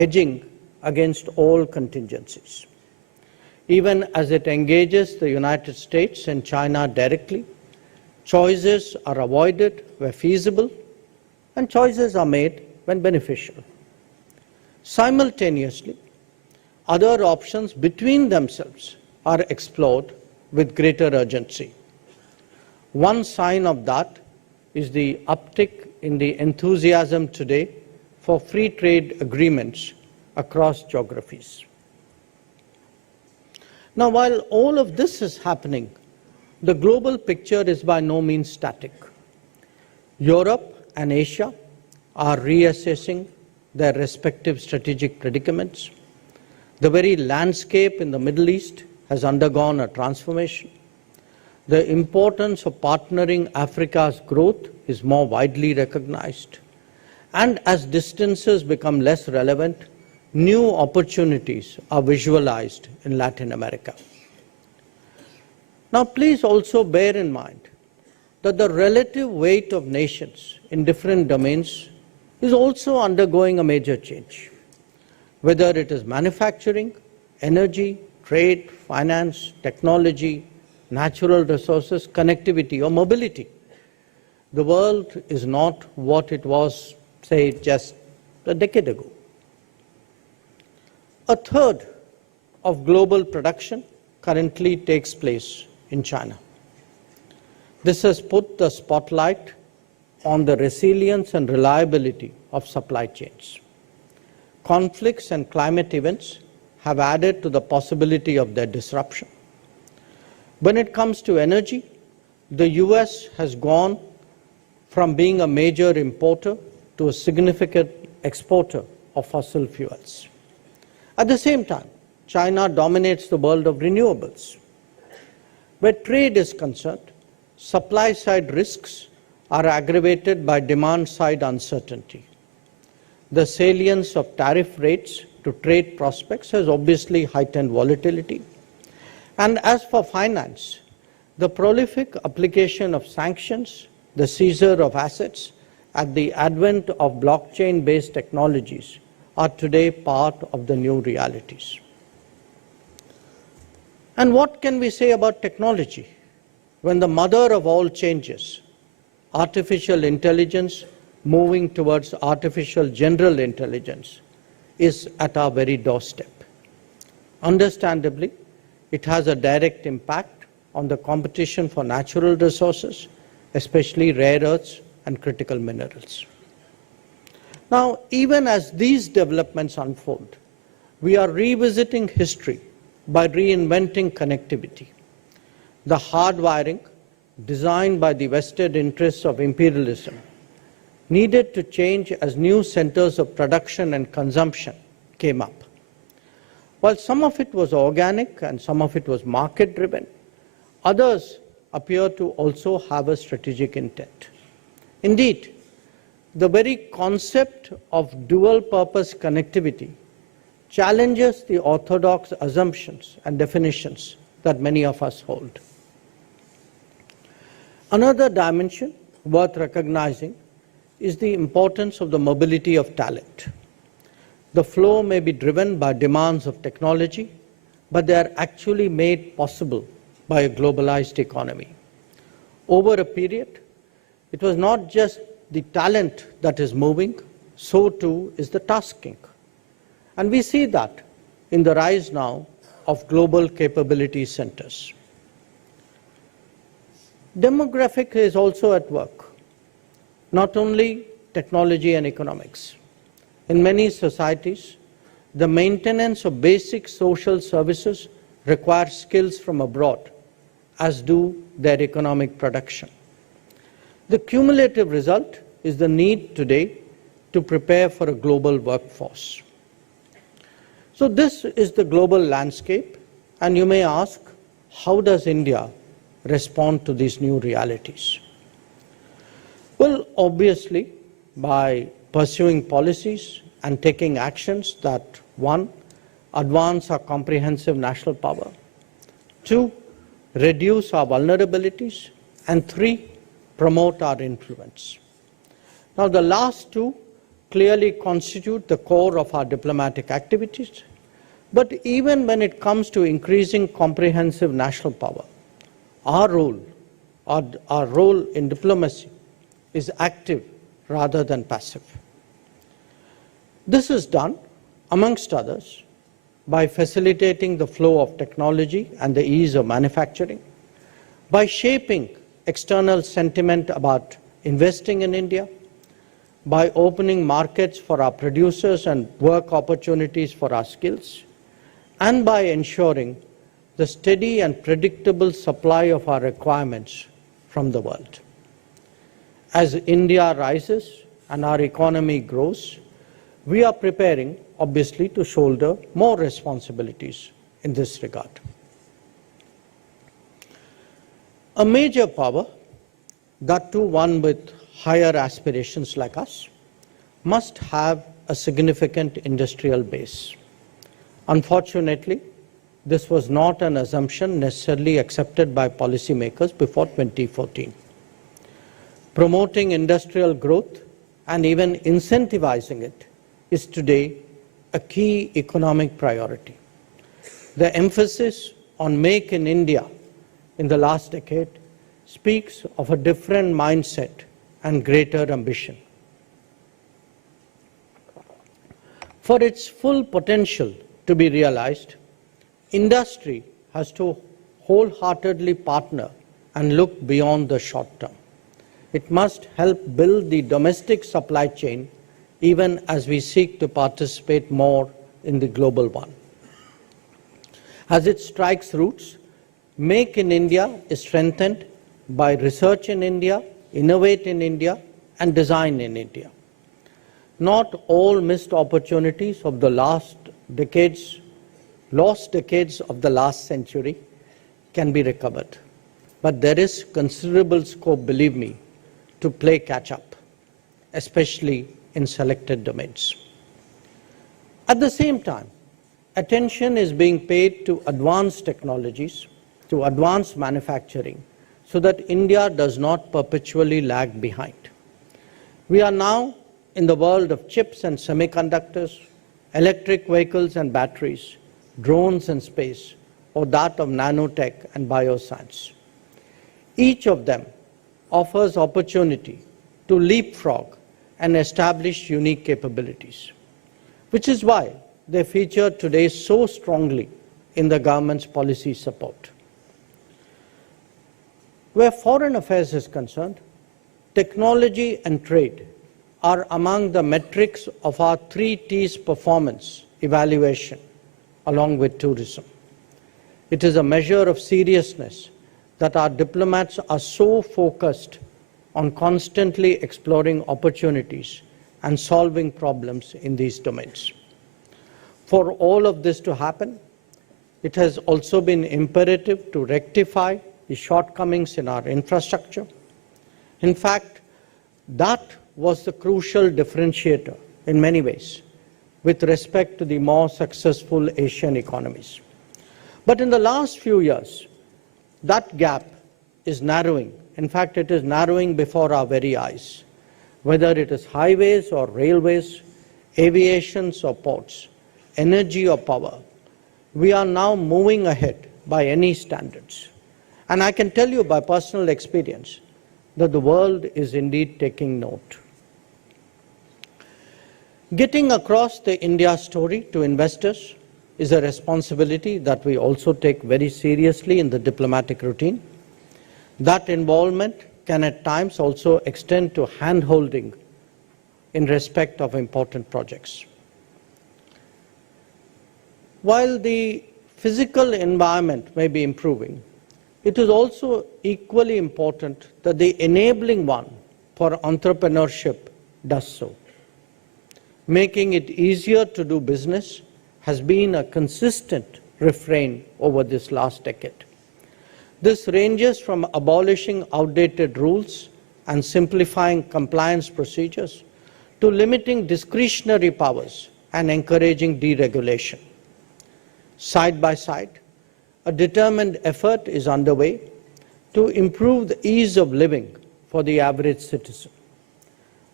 hedging against all contingencies. Even as it engages the United States and China directly, choices are avoided where feasible, and choices are made when beneficial. Simultaneously, other options between themselves are explored with greater urgency. One sign of that is the uptick in the enthusiasm today for free trade agreements across geographies. Now, while all of this is happening, the global picture is by no means static. Europe and Asia are reassessing their respective strategic predicaments. The very landscape in the Middle East has undergone a transformation. The importance of partnering Africa's growth is more widely recognized. And as distances become less relevant, new opportunities are visualized in Latin America. Now, please also bear in mind that the relative weight of nations in different domains is also undergoing a major change. Whether it is manufacturing, energy, trade, finance, technology, natural resources, connectivity, or mobility, the world is not what it was, say, just a decade ago. A third of global production currently takes place in China. This has put the spotlight on the resilience and reliability of supply chains. Conflicts and climate events have added to the possibility of their disruption. When it comes to energy, the US has gone from being a major importer to a significant exporter of fossil fuels. At the same time, China dominates the world of renewables. Where trade is concerned, supply-side risks are aggravated by demand-side uncertainty. The salience of tariff rates to trade prospects has obviously heightened volatility. And as for finance, the prolific application of sanctions, the seizure of assets, and the advent of blockchain-based technologies are today part of the new realities. And what can we say about technology when the mother of all changes, artificial intelligence moving towards artificial general intelligence, is at our very doorstep? Understandably, it has a direct impact on the competition for natural resources, especially rare earths and critical minerals. Now, even as these developments unfold, we are revisiting history by reinventing connectivity. The hardwiring, designed by the vested interests of imperialism, needed to change as new centers of production and consumption came up. While some of it was organic and some of it was market-driven, others appear to also have a strategic intent. Indeed, the very concept of dual-purpose connectivity challenges the orthodox assumptions and definitions that many of us hold. Another dimension worth recognizing is the importance of the mobility of talent. The flow may be driven by demands of technology, but they are actually made possible by a globalized economy. Over a period, it was not just the talent that is moving, so too is the tasking. And we see that in the rise now of global capability centers. Demographic is also at work, not only technology and economics. In many societies, the maintenance of basic social services requires skills from abroad, as do their economic production. The cumulative result is the need today to prepare for a global workforce. So this is the global landscape, and you may ask, how does India respond to these new realities? Well, obviously, by pursuing policies and taking actions that, one, advance our comprehensive national power, two, reduce our vulnerabilities, and three, promote our influence. Now, the last two clearly constitute the core of our diplomatic activities. But even when it comes to increasing comprehensive national power, our role in diplomacy is active rather than passive. This is done, amongst others, by facilitating the flow of technology and the ease of manufacturing, by shaping external sentiment about investing in India, by opening markets for our producers and work opportunities for our skills, and by ensuring the steady and predictable supply of our requirements from the world. As India rises and our economy grows, we are preparing, obviously, to shoulder more responsibilities in this regard. A major power, that too one with higher aspirations like us, must have a significant industrial base. Unfortunately, this was not an assumption necessarily accepted by policymakers before 2014. Promoting industrial growth and even incentivizing it is today a key economic priority. The emphasis on Make in India in the last decade speaks of a different mindset and greater ambition. For its full potential to be realized, industry has to wholeheartedly partner and look beyond the short term. It must help build the domestic supply chain even as we seek to participate more in the global one. As it strikes roots, Make in India is strengthened by research in India, innovate in India, and design in India. Not all missed opportunities of the lost decades of the last century can be recovered. But there is considerable scope, believe me, to play catch-up, especially in selected domains. At the same time, attention is being paid to advanced technologies, to advanced manufacturing, so that India does not perpetually lag behind. We are now in the world of chips and semiconductors, electric vehicles and batteries, drones and space, or that of nanotech and bioscience. Each of them offers opportunity to leapfrog and establish unique capabilities, which is why they feature today so strongly in the government's policy support. Where foreign affairs is concerned, technology and trade are among the metrics of our 3 T's performance evaluation, along with tourism. It is a measure of seriousness that our diplomats are so focused on constantly exploring opportunities and solving problems in these domains. For all of this to happen, it has also been imperative to rectify the shortcomings in our infrastructure. In fact, that was the crucial differentiator in many ways with respect to the more successful Asian economies. But in the last few years, that gap is narrowing. In fact, it is narrowing before our very eyes. Whether it is highways or railways, aviations or ports, energy or power, we are now moving ahead by any standards. And I can tell you by personal experience that the world is indeed taking note. Getting across the India story to investors is a responsibility that we also take very seriously in the diplomatic routine. That involvement can at times also extend to hand-holding in respect of important projects. While the physical environment may be improving, it is also equally important that the enabling one for entrepreneurship does so. Making it easier to do business has been a consistent refrain over this last decade. This ranges from abolishing outdated rules and simplifying compliance procedures to limiting discretionary powers and encouraging deregulation. Side by side, a determined effort is underway to improve the ease of living for the average citizen.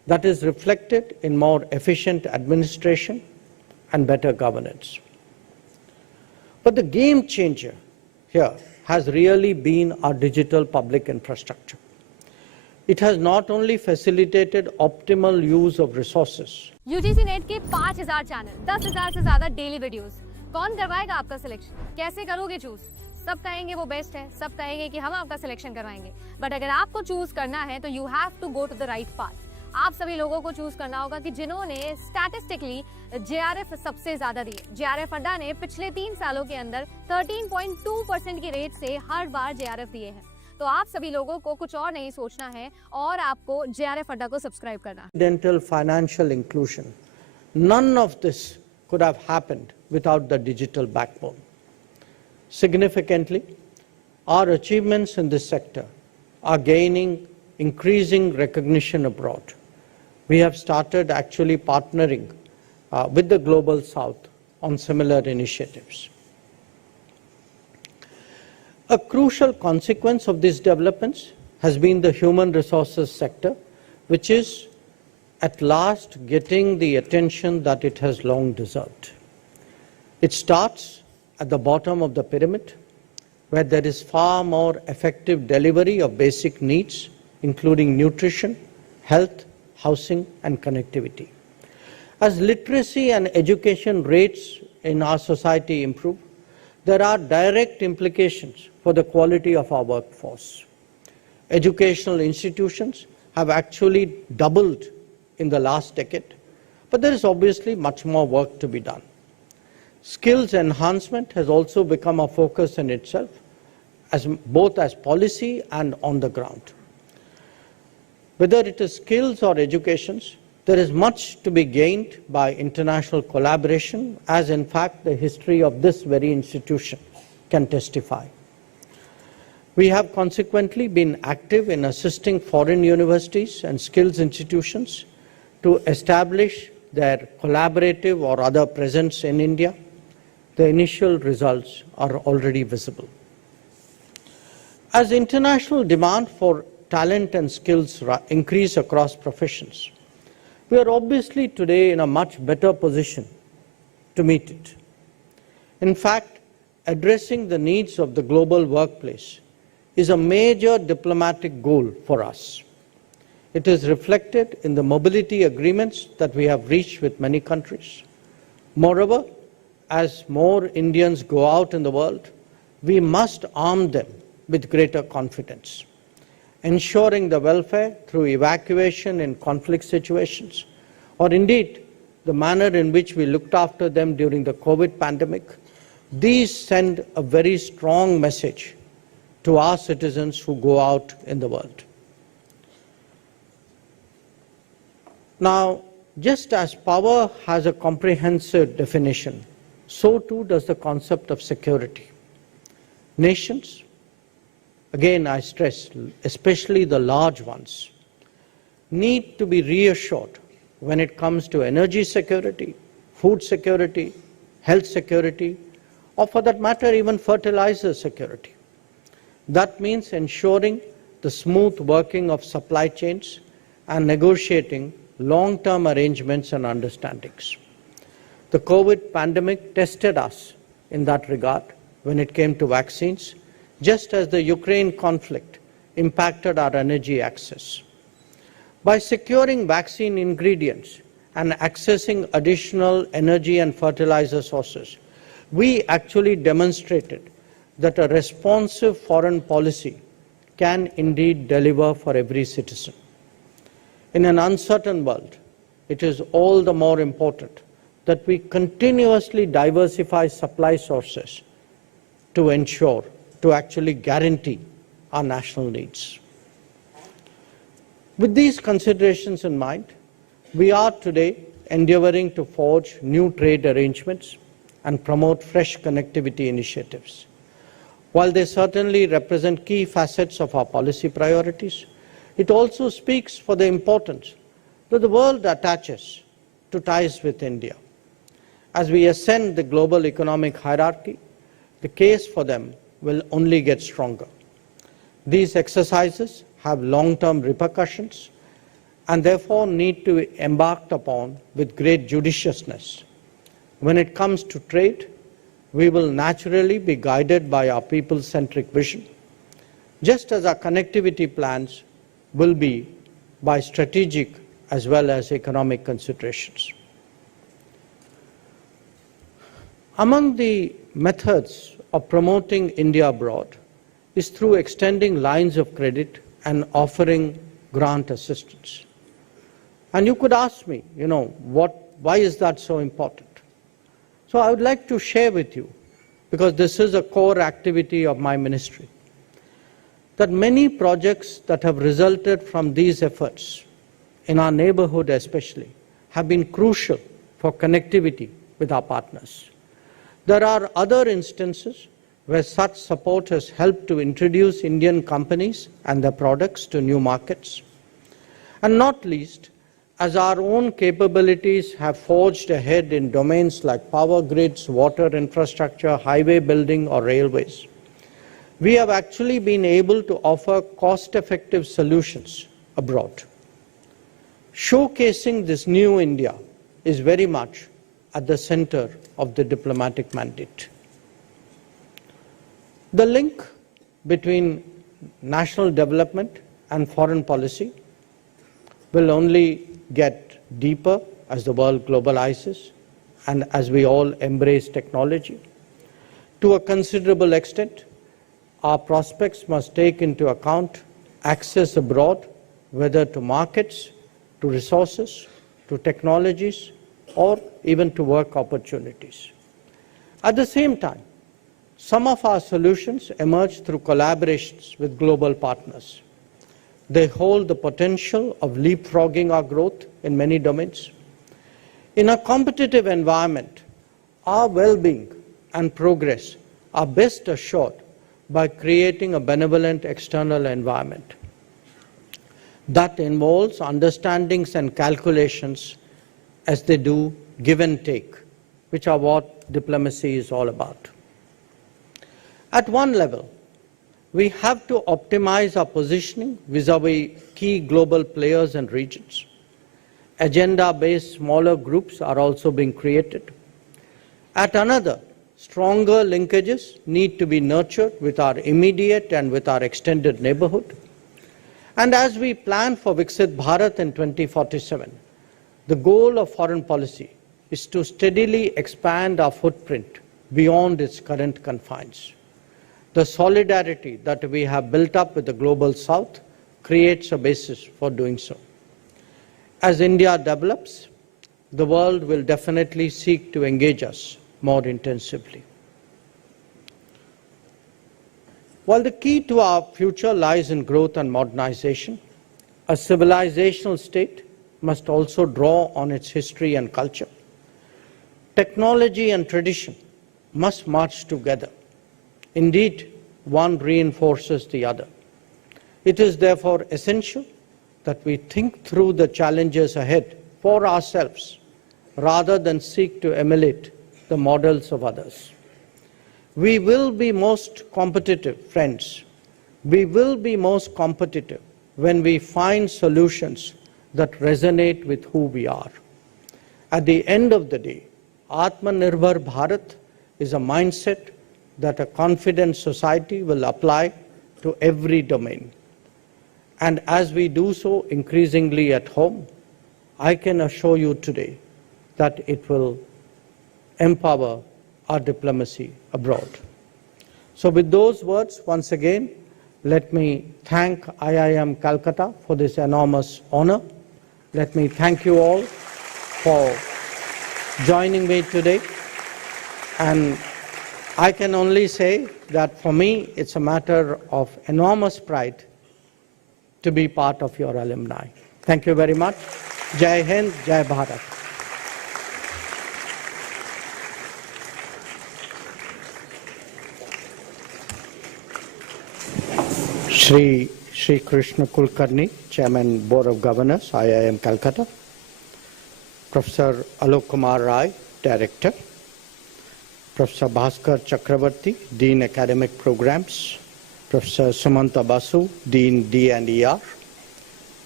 that is reflected in more efficient administration and better governance. But the game changer here has really been our digital public infrastructure. It has not only facilitated optimal use of resources. UGC net के 5000 channel, 10,000 से ज्यादा daily videos, कौन करवाएगा आपका selection? कैसे करोगे choose? सब कहेंगे वो बेस्ट है, सब कहेंगे कि हम आपका सिलेक्शन करवाएंगे, बट अगर आपको चूज करना है तो you have to go to the right path. आप सभी लोगों को चूज करना होगा कि जिन्होंने स्टैटिस्टिकली जेआरएफ सबसे ज्यादा दिए। जेआरएफ अड्डा ने पिछले 3 सालों के अंदर 13.2% की रेट से हर बार जेआरएफ दिए हैं। तो आप सभी लोगों को कुछ और नहीं सोचना है और आपको जेआरएफ अड्डा को सब्सक्राइब करना है। Dental financial inclusion. None of this could have happened without the digital backbone. Significantly, our achievements in this sector are gaining increasing recognition abroad. We have started actually partnering with the Global South on similar initiatives. A crucial consequence of these developments has been the human resources sector, which is at last getting the attention that it has long deserved. It starts at the bottom of the pyramid, where there is far more effective delivery of basic needs, including nutrition, health, housing, and connectivity. As literacy and education rates in our society improve, there are direct implications for the quality of our workforce. Educational institutions have actually doubled in the last decade, but there is obviously much more work to be done. Skills enhancement has also become a focus in itself, both as policy and on the ground. Whether it is skills or educations, there is much to be gained by international collaboration, as in fact the history of this very institution can testify. We have consequently been active in assisting foreign universities and skills institutions to establish their collaborative or other presence in India. The initial results are already visible. As international demand for talent and skills increase across professions, we are obviously today in a much better position to meet it. In fact, addressing the needs of the global workplace is a major diplomatic goal for us. It is reflected in the mobility agreements that we have reached with many countries. Moreover, as more Indians go out in the world, we must arm them with greater confidence. Ensuring the welfare through evacuation in conflict situations, or indeed the manner in which we looked after them during the COVID pandemic, these send a very strong message to our citizens who go out in the world. Now, just as power has a comprehensive definition, so too does the concept of security. Nations, again I stress, especially the large ones, need to be reassured when it comes to energy security, food security, health security, or for that matter even fertilizer security. That means ensuring the smooth working of supply chains and negotiating long-term arrangements and understandings. The COVID pandemic tested us in that regard when it came to vaccines, just as the Ukraine conflict impacted our energy access. By securing vaccine ingredients and accessing additional energy and fertilizer sources, we actually demonstrated that a responsive foreign policy can indeed deliver for every citizen. In an uncertain world, it is all the more important that we continuously diversify supply sources to ensure, to actually guarantee our national needs. With these considerations in mind, we are today endeavoring to forge new trade arrangements and promote fresh connectivity initiatives. While they certainly represent key facets of our policy priorities, it also speaks for the importance that the world attaches to ties with India. As we ascend the global economic hierarchy, the case for them will only get stronger. These exercises have long-term repercussions and therefore need to be embarked upon with great judiciousness. When it comes to trade, we will naturally be guided by our people-centric vision, just as our connectivity plans will be by strategic as well as economic considerations. Among the methods of promoting India abroad is through extending lines of credit and offering grant assistance. And you could ask me, why is that so important? So I would like to share with you, because this is a core activity of my ministry, that many projects that have resulted from these efforts, in our neighborhood especially, have been crucial for connectivity with our partners. There are other instances where such support has helped to introduce Indian companies and their products to new markets. And not least, as our own capabilities have forged ahead in domains like power grids, water infrastructure, highway building, or railways, we have actually been able to offer cost-effective solutions abroad. Showcasing this new India is very much at the center of the diplomatic mandate. The link between national development and foreign policy will only get deeper as the world globalizes and as we all embrace technology. To a considerable extent, our prospects must take into account access abroad, whether to markets, to resources, to technologies, or even to work opportunities. At the same time, some of our solutions emerge through collaborations with global partners. They hold the potential of leapfrogging our growth in many domains. In a competitive environment, our well-being and progress are best assured by creating a benevolent external environment. That involves understandings and calculations as they do give and take, which are what diplomacy is all about. At one level, we have to optimize our positioning vis-à-vis key global players and regions. Agenda-based smaller groups are also being created. At another, stronger linkages need to be nurtured with our immediate and with our extended neighborhood. And as we plan for Viksit Bharat in 2047, the goal of foreign policy is to steadily expand our footprint beyond its current confines. The solidarity that we have built up with the global south creates a basis for doing so. As India develops, the world will definitely seek to engage us more intensively. While the key to our future lies in growth and modernization, a civilizational state must also draw on its history and culture. Technology and tradition must march together. Indeed, one reinforces the other. It is therefore essential that we think through the challenges ahead for ourselves rather than seek to emulate the models of others. We will be most competitive, friends. We will be most competitive when we find solutions that resonate with who we are. At the end of the day, Atmanirbhar Bharat is a mindset that a confident society will apply to every domain. And as we do so increasingly at home, I can assure you today that it will empower our diplomacy abroad. So with those words, once again, let me thank IIM Calcutta for this enormous honor. Let me thank you all for joining me today. And I can only say that for me, it's a matter of enormous pride to be part of your alumni. Thank you very much. Jai Hind, Jai Bharat. Shri Krishna Kulkarni, Chairman, Board of Governors, IIM Calcutta. Professor Alok Kumar Rai, Director. Professor Bhaskar Chakravarti, Dean Academic Programs. Professor Sumanta Basu, Dean D&ER.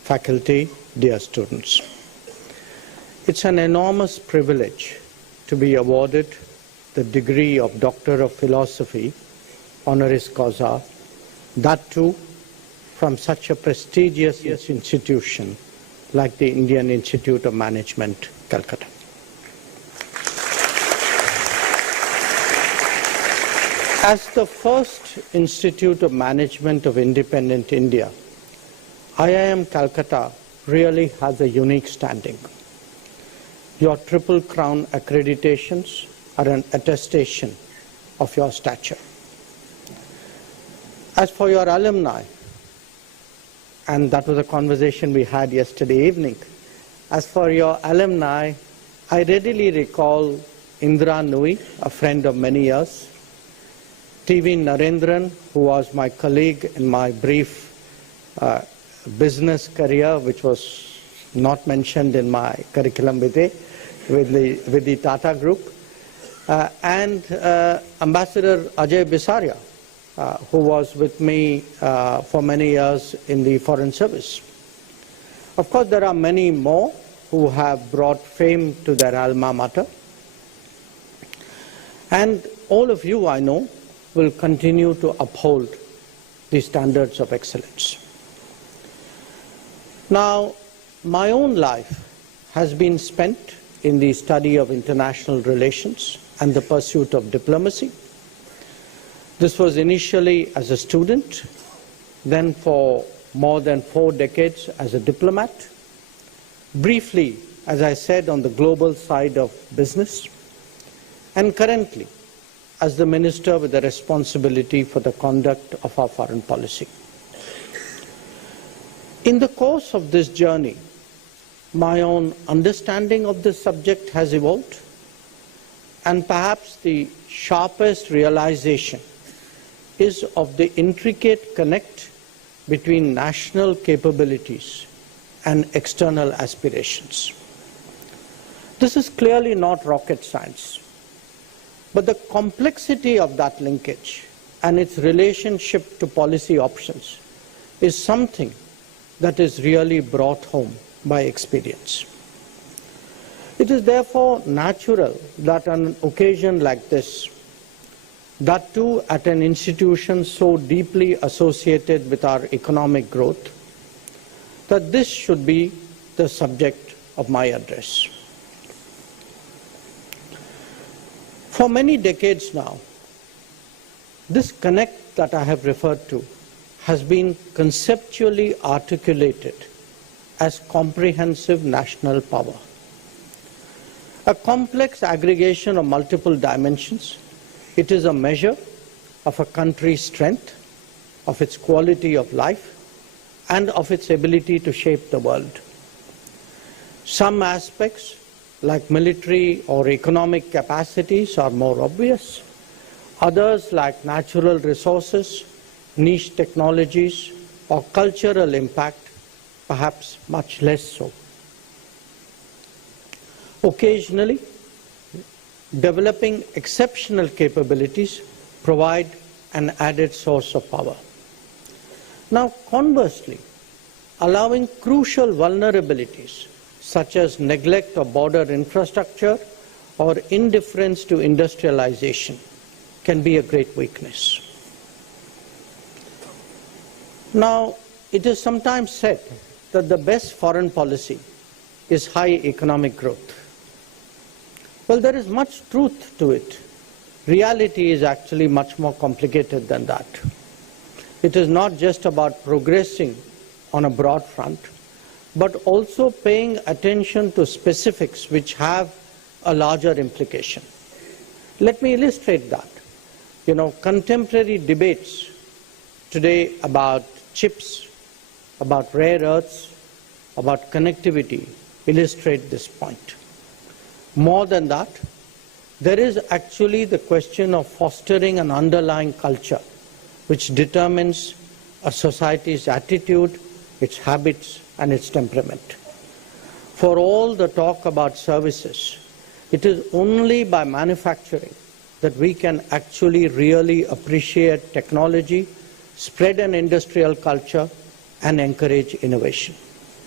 faculty, dear students. It's an enormous privilege to be awarded the degree of Doctor of Philosophy, honoris causa, that too from such a prestigious institution like the Indian Institute of Management, Calcutta. As the first Institute of Management of independent India, IIM Calcutta really has a unique standing. Your Triple Crown accreditations are an attestation of your stature. As for your alumni, and that was a conversation we had yesterday evening, as for your alumni, I readily recall Indra Nui, a friend of many years, TV Narendran, who was my colleague in my brief business career, which was not mentioned in my curriculum vitae, with the Tata Group, and Ambassador Ajay Bisaria, who was with me for many years in the Foreign Service. Of course, there are many more who have brought fame to their alma mater. And all of you, I know, will continue to uphold the standards of excellence. Now, my own life has been spent in the study of international relations and the pursuit of diplomacy. This was initially as a student, then for more than 4 decades as a diplomat, briefly, as I said, on the global side of business, and currently as the minister with the responsibility for the conduct of our foreign policy. In the course of this journey, my own understanding of this subject has evolved, and perhaps the sharpest realization is of the intricate connect between national capabilities and external aspirations. This is clearly not rocket science, but the complexity of that linkage and its relationship to policy options is something that is really brought home by experience. It is therefore natural that on an occasion like this, that too at an institution so deeply associated with our economic growth, that this should be the subject of my address. For many decades now, this connect that I have referred to has been conceptually articulated as comprehensive national power. A complex aggregation of multiple dimensions, it is a measure of a country's strength, of its quality of life, and of its ability to shape the world. Some aspects, like military or economic capacities, are more obvious. Others, like natural resources, niche technologies, or cultural impact, perhaps much less so. Occasionally, developing exceptional capabilities provide an added source of power. Now, conversely, allowing crucial vulnerabilities such as neglect of border infrastructure or indifference to industrialization can be a great weakness. Now, it is sometimes said that the best foreign policy is high economic growth. Well, there is much truth to it. Reality is actually much more complicated than that. It is not just about progressing on a broad front, but also paying attention to specifics which have a larger implication. Let me illustrate that. Contemporary debates today about chips, about rare earths, about connectivity illustrate this point. More than that, there is actually the question of fostering an underlying culture which determines a society's attitude, its habits, and its temperament. For all the talk about services, it is only by manufacturing that we can actually really appreciate technology, spread an industrial culture, and encourage innovation.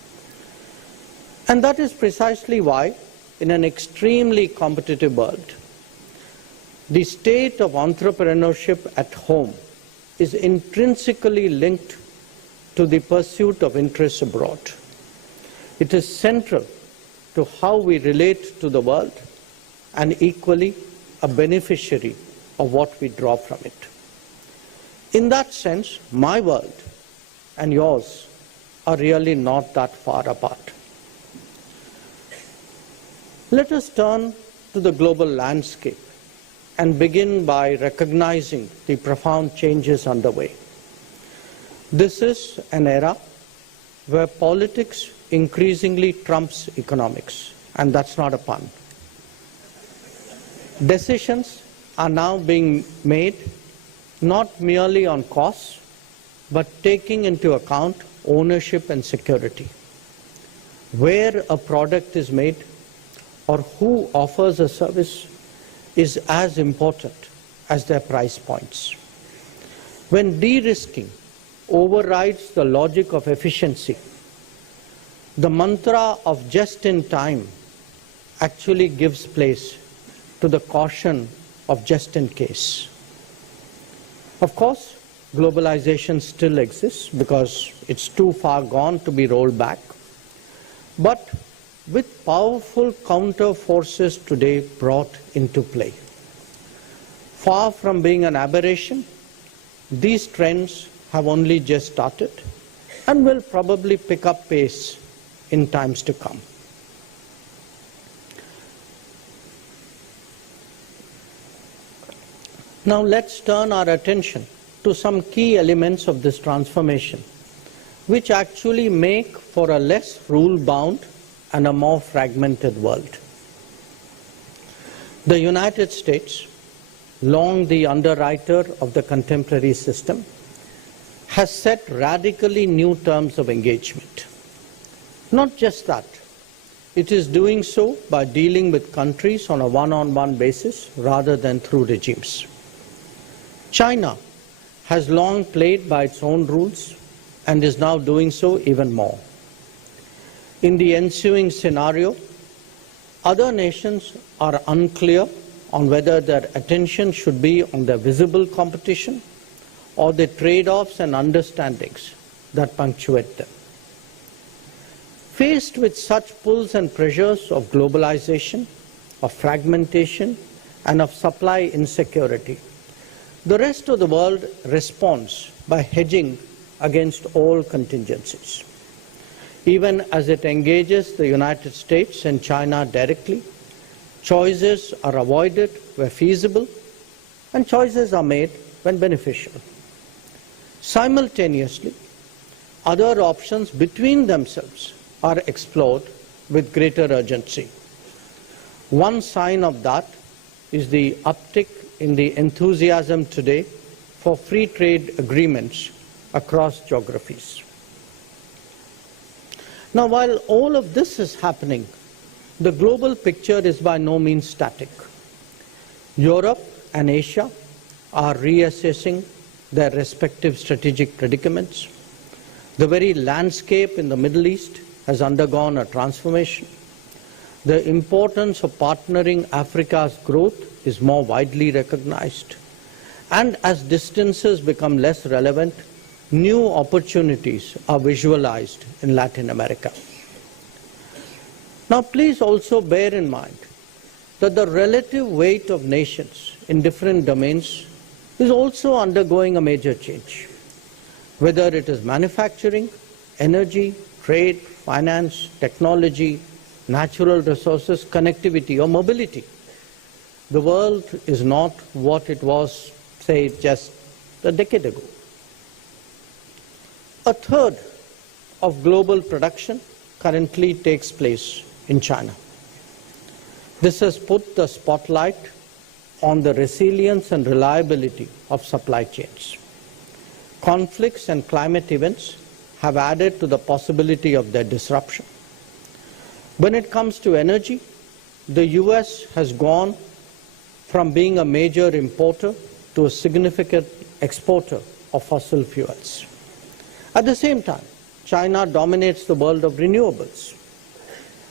And that is precisely why, in an extremely competitive world, the state of entrepreneurship at home is intrinsically linked to the pursuit of interests abroad. It is central to how we relate to the world and equally a beneficiary of what we draw from it. In that sense, my world and yours are really not that far apart. Let us turn to the global landscape and begin by recognizing the profound changes underway. This is an era where politics increasingly trumps economics, and that's not a pun. Decisions are now being made not merely on costs, but taking into account ownership and security. Where a product is made or who offers a service is as important as their price points. When de-risking overrides the logic of efficiency, the mantra of just in time actually gives place to the caution of just in case. Of course, globalization still exists because it's too far gone to be rolled back. But with powerful counter forces today brought into play, far from being an aberration, these trends have only just started and will probably pick up pace in times to come. Now let's turn our attention to some key elements of this transformation, which actually make for a less rule-bound and a more fragmented world. The United States, long the underwriter of the contemporary system, has set radically new terms of engagement. Not just that, it is doing so by dealing with countries on a one-on-one basis rather than through regimes. China has long played by its own rules and is now doing so even more. In the ensuing scenario, other nations are unclear on whether their attention should be on the visible competition or the trade-offs and understandings that punctuate them. Faced with such pulls and pressures of globalization, of fragmentation, and of supply insecurity, the rest of the world responds by hedging against all contingencies. Even as it engages the United States and China directly, choices are avoided where feasible, and choices are made when beneficial. Simultaneously, other options between themselves are explored with greater urgency. One sign of that is the uptick in the enthusiasm today for free trade agreements across geographies. Now, while all of this is happening, the global picture is by no means static. Europe and Asia are reassessing their respective strategic predicaments. The very landscape in the Middle East has undergone a transformation. The importance of partnering Africa's growth is more widely recognized. And as distances become less relevant, new opportunities are visualized in Latin America. Now, please also bear in mind that the relative weight of nations in different domains is also undergoing a major change. Whether it is manufacturing, energy, trade, finance, technology, natural resources, connectivity, or mobility, the world is not what it was, say, just a decade ago. A third of global production currently takes place in China. This has put the spotlight on the resilience and reliability of supply chains. Conflicts and climate events have added to the possibility of their disruption. When it comes to energy, the US has gone from being a major importer to a significant exporter of fossil fuels. At the same time, China dominates the world of renewables.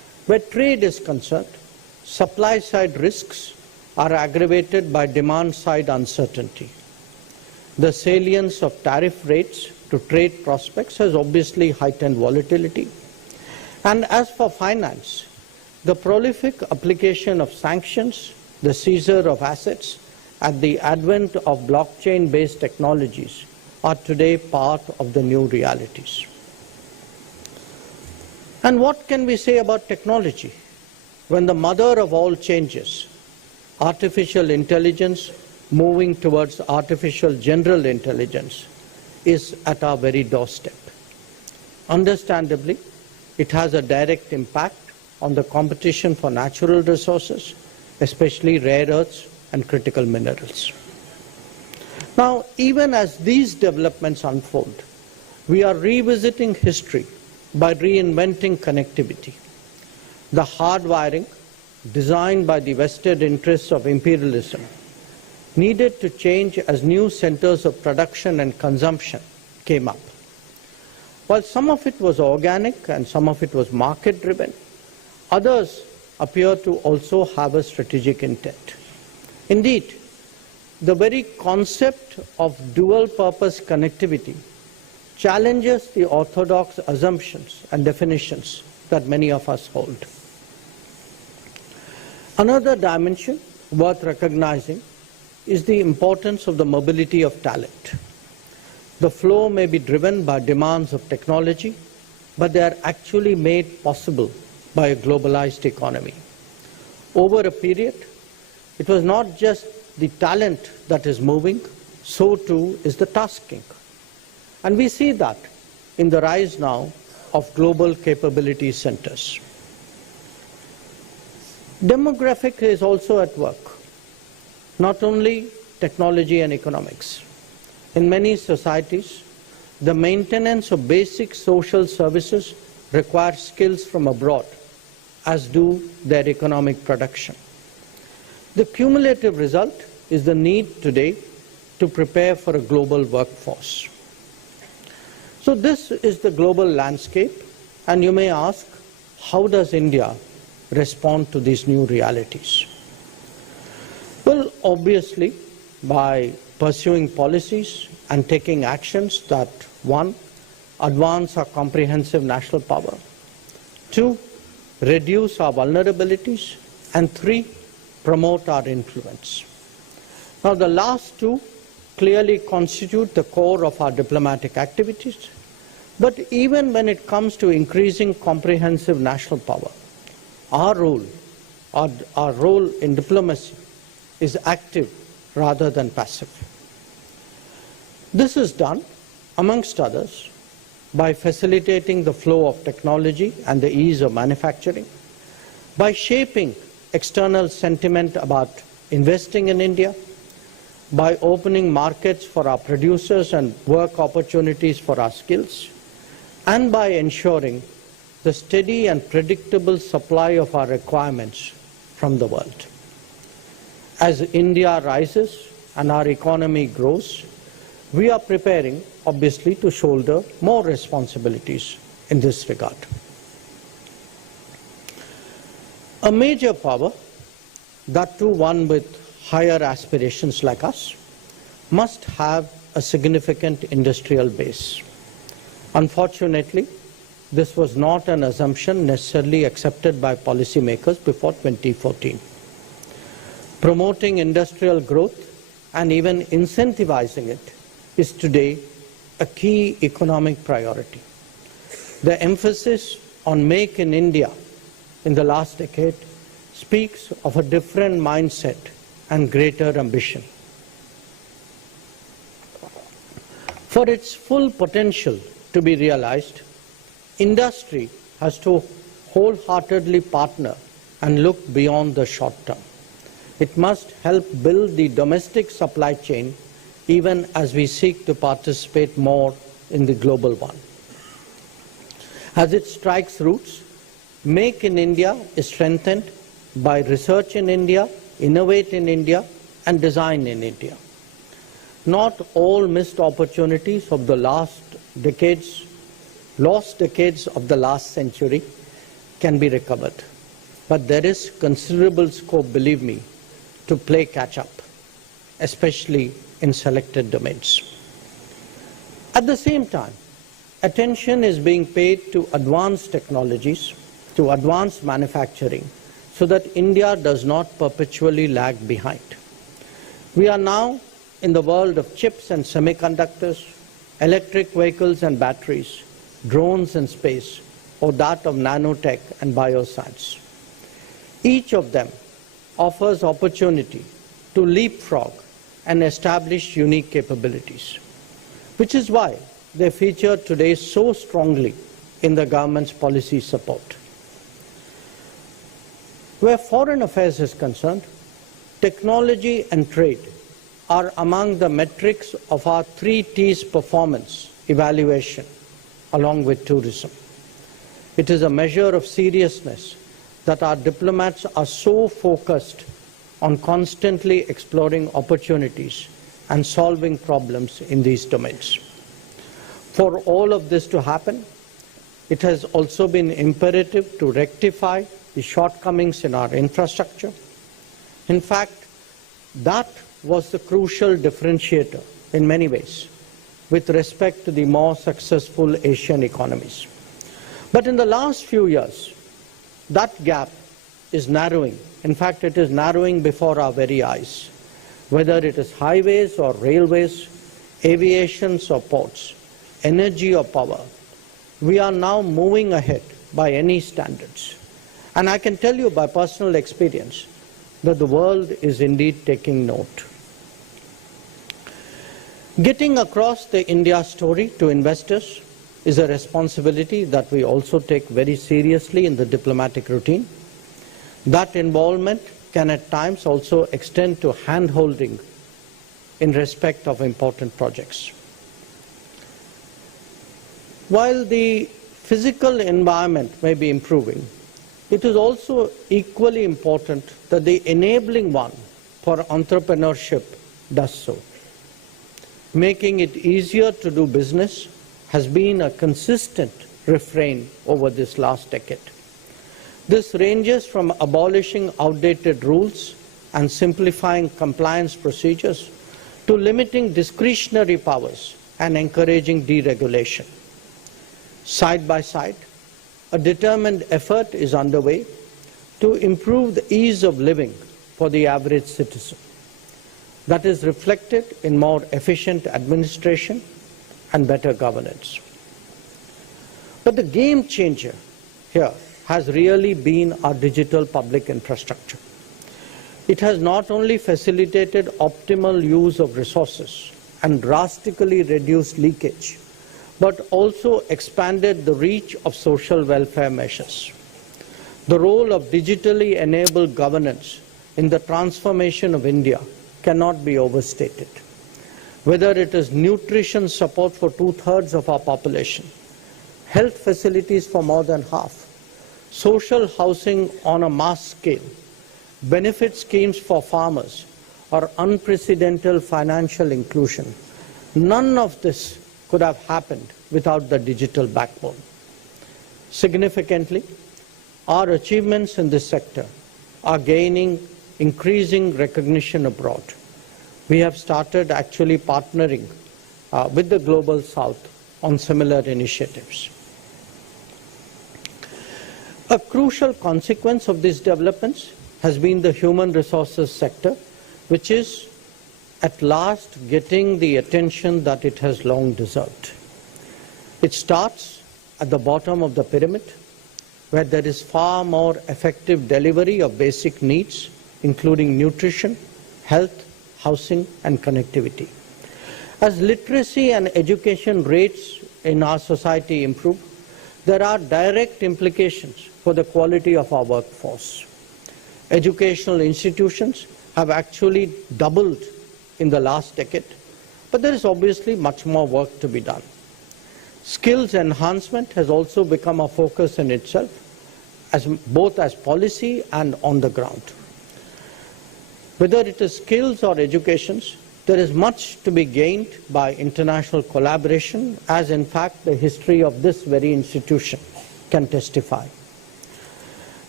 Where trade is concerned, supply-side risks are aggravated by demand-side uncertainty. The salience of tariff rates to trade prospects has obviously heightened volatility. And as for finance, the prolific application of sanctions, the seizure of assets, and the advent of blockchain-based technologies are today part of the new realities. And what can we say about technology when the mother of all changes, artificial intelligence moving towards artificial general intelligence, is at our very doorstep? Understandably, it has a direct impact on the competition for natural resources, especially rare earths and critical minerals. Now, even as these developments unfold, we are revisiting history by reinventing connectivity. The hardwiring, designed by the vested interests of imperialism, needed to change as new centers of production and consumption came up. While some of it was organic and some of it was market-driven, others appear to also have a strategic intent. Indeed, the very concept of dual-purpose connectivity challenges the orthodox assumptions and definitions that many of us hold. Another dimension worth recognizing is the importance of the mobility of talent. The flow may be driven by demands of technology, but they are actually made possible by a globalized economy. Over a period, it was not just the talent that is moving, so too is the tasking. And we see that in the rise now of global capability centers. Demographic is also at work, not only technology and economics. In many societies, the maintenance of basic social services requires skills from abroad, as do their economic production. The cumulative result is the need today to prepare for a global workforce. So this is the global landscape, and you may ask, how does India respond to these new realities? Well, obviously, by pursuing policies and taking actions that, one, advance our comprehensive national power, two, reduce our vulnerabilities, and three, promote our influence. Now, the last two clearly constitute the core of our diplomatic activities, but even when it comes to increasing comprehensive national power, our role in diplomacy is active rather than passive. This is done, amongst others, by facilitating the flow of technology and the ease of manufacturing, by shaping external sentiment about investing in India, by opening markets for our producers and work opportunities for our skills, and by ensuring the steady and predictable supply of our requirements from the world. As India rises and our economy grows, we are preparing, obviously, to shoulder more responsibilities in this regard. A major power, that too one with higher aspirations like us, must have a significant industrial base. Unfortunately, this was not an assumption necessarily accepted by policymakers before 2014. Promoting industrial growth and even incentivizing it is today a key economic priority. The emphasis on Make in India in the last decade speaks of a different mindset and greater ambition. For its full potential to be realized, industry has to wholeheartedly partner and look beyond the short term. It must help build the domestic supply chain even as we seek to participate more in the global one. As it strikes roots, Make in India is strengthened by research in India, innovate in India, and design in India. Not all missed opportunities of the lost decades of the last century can be recovered. but there is considerable scope, believe me, to play catch-up, especially in selected domains. At the same time, attention is being paid to advanced technologies, to advanced manufacturing, so that India does not perpetually lag behind. We are now in the world of chips and semiconductors, electric vehicles and batteries, drones and space, or that of nanotech and bioscience. Each of them offers opportunity to leapfrog and establish unique capabilities, which is why they feature today so strongly in the government's policy support. Where foreign affairs is concerned, technology and trade are among the metrics of our 3 T's performance evaluation, along with tourism. It is a measure of seriousness that our diplomats are so focused on constantly exploring opportunities and solving problems in these domains. For all of this to happen, it has also been imperative to rectify the shortcomings in our infrastructure. In fact, that was the crucial differentiator in many ways with respect to the more successful Asian economies. But in the last few years, that gap is narrowing. In fact, it is narrowing before our very eyes. Whether it is highways or railways, aviations or ports, energy or power, we are now moving ahead by any standards. And I can tell you by personal experience that the world is indeed taking note. Getting across the India story to investors is a responsibility that we also take very seriously in the diplomatic routine. That involvement can at times also extend to hand-holding in respect of important projects. While the physical environment may be improving, it is also equally important that the enabling one for entrepreneurship does so. Making it easier to do business has been a consistent refrain over this last decade. This ranges from abolishing outdated rules and simplifying compliance procedures to limiting discretionary powers and encouraging deregulation. Side by side, a determined effort is underway to improve the ease of living for the average citizen. That is reflected in more efficient administration and better governance. But the game changer here has really been our digital public infrastructure. It has not only facilitated optimal use of resources and drastically reduced leakage, but also expanded the reach of social welfare measures. The role of digitally enabled governance in the transformation of India cannot be overstated. Whether it is nutrition support for 2/3 of our population, health facilities for more than half, social housing on a mass scale, benefit schemes for farmers, or unprecedented financial inclusion, none of this could have happened without the digital backbone. Significantly, our achievements in this sector are gaining increasing recognition abroad. We have started actually partnering with the Global South on similar initiatives. A crucial consequence of these developments has been the human resources sector, which is at last getting the attention that it has long deserved. It starts at the bottom of the pyramid, where there is far more effective delivery of basic needs, including nutrition, health, housing, and connectivity. As literacy and education rates in our society improve, there are direct implications for the quality of our workforce. Educational institutions have actually doubled in the last decade, but there is obviously much more work to be done. Skills enhancement has also become a focus in itself, both as policy and on the ground. Whether it is skills or educations, there is much to be gained by international collaboration, as in fact the history of this very institution can testify.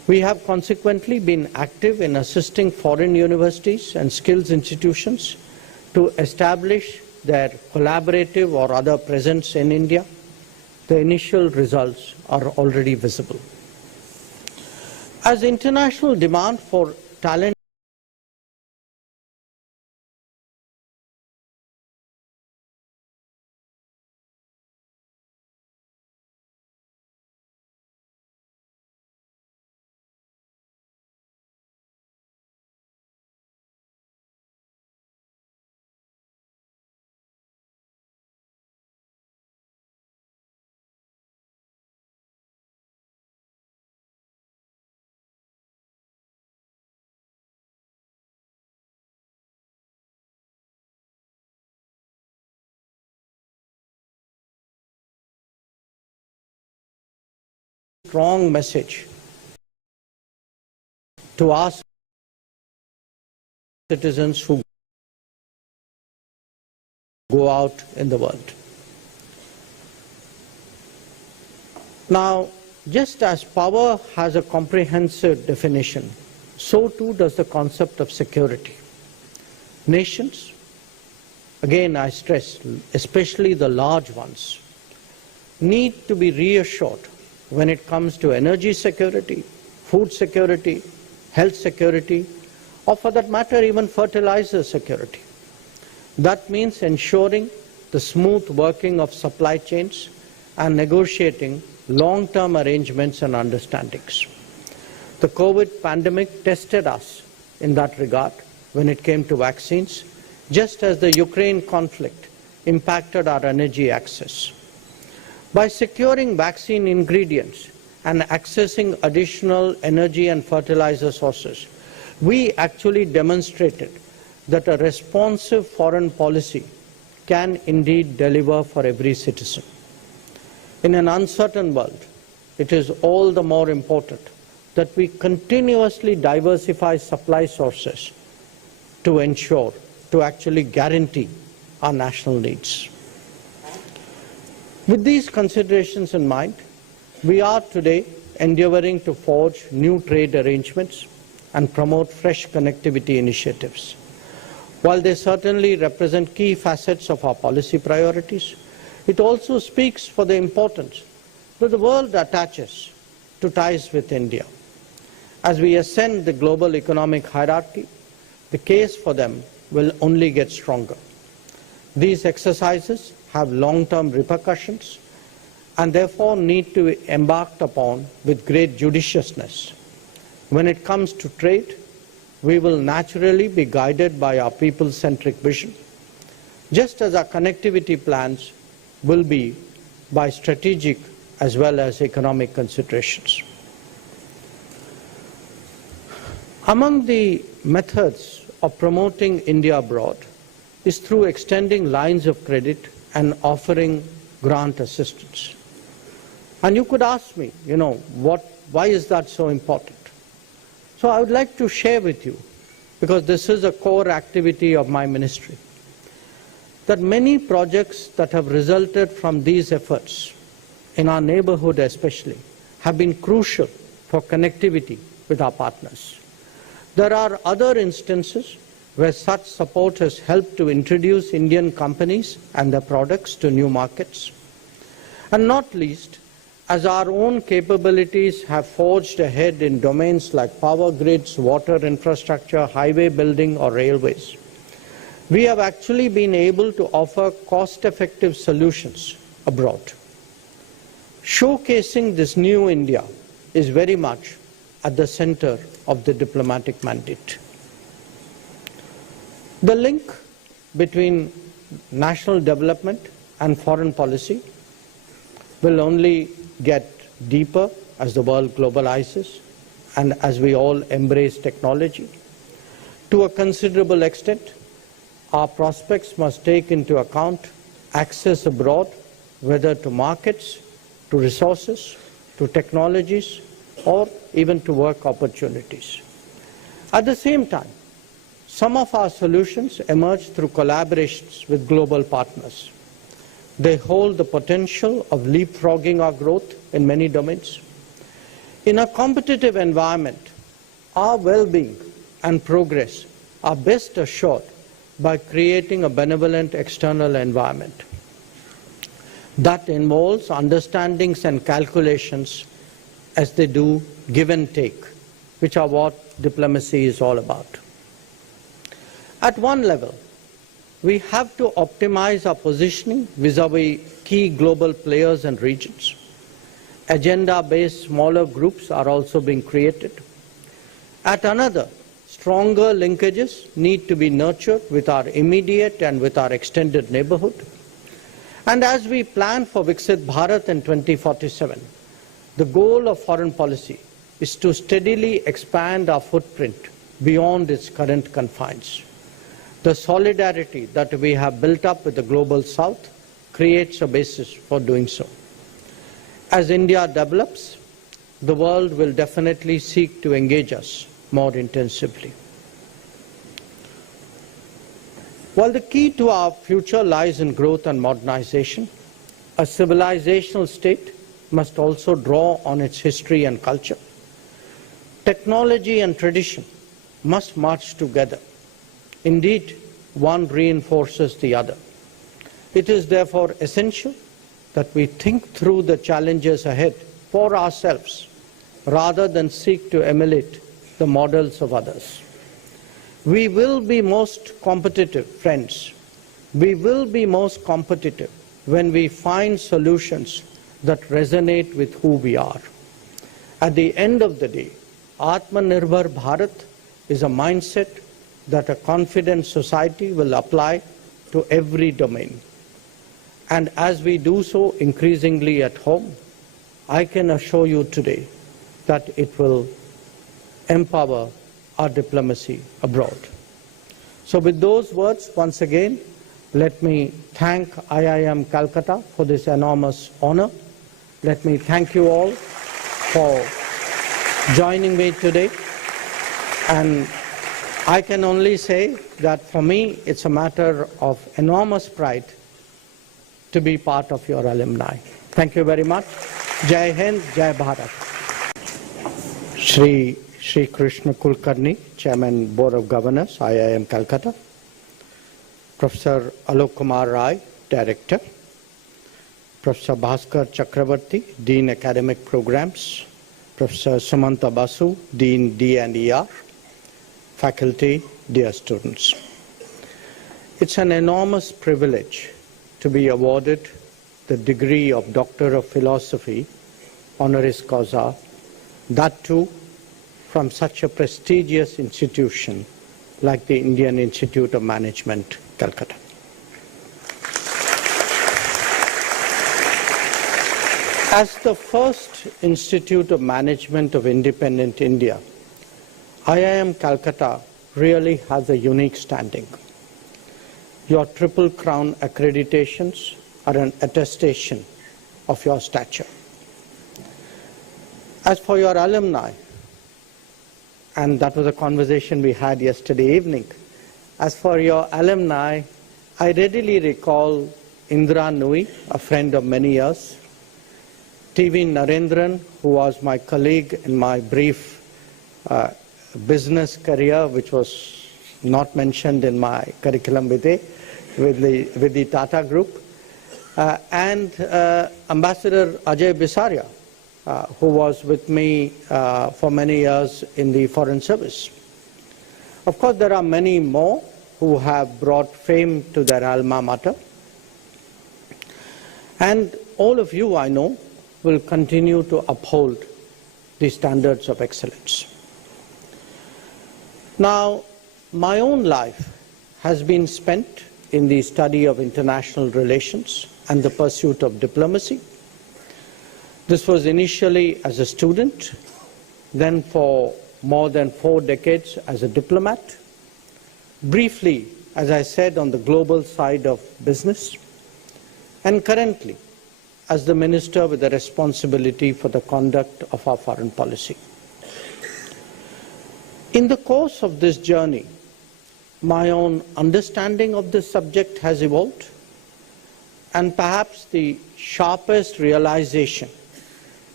We have consequently been active in assisting foreign universities and skills institutions to establish their collaborative or other presence in India. The initial results are already visible. As international demand for talent strong message to our citizens who go out in the world. Now, just as power has a comprehensive definition, so too does the concept of security. Nations, again I stress, especially the large ones, need to be reassured when it comes to energy security, food security, health security, or for that matter even fertilizer security. That means ensuring the smooth working of supply chains and negotiating long-term arrangements and understandings. The COVID pandemic tested us in that regard when it came to vaccines, just as the Ukraine conflict impacted our energy access. By securing vaccine ingredients and accessing additional energy and fertilizer sources, we actually demonstrated that a responsive foreign policy can indeed deliver for every citizen. In an uncertain world, it is all the more important that we continuously diversify supply sources to ensure, to actually guarantee our national needs. With these considerations in mind, we are today endeavoring to forge new trade arrangements and promote fresh connectivity initiatives. While they certainly represent key facets of our policy priorities, it also speaks for the importance that the world attaches to ties with India. As we ascend the global economic hierarchy, the case for them will only get stronger. These exercises have long-term repercussions and therefore need to be embarked upon with great judiciousness. When it comes to trade, we will naturally be guided by our people-centric vision, just as our connectivity plans will be by strategic as well as economic considerations. Among the methods of promoting India abroad is through extending lines of credit and offering grant assistance. And you could ask me, why is that so important? So I would like to share with you, because this is a core activity of my ministry, that many projects that have resulted from these efforts, in our neighborhood especially, have been crucial for connectivity with our partners. There are other instances where such support has helped to introduce Indian companies and their products to new markets. And not least, as our own capabilities have forged ahead in domains like power grids, water infrastructure, highway building, or railways, we have actually been able to offer cost-effective solutions abroad. Showcasing this new India is very much at the center of the diplomatic mandate. The link between national development and foreign policy will only get deeper as the world globalizes and as we all embrace technology. To a considerable extent, our prospects must take into account access abroad, whether to markets, to resources, to technologies, or even to work opportunities. At the same time, some of our solutions emerge through collaborations with global partners. They hold the potential of leapfrogging our growth in many domains. In a competitive environment, our well-being and progress are best assured by creating a benevolent external environment that involves understandings and calculations as they do give and take, which are what diplomacy is all about. At one level, we have to optimize our positioning vis-à-vis key global players and regions. Agenda-based smaller groups are also being created. At another, stronger linkages need to be nurtured with our immediate and with our extended neighborhood. And as we plan for Viksit Bharat in 2047, the goal of foreign policy is to steadily expand our footprint beyond its current confines. The solidarity that we have built up with the global south creates a basis for doing so. As India develops, the world will definitely seek to engage us more intensively. While the key to our future lies in growth and modernization, a civilizational state must also draw on its history and culture. Technology and tradition must march together. Indeed, one reinforces the other. It is therefore essential that we think through the challenges ahead for ourselves rather than seek to emulate the models of others. We will be most competitive, friends. We will be most competitive when we find solutions that resonate with who we are. At the end of the day, Atmanirbhar Bharat is a mindset that a confident society will apply to every domain. And as we do so increasingly at home, I can assure you today that it will empower our diplomacy abroad. So with those words, once again, let me thank IIM Calcutta for this enormous honor. Let me thank you all for joining me today. And I can only say that for me, it's a matter of enormous pride to be part of your alumni. Thank you very much. Jai Hind, Jai Bharat. Shri Krishna Kulkarni, Chairman, Board of Governors, IIM Calcutta. Professor Alok Kumar Rai, Director. Professor Bhaskar Chakravarti, Dean Academic Programs. Professor Sumanta Basu, Dean D&ER. Faculty, dear students. It's an enormous privilege to be awarded the degree of Doctor of Philosophy, honoris causa, that too from such a prestigious institution like the Indian Institute of Management, Calcutta. As the first Institute of Management of independent India, IIM Calcutta really has a unique standing. Your Triple Crown accreditations are an attestation of your stature. As for your alumni, and that was a conversation we had yesterday evening, as for your alumni, I readily recall Indra Nui, a friend of many years, TV Narendran, who was my colleague in my brief business career, which was not mentioned in my curriculum vitae, with the Tata Group, and Ambassador Ajay Bisaria, who was with me for many years in the Foreign Service. Of course, there are many more who have brought fame to their alma mater. And all of you, I know, will continue to uphold the standards of excellence. Now, my own life has been spent in the study of international relations and the pursuit of diplomacy. This was initially as a student, then for more than 4 decades as a diplomat, briefly, as I said, on the global side of business, and currently as the minister with the responsibility for the conduct of our foreign policy. In the course of this journey, my own understanding of this subject has evolved, and perhaps the sharpest realization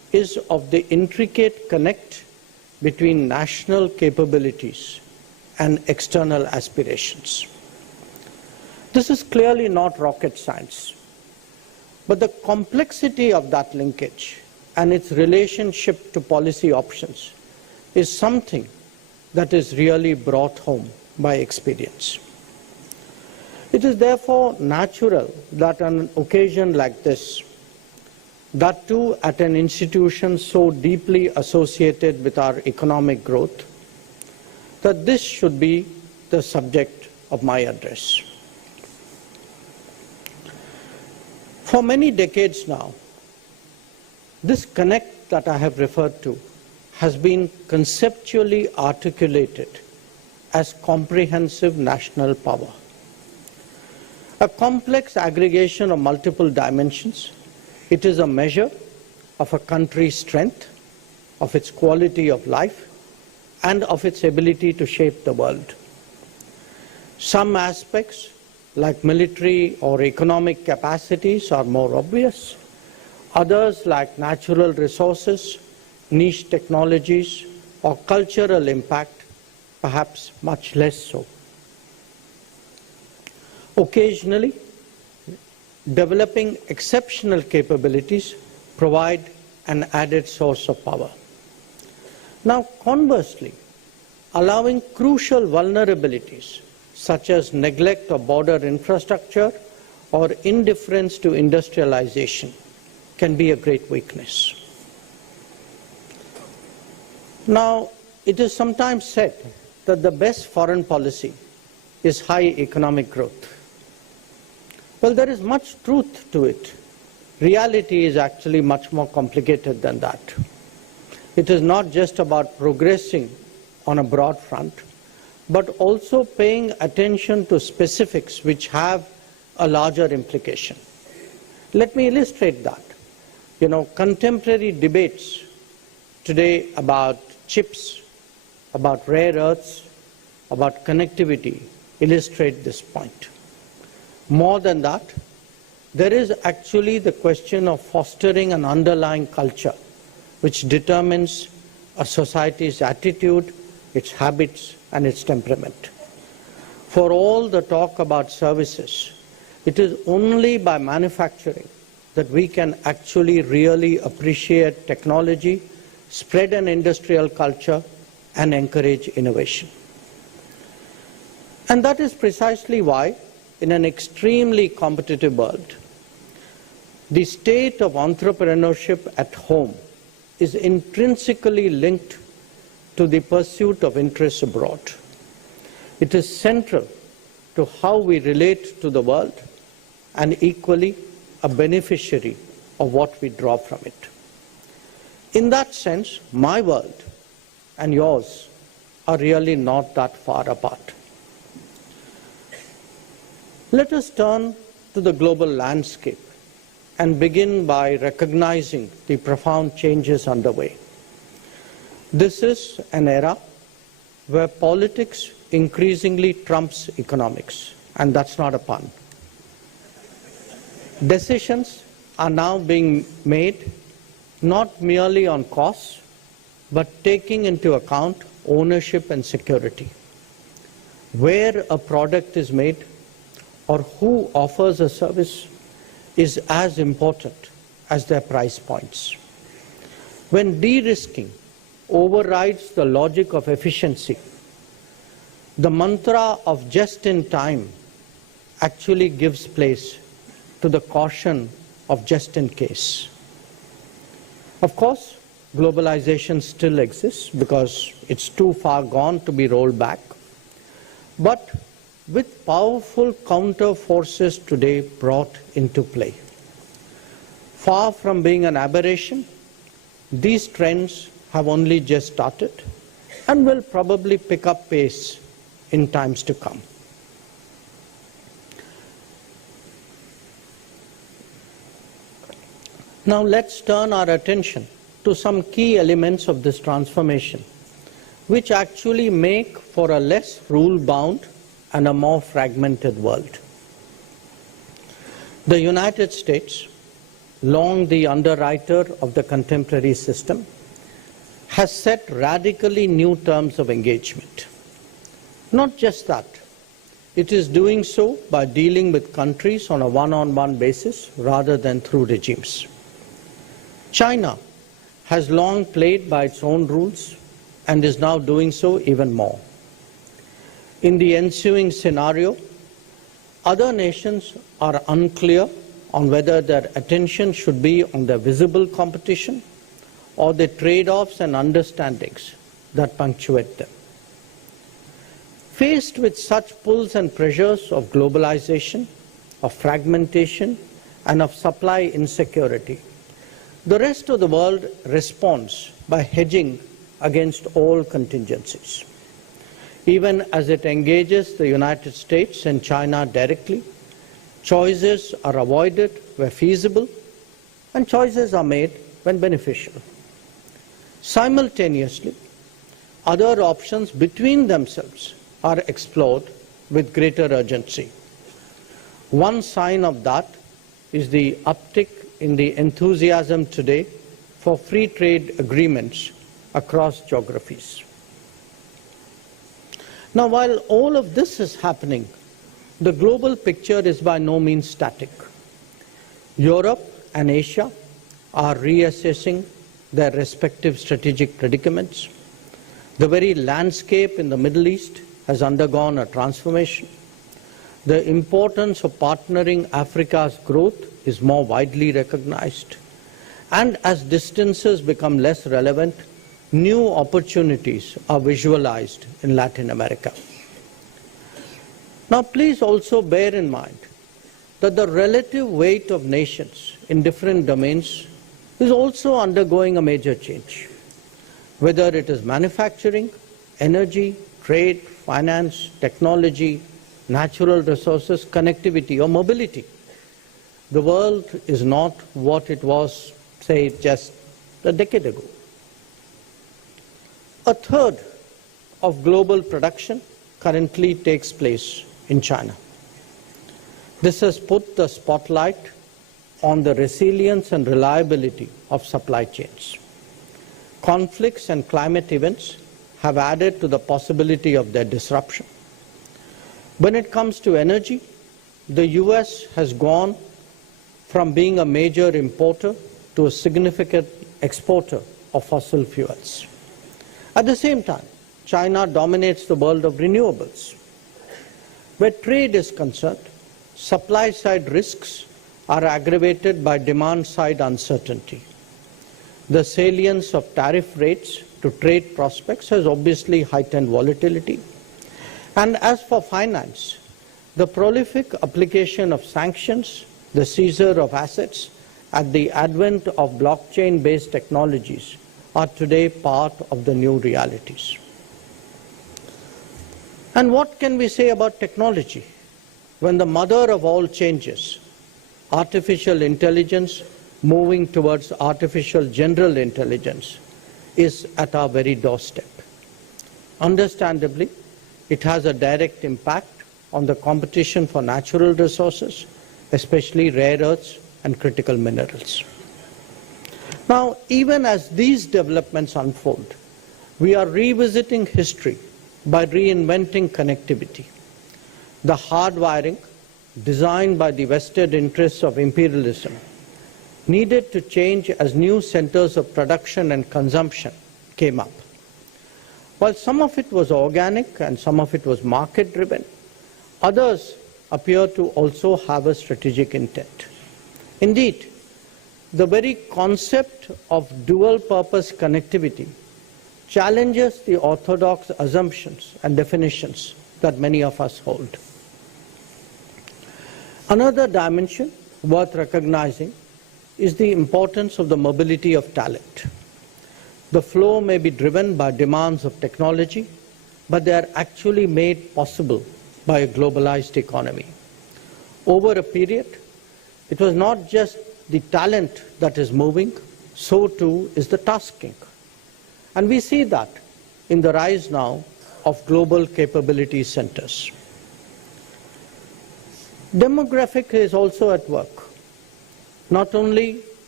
is of the intricate connect between national capabilities and external aspirations. This is clearly not rocket science, but the complexity of that linkage and its relationship to policy options is something that is really brought home by experience. It is therefore natural that on an occasion like this, that too at an institution so deeply associated with our economic growth, that this should be the subject of my address. For many decades now, this connect that I have referred to has been conceptually articulated as comprehensive national power. A complex aggregation of multiple dimensions, it is a measure of a country's strength, of its quality of life, and of its ability to shape the world. Some aspects, like military or economic capacities, are more obvious. Others, like natural resources, niche technologies, or cultural impact, perhaps much less so. Occasionally, developing exceptional capabilities provide an added source of power. Now, conversely, allowing crucial vulnerabilities such as neglect of border infrastructure or indifference to industrialization can be a great weakness. Now, it is sometimes said that the best foreign policy is high economic growth. Well, there is much truth to it. Reality is actually much more complicated than that. It is not just about progressing on a broad front, but also paying attention to specifics which have a larger implication. Let me illustrate that. Contemporary debates today about chips, about rare earths, about connectivity illustrate this point. More than that, there is actually the question of fostering an underlying culture which determines a society's attitude, its habits, and its temperament. For all the talk about services, it is only by manufacturing that we can actually really appreciate technology, spread an industrial culture, and encourage innovation. And that is precisely why, in an extremely competitive world, the state of entrepreneurship at home is intrinsically linked to the pursuit of interests abroad. It is central to how we relate to the world and equally a beneficiary of what we draw from it. In that sense, my world and yours are really not that far apart. Let us turn to the global landscape and begin by recognizing the profound changes underway. This is an era where politics increasingly trumps economics, and that's not a pun. Decisions are now being made not merely on costs, but taking into account ownership and security. Where a product is made or who offers a service is as important as their price points. When de-risking overrides the logic of efficiency, the mantra of just in time actually gives place to the caution of just in case. Of course, globalization still exists because it's too far gone to be rolled back. But with powerful counter forces today brought into play, far from being an aberration, these trends have only just started and will probably pick up pace in times to come. Now let's turn our attention to some key elements of this transformation, which actually make for a less rule-bound and a more fragmented world. The United States long the underwriter of the contemporary system, has set radically new terms of engagement. Not just that, it is doing so by dealing with countries on a one-on-one basis rather than through regimes. China has long played by its own rules and is now doing so even more. In the ensuing scenario, other nations are unclear on whether their attention should be on the visible competition or the trade-offs and understandings that punctuate them. Faced with such pulls and pressures of globalization, of fragmentation, and of supply insecurity, the rest of the world responds by hedging against all contingencies. Even as it engages the United States and China directly, choices are avoided where feasible, and choices are made when beneficial. Simultaneously, other options between themselves are explored with greater urgency. One sign of that is the uptick in the enthusiasm today for free trade agreements across geographies. Now, while all of this is happening, the global picture is by no means static. Europe and Asia are reassessing their respective strategic predicaments. The very landscape in the Middle East has undergone a transformation. The importance of partnering Africa's growth is more widely recognized. And as distances become less relevant, new opportunities are visualized in Latin America. Now, please also bear in mind that the relative weight of nations in different domains is also undergoing a major change. Whether it is manufacturing, energy, trade, finance, technology, natural resources, connectivity, or mobility, the world is not what it was, say, just a decade ago. A third of global production currently takes place in China. This has put the spotlight on the resilience and reliability of supply chains. Conflicts and climate events have added to the possibility of their disruption. When it comes to energy, the US has gone from being a major importer to a significant exporter of fossil fuels. At the same time, China dominates the world of renewables. Where trade is concerned, supply-side risks are aggravated by demand-side uncertainty. The salience of tariff rates to trade prospects has obviously heightened volatility. And as for finance, the prolific application of sanctions, the seizure of assets, and the advent of blockchain-based technologies are today part of the new realities. And what can we say about technology when the mother of all changes, artificial intelligence moving towards artificial general intelligence, is at our very doorstep? Understandably, it has a direct impact on the competition for natural resources, especially rare earths and critical minerals. Now, even as these developments unfold, we are revisiting history by reinventing connectivity. The hardwiring, designed by the vested interests of imperialism, needed to change as new centers of production and consumption came up. While some of it was organic and some of it was market-driven, others appear to also have a strategic intent. Indeed, the very concept of dual-purpose connectivity challenges the orthodox assumptions and definitions that many of us hold. Another dimension worth recognizing is the importance of the mobility of talent. The flow may be driven by demands of technology, but they are actually made possible by a globalized economy. Over a period, it was not just the talent that is moving, so too is the tasking. And we see that in the rise now of global capability centers. Demographic is also at work. Not only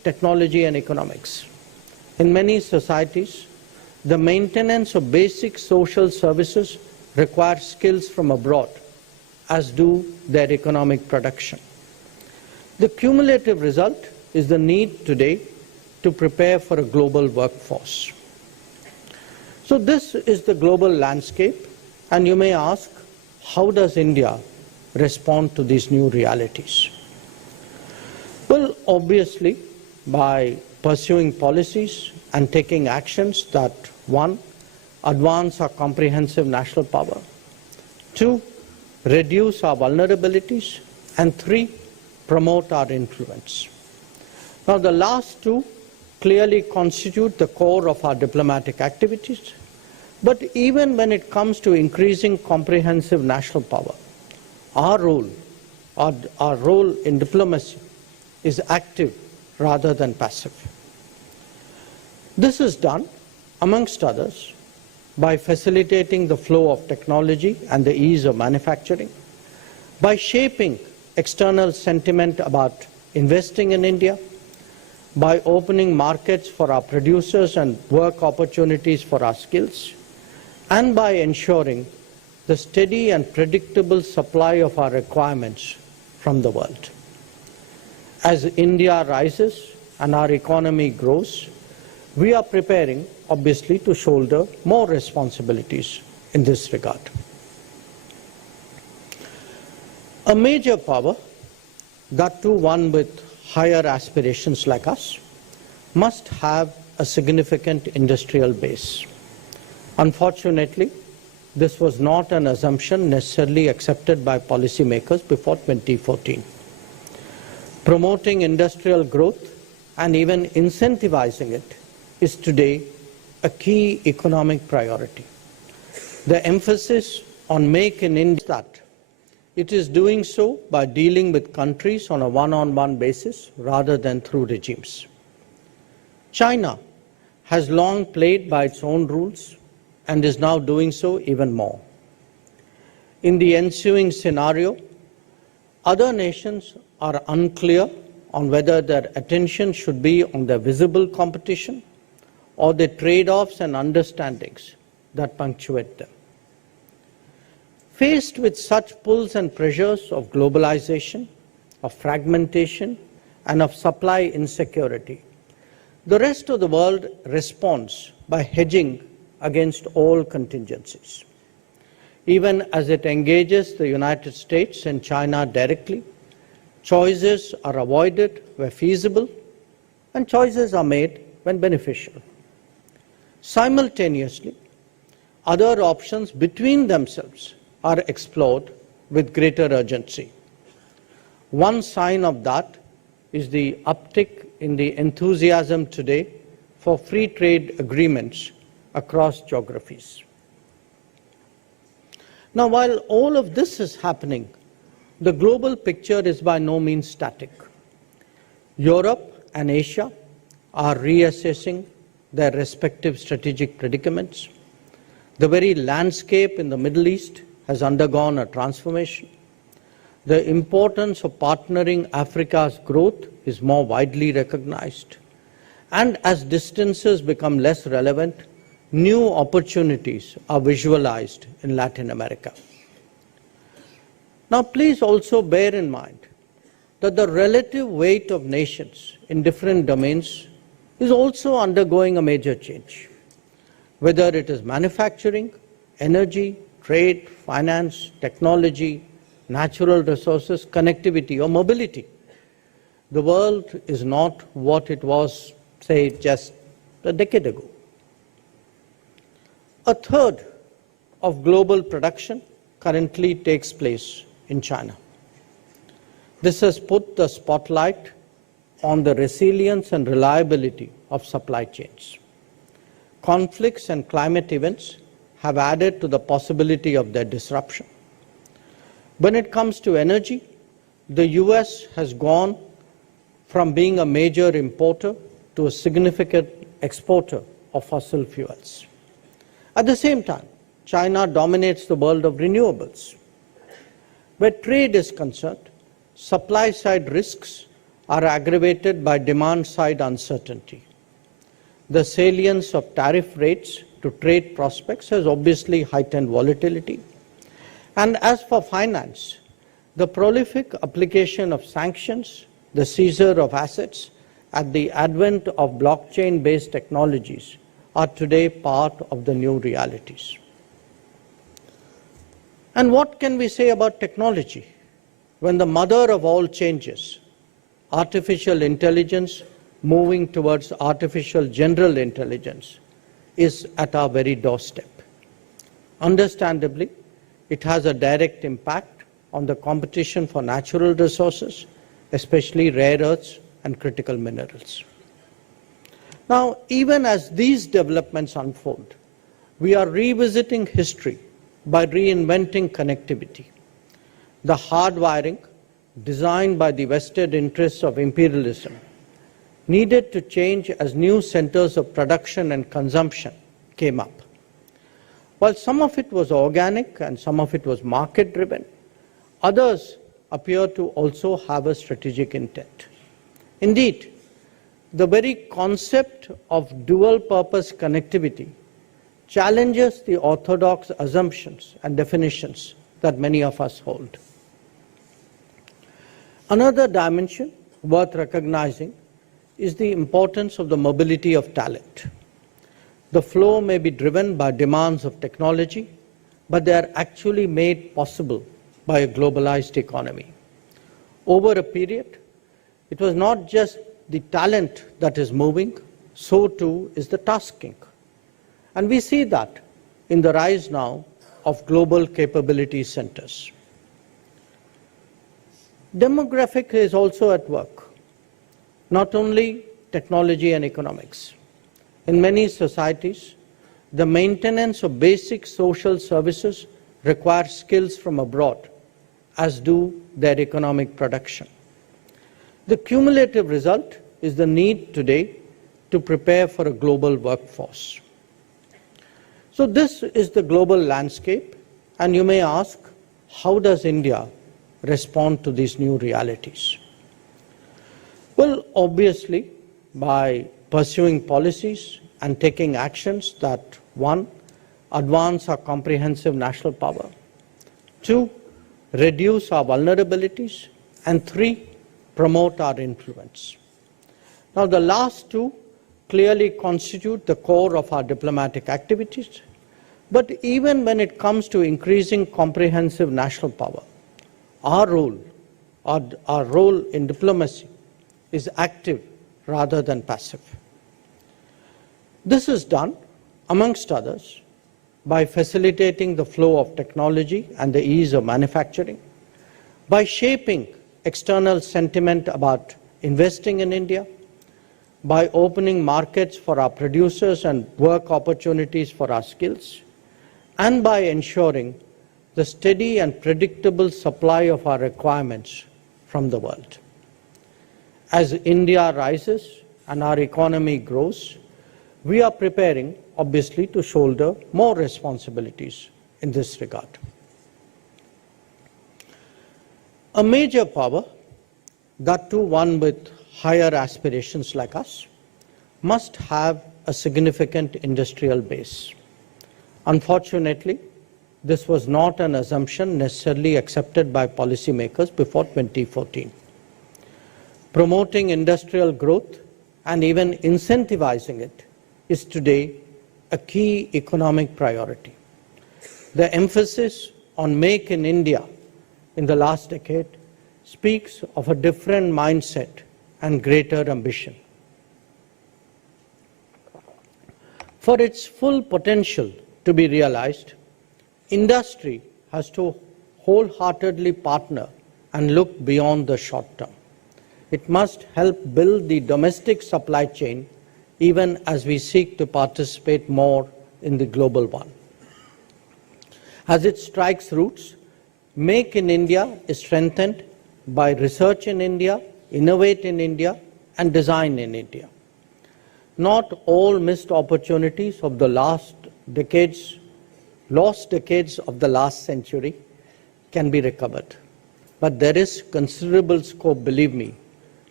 technology and economics. In many societies, the maintenance of basic social services requires skills from abroad, as do their economic production. The cumulative result is the need today to prepare for a global workforce. So this is the global landscape, and you may ask, how does India respond to these new realities? Well, obviously, by pursuing policies and taking actions that, one, advance our comprehensive national power, two, reduce our vulnerabilities, and three, promote our influence. Now, the last two clearly constitute the core of our diplomatic activities, but even when it comes to increasing comprehensive national power, our role in diplomacy is active rather than passive. This is done, amongst others, by facilitating the flow of technology and the ease of manufacturing, by shaping external sentiment about investing in India, by opening markets for our producers and work opportunities for our skills, and by ensuring the steady and predictable supply of our requirements from the world. As India rises and our economy grows, we are preparing, obviously, to shoulder more responsibilities in this regard. A major power, that too one with higher aspirations like us, must have a significant industrial base. Unfortunately, this was not an assumption necessarily accepted by policymakers before 2014. Promoting industrial growth and even incentivizing it is today a key economic priority. The emphasis on Make in India, that it is doing so by dealing with countries on a one-on-one basis rather than through regimes. China has long played by its own rules and is now doing so even more. In the ensuing scenario, other nations are unclear on whether their attention should be on the visible competition or the trade-offs and understandings that punctuate them. Faced with such pulls and pressures of globalization, of fragmentation, and of supply insecurity, the rest of the world responds by hedging against all contingencies. Even as it engages the United States and China directly, choices are avoided where feasible, and choices are made when beneficial. Simultaneously, other options between themselves are explored with greater urgency. One sign of that is the uptick in the enthusiasm today for free trade agreements across geographies. Now, while all of this is happening, the global picture is by no means static. Europe and Asia are reassessing their respective strategic predicaments. The very landscape in the Middle East has undergone a transformation. The importance of partnering Africa's growth is more widely recognized. And as distances become less relevant, new opportunities are visualized in Latin America. Now, please also bear in mind that the relative weight of nations in different domains is also undergoing a major change. Whether it is manufacturing, energy, trade, finance, technology, natural resources, connectivity, or mobility, the world is not what it was, say, just a decade ago. A third of global production currently takes place in China. This has put the spotlight on the resilience and reliability of supply chains. Conflicts and climate events have added to the possibility of their disruption. When it comes to energy, the US has gone from being a major importer to a significant exporter of fossil fuels. At the same time, China dominates the world of renewables. Where trade is concerned, supply-side risks are aggravated by demand-side uncertainty. The salience of tariff rates to trade prospects has obviously heightened volatility. And as for finance, the prolific application of sanctions, the seizure of assets, and the advent of blockchain-based technologies are today part of the new realities. And what can we say about technology when the mother of all changes, artificial intelligence moving towards artificial general intelligence, is at our very doorstep? Understandably, it has a direct impact on the competition for natural resources, especially rare earths and critical minerals. Now, even as these developments unfold, we are revisiting history by reinventing connectivity. The hardwiring, designed by the vested interests of imperialism, needed to change as new centers of production and consumption came up. While some of it was organic and some of it was market-driven, others appear to also have a strategic intent. Indeed, the very concept of dual-purpose connectivity challenges the orthodox assumptions and definitions that many of us hold. Another dimension worth recognizing is the importance of the mobility of talent. The flow may be driven by demands of technology, but they are actually made possible by a globalized economy. Over a period, it was not just the talent that is moving, so too is the tasking. And we see that in the rise now of global capability centers. Demographic is also at work, not only technology and economics. In many societies, the maintenance of basic social services requires skills from abroad, as do their economic production. The cumulative result is the need today to prepare for a global workforce. So this is the global landscape, and you may ask, how does India respond to these new realities? Well, obviously, by pursuing policies and taking actions that, one, advance our comprehensive national power, two, reduce our vulnerabilities, and three, promote our influence. Now, the last two clearly constitute the core of our diplomatic activities, but even when it comes to increasing comprehensive national power, our role in diplomacy is active rather than passive. This is done, amongst others, by facilitating the flow of technology and the ease of manufacturing, by shaping external sentiment about investing in India, by opening markets for our producers and work opportunities for our skills, and by ensuring the steady and predictable supply of our requirements from the world. As India rises and our economy grows, we are preparing, obviously, to shoulder more responsibilities in this regard. A major power, that too one with higher aspirations like us, must have a significant industrial base. Unfortunately, this was not an assumption necessarily accepted by policymakers before 2014. Promoting industrial growth and even incentivizing it is today a key economic priority. The emphasis on Make in India in the last decade speaks of a different mindset and greater ambition. For its full potential to be realized, industry has to wholeheartedly partner and look beyond the short term. It must help build the domestic supply chain even as we seek to participate more in the global one. As it strikes roots, Make in India is strengthened by research in India, innovate in India, and design in India. Not all missed opportunities of the lost decades of the last century can be recovered. But there is considerable scope, believe me,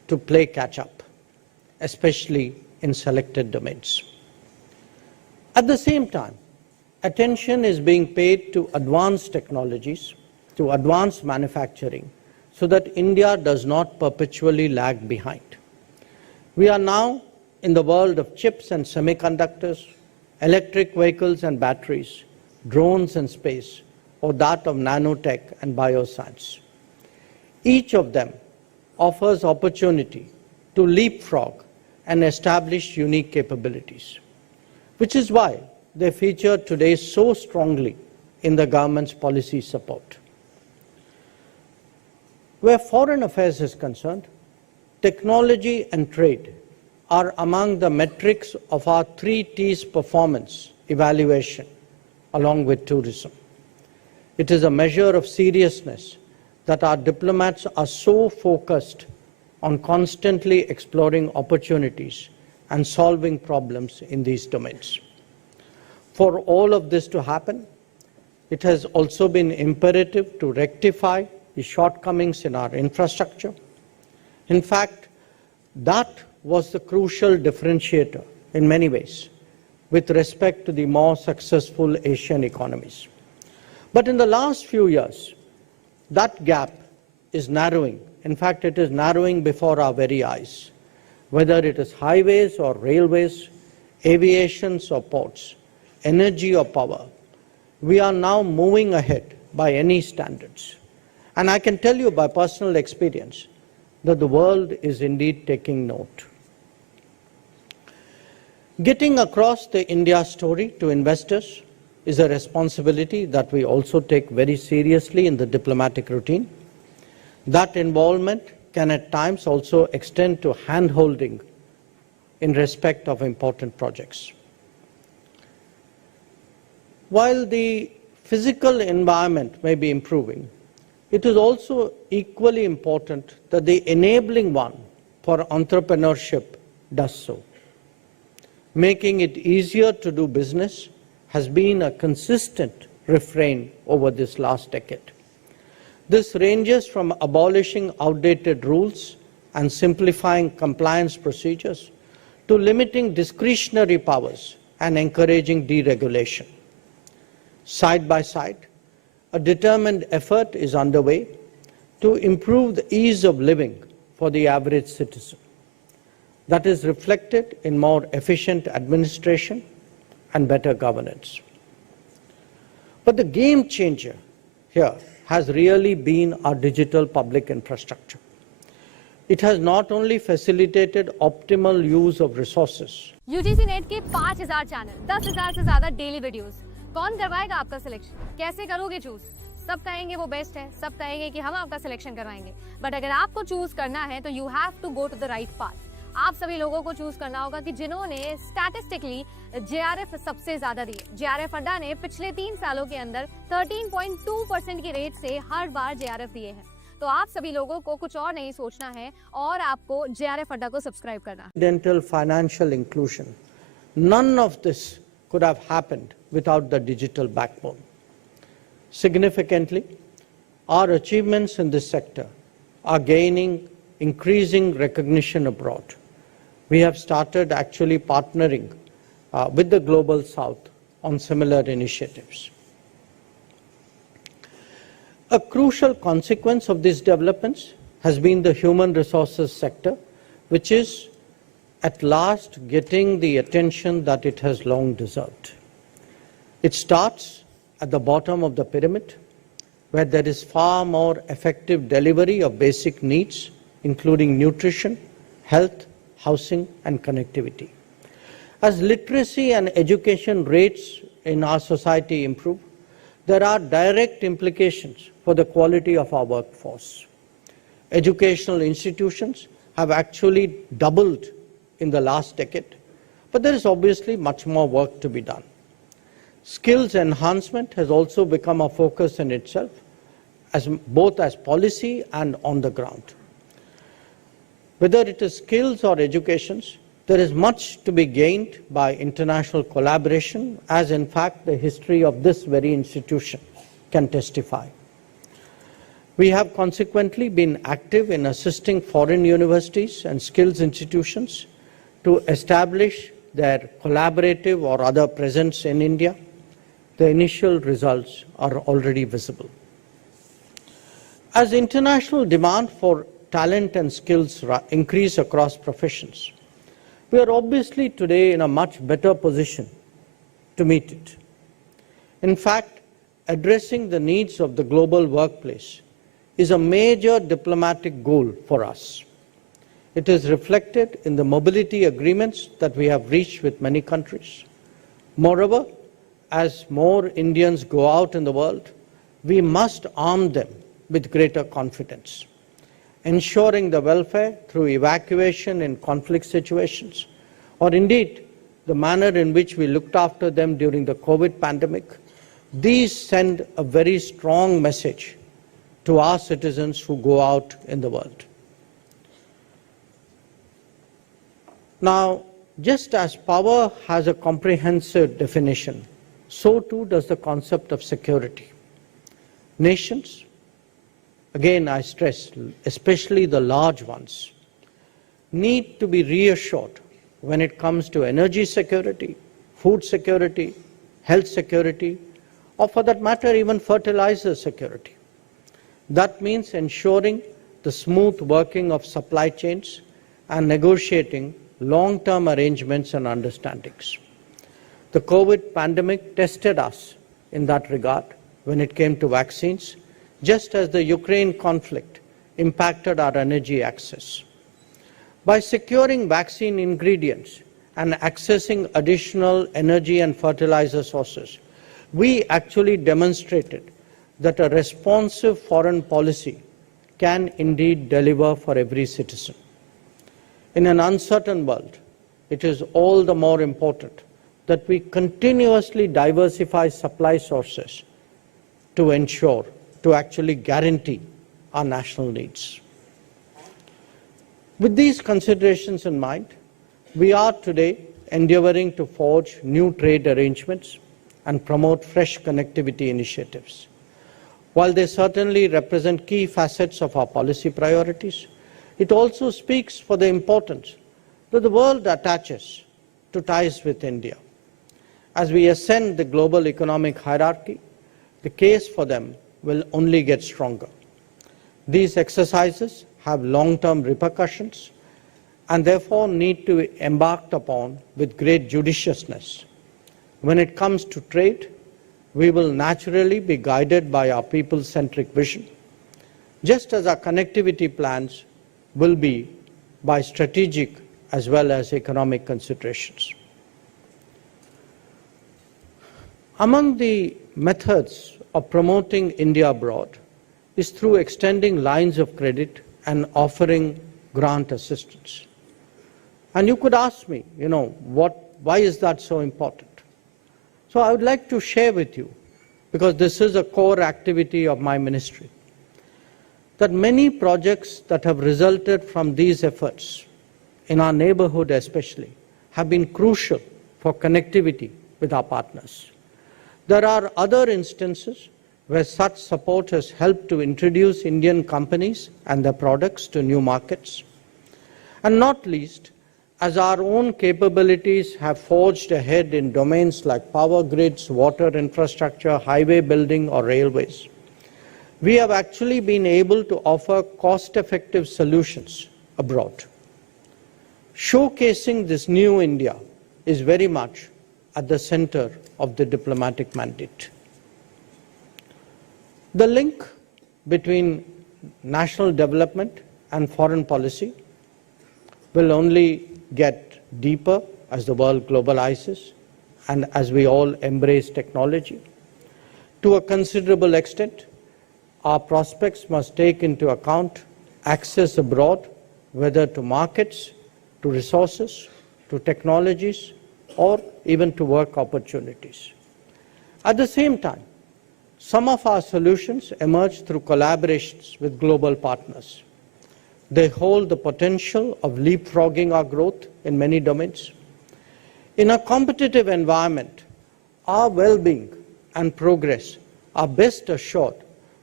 to play catch-up, especially in selected domains. At the same time, attention is being paid to advanced technologies, to advanced manufacturing, so that India does not perpetually lag behind. We are now in the world of chips and semiconductors, electric vehicles and batteries, drones and space, or that of nanotech and bioscience. Each of them offers opportunity to leapfrog and establish unique capabilities, which is why they feature today so strongly in the government's policy support. Where foreign affairs is concerned, technology and trade are among the metrics of our 3 T's performance evaluation, along with tourism. It is a measure of seriousness that our diplomats are so focused on constantly exploring opportunities and solving problems in these domains. For all of this to happen, it has also been imperative to rectify the shortcomings in our infrastructure. In fact, that was the crucial differentiator in many ways with respect to the more successful Asian economies. But in the last few years, that gap is narrowing. In fact, it is narrowing before our very eyes. Whether it is highways or railways, aviations or ports, energy or power, we are now moving ahead by any standards. And I can tell you by personal experience that the world is indeed taking note. Getting across the India story to investors is a responsibility that we also take very seriously in the diplomatic routine. That involvement can at times also extend to hand-holding in respect of important projects. While the physical environment may be improving, it is also equally important that the enabling one for entrepreneurship does so. Making it easier to do business has been a consistent refrain over this last decade. This ranges from abolishing outdated rules and simplifying compliance procedures to limiting discretionary powers and encouraging deregulation. Side by side, a determined effort is underway to improve the ease of living for the average citizen. That is reflected in more efficient administration and better governance. But the game changer here has really been our digital public infrastructure. It has not only facilitated optimal use of resources. UGC net के 5000 channel, 10,000 से ज्यादा daily videos. कौन करवाएगा आपका selection? कैसे करोगे choose? सब कहेंगे वो बेस्ट है, सब कहेंगे कि हम आपका सिलेक्शन करवाएंगे। बट अगर आपको चूज करना है तो you have to go to the right path. आप सभी लोगों को चूज करना होगा कि जिन्होंने स्टैटिस्टिकली जेआरएफ सबसे ज्यादा दिए। जेआरएफ अड्डा ने पिछले 3 सालों के अंदर 13.2% की रेट से हर बार जेआरएफ दिए हैं। तो आप सभी लोगों को कुछ और नहीं सोचना है और आपको जेआरएफ अड्डा को सब्सक्राइब करना है। Dental financial inclusion. None of this could have happened without the digital backbone. Significantly, our achievements in this sector are gaining increasing recognition abroad. We have started actually partnering with the Global South on similar initiatives. A crucial consequence of these developments has been the human resources sector, which is at last getting the attention that it has long deserved. It starts at the bottom of the pyramid, where there is far more effective delivery of basic needs, including nutrition, health, housing, and connectivity. As literacy and education rates in our society improve, there are direct implications for the quality of our workforce. Educational institutions have actually doubled in the last decade, but there is obviously much more work to be done. Skills enhancement has also become a focus in itself, both as policy and on the ground. Whether it is skills or educations, there is much to be gained by international collaboration, as in fact the history of this very institution can testify. We have consequently been active in assisting foreign universities and skills institutions to establish their collaborative or other presence in India. The initial results are already visible. As international demand for talent and skills increase across professions, we are obviously today in a much better position to meet it. In fact, addressing the needs of the global workplace is a major diplomatic goal for us. It is reflected in the mobility agreements that we have reached with many countries. Moreover, as more Indians go out in the world, we must arm them with greater confidence, ensuring the welfare through evacuation in conflict situations, or indeed the manner in which we looked after them during the COVID pandemic. These send a very strong message to our citizens who go out in the world. Now, just as power has a comprehensive definition, so too does the concept of security. Nations, again I stress, especially the large ones, need to be reassured when it comes to energy security, food security, health security, or for that matter even fertilizer security. That means ensuring the smooth working of supply chains and negotiating long-term arrangements and understandings. The COVID pandemic tested us in that regard when it came to vaccines, just as the Ukraine conflict impacted our energy access. By securing vaccine ingredients and accessing additional energy and fertilizer sources, we actually demonstrated that a responsive foreign policy can indeed deliver for every citizen. In an uncertain world, it is all the more important that we continuously diversify supply sources to ensure, to actually guarantee our national needs. With these considerations in mind, we are today endeavoring to forge new trade arrangements and promote fresh connectivity initiatives. While they certainly represent key facets of our policy priorities, it also speaks for the importance that the world attaches to ties with India. As we ascend the global economic hierarchy, the case for them will only get stronger. These exercises have long-term repercussions and therefore need to be embarked upon with great judiciousness. When it comes to trade, we will naturally be guided by our people-centric vision, just as our connectivity plans will be by strategic as well as economic considerations. Among the methods of promoting India abroad is through extending lines of credit and offering grant assistance. And you could ask me, why is that so important? So I would like to share with you, because this is a core activity of my ministry, that many projects that have resulted from these efforts, in our neighborhood especially, have been crucial for connectivity with our partners. There are other instances where such support has helped to introduce Indian companies and their products to new markets. And not least, as our own capabilities have forged ahead in domains like power grids, water infrastructure, highway building, or railways, we have actually been able to offer cost-effective solutions abroad. Showcasing this new India is very much at the center of the diplomatic mandate. The link between national development and foreign policy will only get deeper as the world globalizes and as we all embrace technology. To a considerable extent, our prospects must take into account access abroad, whether to markets, to resources, to technologies, or even to work opportunities. At the same time, some of our solutions emerge through collaborations with global partners. They hold the potential of leapfrogging our growth in many domains. In a competitive environment, our well-being and progress are best assured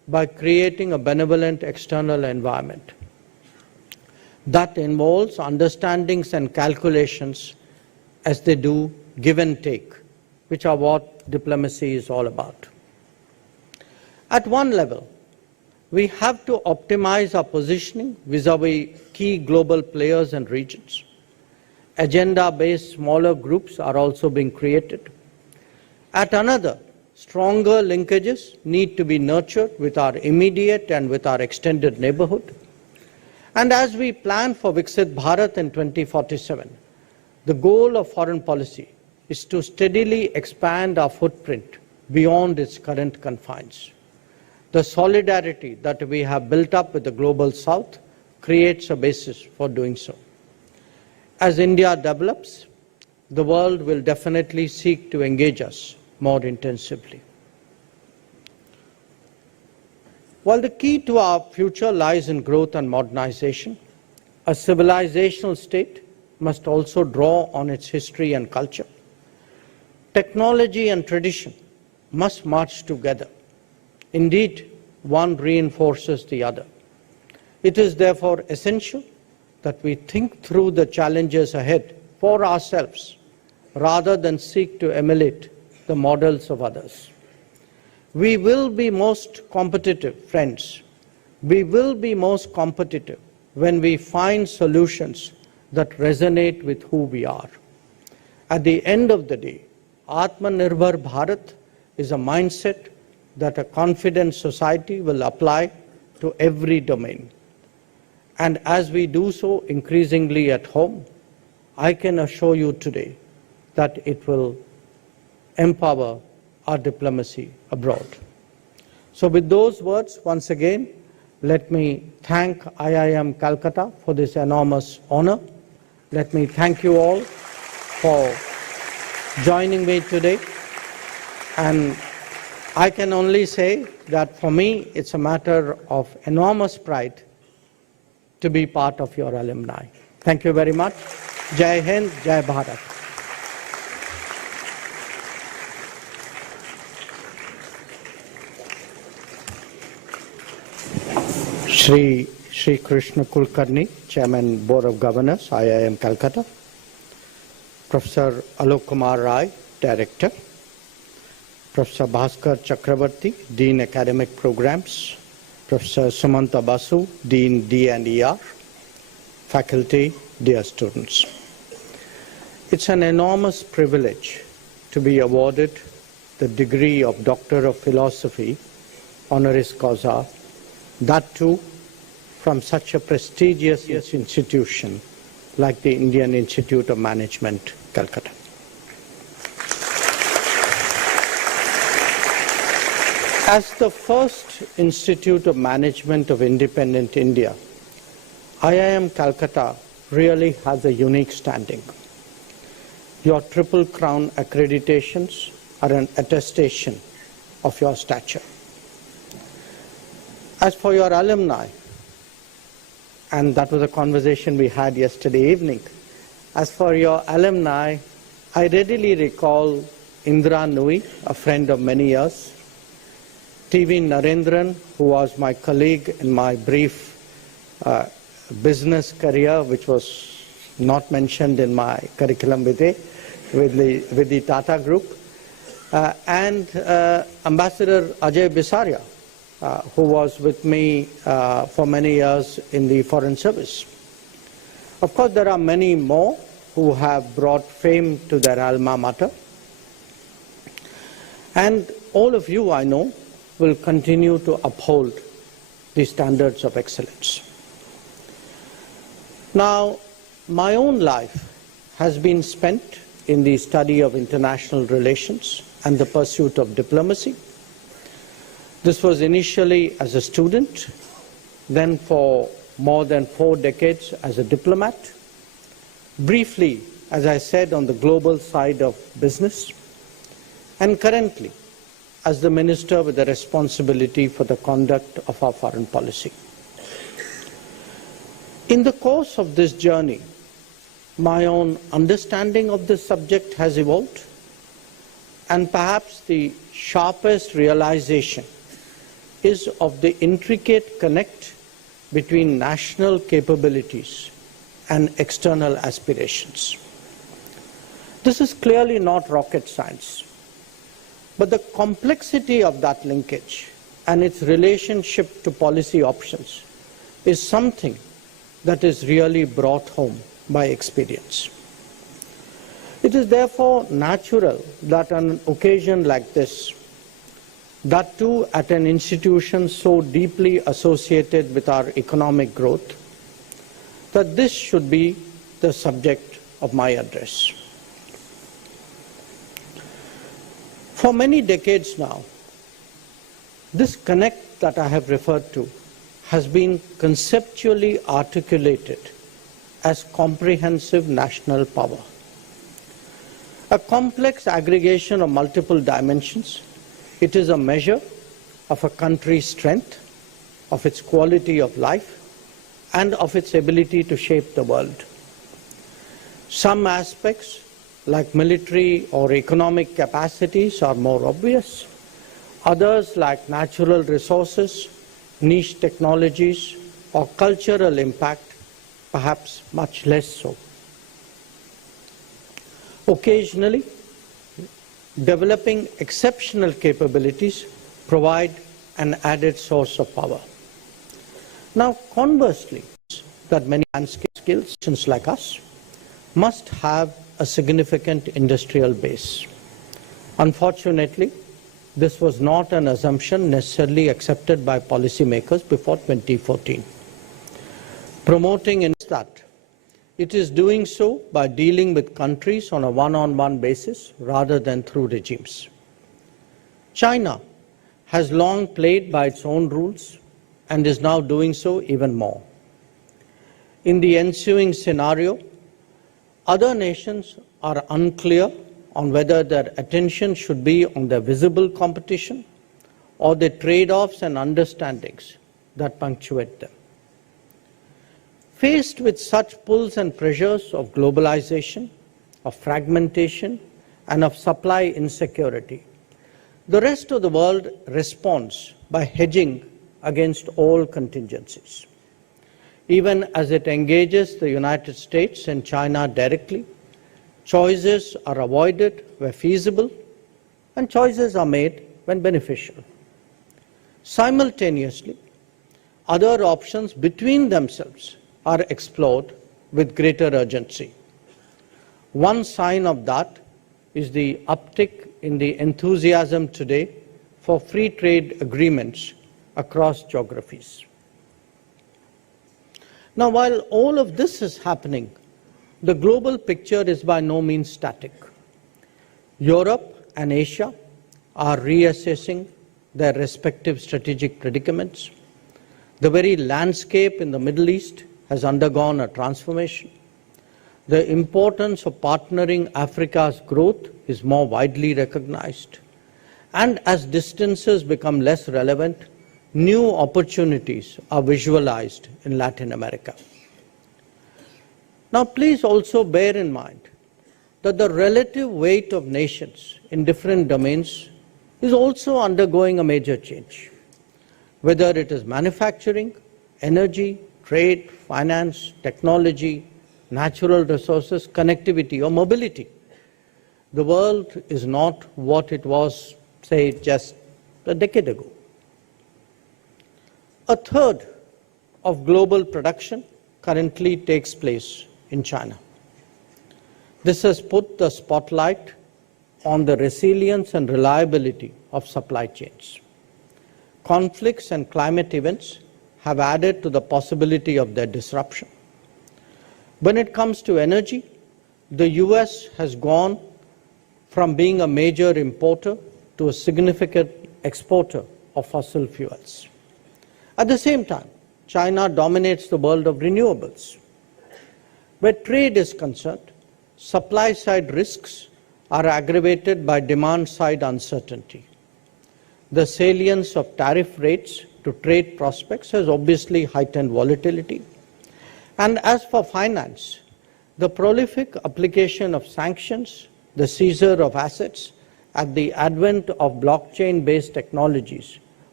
by creating a benevolent external environment that involves understandings and calculations as they do give and take, which are what diplomacy is all about. At one level, we have to optimize our positioning vis-à-vis key global players and regions. Agenda-based smaller groups are also being created. At another, stronger linkages need to be nurtured with our immediate and with our extended neighborhood. And as we plan for Viksit Bharat in 2047, the goal of foreign policy is to steadily expand our footprint beyond its current confines. The solidarity that we have built up with the global South creates a basis for doing so. As India develops, the world will definitely seek to engage us more intensively. While the key to our future lies in growth and modernization, a civilizational state must also draw on its history and culture. Technology and tradition must march together. Indeed, one reinforces the other. It is therefore essential that we think through the challenges ahead for ourselves rather than seek to emulate the models of others. We will be most competitive, friends. We will be most competitive when we find solutions that resonate with who we are. At the end of the day, Atmanirbhar Bharat is a mindset that a confident society will apply to every domain. And as we do so increasingly at home, I can assure you today that it will empower our diplomacy abroad. So with those words, once again, let me thank IIM Calcutta for this enormous honor. Let me thank you all for joining me today. And I can only say that for me, it's a matter of enormous pride to be part of your alumni. Thank you very much. Jai Hind, Jai Bharat. Shri Krishna Kulkarni, Chairman, Board of Governors, IIM Calcutta. Professor Alok Kumar Rai, Director. Professor Bhaskar Chakravarti, Dean Academic Programs. Professor Sumanta Basu, Dean D&ER. Faculty, dear students. It's an enormous privilege to be awarded the degree of Doctor of Philosophy, honoris causa, that too from such a prestigious institution like the Indian Institute of Management, Calcutta. As the first Institute of Management of independent India, IIM Calcutta really has a unique standing. Your Triple Crown accreditations are an attestation of your stature. As for your alumni, and that was a conversation we had yesterday evening, as for your alumni, I readily recall Indra Nui, a friend of many years, TV Narendran, who was my colleague in my brief business career, which was not mentioned in my curriculum vitae with the Tata Group, and Ambassador Ajay Bisaria, who was with me for many years in the Foreign Service. Of course, there are many more who have brought fame to their alma mater. And all of you, I know, will continue to uphold the standards of excellence. Now, my own life has been spent in the study of international relations and the pursuit of diplomacy. This was initially as a student, then for more than 4 decades as a diplomat, briefly, as I said, on the global side of business, and currently as the minister with the responsibility for the conduct of our foreign policy. In the course of this journey, my own understanding of this subject has evolved, and perhaps the sharpest realization is of the intricate connect between national capabilities and external aspirations. This is clearly not rocket science, but the complexity of that linkage and its relationship to policy options is something that is really brought home by experience. It is therefore natural that on an occasion like this, that too at an institution so deeply associated with our economic growth, that this should be the subject of my address. For many decades now, this connect that I have referred to has been conceptually articulated as comprehensive national power. A complex aggregation of multiple dimensions, it is a measure of a country's strength, of its quality of life, and of its ability to shape the world. Some aspects, like military or economic capacities, are more obvious. Others, like natural resources, niche technologies, or cultural impact, perhaps much less so. Occasionally, developing exceptional capabilities provide an added source of power. Now, conversely, that many skills like us must have a significant industrial base. Unfortunately, this was not an assumption necessarily accepted by policymakers before 2014. Promoting that, it is doing so by dealing with countries on a one-on-one basis rather than through regimes. China has long played by its own rules and is now doing so even more. In the ensuing scenario, other nations are unclear on whether their attention should be on the visible competition or the trade-offs and understandings that punctuate them. Faced with such pulls and pressures of globalization, of fragmentation, and of supply insecurity, the rest of the world responds by hedging against all contingencies. Even as it engages the United States and China directly, choices are avoided where feasible, and choices are made when beneficial. Simultaneously, other options between themselves are explored with greater urgency. One sign of that is the uptick in the enthusiasm today for free trade agreements across geographies. Now, while all of this is happening, the global picture is by no means static. Europe and Asia are reassessing their respective strategic predicaments. The very landscape in the Middle East has undergone a transformation. The importance of partnering Africa's growth is more widely recognized. And as distances become less relevant, new opportunities are visualized in Latin America. Now, please also bear in mind that the relative weight of nations in different domains is also undergoing a major change. Whether it is manufacturing, energy, trade, finance, technology, natural resources, connectivity, or mobility, the world is not what it was, say, just a decade ago. A third of global production currently takes place in China. This has put the spotlight on the resilience and reliability of supply chains. Conflicts and climate events have added to the possibility of their disruption. When it comes to energy, the US has gone from being a major importer to a significant exporter of fossil fuels. At the same time, China dominates the world of renewables. Where trade is concerned, supply-side risks are aggravated by demand-side uncertainty. The salience of tariff rates to trade prospects has obviously heightened volatility. And as for finance, the prolific application of sanctions, the seizure of assets, and the advent of blockchain-based technologies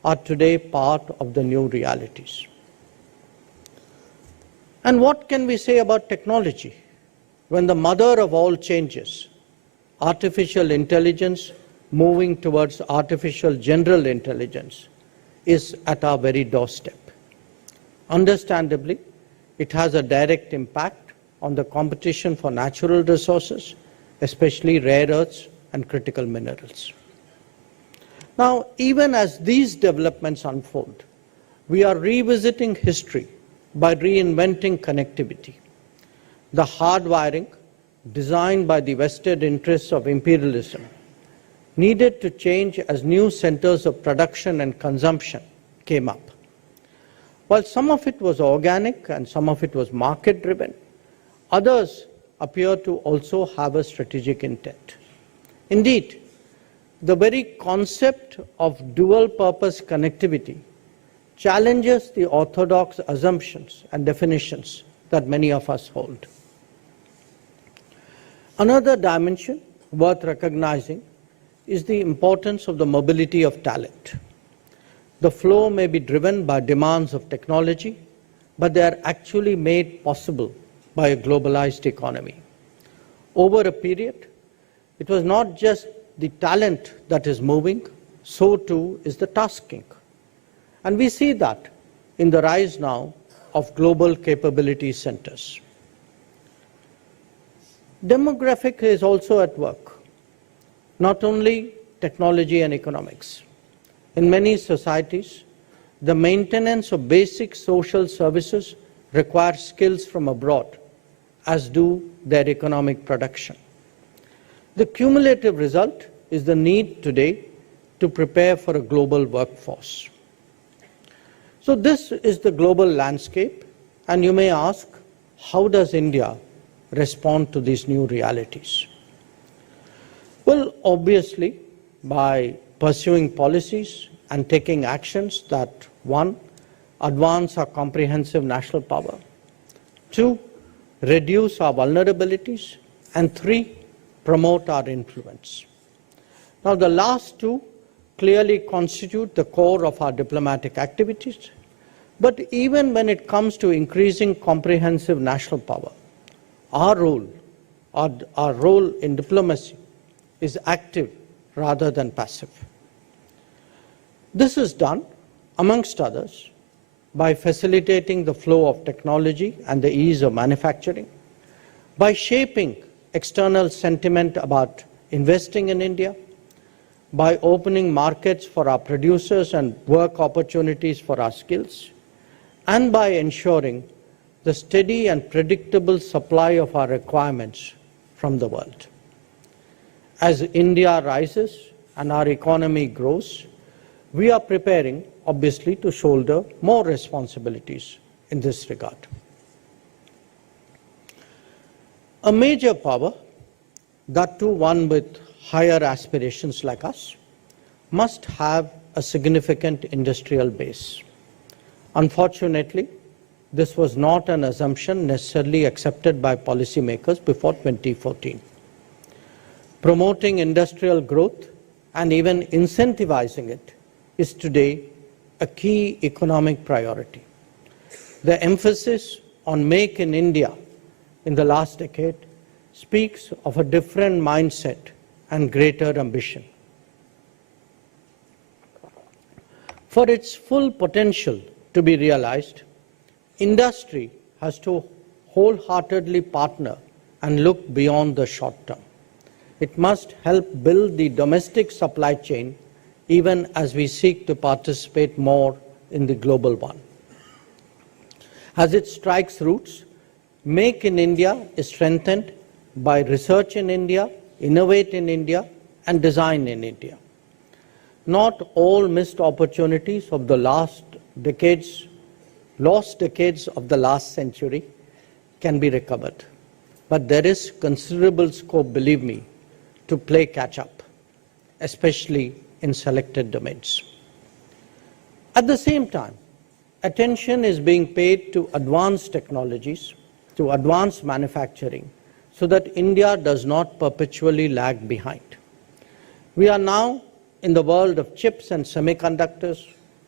are today part of the new realities. And what can we say about technology when the mother of all changes, artificial intelligence moving towards artificial general intelligence, is at our very doorstep? Understandably, it has a direct impact on the competition for natural resources, especially rare earths and critical minerals. Now, even as these developments unfold, we are revisiting history by reinventing connectivity. The hardwiring, designed by the vested interests of imperialism, needed to change as new centers of production and consumption came up. While some of it was organic and some of it was market-driven, others appear to also have a strategic intent. Indeed, the very concept of dual-purpose connectivity challenges the orthodox assumptions and definitions that many of us hold. Another dimension worth recognizing is the importance of the mobility of talent. The flow may be driven by demands of technology, but they are actually made possible by a globalized economy. Over a period, it was not just the talent that is moving, so too is the tasking. And we see that in the rise now of global capability centers. Demographic is also at work, not only technology and economics. In many societies, the maintenance of basic social services requires skills from abroad, as do their economic production. The cumulative result is the need today to prepare for a global workforce. So this is the global landscape, and you may ask, how does India respond to these new realities? Well, obviously, by pursuing policies and taking actions that, one, advance our comprehensive national power, two, reduce our vulnerabilities, and three, promote our influence. Now, the last two clearly constitute the core of our diplomatic activities, but even when it comes to increasing comprehensive national power, our role in diplomacy is active rather than passive. This is done, amongst others, by facilitating the flow of technology and the ease of manufacturing, by shaping external sentiment about investing in India, by opening markets for our producers and work opportunities for our skills, and by ensuring the steady and predictable supply of our requirements from the world. As India rises and our economy grows, we are preparing, obviously, to shoulder more responsibilities in this regard. A major power, that too one with higher aspirations like us, must have a significant industrial base. Unfortunately, this was not an assumption necessarily accepted by policymakers before 2014. Promoting industrial growth and even incentivizing it is today a key economic priority. The emphasis on Make in India in the last decade speaks of a different mindset and greater ambition. For its full potential to be realized, industry has to wholeheartedly partner and look beyond the short term. It must help build the domestic supply chain even as we seek to participate more in the global one. As it strikes roots, Make in India is strengthened by research in India, innovate in India, and design in India. Not all missed opportunities of the lost decades of the last century can be recovered. But there is considerable scope, believe me, to play catch-up, especially in selected domains. At the same time, attention is being paid to advanced technologies, to advanced manufacturing, so that India does not perpetually lag behind. We are now in the world of chips and semiconductors,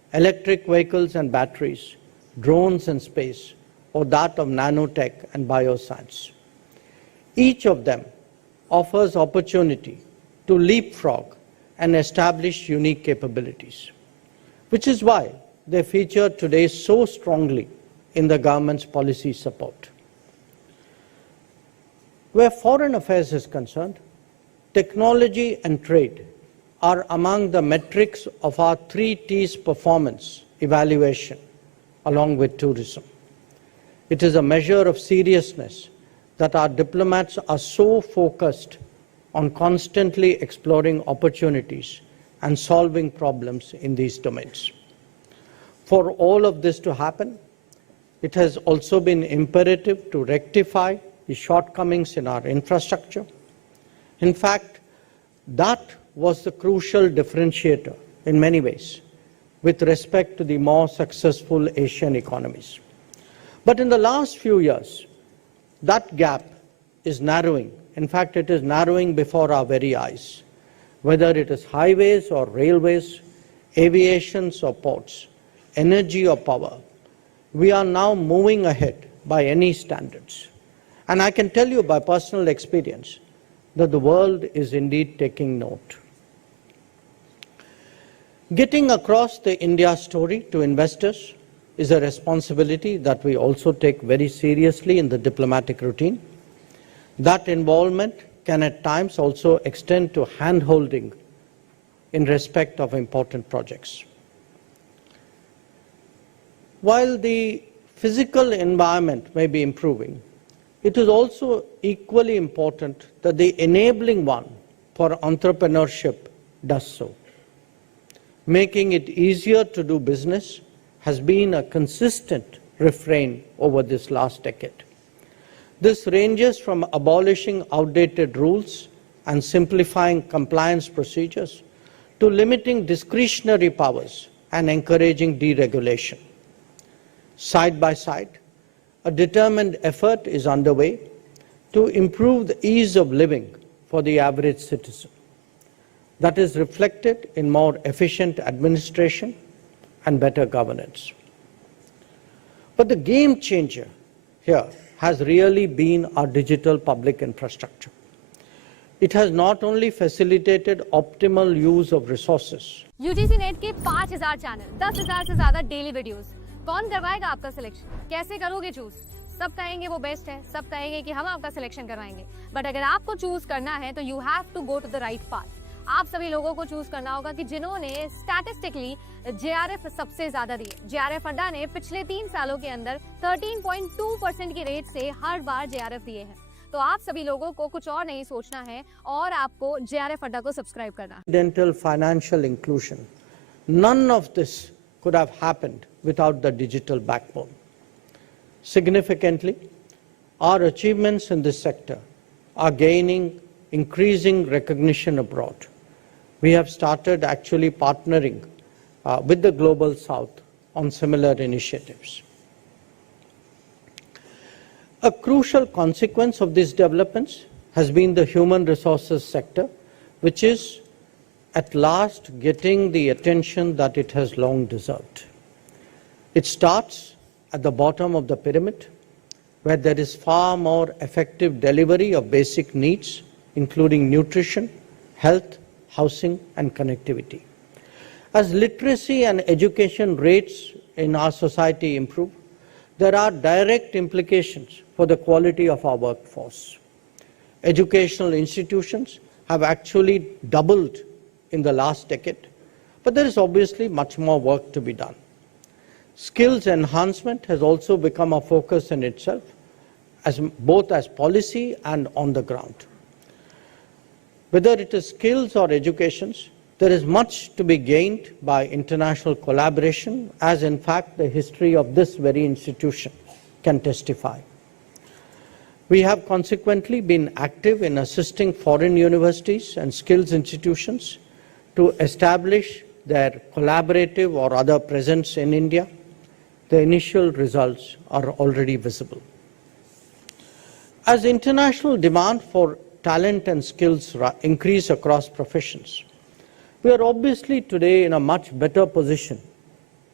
electric vehicles and batteries, drones and space, or that of nanotech and bioscience. Each of them offers opportunity to leapfrog and establish unique capabilities, which is why they feature today so strongly in the government's policy support. Where foreign affairs is concerned, technology and trade are among the metrics of our 3 T's performance evaluation, along with tourism. It is a measure of seriousness that our diplomats are so focused on constantly exploring opportunities and solving problems in these domains. For all of this to happen, it has also been imperative to rectify the shortcomings in our infrastructure. In fact, that was the crucial differentiator in many ways with respect to the more successful Asian economies. But in the last few years, that gap is narrowing. In fact, it is narrowing before our very eyes. Whether it is highways or railways, aviations or ports, energy or power, we are now moving ahead by any standards. And I can tell you by personal experience that the world is indeed taking note. Getting across the India story to investors is a responsibility that we also take very seriously in the diplomatic routine. That involvement can at times also extend to hand-holding in respect of important projects. While the physical environment may be improving, it is also equally important that the enabling one for entrepreneurship does so. Making it easier to do business has been a consistent refrain over this last decade. This ranges from abolishing outdated rules and simplifying compliance procedures to limiting discretionary powers and encouraging deregulation. Side by side, a determined effort is underway to improve the ease of living for the average citizen. That is reflected in more efficient administration and better governance. But the game changer here has really been our digital public infrastructure. It has not only facilitated optimal use of resources. UGC net के 5000 channel, 10,000 से ज्यादा daily videos. कौन करवाएगा आपका selection? कैसे करोगे choose? सब कहेंगे वो बेस्ट है, सब कहेंगे कि हम आपका सिलेक्शन करवाएंगे, बट अगर आपको चूज करना है तो you have to go to the right path. आप सभी लोगों को चूज करना होगा कि जिन्होंने स्टैटिस्टिकली जेआरएफ सबसे ज्यादा दिए। जेआरएफ अड्डा ने पिछले 3 सालों के अंदर 13.2% की रेट से हर बार जेआरएफ दिए हैं। तो आप सभी लोगों को कुछ और नहीं सोचना है और आपको जेआरएफ अड्डा को सब्सक्राइब करना है। Dental financial inclusion. None of this could have happened without the digital backbone. Significantly, our achievements in this sector are gaining increasing recognition abroad. We have started actually partnering with the Global South on similar initiatives. A crucial consequence of these developments has been the human resources sector, which is at last getting the attention that it has long deserved. It starts at the bottom of the pyramid, where there is far more effective delivery of basic needs, including nutrition, health, housing, and connectivity. As literacy and education rates in our society improve, there are direct implications for the quality of our workforce. Educational institutions have actually doubled in the last decade, but there is obviously much more work to be done. Skills enhancement has also become a focus in itself, both as policy and on the ground. Whether it is skills or educations, there is much to be gained by international collaboration, as in fact the history of this very institution can testify. We have consequently been active in assisting foreign universities and skills institutions to establish their collaborative or other presence in India. The initial results are already visible. As international demand for talent and skills increase across professions, we are obviously today in a much better position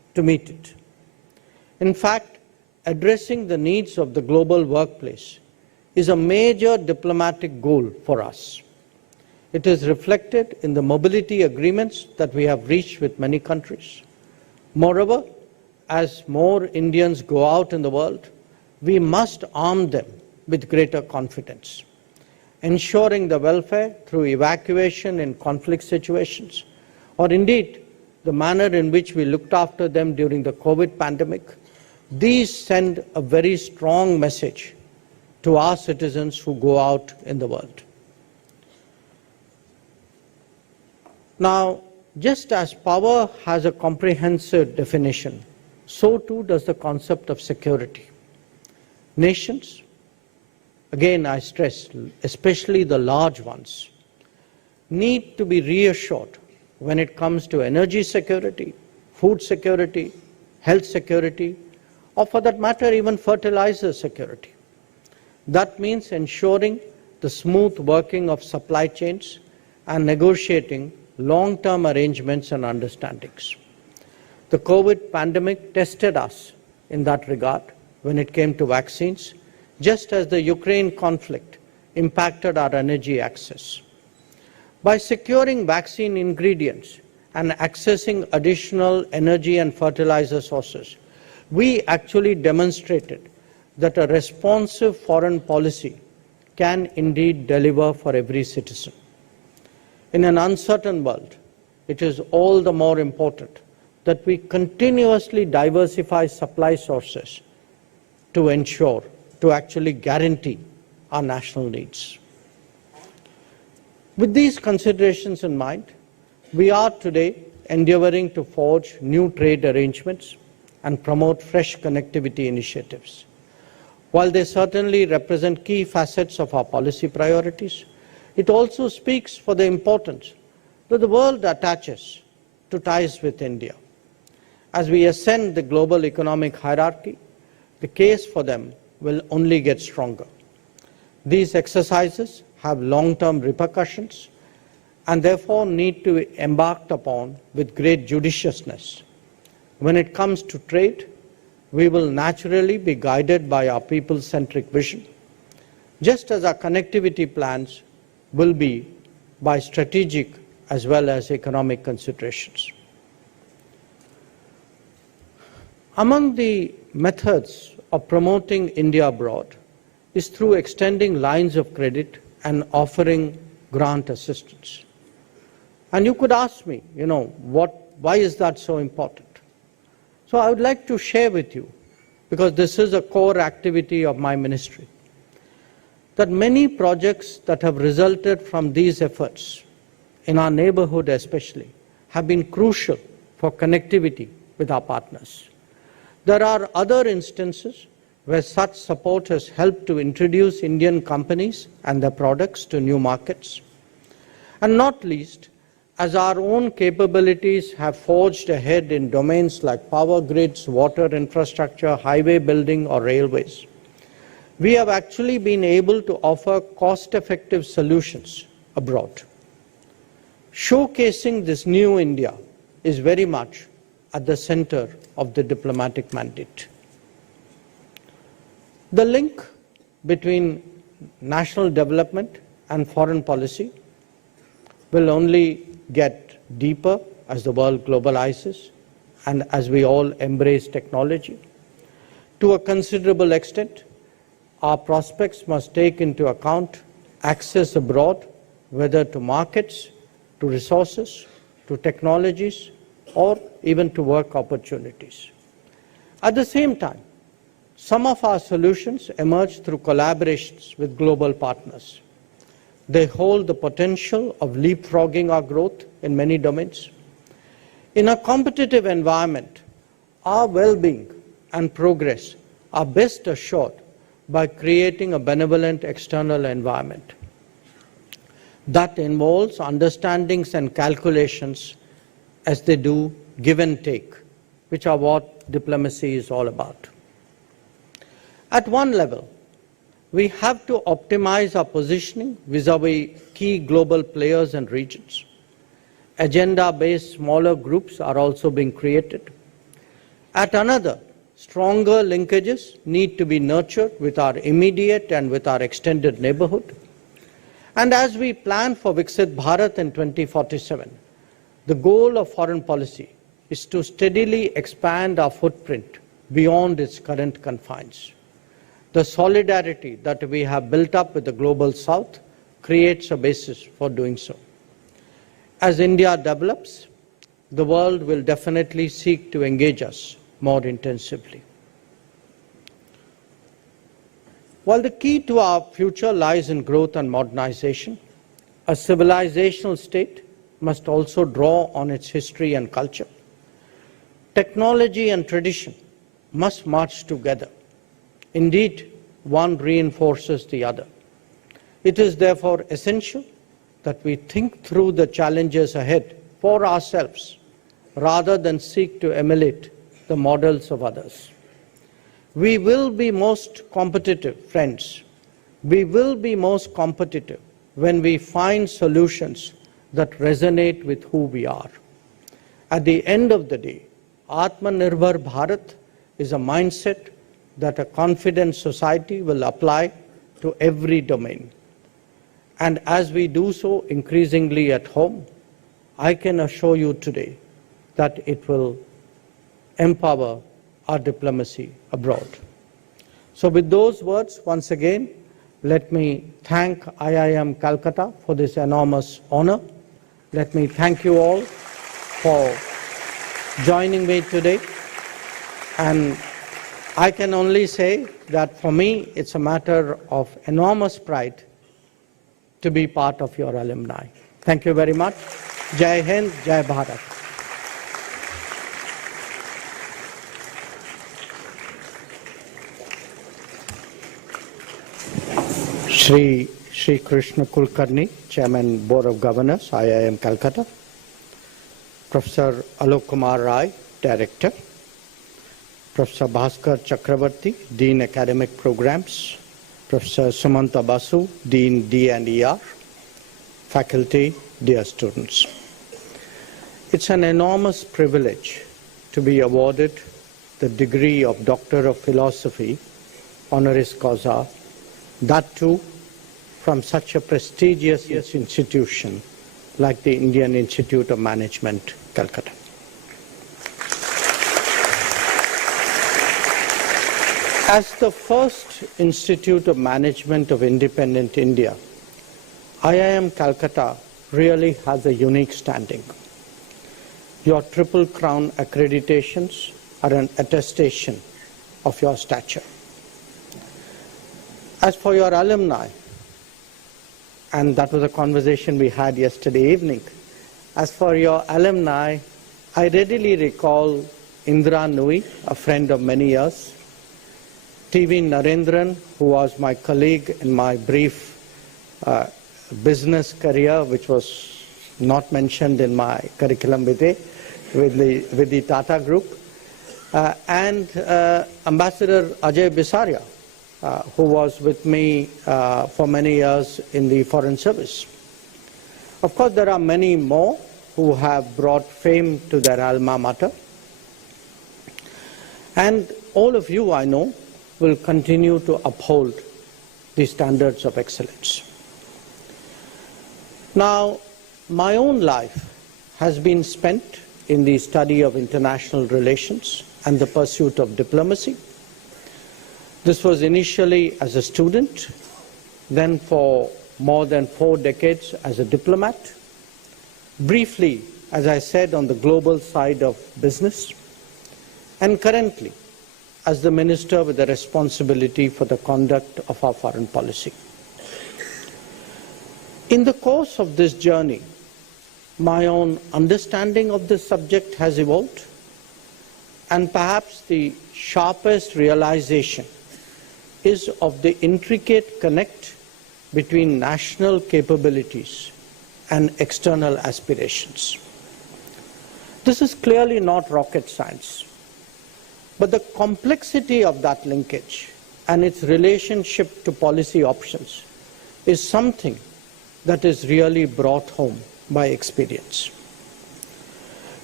to meet it. In fact, addressing the needs of the global workplace is a major diplomatic goal for us. It is reflected in the mobility agreements that we have reached with many countries. Moreover, as more Indians go out in the world, we must arm them with greater confidence, ensuring the welfare through evacuation in conflict situations, or indeed the manner in which we looked after them during the COVID pandemic. These send a very strong message to our citizens who go out in the world. Now, just as power has a comprehensive definition, so too does the concept of security. Nations, again I stress, especially the large ones, need to be reassured when it comes to energy security, food security, health security, or for that matter even fertilizer security. That means ensuring the smooth working of supply chains and negotiating long-term arrangements and understandings. The COVID pandemic tested us in that regard when it came to vaccines, just as the Ukraine conflict impacted our energy access. By securing vaccine ingredients and accessing additional energy and fertilizer sources, we actually demonstrated that a responsive foreign policy can indeed deliver for every citizen. In an uncertain world, it is all the more important that we continuously diversify supply sources to ensure, to actually guarantee our national needs. With these considerations in mind, we are today endeavoring to forge new trade arrangements and promote fresh connectivity initiatives. While they certainly represent key facets of our policy priorities, it also speaks for the importance that the world attaches to ties with India. As we ascend the global economic hierarchy, the case for them will only get stronger. These exercises have long-term repercussions and therefore need to be embarked upon with great judiciousness. When it comes to trade, we will naturally be guided by our people-centric vision, just as our connectivity plans will be by strategic as well as economic considerations. Among the methods of promoting India abroad is through extending lines of credit and offering grant assistance. And you could ask me, why is that so important? So I would like to share with you, because this is a core activity of my ministry, that many projects that have resulted from these efforts, in our neighborhood especially, have been crucial for connectivity with our partners. There are other instances where such support has helped to introduce Indian companies and their products to new markets. And not least, as our own capabilities have forged ahead in domains like power grids, water infrastructure, highway building, or railways, we have actually been able to offer cost-effective solutions abroad. Showcasing this new India is very much at the center of the diplomatic mandate. The link between national development and foreign policy will only get deeper as the world globalizes and as we all embrace technology. To a considerable extent, our prospects must take into account access abroad, whether to markets, to resources, to technologies, or even to work opportunities. At the same time, some of our solutions emerge through collaborations with global partners. They hold the potential of leapfrogging our growth in many domains. In a competitive environment, our well-being and progress are best assured by creating a benevolent external environment. That involves understandings and calculations as they do give and take, which are what diplomacy is all about. At one level, we have to optimize our positioning vis-à-vis key global players and regions. Agenda-based smaller groups are also being created. At another, stronger linkages need to be nurtured with our immediate and with our extended neighborhood. And as we plan for Viksit Bharat in 2047, the goal of foreign policy is to steadily expand our footprint beyond its current confines. The solidarity that we have built up with the global south creates a basis for doing so. As India develops, the world will definitely seek to engage us more intensively. While the key to our future lies in growth and modernization, a civilizational state must also draw on its history and culture. Technology and tradition must march together. Indeed, one reinforces the other. It is therefore essential that we think through the challenges ahead for ourselves rather than seek to emulate the models of others. We will be most competitive, friends. We will be most competitive when we find solutions that resonate with who we are. At the end of the day, Atmanirbhar Bharat is a mindset that a confident society will apply to every domain. And as we do so increasingly at home, I can assure you today that it will empower our diplomacy abroad. So with those words, once again, let me thank IIM Calcutta for this enormous honor. Let me thank you all for joining me today. And I can only say that for me, it's a matter of enormous pride to be part of your alumni. Thank you very much. Jai Hind, Jai Bharat. Shri Krishna Kulkarni, Chairman, Board of Governors, IIM Calcutta. Professor Alok Kumar Rai, Director. Professor Bhaskar Chakravarti, Dean Academic Programs. Professor Sumanta Basu, Dean D&ER. Faculty, dear students. It's an enormous privilege to be awarded the degree of Doctor of Philosophy, honoris causa, that too from such a prestigious institution like the Indian Institute of Management, Calcutta. As the first Institute of Management of independent India, IIM Calcutta really has a unique standing. Your Triple Crown accreditations are an attestation of your stature. As for your alumni, and that was a conversation we had yesterday evening, as for your alumni, I readily recall Indra Nui, a friend of many years, TV Narendran, who was my colleague in my brief business career, which was not mentioned in my curriculum vitae with the Tata Group, and Ambassador Ajay Bisaria, who was with me for many years in the Foreign Service. Of course, there are many more who have brought fame to their alma mater. And all of you, I know, will continue to uphold the standards of excellence. Now, my own life has been spent in the study of international relations and the pursuit of diplomacy. This was initially as a student, then for more than 4 decades as a diplomat, briefly, as I said, on the global side of business, and currently as the minister with the responsibility for the conduct of our foreign policy. In the course of this journey, my own understanding of this subject has evolved, and perhaps the sharpest realization is of the intricate connect between national capabilities and external aspirations. This is clearly not rocket science, but the complexity of that linkage and its relationship to policy options is something that is really brought home by experience. It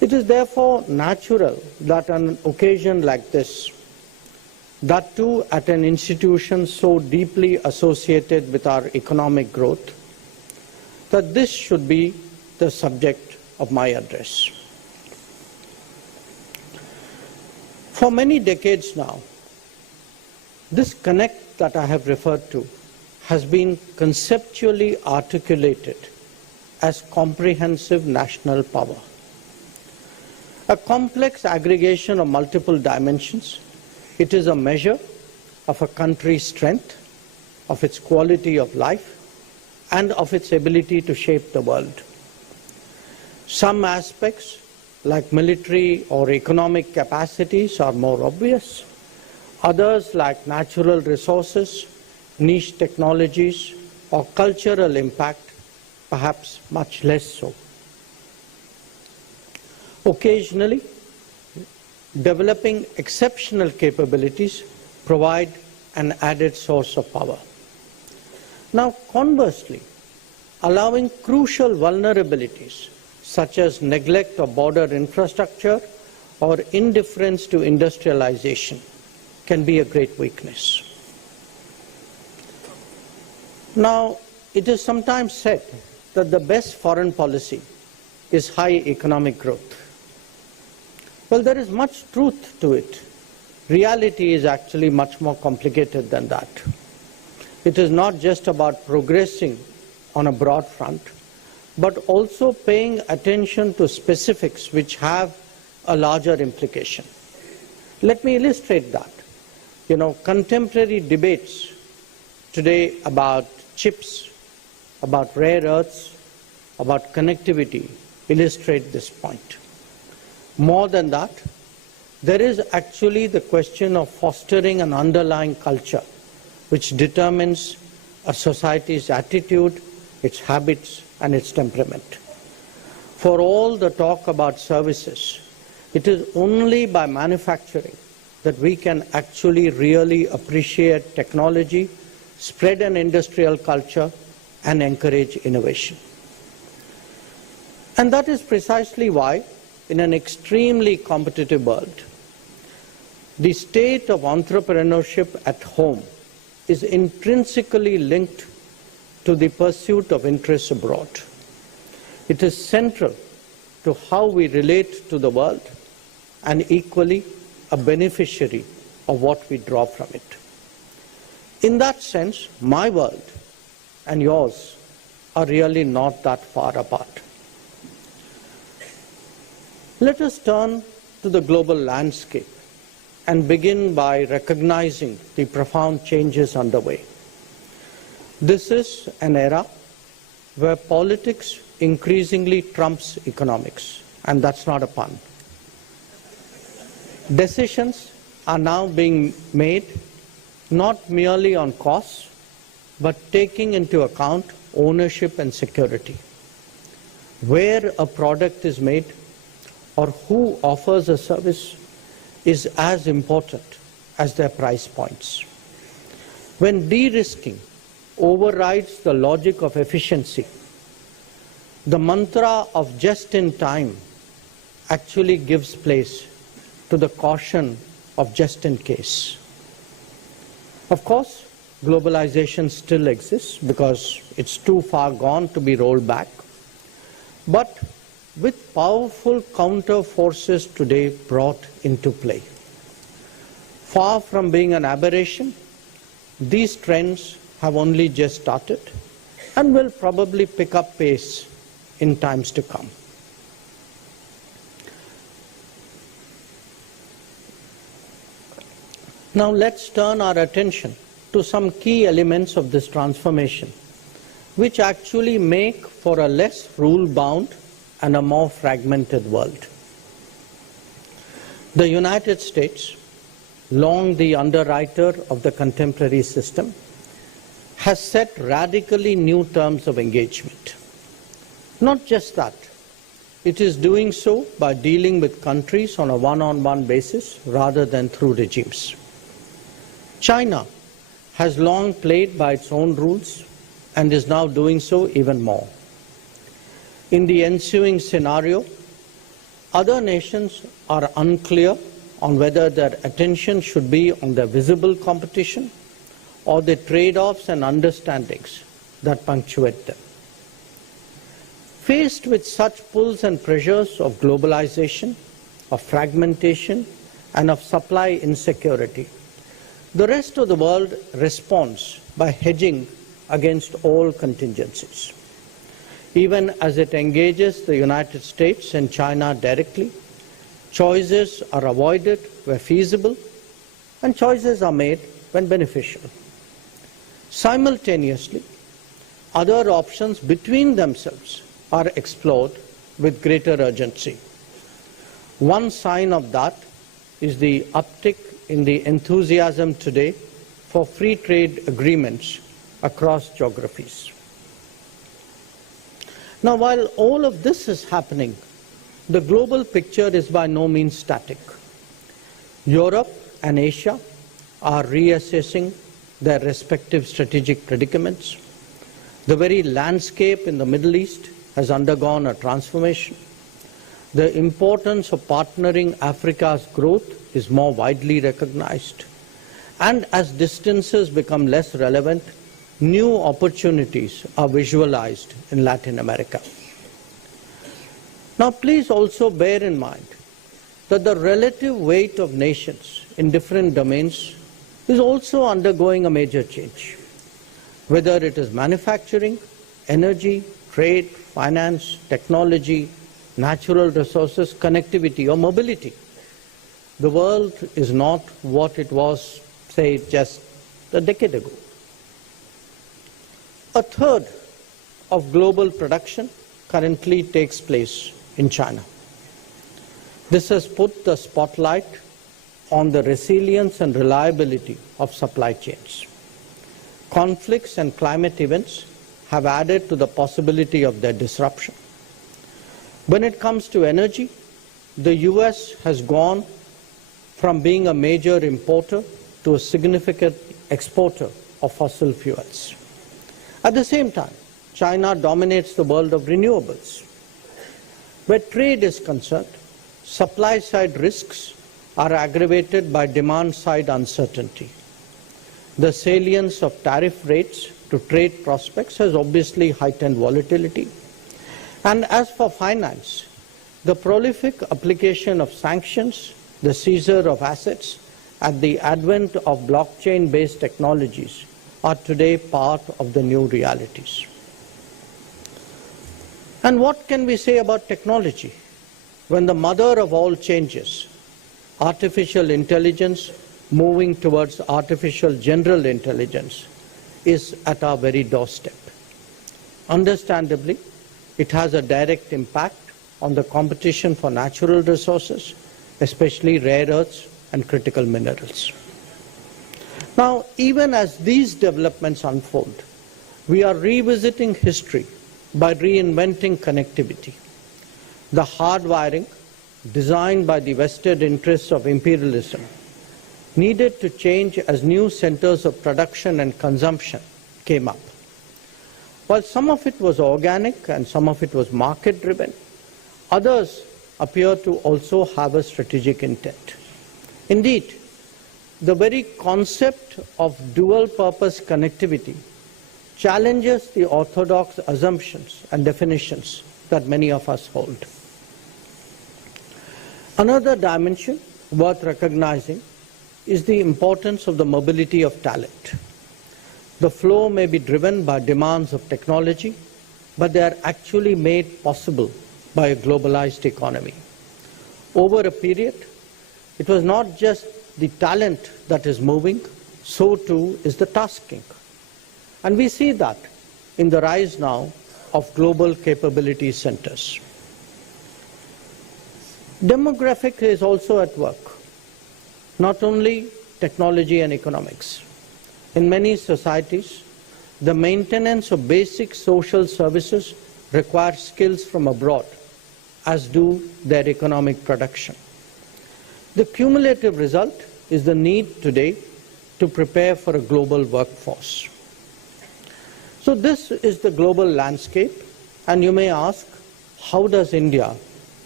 It is therefore natural that on an occasion like this, that too at an institution so deeply associated with our economic growth, that this should be the subject of my address. For many decades now, this connect that I have referred to has been conceptually articulated as comprehensive national power. A complex aggregation of multiple dimensions, it is a measure of a country's strength, of its quality of life, and of its ability to shape the world. Some aspects, like military or economic capacities, are more obvious. Others, like natural resources, niche technologies, or cultural impact, perhaps much less so. Occasionally, developing exceptional capabilities provide an added source of power. Now, conversely, allowing crucial vulnerabilities such as neglect of border infrastructure or indifference to industrialization can be a great weakness. Now, it is sometimes said that the best foreign policy is high economic growth. Well, there is much truth to it. Reality is actually much more complicated than that. It is not just about progressing on a broad front, but also paying attention to specifics which have a larger implication. Let me illustrate that. Contemporary debates today about chips, about rare earths, about connectivity illustrate this point. More than that, there is actually the question of fostering an underlying culture which determines a society's attitude, its habits, and its temperament. For all the talk about services, it is only by manufacturing that we can actually really appreciate technology, spread an industrial culture, and encourage innovation. And that is precisely why, in an extremely competitive world, the state of entrepreneurship at home is intrinsically linked to the pursuit of interests abroad. It is central to how we relate to the world and equally a beneficiary of what we draw from it. In that sense, my world and yours are really not that far apart. Let us turn to the global landscape and begin by recognizing the profound changes underway. This is an era where politics increasingly trumps economics, and that's not a pun. Decisions are now being made not merely on costs, but taking into account ownership and security. Where a product is made or who offers a service is as important as their price points. When de-risking overrides the logic of efficiency, the mantra of just in time actually gives place to the caution of just in case. Of course, globalization still exists because it's too far gone to be rolled back. But with powerful counter forces today brought into play, far from being an aberration, these trends have only just started and will probably pick up pace in times to come. Now let's turn our attention to some key elements of this transformation, which actually make for a less rule-bound and a more fragmented world. The United States, long the underwriter of the contemporary system, has set radically new terms of engagement. Not just that, it is doing so by dealing with countries on a one-on-one basis rather than through regimes. China has long played by its own rules and is now doing so even more. In the ensuing scenario, Other nations are unclear on whether their attention should be on the visible competition or the trade-offs and understandings that punctuate them. Faced with such pulls and pressures of globalization, of fragmentation, and of supply insecurity, the rest of the world responds by hedging against all contingencies. Even as it engages the United States and China directly, choices are avoided where feasible, and choices are made when beneficial. Simultaneously, other options between themselves are explored with greater urgency. One sign of that is the uptick in the enthusiasm today for free trade agreements across geographies. Now, while all of this is happening, the global picture is by no means static. Europe and Asia are reassessing their respective strategic predicaments. The very landscape in the Middle East has undergone a transformation. The importance of partnering Africa's growth is more widely recognized. And as distances become less relevant, new opportunities are visualized in Latin America. Now, please also bear in mind that the relative weight of nations in different domains is also undergoing a major change. Whether it is manufacturing, energy, trade, finance, technology, natural resources, connectivity, or mobility, the world is not what it was, say, just a decade ago. A third of global production currently takes place in China. This has put the spotlight on the resilience and reliability of supply chains. Conflicts and climate events have added to the possibility of their disruption. When it comes to energy, the US has gone from being a major importer to a significant exporter of fossil fuels. At the same time, China dominates the world of renewables. Where trade is concerned, supply-side risks are aggravated by demand-side uncertainty. The salience of tariff rates to trade prospects has obviously heightened volatility. And as for finance, the prolific application of sanctions, the seizure of assets, and the advent of blockchain-based technologies are today part of the new realities. And what can we say about technology when the mother of all changes, artificial intelligence moving towards artificial general intelligence, is at our very doorstep? Understandably, it has a direct impact on the competition for natural resources, especially rare earths and critical minerals. Now, even as these developments unfold, we are revisiting history by reinventing connectivity. The hardwiring, designed by the vested interests of imperialism, needed to change as new centers of production and consumption came up. While some of it was organic and some of it was market-driven, others appear to also have a strategic intent. Indeed, the very concept of dual-purpose connectivity challenges the orthodox assumptions and definitions that many of us hold. Another dimension worth recognizing is the importance of the mobility of talent. The flow may be driven by demands of technology, but they are actually made possible by a globalized economy. Over a period, it was not just the talent that is moving, so too is the tasking. And we see that in the rise now of global capability centers. Demographic is also at work, not only technology and economics. In many societies, the maintenance of basic social services requires skills from abroad, as do their economic production. The cumulative result is the need today to prepare for a global workforce. So this is the global landscape, and you may ask, how does India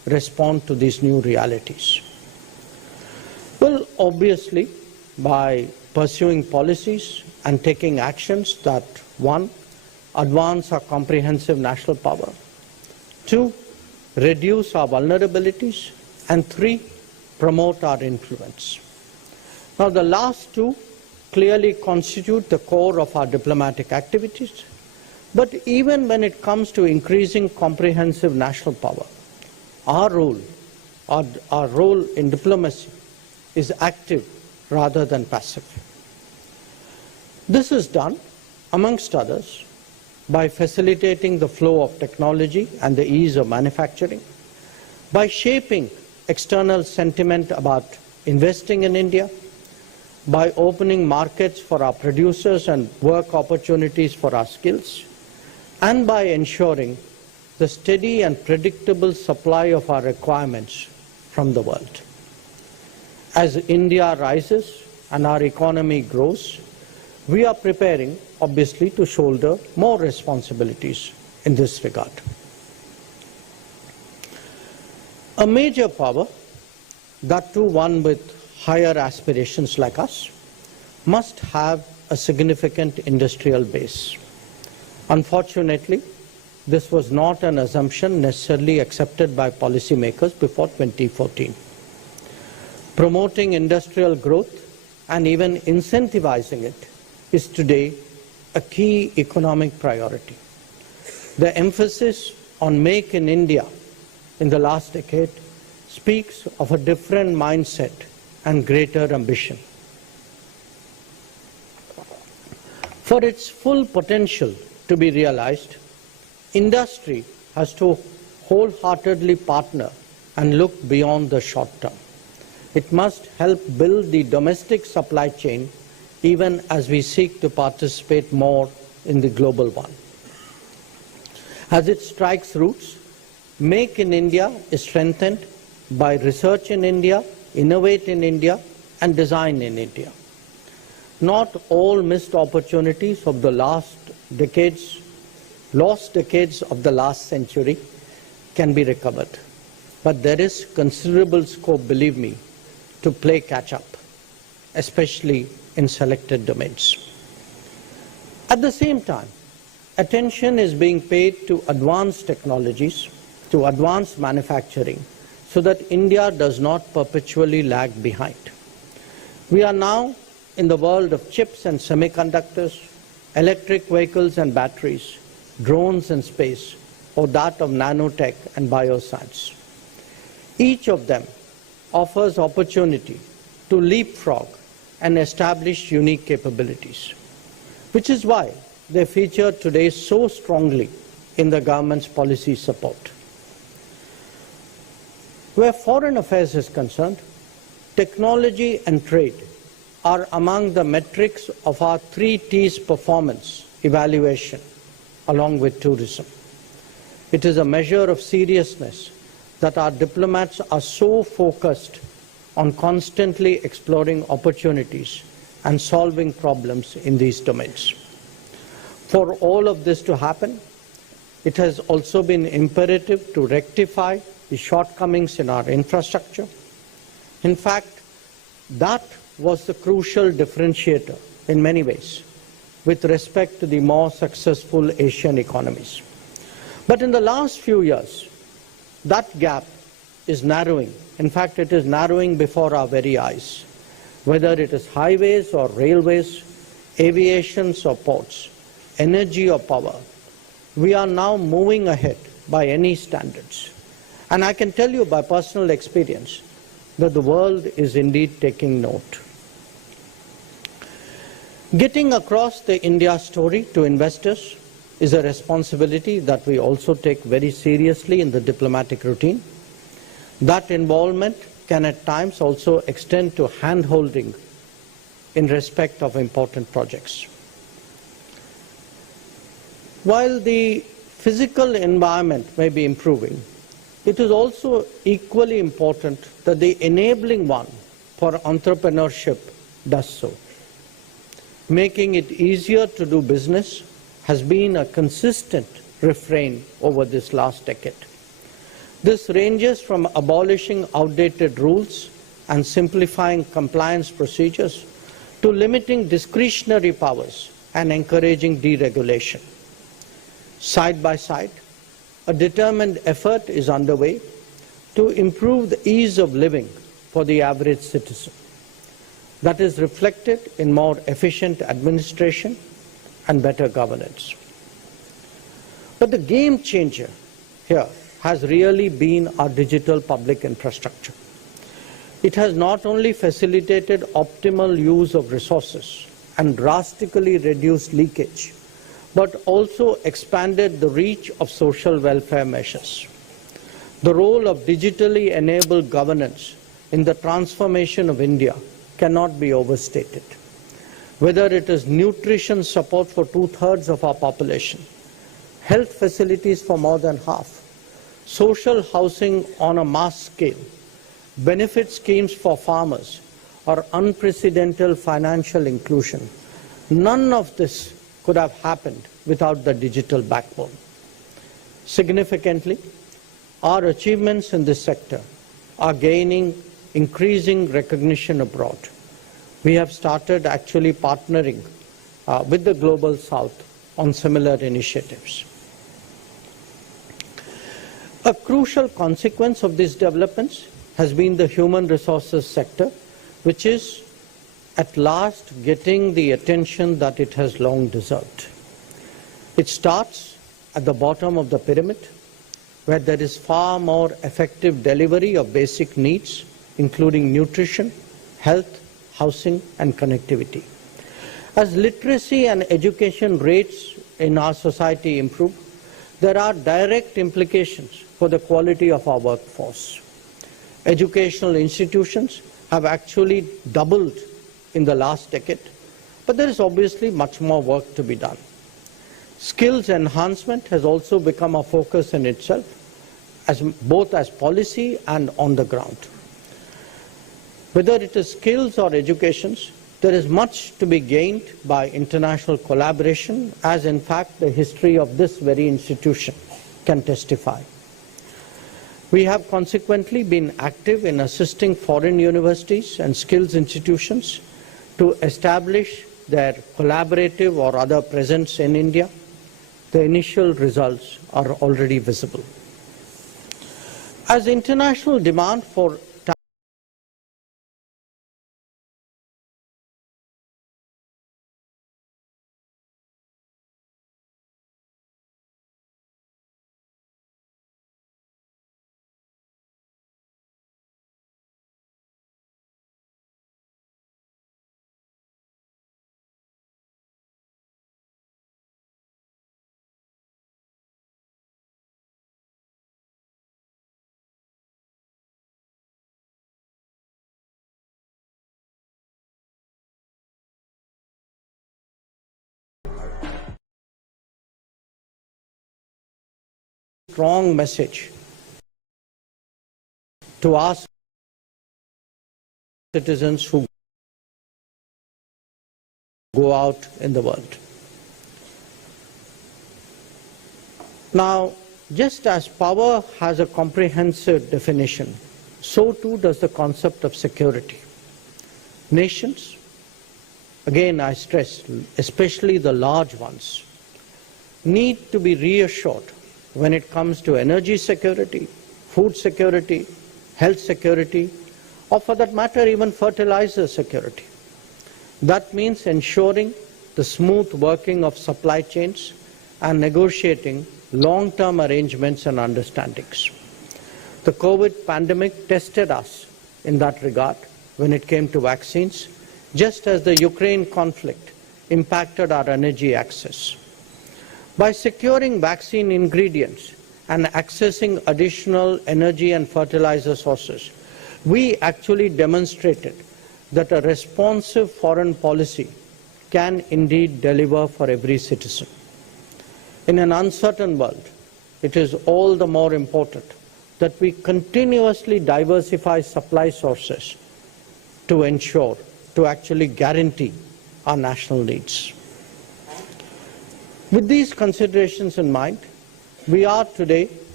respond to these new realities? Well, obviously, by pursuing policies and taking actions that, one, advance our comprehensive national power, two, reduce our vulnerabilities, and three, promote our influence. Now, the last two clearly constitute the core of our diplomatic activities, but even when it comes to increasing comprehensive national power, our role in diplomacy is active rather than passive. This is done, amongst others, by facilitating the flow of technology and the ease of manufacturing, by shaping external sentiment about investing in India, by opening markets for our producers and work opportunities for our skills, and by ensuring the steady and predictable supply of our requirements from the world. As India rises and our economy grows, we are preparing, obviously, to shoulder more responsibilities in this regard. A major power, that too one with higher aspirations like us, must have a significant industrial base. Unfortunately, this was not an assumption necessarily accepted by policymakers before 2014. Promoting industrial growth and even incentivizing it is today a key economic priority. The emphasis on Make in India in the last decade speaks of a different mindset and greater ambition. For its full potential to be realized, industry has to wholeheartedly partner and look beyond the short term. It must help build the domestic supply chain even as we seek to participate more in the global one. As it strikes roots, Make in India is strengthened by research in India, innovate in India, and design in India. Not all missed opportunities of the lost decades of the last century can be recovered. But there is considerable scope, believe me, to play catch-up, especially in selected domains. At the same time, attention is being paid to advanced technologies, to advanced manufacturing, so that India does not perpetually lag behind. We are now in the world of chips and semiconductors, electric vehicles and batteries, drones and space, or that of nanotech and bioscience. Each of them offers opportunity to leapfrog and establish unique capabilities, which is why they feature today so strongly in the government's policy support. Where foreign affairs is concerned, technology and trade are among the metrics of our 3 T's performance evaluation, along with tourism. It is a measure of seriousness that our diplomats are so focused on constantly exploring opportunities and solving problems in these domains. For all of this to happen, it has also been imperative to rectify the shortcomings in our infrastructure. In fact, that was the crucial differentiator in many ways with respect to the more successful Asian economies. But in the last few years, that gap is narrowing. In fact, it is narrowing before our very eyes. Whether it is highways or railways, aviation or ports, energy or power, we are now moving ahead by any standards. And I can tell you by personal experience that the world is indeed taking note. Getting across the India story to investors is a responsibility that we also take very seriously in the diplomatic routine. That involvement can at times also extend to hand-holding in respect of important projects. While the physical environment may be improving, it is also equally important that the enabling one for entrepreneurship does so. Making it easier to do business has been a consistent refrain over this last decade. This ranges from abolishing outdated rules and simplifying compliance procedures to limiting discretionary powers and encouraging deregulation. Side by side, a determined effort is underway to improve the ease of living for the average citizen. That is reflected in more efficient administration and better governance. But the game changer here has really been our digital public infrastructure. It has not only facilitated optimal use of resources and drastically reduced leakage, but also expanded the reach of social welfare measures. The role of digitally enabled governance in the transformation of India cannot be overstated. Whether it is nutrition support for 2/3 of our population, health facilities for more than half, social housing on a mass scale, benefit schemes for farmers, or unprecedented financial inclusion, none of this could have happened without the digital backbone. Significantly, our achievements in this sector are gaining increasing recognition abroad. We have started actually partnering with the Global South on similar initiatives. A crucial consequence of these developments has been the human resources sector, which is at last getting the attention that it has long deserved. It starts at the bottom of the pyramid, where there is far more effective delivery of basic needs, including nutrition, health, housing, and connectivity. As literacy and education rates in our society improve, there are direct implications for the quality of our workforce. Educational institutions have actually doubled in the last decade, but there is obviously much more work to be done. Skills enhancement has also become a focus in itself, both as policy and on the ground. Whether it is skills or educations, there is much to be gained by international collaboration, as in fact the history of this very institution can testify. We have consequently been active in assisting foreign universities and skills institutions to establish their collaborative or other presence in India. The initial results are already visible. As international demand for strong message to our citizens who go out in the world. Now, just as power has a comprehensive definition, so too does the concept of security. Nations, again I stress, especially the large ones, need to be reassured when it comes to energy security, food security, health security, or for that matter even fertilizer security. That means ensuring the smooth working of supply chains and negotiating long-term arrangements and understandings. The COVID pandemic tested us in that regard when it came to vaccines, just as the Ukraine conflict impacted our energy access. By securing vaccine ingredients and accessing additional energy and fertilizer sources, we actually demonstrated that a responsive foreign policy can indeed deliver for every citizen. In an uncertain world, it is all the more important that we continuously diversify supply sources to ensure, to actually guarantee our national needs. With these considerations in mind, we are today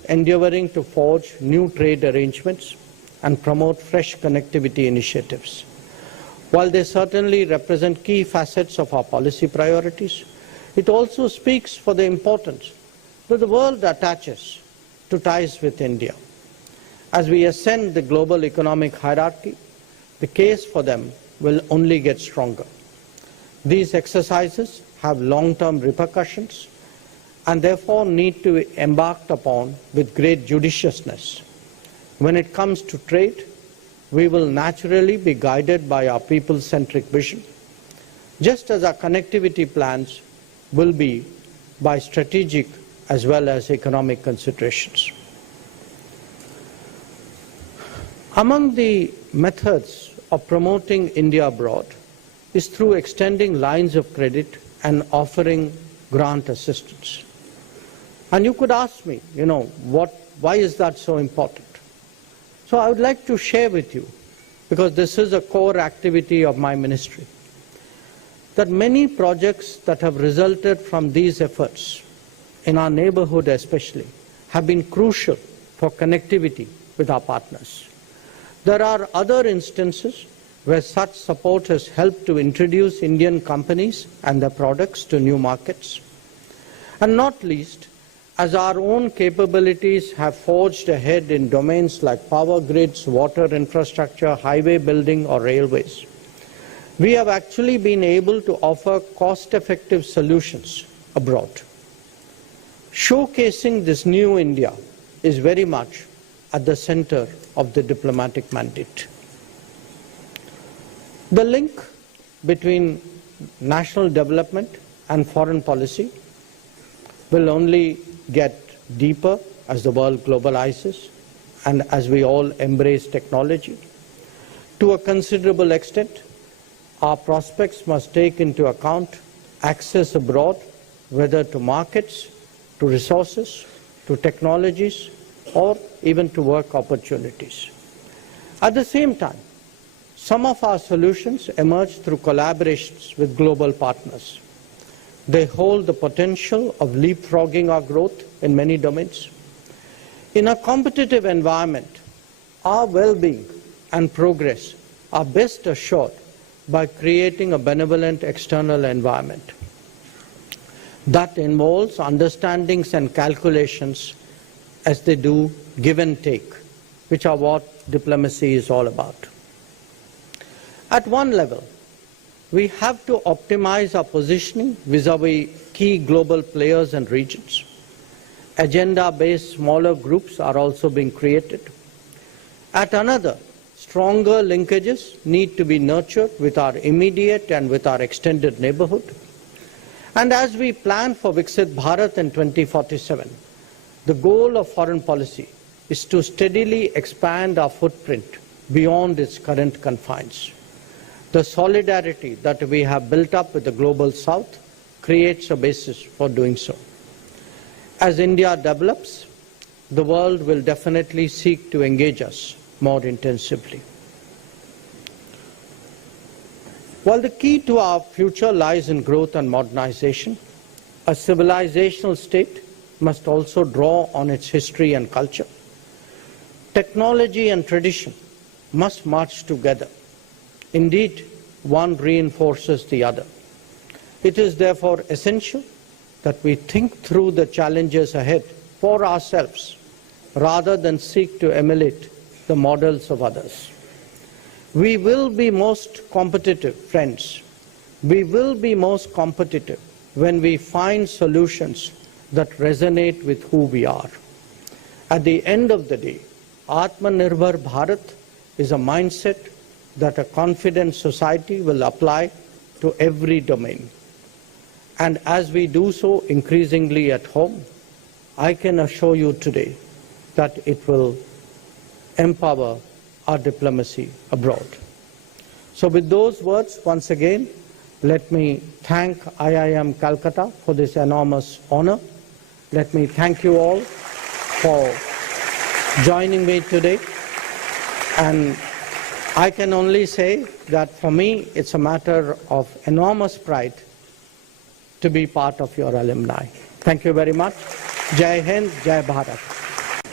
endeavoring to forge new trade arrangements and promote fresh connectivity initiatives. While they certainly represent key facets of our policy priorities, it also speaks for the importance that the world attaches to ties with India. As we ascend the global economic hierarchy, the case for them will only get stronger. These exercises have long-term repercussions and therefore need to be embarked upon with great judiciousness. When it comes to trade, we will naturally be guided by our people-centric vision, just as our connectivity plans will be by strategic as well as economic considerations. Among the methods of promoting India abroad is through extending lines of credit and offering grant assistance. And you could ask me, why is that so important? So I would like to share with you, because this is a core activity of my ministry, that many projects that have resulted from these efforts, in our neighborhood especially, have been crucial for connectivity with our partners. There are other instances where such support has helped to introduce Indian companies and their products to new markets. And not least, as our own capabilities have forged ahead in domains like power grids, water infrastructure, highway building, or railways, we have actually been able to offer cost-effective solutions abroad. Showcasing this new India is very much at the center of the diplomatic mandate. The link between national development and foreign policy will only get deeper as the world globalizes and as we all embrace technology. To a considerable extent, our prospects must take into account access abroad, whether to markets, to resources, to technologies, or even to work opportunities. At the same time, some of our solutions emerge through collaborations with global partners. They hold the potential of leapfrogging our growth in many domains. In a competitive environment, our well-being and progress are best assured by creating a benevolent external environment. That involves understandings and calculations as they do give and take, which are what diplomacy is all about. At one level, we have to optimize our positioning vis-à-vis key global players and regions. Agenda-based smaller groups are also being created. At another, stronger linkages need to be nurtured with our immediate and with our extended neighborhood. And as we plan for Viksit Bharat in 2047, the goal of foreign policy is to steadily expand our footprint beyond its current confines. The solidarity that we have built up with the Global South creates a basis for doing so. As India develops, the world will definitely seek to engage us more intensively. While the key to our future lies in growth and modernization, a civilizational state must also draw on its history and culture. Technology and tradition must march together. Indeed, one reinforces the other. It is therefore essential that we think through the challenges ahead for ourselves rather than seek to emulate the models of others. We will be most competitive, friends. We will be most competitive when we find solutions that resonate with who we are. At the end of the day, Atmanirbhar Bharat is a mindset that a confident society will apply to every domain. And as we do so increasingly at home, I can assure you today that it will empower our diplomacy abroad. So with those words, once again, let me thank IIM Calcutta for this enormous honor. Let me thank you all for joining me today. And I can only say that for me, it's a matter of enormous pride to be part of your alumni. Thank you very much. Jai Hind, Jai Bharat.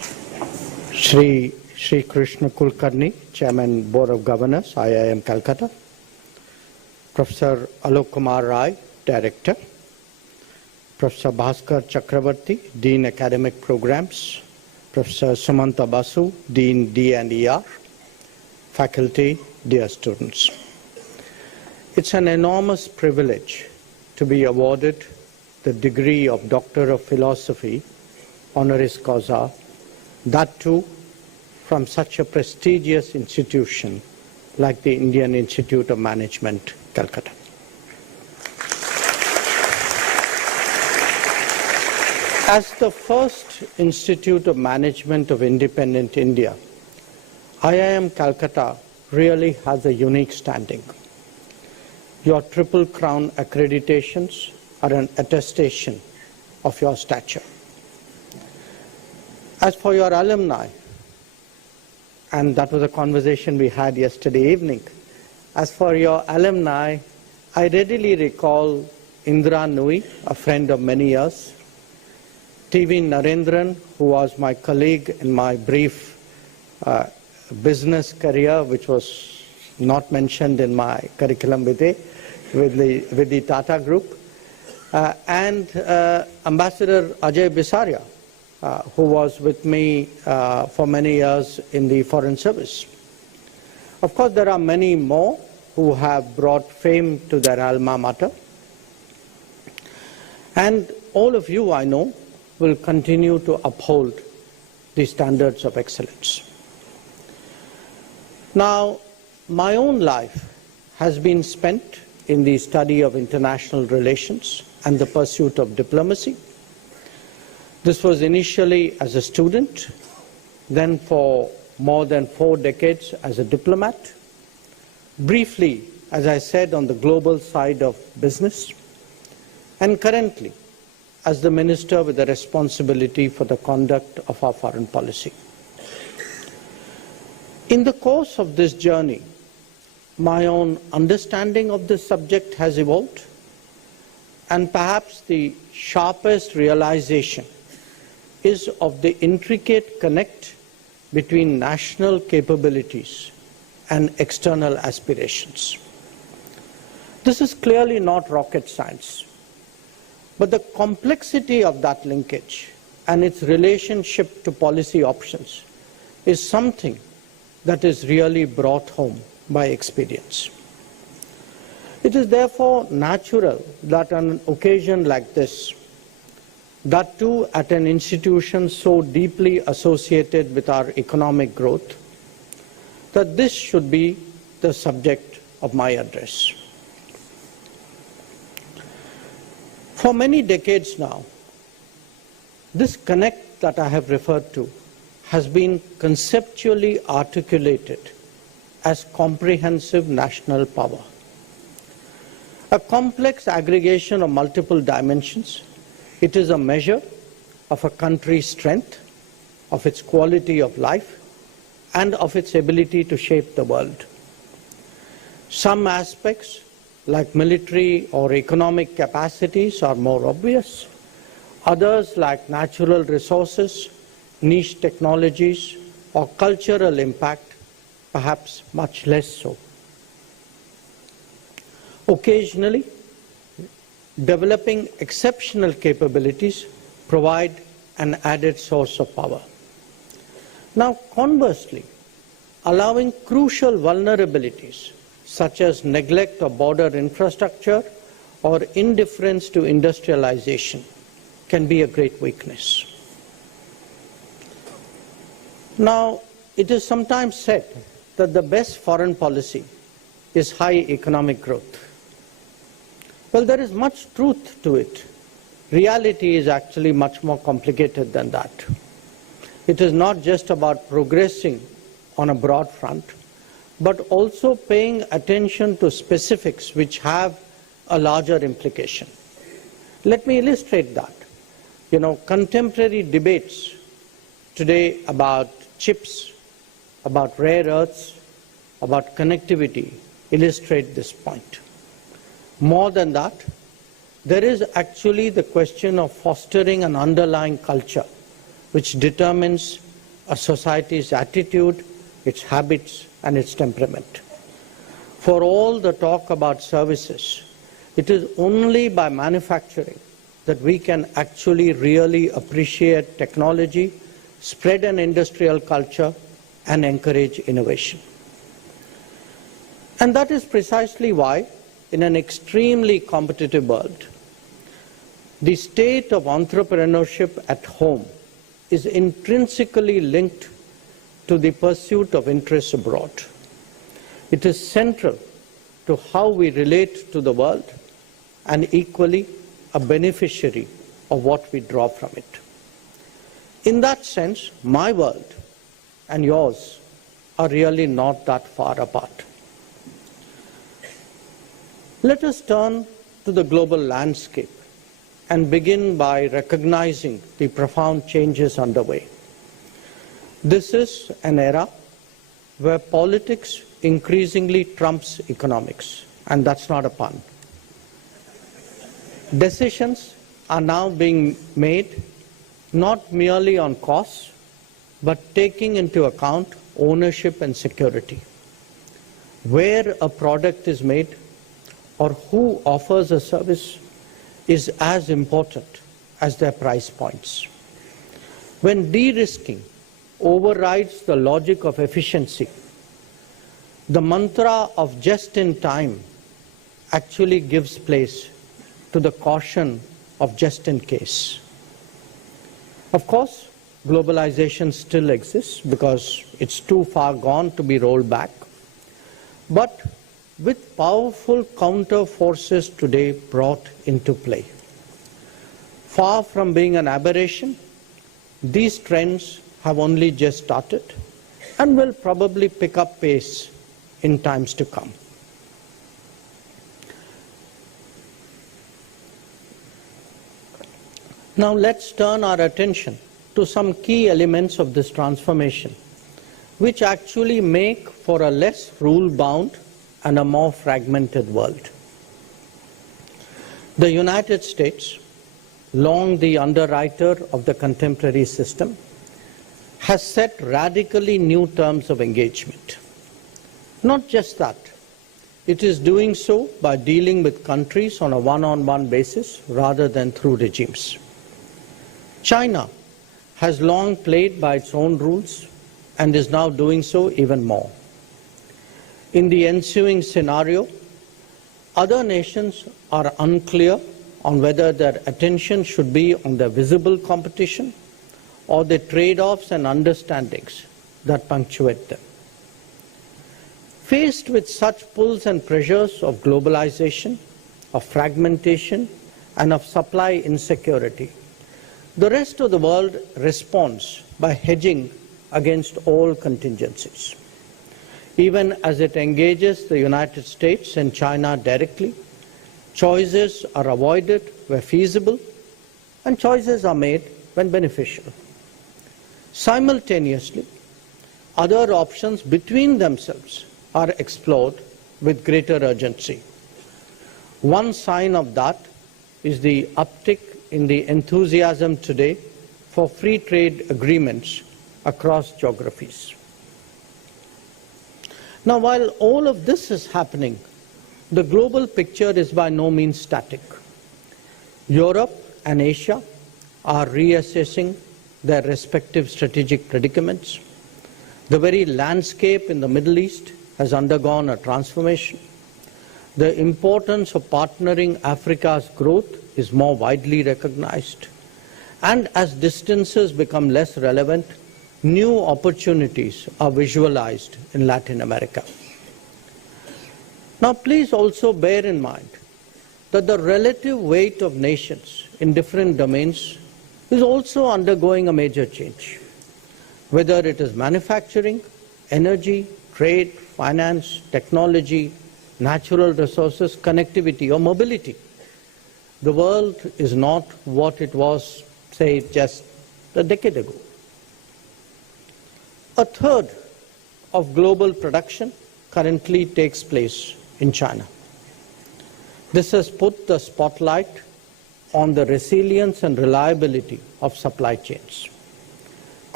Shri Krishna Kulkarni, Chairman, Board of Governors, IIM Calcutta. Professor Alok Kumar Rai, Director. Professor Bhaskar Chakravarti, Dean Academic Programs. Professor Sumanta Basu, Dean D&ER. Faculty, dear students. It's an enormous privilege to be awarded the degree of Doctor of Philosophy, honoris causa, that too from such a prestigious institution like the Indian Institute of Management, Calcutta. As the first Institute of Management of independent India, IIM Calcutta really has a unique standing. Your Triple Crown accreditations are an attestation of your stature. As for your alumni, and that was a conversation we had yesterday evening, as for your alumni, I readily recall Indra Nui, a friend of many years, TV Narendran, who was my colleague in my brief business career, which was not mentioned in my curriculum vitae, with the Tata Group, and Ambassador Ajay Bisaria, who was with me for many years in the Foreign Service. Of course, there are many more who have brought fame to their alma mater. And all of you, I know, will continue to uphold the standards of excellence. Now, my own life has been spent in the study of international relations and the pursuit of diplomacy. This was initially as a student, then for more than 4 decades as a diplomat, briefly, as I said, on the global side of business, and currently as the minister with the responsibility for the conduct of our foreign policy. In the course of this journey, my own understanding of this subject has evolved, and perhaps the sharpest realization is of the intricate connect between national capabilities and external aspirations. This is clearly not rocket science, but the complexity of that linkage and its relationship to policy options is something that is really brought home by experience. It is therefore natural that on an occasion like this, that too at an institution so deeply associated with our economic growth, that this should be the subject of my address. For many decades now, this connect that I have referred to has been conceptually articulated as comprehensive national power. A complex aggregation of multiple dimensions, it is a measure of a country's strength, of its quality of life, and of its ability to shape the world. Some aspects, like military or economic capacities, are more obvious. Others, like natural resources, niche technologies, or cultural impact, perhaps much less so. Occasionally, developing exceptional capabilities provide an added source of power. Now, conversely, allowing crucial vulnerabilities such as neglect of border infrastructure or indifference to industrialization can be a great weakness. Now, it is sometimes said that the best foreign policy is high economic growth. Well, there is much truth to it. Reality is actually much more complicated than that. It is not just about progressing on a broad front, but also paying attention to specifics which have a larger implication. Let me illustrate that. Contemporary debates today about chips, about rare earths, about connectivity illustrate this point. More than that, there is actually the question of fostering an underlying culture which determines a society's attitude, its habits, and its temperament. For all the talk about services, it is only by manufacturing that we can actually really appreciate technology, spread an industrial culture, and encourage innovation. And that is precisely why, in an extremely competitive world, the state of entrepreneurship at home is intrinsically linked to the pursuit of interests abroad. It is central to how we relate to the world and equally a beneficiary of what we draw from it. In that sense, my world and yours are really not that far apart. Let us turn to the global landscape and begin by recognizing the profound changes underway. This is an era where politics increasingly trumps economics, and that's not a pun. Decisions are now being made not merely on costs, but taking into account ownership and security. Where a product is made or who offers a service is as important as their price points. When de-risking overrides the logic of efficiency, the mantra of just in time actually gives place to the caution of just in case. Of course, globalization still exists because it's too far gone to be rolled back. But with powerful counter forces today brought into play, far from being an aberration, these trends have only just started and will probably pick up pace in times to come. Now let's turn our attention to some key elements of this transformation, which actually make for a less rule-bound and a more fragmented world. The United States, long the underwriter of the contemporary system, has set radically new terms of engagement. Not just that, it is doing so by dealing with countries on a one-on-one basis rather than through regimes. China has long played by its own rules and is now doing so even more. In the ensuing scenario, other nations are unclear on whether their attention should be on the visible competition or the trade-offs and understandings that punctuate them. Faced with such pulls and pressures of globalization, of fragmentation, and of supply insecurity, the rest of the world responds by hedging against all contingencies. Even as it engages the United States and China directly, choices are avoided where feasible, and choices are made when beneficial. Simultaneously, other options between themselves are explored with greater urgency. One sign of that is the uptick in the enthusiasm today for free trade agreements across geographies. Now, while all of this is happening, the global picture is by no means static. Europe and Asia are reassessing their respective strategic predicaments. The very landscape in the Middle East has undergone a transformation. The importance of partnering Africa's growth is more widely recognized. And as distances become less relevant, new opportunities are visualized in Latin America. Now, please also bear in mind that the relative weight of nations in different domains is also undergoing a major change. Whether it is manufacturing, energy, trade, finance, technology, natural resources, connectivity, or mobility, the world is not what it was, say, just a decade ago. A third of global production currently takes place in China. This has put the spotlight on the resilience and reliability of supply chains.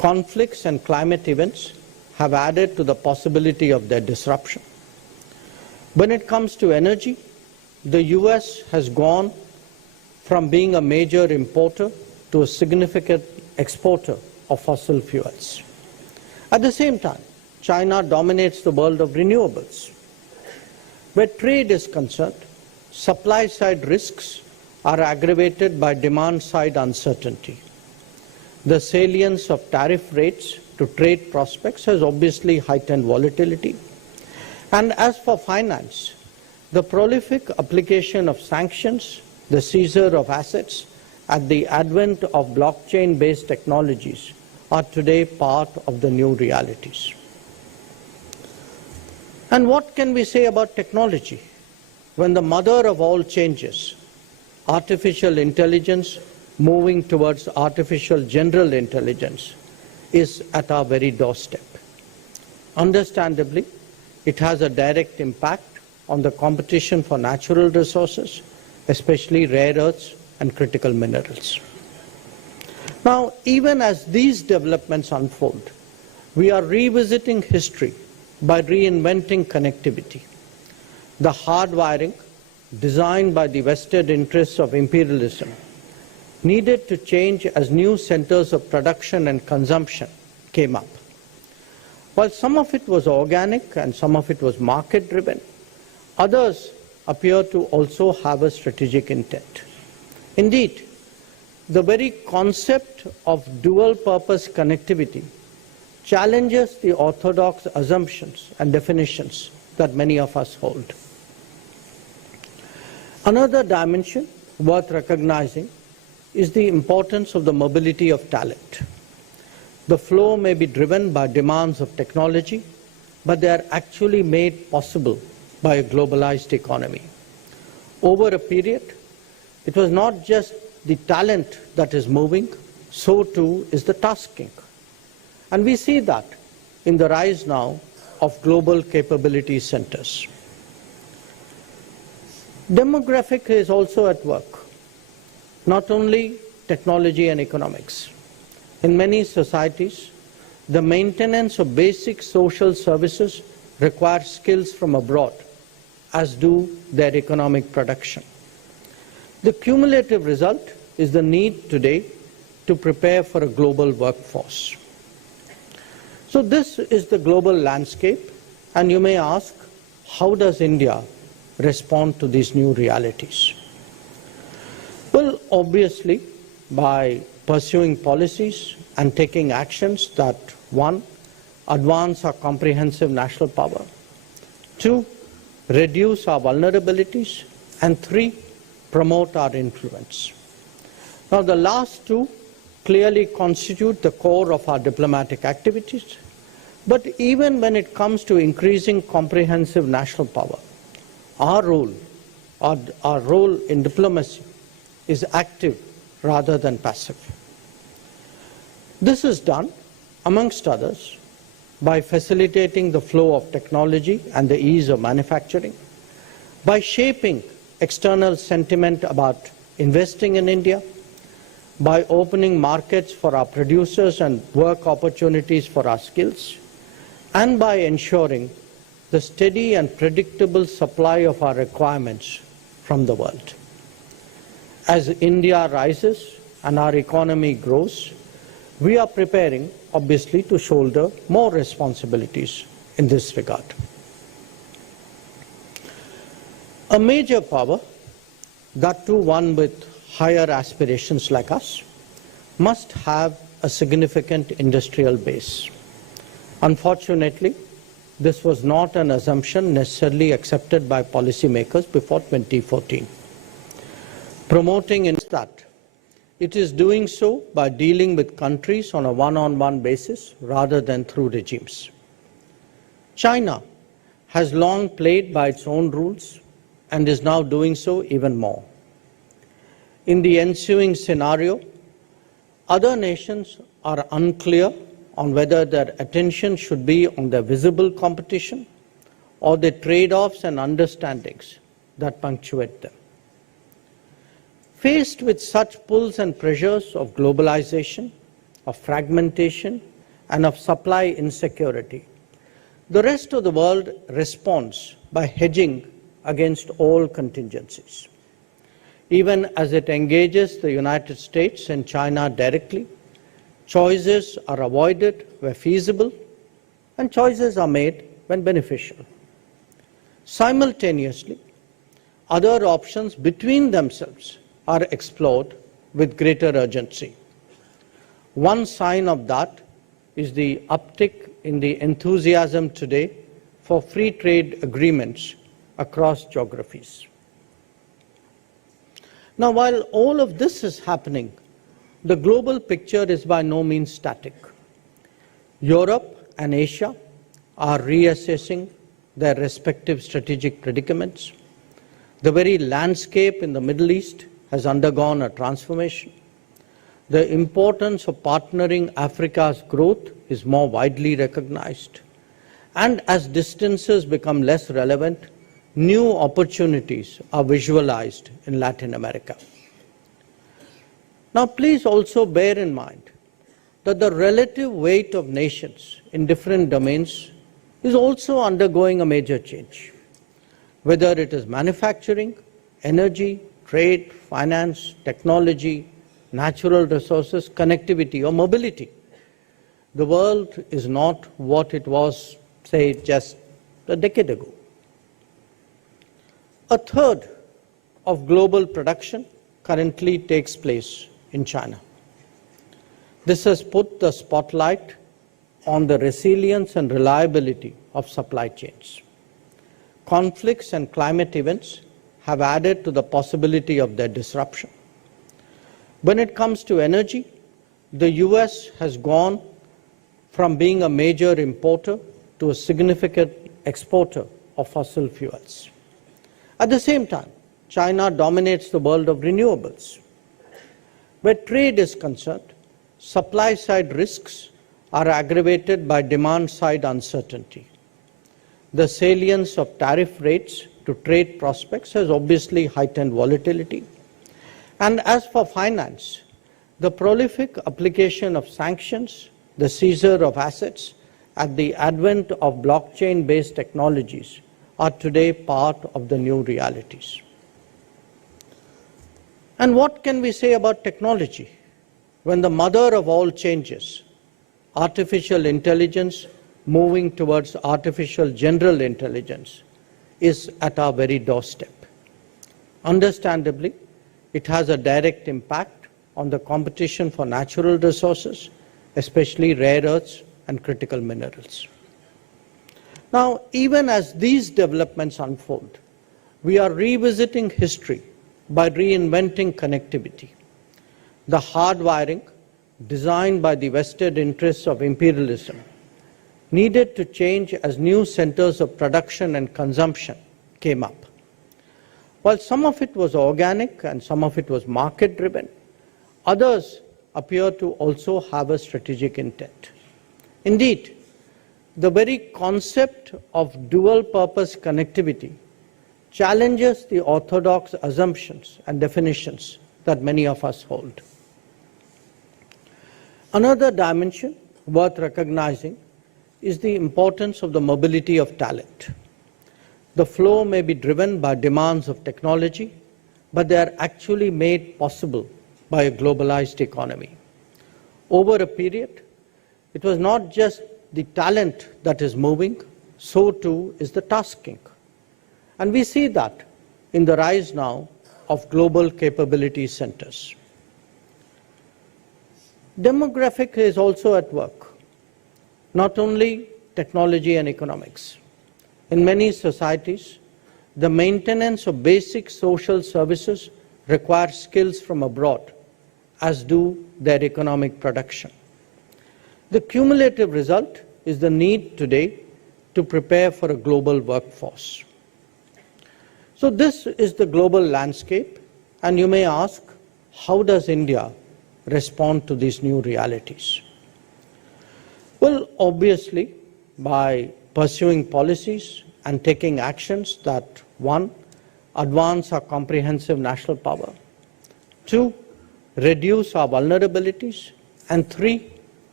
conflicts and climate events have added to the possibility of their disruption. When it comes to energy, the US has gone from being a major importer to a significant exporter of fossil fuels. At the same time, China dominates the world of renewables. Where trade is concerned, supply-side risks are aggravated by demand-side uncertainty. The salience of tariff rates to trade prospects has obviously heightened volatility. And as for finance, the prolific application of sanctions, the seizure of assets, and the advent of blockchain-based technologies are today part of the new realities. And what can we say about technology when the mother of all changes, artificial intelligence moving towards artificial general intelligence, is at our very doorstep? Understandably, it has a direct impact on the competition for natural resources, especially rare earths and critical minerals. Now, even as these developments unfold, we are revisiting history by reinventing connectivity. The hardwiring, designed by the vested interests of imperialism, needed to change as new centers of production and consumption came up. While some of it was organic and some of it was market-driven, others appear to also have a strategic intent. Indeed, the very concept of dual-purpose connectivity challenges the orthodox assumptions and definitions that many of us hold. Another dimension worth recognizing is the importance of the mobility of talent. The flow may be driven by demands of technology, but they are actually made possible by a globalized economy. Over a period, it was not just the talent that is moving, so too is the tasking. And we see that in the rise now of global capability centers. Demographic is also at work, not only technology and economics. In many societies, the maintenance of basic social services requires skills from abroad, as do their economic production. The cumulative result is the need today to prepare for a global workforce. So this is the global landscape, and you may ask, how does India respond to these new realities? Well, obviously, by pursuing policies and taking actions that, one, advance our comprehensive national power, two, reduce our vulnerabilities, and three, promote our influence. Now, the last two clearly constitute the core of our diplomatic activities, but even when it comes to increasing comprehensive national power, our role in diplomacy is active rather than passive. This is done, amongst others, by facilitating the flow of technology and the ease of manufacturing, by shaping external sentiment about investing in India, by opening markets for our producers and work opportunities for our skills, and by ensuring the steady and predictable supply of our requirements from the world. As India rises and our economy grows, we are preparing, obviously, to shoulder more responsibilities in this regard. A major power, that too one with higher aspirations like us, must have a significant industrial base. Unfortunately, this was not an assumption necessarily accepted by policymakers before 2014. Promoting that, it is doing so by dealing with countries on a one-on-one basis rather than through regimes. China has long played by its own rules and is now doing so even more. In the ensuing scenario, other nations are unclear on whether their attention should be on the visible competition or the trade-offs and understandings that punctuate them. Faced with such pulls and pressures of globalization, of fragmentation, and of supply insecurity, the rest of the world responds by hedging against all contingencies. Even as it engages the United States and China directly, choices are avoided where feasible, and choices are made when beneficial. Simultaneously, other options between themselves are explored with greater urgency. One sign of that is the uptick in the enthusiasm today for free trade agreements across geographies. Now, while all of this is happening, the global picture is by no means static. Europe and Asia are reassessing their respective strategic predicaments. The very landscape in the Middle East has undergone a transformation. The importance of partnering Africa's growth is more widely recognized. And as distances become less relevant, new opportunities are visualized in Latin America. Now, please also bear in mind that the relative weight of nations in different domains is also undergoing a major change. Whether it is manufacturing, energy, trade, finance, technology, natural resources, connectivity, or mobility, the world is not what it was, say, just a decade ago. A third of global production currently takes place in China. This has put the spotlight on the resilience and reliability of supply chains. Conflicts and climate events have added to the possibility of their disruption. When it comes to energy, the US has gone from being a major importer to a significant exporter of fossil fuels. At the same time, China dominates the world of renewables. Where trade is concerned, supply-side risks are aggravated by demand-side uncertainty. The salience of tariff rates to trade prospects has obviously heightened volatility. And as for finance, the prolific application of sanctions, the seizure of assets, and the advent of blockchain-based technologies are today part of the new realities. And what can we say about technology when the mother of all changes, artificial intelligence moving towards artificial general intelligence, is at our very doorstep? Understandably, it has a direct impact on the competition for natural resources, especially rare earths and critical minerals. Now, even as these developments unfold, we are revisiting history by reinventing connectivity. The hardwiring, designed by the vested interests of imperialism, needed to change as new centers of production and consumption came up. While some of it was organic and some of it was market-driven, others appear to also have a strategic intent. Indeed, the very concept of dual-purpose connectivity challenges the orthodox assumptions and definitions that many of us hold. Another dimension worth recognizing is the importance of the mobility of talent. The flow may be driven by demands of technology, but they are actually made possible by a globalized economy. Over a period, it was not just the talent that is moving, so too is the tasking. And we see that in the rise now of global capability centers. Demographic is also at work, not only technology and economics. In many societies, the maintenance of basic social services requires skills from abroad, as do their economic production. The cumulative result is the need today to prepare for a global workforce. So this is the global landscape, and you may ask, how does India respond to these new realities? Well, obviously, by pursuing policies and taking actions that, one, advance our comprehensive national power, two, reduce our vulnerabilities, and three,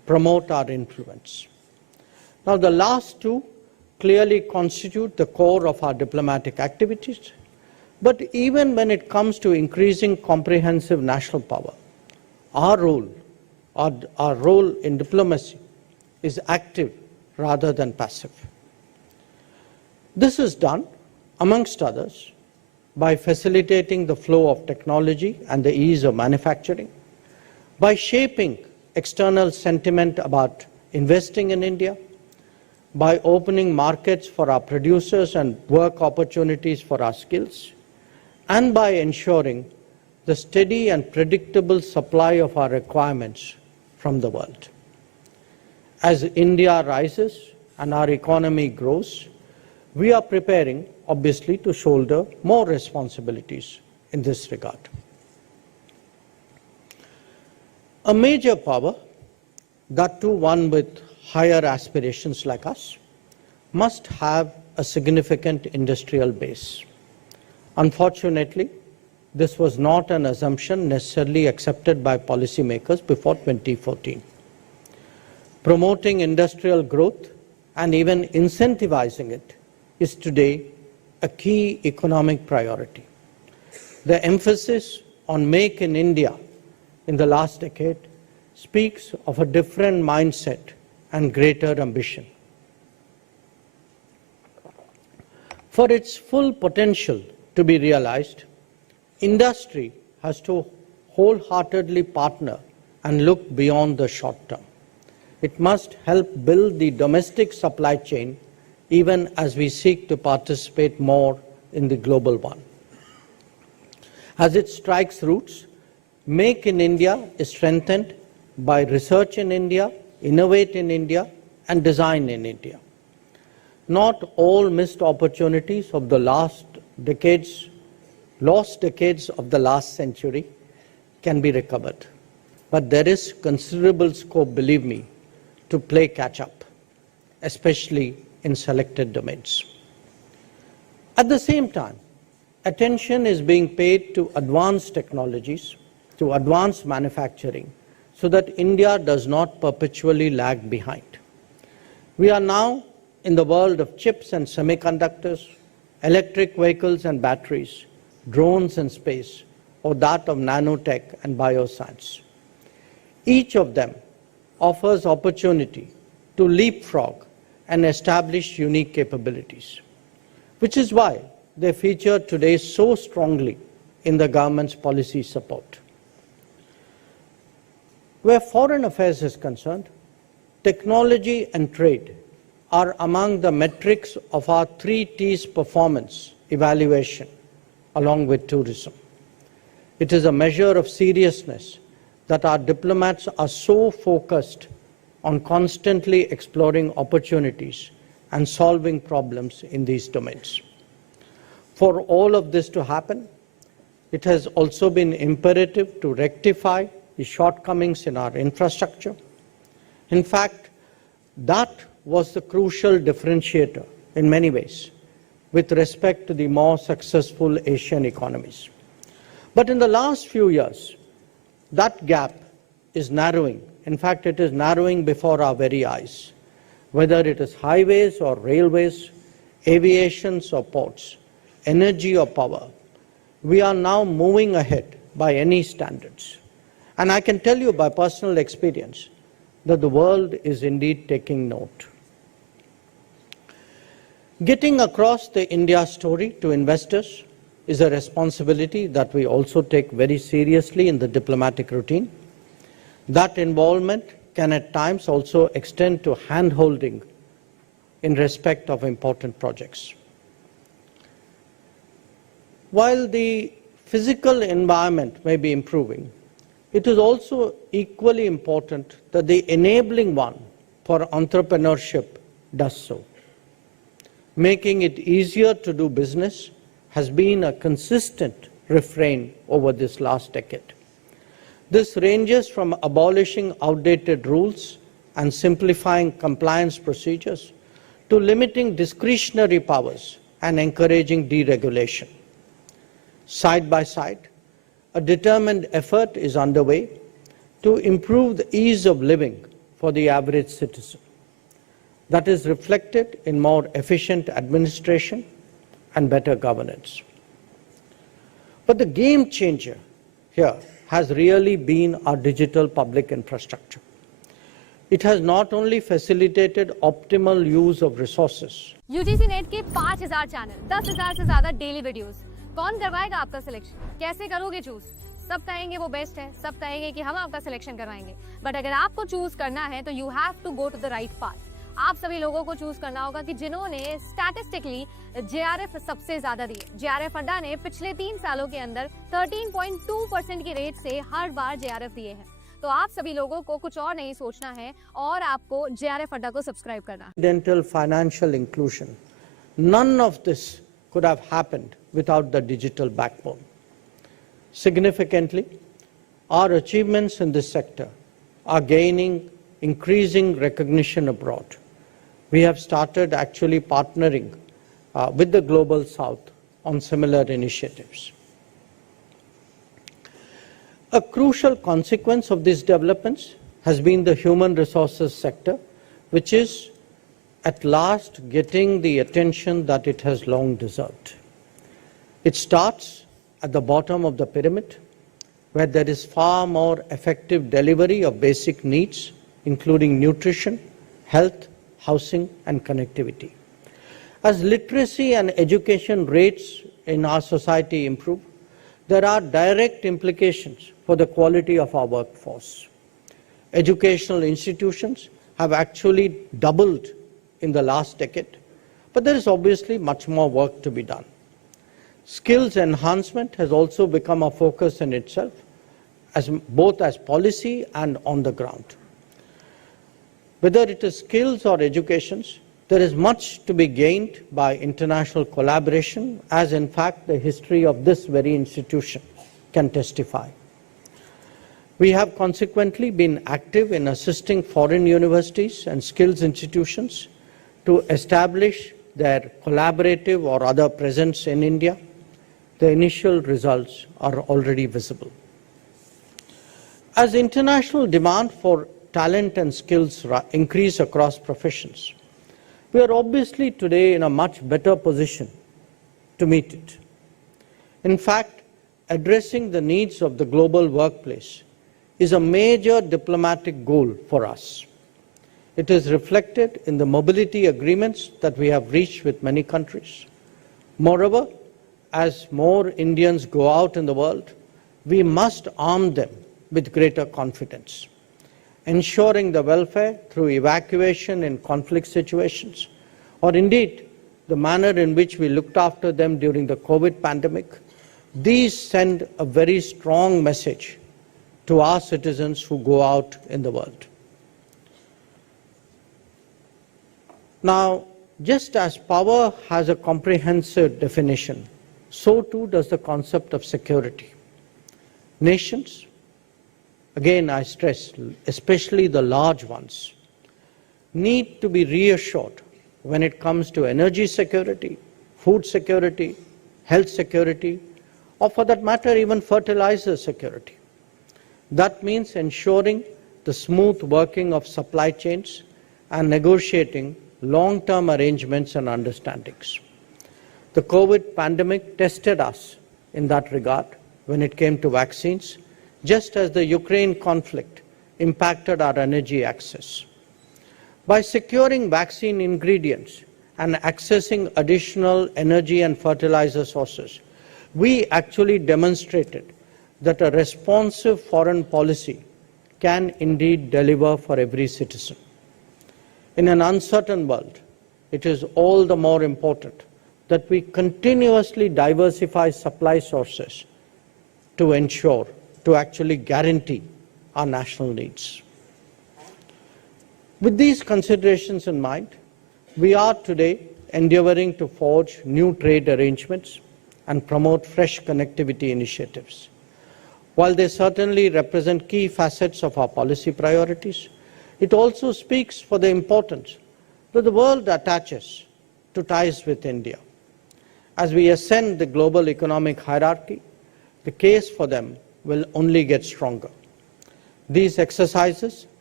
promote our influence. Now, the last two clearly constitute the core of our diplomatic activities. But even when it comes to increasing comprehensive national power, our role in diplomacy is active rather than passive. This is done, amongst others, by facilitating the flow of technology and the ease of manufacturing, by shaping external sentiment about investing in India, by opening markets for our producers and work opportunities for our skills, and by ensuring the steady and predictable supply of our requirements from the world. As India rises and our economy grows, we are preparing, obviously, to shoulder more responsibilities in this regard. A major power, that too one with higher aspirations like us, must have a significant industrial base. Unfortunately, this was not an assumption necessarily accepted by policymakers before 2014. Promoting industrial growth and even incentivizing it is today a key economic priority. The emphasis on Make in India in the last decade speaks of a different mindset and greater ambition. For its full potential to be realized, industry has to wholeheartedly partner and look beyond the short term. It must help build the domestic supply chain even as we seek to participate more in the global one. As it strikes roots, Make in India is strengthened by research in India, innovate in India, and design in India. Not all missed opportunities of the lost decades of the last century can be recovered. But there is considerable scope, believe me, to play catch-up, especially in selected domains. At the same time, attention is being paid to advanced technologies, to advanced manufacturing, so that India does not perpetually lag behind. We are now in the world of chips and semiconductors, electric vehicles and batteries, drones and space, or that of nanotech and bioscience. Each of them offers opportunity to leapfrog and establish unique capabilities, which is why they feature today so strongly in the government's policy support. Where foreign affairs is concerned, technology and trade are among the metrics of our 3 T's performance evaluation, along with tourism. It is a measure of seriousness that our diplomats are so focused on constantly exploring opportunities and solving problems in these domains. For all of this to happen, it has also been imperative to rectify the shortcomings in our infrastructure. In fact, that was the crucial differentiator in many ways with respect to the more successful Asian economies. But in the last few years, that gap is narrowing. In fact, it is narrowing before our very eyes. Whether it is highways or railways, aviations or ports, energy or power, we are now moving ahead by any standards. And I can tell you by personal experience that the world is indeed taking note. Getting across the India story to investors is a responsibility that we also take very seriously in the diplomatic routine. That involvement can at times also extend to hand-holding in respect of important projects. While the physical environment may be improving, it is also equally important that the enabling one for entrepreneurship does so. Making it easier to do business has been a consistent refrain over this last decade. This ranges from abolishing outdated rules and simplifying compliance procedures to limiting discretionary powers and encouraging deregulation. Side by side, a determined effort is underway to improve the ease of living for the average citizen. That is reflected in more efficient administration and better governance. But the game changer here has really been our digital public infrastructure. It has not only facilitated optimal use of resources. UGC net के 5000 channel, 10,000 से ज्यादा daily videos. कौन करवाएगा आपका selection? कैसे करोगे choose? सब कहेंगे वो बेस्ट है, सब कहेंगे कि हम आपका सिलेक्शन करवाएंगे। बट अगर आपको चूज करना है तो you have to go to the right path. आप सभी लोगों को चूज करना होगा कि जिन्होंने स्टैटिस्टिकली जेआरएफ सबसे ज्यादा दिए। जेआरएफ अड्डा ने पिछले 3 सालों के अंदर 13.2% की रेट से हर बार जेआरएफ दिए हैं। तो आप सभी लोगों को कुछ और नहीं सोचना है और आपको जेआरएफ अड्डा को सब्सक्राइब करना। Dental financial inclusion. None of this could have happened without the digital backbone. Significantly, our achievements in this sector are gaining increasing recognition abroad. We have started actually partnering with the Global South on similar initiatives. A crucial consequence of these developments has been the human resources sector, which is at last getting the attention that it has long deserved. It starts at the bottom of the pyramid, where there is far more effective delivery of basic needs, including nutrition, health, housing, and connectivity. As literacy and education rates in our society improve, there are direct implications for the quality of our workforce. Educational institutions have actually doubled in the last decade, but there is obviously much more work to be done. Skills enhancement has also become a focus in itself, both as policy and on the ground. Whether it is skills or educations, there is much to be gained by international collaboration, as in fact the history of this very institution can testify. We have consequently been active in assisting foreign universities and skills institutions to establish their collaborative or other presence in India. The initial results are already visible. As international demand for talent and skills increase across professions, we are obviously today in a much better position to meet it. In fact, addressing the needs of the global workplace is a major diplomatic goal for us. It is reflected in the mobility agreements that we have reached with many countries. Moreover, as more Indians go out in the world, we must arm them with greater confidence. Ensuring the welfare through evacuation in conflict situations, or indeed the manner in which we looked after them during the COVID pandemic, these send a very strong message to our citizens who go out in the world. Now, just as power has a comprehensive definition, so too does the concept of security. Nations, again I stress, especially the large ones, need to be reassured when it comes to energy security, food security, health security, or for that matter even fertilizer security. That means ensuring the smooth working of supply chains and negotiating long-term arrangements and understandings. The COVID pandemic tested us in that regard when it came to vaccines, just as the Ukraine conflict impacted our energy access. By securing vaccine ingredients and accessing additional energy and fertilizer sources, we actually demonstrated that a responsive foreign policy can indeed deliver for every citizen. In an uncertain world, it is all the more important that we continuously diversify supply sources to ensure, to actually guarantee our national needs. With these considerations in mind, we are today endeavoring to forge new trade arrangements and promote fresh connectivity initiatives. While they certainly represent key facets of our policy priorities, it also speaks for the importance that the world attaches to ties with India. As we ascend the global economic hierarchy, the case for them will only get stronger. These exercises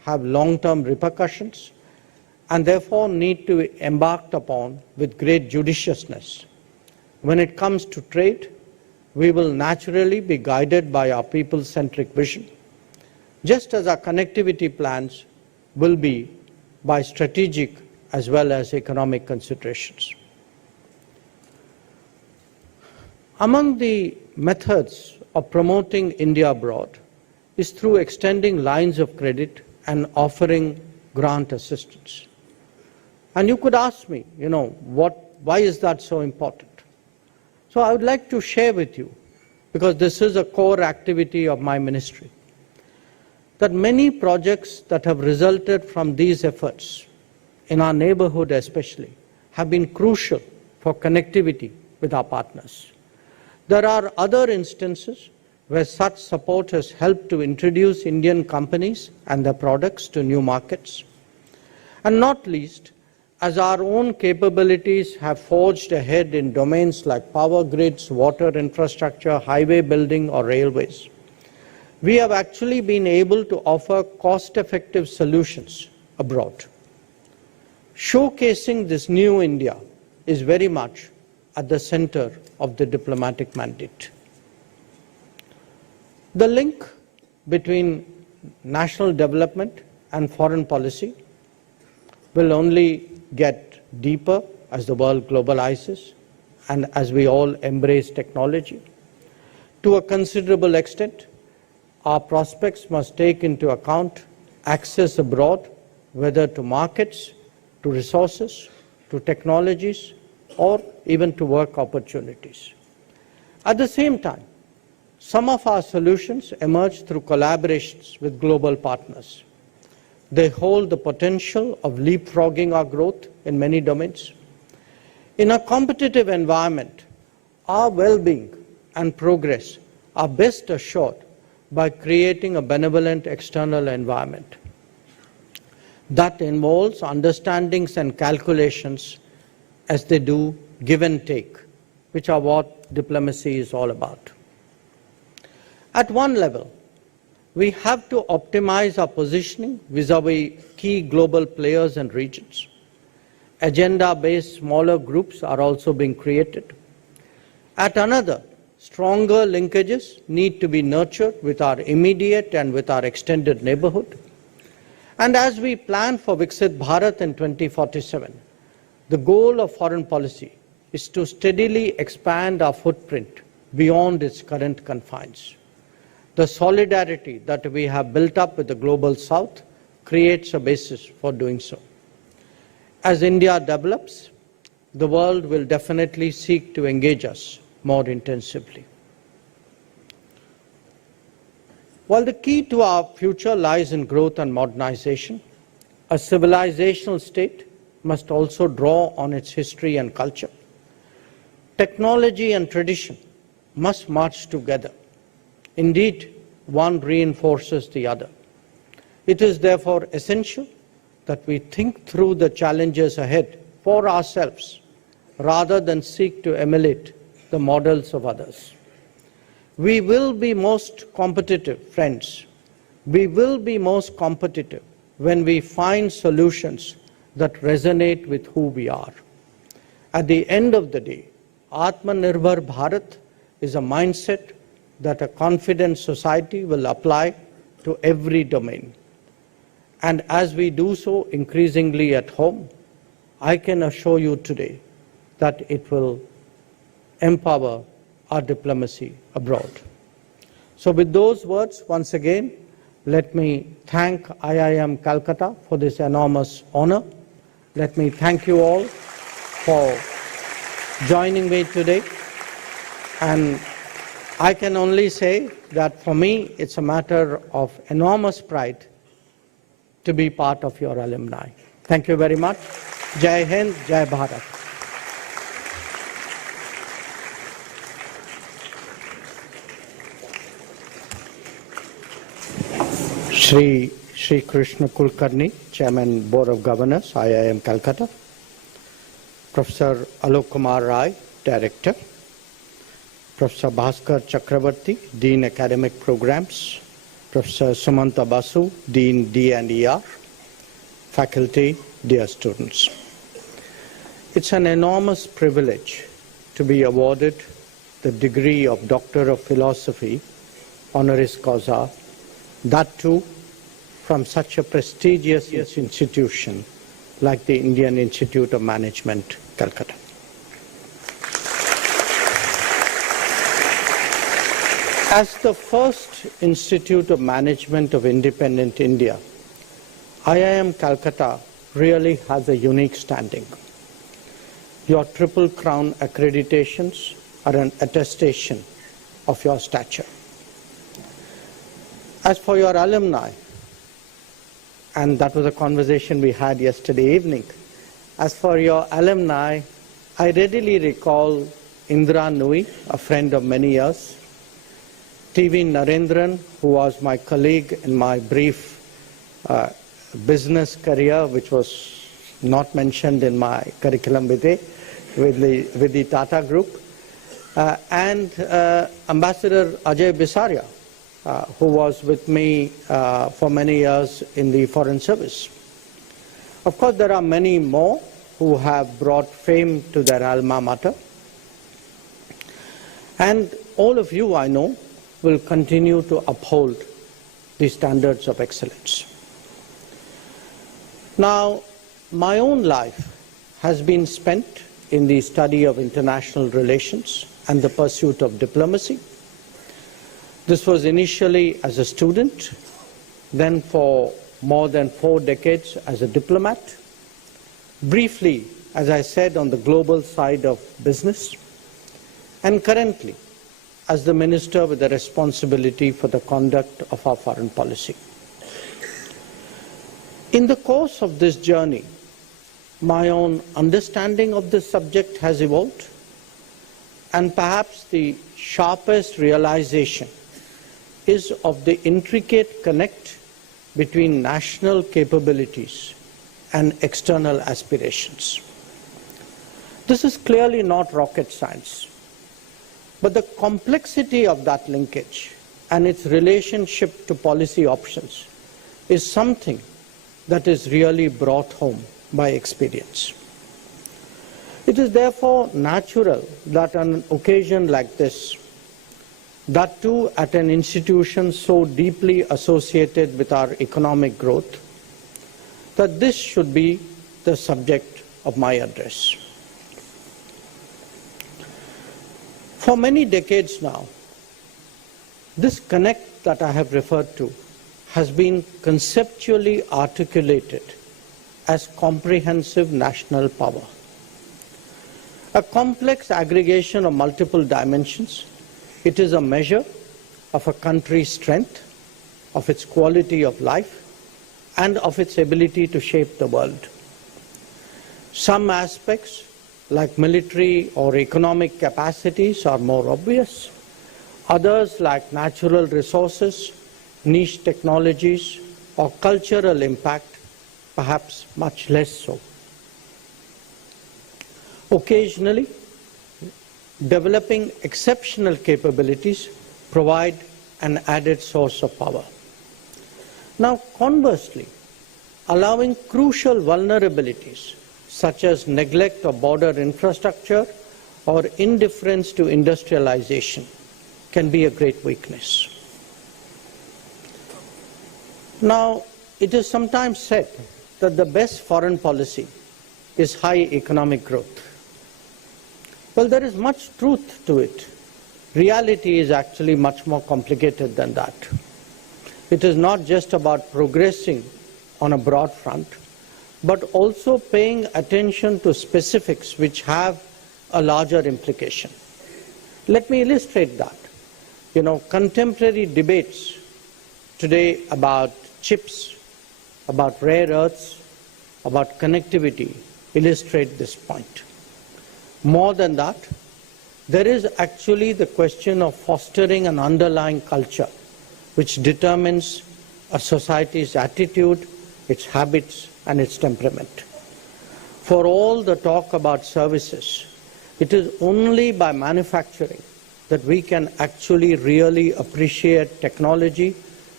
have long-term repercussions and therefore need to be embarked upon with great judiciousness. When it comes to trade, we will naturally be guided by our people-centric vision, just as our connectivity plans will be by strategic as well as economic considerations. Among the methods of promoting India abroad is through extending lines of credit and offering grant assistance. And you could ask me, why is that so important? So I would like to share with you, because this is a core activity of my ministry, that many projects that have resulted from these efforts, in our neighborhood especially, have been crucial for connectivity with our partners. There are other instances where such support has helped to introduce Indian companies and their products to new markets. And not least, as our own capabilities have forged ahead in domains like power grids, water infrastructure, highway building, or railways, we have actually been able to offer cost-effective solutions abroad. Showcasing this new India is very much at the center of the diplomatic mandate. The link between national development and foreign policy will only get deeper as the world globalizes and as we all embrace technology. To a considerable extent, our prospects must take into account access abroad, whether to markets, to resources, to technologies, or even to work opportunities. At the same time, some of our solutions emerge through collaborations with global partners. They hold the potential of leapfrogging our growth in many domains. In a competitive environment, our well-being and progress are best assured by creating a benevolent external environment. That involves understandings and calculations as they do give and take, which are what diplomacy is all about. At one level, we have to optimize our positioning vis-à-vis key global players and regions. Agenda-based smaller groups are also being created. At another, stronger linkages need to be nurtured with our immediate and with our extended neighborhood. And as we plan for Viksit Bharat in 2047, the goal of foreign policy is to steadily expand our footprint beyond its current confines. The solidarity that we have built up with the global south creates a basis for doing so. As India develops, the world will definitely seek to engage us more intensively. While the key to our future lies in growth and modernization, a civilizational state must also draw on its history and culture. Technology and tradition must march together. Indeed, one reinforces the other. It is therefore essential that we think through the challenges ahead for ourselves rather than seek to emulate the models of others. We will be most competitive, friends. We will be most competitive when we find solutions that resonate with who we are. At the end of the day, Atmanirbhar Bharat is a mindset that a confident society will apply to every domain. And as we do so increasingly at home, I can assure you today that it will empower our diplomacy abroad. So with those words, once again, let me thank IIM Calcutta for this enormous honor. Let me thank you all for joining me today. And I can only say that for me, it's a matter of enormous pride to be part of your alumni. Thank you very much. Jai Hind, Jai Bharat. Shri Krishna Kulkarni, Chairman, Board of Governors, IIM Calcutta. Professor Alok Kumar Rai, Director. Professor Bhaskar Chakravarti, Dean Academic Programs. Professor Sumanta Basu, Dean D&ER, faculty, dear students. It's an enormous privilege to be awarded the degree of Doctor of Philosophy, honoris causa, that too from such a prestigious institution like the Indian Institute of Management, Calcutta. As the first Institute of Management of independent India, IIM Calcutta really has a unique standing. Your Triple Crown accreditations are an attestation of your stature. As for your alumni, and that was a conversation we had yesterday evening, as for your alumni, I readily recall Indra Nui, a friend of many years, TV Narendran, who was my colleague in my brief business career, which was not mentioned in my curriculum vitae with the Tata Group, and Ambassador Ajay Bisaria, who was with me for many years in the Foreign Service. Of course, there are many more who have brought fame to their alma mater. And all of you, I know, will continue to uphold the standards of excellence. Now, my own life has been spent in the study of international relations and the pursuit of diplomacy. This was initially as a student, then for more than 4 decades as a diplomat, briefly, as I said, on the global side of business, and currently as the minister with the responsibility for the conduct of our foreign policy. In the course of this journey, my own understanding of this subject has evolved, and perhaps the sharpest realization is of the intricate connect between national capabilities and external aspirations. This is clearly not rocket science, but the complexity of that linkage and its relationship to policy options is something that is really brought home by experience. It is therefore natural that on an occasion like this, that too at an institution so deeply associated with our economic growth, that this should be the subject of my address. For many decades now, this connect that I have referred to has been conceptually articulated as comprehensive national power. A complex aggregation of multiple dimensions, it is a measure of a country's strength, of its quality of life, and of its ability to shape the world. Some aspects, like military or economic capacities, are more obvious. Others, like natural resources, niche technologies, or cultural impact, perhaps much less so. Occasionally, developing exceptional capabilities provide an added source of power. Now, conversely, allowing crucial vulnerabilities such as neglect of border infrastructure or indifference to industrialization can be a great weakness. Now, it is sometimes said that the best foreign policy is high economic growth. Well, there is much truth to it. Reality is actually much more complicated than that. It is not just about progressing on a broad front, but also paying attention to specifics which have a larger implication. Let me illustrate that. Contemporary debates today about chips, about rare earths, about connectivity illustrate this point. More than that, there is actually the question of fostering an underlying culture which determines a society's attitude, its habits, and its temperament. For all the talk about services, it is only by manufacturing that we can actually really appreciate technology,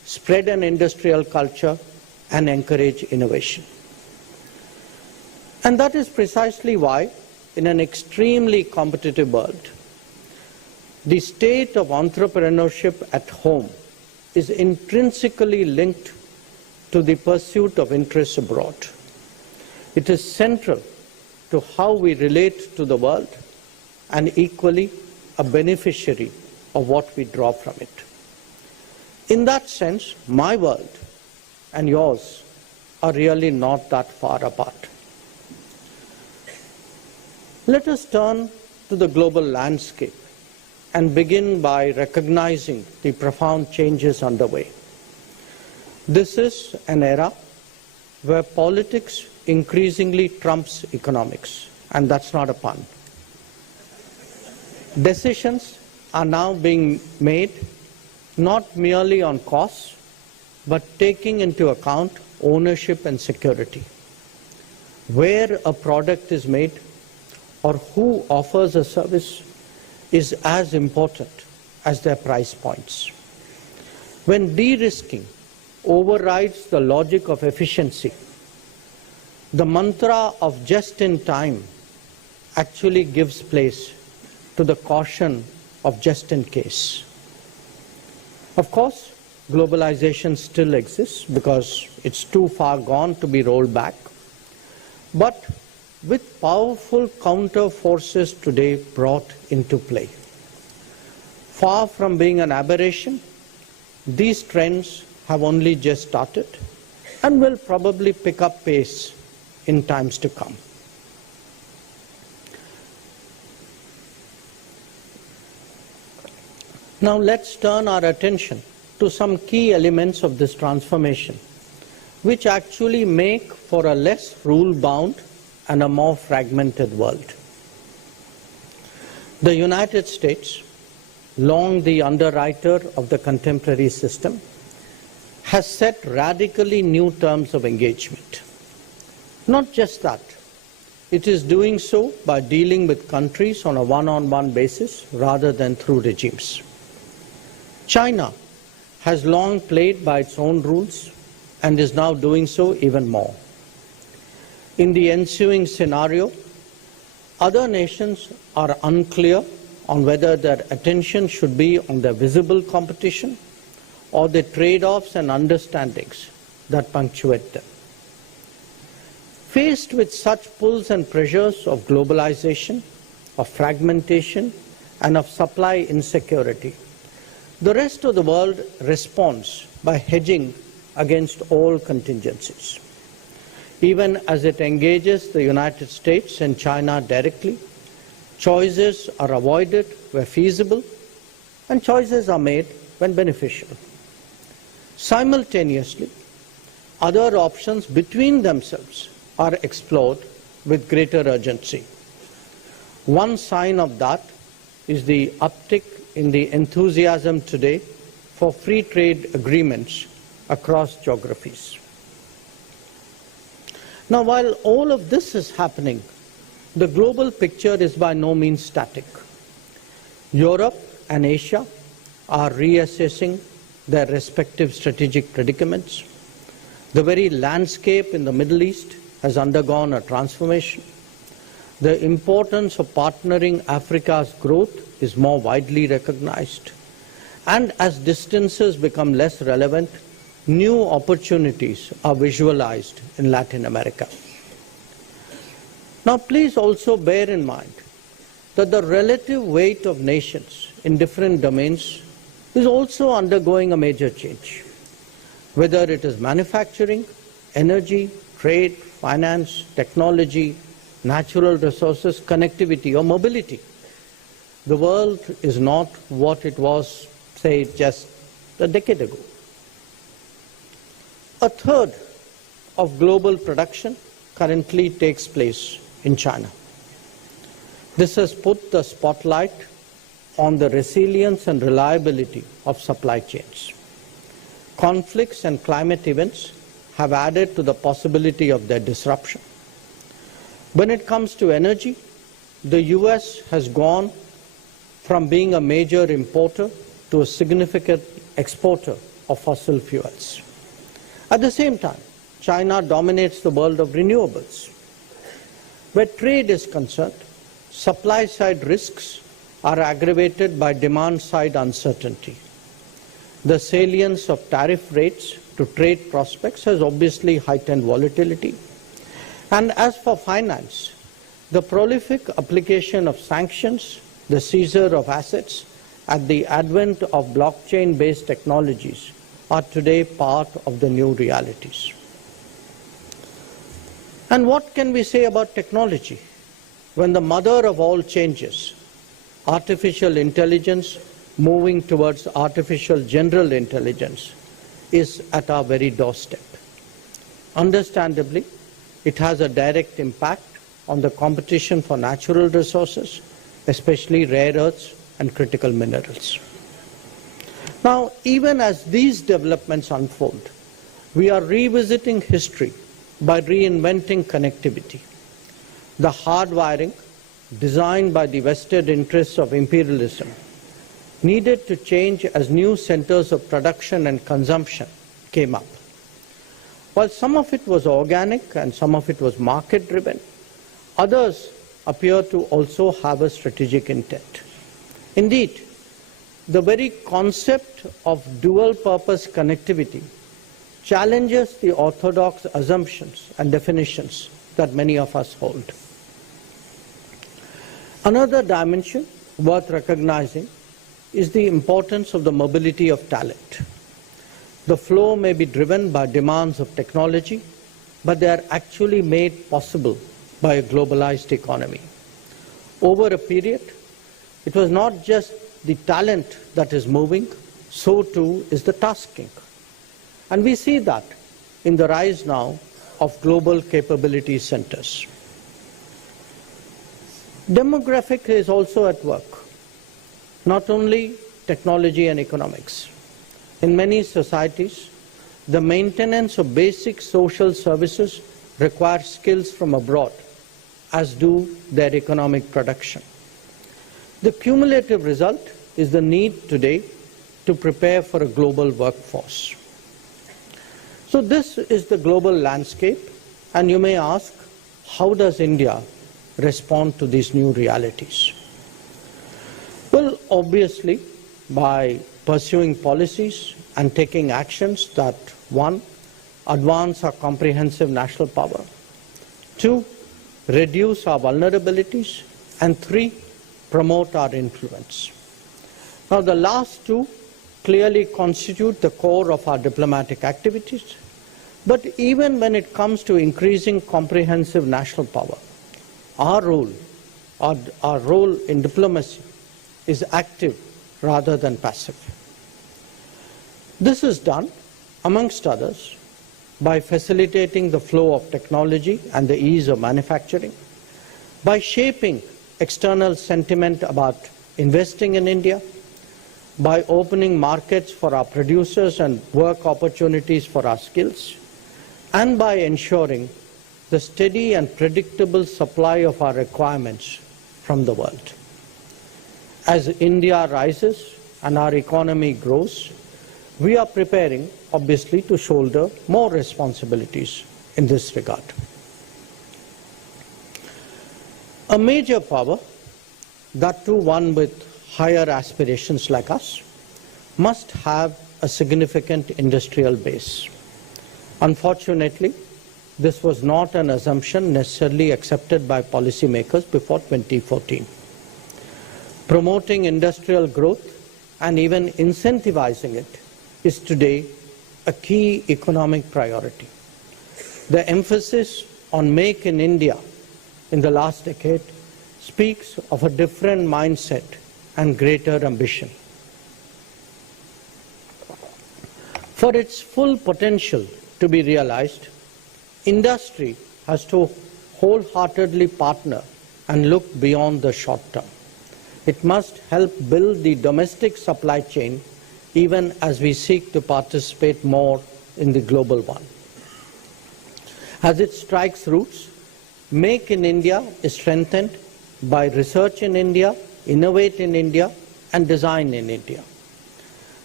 spread an industrial culture, and encourage innovation. And that is precisely why, in an extremely competitive world, the state of entrepreneurship at home is intrinsically linked to the pursuit of interests abroad. It is central to how we relate to the world and equally a beneficiary of what we draw from it. In that sense, my world and yours are really not that far apart. Let us turn to the global landscape and begin by recognizing the profound changes underway. This is an era where politics increasingly trumps economics, and that's not a pun. Decisions are now being made not merely on costs, but taking into account ownership and security. Where a product is made or who offers a service is as important as their price points. When de-risking overrides the logic of efficiency, the mantra of just in time actually gives place to the caution of just in case. Of course, globalization still exists because it's too far gone to be rolled back. But with powerful counter forces today brought into play, far from being an aberration, these trends have only just started and will probably pick up pace in times to come. Now let's turn our attention to some key elements of this transformation, which actually make for a less rule-bound and a more fragmented world. The United States, long the underwriter of the contemporary system, has set radically new terms of engagement. Not just that, it is doing so by dealing with countries on a one-on-one basis rather than through regimes. China has long played by its own rules and is now doing so even more. In the ensuing scenario, other nations are unclear on whether their attention should be on the visible competition or the trade-offs and understandings that punctuate them. Faced with such pulls and pressures of globalization, of fragmentation, and of supply insecurity, the rest of the world responds by hedging against all contingencies. Even as it engages the United States and China directly, choices are avoided where feasible, and choices are made when beneficial. Simultaneously, other options between themselves are explored with greater urgency. One sign of that is the uptick in the enthusiasm today for free trade agreements across geographies. Now, while all of this is happening, the global picture is by no means static. Europe and Asia are reassessing their respective strategic predicaments. The very landscape in the Middle East has undergone a transformation. The importance of partnering Africa's growth is more widely recognized. And as distances become less relevant, new opportunities are visualized in Latin America. Now, please also bear in mind that the relative weight of nations in different domains is also undergoing a major change. Whether it is manufacturing, energy, trade, finance, technology, natural resources, connectivity, or mobility, the world is not what it was, say, just a decade ago. A third of global production currently takes place in China. This has put the spotlight on the resilience and reliability of supply chains. Conflicts and climate events have added to the possibility of their disruption. When it comes to energy, the US has gone from being a major importer to a significant exporter of fossil fuels. At the same time, China dominates the world of renewables. Where trade is concerned, supply-side risks are aggravated by demand-side uncertainty. The salience of tariff rates to trade prospects has obviously heightened volatility. And as for finance, the prolific application of sanctions, the seizure of assets, and the advent of blockchain-based technologies are today part of the new realities. And what can we say about technology when the mother of all changes, artificial intelligence moving towards artificial general intelligence, is at our very doorstep? Understandably, it has a direct impact on the competition for natural resources, especially rare earths and critical minerals. Now, even as these developments unfold, we are revisiting history by reinventing connectivity. The hardwiring, designed by the vested interests of imperialism, needed to change as new centers of production and consumption came up. While some of it was organic and some of it was market-driven, others appear to also have a strategic intent. Indeed, the very concept of dual-purpose connectivity challenges the orthodox assumptions and definitions that many of us hold. Another dimension worth recognizing is the importance of the mobility of talent. The flow may be driven by demands of technology, but they are actually made possible by a globalized economy. Over a period, it was not just the talent that is moving, so too is the tasking. And we see that in the rise now of global capability centers. Demographic is also at work, not only technology and economics. In many societies, the maintenance of basic social services requires skills from abroad, as do their economic production. The cumulative result is the need today to prepare for a global workforce. So this is the global landscape, and you may ask, how does India respond to these new realities? Well, obviously, by pursuing policies and taking actions that, one, advance our comprehensive national power, two, reduce our vulnerabilities, and three, promote our influence. Now, the last two clearly constitute the core of our diplomatic activities, but even when it comes to increasing comprehensive national power, our role in diplomacy is active rather than passive. This is done, amongst others, by facilitating the flow of technology and the ease of manufacturing, by shaping external sentiment about investing in India, by opening markets for our producers and work opportunities for our skills, and by ensuring the steady and predictable supply of our requirements from the world. As India rises and our economy grows, we are preparing, obviously, to shoulder more responsibilities in this regard. A major power, that too one with higher aspirations like us, must have a significant industrial base. Unfortunately, this was not an assumption necessarily accepted by policymakers before 2014. Promoting industrial growth and even incentivizing it is today a key economic priority. The emphasis on Make in India in the last decade speaks of a different mindset and greater ambition. For its full potential to be realized, industry has to wholeheartedly partner and look beyond the short term. It must help build the domestic supply chain even as we seek to participate more in the global one. As it strikes roots, Make in India is strengthened by Research in India, Innovate in India, and Design in India.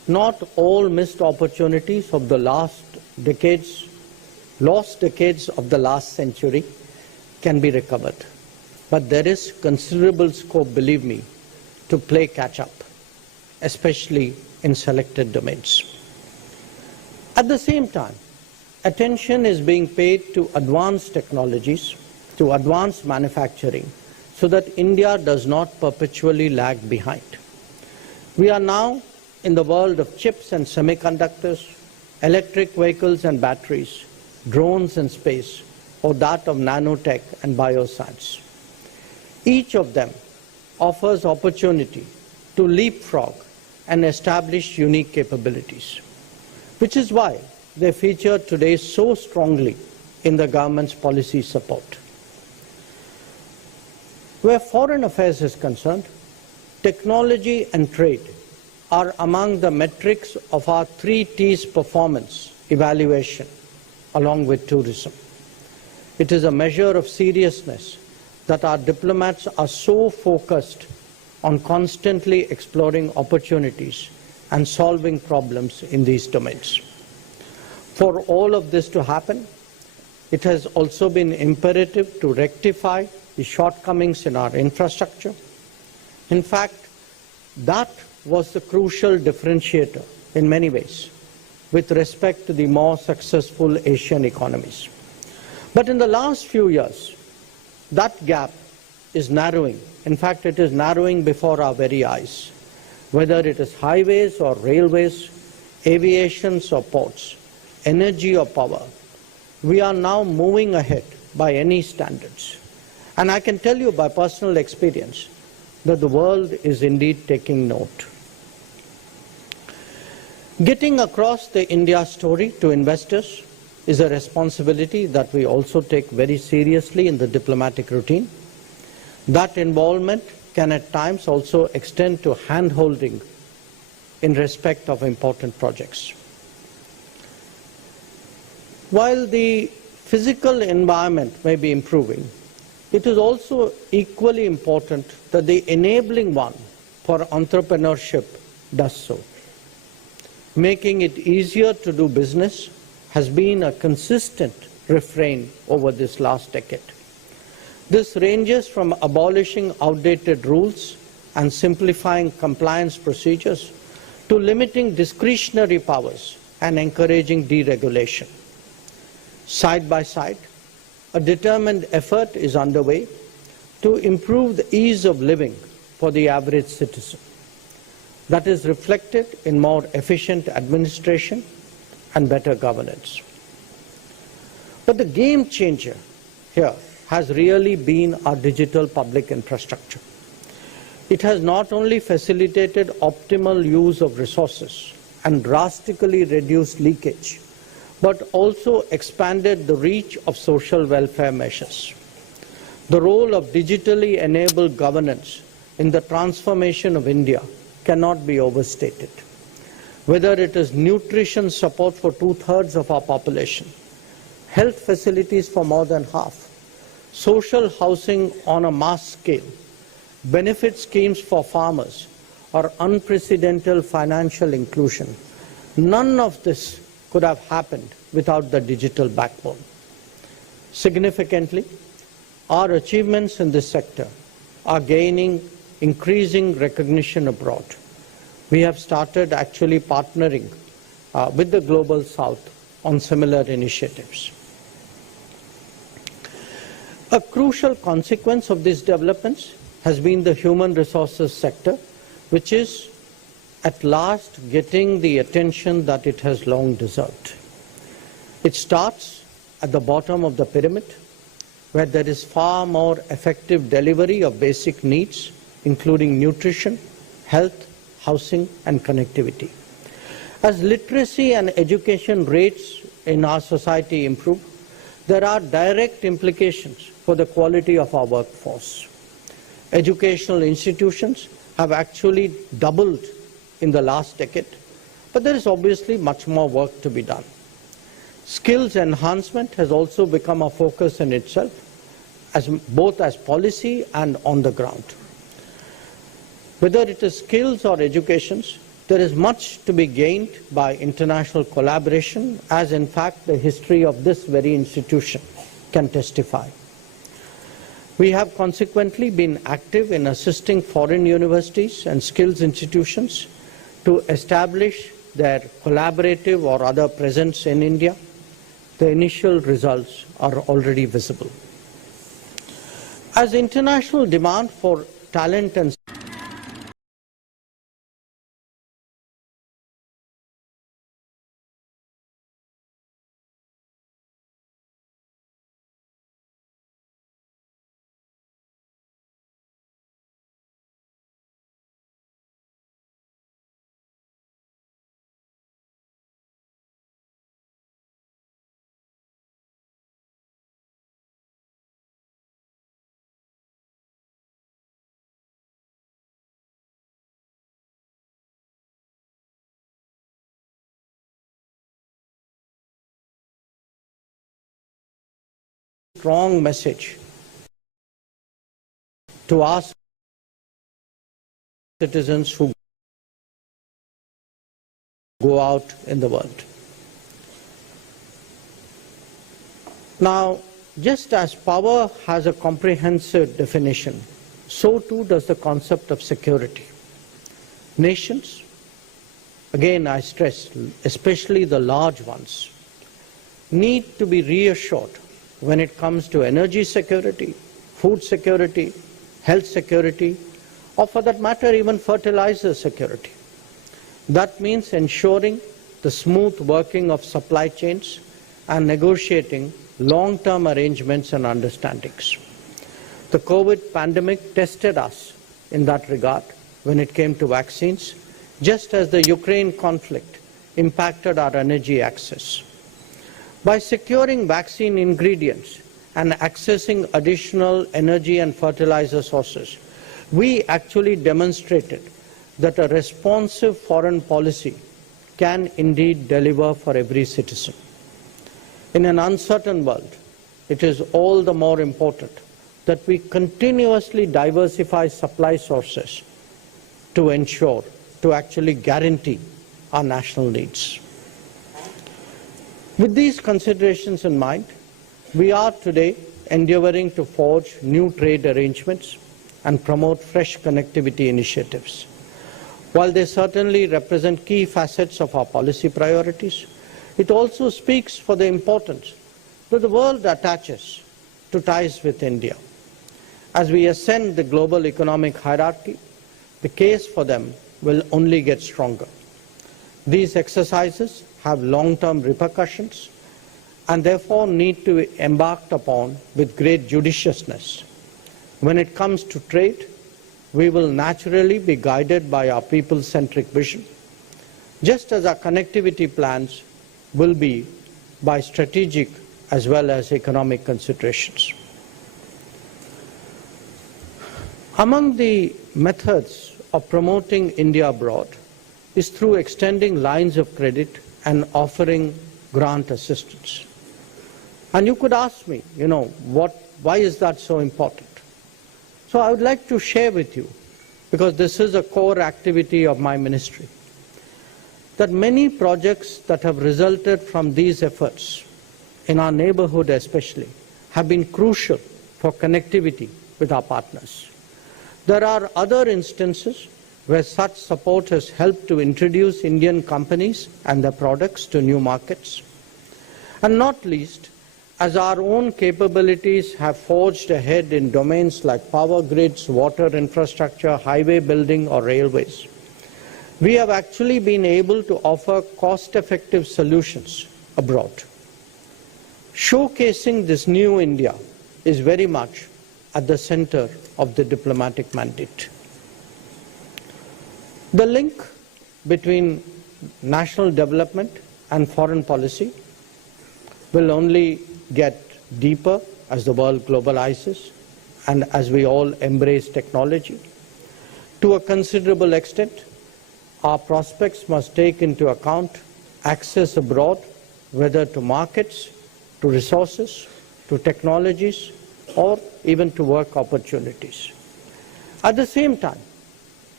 not all missed opportunities of the lost decades of the last century can be recovered. But there is considerable scope, believe me, to play catch-up, especially in selected domains. At the same time, attention is being paid to advanced technologies, to advanced manufacturing, so that India does not perpetually lag behind. We are now in the world of chips and semiconductors, electric vehicles and batteries, drones and space, or that of nanotech and bioscience. Each of them offers opportunity to leapfrog and establish unique capabilities, which is why they feature today so strongly in the government's policy support. Where foreign affairs is concerned, technology and trade are among the metrics of our 3 T's performance evaluation, along with tourism. It is a measure of seriousness that our diplomats are so focused on constantly exploring opportunities and solving problems in these domains. For all of this to happen, it has also been imperative to rectify the shortcomings in our infrastructure. In fact, that was the crucial differentiator in many ways with respect to the more successful Asian economies. But in the last few years, that gap is narrowing. In fact, it is narrowing before our very eyes. Whether it is highways or railways, aviation or ports, energy or power, we are now moving ahead by any standards. And I can tell you by personal experience that the world is indeed taking note. Getting across the India story to investors is a responsibility that we also take very seriously in the diplomatic routine. That involvement can at times also extend to hand-holding in respect of important projects. While the physical environment may be improving, it is also equally important that the enabling one for entrepreneurship does so. Making it easier to do business has been a consistent refrain over this last decade. This ranges from abolishing outdated rules and simplifying compliance procedures to limiting discretionary powers and encouraging deregulation. Side by side, a determined effort is underway to improve the ease of living for the average citizen. That is reflected in more efficient administration and better governance. But the game changer here has really been our digital public infrastructure. It has not only facilitated optimal use of resources and drastically reduced leakage, but also expanded the reach of social welfare measures. The role of digitally enabled governance in the transformation of India cannot be overstated. Whether it is nutrition support for 2/3 of our population, health facilities for more than half, social housing on a mass scale, benefit schemes for farmers, or unprecedented financial inclusion, none of this could have happened without the digital backbone. Significantly, our achievements in this sector are gaining increasing recognition abroad. We have started actually partnering with the Global South on similar initiatives. A crucial consequence of these developments has been the human resources sector, which is at last getting the attention that it has long deserved. It starts at the bottom of the pyramid, where there is far more effective delivery of basic needs, including nutrition, health, housing, and connectivity. As literacy and education rates in our society improve, there are direct implications for the quality of our workforce. Educational institutions have actually doubled in the last decade, but there is obviously much more work to be done. Skills enhancement has also become a focus in itself, both as policy and on the ground. Whether it is skills or educations, There is much to be gained by international collaboration, as in fact the history of this very institution can testify. We have consequently been active in assisting foreign universities and skills institutions to establish their collaborative or other presence in India. The initial results are already visible. As international demand for talent and strong message to our citizens who go out in the world. Now, just as power has a comprehensive definition, so too does the concept of security. Nations, again I stress, especially the large ones, need to be reassured when it comes to energy security, food security, health security, or for that matter even fertilizer security. That means ensuring the smooth working of supply chains and negotiating long-term arrangements and understandings. The COVID pandemic tested us in that regard when it came to vaccines, just as the Ukraine conflict impacted our energy access. By securing vaccine ingredients and accessing additional energy and fertilizer sources, we actually demonstrated that a responsive foreign policy can indeed deliver for every citizen. In an uncertain world, it is all the more important that we continuously diversify supply sources to ensure, to actually guarantee our national needs. With these considerations in mind, we are today endeavoring to forge new trade arrangements and promote fresh connectivity initiatives. While they certainly represent key facets of our policy priorities, it also speaks for the importance that the world attaches to ties with India. As we ascend the global economic hierarchy, the case for them will only get stronger. These exercises have long-term repercussions and therefore need to be embarked upon with great judiciousness. When it comes to trade, we will naturally be guided by our people-centric vision, just as our connectivity plans will be by strategic as well as economic considerations. Among the methods of promoting India abroad is through extending lines of credit and offering grant assistance. And you could ask me, why is that so important? So I would like to share with you, because this is a core activity of my ministry, that many projects that have resulted from these efforts, in our neighborhood especially, have been crucial for connectivity with our partners. There are other instances where such support has helped to introduce Indian companies and their products to new markets. And not least, as our own capabilities have forged ahead in domains like power grids, water infrastructure, highway building, or railways, we have actually been able to offer cost-effective solutions abroad. Showcasing this new India is very much at the center of the diplomatic mandate. The link between national development and foreign policy will only get deeper as the world globalizes and as we all embrace technology. To a considerable extent, our prospects must take into account access abroad, whether to markets, to resources, to technologies, or even to work opportunities. At the same time,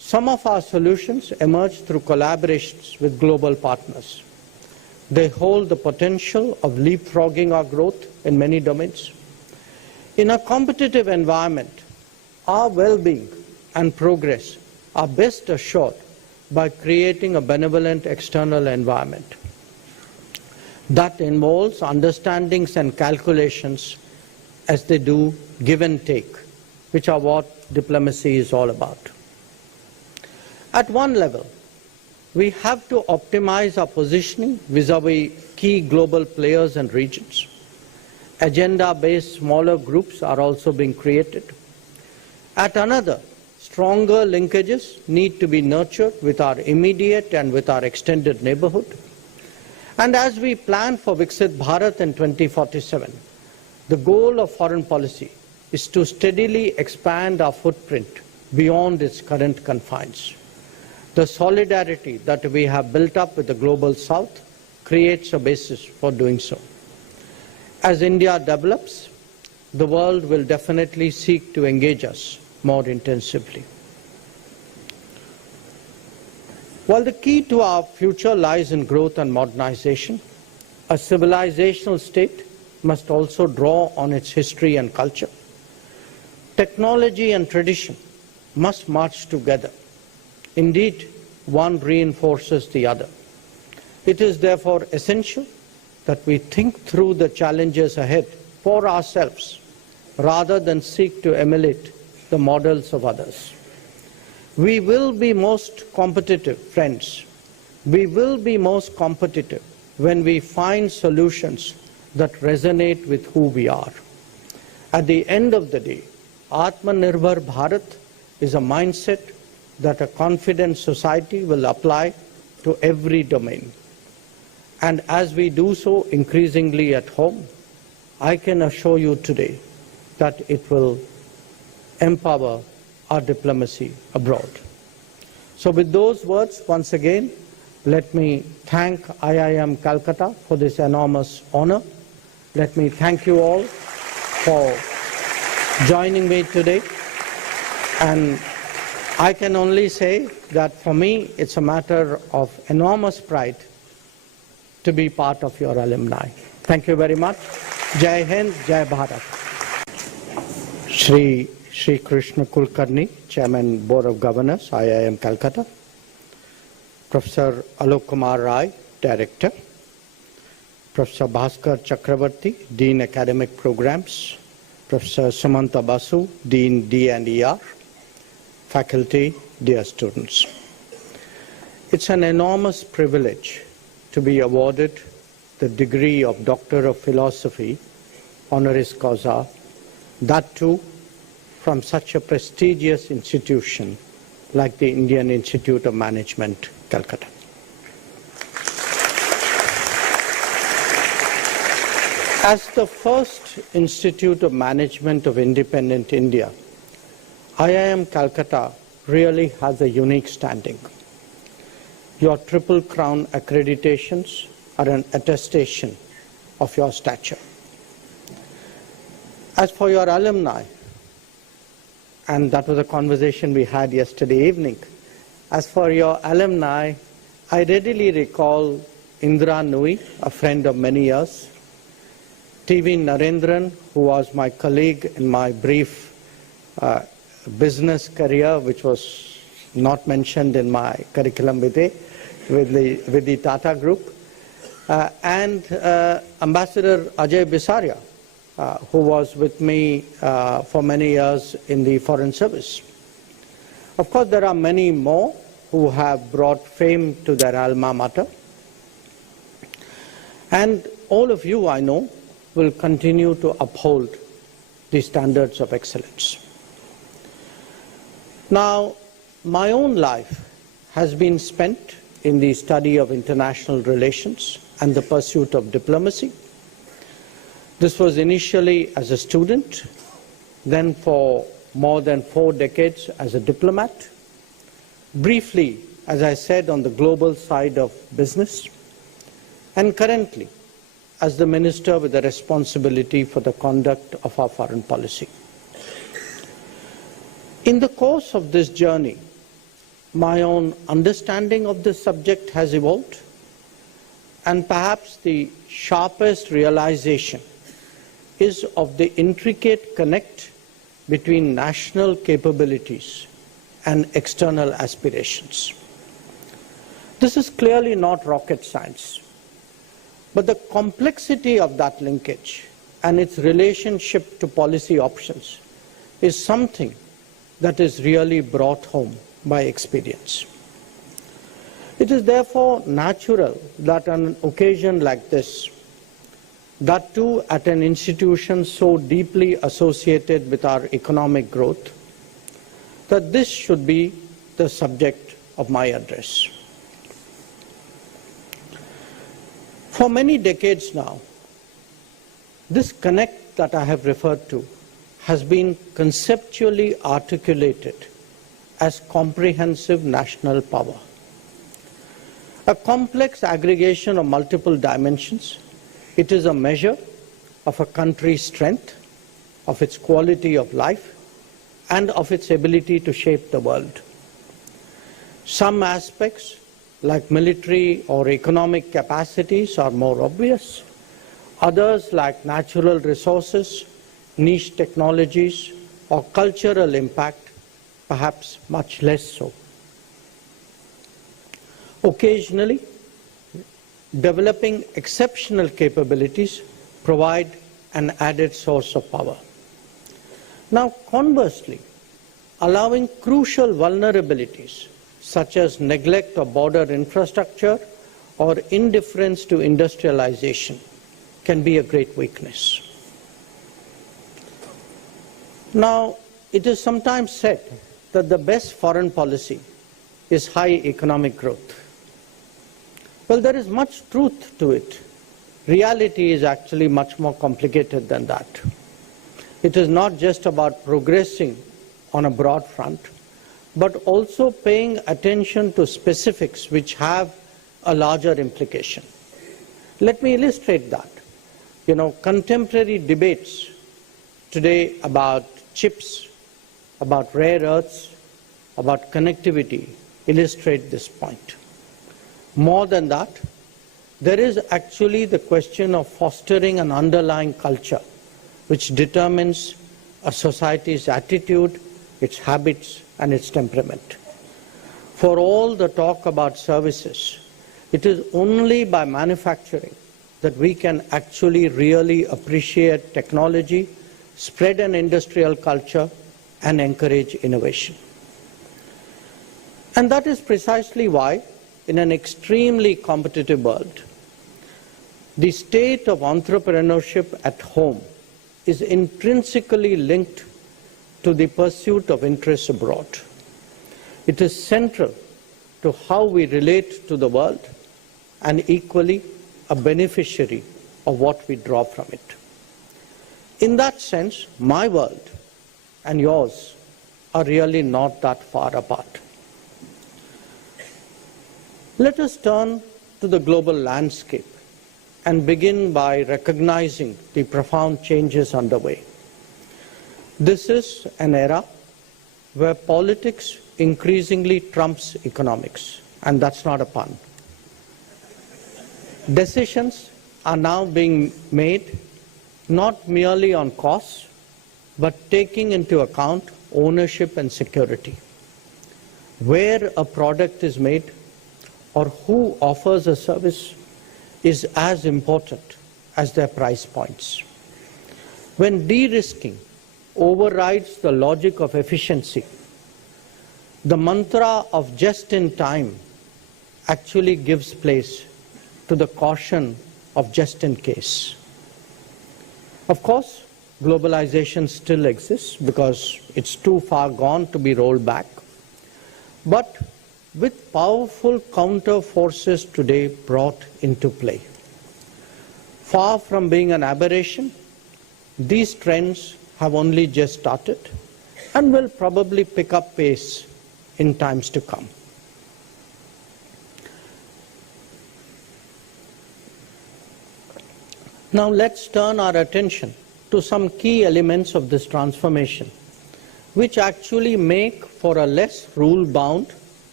Some of our solutions emerge through collaborations with global partners. They hold the potential of leapfrogging our growth in many domains. In a competitive environment, our well-being and progress are best assured by creating a benevolent external environment that involves understandings and calculations as they do give and take, which are what diplomacy is all about. At one level, we have to optimize our positioning vis-à-vis key global players and regions. Agenda-based smaller groups are also being created. At another, stronger linkages need to be nurtured with our immediate and with our extended neighborhood. And as we plan for Viksit Bharat in 2047, the goal of foreign policy is to steadily expand our footprint beyond its current confines. The solidarity that we have built up with the global south creates a basis for doing so. As India develops, the world will definitely seek to engage us more intensively. While the key to our future lies in growth and modernization, a civilizational state must also draw on its history and culture. Technology and tradition must march together. Indeed, one reinforces the other. It is therefore essential that we think through the challenges ahead for ourselves rather than seek to emulate the models of others. We will be most competitive, friends. We will be most competitive when we find solutions that resonate with who we are. At the end of the day, Atmanirbhar Bharat is a mindset that a confident society will apply to every domain. And as we do so increasingly at home, I can assure you today that it will empower our diplomacy abroad. So with those words, once again, let me thank IIM Calcutta for this enormous honor. Let me thank you all for joining me today. And I can only say that for me, it's a matter of enormous pride to be part of your alumni. Thank you very much. Jai Hind, Jai Bharat. Shri Krishna Kulkarni, Chairman, Board of Governors, IIM Calcutta. Professor Alok Kumar Rai, Director. Professor Bhaskar Chakravarti, Dean Academic Programs. Professor Sumanta Basu, Dean D&ER. Faculty, dear students. It's an enormous privilege to be awarded the degree of Doctor of Philosophy, honoris causa, that too from such a prestigious institution like the Indian Institute of Management, Calcutta. As the first Institute of Management of independent India, IIM Calcutta really has a unique standing. Your Triple Crown accreditations are an attestation of your stature. As for your alumni, and that was a conversation we had yesterday evening, as for your alumni, I readily recall Indra Nui, a friend of many years, TV Narendran, who was my colleague in my brief business career, which was not mentioned in my curriculum vitae with the Tata Group, and Ambassador Ajay Bisaria, who was with me for many years in the Foreign Service. Of course, there are many more who have brought fame to their alma mater. And all of you, I know, will continue to uphold the standards of excellence. Now, my own life has been spent in the study of international relations and the pursuit of diplomacy. This was initially as a student, then for more than 4 decades as a diplomat, briefly, as I said, on the global side of business, and currently as the minister with the responsibility for the conduct of our foreign policy. In the course of this journey, my own understanding of this subject has evolved, and perhaps the sharpest realization is of the intricate connect between national capabilities and external aspirations. This is clearly not rocket science, but the complexity of that linkage and its relationship to policy options is something that is really brought home by experience. It is therefore natural that on an occasion like this, that too at an institution so deeply associated with our economic growth, that this should be the subject of my address. For many decades now, this connect that I have referred to has been conceptually articulated as comprehensive national power. A complex aggregation of multiple dimensions, it is a measure of a country's strength, of its quality of life, and of its ability to shape the world. Some aspects, like military or economic capacities, are more obvious. Others, like natural resources, niche technologies, or cultural impact, perhaps much less so. Occasionally, developing exceptional capabilities provide an added source of power. Now, conversely, allowing crucial vulnerabilities such as neglect of border infrastructure or indifference to industrialization can be a great weakness. Now, it is sometimes said that the best foreign policy is high economic growth. Well, there is much truth to it. Reality is actually much more complicated than that. It is not just about progressing on a broad front, but also paying attention to specifics which have a larger implication. Let me illustrate that. Contemporary debates today about chips, about rare earths, about connectivity illustrate this point. More than that, there is actually the question of fostering an underlying culture which determines a society's attitude, its habits, and its temperament. For all the talk about services, it is only by manufacturing that we can actually really appreciate technology, spread an industrial culture, and encourage innovation. And that is precisely why, in an extremely competitive world, the state of entrepreneurship at home is intrinsically linked to the pursuit of interests abroad. It is central to how we relate to the world and equally a beneficiary of what we draw from it. In that sense, my world and yours are really not that far apart. Let us turn to the global landscape and begin by recognizing the profound changes underway. This is an era where politics increasingly trumps economics, and that's not a pun. Decisions are now being made not merely on costs, but taking into account ownership and security. Where a product is made or who offers a service is as important as their price points. When de-risking overrides the logic of efficiency, the mantra of just in time actually gives place to the caution of just in case. Of course, globalization still exists because it's too far gone to be rolled back. But with powerful counter forces today brought into play, far from being an aberration, these trends have only just started and will probably pick up pace in times to come. Now let's turn our attention to some key elements of this transformation, which actually make for a less rule-bound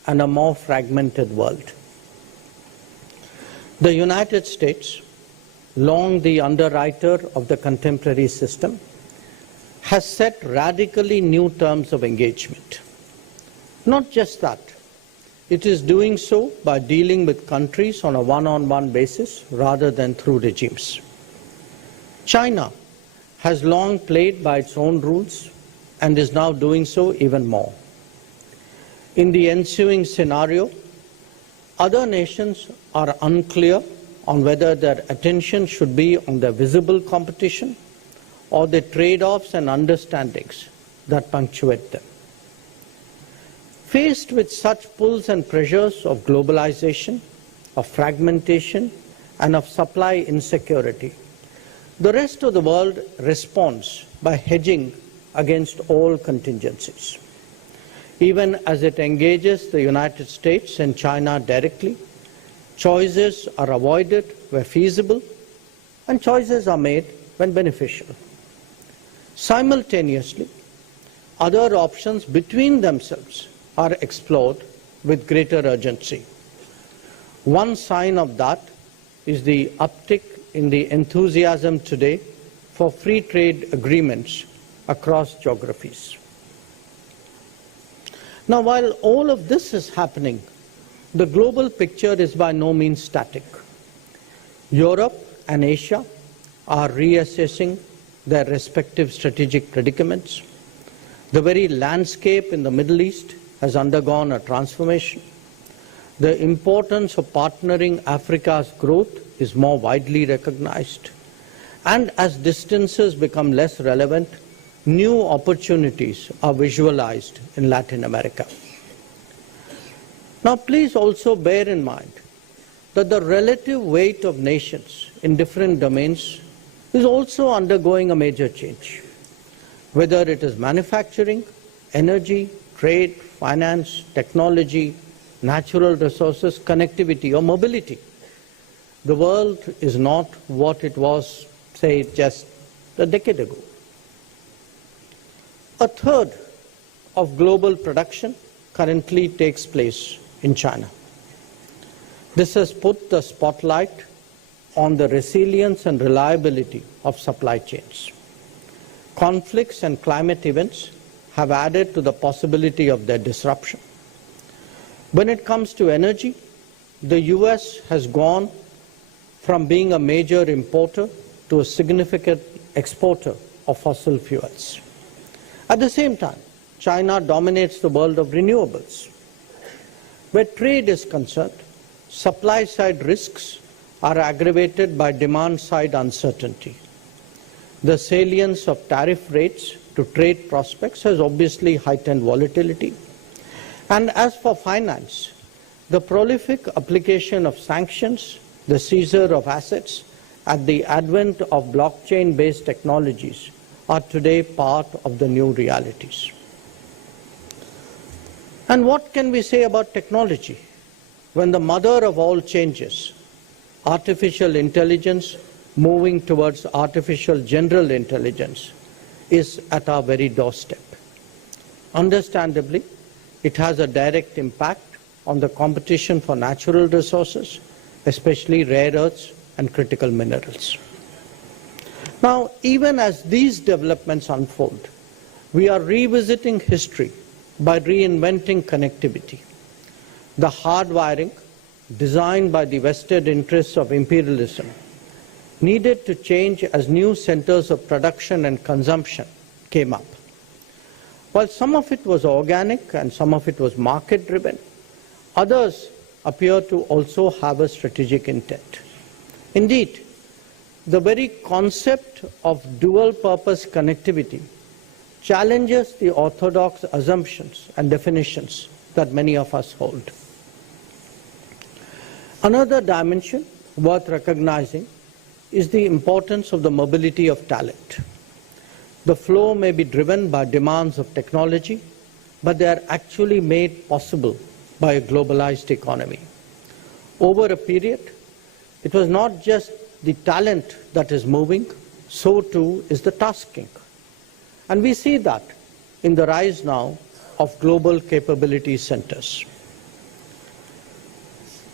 and a more fragmented world. The United States, long the underwriter of the contemporary system, has set radically new terms of engagement. Not just that, it is doing so by dealing with countries on a one-on-one basis rather than through regimes. China has long played by its own rules and is now doing so even more. In the ensuing scenario, other nations are unclear on whether their attention should be on the visible competition or the trade-offs and understandings that punctuate them. Faced with such pulls and pressures of globalization, of fragmentation, and of supply insecurity, the rest of the world responds by hedging against all contingencies. Even as it engages the United States and China directly, choices are avoided where feasible, and choices are made when beneficial. Simultaneously, other options between themselves are explored with greater urgency. One sign of that is the uptick in the enthusiasm today for free trade agreements across geographies. Now, while all of this is happening, the global picture is by no means static. Europe and Asia are reassessing their respective strategic predicaments. The very landscape in the Middle East has undergone a transformation. The importance of partnering Africa's growth is more widely recognized. And as distances become less relevant, new opportunities are visualized in Latin America. Now, please also bear in mind that the relative weight of nations in different domains is also undergoing a major change. Whether it is manufacturing, energy, trade, finance, technology, natural resources, connectivity, or mobility, the world is not what it was, say, just a decade ago. A third of global production currently takes place in China. This has put the spotlight on the resilience and reliability of supply chains. Conflicts and climate events have added to the possibility of their disruption. When it comes to energy, the US has gone from being a major importer to a significant exporter of fossil fuels. At the same time, China dominates the world of renewables. Where trade is concerned, supply-side risks are aggravated by demand-side uncertainty. The salience of tariff rates to trade prospects has obviously heightened volatility. And as for finance, the prolific application of sanctions, the seizure of assets, and the advent of blockchain-based technologies are today part of the new realities. And what can we say about technology when the mother of all changes, artificial intelligence moving towards artificial general intelligence, is at our very doorstep? Understandably, it has a direct impact on the competition for natural resources, especially rare earths and critical minerals. Now, even as these developments unfold, we are revisiting history by reinventing connectivity. The hardwiring, designed by the vested interests of imperialism, needed to change as new centers of production and consumption came up. While some of it was organic and some of it was market-driven, others appear to also have a strategic intent. Indeed, the very concept of dual-purpose connectivity challenges the orthodox assumptions and definitions that many of us hold. Another dimension worth recognizing is the importance of the mobility of talent. The flow may be driven by demands of technology, but they are actually made possible by a globalized economy. Over a period, it was not just the talent that is moving, so too is the tasking. And we see that in the rise now of global capability centers.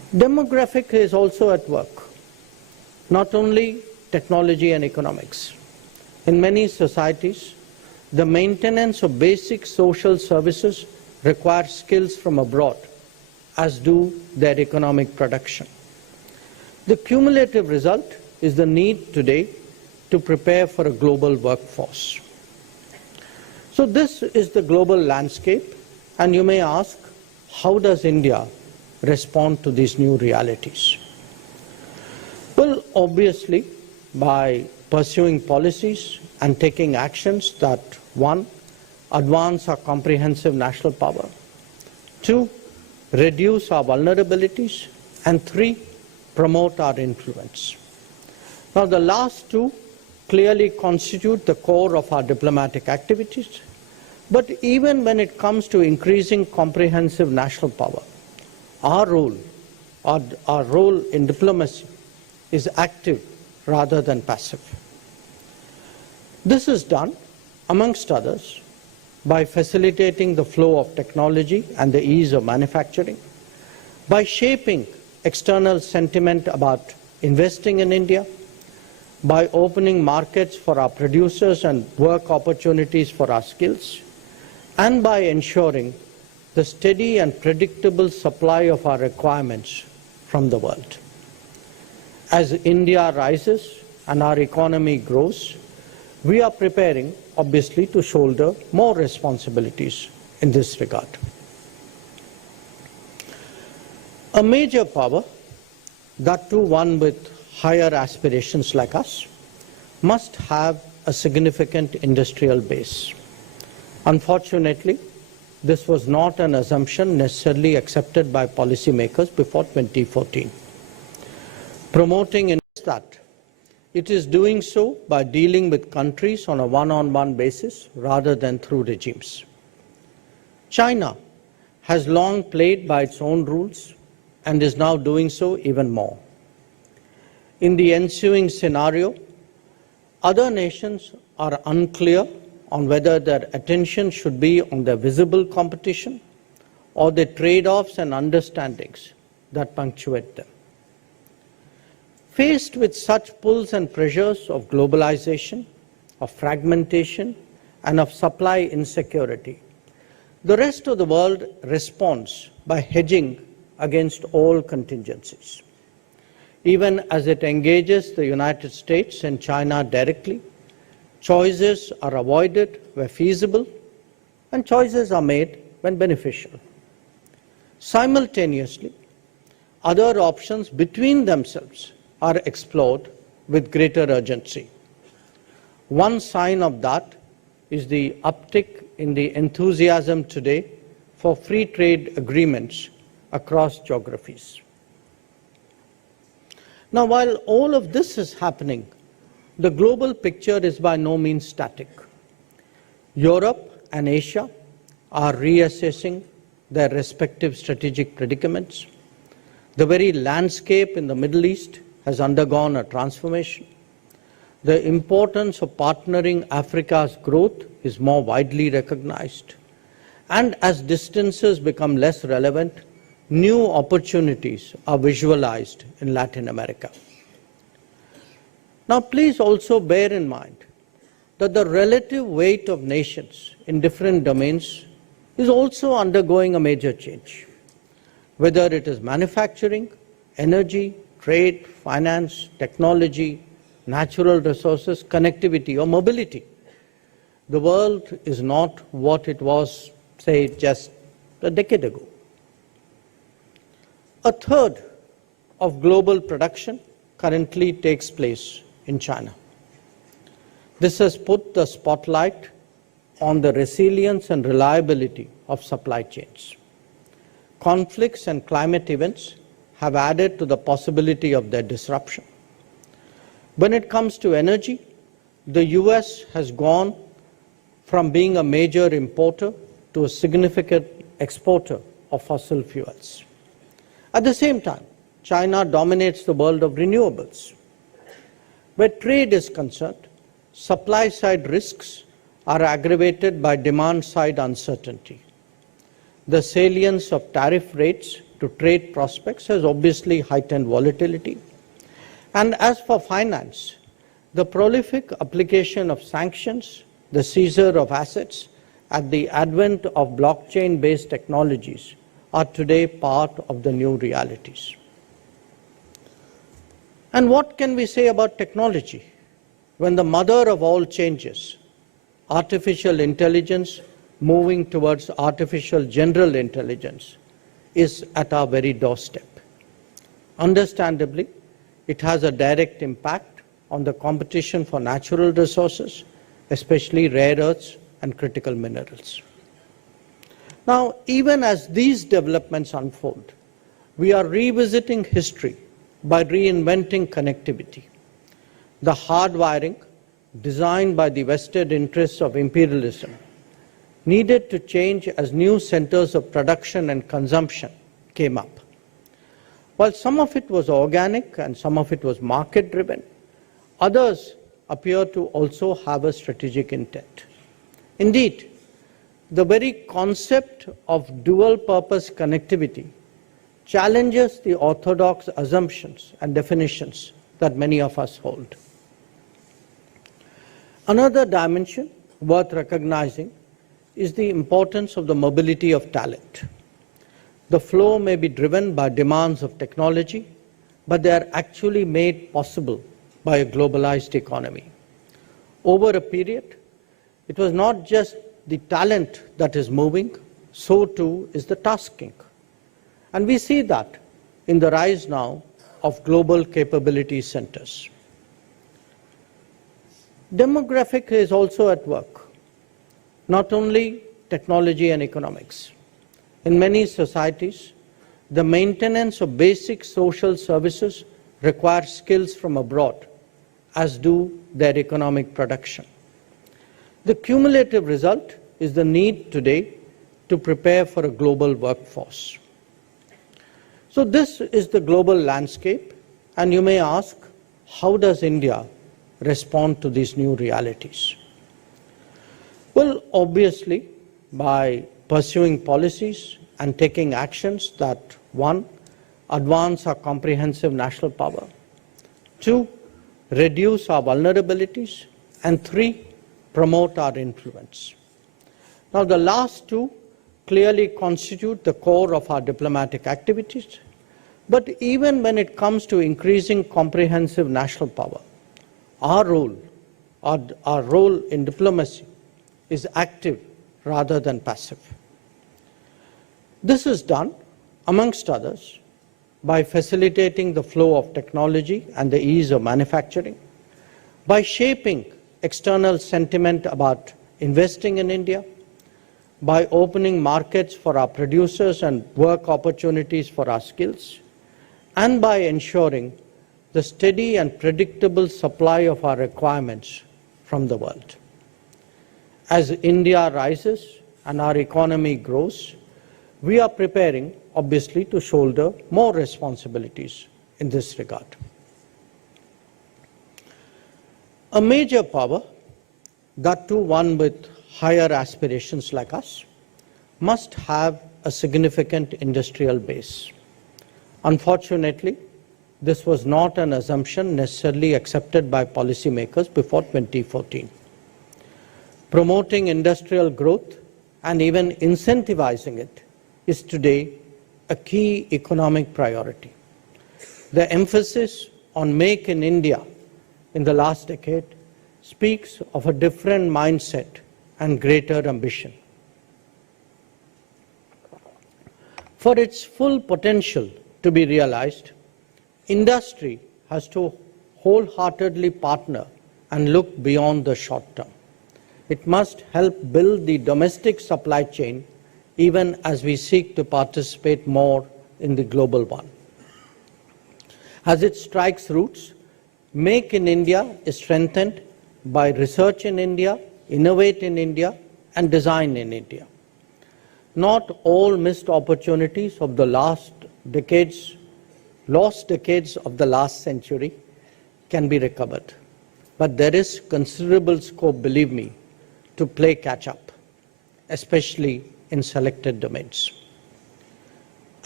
Demographic is also at work, not only technology and economics. In many societies, the maintenance of basic social services requires skills from abroad, as do their economic production. The cumulative result is the need today to prepare for a global workforce. So this is the global landscape, and you may ask, how does India respond to these new realities? Well, obviously, by pursuing policies and taking actions that, one, advance our comprehensive national power, two, reduce our vulnerabilities, and three, promote our influence. Now, the last two clearly constitute the core of our diplomatic activities, but even when it comes to increasing comprehensive national power, our role in diplomacy is active rather than passive. This is done, amongst others, by facilitating the flow of technology and the ease of manufacturing, by shaping external sentiment about investing in India, by opening markets for our producers and work opportunities for our skills, and by ensuring the steady and predictable supply of our requirements from the world. As India rises and our economy grows, we are preparing, obviously, to shoulder more responsibilities in this regard. A major power, that too one with higher aspirations like us, must have a significant industrial base. Unfortunately, this was not an assumption necessarily accepted by policymakers before 2014. Promoting that, it is doing so by dealing with countries on a one-on-one basis rather than through regimes. China has long played by its own rules and is now doing so even more. In the ensuing scenario, other nations are unclear on whether their attention should be on the visible competition or the trade-offs and understandings that punctuate them. Faced with such pulls and pressures of globalization, of fragmentation, and of supply insecurity, the rest of the world responds by hedging against all contingencies. Even as it engages the United States and China directly, choices are avoided where feasible, and choices are made when beneficial. Simultaneously, other options between themselves are explored with greater urgency. One sign of that is the uptick in the enthusiasm today for free trade agreements across geographies. Now, while all of this is happening, the global picture is by no means static. Europe and Asia are reassessing their respective strategic predicaments. The very landscape in the Middle East has undergone a transformation. The importance of partnering Africa's growth is more widely recognized. And as distances become less relevant, new opportunities are visualized in Latin America. Now, please also bear in mind that the relative weight of nations in different domains is also undergoing a major change. Whether it is manufacturing, energy, trade, finance, technology, natural resources, connectivity, or mobility, the world is not what it was, say, just a decade ago. A third of global production currently takes place in China. This has put the spotlight on the resilience and reliability of supply chains. Conflicts and climate events have added to the possibility of their disruption. When it comes to energy, the US has gone from being a major importer to a significant exporter of fossil fuels. At the same time, China dominates the world of renewables. Where trade is concerned, supply-side risks are aggravated by demand-side uncertainty. The salience of tariff rates to trade prospects has obviously heightened volatility. And as for finance, the prolific application of sanctions, the seizure of assets, and the advent of blockchain-based technologies are today part of the new realities. And what can we say about technology when the mother of all changes, artificial intelligence moving towards artificial general intelligence, is at our very doorstep? Understandably, it has a direct impact on the competition for natural resources, especially rare earths and critical minerals. Now, even as these developments unfold, we are revisiting history by reinventing connectivity. The hardwiring, designed by the vested interests of imperialism, needed to change as new centers of production and consumption came up. While some of it was organic and some of it was market-driven, others appear to also have a strategic intent. Indeed, the very concept of dual-purpose connectivity challenges the orthodox assumptions and definitions that many of us hold. Another dimension worth recognizing is the importance of the mobility of talent. The flow may be driven by demands of technology, but they are actually made possible by a globalized economy. Over a period, it was not just the talent that is moving, so too is the tasking. And we see that in the rise now of global capability centers. Demographic is also at work, not only technology and economics. In many societies, the maintenance of basic social services requires skills from abroad, as do their economic production. The cumulative result is the need today to prepare for a global workforce. So this is the global landscape, and you may ask, how does India respond to these new realities? Well, obviously, by pursuing policies and taking actions that, one, advance our comprehensive national power, two, reduce our vulnerabilities, and three, promote our influence. Now, the last two clearly constitute the core of our diplomatic activities, but even when it comes to increasing comprehensive national power, our role in diplomacy is active rather than passive. This is done, amongst others, by facilitating the flow of technology and the ease of manufacturing, by shaping external sentiment about investing in India, by opening markets for our producers and work opportunities for our skills, and by ensuring the steady and predictable supply of our requirements from the world. As India rises and our economy grows, we are preparing, obviously, to shoulder more responsibilities in this regard. A major power, that too one with higher aspirations like us, must have a significant industrial base. Unfortunately, this was not an assumption necessarily accepted by policymakers before 2014. Promoting industrial growth and even incentivizing it is today a key economic priority. The emphasis on Make in India in the last decade speaks of a different mindset and greater ambition. For its full potential to be realized, industry has to wholeheartedly partner and look beyond the short term. It must help build the domestic supply chain even as we seek to participate more in the global one. As it strikes roots, Make in India is strengthened by research in India, innovate in India, and design in India. Not all missed opportunities of the lost decades of the last century can be recovered. But there is considerable scope, believe me, to play catch-up, especially in selected domains.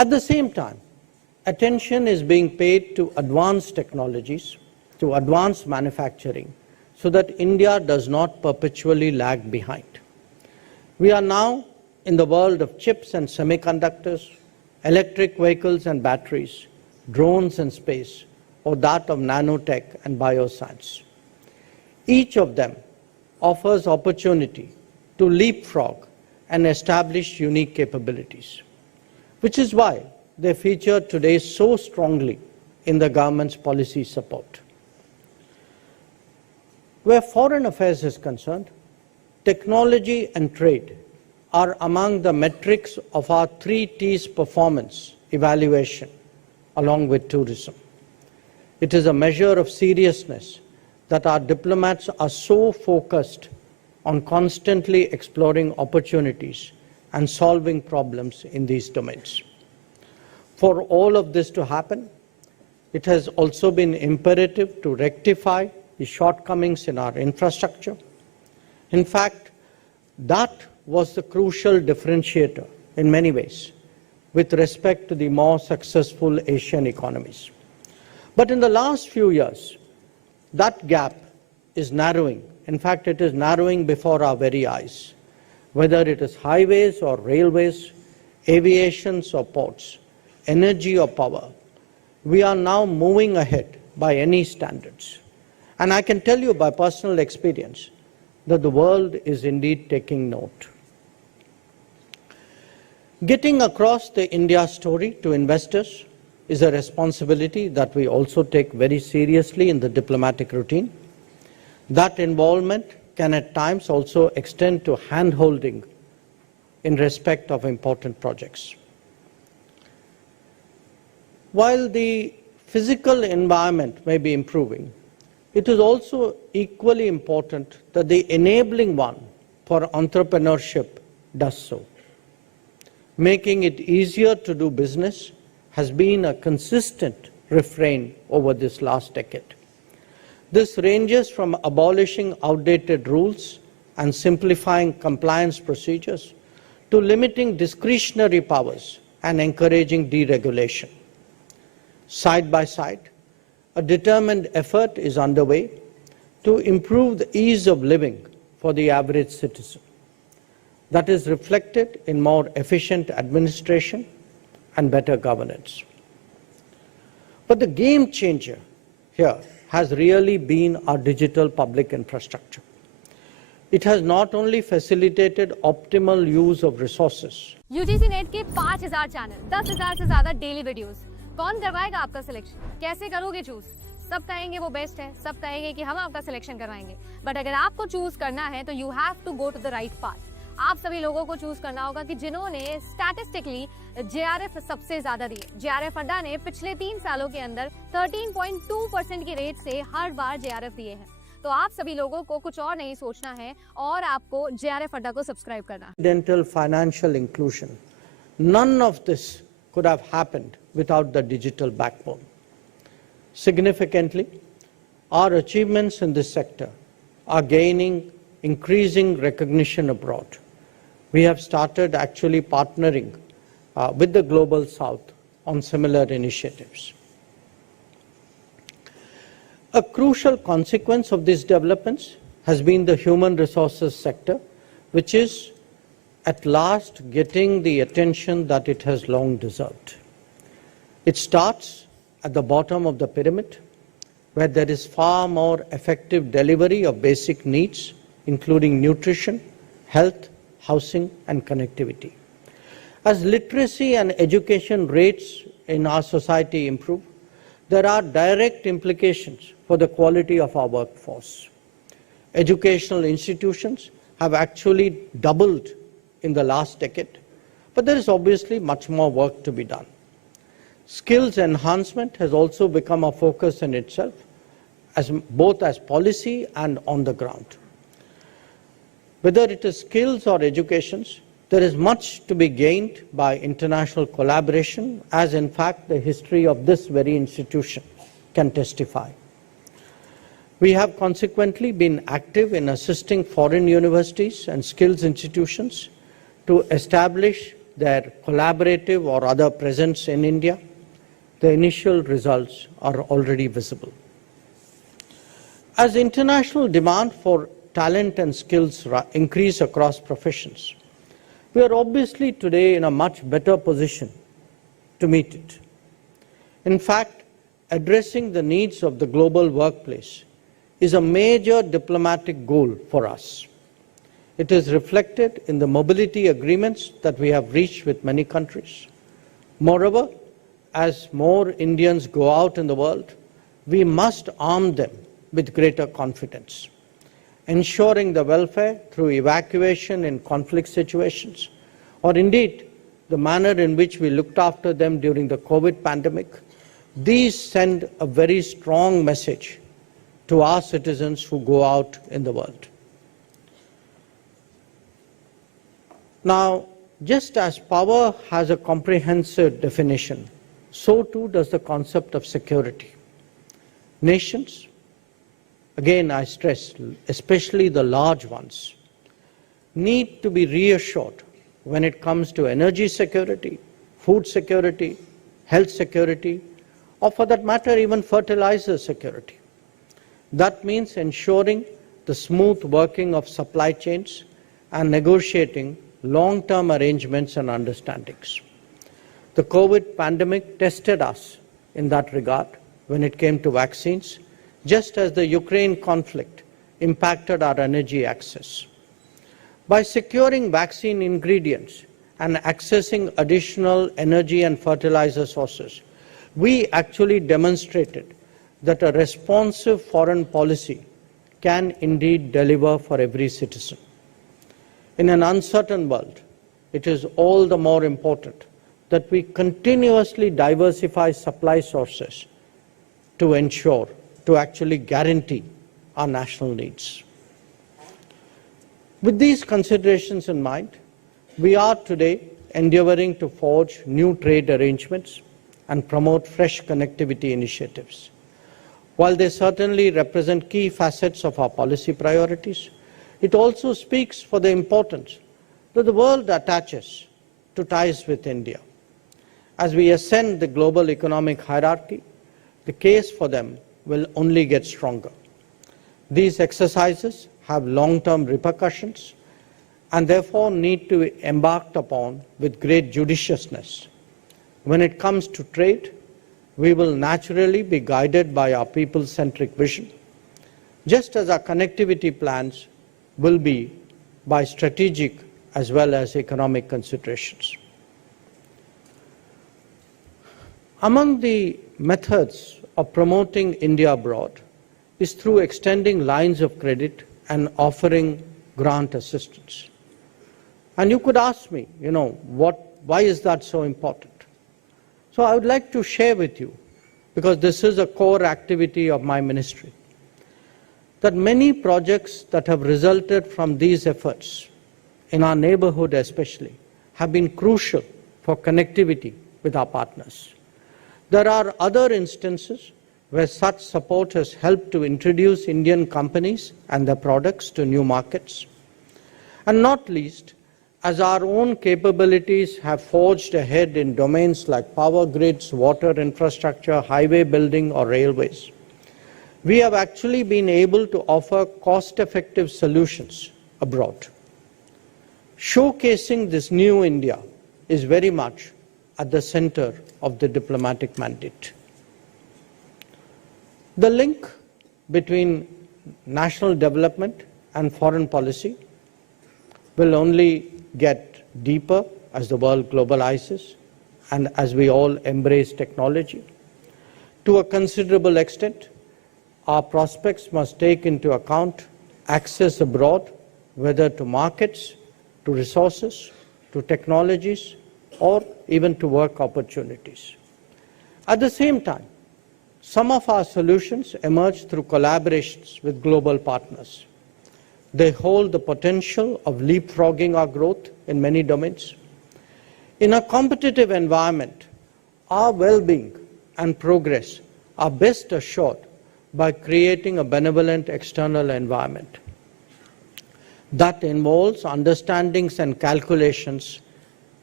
At the same time, attention is being paid to advanced technologies, to advanced manufacturing, so that India does not perpetually lag behind. We are now in the world of chips and semiconductors, electric vehicles and batteries, drones and space, or that of nanotech and bioscience. Each of them offers opportunity to leapfrog and establish unique capabilities, which is why they feature today so strongly in the government's policy support. Where foreign affairs is concerned, technology and trade are among the metrics of our 3 T's performance evaluation, along with tourism. It is a measure of seriousness that our diplomats are so focused on constantly exploring opportunities and solving problems in these domains. For all of this to happen, it has also been imperative to rectify the shortcomings in our infrastructure. In fact, that was the crucial differentiator in many ways with respect to the more successful Asian economies. But in the last few years, that gap is narrowing. In fact, it is narrowing before our very eyes. Whether it is highways or railways, aviations or ports, energy or power, we are now moving ahead by any standards. And I can tell you by personal experience that the world is indeed taking note. Getting across the India story to investors is a responsibility that we also take very seriously in the diplomatic routine. That involvement can at times also extend to hand-holding in respect of important projects. While the physical environment may be improving, it is also equally important that the enabling one for entrepreneurship does so. Making it easier to do business has been a consistent refrain over this last decade. This ranges from abolishing outdated rules and simplifying compliance procedures to limiting discretionary powers and encouraging deregulation. Side by side, a determined effort is underway to improve the ease of living for the average citizen. That is reflected in more efficient administration and better governance. But the game changer here has really been our digital public infrastructure. It has not only facilitated optimal use of resources. UGC net के 5000 channel, 10,000 से ज्यादा daily videos, कौन करवाएगा आपका selection? कैसे करोगे choose? सब कहेंगे वो बेस्ट है, सब कहेंगे कि हम आपका सिलेक्शन करवाएंगे, बट अगर आपको चूज करना है तो you have to go to the right path. आप सभी लोगों को चूज करना होगा कि जिन्होंने स्टैटिस्टिकली जेआरएफ सबसे ज्यादा दिए. जेआरएफ अड्डा ने पिछले 3 सालों के अंदर 13.2% की रेट से हर बार जेआरएफ दिए हैं. तो आप सभी लोगों को कुछ और नहीं सोचना है और आपको जेआरएफ अड्डा को सब्सक्राइब करना है. Dental financial inclusion. None of this could have happened without the digital backbone. Significantly, our achievements in this sector are gaining increasing recognition abroad. We have started actually partnering with the Global South on similar initiatives. A crucial consequence of these developments has been the human resources sector, which is at last getting the attention that it has long deserved. It starts at the bottom of the pyramid, where there is far more effective delivery of basic needs, including nutrition, health, housing, and connectivity. As literacy and education rates in our society improve, there are direct implications for the quality of our workforce. Educational institutions have actually doubled in the last decade, but there is obviously much more work to be done. Skills enhancement has also become a focus in itself, both as policy and on the ground. Whether it is skills or educations, there is much to be gained by international collaboration, as in fact the history of this very institution can testify. We have consequently been active in assisting foreign universities and skills institutions to establish their collaborative or other presence in India, the initial results are already visible. As international demand for talent and skills increase across professions, we are obviously today in a much better position to meet it. In fact, addressing the needs of the global workplace is a major diplomatic goal for us. It is reflected in the mobility agreements that we have reached with many countries. Moreover, as more Indians go out in the world, we must arm them with greater confidence, ensuring the welfare through evacuation in conflict situations, or indeed the manner in which we looked after them during the COVID pandemic. These send a very strong message to our citizens who go out in the world. Now, just as power has a comprehensive definition, so too does the concept of security. Nations, again I stress, especially the large ones, need to be reassured when it comes to energy security, food security, health security, or for that matter even fertilizer security. That means ensuring the smooth working of supply chains and negotiating long-term arrangements and understandings. The COVID pandemic tested us in that regard when it came to vaccines, just as the Ukraine conflict impacted our energy access. By securing vaccine ingredients and accessing additional energy and fertilizer sources, we actually demonstrated that a responsive foreign policy can indeed deliver for every citizen. In an uncertain world, it is all the more important that we continuously diversify supply sources to ensure, to actually guarantee our national needs. With these considerations in mind, we are today endeavoring to forge new trade arrangements and promote fresh connectivity initiatives. While they certainly represent key facets of our policy priorities, it also speaks for the importance that the world attaches to ties with India. As we ascend the global economic hierarchy, the case for them will only get stronger. These exercises have long-term repercussions and therefore need to be embarked upon with great judiciousness. When it comes to trade, we will naturally be guided by our people-centric vision, just as our connectivity plans will be by strategic as well as economic considerations. Among the methods of promoting India abroad is through extending lines of credit and offering grant assistance. And you could ask me, why is that so important? So I would like to share with you, because this is a core activity of my ministry, that many projects that have resulted from these efforts, in our neighborhood especially, have been crucial for connectivity with our partners. There are other instances where such support has helped to introduce Indian companies and their products to new markets. And not least, as our own capabilities have forged ahead in domains like power grids, water infrastructure, highway building, or railways, we have actually been able to offer cost-effective solutions abroad. Showcasing this new India is very much at the center of the diplomatic mandate. The link between national development and foreign policy will only get deeper as the world globalizes and as we all embrace technology. To a considerable extent, our prospects must take into account access abroad, whether to markets, to resources, to technologies, or even to work opportunities. At the same time, some of our solutions emerge through collaborations with global partners. They hold the potential of leapfrogging our growth in many domains. In a competitive environment, our well-being and progress are best assured by creating a benevolent external environment. That involves understandings and calculations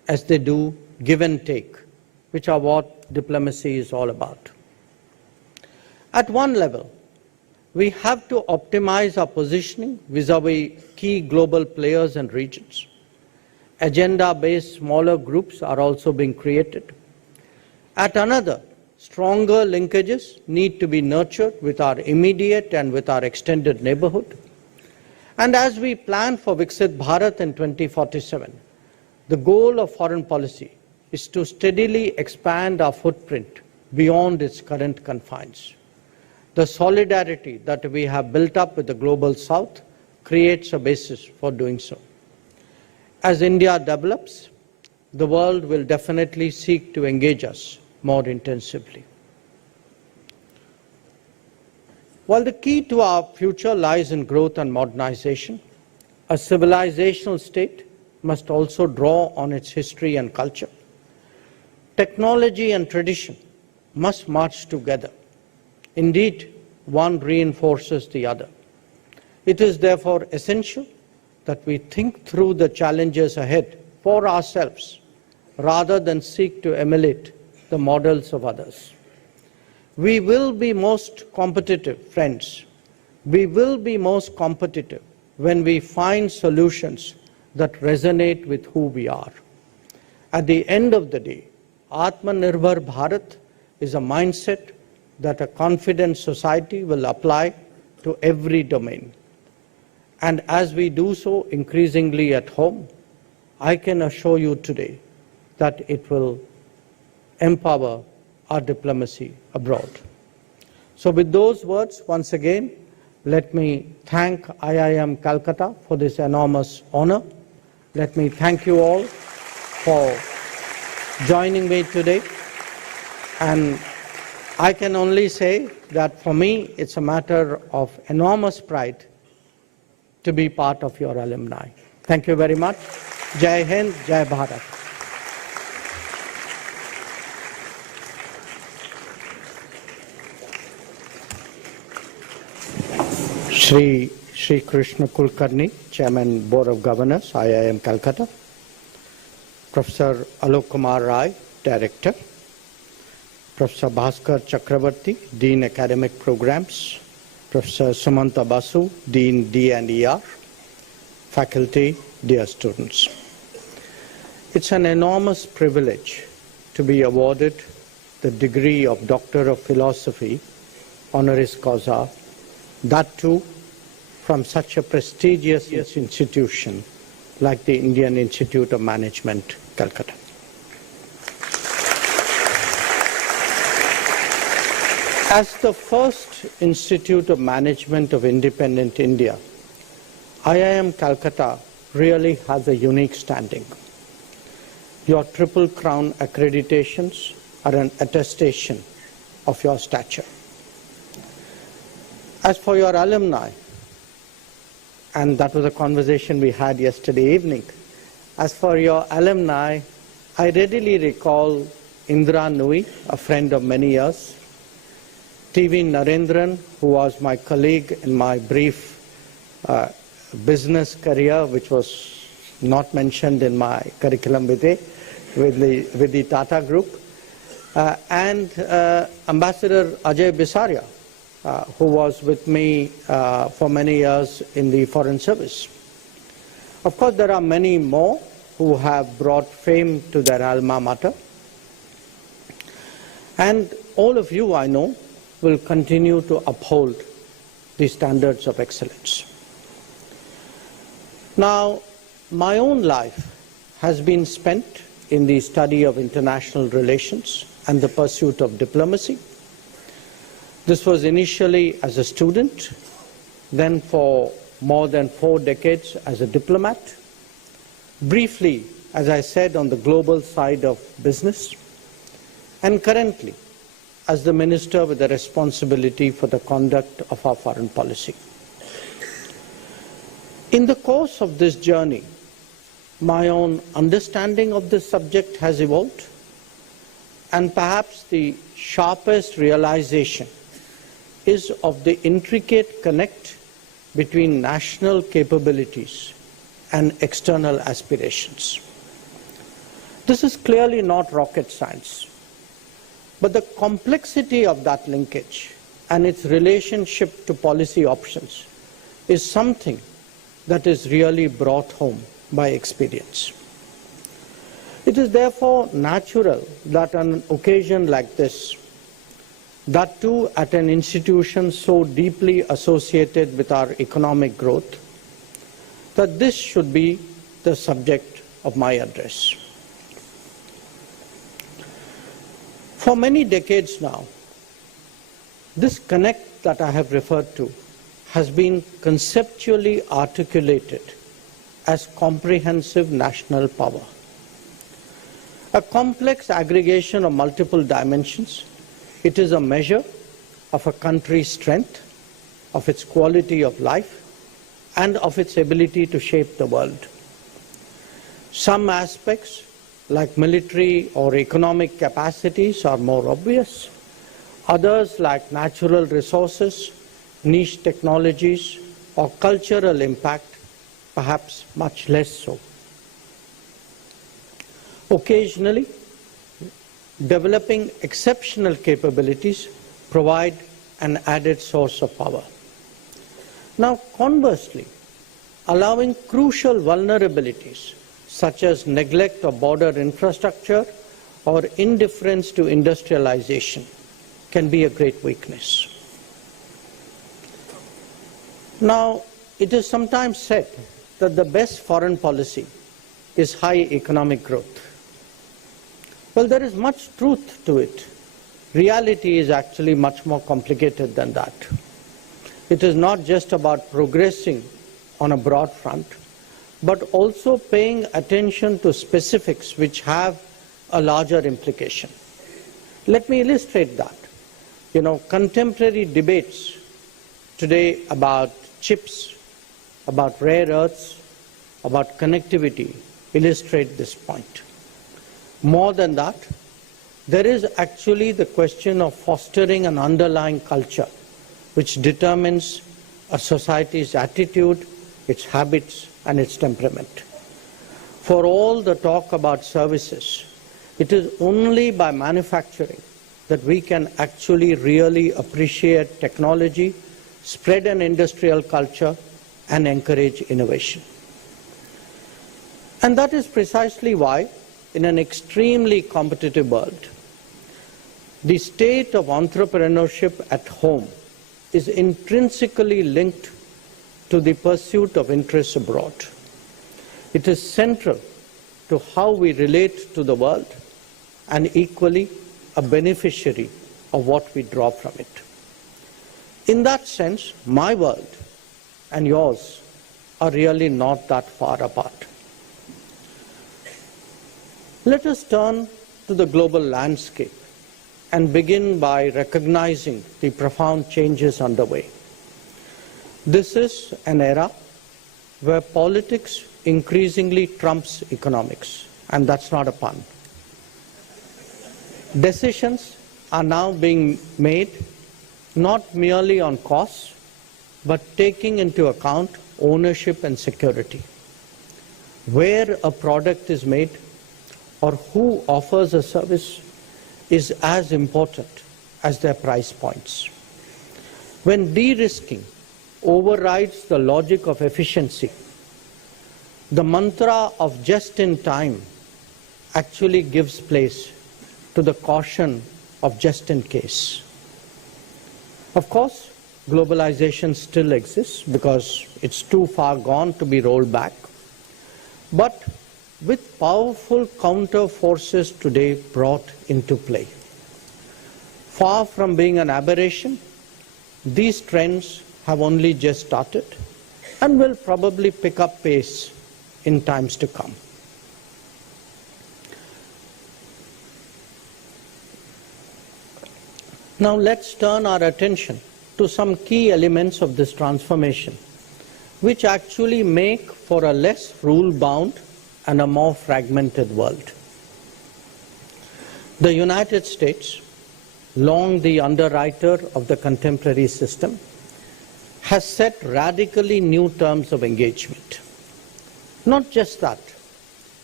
as they do give and take, which are what diplomacy is all about. At one level, we have to optimize our positioning vis-à-vis key global players and regions. Agenda-based smaller groups are also being created. At another, stronger linkages need to be nurtured with our immediate and with our extended neighborhood. And as we plan for Viksit Bharat in 2047, the goal of foreign policy is to steadily expand our footprint beyond its current confines. The solidarity that we have built up with the Global South creates a basis for doing so. As India develops, the world will definitely seek to engage us more intensively. While the key to our future lies in growth and modernization, a civilizational state must also draw on its history and culture. Technology and tradition must march together. Indeed, one reinforces the other. It is therefore essential that we think through the challenges ahead for ourselves rather than seek to emulate the models of others. We will be most competitive, friends. We will be most competitive when we find solutions that resonate with who we are. At the end of the day, Atmanirbhar Bharat is a mindset that a confident society will apply to every domain. And as we do so increasingly at home, I can assure you today that it will empower our diplomacy abroad. So with those words, once again, let me thank IIM Calcutta for this enormous honor. Let me thank you all for joining me today. And I can only say that for me, it's a matter of enormous pride to be part of your alumni. Thank you very much. Jai Hind, Jai Bharat. Shri Krishna Kulkarni, Chairman, Board of Governors, IIM Calcutta. Professor Alok Kumar Rai, Director. Professor Bhaskar Chakravarti, Dean Academic Programs. Professor Sumanta Basu, Dean D&ER. Faculty, dear students. It's an enormous privilege to be awarded the degree of Doctor of Philosophy, honoris causa, that too from such a prestigious institution like the Indian Institute of Management, Calcutta. As the first Institute of Management of independent India, IIM Calcutta really has a unique standing. Your Triple Crown accreditations are an attestation of your stature. As for your alumni, and that was a conversation we had yesterday evening, as for your alumni, I readily recall Indra Nui, a friend of many years, TV Narendran, who was my colleague in my brief business career, which was not mentioned in my curriculum vitae, with the Tata Group, and Ambassador Ajay Bisaria, who was with me for many years in the Foreign Service. Of course, there are many more who have brought fame to their alma mater. And all of you, I know, will continue to uphold the standards of excellence. Now, my own life has been spent in the study of international relations and the pursuit of diplomacy. This was initially as a student, then for more than 4 decades as a diplomat, briefly, as I said, on the global side of business, and currently as the minister with the responsibility for the conduct of our foreign policy. In the course of this journey, my own understanding of this subject has evolved, and perhaps the sharpest realization is of the intricate connect between national capabilities and external aspirations. This is clearly not rocket science, but the complexity of that linkage and its relationship to policy options is something that is really brought home by experience. It is therefore natural that on an occasion like this, that too at an institution so deeply associated with our economic growth, that this should be the subject of my address. For many decades now, this connect that I have referred to has been conceptually articulated as comprehensive national power. A complex aggregation of multiple dimensions, it is a measure of a country's strength, of its quality of life, and of its ability to shape the world. Some aspects, like military or economic capacities, are more obvious. Others, like natural resources, niche technologies, or cultural impact, perhaps much less so. Occasionally, developing exceptional capabilities provide an added source of power. Now, conversely, allowing crucial vulnerabilities such as neglect of border infrastructure or indifference to industrialization can be a great weakness. Now, it is sometimes said that the best foreign policy is high economic growth. Well, there is much truth to it. Reality is actually much more complicated than that. It is not just about progressing on a broad front, but also paying attention to specifics which have a larger implication. Let me illustrate that. Contemporary debates today about chips, about rare earths, about connectivity illustrate this point. More than that, there is actually the question of fostering an underlying culture which determines a society's attitude, its habits, and its temperament. For all the talk about services, it is only by manufacturing that we can actually really appreciate technology, spread an industrial culture, and encourage innovation. And that is precisely why, in an extremely competitive world, the state of entrepreneurship at home is intrinsically linked to the pursuit of interests abroad. It is central to how we relate to the world and equally a beneficiary of what we draw from it. In that sense, my world and yours are really not that far apart. Let us turn to the global landscape and begin by recognizing the profound changes underway. This is an era where politics increasingly trumps economics, and that's not a pun. Decisions are now being made not merely on costs, but taking into account ownership and security. Where a product is made or who offers a service is as important as their price points. When de-risking overrides the logic of efficiency, the mantra of just in time actually gives place to the caution of just in case. Of course, globalization still exists because it's too far gone to be rolled back. But with powerful counter forces today brought into play, far from being an aberration, these trends have only just started and will probably pick up pace in times to come. Now let's turn our attention to some key elements of this transformation, which actually make for a less rule-bound and a more fragmented world. The United States, long the underwriter of the contemporary system, has set radically new terms of engagement. Not just that,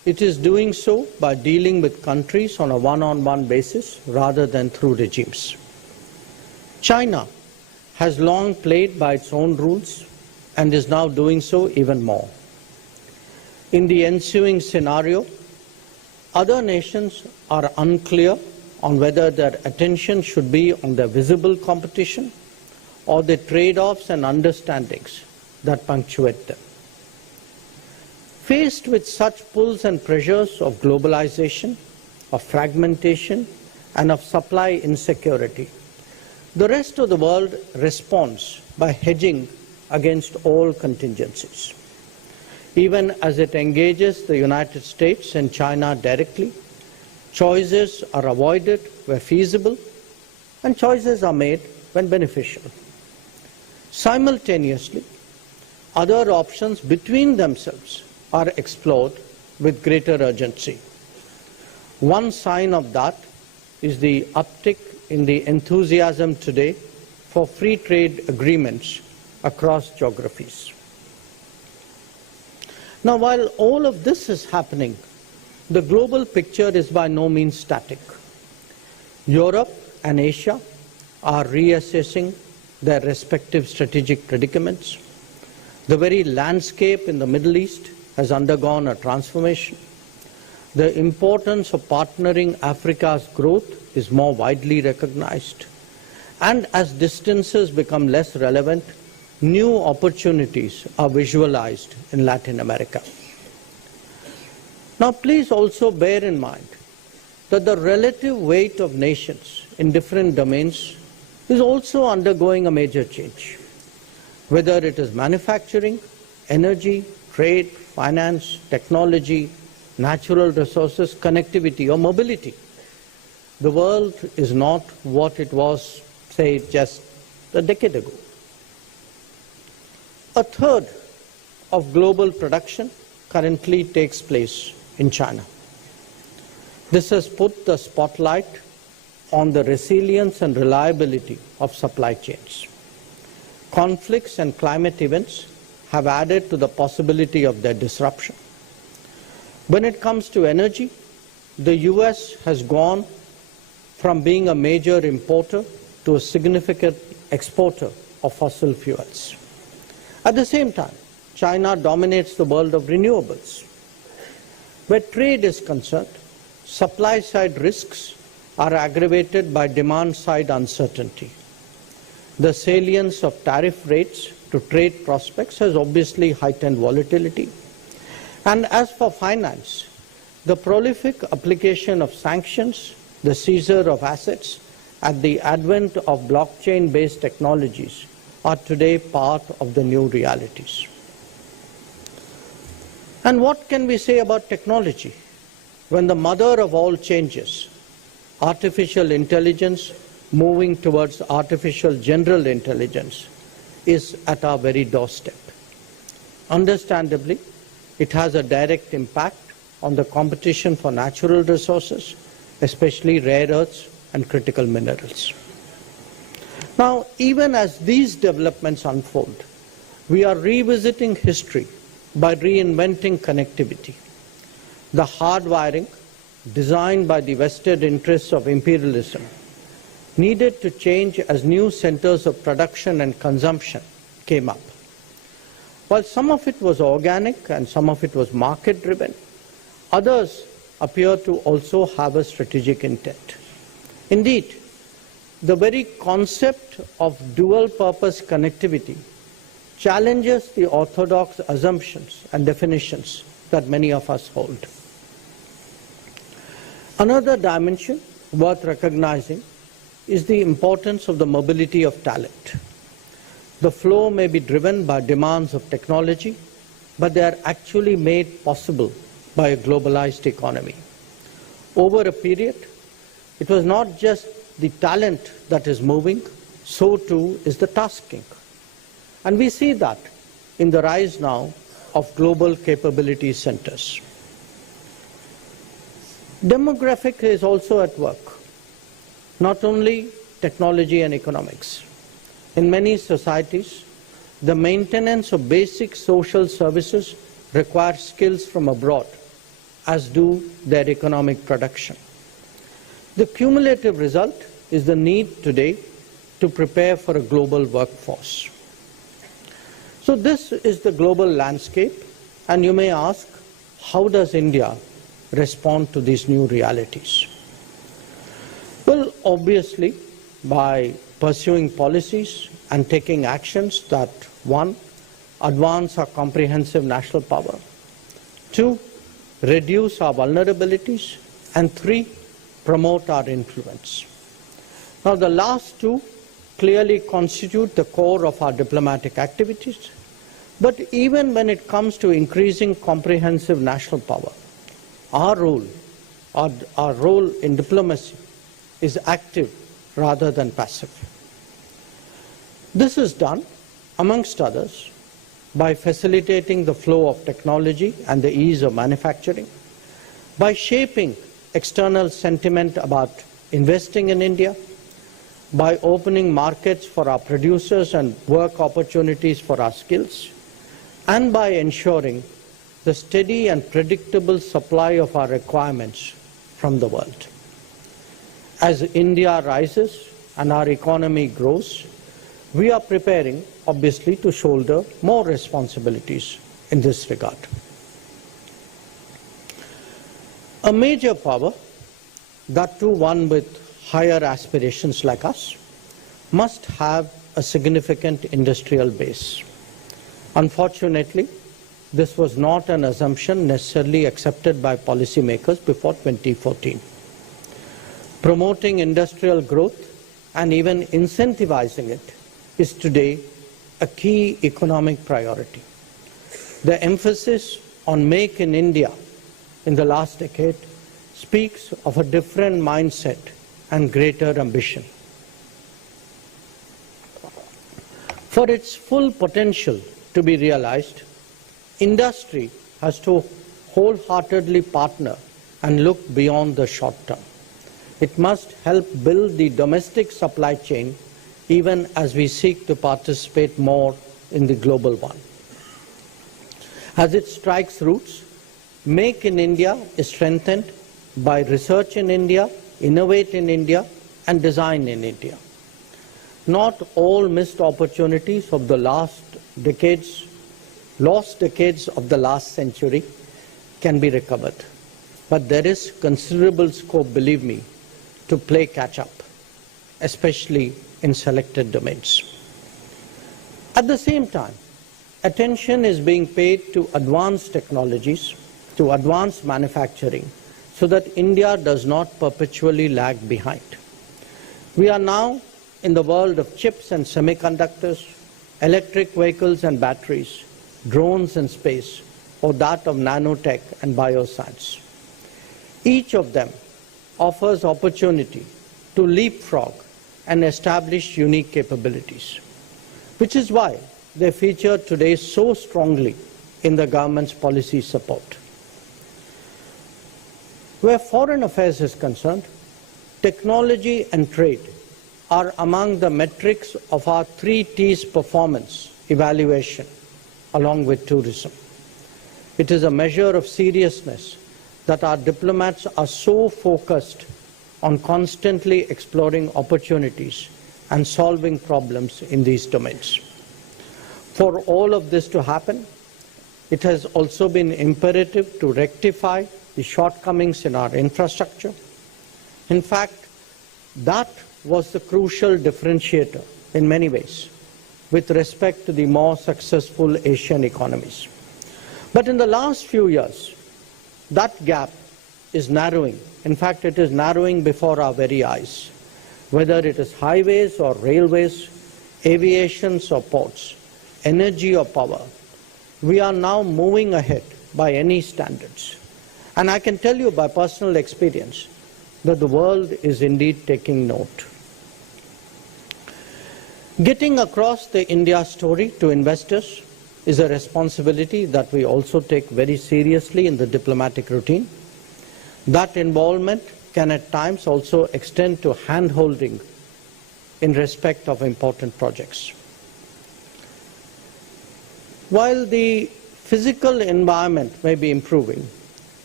It is doing so by dealing with countries on a one-on-one basis rather than through regimes. China has long played by its own rules and is now doing so even more. In the ensuing scenario, other nations are unclear on whether their attention should be on the visible competition or the trade-offs and understandings that punctuate them. Faced with such pulls and pressures of globalization, of fragmentation, and of supply insecurity, the rest of the world responds by hedging against all contingencies. Even as it engages the United States and China directly, choices are avoided where feasible, and choices are made when beneficial. Simultaneously, other options between themselves are explored with greater urgency. One sign of that is the uptick in the enthusiasm today for free trade agreements across geographies. Now, while all of this is happening, the global picture is by no means static. Europe and Asia are reassessing their respective strategic predicaments. The very landscape in the Middle East has undergone a transformation. The importance of partnering Africa's growth is more widely recognized. And as distances become less relevant, new opportunities are visualized in Latin America. Now, please also bear in mind that the relative weight of nations in different domains is also undergoing a major change. Whether it is manufacturing, energy, trade, finance, technology, natural resources, connectivity, or mobility, the world is not what it was, say, just a decade ago. A third of global production currently takes place in China. This has put the spotlight on the resilience and reliability of supply chains. Conflicts and climate events have added to the possibility of their disruption. When it comes to energy, the US has gone from being a major importer to a significant exporter of fossil fuels. At the same time, China dominates the world of renewables. Where trade is concerned, supply-side risks are aggravated by demand-side uncertainty. The salience of tariff rates to trade prospects has obviously heightened volatility. And as for finance, the prolific application of sanctions, the seizure of assets, and the advent of blockchain-based technologies are today part of the new realities. And what can we say about technology when the mother of all changes, artificial intelligence moving towards artificial general intelligence, is at our very doorstep? Understandably, it has a direct impact on the competition for natural resources, especially rare earths and critical minerals. Now, even as these developments unfold, we are revisiting history by reinventing connectivity. The hardwiring, designed by the vested interests of imperialism, needed to change as new centers of production and consumption came up. While some of it was organic and some of it was market-driven, others appear to also have a strategic intent. Indeed, the very concept of dual-purpose connectivity challenges the orthodox assumptions and definitions that many of us hold. Another dimension worth recognizing is the importance of the mobility of talent. The flow may be driven by demands of technology, but they are actually made possible by a globalized economy. Over a period, it was not just the talent that is moving, so too is the tasking. And we see that in the rise now of global capability centers. Demographic is also at work, not only technology and economics. In many societies, the maintenance of basic social services requires skills from abroad, as do their economic production. The cumulative result is the need today to prepare for a global workforce. So this is the global landscape, and you may ask, how does India respond to these new realities? Well, obviously, by pursuing policies and taking actions that, one, advance our comprehensive national power, two, reduce our vulnerabilities, and three, promote our influence. Now, the last two clearly constitute the core of our diplomatic activities, but even when it comes to increasing comprehensive national power, our role in diplomacy is active rather than passive. This is done, amongst others, by facilitating the flow of technology and the ease of manufacturing, by shaping external sentiment about investing in India, by opening markets for our producers and work opportunities for our skills, and by ensuring the steady and predictable supply of our requirements from the world. As India rises and our economy grows, we are preparing, obviously, to shoulder more responsibilities in this regard. A major power, that too one with higher aspirations like us, must have a significant industrial base. Unfortunately, this was not an assumption necessarily accepted by policymakers before 2014. Promoting industrial growth and even incentivizing it is today a key economic priority. The emphasis on Make in India in the last decade speaks of a different mindset and greater ambition. For its full potential to be realized, industry has to wholeheartedly partner and look beyond the short term. It must help build the domestic supply chain even as we seek to participate more in the global one. As it strikes roots, Make in India is strengthened by research in India, innovate in India, and design in India. Not all missed opportunities of the lost decades of the last century can be recovered. But there is considerable scope, believe me, to play catch-up, especially in selected domains. At the same time, attention is being paid to advanced technologies, to advanced manufacturing, so that India does not perpetually lag behind. We are now in the world of chips and semiconductors, electric vehicles and batteries, drones and space, or that of nanotech and bioscience. Each of them offers opportunity to leapfrog and establish unique capabilities, which is why they feature today so strongly in the government's policy support. Where foreign affairs is concerned, technology and trade are among the metrics of our 3 T's performance evaluation, along with tourism. It is a measure of seriousness that our diplomats are so focused on constantly exploring opportunities and solving problems in these domains. For all of this to happen, it has also been imperative to rectify the shortcomings in our infrastructure. In fact, that was the crucial differentiator in many ways with respect to the more successful Asian economies. But in the last few years, that gap is narrowing. In fact, it is narrowing before our very eyes. Whether it is highways or railways, aviations or ports, energy or power, we are now moving ahead by any standards. And I can tell you by personal experience that the world is indeed taking note. Getting across the India story to investors is a responsibility that we also take very seriously in the diplomatic routine. That involvement can at times also extend to hand-holding in respect of important projects. While the physical environment may be improving,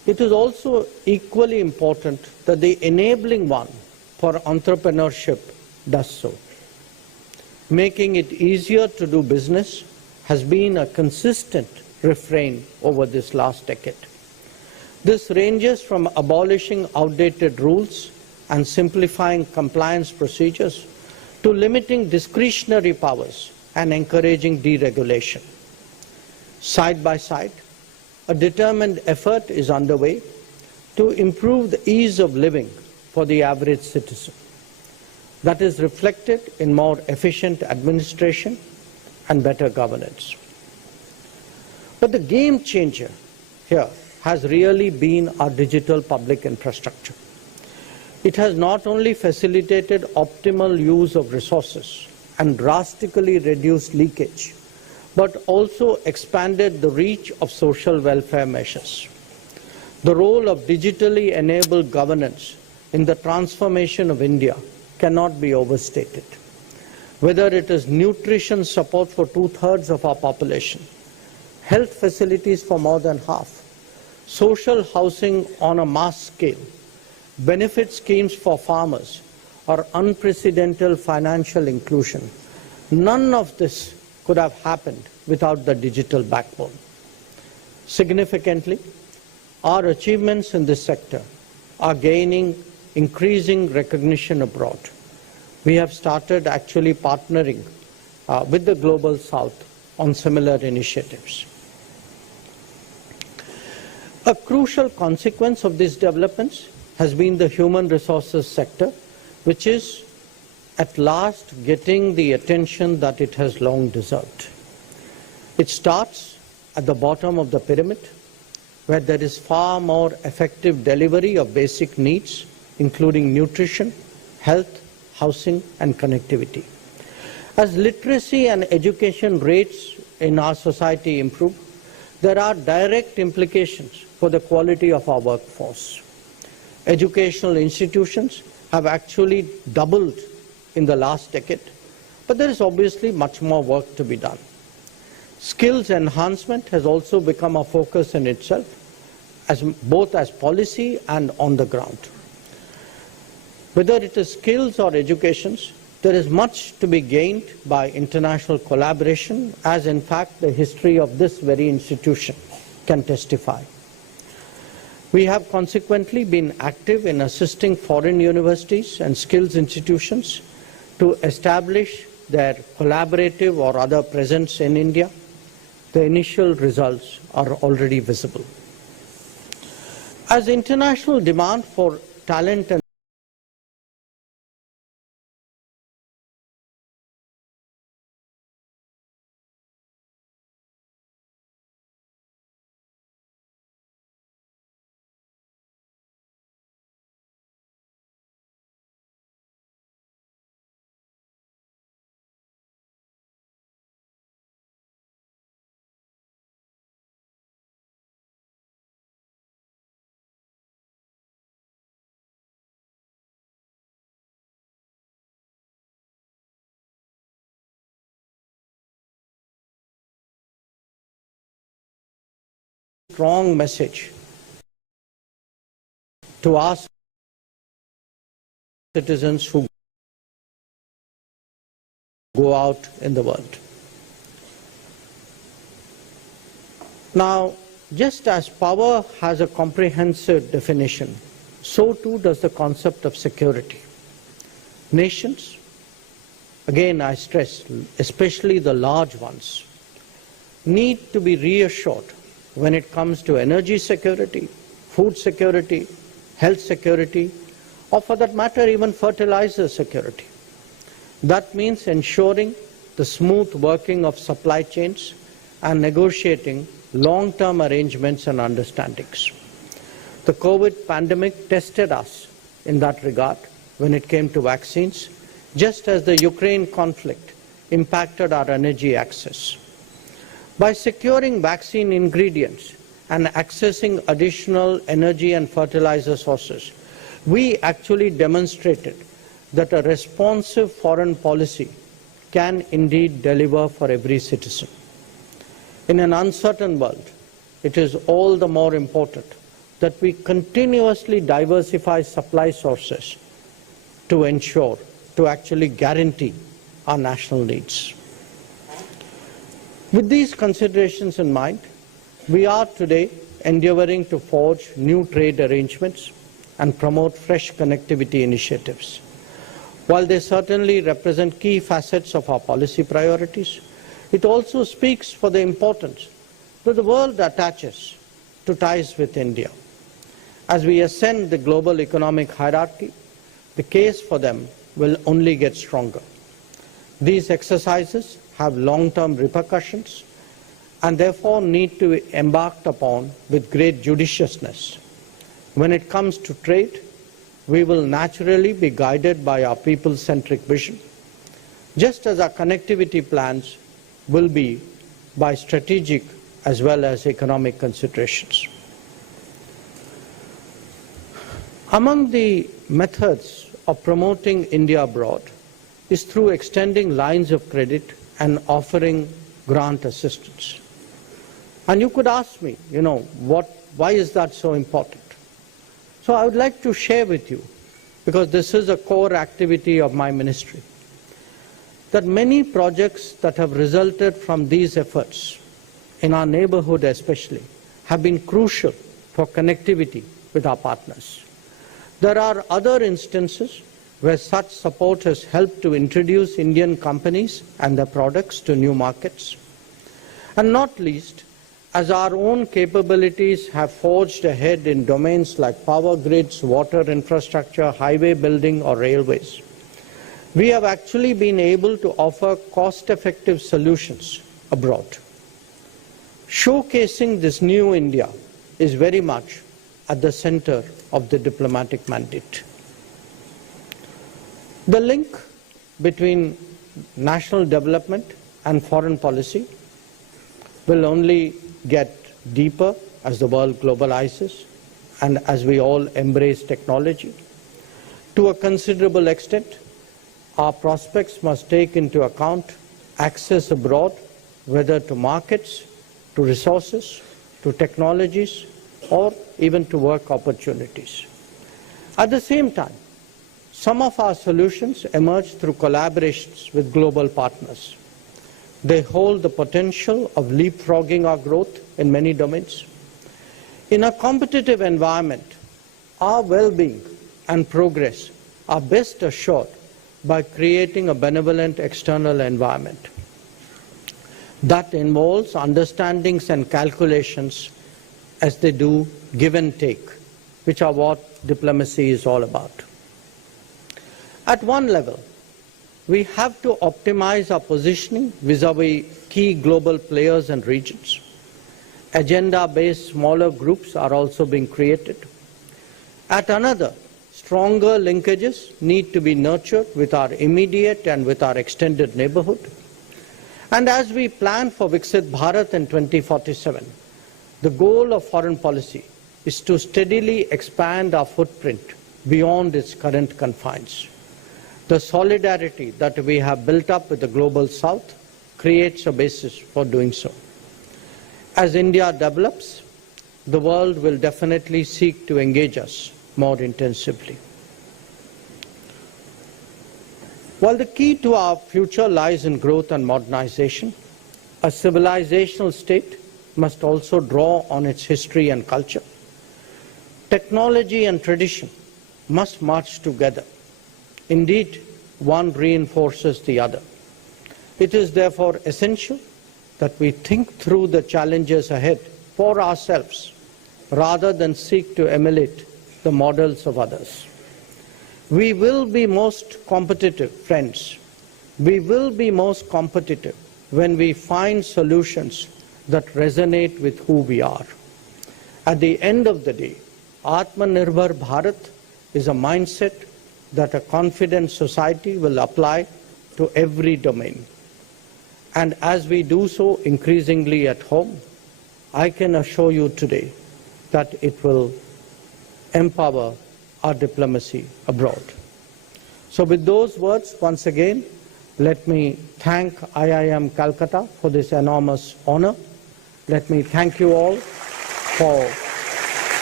It is also equally important that the enabling one for entrepreneurship does so. Making it easier to do business has been a consistent refrain over this last decade. This ranges from abolishing outdated rules and simplifying compliance procedures to limiting discretionary powers and encouraging deregulation. Side by side, a determined effort is underway to improve the ease of living for the average citizen. That is reflected in more efficient administration and better governance. But the game changer here has really been our digital public infrastructure. It has not only facilitated optimal use of resources and drastically reduced leakage, but also expanded the reach of social welfare measures. The role of digitally enabled governance in the transformation of India cannot be overstated. Whether it is nutrition support for 2/3 of our population, health facilities for more than half, social housing on a mass scale, benefit schemes for farmers, or unprecedented financial inclusion, none of this could have happened without the digital backbone. Significantly, our achievements in this sector are gaining increasing recognition abroad. We have started actually partnering with the Global South on similar initiatives. A crucial consequence of these developments has been the human resources sector, which is at last getting the attention that it has long deserved. It starts at the bottom of the pyramid, where there is far more effective delivery of basic needs, including nutrition, health, housing, and connectivity. As literacy and education rates in our society improve, there are direct implications for the quality of our workforce. Educational institutions have actually doubled in the last decade, but there is obviously much more work to be done. Skills enhancement has also become a focus in itself, both as policy and on the ground. Whether it is skills or educations, there is much to be gained by international collaboration, as in fact the history of this very institution can testify. We have consequently been active in assisting foreign universities and skills institutions to establish their collaborative or other presence in India. The initial results are already visible. As international demand for talent and strong message to our citizens who go out in the world. Now, just as power has a comprehensive definition, so too does the concept of security. Nations, again I stress, especially the large ones, need to be reassured when it comes to energy security, food security, health security, or for that matter even fertilizer security. That means ensuring the smooth working of supply chains and negotiating long-term arrangements and understandings. The COVID pandemic tested us in that regard when it came to vaccines, just as the Ukraine conflict impacted our energy access. By securing vaccine ingredients and accessing additional energy and fertilizer sources, we actually demonstrated that a responsive foreign policy can indeed deliver for every citizen. In an uncertain world, it is all the more important that we continuously diversify supply sources to ensure, to actually guarantee our national needs. With these considerations in mind, we are today endeavoring to forge new trade arrangements and promote fresh connectivity initiatives. While they certainly represent key facets of our policy priorities, it also speaks for the importance that the world attaches to ties with India. As we ascend the global economic hierarchy, the case for them will only get stronger. These exercises have long-term repercussions and therefore need to be embarked upon with great judiciousness. When it comes to trade, we will naturally be guided by our people-centric vision, just as our connectivity plans will be by strategic as well as economic considerations. Among the methods of promoting India abroad is through extending lines of credit and offering grant assistance. And you could ask me, why is that so important? So I would like to share with you, because this is a core activity of my ministry, that many projects that have resulted from these efforts, in our neighborhood especially, have been crucial for connectivity with our partners. There are other instances where such support has helped to introduce Indian companies and their products to new markets. And not least, as our own capabilities have forged ahead in domains like power grids, water infrastructure, highway building, or railways, we have actually been able to offer cost-effective solutions abroad. Showcasing this new India is very much at the center of the diplomatic mandate. The link between national development and foreign policy will only get deeper as the world globalizes and as we all embrace technology. To a considerable extent, our prospects must take into account access abroad, whether to markets, to resources, to technologies, or even to work opportunities. At the same time, some of our solutions emerge through collaborations with global partners. They hold the potential of leapfrogging our growth in many domains. In a competitive environment, our well-being and progress are best assured by creating a benevolent external environment. That involves understandings and calculations as they do give and take, which are what diplomacy is all about. At one level, we have to optimize our positioning vis-à-vis key global players and regions. Agenda-based smaller groups are also being created. At another, stronger linkages need to be nurtured with our immediate and with our extended neighborhood. And as we plan for Viksit Bharat in 2047, the goal of foreign policy is to steadily expand our footprint beyond its current confines. The solidarity that we have built up with the global south creates a basis for doing so. As India develops, the world will definitely seek to engage us more intensively. While the key to our future lies in growth and modernization, a civilizational state must also draw on its history and culture. Technology and tradition must march together. Indeed, one reinforces the other. It is therefore essential that we think through the challenges ahead for ourselves rather than seek to emulate the models of others. We will be most competitive, friends. We will be most competitive when we find solutions that resonate with who we are. At the end of the day, Atmanirbhar Bharat is a mindset that a confident society will apply to every domain. And as we do so increasingly at home, I can assure you today that it will empower our diplomacy abroad. So with those words, once again, let me thank IIM Calcutta for this enormous honor. Let me thank you all for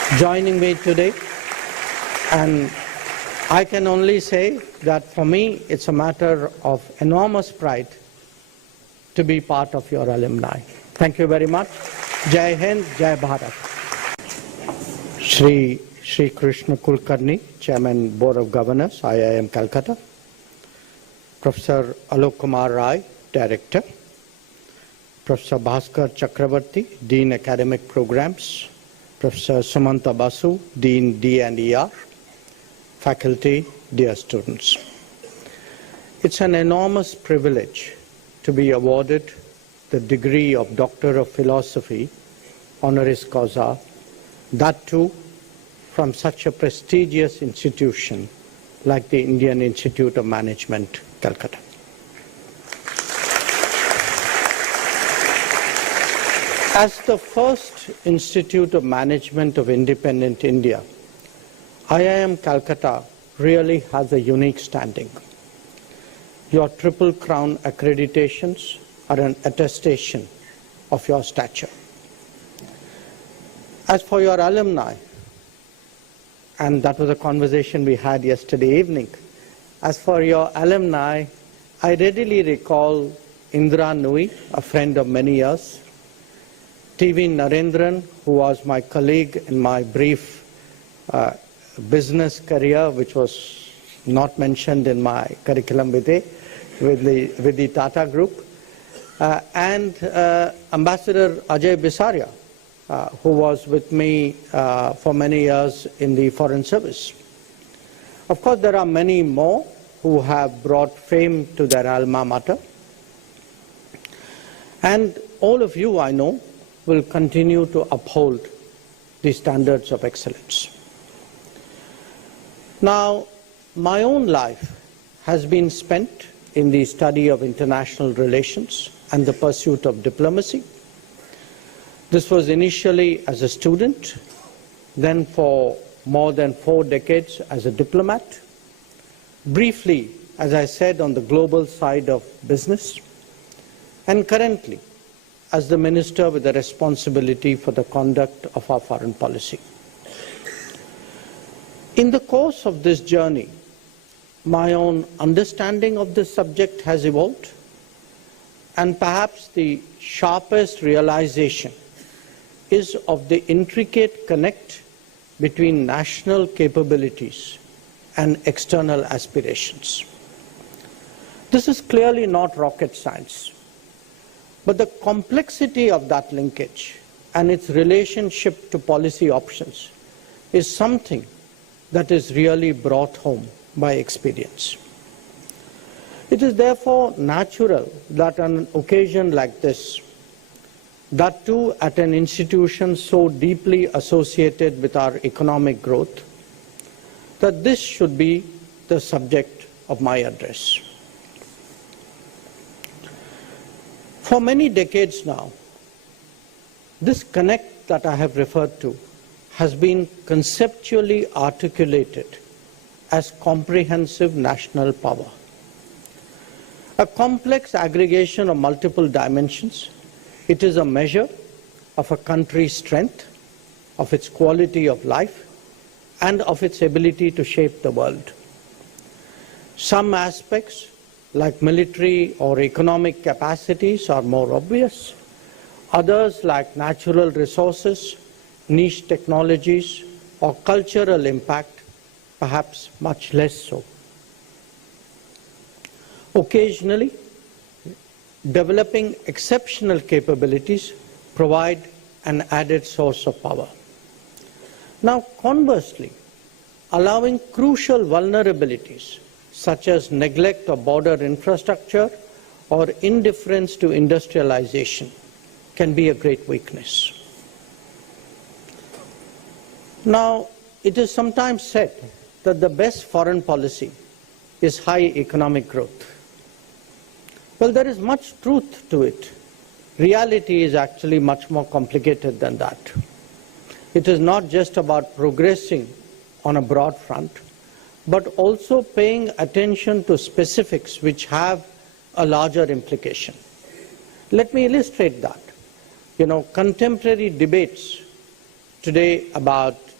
joining me today. And I can only say that for me, it's a matter of enormous pride to be part of your alumni. Thank you very much. Jai Hind, Jai Bharat. Shri Krishna Kulkarni, Chairman, Board of Governors, IIM Calcutta. Professor Alok Kumar Rai, Director. Professor Bhaskar Chakravarti, Dean Academic Programs. Professor Sumanta Basu, Dean D&ER. Faculty, dear students. It's an enormous privilege to be awarded the degree of Doctor of Philosophy, honoris causa, that too from such a prestigious institution like the Indian Institute of Management, Calcutta. As the first Institute of Management of independent India, IIM Calcutta really has a unique standing. Your Triple Crown accreditations are an attestation of your stature. As for your alumni, and that was a conversation we had yesterday evening, as for your alumni, I readily recall Indra Nui, a friend of many years, TV Narendran, who was my colleague in my brief business career, which was not mentioned in my curriculum vitae with the Tata Group, and Ambassador Ajay Bisaria, who was with me for many years in the Foreign Service. Of course, there are many more who have brought fame to their alma mater. And all of you, I know, will continue to uphold the standards of excellence. Now, my own life has been spent in the study of international relations and the pursuit of diplomacy. This was initially as a student, then for more than 4 decades as a diplomat, briefly, as I said, on the global side of business, and currently as the minister with the responsibility for the conduct of our foreign policy. In the course of this journey, my own understanding of this subject has evolved, and perhaps the sharpest realization is of the intricate connect between national capabilities and external aspirations. This is clearly not rocket science, but the complexity of that linkage and its relationship to policy options is something that is really brought home by experience. It is therefore natural that on an occasion like this, that too at an institution so deeply associated with our economic growth, that this should be the subject of my address. For many decades now, this connect that I have referred to has been conceptually articulated as comprehensive national power. A complex aggregation of multiple dimensions, it is a measure of a country's strength, of its quality of life, and of its ability to shape the world. Some aspects, like military or economic capacities, are more obvious. Others, like natural resources, niche technologies, or cultural impact, perhaps much less so. Occasionally, developing exceptional capabilities provide an added source of power. Now, conversely, allowing crucial vulnerabilities such as neglect of border infrastructure or indifference to industrialization can be a great weakness. Now, it is sometimes said that the best foreign policy is high economic growth. Well, there is much truth to it. Reality is actually much more complicated than that. It is not just about progressing on a broad front, but also paying attention to specifics which have a larger implication. Let me illustrate that. Contemporary debates today about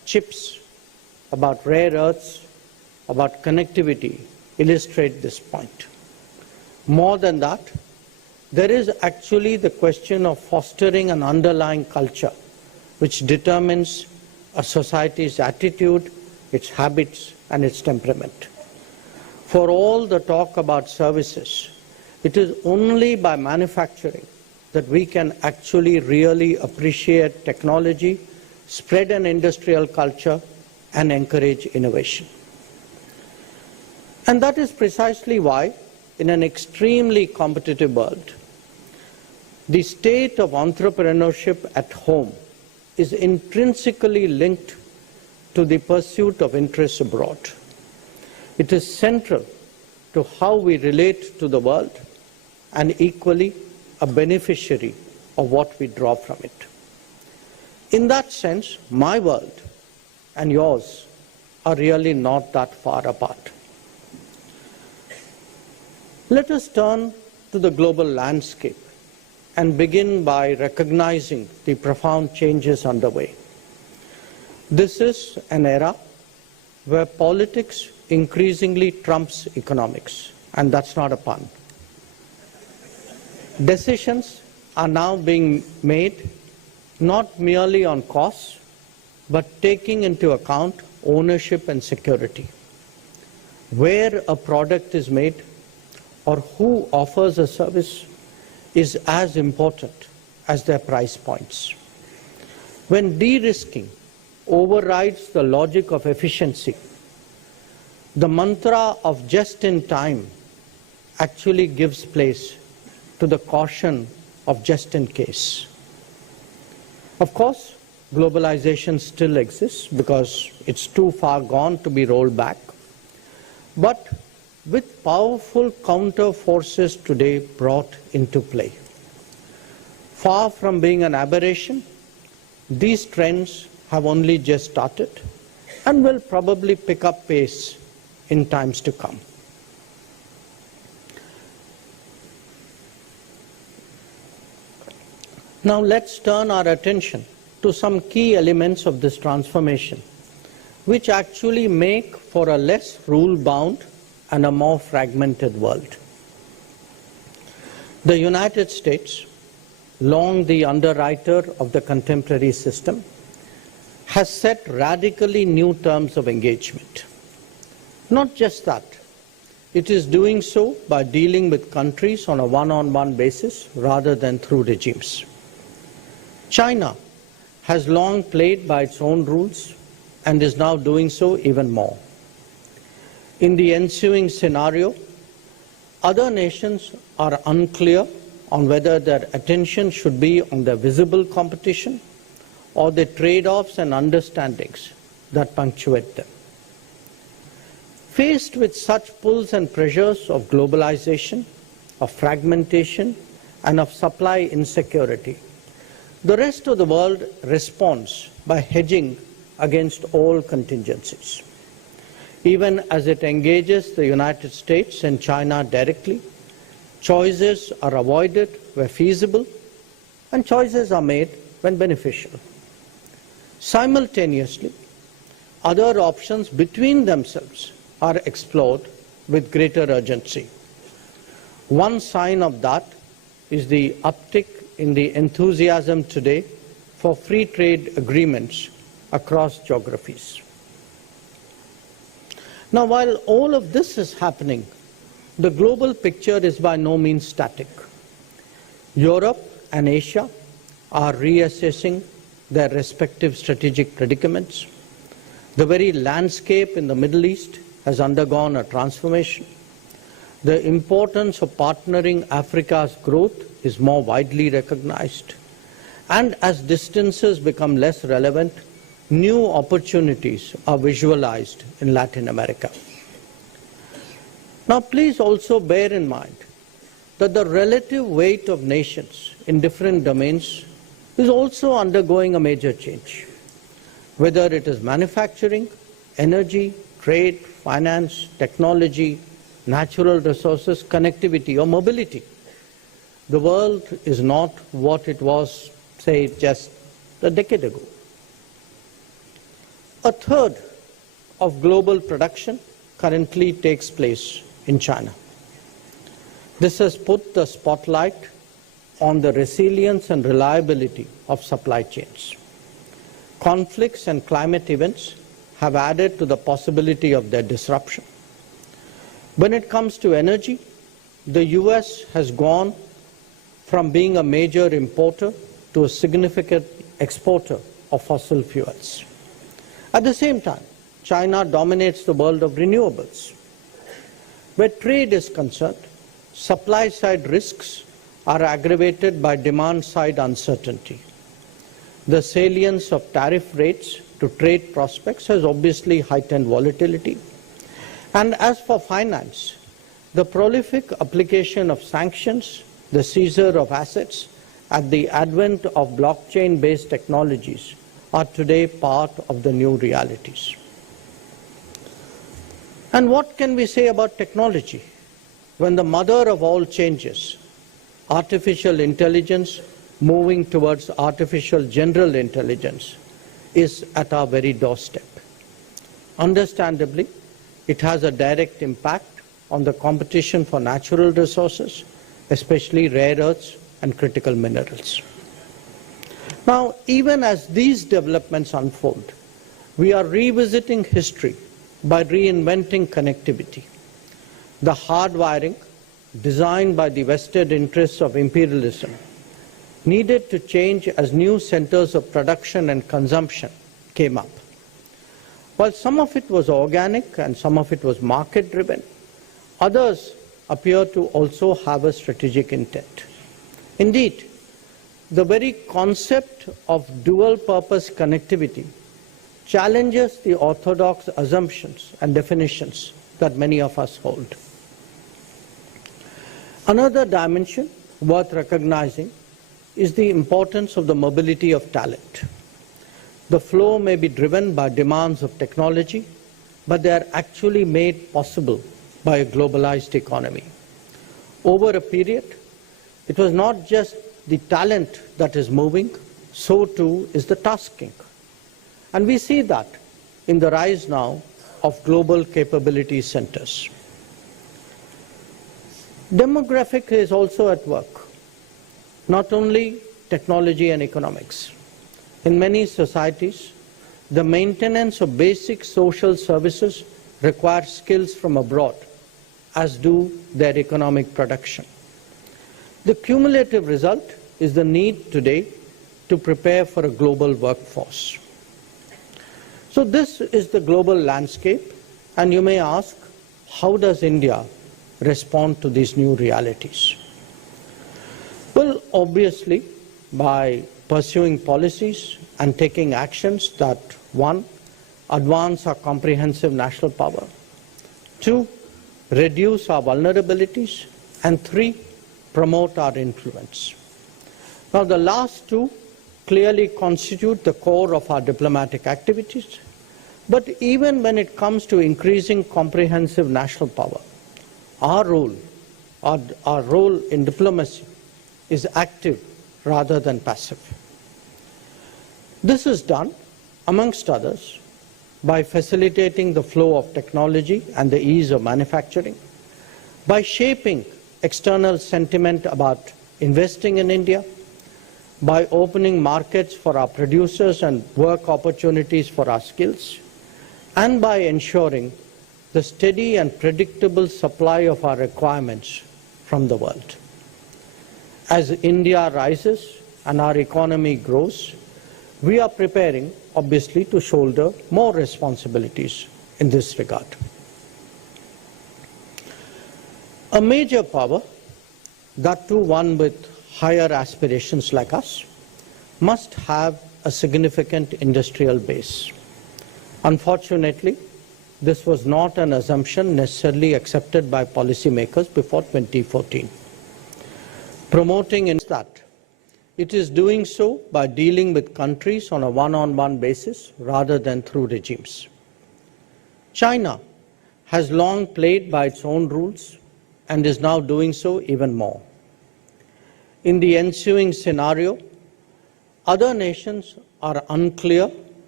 chips, about rare earths, about connectivity illustrate this point. More than that, there is actually the question of fostering an underlying culture which determines a society's attitude, its habits, and its temperament. For all the talk about services, it is only by manufacturing that we can actually really appreciate technology, spread an industrial culture, and encourage innovation. And that is precisely why, in an extremely competitive world, the state of entrepreneurship at home is intrinsically linked to the pursuit of interests abroad. It is central to how we relate to the world and equally a beneficiary of what we draw from it. In that sense, my world and yours are really not that far apart. Let us turn to the global landscape and begin by recognizing the profound changes underway. This is an era where politics increasingly trumps economics, and that's not a pun. Decisions are now being made not merely on costs, but taking into account ownership and security. Where a product is made or who offers a service is as important as their price points. When de-risking overrides the logic of efficiency, the mantra of just in time actually gives place to the caution of just in case. Of course, globalization still exists because it's too far gone to be rolled back. But with powerful counter forces today brought into play, far from being an aberration, these trends have only just started and will probably pick up pace in times to come. Now let's turn our attention to some key elements of this transformation, which actually make for a less rule-bound and a more fragmented world. The United States, long the underwriter of the contemporary system, has set radically new terms of engagement. Not just that, it is doing so by dealing with countries on a one-on-one basis rather than through regimes. China has long played by its own rules and is now doing so even more. In the ensuing scenario, other nations are unclear on whether their attention should be on the visible competition or the trade-offs and understandings that punctuate them. Faced with such pulls and pressures of globalization, of fragmentation, and of supply insecurity, the rest of the world responds by hedging against all contingencies. Even as it engages the United States and China directly, choices are avoided where feasible, and choices are made when beneficial. Simultaneously, other options between themselves are explored with greater urgency. One sign of that is the uptick in the enthusiasm today for free trade agreements across geographies. Now, while all of this is happening, the global picture is by no means static. Europe and Asia are reassessing their respective strategic predicaments. The very landscape in the Middle East has undergone a transformation. The importance of partnering Africa's growth is more widely recognized. And as distances become less relevant, new opportunities are visualized in Latin America. Now, please also bear in mind that the relative weight of nations in different domains is also undergoing a major change. Whether it is manufacturing, energy, trade, finance, technology, natural resources, connectivity, or mobility, the world is not what it was, say, just a decade ago. A third of global production currently takes place in China. This has put the spotlight on the resilience and reliability of supply chains. Conflicts and climate events have added to the possibility of their disruption. When it comes to energy, the US has gone from being a major importer to a significant exporter of fossil fuels. At the same time, China dominates the world of renewables. Where trade is concerned, supply-side risks are aggravated by demand-side uncertainty. The salience of tariff rates to trade prospects has obviously heightened volatility. And as for finance, the prolific application of sanctions, the seizure of assets, and the advent of blockchain-based technologies are today part of the new realities. And what can we say about technology when the mother of all changes, artificial intelligence moving towards artificial general intelligence, is at our very doorstep? Understandably, it has a direct impact on the competition for natural resources, especially rare earths and critical minerals. Now, even as these developments unfold, we are revisiting history by reinventing connectivity. The hardwiring, designed by the vested interests of imperialism, needed to change as new centers of production and consumption came up. While some of it was organic and some of it was market-driven, others appear to also have a strategic intent. Indeed, the very concept of dual-purpose connectivity challenges the orthodox assumptions and definitions that many of us hold. Another dimension worth recognizing is the importance of the mobility of talent. The flow may be driven by demands of technology, but they are actually made possible by a globalized economy. Over a period, it was not just the talent that is moving, so too is the tasking. And we see that in the rise now of global capability centers. Demographic is also at work, not only technology and economics. In many societies, the maintenance of basic social services requires skills from abroad, as do their economic production. The cumulative result is the need today to prepare for a global workforce. So this is the global landscape, and you may ask, how does India respond to these new realities? Well, obviously, by pursuing policies and taking actions that, one, advance our comprehensive national power, two, reduce our vulnerabilities, and three, promote our influence. Now, the last two clearly constitute the core of our diplomatic activities, but even when it comes to increasing comprehensive national power, our role in diplomacy is active rather than passive. This is done, amongst others, by facilitating the flow of technology and the ease of manufacturing, by shaping external sentiment about investing in India, by opening markets for our producers and work opportunities for our skills, and by ensuring the steady and predictable supply of our requirements from the world. As India rises and our economy grows, we are preparing, obviously, to shoulder more responsibilities in this regard. A major power, that too one with higher aspirations like us, must have a significant industrial base. Unfortunately, this was not an assumption necessarily accepted by policymakers before 2014. Promoting in that, it is doing so by dealing with countries on a one-on-one basis rather than through regimes. China has long played by its own rules and is now doing so even more. In the ensuing scenario, other nations are unclear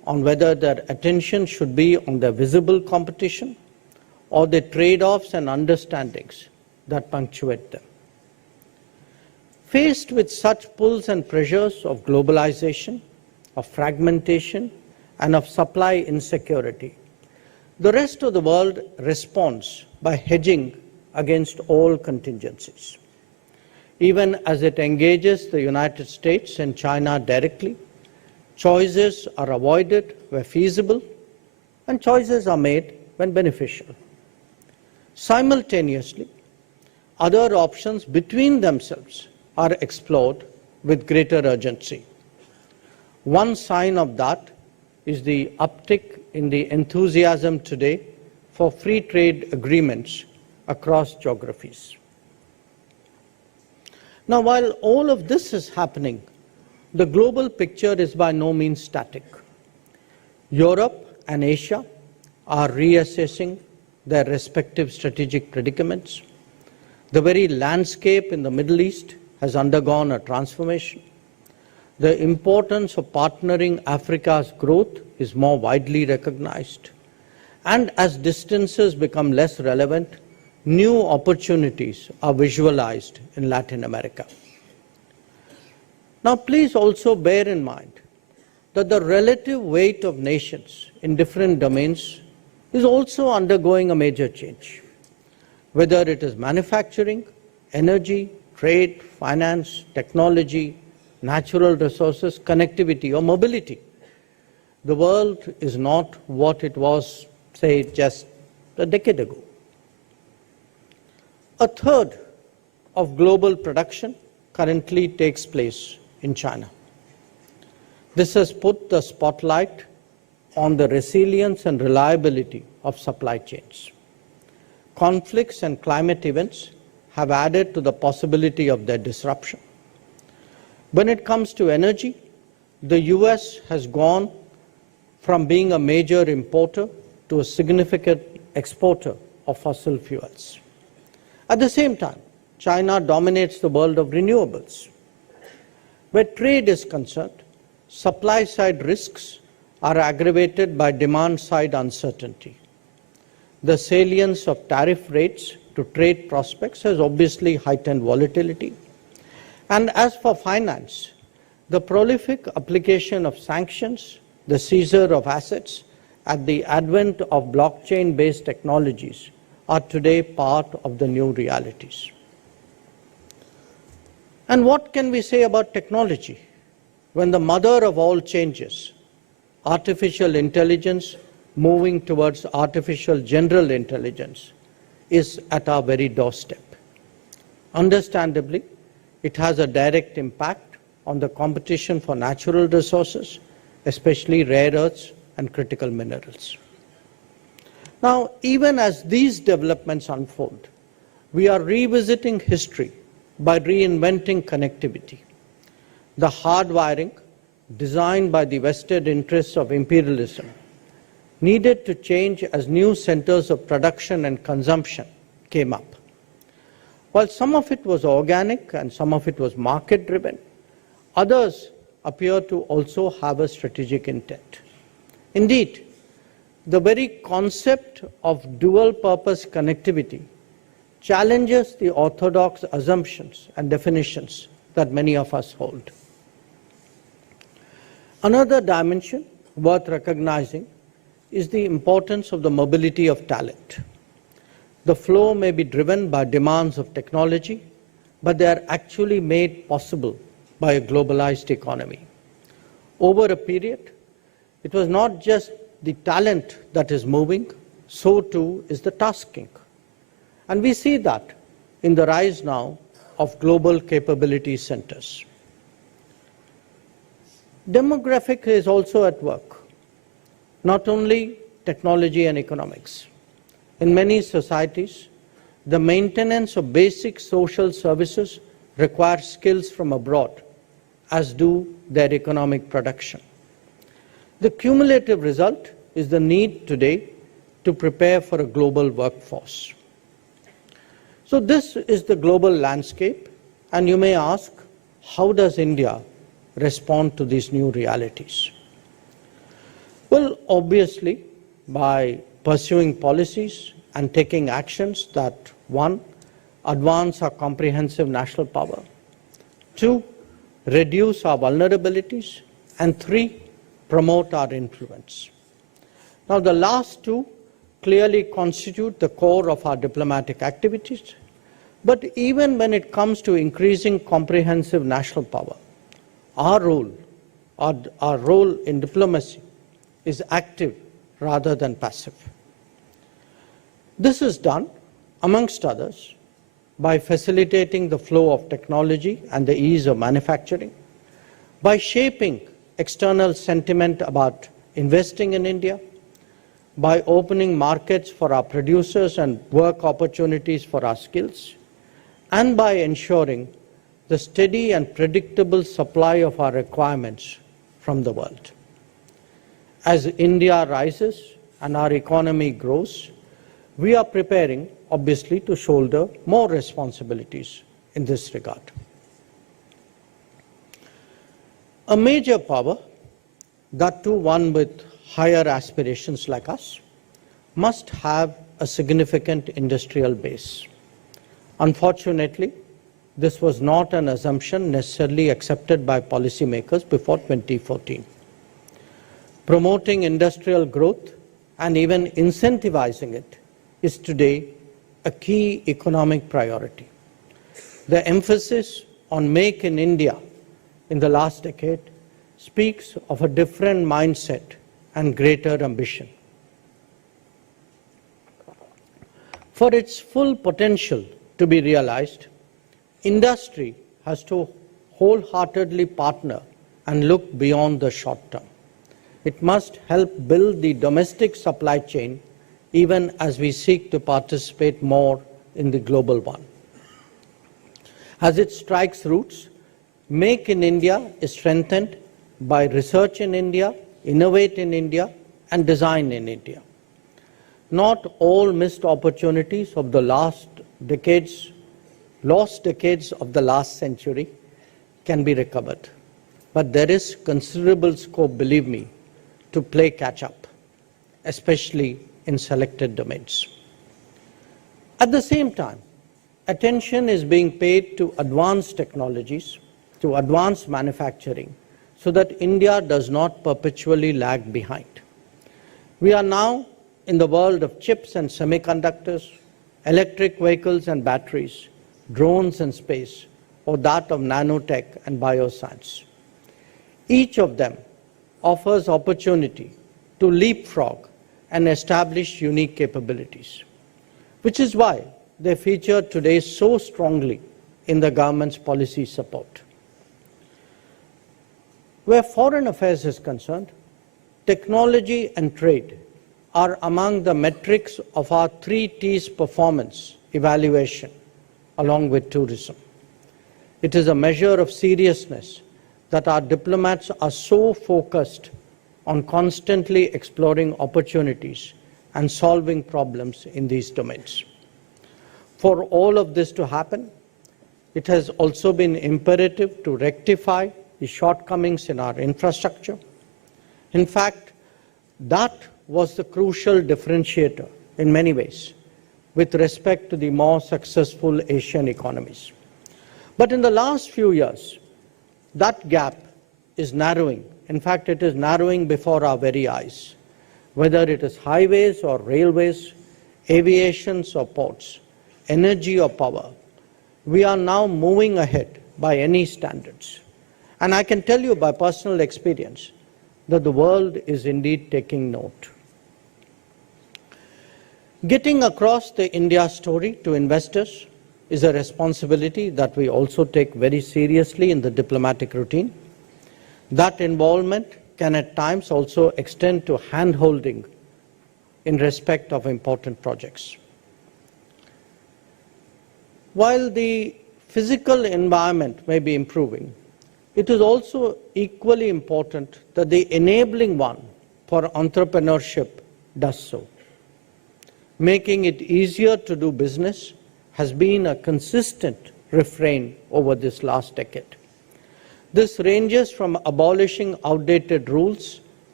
on whether their attention should be on the visible competition or the trade-offs and understandings that punctuate them. Faced with such pulls and pressures of globalization, of fragmentation, and of supply insecurity, the rest of the world responds by hedging against all contingencies. Even as it engages the United States and China directly, choices are avoided where feasible, and choices are made when beneficial. Simultaneously, other options between themselves are explored with greater urgency. One sign of that is the uptick in the enthusiasm today for free trade agreements across geographies. Now, while all of this is happening, the global picture is by no means static. Europe and Asia are reassessing their respective strategic predicaments. The very landscape in the Middle East has undergone a transformation. The importance of partnering Africa's growth is more widely recognized. And as distances become less relevant, new opportunities are visualized in Latin America. Now, please also bear in mind that the relative weight of nations in different domains is also undergoing a major change. Whether it is manufacturing, energy, trade, finance, technology, natural resources, connectivity, or mobility, the world is not what it was, say, just a decade ago. A third of global production currently takes place in China. This has put the spotlight on the resilience and reliability of supply chains. Conflicts and climate events have added to the possibility of their disruption. When it comes to energy, the US has gone from being a major importer to a significant exporter of fossil fuels. At the same time, China dominates the world of renewables. Where trade is concerned, supply-side risks are aggravated by demand-side uncertainty. The salience of tariff rates to trade prospects has obviously heightened volatility. And as for finance, the prolific application of sanctions, the seizure of assets, and the advent of blockchain-based technologies are today part of the new realities. And what can we say about technology when the mother of all changes, artificial intelligence moving towards artificial general intelligence, is at our very doorstep? Understandably, it has a direct impact on the competition for natural resources, especially rare earths and critical minerals. Now, even as these developments unfold, we are revisiting history by reinventing connectivity. The hardwiring, designed by the vested interests of imperialism, needed to change as new centers of production and consumption came up. While some of it was organic and some of it was market-driven, others appear to also have a strategic intent. Indeed, the very concept of dual-purpose connectivity challenges the orthodox assumptions and definitions that many of us hold. Another dimension worth recognizing is the importance of the mobility of talent. The flow may be driven by demands of technology, but they are actually made possible by a globalized economy. Over a period, it was not just the talent that is moving, so too is the tasking. And we see that in the rise now of global capability centers. Demographic is also at work, not only technology and economics. In many societies, the maintenance of basic social services requires skills from abroad, as do their economic production. The cumulative result is the need today to prepare for a global workforce. So this is the global landscape, and you may ask, how does India respond to these new realities? Well, obviously, by pursuing policies and taking actions that, one, advance our comprehensive national power, two, reduce our vulnerabilities, and three, promote our influence. Now, the last two clearly constitute the core of our diplomatic activities, but even when it comes to increasing comprehensive national power, our role in diplomacy is active rather than passive. This is done, amongst others, by facilitating the flow of technology and the ease of manufacturing, by shaping external sentiment about investing in India, by opening markets for our producers and work opportunities for our skills, and by ensuring the steady and predictable supply of our requirements from the world. As India rises and our economy grows, we are preparing, obviously, to shoulder more responsibilities in this regard. A major power, that too one with higher aspirations like us, must have a significant industrial base. Unfortunately, this was not an assumption necessarily accepted by policymakers before 2014. Promoting industrial growth and even incentivizing it is today a key economic priority. The emphasis on Make in India in the last decade speaks of a different mindset and greater ambition. For its full potential to be realized, industry has to wholeheartedly partner and look beyond the short term. It must help build the domestic supply chain even as we seek to participate more in the global one. As it strikes roots, Make in India is strengthened by research in India, innovate in India, and design in India. Not all missed opportunities of the lost decades of the last century can be recovered. But there is considerable scope, believe me, to play catch up, especially in selected domains. At the same time, attention is being paid to advanced technologies, to advanced manufacturing, so that India does not perpetually lag behind. We are now in the world of chips and semiconductors, electric vehicles and batteries, drones and space, or that of nanotech and bioscience. Each of them offers opportunity to leapfrog and establish unique capabilities, which is why they feature today so strongly in the government's policy support. Where foreign affairs is concerned, technology and trade are among the metrics of our 3 T's performance evaluation, along with tourism. It is a measure of seriousness that our diplomats are so focused on constantly exploring opportunities and solving problems in these domains. For all of this to happen, it has also been imperative to rectify the shortcomings in our infrastructure. In fact, that was the crucial differentiator in many ways with respect to the more successful Asian economies. But in the last few years, that gap is narrowing. In fact, it is narrowing before our very eyes. Whether it is highways or railways, aviations or ports, energy or power, we are now moving ahead by any standards. And I can tell you by personal experience that the world is indeed taking note. Getting across the India story to investors is a responsibility that we also take very seriously in the diplomatic routine. That involvement can at times also extend to hand-holding in respect of important projects. While the physical environment may be improving, it is also equally important that the enabling one for entrepreneurship does so. Making it easier to do business has been a consistent refrain over this last decade. This ranges from abolishing outdated rules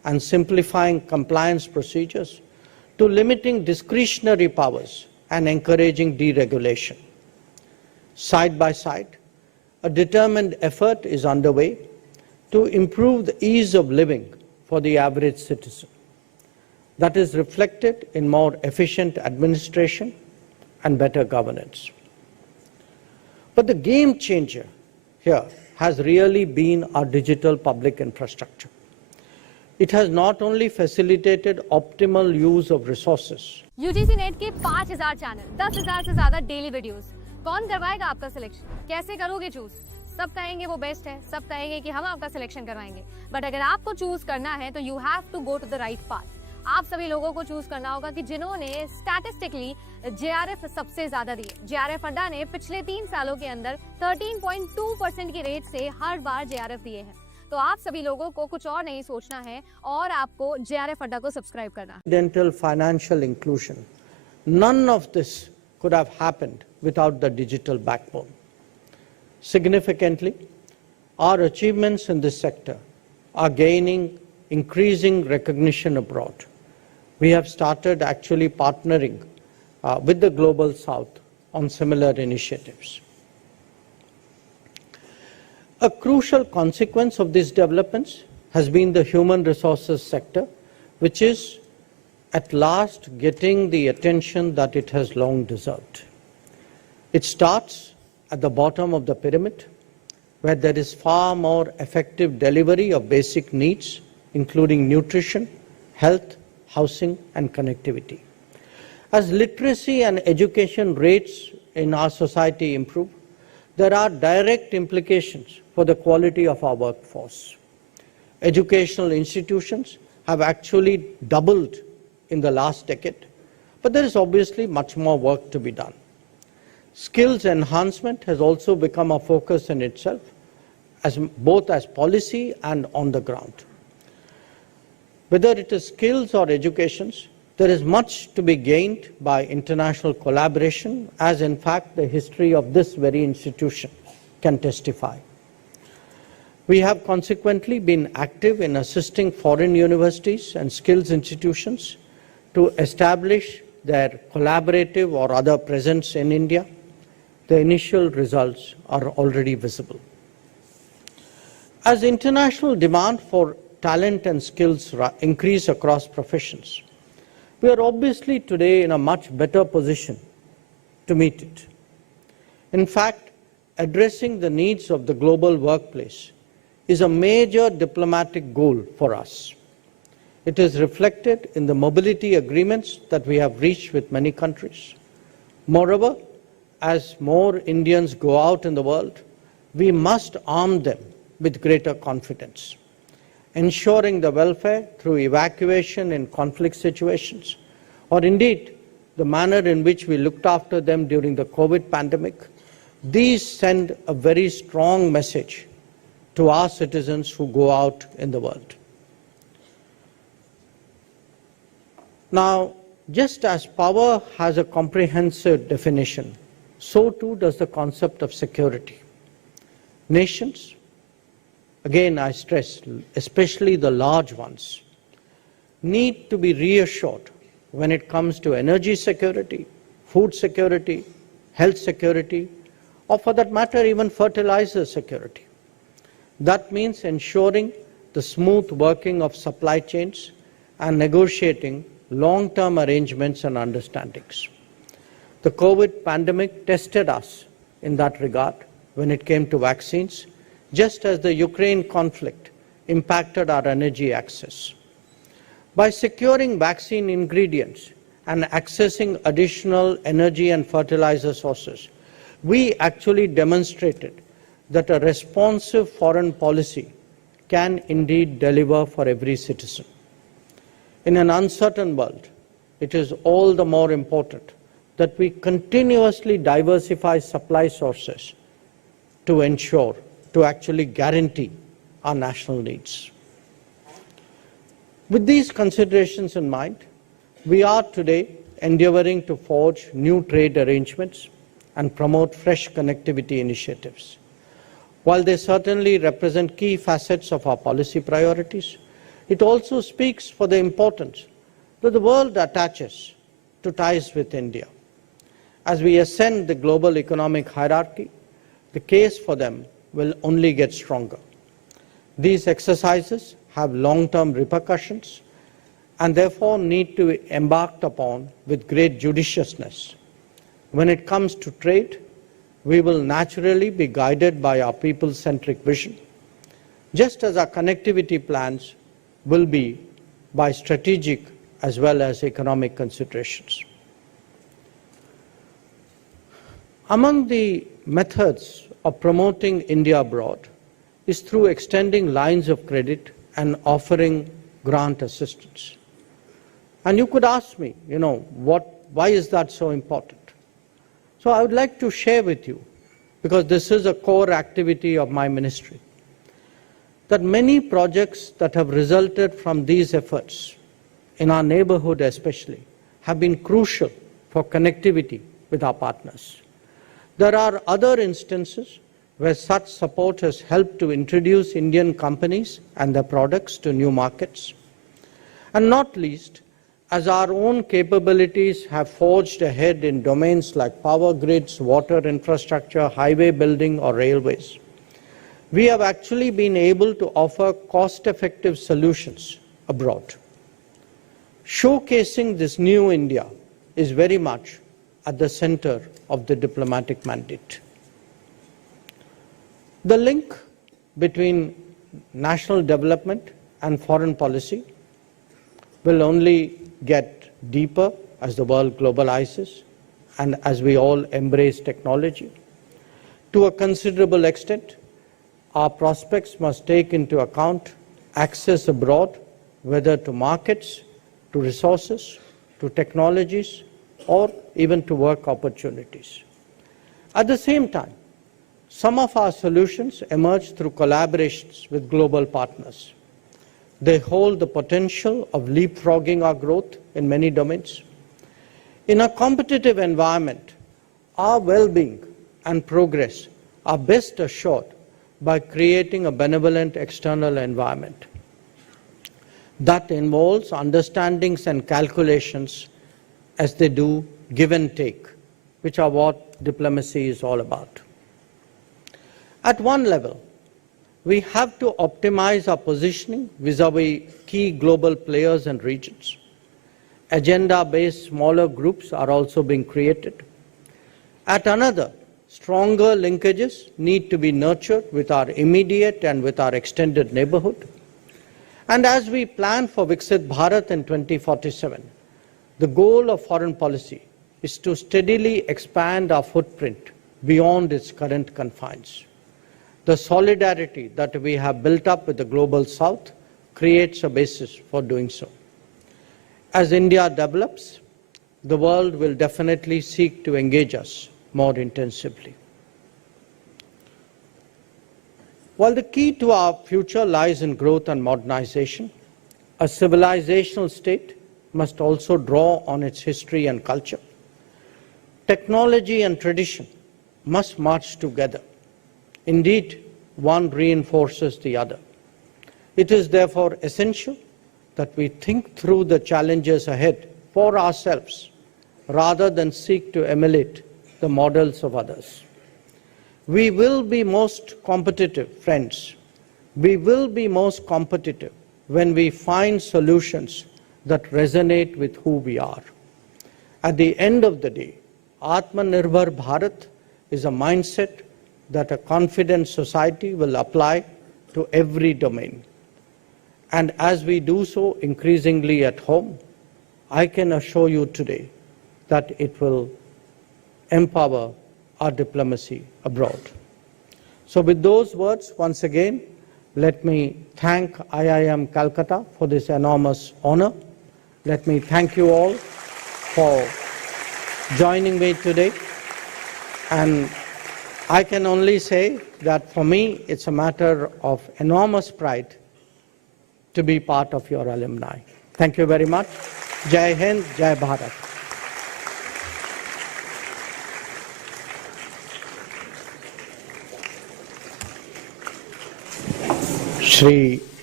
and simplifying compliance procedures to limiting discretionary powers and encouraging deregulation. Side by side, a determined effort is underway to improve the ease of living for the average citizen. That is reflected in more efficient administration and better governance. But the game changer here has really been our digital public infrastructure. It has not only facilitated optimal use of resources. UGC net के 5000 channel, 10,000 से ज्यादा daily videos. कौन करवाएगा आपका selection? कैसे करोगे choose? सब कहेंगे वो बेस्ट है, सब कहेंगे कि हम आपका सिलेक्शन करवाएंगे, बट अगर आपको चूज करना है तो you have to go to the right path. आप सभी लोगों को चूज करना होगा कि जिन्होंने स्टैटिस्टिकली जेआरएफ सबसे ज्यादा दिए। जेआरएफ अड्डा ने पिछले 3 सालों के अंदर 13.2% की रेट से हर बार जेआरएफ दिए हैं। तो आप सभी लोगों को कुछ और नहीं सोचना है और आपको जेआरएफ अड्डा को सब्सक्राइब करना। Dental financial inclusion. None of this could have happened without the digital backbone. Significantly, our achievements in this sector are gaining increasing recognition abroad. We have started actually partnering with the Global South on similar initiatives. A crucial consequence of these developments has been the human resources sector, which is at last getting the attention that it has long deserved. It starts at the bottom of the pyramid, where there is far more effective delivery of basic needs, including nutrition, health, housing, and connectivity. As literacy and education rates in our society improve, there are direct implications for the quality of our workforce. Educational institutions have actually doubled in the last decade, but there is obviously much more work to be done. Skills enhancement has also become a focus in itself, both as policy and on the ground. Whether it is skills or educations, there is much to be gained by international collaboration, as in fact the history of this very institution can testify. We have consequently been active in assisting foreign universities and skills institutions to establish their collaborative or other presence in India. The initial results are already visible. As international demand for talent and skills increase across professions, we are obviously today in a much better position to meet it. In fact, addressing the needs of the global workplace is a major diplomatic goal for us. It is reflected in the mobility agreements that we have reached with many countries. Moreover, as more Indians go out in the world, we must arm them with greater confidence. Ensuring the welfare through evacuation in conflict situations, or indeed the manner in which we looked after them during the COVID pandemic, these send a very strong message to our citizens who go out in the world. Now, just as power has a comprehensive definition, so too does the concept of security. Nations, again I stress, especially the large ones, need to be reassured when it comes to energy security, food security, health security, or for that matter even fertilizer security. That means ensuring the smooth working of supply chains and negotiating long-term arrangements and understandings. The COVID pandemic tested us in that regard when it came to vaccines, just as the Ukraine conflict impacted our energy access. By securing vaccine ingredients and accessing additional energy and fertilizer sources, we actually demonstrated that a responsive foreign policy can indeed deliver for every citizen. In an uncertain world, it is all the more important that we continuously diversify supply sources to ensure, to actually guarantee our national needs. With these considerations in mind, we are today endeavoring to forge new trade arrangements and promote fresh connectivity initiatives. While they certainly represent key facets of our policy priorities, it also speaks for the importance that the world attaches to ties with India. As we ascend the global economic hierarchy, the case for them will only get stronger. These exercises have long-term repercussions and therefore need to be embarked upon with great judiciousness. When it comes to trade, we will naturally be guided by our people-centric vision, just as our connectivity plans will be by strategic as well as economic considerations. Among the methods of promoting India abroad is through extending lines of credit and offering grant assistance. And you could ask me, why is that so important? So I would like to share with you, because this is a core activity of my ministry, that many projects that have resulted from these efforts, in our neighborhood especially, have been crucial for connectivity with our partners. There are other instances where such support has helped to introduce Indian companies and their products to new markets. And not least, as our own capabilities have forged ahead in domains like power grids, water infrastructure, highway building, or railways, we have actually been able to offer cost-effective solutions abroad. Showcasing this new India is very much at the center of the diplomatic mandate. The link between national development and foreign policy will only get deeper as the world globalizes and as we all embrace technology. To a considerable extent, our prospects must take into account access abroad, whether to markets, to resources, to technologies, or even to work opportunities. At the same time, some of our solutions emerge through collaborations with global partners. They hold the potential of leapfrogging our growth in many domains. In a competitive environment, our well-being and progress are best assured by creating a benevolent external environment. That involves understandings and calculations as they do give and take, which are what diplomacy is all about. At one level, we have to optimize our positioning vis-à-vis key global players and regions. Agenda-based smaller groups are also being created. At another, stronger linkages need to be nurtured with our immediate and with our extended neighborhood. And as we plan for Viksit Bharat in 2047, the goal of foreign policy is to steadily expand our footprint beyond its current confines. The solidarity that we have built up with the global south creates a basis for doing so. As India develops, the world will definitely seek to engage us more intensively. While the key to our future lies in growth and modernization, a civilizational state must also draw on its history and culture. Technology and tradition must march together. Indeed, one reinforces the other. It is therefore essential that we think through the challenges ahead for ourselves rather than seek to emulate the models of others. We will be most competitive, friends. We will be most competitive when we find solutions that resonate with who we are. At the end of the day, Atmanirbhar Bharat is a mindset that a confident society will apply to every domain. And as we do so increasingly at home, I can assure you today that it will empower our diplomacy abroad. So with those words, once again, let me thank IIM Calcutta for this enormous honor. Let me thank you all for joining me today. And I can only say that for me, it's a matter of enormous pride to be part of your alumni. Thank you very much. Jai Hind, Jai Bharat. Shri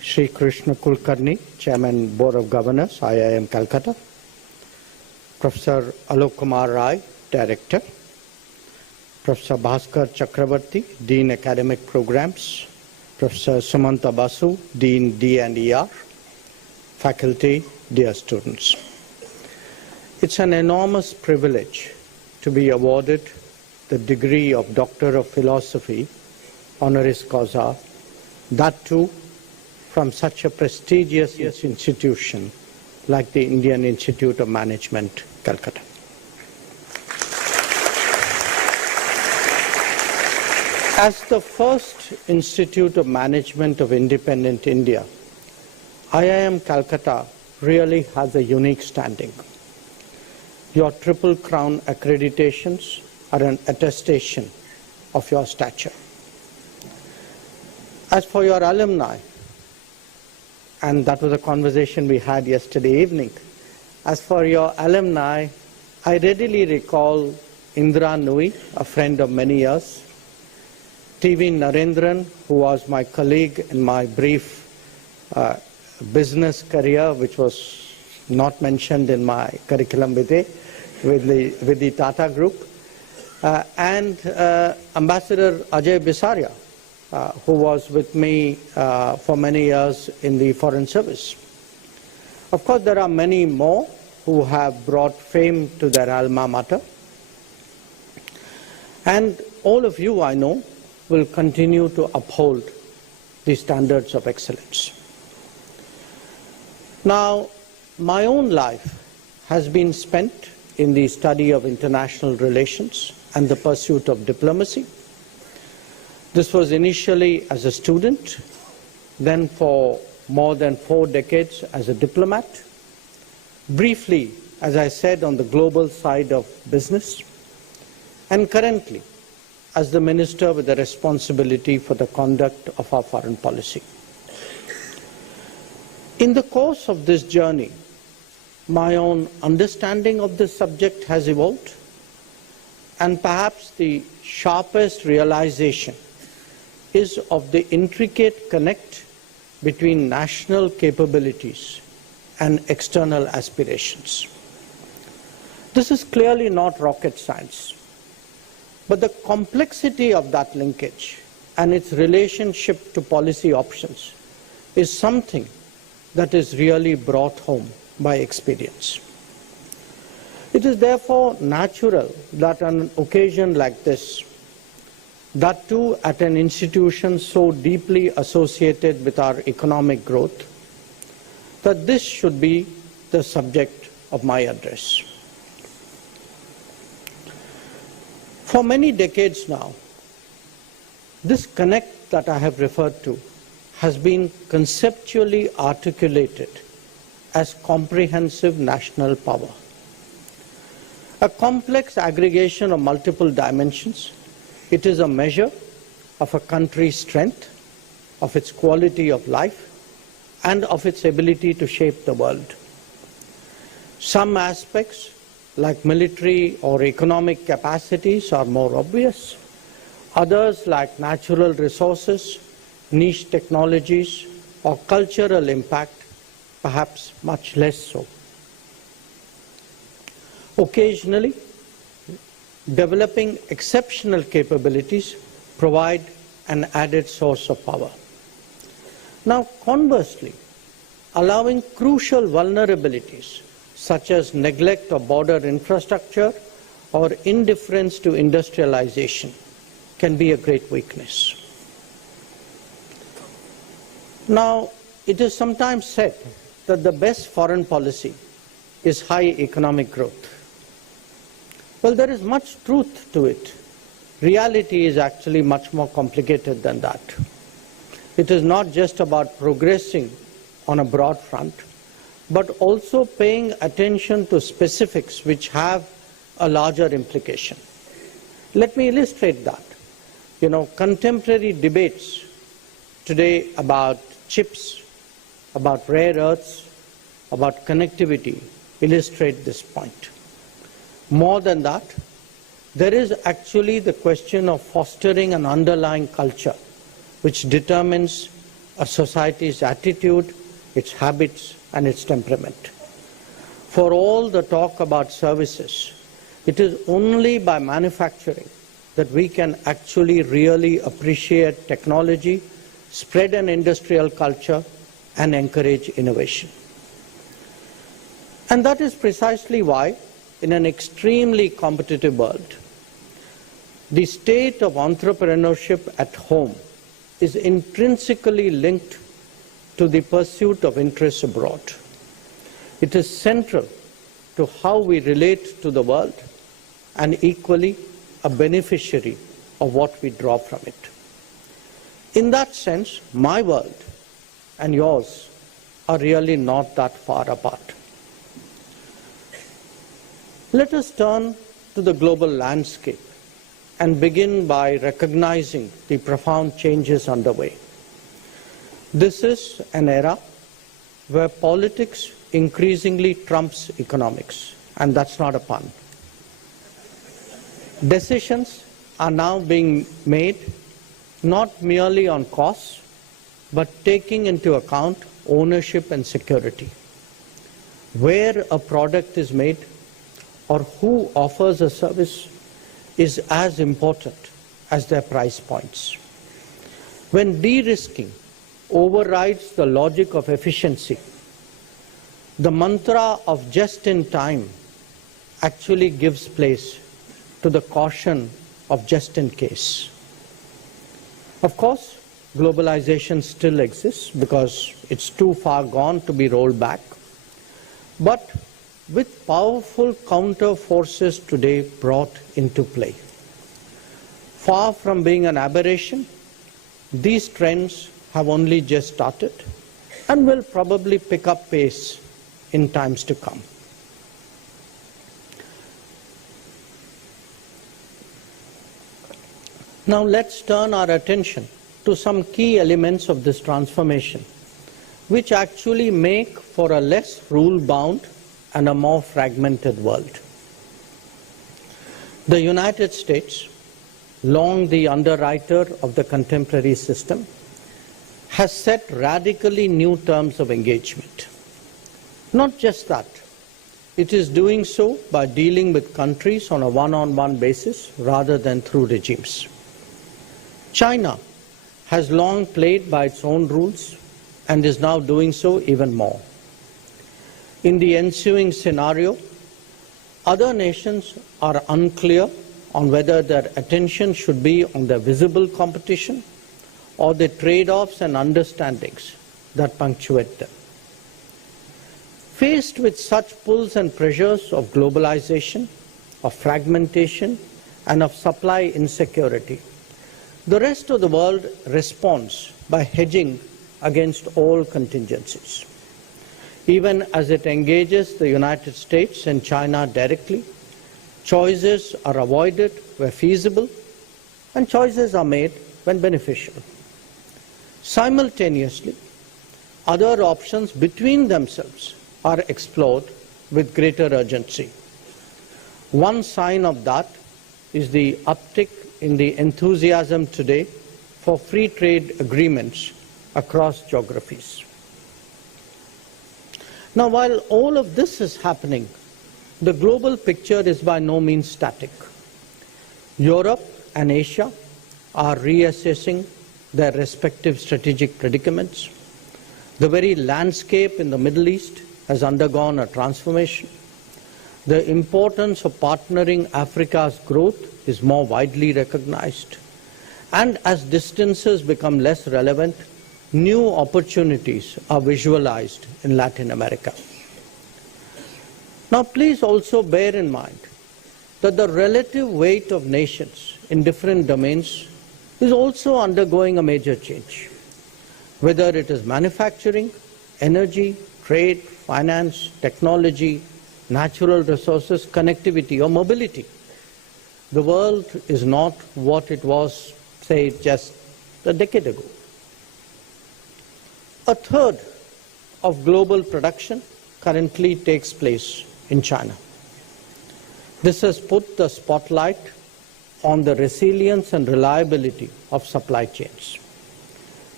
Shri Krishna Kulkarni, Chairman, Board of Governors, IIM Calcutta, Professor Alok Kumar Rai, Director, Professor Bhaskar Chakravarti, Dean Academic Programs, Professor Sumanta Basu, Dean D&ER, faculty, dear students. It's an enormous privilege to be awarded the degree of Doctor of Philosophy, honoris causa, that too from such a prestigious institution like the Indian Institute of Management, Calcutta. As the first Institute of Management of independent India, IIM Calcutta really has a unique standing. Your Triple Crown accreditations are an attestation of your stature. As for your alumni, and that was a conversation we had yesterday evening, as for your alumni, I readily recall Indra Nui, a friend of many years, TV Narendran, who was my colleague in my brief business career, which was not mentioned in my curriculum vitae, with the Tata Group, and Ambassador Ajay Bisaria, who was with me for many years in the Foreign Service. Of course, there are many more who have brought fame to their alma mater. And all of you, I know, will continue to uphold the standards of excellence. Now, my own life has been spent in the study of international relations and the pursuit of diplomacy. This was initially as a student, then for more than 4 decades as a diplomat, briefly, as I said, on the global side of business, and currently as the minister with the responsibility for the conduct of our foreign policy. In the course of this journey, my own understanding of this subject has evolved, and perhaps the sharpest realization is of the intricate connect between national capabilities and external aspirations. This is clearly not rocket science, but the complexity of that linkage and its relationship to policy options is something that is really brought home by experience. It is therefore natural that on an occasion like this, that too at an institution so deeply associated with our economic growth, that this should be the subject of my address. For many decades now, this connect that I have referred to has been conceptually articulated as comprehensive national power. A complex aggregation of multiple dimensions, it is a measure of a country's strength, of its quality of life, and of its ability to shape the world. Some aspects, like military or economic capacities, are more obvious. Others, like natural resources, niche technologies, or cultural impact, perhaps much less so. Occasionally, developing exceptional capabilities provide an added source of power. Now, conversely, allowing crucial vulnerabilities such as neglect of border infrastructure or indifference to industrialization can be a great weakness. Now, it is sometimes said that the best foreign policy is high economic growth. Well, there is much truth to it. Reality is actually much more complicated than that. It is not just about progressing on a broad front, but also paying attention to specifics which have a larger implication. Let me illustrate that. Contemporary debates today about chips, about rare earths, about connectivity illustrate this point. More than that, there is actually the question of fostering an underlying culture which determines a society's attitude, its habits, and its temperament. For all the talk about services, it is only by manufacturing that we can actually really appreciate technology, spread an industrial culture, and encourage innovation. And that is precisely why, in an extremely competitive world, the state of entrepreneurship at home is intrinsically linked to the pursuit of interests abroad. It is central to how we relate to the world and equally a beneficiary of what we draw from it. In that sense, my world and yours are really not that far apart. Let us turn to the global landscape and begin by recognizing the profound changes underway. This is an era where politics increasingly trumps economics, and that's not a pun. Decisions are now being made not merely on costs, but taking into account ownership and security. Where a product is made or who offers a service is as important as their price points. When de-risking overrides the logic of efficiency, the mantra of just in time actually gives place to the caution of just in case. Of course, globalization still exists because it's too far gone to be rolled back. But with powerful counter forces today brought into play, far from being an aberration, these trends have only just started and will probably pick up pace in times to come. Now let's turn our attention to some key elements of this transformation, which actually make for a less rule-bound and a more fragmented world. The United States, long the underwriter of the contemporary system, has set radically new terms of engagement. Not just that, it is doing so by dealing with countries on a one-on-one basis rather than through regimes. China has long played by its own rules and is now doing so even more. In the ensuing scenario, other nations are unclear on whether their attention should be on the visible competition or the trade-offs and understandings that punctuate them. Faced with such pulls and pressures of globalization, of fragmentation, and of supply insecurity, the rest of the world responds by hedging against all contingencies. Even as it engages the United States and China directly, choices are avoided where feasible, and choices are made when beneficial. Simultaneously, other options between themselves are explored with greater urgency. One sign of that is the uptick in the enthusiasm today for free trade agreements across geographies. Now, while all of this is happening, the global picture is by no means static. Europe and Asia are reassessing their respective strategic predicaments. The very landscape in the Middle East has undergone a transformation. The importance of partnering Africa's growth is more widely recognized. And as distances become less relevant, new opportunities are visualized in Latin America. Now, please also bear in mind that the relative weight of nations in different domains is also undergoing a major change. Whether it is manufacturing, energy, trade, finance, technology, natural resources, connectivity, or mobility, the world is not what it was, say, just a decade ago. A third of global production currently takes place in China. This has put the spotlight on the resilience and reliability of supply chains.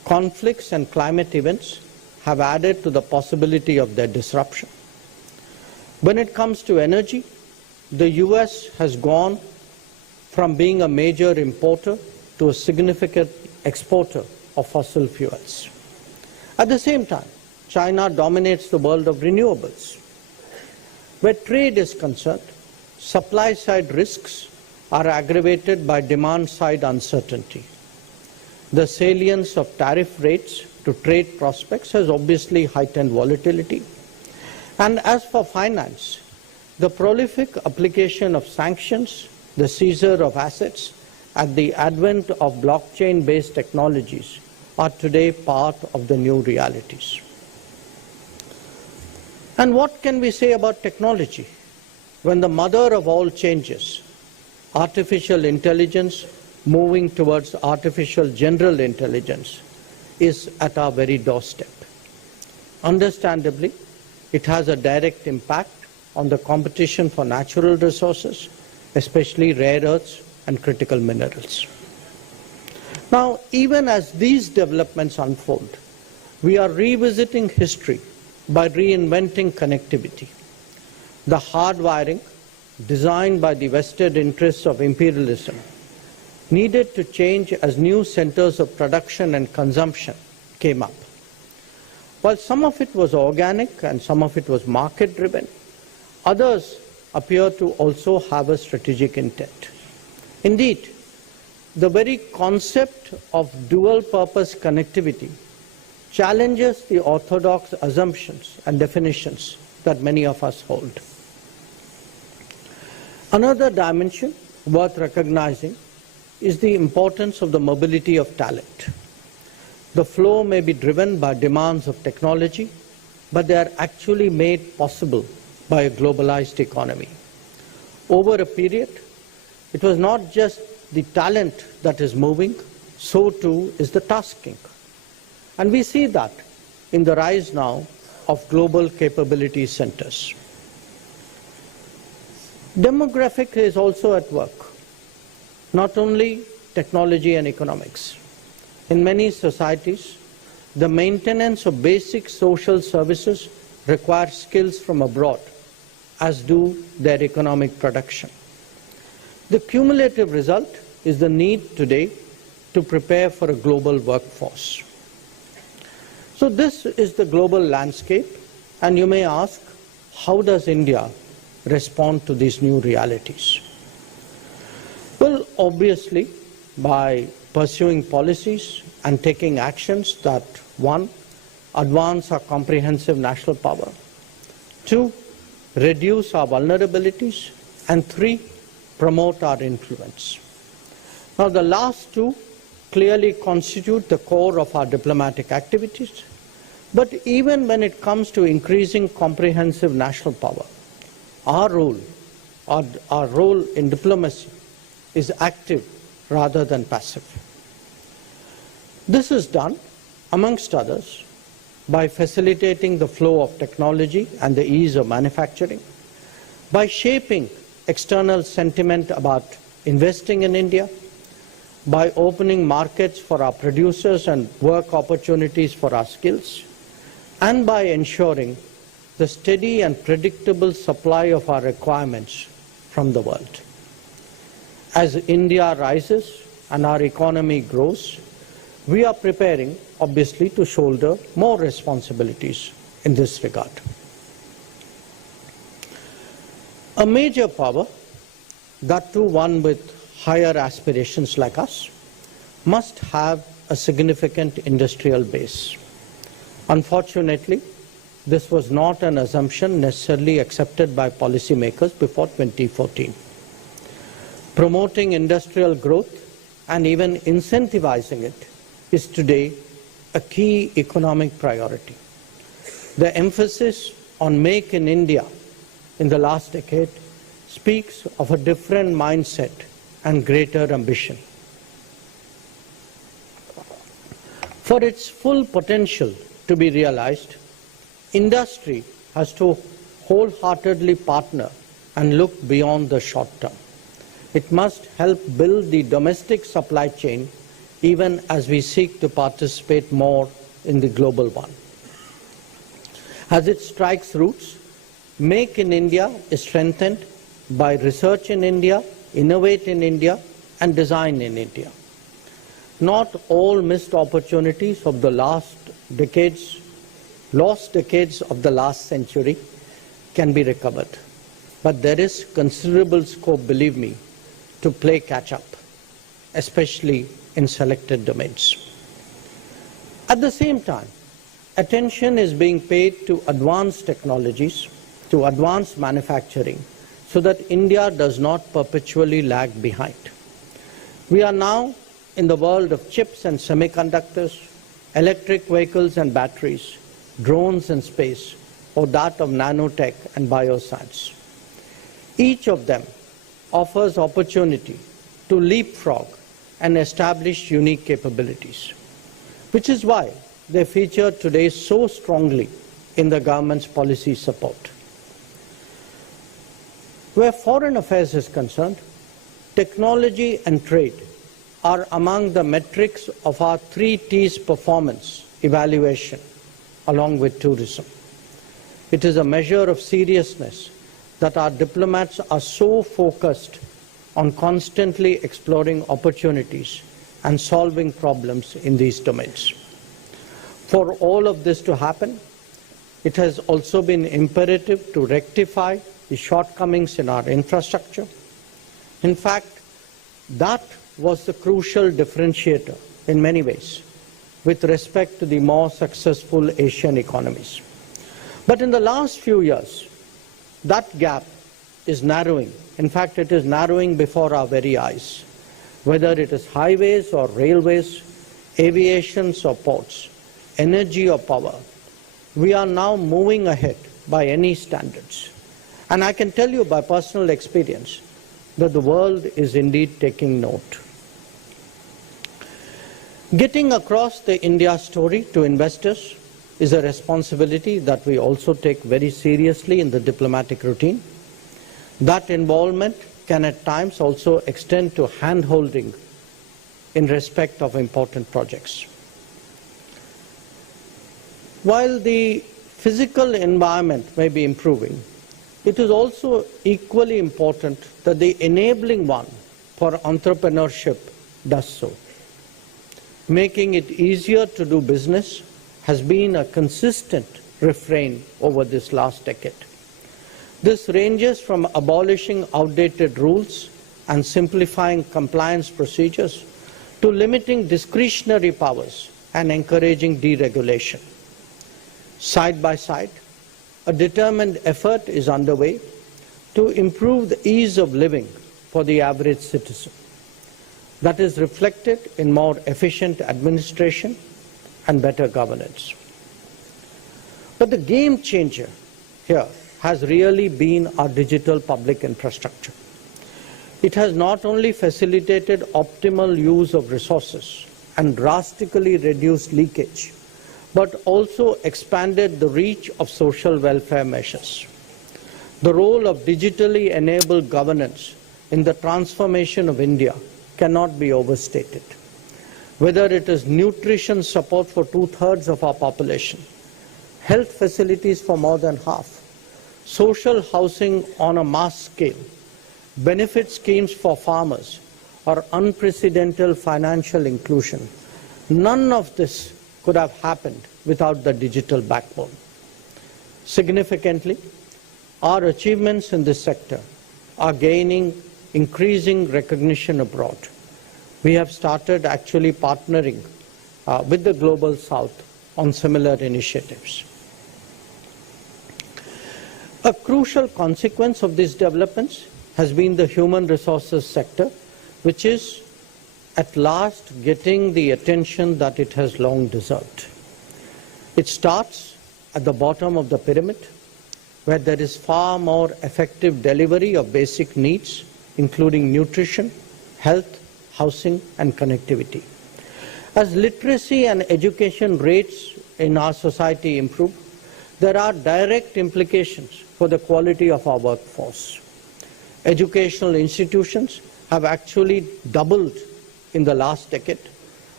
conflicts and climate events have added to the possibility of their disruption. When it comes to energy, the US has gone from being a major importer to a significant exporter of fossil fuels. At the same time, China dominates the world of renewables. Where trade is concerned, supply-side risks are aggravated by demand-side uncertainty. The salience of tariff rates to trade prospects has obviously heightened volatility. And as for finance, the prolific application of sanctions, the seizure of assets, and the advent of blockchain-based technologies are today part of the new realities. And what can we say about technology when the mother of all changes, artificial intelligence moving towards artificial general intelligence, is at our very doorstep? Understandably, it has a direct impact on the competition for natural resources, especially rare earths and critical minerals. Now, even as these developments unfold, we are revisiting history by reinventing connectivity. The hardwiring, designed by the vested interests of imperialism, needed to change as new centers of production and consumption came up. While some of it was organic and some of it was market-driven, others appear to also have a strategic intent. Indeed, the very concept of dual-purpose connectivity challenges the orthodox assumptions and definitions that many of us hold. Another dimension worth recognizing is the importance of the mobility of talent. The flow may be driven by demands of technology, but they are actually made possible by a globalized economy. Over a period, it was not just the talent that is moving, so too is the tasking. And we see that in the rise now of global capability centers. Demographic is also at work, not only technology and economics. In many societies, the maintenance of basic social services requires skills from abroad, as do their economic production. The cumulative result is the need today to prepare for a global workforce. So this is the global landscape, and you may ask, how does India respond to these new realities? Well, obviously, by pursuing policies and taking actions that, one, advance our comprehensive national power, two, reduce our vulnerabilities, and three, promote our influence. Now, the last two clearly constitute the core of our diplomatic activities, but even when it comes to increasing comprehensive national power, our role in diplomacy is active rather than passive. This is done, amongst others, by facilitating the flow of technology and the ease of manufacturing, by shaping external sentiment about investing in India, by opening markets for our producers and work opportunities for our skills, and by ensuring the steady and predictable supply of our requirements from the world. As India rises and our economy grows, we are preparing, obviously, to shoulder more responsibilities in this regard. A major power, that too one with higher aspirations like us, must have a significant industrial base. Unfortunately, this was not an assumption necessarily accepted by policymakers before 2014. Promoting industrial growth and even incentivizing it is today a key economic priority. The emphasis on Make in India in the last decade speaks of a different mindset and greater ambition. For its full potential to be realized, industry has to wholeheartedly partner and look beyond the short term. It must help build the domestic supply chain even as we seek to participate more in the global one. As it strikes roots, Make in India is strengthened by research in India, innovate in India, and design in India. Not all missed opportunities of the lost decades of the last century can be recovered. But there is considerable scope, believe me, to play catch-up, especially in selected domains. At the same time, attention is being paid to advanced technologies, to advanced manufacturing, so that India does not perpetually lag behind. We are now in the world of chips and semiconductors, electric vehicles and batteries, drones and space, or that of nanotech and bioscience. Each of them offers opportunity to leapfrog and establish unique capabilities, which is why they feature today so strongly in the government's policy support. Where foreign affairs is concerned, technology and trade are among the metrics of our 3 T's performance evaluation, along with tourism. It is a measure of seriousness that our diplomats are so focused on constantly exploring opportunities and solving problems in these domains. For all of this to happen, it has also been imperative to rectify the shortcomings in our infrastructure. In fact, that was the crucial differentiator in many ways with respect to the more successful Asian economies. But in the last few years, that gap is narrowing. In fact, it is narrowing before our very eyes. Whether it is highways or railways, aviation or ports, energy or power, we are now moving ahead by any standards. And I can tell you by personal experience that the world is indeed taking note. Getting across the India story to investors is a responsibility that we also take very seriously in the diplomatic routine. That involvement can at times also extend to hand-holding in respect of important projects. While the physical environment may be improving, it is also equally important that the enabling one for entrepreneurship does so. Making it easier to do business has been a consistent refrain over this last decade. This ranges from abolishing outdated rules and simplifying compliance procedures to limiting discretionary powers and encouraging deregulation. Side by side, a determined effort is underway to improve the ease of living for the average citizen. That is reflected in more efficient administration and better governance. But the game changer here has really been our digital public infrastructure. It has not only facilitated optimal use of resources and drastically reduced leakage, but also expanded the reach of social welfare measures. The role of digitally enabled governance in the transformation of India cannot be overstated. Whether it is nutrition support for 2/3 of our population, health facilities for more than half, social housing on a mass scale, benefit schemes for farmers, or unprecedented financial inclusion, none of this could have happened without the digital backbone. Significantly, our achievements in this sector are gaining increasing recognition abroad. We have started actually partnering with the Global South on similar initiatives. A crucial consequence of these developments has been the human resources sector, which is at last getting the attention that it has long deserved. It starts at the bottom of the pyramid, where there is far more effective delivery of basic needs, including nutrition, health, housing, and connectivity. As literacy and education rates in our society improve, there are direct implications for the quality of our workforce. Educational institutions have actually doubled in the last decade,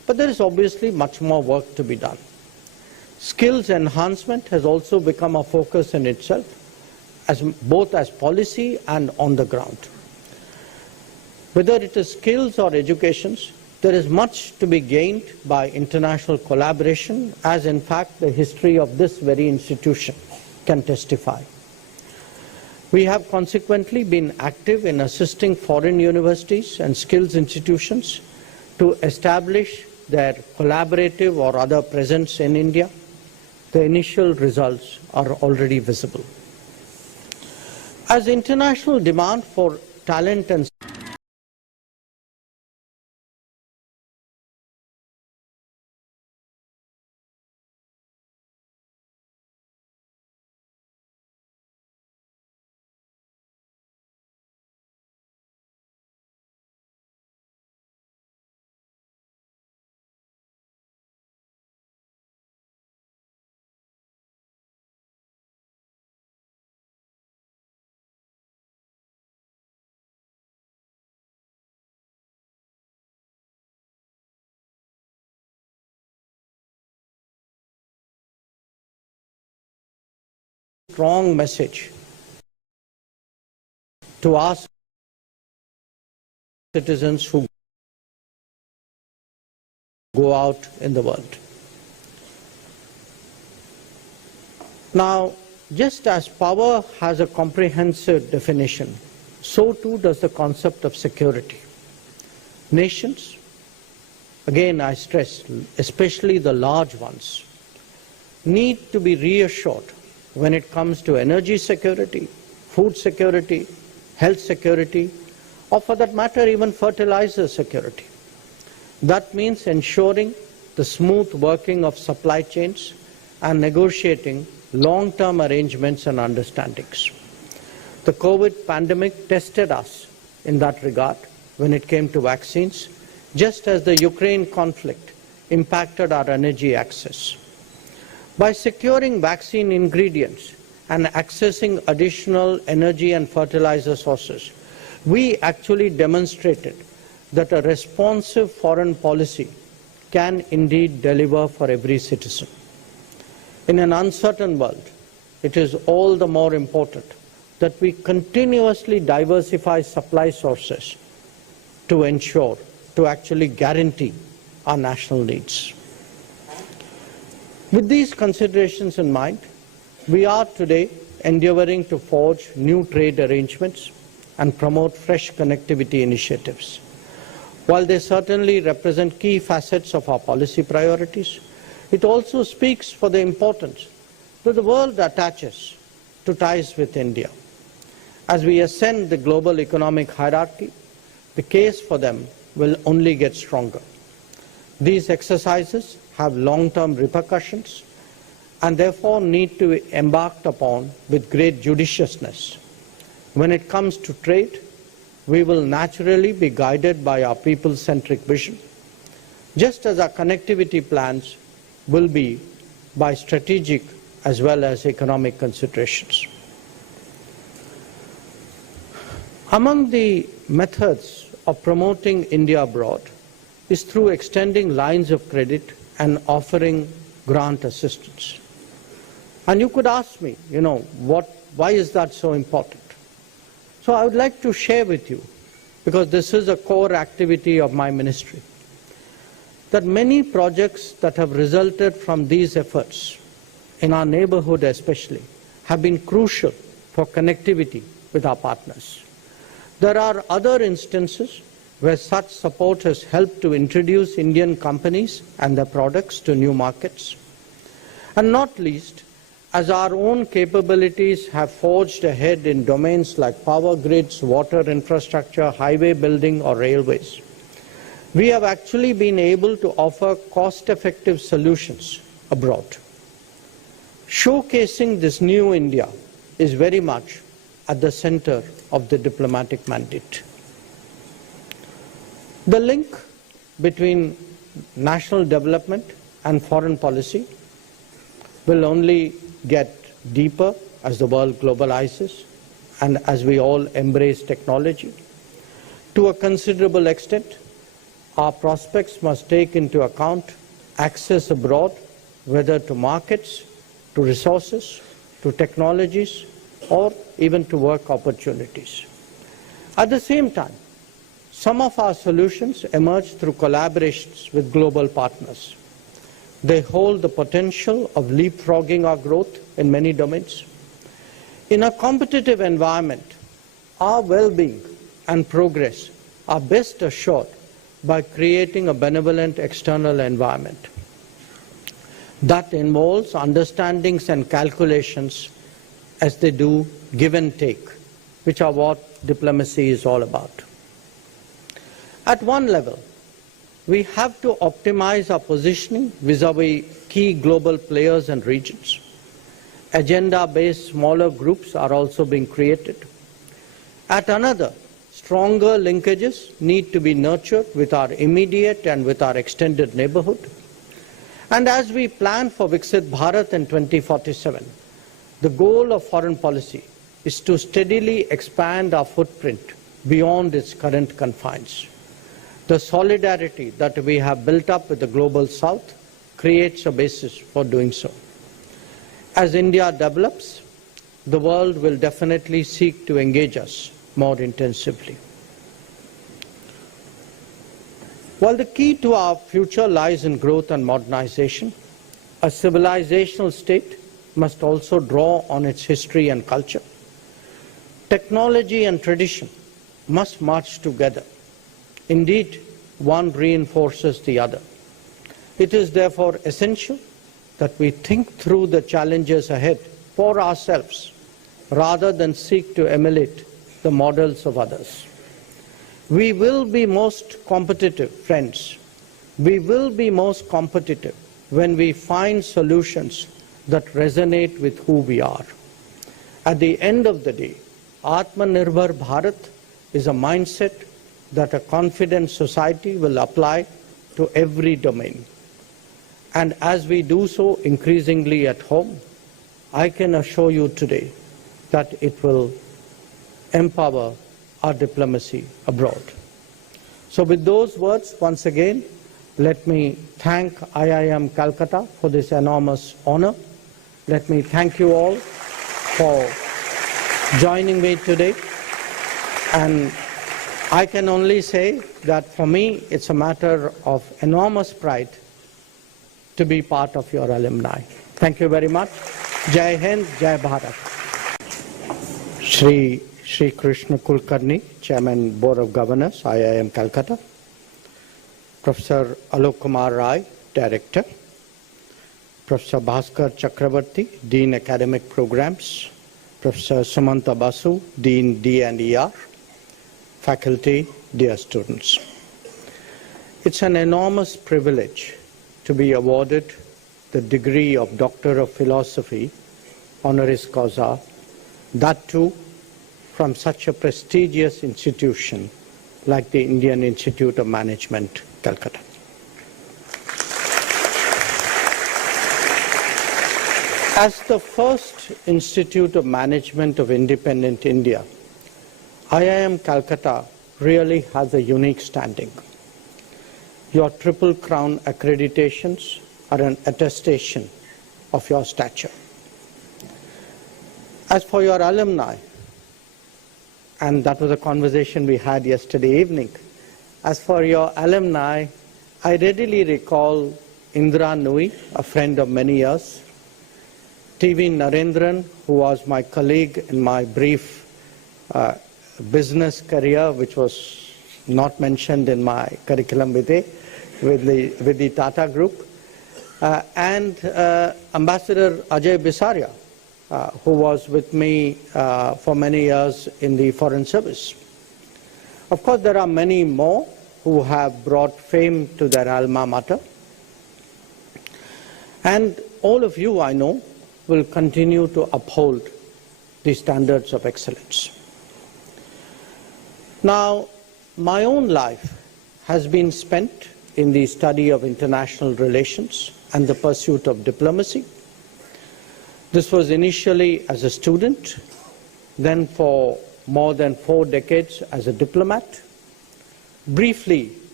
But there is obviously much more work to be done. Skills enhancement has also become a focus in itself, both as policy and on the ground. Whether it is skills or educations, there is much to be gained by international collaboration, as in fact the history of this very institution can testify. We have consequently been active in assisting foreign universities and skills institutions to establish their collaborative or other presence in India. The initial results are already visible. As international demand for talent and strong message to our citizens who go out in the world. Now, just as power has a comprehensive definition, so too does the concept of security. Nations, again I stress, especially the large ones, need to be reassured when it comes to energy security, food security, health security, or for that matter even fertilizer security. That means ensuring the smooth working of supply chains and negotiating long-term arrangements and understandings. The COVID pandemic tested us in that regard when it came to vaccines, just as the Ukraine conflict impacted our energy access. By securing vaccine ingredients and accessing additional energy and fertilizer sources, we actually demonstrated that a responsive foreign policy can indeed deliver for every citizen. In an uncertain world, it is all the more important that we continuously diversify supply sources to ensure, to actually guarantee our national needs. With these considerations in mind, we are today endeavoring to forge new trade arrangements and promote fresh connectivity initiatives. While they certainly represent key facets of our policy priorities, it also speaks for the importance that the world attaches to ties with India. As we ascend the global economic hierarchy, the case for them will only get stronger. These exercises have long-term repercussions and therefore need to be embarked upon with great judiciousness. When it comes to trade, we will naturally be guided by our people-centric vision, just as our connectivity plans will be by strategic as well as economic considerations. Among the methods of promoting India abroad is through extending lines of credit and offering grant assistance. And you could ask me, why is that so important? So I would like to share with you, because this is a core activity of my ministry, that many projects that have resulted from these efforts, in our neighborhood especially, have been crucial for connectivity with our partners. There are other instances where such support has helped to introduce Indian companies and their products to new markets. And not least, as our own capabilities have forged ahead in domains like power grids, water infrastructure, highway building, or railways, we have actually been able to offer cost-effective solutions abroad. Showcasing this new India is very much at the center of the diplomatic mandate. The link between national development and foreign policy will only get deeper as the world globalizes and as we all embrace technology. To a considerable extent, our prospects must take into account access abroad, whether to markets, to resources, to technologies, or even to work opportunities. At the same time, some of our solutions emerge through collaborations with global partners. They hold the potential of leapfrogging our growth in many domains. In a competitive environment, our well-being and progress are best assured by creating a benevolent external environment that involves understandings and calculations as they do give and take, which are what diplomacy is all about. At one level, we have to optimize our positioning vis-à-vis key global players and regions. Agenda-based smaller groups are also being created. At another, stronger linkages need to be nurtured with our immediate and with our extended neighborhood. And as we plan for Viksit Bharat in 2047, the goal of foreign policy is to steadily expand our footprint beyond its current confines. The solidarity that we have built up with the global south creates a basis for doing so. As India develops, the world will definitely seek to engage us more intensively. While the key to our future lies in growth and modernization, a civilizational state must also draw on its history and culture. Technology and tradition must march together. Indeed, one reinforces the other. It is therefore essential that we think through the challenges ahead for ourselves rather than seek to emulate the models of others. We will be most competitive, friends. We will be most competitive when we find solutions that resonate with who we are. At the end of the day, Atmanirbhar Bharat is a mindset that a confident society will apply to every domain. And as we do so increasingly at home, I can assure you today that it will empower our diplomacy abroad. So with those words, once again, let me thank IIM Calcutta for this enormous honor. Let me thank you all for joining me today. And I can only say that for me, it's a matter of enormous pride to be part of your alumni. Thank you very much. Jai Hind, Jai Bharat. Shri Krishna Kulkarni, Chairman, Board of Governors, IIM Calcutta. Professor Alok Kumar Rai, Director. Professor Bhaskar Chakravarti, Dean Academic Programs. Professor Sumanta Basu, Dean D&ER. Faculty, dear students. It's an enormous privilege to be awarded the degree of Doctor of Philosophy, honoris causa, that too from such a prestigious institution like the Indian Institute of Management, Calcutta. As the first Institute of Management of independent India, IIM Calcutta really has a unique standing. Your Triple Crown accreditations are an attestation of your stature. As for your alumni, and that was a conversation we had yesterday evening, as for your alumni, I readily recall Indra Nui, a friend of many years, TV Narendran, who was my colleague in my brief business career, which was not mentioned in my curriculum vitae with the Tata Group, and Ambassador Ajay Bisaria, who was with me for many years in the Foreign Service. Of course, there are many more who have brought fame to their alma mater. And all of you, I know, will continue to uphold the standards of excellence. Now, my own life has been spent in the study of international relations and the pursuit of diplomacy. This was initially as a student, then for more than 4 decades as a diplomat, briefly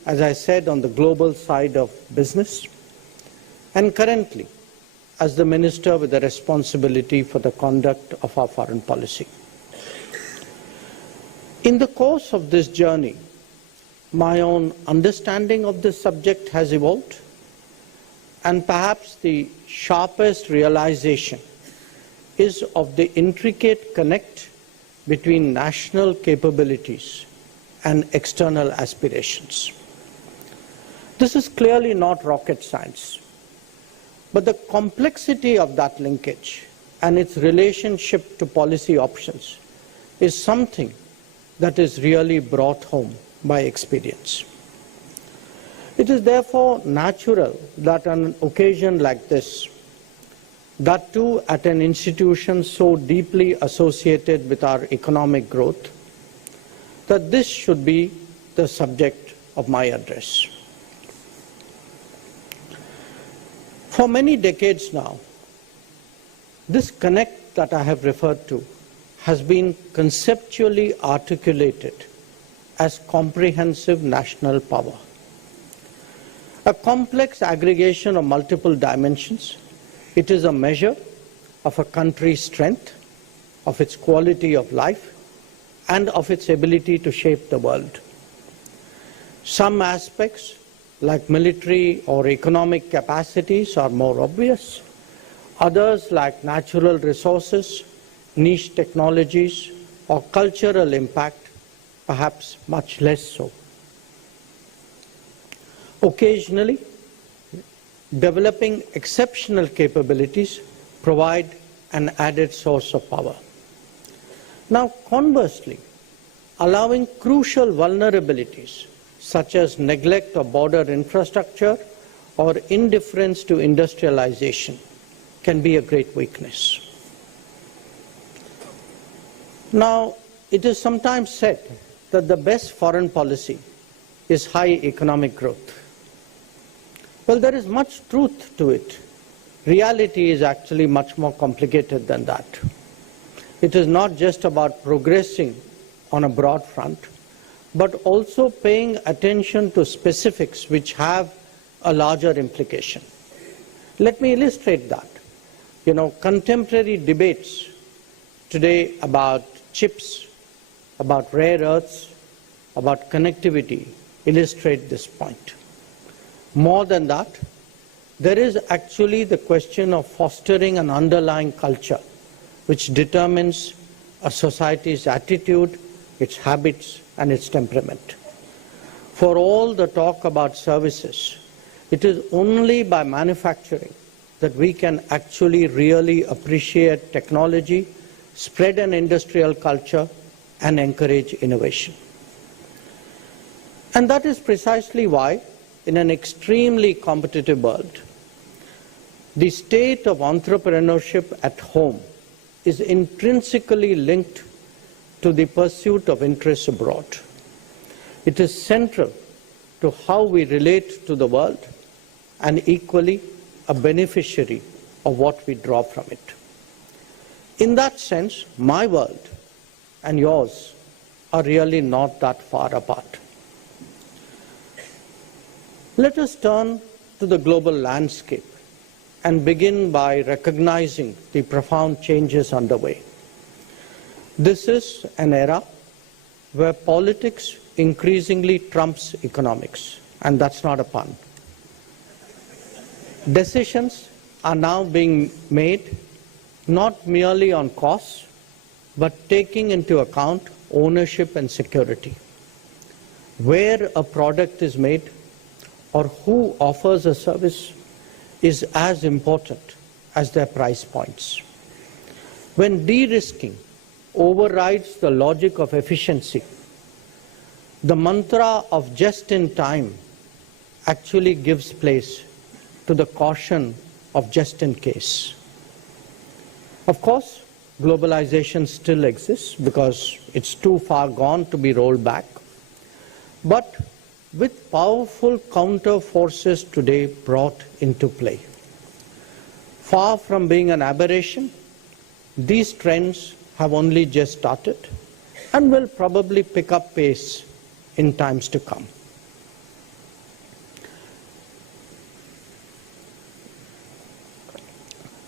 as I said, on the global side of business, and currently as the minister with the responsibility for the conduct of our foreign policy. In the course of this journey, my own understanding of this subject has evolved, and perhaps the sharpest realization is of the intricate connect between national capabilities and external aspirations. This is clearly not rocket science, but the complexity of that linkage and its relationship to policy options is something that is really brought home by experience. It is therefore natural that on an occasion like this, that too at an institution so deeply associated with our economic growth, that this should be the subject of my address. For many decades now, this connect that I have referred to has been conceptually articulated as comprehensive national power. A complex aggregation of multiple dimensions, it is a measure of a country's strength, of its quality of life, and of its ability to shape the world. Some aspects, like military or economic capacities, are more obvious. Others, like natural resources, niche technologies, or cultural impact, perhaps much less so. Occasionally, developing exceptional capabilities provide an added source of power. Now, conversely, allowing crucial vulnerabilities such as neglect of border infrastructure or indifference to industrialization can be a great weakness. Now, it is sometimes said that the best foreign policy is high economic growth. Well, there is much truth to it. Reality is actually much more complicated than that. It is not just about progressing on a broad front, but also paying attention to specifics which have a larger implication. Let me illustrate that. Contemporary debates today about chips, about rare earths, about connectivity illustrate this point. More than that, there is actually the question of fostering an underlying culture which determines a society's attitude, its habits, and its temperament. For all the talk about services, it is only by manufacturing that we can actually really appreciate technology, spread an industrial culture, and encourage innovation. And that is precisely why, in an extremely competitive world, the state of entrepreneurship at home is intrinsically linked to the pursuit of interests abroad. It is central to how we relate to the world and equally a beneficiary of what we draw from it. In that sense, my world and yours are really not that far apart. Let us turn to the global landscape and begin by recognizing the profound changes underway. This is an era where politics increasingly trumps economics, and that's not a pun. Decisions are now being made not merely on costs, but taking into account ownership and security. Where a product is made or who offers a service is as important as their price points. When de-risking overrides the logic of efficiency, the mantra of just in time actually gives place to the caution of just in case. Of course, globalization still exists because it's too far gone to be rolled back. But with powerful counter forces today brought into play, far from being an aberration, these trends have only just started and will probably pick up pace in times to come.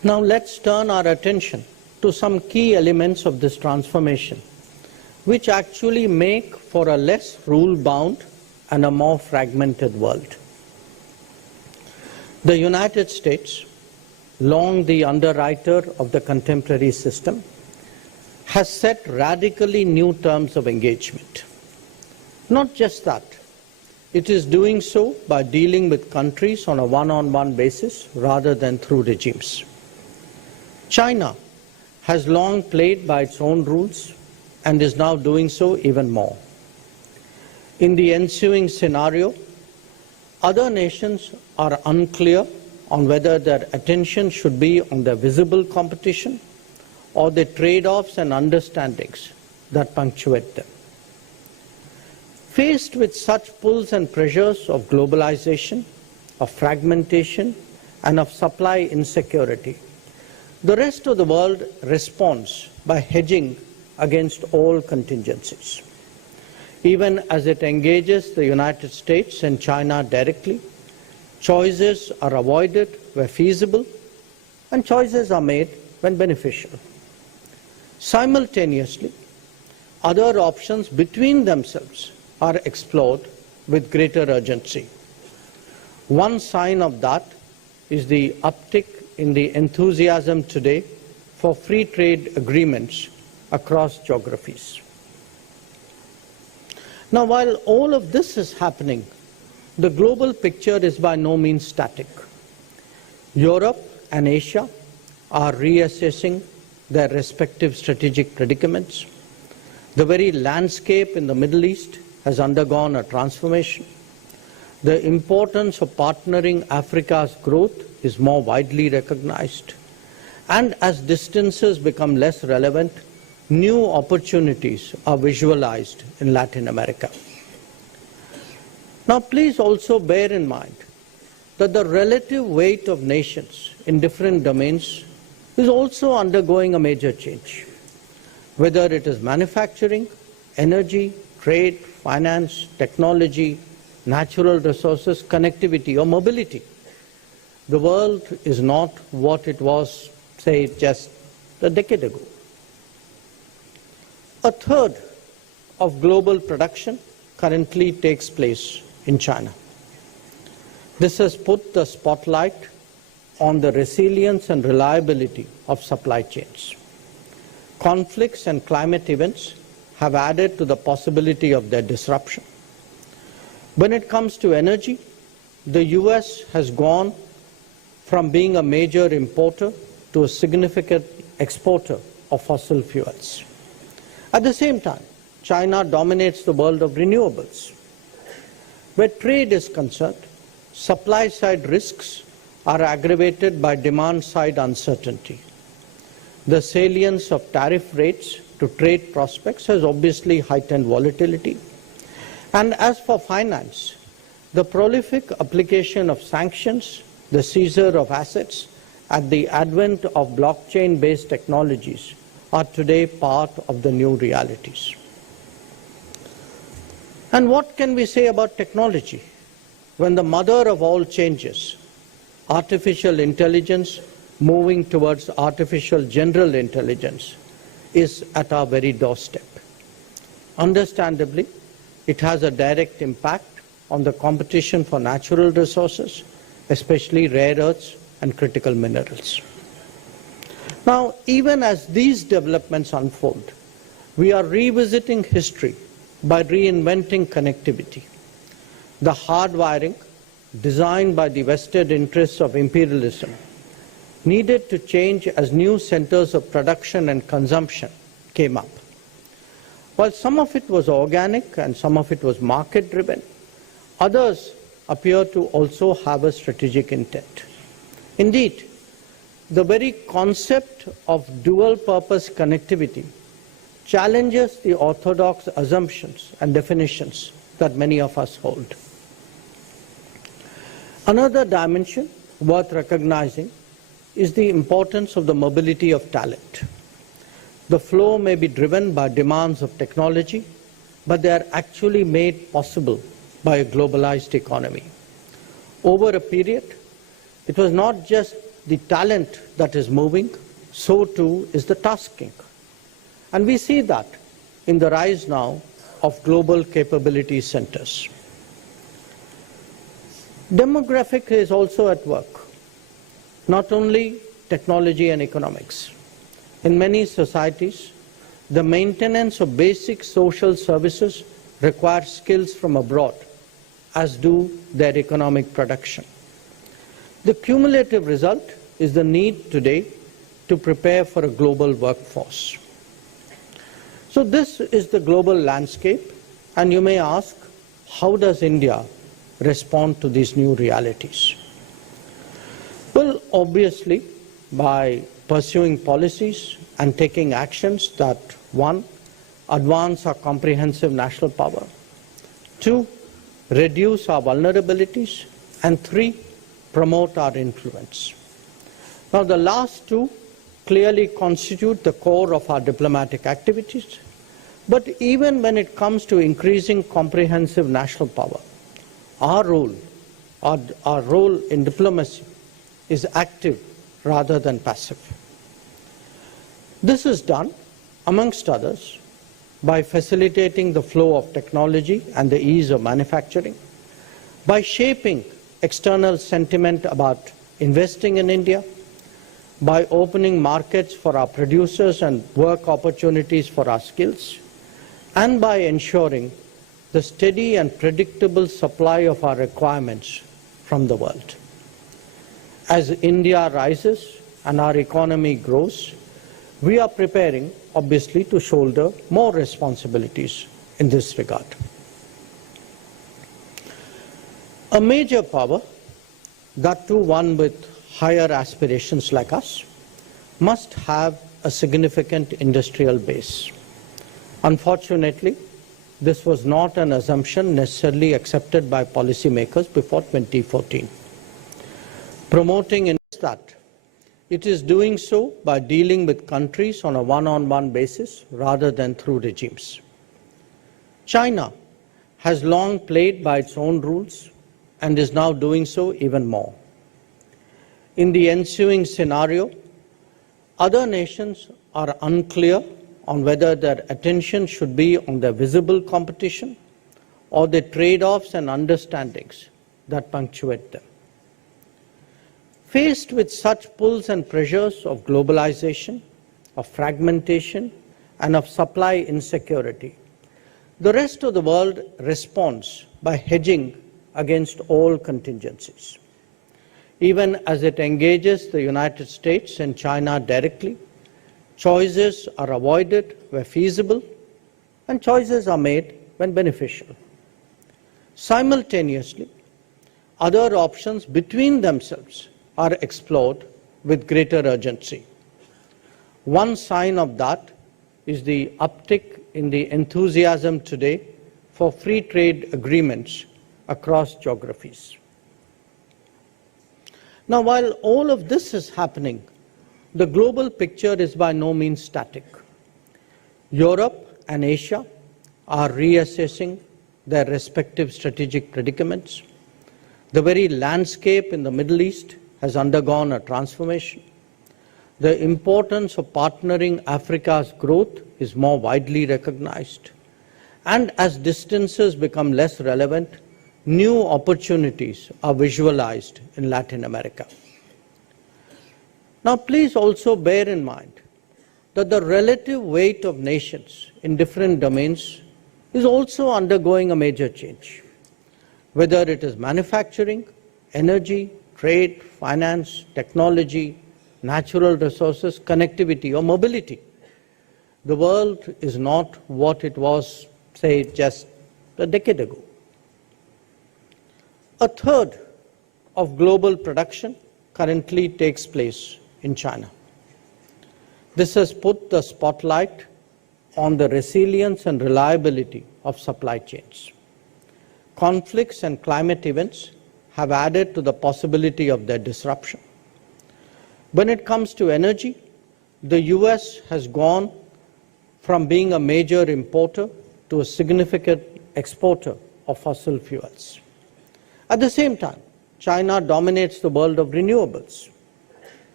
Now let's turn our attention to some key elements of this transformation, which actually make for a less rule-bound and a more fragmented world. The United States, long the underwriter of the contemporary system, has set radically new terms of engagement. Not just that, it is doing so by dealing with countries on a one-on-one basis rather than through regimes. China has long played by its own rules and is now doing so even more. In the ensuing scenario, other nations are unclear on whether their attention should be on the visible competition or the trade-offs and understandings that punctuate them. Faced with such pulls and pressures of globalization, of fragmentation, and of supply insecurity, the rest of the world responds by hedging against all contingencies. Even as it engages the United States and China directly, choices are avoided where feasible, and choices are made when beneficial. Simultaneously, other options between themselves are explored with greater urgency. One sign of that is the uptick in the enthusiasm today for free trade agreements across geographies. Now, while all of this is happening, the global picture is by no means static. Europe and Asia are reassessing their respective strategic predicaments. The very landscape in the Middle East has undergone a transformation. The importance of partnering Africa's growth is more widely recognized. And as distances become less relevant, new opportunities are visualized in Latin America. Now, please also bear in mind that the relative weight of nations in different domains is also undergoing a major change. Whether it is manufacturing, energy, trade, finance, technology, natural resources, connectivity, or mobility, the world is not what it was, say, just a decade ago. A third of global production currently takes place in China. This has put the spotlight on the resilience and reliability of supply chains. Conflicts and climate events have added to the possibility of their disruption. When it comes to energy, the US has gone from being a major importer to a significant exporter of fossil fuels. At the same time, China dominates the world of renewables. Where trade is concerned, supply-side risks are aggravated by demand-side uncertainty. The salience of tariff rates to trade prospects has obviously heightened volatility. And as for finance, the prolific application of sanctions, the seizure of assets, and the advent of blockchain-based technologies are today part of the new realities. And what can we say about technology when the mother of all changes, artificial intelligence moving towards artificial general intelligence, is at our very doorstep? Understandably, it has a direct impact on the competition for natural resources, especially rare earths and critical minerals. Now, even as these developments unfold, we are revisiting history by reinventing connectivity. The hardwiring, designed by the vested interests of imperialism, needed to change as new centers of production and consumption came up. While some of it was organic and some of it was market-driven, others appear to also have a strategic intent. Indeed, the very concept of dual-purpose connectivity challenges the orthodox assumptions and definitions that many of us hold. Another dimension worth recognizing is the importance of the mobility of talent. The flow may be driven by demands of technology, but they are actually made possible by a globalized economy. Over a period, it was not just the talent that is moving, so too is the tasking. And we see that in the rise now of global capability centers. Demographic is also at work, not only technology and economics. In many societies, the maintenance of basic social services requires skills from abroad, as do their economic production. The cumulative result is the need today to prepare for a global workforce. So this is the global landscape, and you may ask, how does India respond to these new realities? Well, obviously, by pursuing policies and taking actions that, one, advance our comprehensive national power, two, reduce our vulnerabilities, and three, promote our influence. Now, the last two clearly constitute the core of our diplomatic activities, but even when it comes to increasing comprehensive national power, our role in diplomacy is active rather than passive. This is done, amongst others, by facilitating the flow of technology and the ease of manufacturing, by shaping external sentiment about investing in India, by opening markets for our producers and work opportunities for our skills, and by ensuring the steady and predictable supply of our requirements from the world. As India rises and our economy grows, we are preparing, obviously, to shoulder more responsibilities in this regard. A major power, that too one with higher aspirations like us, must have a significant industrial base. Unfortunately, this was not an assumption necessarily accepted by policymakers before 2014. Promoting that, it is doing so by dealing with countries on a one-on-one basis rather than through regimes. China has long played by its own rules and is now doing so even more. In the ensuing scenario, other nations are unclear on whether their attention should be on the visible competition or the trade-offs and understandings that punctuate them. Faced with such pulls and pressures of globalization, of fragmentation, and of supply insecurity, the rest of the world responds by hedging against all contingencies. Even as it engages the United States and China directly, choices are avoided where feasible, and choices are made when beneficial. Simultaneously, other options between themselves are explored with greater urgency. One sign of that is the uptick in the enthusiasm today for free trade agreements across geographies. Now, while all of this is happening, the global picture is by no means static. Europe and Asia are reassessing their respective strategic predicaments. The very landscape in the Middle East has undergone a transformation. The importance of partnering Africa's growth is more widely recognized. And as distances become less relevant, new opportunities are visualized in Latin America. Now, please also bear in mind that the relative weight of nations in different domains is also undergoing a major change. Whether it is manufacturing, energy, trade, finance, technology, natural resources, connectivity, or mobility, the world is not what it was, say, just a decade ago. A third of global production currently takes place in China. This has put the spotlight on the resilience and reliability of supply chains. Conflicts and climate events have added to the possibility of their disruption. When it comes to energy, the US has gone from being a major importer to a significant exporter of fossil fuels. At the same time, China dominates the world of renewables.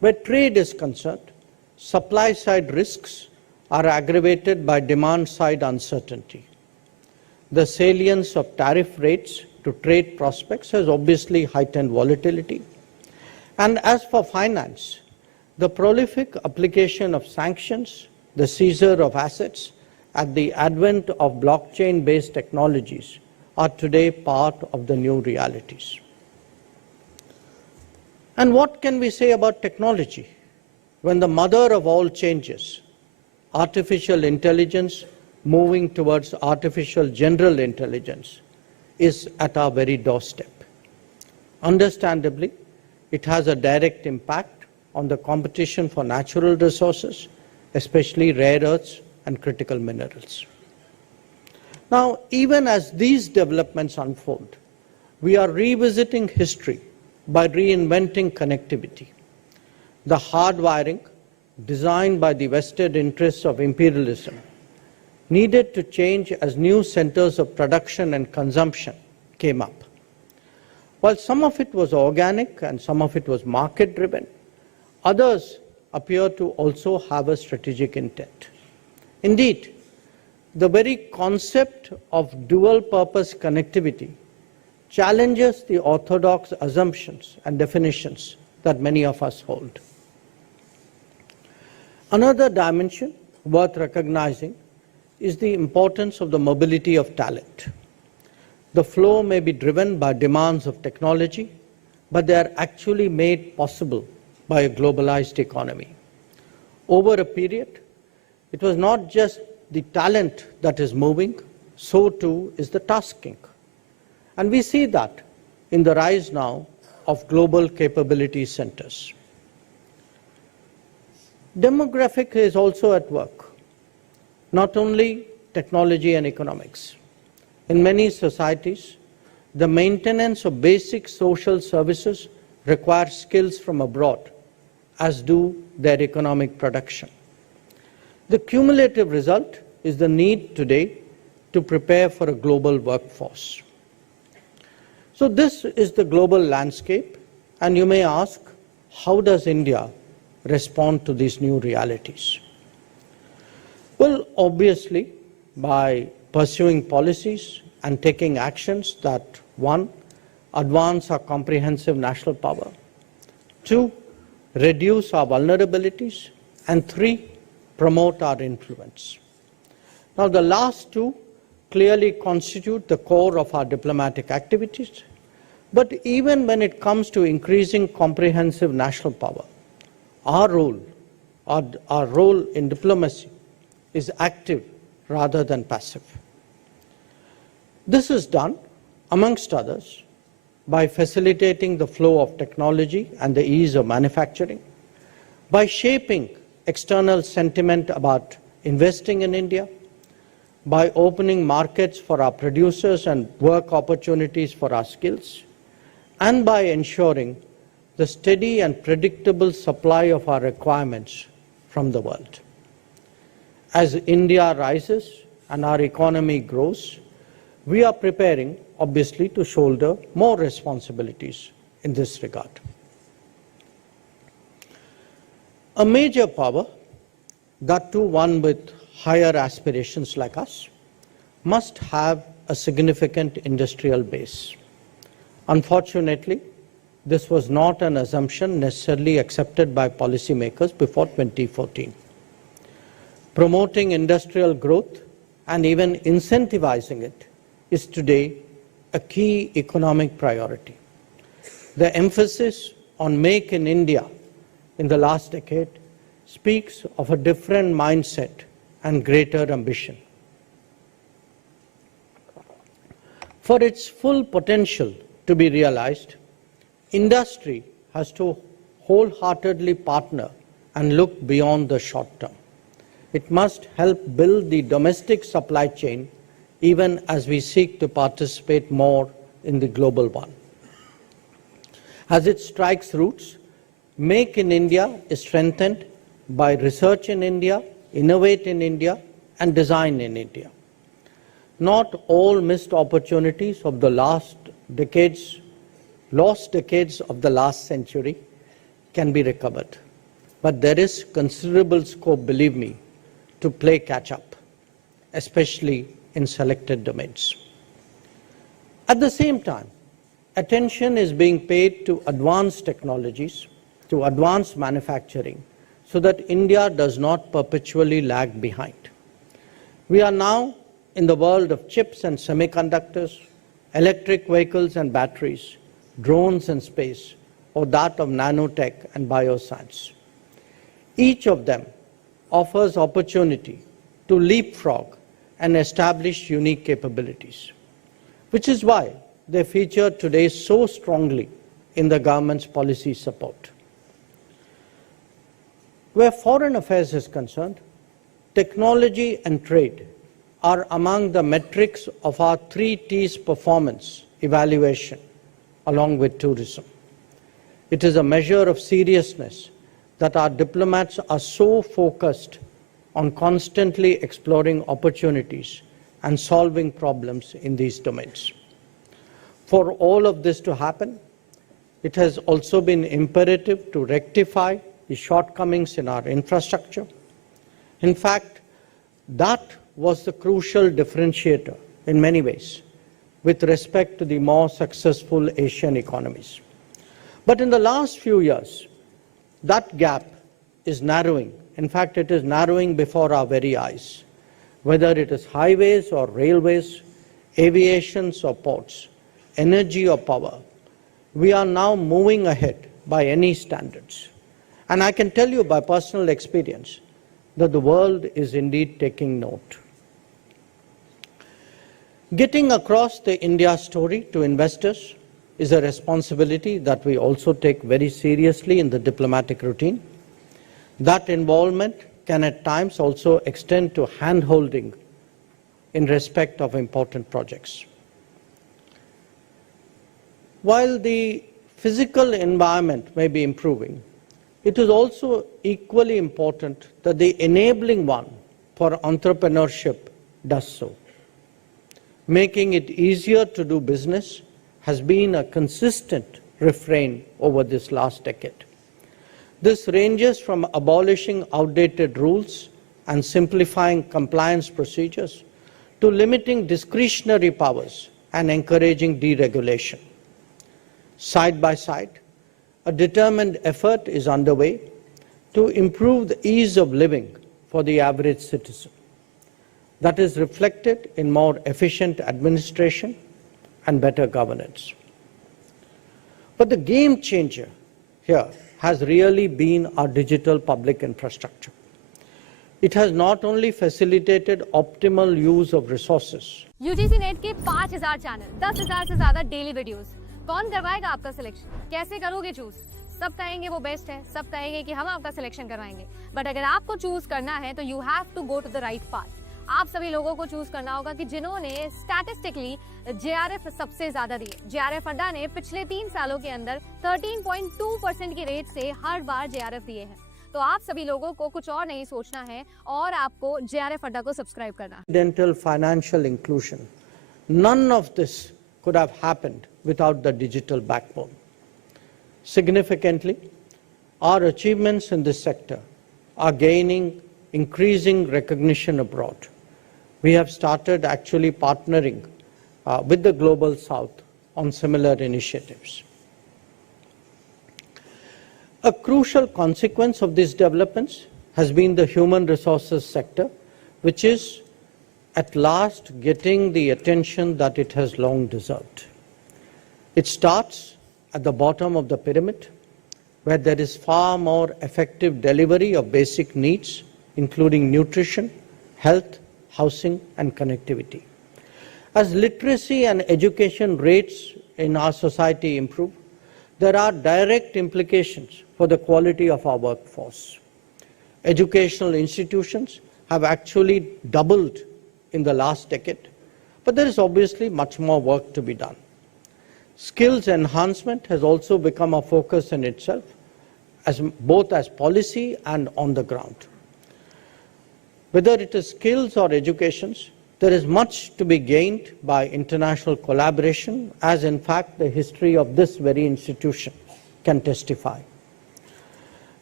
Where trade is concerned, supply-side risks are aggravated by demand-side uncertainty. The salience of tariff rates to trade prospects has obviously heightened volatility. And as for finance, the prolific application of sanctions, the seizure of assets, and the advent of blockchain-based technologies are today part of the new realities. And what can we say about technology when the mother of all changes, artificial intelligence moving towards artificial general intelligence, is at our very doorstep? Understandably, it has a direct impact on the competition for natural resources, especially rare earths and critical minerals. Now, even as these developments unfold, we are revisiting history by reinventing connectivity. The hardwiring, designed by the vested interests of imperialism, needed to change as new centers of production and consumption came up. While some of it was organic and some of it was market-driven, others appear to also have a strategic intent. Indeed, the very concept of dual-purpose connectivity challenges the orthodox assumptions and definitions that many of us hold. Another dimension worth recognizing is the importance of the mobility of talent. The flow may be driven by demands of technology, but they are actually made possible by a globalized economy. Over a period, it was not just the talent that is moving, so too is the tasking. And we see that in the rise now of global capability centers. Demographic is also at work, not only technology and economics. In many societies, the maintenance of basic social services requires skills from abroad, as do their economic production. The cumulative result is the need today to prepare for a global workforce. So this is the global landscape, and you may ask, how does India respond to these new realities? Well, obviously, by pursuing policies and taking actions that, one, advance our comprehensive national power, two, reduce our vulnerabilities, and three, promote our influence. Now, the last two clearly constitute the core of our diplomatic activities, but even when it comes to increasing comprehensive national power, our role in diplomacy is active rather than passive. This is done, amongst others, by facilitating the flow of technology and the ease of manufacturing, by shaping external sentiment about investing in India, by opening markets for our producers and work opportunities for our skills, and by ensuring the steady and predictable supply of our requirements from the world. As India rises and our economy grows, we are preparing, obviously, to shoulder more responsibilities in this regard. A major power, that too one with higher aspirations like us, must have a significant industrial base. Unfortunately, this was not an assumption necessarily accepted by policymakers before 2014. Promoting industrial growth and even incentivizing it is today a key economic priority. The emphasis on Make in India in the last decade speaks of a different mindset and greater ambition. For its full potential to be realized, industry has to wholeheartedly partner and look beyond the short term. It must help build the domestic supply chain even as we seek to participate more in the global one. As it strikes roots, Make in India is strengthened by research in India, innovate in India, and design in India. Not all missed opportunities of the lost decades of the last century can be recovered. but there is considerable scope, believe me, to play catch-up, especially in selected domains. At the same time, attention is being paid to advanced technologies, to advanced manufacturing, so that India does not perpetually lag behind. We are now in the world of chips and semiconductors, electric vehicles and batteries, drones and space, or that of nanotech and bioscience. Each of them offers opportunity to leapfrog and establish unique capabilities, which is why they feature today so strongly in the government's policy support. Where foreign affairs is concerned, technology and trade are among the metrics of our 3 T's performance evaluation, along with tourism. It is a measure of seriousness that our diplomats are so focused on constantly exploring opportunities and solving problems in these domains. For all of this to happen, it has also been imperative to rectify the shortcomings in our infrastructure. In fact, that was the crucial differentiator in many ways with respect to the more successful Asian economies. But in the last few years, that gap is narrowing. In fact, it is narrowing before our very eyes. Whether it is highways or railways, aviations or ports, energy or power, we are now moving ahead by any standards. And I can tell you by personal experience that the world is indeed taking note. Getting across the India story to investors is a responsibility that we also take very seriously in the diplomatic routine. That involvement can at times also extend to hand-holding in respect of important projects. While the physical environment may be improving, it is also equally important that the enabling one for entrepreneurship does so. Making it easier to do business has been a consistent refrain over this last decade. This ranges from abolishing outdated rules and simplifying compliance procedures to limiting discretionary powers and encouraging deregulation. Side by side, a determined effort is underway to improve the ease of living for the average citizen. That is reflected in more efficient administration and better governance. But the game changer here has really been our digital public infrastructure. It has not only facilitated optimal use of resources. UGC net के 5000 channel, 10,000 से ज्यादा daily videos. कौन करवाएगा आपका selection? कैसे करोगे choose? सब कहेंगे वो बेस्ट है, सब कहेंगे कि हम आपका सिलेक्शन करवाएंगे, बट अगर आपको चूज करना है तो you have to go to the right path. आप सभी लोगों को चूज करना होगा कि जिन्होंने स्टैटिस्टिकली जेआरएफ सबसे ज्यादा दिए। जेआरएफ अड्डा ने पिछले 3 सालों के अंदर 13.2% की रेट से हर बार जेआरएफ दिए हैं। तो आप सभी लोगों को कुछ और नहीं सोचना है और आपको जेआरएफ अड्डा को सब्सक्राइब करना है। Dental financial inclusion. None of this could have happened without the digital backbone. Significantly, our achievements in this sector are gaining increasing recognition abroad. We have started actually partnering with the Global South on similar initiatives. A crucial consequence of these developments has been the human resources sector, which is at last getting the attention that it has long deserved. It starts at the bottom of the pyramid, where there is far more effective delivery of basic needs, including nutrition, health, housing, and connectivity. As literacy and education rates in our society improve, there are direct implications for the quality of our workforce. Educational institutions have actually doubled in the last decade, but there is obviously much more work to be done. Skills enhancement has also become a focus in itself, both as policy and on the ground. Whether it is skills or educations, there is much to be gained by international collaboration, as in fact the history of this very institution can testify.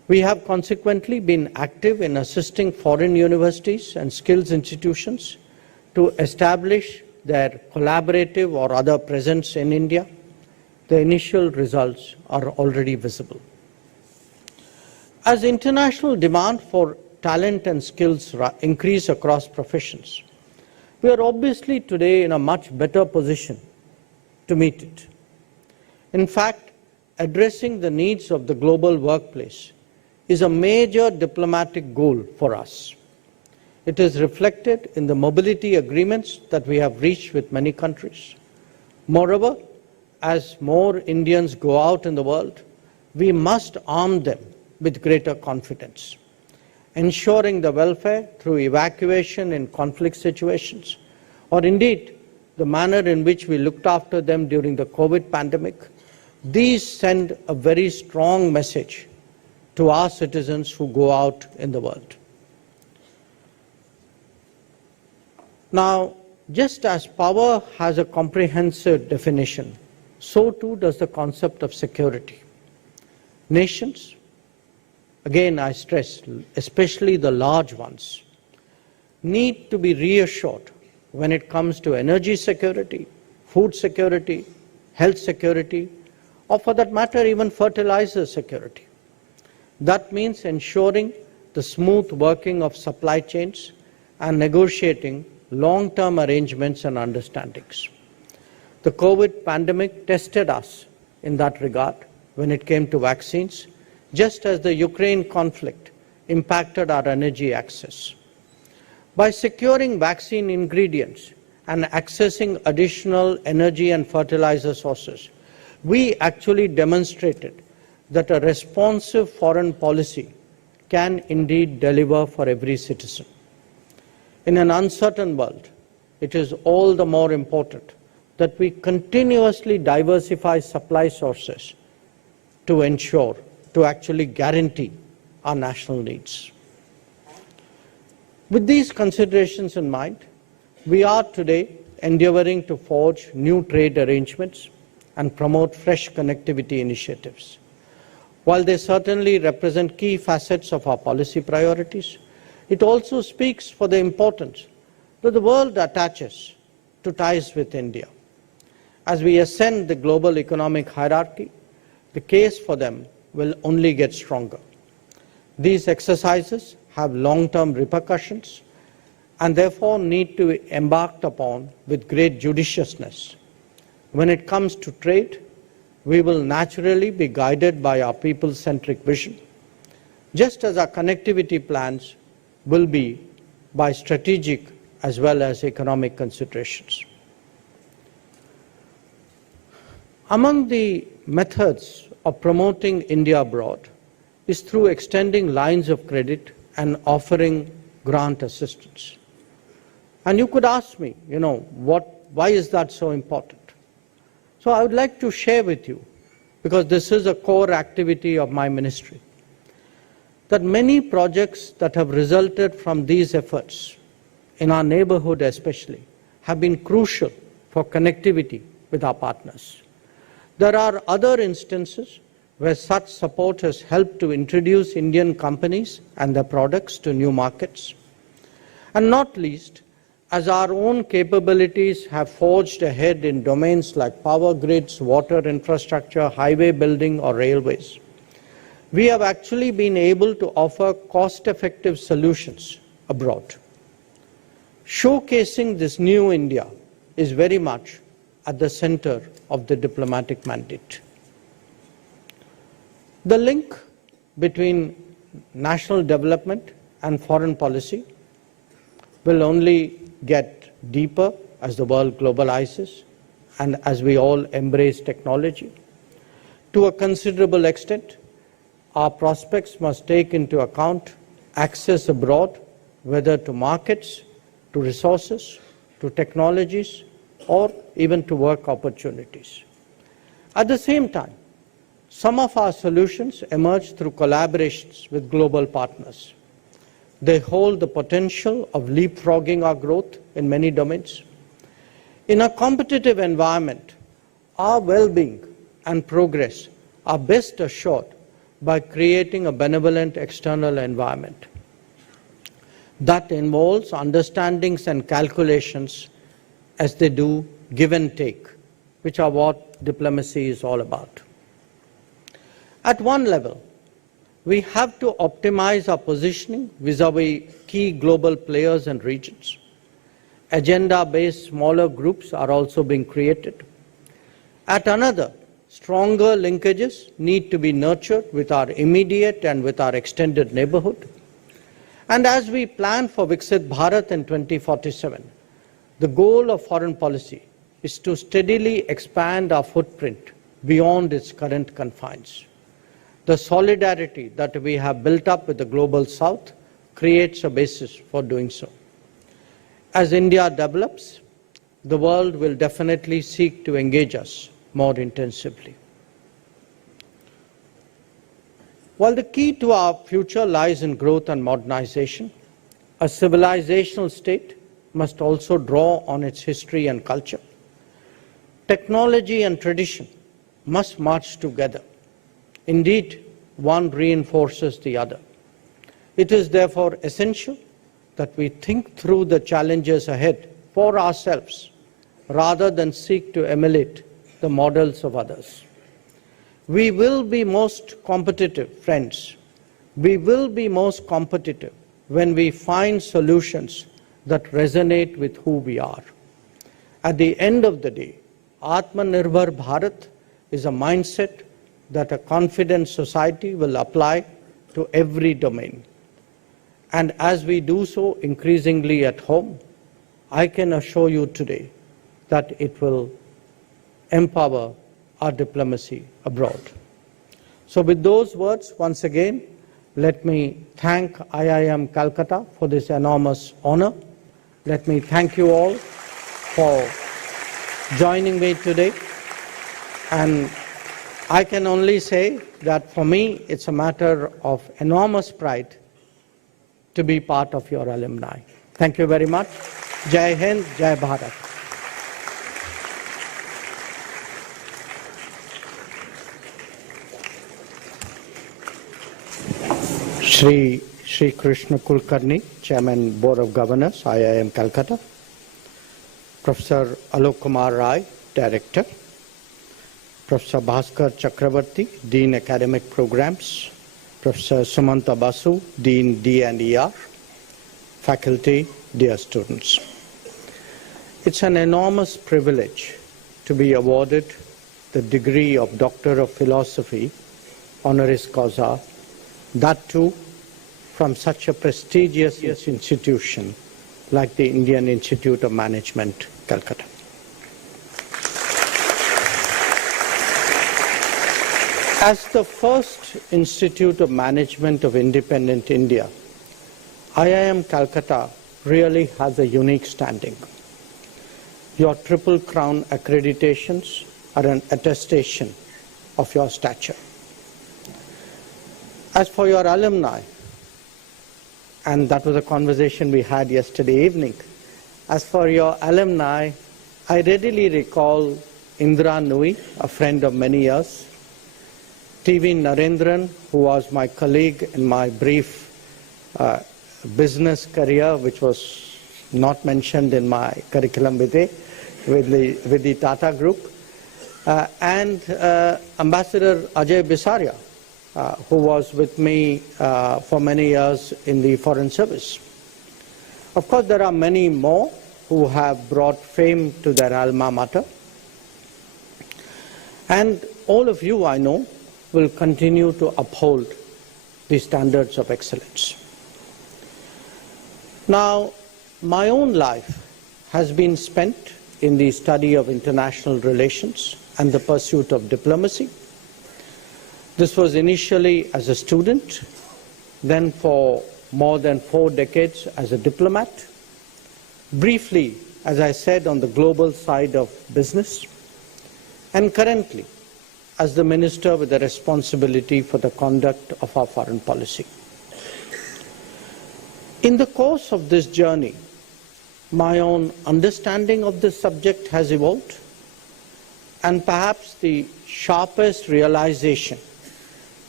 We have consequently been active in assisting foreign universities and skills institutions to establish their collaborative or other presence in India. The initial results are already visible. As international demand for talent and skills increase across professions, we are obviously today in a much better position to meet it. In fact, addressing the needs of the global workplace is a major diplomatic goal for us. It is reflected in the mobility agreements that we have reached with many countries. Moreover, as more Indians go out in the world, we must arm them with greater confidence, ensuring the welfare through evacuation in conflict situations, or indeed the manner in which we looked after them during the COVID pandemic. These send a very strong message to our citizens who go out in the world. Now, just as power has a comprehensive definition, so too does the concept of security. Nations, again I stress, especially the large ones, need to be reassured when it comes to energy security, food security, health security, or for that matter even fertilizer security. That means ensuring the smooth working of supply chains and negotiating long-term arrangements and understandings. The COVID pandemic tested us in that regard when it came to vaccines, just as the Ukraine conflict impacted our energy access. By securing vaccine ingredients and accessing additional energy and fertilizer sources, we actually demonstrated that a responsive foreign policy can indeed deliver for every citizen. In an uncertain world, it is all the more important that we continuously diversify supply sources to ensure, to actually guarantee our national needs. With these considerations in mind, we are today endeavoring to forge new trade arrangements and promote fresh connectivity initiatives. While they certainly represent key facets of our policy priorities, it also speaks for the importance that the world attaches to ties with India. As we ascend the global economic hierarchy, the case for them will only get stronger. These exercises have long-term repercussions and therefore need to be embarked upon with great judiciousness. When it comes to trade, we will naturally be guided by our people-centric vision, just as our connectivity plans will be by strategic as well as economic considerations. Among the methods of promoting India abroad is through extending lines of credit and offering grant assistance. And you could ask me, why is that so important? So I would like to share with you, because this is a core activity of my ministry, that many projects that have resulted from these efforts, in our neighborhood especially, have been crucial for connectivity with our partners. There are other instances where such support has helped to introduce Indian companies and their products to new markets. And not least, as our own capabilities have forged ahead in domains like power grids, water infrastructure, highway building, or railways, we have actually been able to offer cost-effective solutions abroad. Showcasing this new India is very much at the center of the diplomatic mandate. The link between national development and foreign policy will only get deeper as the world globalizes and as we all embrace technology. To a considerable extent, our prospects must take into account access abroad, whether to markets, to resources, to technologies, or even to work opportunities. At the same time, some of our solutions emerge through collaborations with global partners. They hold the potential of leapfrogging our growth in many domains. In a competitive environment, our well-being and progress are best assured by creating a benevolent external environment that involves understandings and calculations as they do give and take, which are what diplomacy is all about. At one level, we have to optimize our positioning vis-à-vis key global players and regions. Agenda-based smaller groups are also being created. At another, stronger linkages need to be nurtured with our immediate and with our extended neighborhood. And as we plan for Viksit Bharat in 2047, the goal of foreign policy is to steadily expand our footprint beyond its current confines. The solidarity that we have built up with the Global South creates a basis for doing so. As India develops, the world will definitely seek to engage us more intensively. While the key to our future lies in growth and modernization, a civilizational state must also draw on its history and culture. Technology and tradition must march together. Indeed, one reinforces the other. It is therefore essential that we think through the challenges ahead for ourselves rather than seek to emulate the models of others. We will be most competitive, friends. We will be most competitive when we find solutions that resonate with who we are. At the end of the day, Atmanirbhar Bharat is a mindset that a confident society will apply to every domain. And as we do so increasingly at home, I can assure you today that it will empower our diplomacy abroad. So with those words, once again, let me thank IIM Calcutta for this enormous honor. Let me thank you all for joining me today. And I can only say that for me, it's a matter of enormous pride to be part of your alumni. Thank you very much. Jai Hind, Jai Bharat. Shri Krishna Kulkarni, Chairman, Board of Governors, IIM Calcutta. Professor Alok Kumar Rai, Director. Professor Bhaskar Chakravarti, Dean Academic Programs. Professor Sumanta Basu, Dean D&ER. Faculty, dear students. It's an enormous privilege to be awarded the degree of Doctor of Philosophy, honoris causa, that too from such a prestigious institution like the Indian Institute of Management, Calcutta. As the first Institute of Management of independent India, IIM Calcutta really has a unique standing. Your Triple Crown accreditations are an attestation of your stature. As for your alumni, and that was a conversation we had yesterday evening, as for your alumni, I readily recall Indra Nui, a friend of many years, TV Narendran, who was my colleague in my brief business career, which was not mentioned in my curriculum vitae, with the Tata Group, and Ambassador Ajay Bisaria, who was with me for many years in the Foreign Service. Of course, there are many more who have brought fame to their alma mater. And all of you, I know, will continue to uphold the standards of excellence. Now, my own life has been spent in the study of international relations and the pursuit of diplomacy. This was initially as a student, then for more than 4 decades as a diplomat, briefly, as I said, on the global side of business, and currently as the minister with the responsibility for the conduct of our foreign policy. In the course of this journey, my own understanding of this subject has evolved, and perhaps the sharpest realization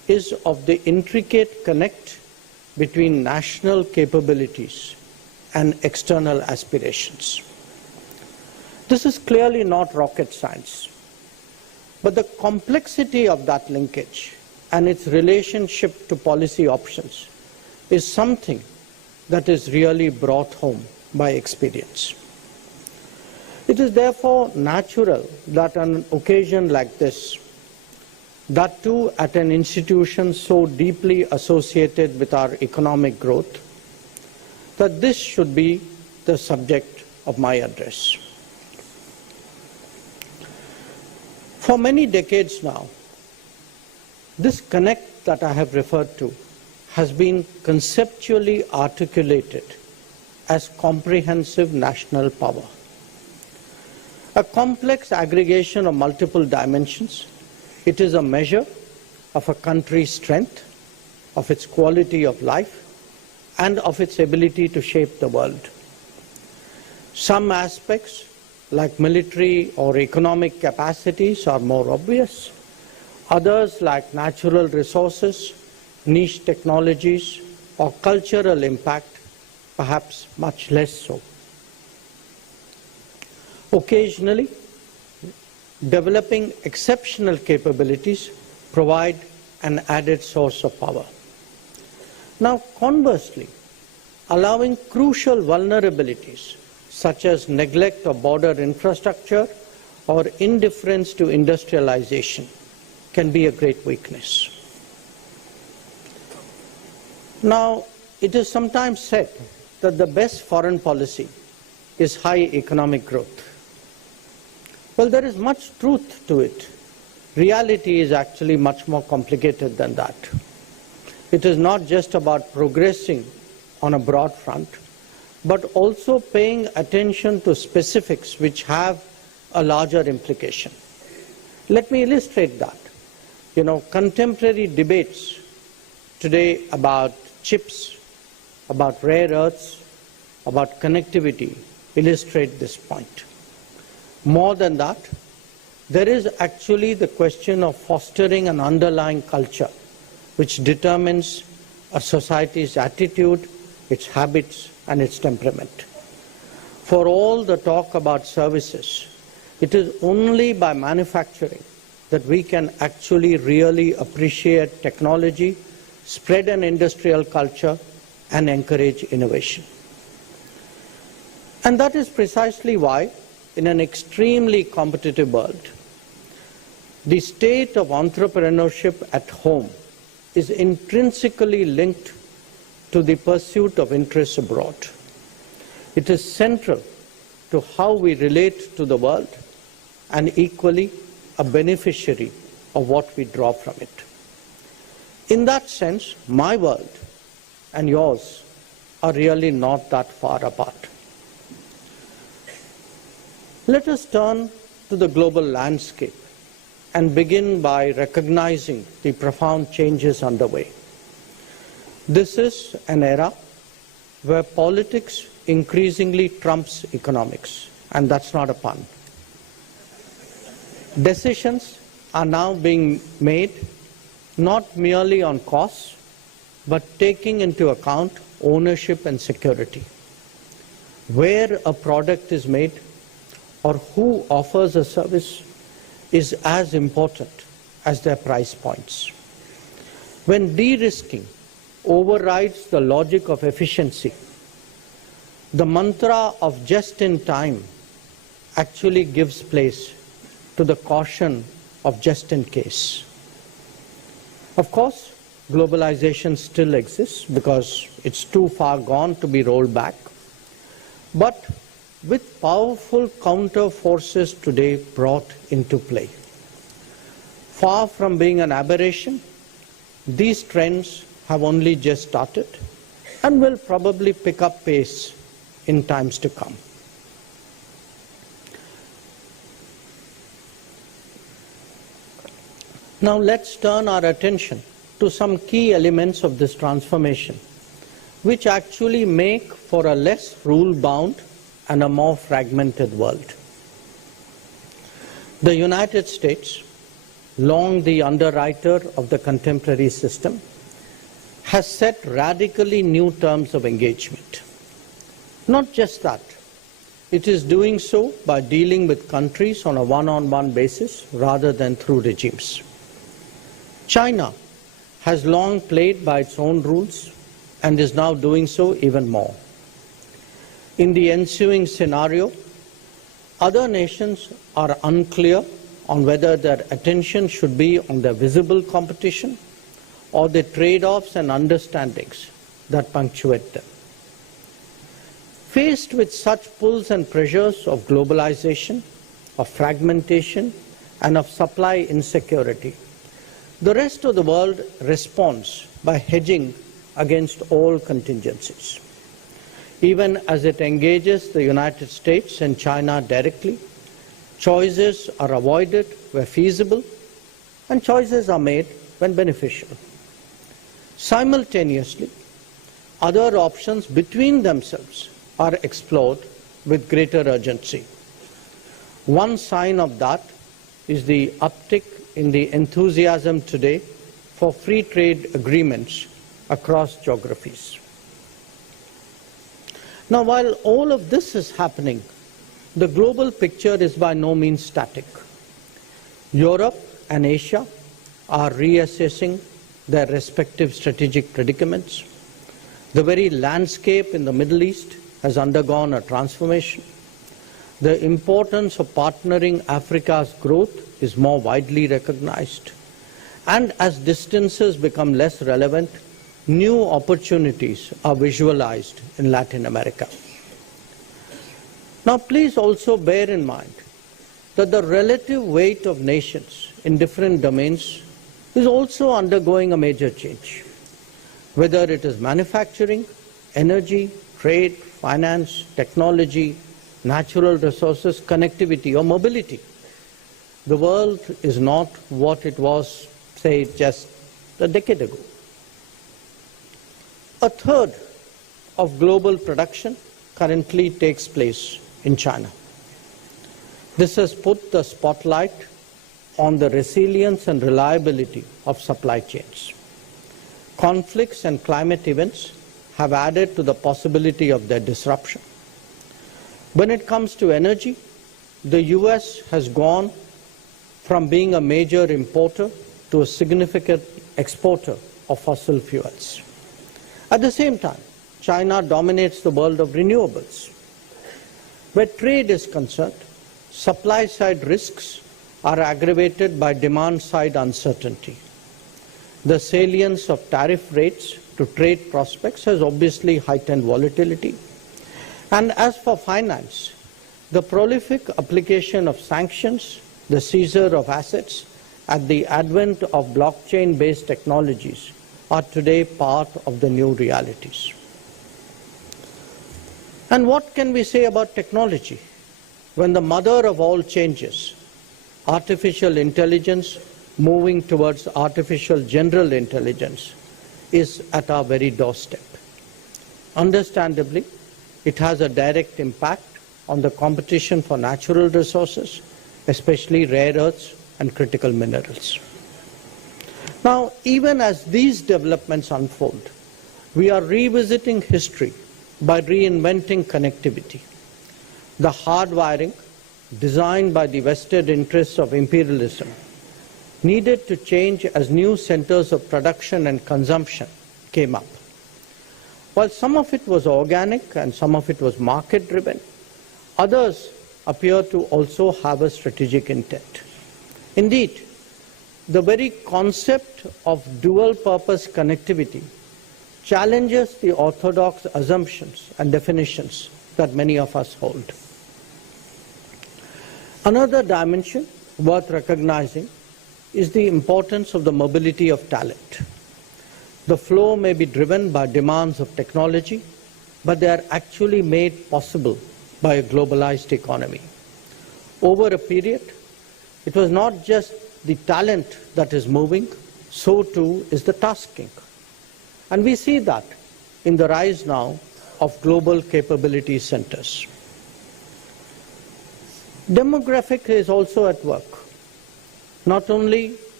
is of the intricate connect between national capabilities and external aspirations. This is clearly not rocket science, but the complexity of that linkage and its relationship to policy options is something that is really brought home by experience. It is therefore natural that on an occasion like this, that too at an institution so deeply associated with our economic growth, that this should be the subject of my address. For many decades now, this connect that I have referred to has been conceptually articulated as comprehensive national power. A complex aggregation of multiple dimensions, it is a measure of a country's strength, of its quality of life, and of its ability to shape the world. Some aspects, like military or economic capacities, are more obvious. Others, like natural resources, niche technologies, or cultural impact, perhaps much less so. Occasionally, developing exceptional capabilities provide an added source of power. Now, conversely, allowing crucial vulnerabilities such as neglect of border infrastructure or indifference to industrialization can be a great weakness. Now, it is sometimes said that the best foreign policy is high economic growth. Well, there is much truth to it. Reality is actually much more complicated than that. It is not just about progressing on a broad front, but also paying attention to specifics which have a larger implication. Let me illustrate that. Contemporary debates today about chips, about rare earths, about connectivity illustrate this point. More than that, there is actually the question of fostering an underlying culture which determines a society's attitude, its habits, and its temperament. For all the talk about services, it is only by manufacturing that we can actually really appreciate technology, spread an industrial culture, and encourage innovation. And that is precisely why, in an extremely competitive world, the state of entrepreneurship at home is intrinsically linked to the pursuit of interests abroad. It is central to how we relate to the world and equally a beneficiary of what we draw from it. In that sense, my world and yours are really not that far apart. Let us turn to the global landscape and begin by recognizing the profound changes underway. This is an era where politics increasingly trumps economics, and that's not a pun. Decisions are now being made not merely on costs, but taking into account ownership and security. Where a product is made or who offers a service is as important as their price points. When de-risking overrides the logic of efficiency, the mantra of just in time actually gives place to the caution of just in case. Of course, globalization still exists because it's too far gone to be rolled back. But with powerful counter forces today brought into play, far from being an aberration, these trends have only just started and will probably pick up pace in times to come. Now let's turn our attention to some key elements of this transformation, which actually make for a less rule-bound and a more fragmented world. The United States, long the underwriter of the contemporary system, has set radically new terms of engagement. Not just that, it is doing so by dealing with countries on a one-on-one basis rather than through regimes. China has long played by its own rules and is now doing so even more. In the ensuing scenario, other nations are unclear on whether their attention should be on the visible competition or the trade-offs and understandings that punctuate them. Faced with such pulls and pressures of globalization, of fragmentation, and of supply insecurity, the rest of the world responds by hedging against all contingencies. Even as it engages the United States and China directly, choices are avoided where feasible, and choices are made when beneficial. Simultaneously, other options between themselves are explored with greater urgency. One sign of that is the uptick in the enthusiasm today for free trade agreements across geographies. Now, while all of this is happening, the global picture is by no means static. Europe and Asia are reassessing their respective strategic predicaments. The very landscape in the Middle East has undergone a transformation. The importance of partnering Africa's growth is more widely recognized. And as distances become less relevant, new opportunities are visualized in Latin America. Now, please also bear in mind that the relative weight of nations in different domains is also undergoing a major change. Whether it is manufacturing, energy, trade, finance, technology, natural resources, connectivity, or mobility, the world is not what it was, say, just a decade ago. A third of global production currently takes place in China. This has put the spotlight on the resilience and reliability of supply chains. Conflicts and climate events have added to the possibility of their disruption. When it comes to energy, the US has gone from being a major importer to a significant exporter of fossil fuels. At the same time, China dominates the world of renewables. Where trade is concerned, supply-side risks are aggravated by demand-side uncertainty. The salience of tariff rates to trade prospects has obviously heightened volatility. And as for finance, the prolific application of sanctions, the seizure of assets, and the advent of blockchain-based technologies are today part of the new realities. And what can we say about technology when the mother of all changes, artificial intelligence moving towards artificial general intelligence, is at our very doorstep? Understandably, it has a direct impact on the competition for natural resources, especially rare earths and critical minerals. Now, even as these developments unfold, we are revisiting history by reinventing connectivity. The hardwiring, designed by the vested interests of imperialism, needed to change as new centers of production and consumption came up. While some of it was organic and some of it was market-driven, others appear to also have a strategic intent. Indeed, the very concept of dual-purpose connectivity challenges the orthodox assumptions and definitions that many of us hold. Another dimension worth recognizing is the importance of the mobility of talent. The flow may be driven by demands of technology, but they are actually made possible by a globalized economy. Over a period, it was not just the talent that is moving, so too is the tasking. And we see that in the rise now of global capability centers. Demographic is also at work. Not only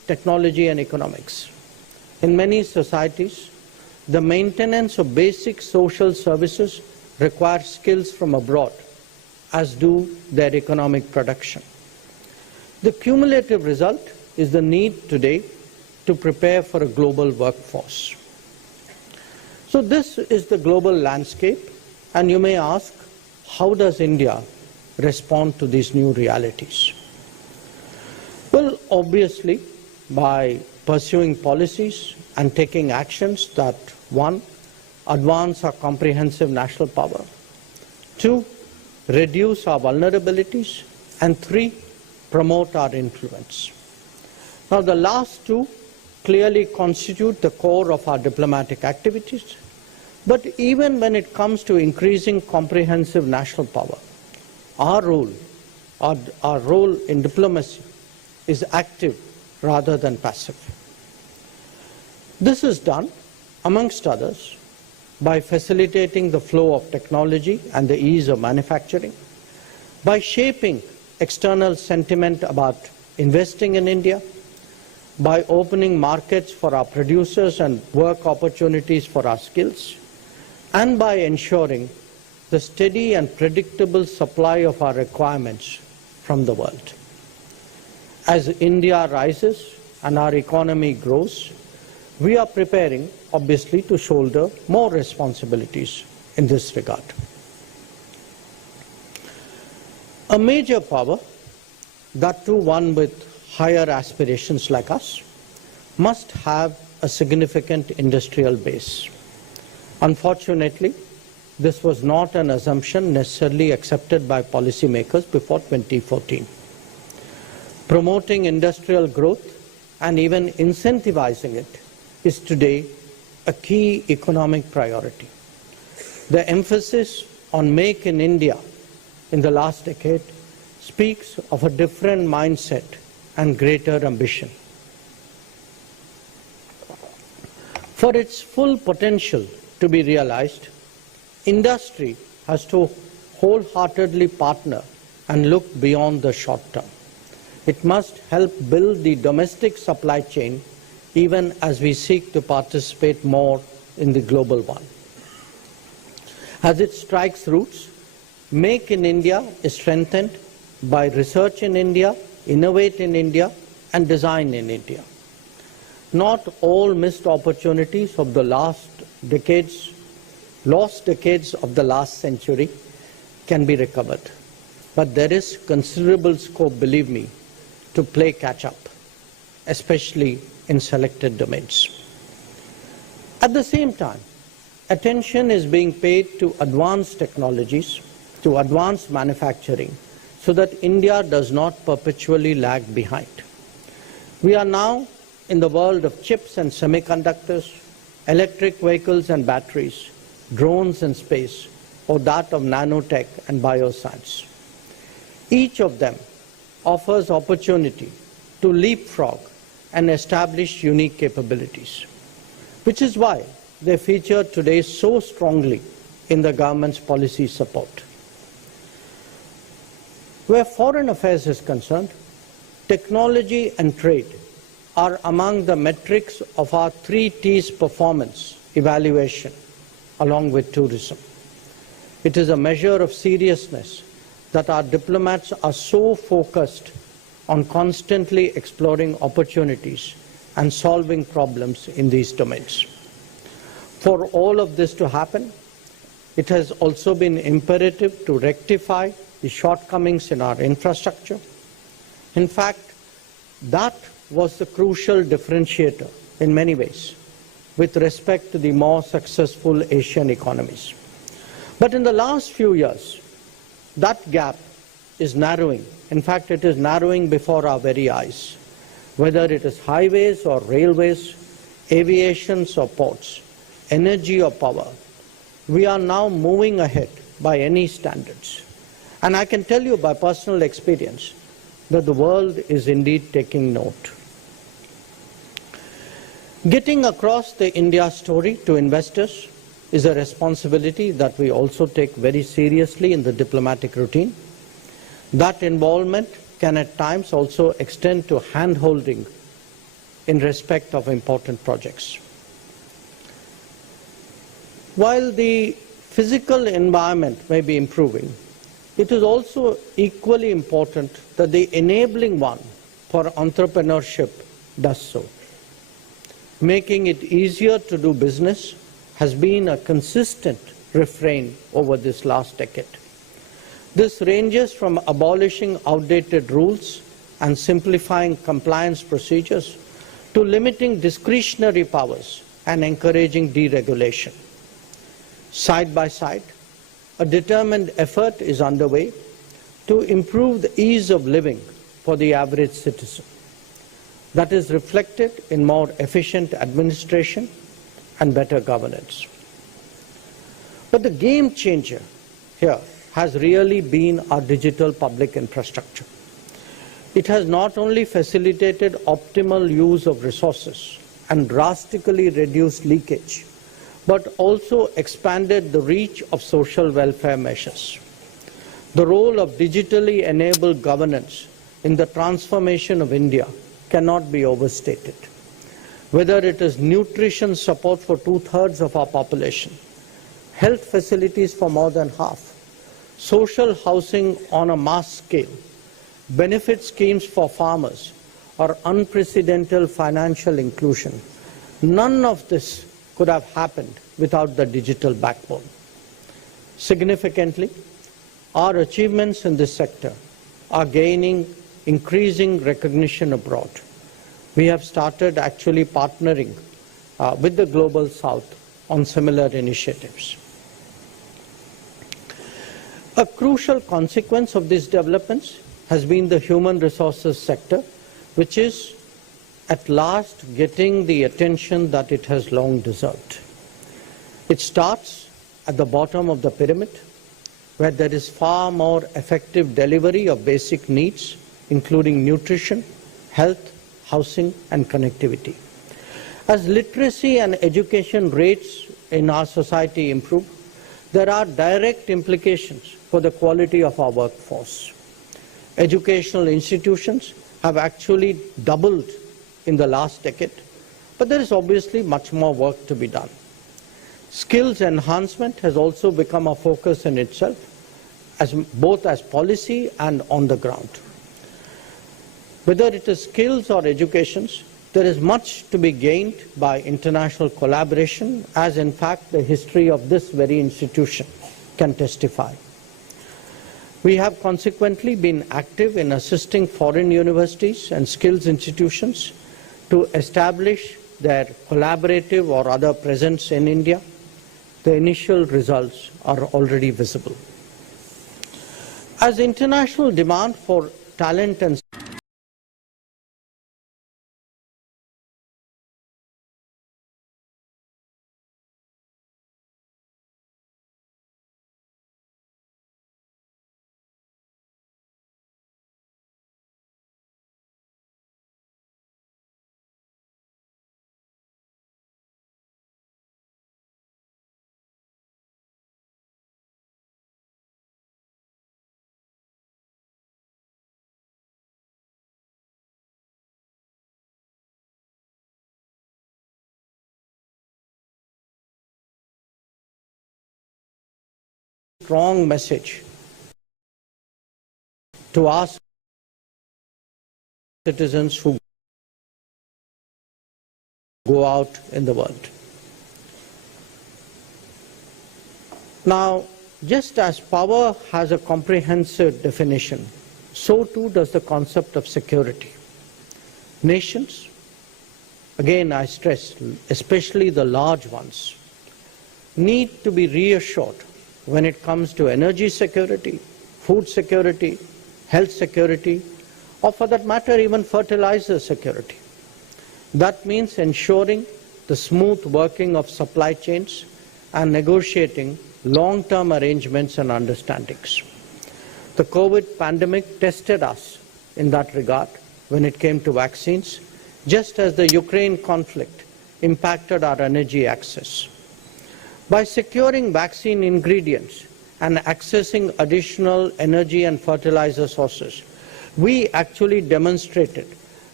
technology and economics. In many societies, the maintenance of basic social services requires skills from abroad, as do their economic production. The cumulative result is the need today to prepare for a global workforce. So this is the global landscape, and you may ask, how does India respond to these new realities? Well, obviously, by pursuing policies and taking actions that, one, advance our comprehensive national power, two, reduce our vulnerabilities, and three, promote our influence. Now, the last two clearly constitute the core of our diplomatic activities, but even when it comes to increasing comprehensive national power, our role in diplomacy is active rather than passive. This is done, amongst others, by facilitating the flow of technology and the ease of manufacturing, by shaping external sentiment about investing in India, by opening markets for our producers and work opportunities for our skills, and by ensuring the steady and predictable supply of our requirements from the world. As India rises and our economy grows, we are preparing, obviously, to shoulder more responsibilities in this regard. A major power, that too one with higher aspirations like us, must have a significant industrial base. Unfortunately, this was not an assumption necessarily accepted by policymakers before 2014. Promoting industrial growth and even incentivizing it is today a key economic priority. The emphasis on Make in India in the last decade speaks of a different mindset and greater ambition. For its full potential to be realized, industry has to wholeheartedly partner and look beyond the short term. It must help build the domestic supply chain even as we seek to participate more in the global one. As it strikes roots, Make in India is strengthened by research in India, innovate in India, and design in India. Not all missed opportunities of the lost decades of the last century can be recovered. But there is considerable scope, believe me, to play catch-up, especially in selected domains. At the same time, attention is being paid to advanced technologies, to advanced manufacturing, so that India does not perpetually lag behind. We are now in the world of chips and semiconductors, electric vehicles and batteries, drones and space, or that of nanotech and bioscience. Each of them offers opportunity to leapfrog and establish unique capabilities, which is why they feature today so strongly in the government's policy support. Where foreign affairs is concerned, technology and trade are among the metrics of our 3 T's performance evaluation, along with tourism. It is a measure of seriousness that our diplomats are so focused on constantly exploring opportunities and solving problems in these domains. For all of this to happen, it has also been imperative to rectify the shortcomings in our infrastructure. In fact, that was the crucial differentiator in many ways with respect to the more successful Asian economies. But in the last few years, that gap is narrowing. In fact, it is narrowing before our very eyes. Whether it is highways or railways, aviation or ports, energy or power, we are now moving ahead by any standards. And I can tell you by personal experience that the world is indeed taking note. Getting across the India story to investors is a responsibility that we also take very seriously in the diplomatic routine. That involvement can at times also extend to hand-holding in respect of important projects. While the physical environment may be improving, it is also equally important that the enabling one for entrepreneurship does so. Making it easier to do business has been a consistent refrain over this last decade. This ranges from abolishing outdated rules and simplifying compliance procedures to limiting discretionary powers and encouraging deregulation. Side by side, a determined effort is underway to improve the ease of living for the average citizen. That is reflected in more efficient administration and better governance. But the game changer here has really been our digital public infrastructure. It has not only facilitated optimal use of resources and drastically reduced leakage, but also expanded the reach of social welfare measures. The role of digitally enabled governance in the transformation of India cannot be overstated. Whether it is nutrition support for 2/3 of our population, health facilities for more than half, social housing on a mass scale, benefit schemes for farmers, or unprecedented financial inclusion, none of this could have happened without the digital backbone. Significantly, our achievements in this sector are gaining increasing recognition abroad. We have started actually partnering with the Global South on similar initiatives. A crucial consequence of these developments has been the human resources sector, which is at last getting the attention that it has long deserved. It starts at the bottom of the pyramid, where there is far more effective delivery of basic needs, including nutrition, health, housing, and connectivity. As literacy and education rates in our society improve, there are direct implications for the quality of our workforce. Educational institutions have actually doubled in the last decade, but there is obviously much more work to be done. Skills enhancement has also become a focus in itself, both as policy and on the ground. Whether it is skills or educations, there is much to be gained by international collaboration, as in fact the history of this very institution can testify. We have consequently been active in assisting foreign universities and skills institutions to establish their collaborative or other presence in India. The initial results are already visible. As international demand for talent and strong message to our citizens who go out in the world. Now, just as power has a comprehensive definition, so too does the concept of security. Nations, again I stress, especially the large ones, need to be reassured when it comes to energy security, food security, health security, or for that matter even fertilizer security. That means ensuring the smooth working of supply chains and negotiating long-term arrangements and understandings. The COVID pandemic tested us in that regard when it came to vaccines, just as the Ukraine conflict impacted our energy access. By securing vaccine ingredients and accessing additional energy and fertilizer sources, we actually demonstrated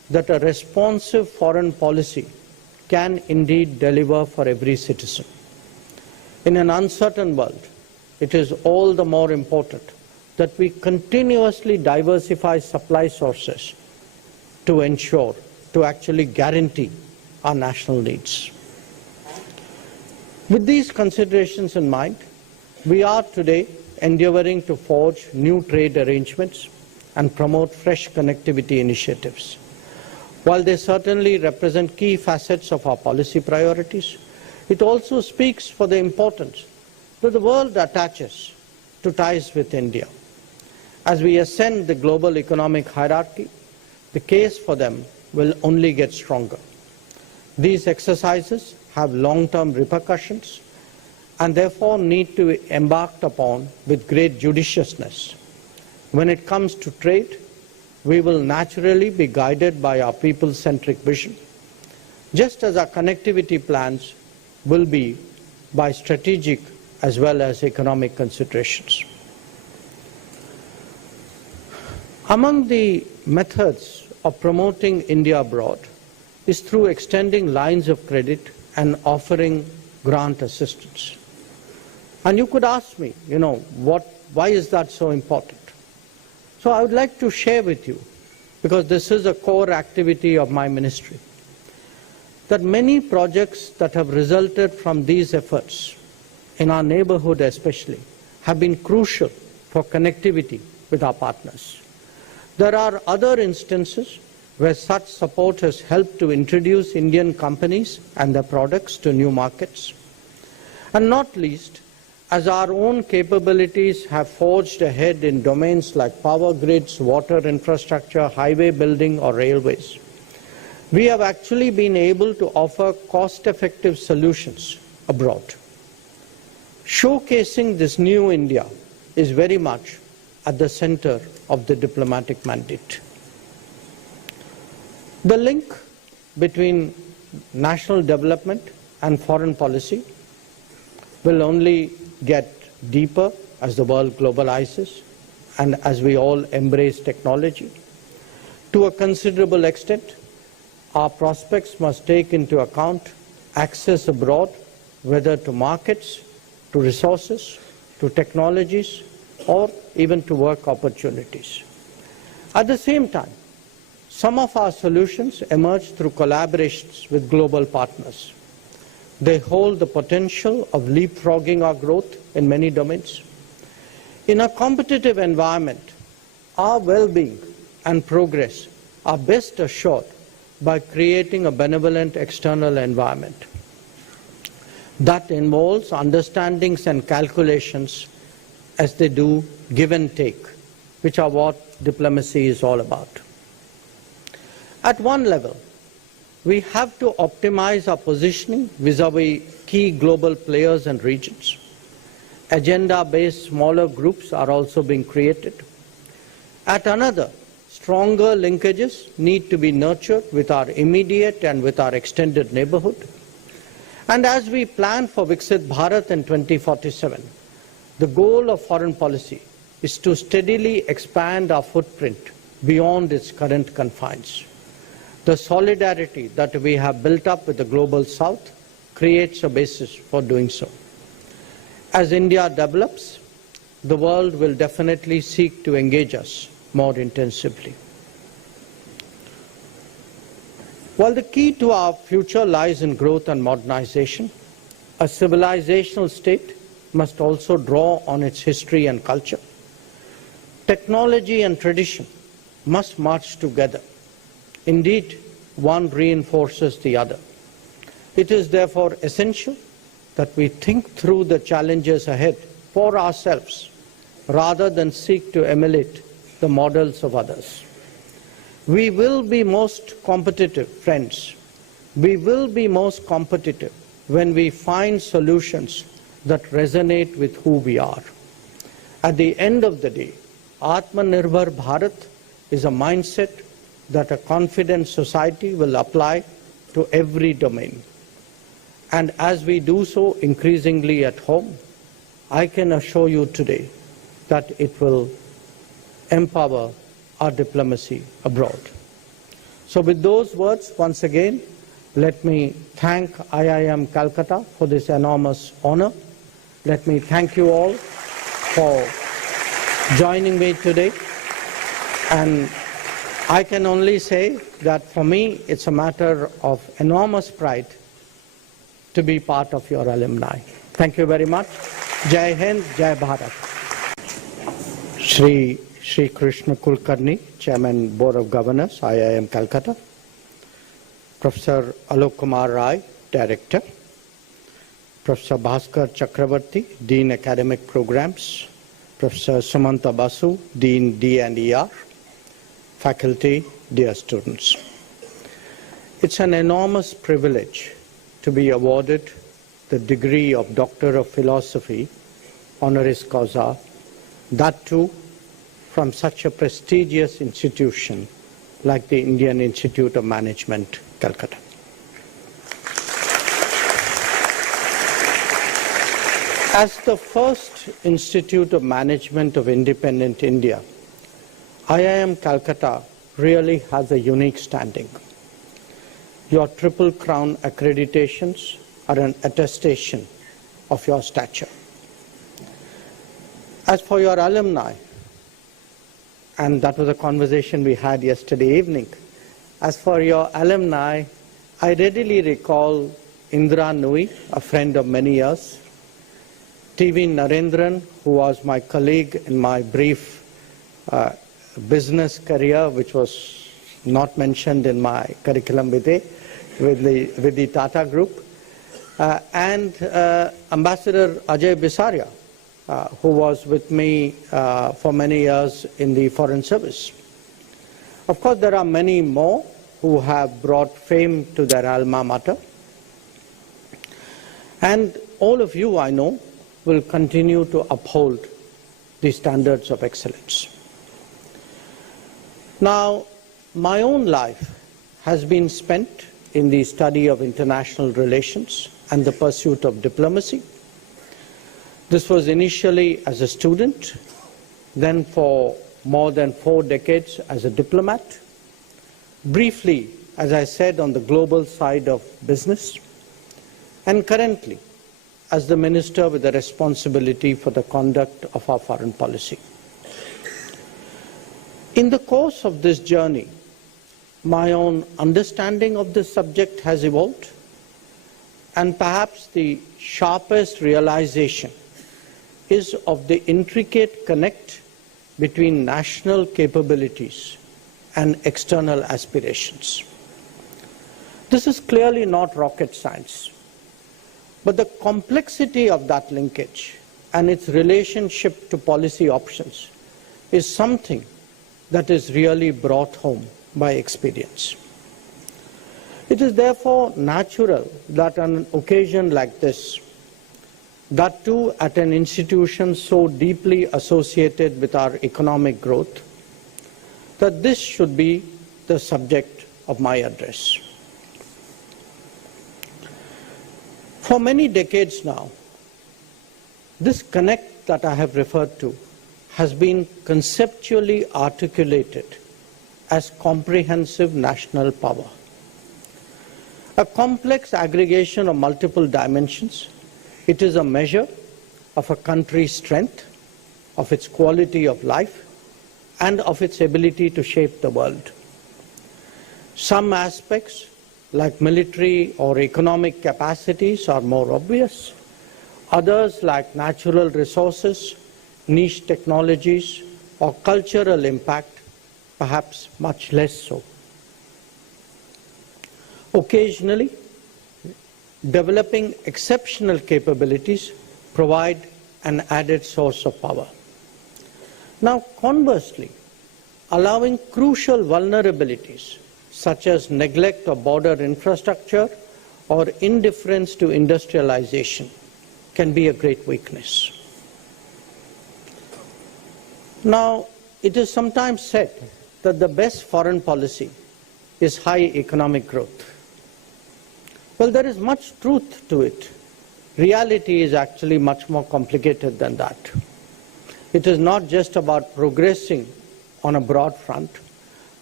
that a responsive foreign policy can indeed deliver for every citizen. In an uncertain world, it is all the more important that we continuously diversify supply sources to ensure, to actually guarantee our national needs. With these considerations in mind, we are today endeavoring to forge new trade arrangements and promote fresh connectivity initiatives. While they certainly represent key facets of our policy priorities, it also speaks for the importance that the world attaches to ties with India. As we ascend the global economic hierarchy, the case for them will only get stronger. These exercises have long-term repercussions and therefore need to be embarked upon with great judiciousness. When it comes to trade, we will naturally be guided by our people-centric vision, just as our connectivity plans will be by strategic as well as economic considerations. Among the methods of promoting India abroad is through extending lines of credit and offering grant assistance. And you could ask me, why is that so important? So I would like to share with you, because this is a core activity of my ministry, that many projects that have resulted from these efforts, in our neighborhood especially, have been crucial for connectivity with our partners. There are other instances where such support has helped to introduce Indian companies and their products to new markets. And not least, as our own capabilities have forged ahead in domains like power grids, water infrastructure, highway building, or railways, we have actually been able to offer cost-effective solutions abroad. Showcasing this new India is very much at the center of the diplomatic mandate. The link between national development and foreign policy will only get deeper as the world globalizes and as we all embrace technology. To a considerable extent, our prospects must take into account access abroad, whether to markets, to resources, to technologies, or even to work opportunities. At the same time, some of our solutions emerge through collaborations with global partners. They hold the potential of leapfrogging our growth in many domains. In a competitive environment, our well-being and progress are best assured by creating a benevolent external environment. That involves understandings and calculations as they do give and take, which are what diplomacy is all about. At one level, we have to optimize our positioning vis-à-vis key global players and regions. Agenda-based smaller groups are also being created. At another, stronger linkages need to be nurtured with our immediate and with our extended neighborhood. And as we plan for Viksit Bharat in 2047, the goal of foreign policy is to steadily expand our footprint beyond its current confines. The solidarity that we have built up with the global south creates a basis for doing so. As India develops, the world will definitely seek to engage us more intensively. While the key to our future lies in growth and modernization, a civilizational state must also draw on its history and culture. Technology and tradition must march together. Indeed, one reinforces the other. It is therefore essential that we think through the challenges ahead for ourselves rather than seek to emulate the models of others. We will be most competitive, friends. We will be most competitive when we find solutions that resonate with who we are. At the end of the day, Atmanirbhar Bharat is a mindset that a confident society will apply to every domain. And as we do so increasingly at home, I can assure you today that it will empower our diplomacy abroad. So with those words, once again, let me thank IIM Calcutta for this enormous honor. Let me thank you all for joining me today. And I can only say that for me, it's a matter of enormous pride to be part of your alumni. Thank you very much. Jai Hind, Jai Bharat. Shri Krishna Kulkarni, Chairman, Board of Governors, IIM Calcutta. Professor Alok Kumar Rai, Director. Professor Bhaskar Chakravarti, Dean Academic Programs. Professor Sumanta Basu, Dean D&ER. Faculty, dear students. It's an enormous privilege to be awarded the degree of Doctor of Philosophy, honoris causa, that too from such a prestigious institution like the Indian Institute of Management, Calcutta. As the first Institute of Management of independent India, IIM Calcutta really has a unique standing. Your Triple Crown accreditations are an attestation of your stature. As for your alumni, and that was a conversation we had yesterday evening, as for your alumni, I readily recall Indra Nui, a friend of many years, TV Narendran, who was my colleague in my brief business career, which was not mentioned in my curriculum vitae with the Tata Group, and Ambassador Ajay Bisaria, who was with me for many years in the Foreign Service. Of course, there are many more who have brought fame to their alma mater. And all of you, I know, will continue to uphold the standards of excellence. Now, my own life has been spent in the study of international relations and the pursuit of diplomacy. This was initially as a student, then for more than 4 decades as a diplomat, briefly, as I said, on the global side of business, and currently as the minister with the responsibility for the conduct of our foreign policy. In the course of this journey, my own understanding of this subject has evolved, and perhaps the sharpest realization is of the intricate connect between national capabilities and external aspirations. This is clearly not rocket science, but the complexity of that linkage and its relationship to policy options is something that is really brought home by experience. It is therefore natural that on an occasion like this, that too at an institution so deeply associated with our economic growth, that this should be the subject of my address. For many decades now, this connect that I have referred to has been conceptually articulated as comprehensive national power. A complex aggregation of multiple dimensions, it is a measure of a country's strength, of its quality of life, and of its ability to shape the world. Some aspects, like military or economic capacities, are more obvious. Others, like natural resources, niche technologies, or cultural impact, perhaps much less so. Occasionally, developing exceptional capabilities provide an added source of power. Now, conversely, allowing crucial vulnerabilities such as neglect of border infrastructure or indifference to industrialization can be a great weakness. Now, it is sometimes said that the best foreign policy is high economic growth. Well, there is much truth to it. Reality is actually much more complicated than that. It is not just about progressing on a broad front,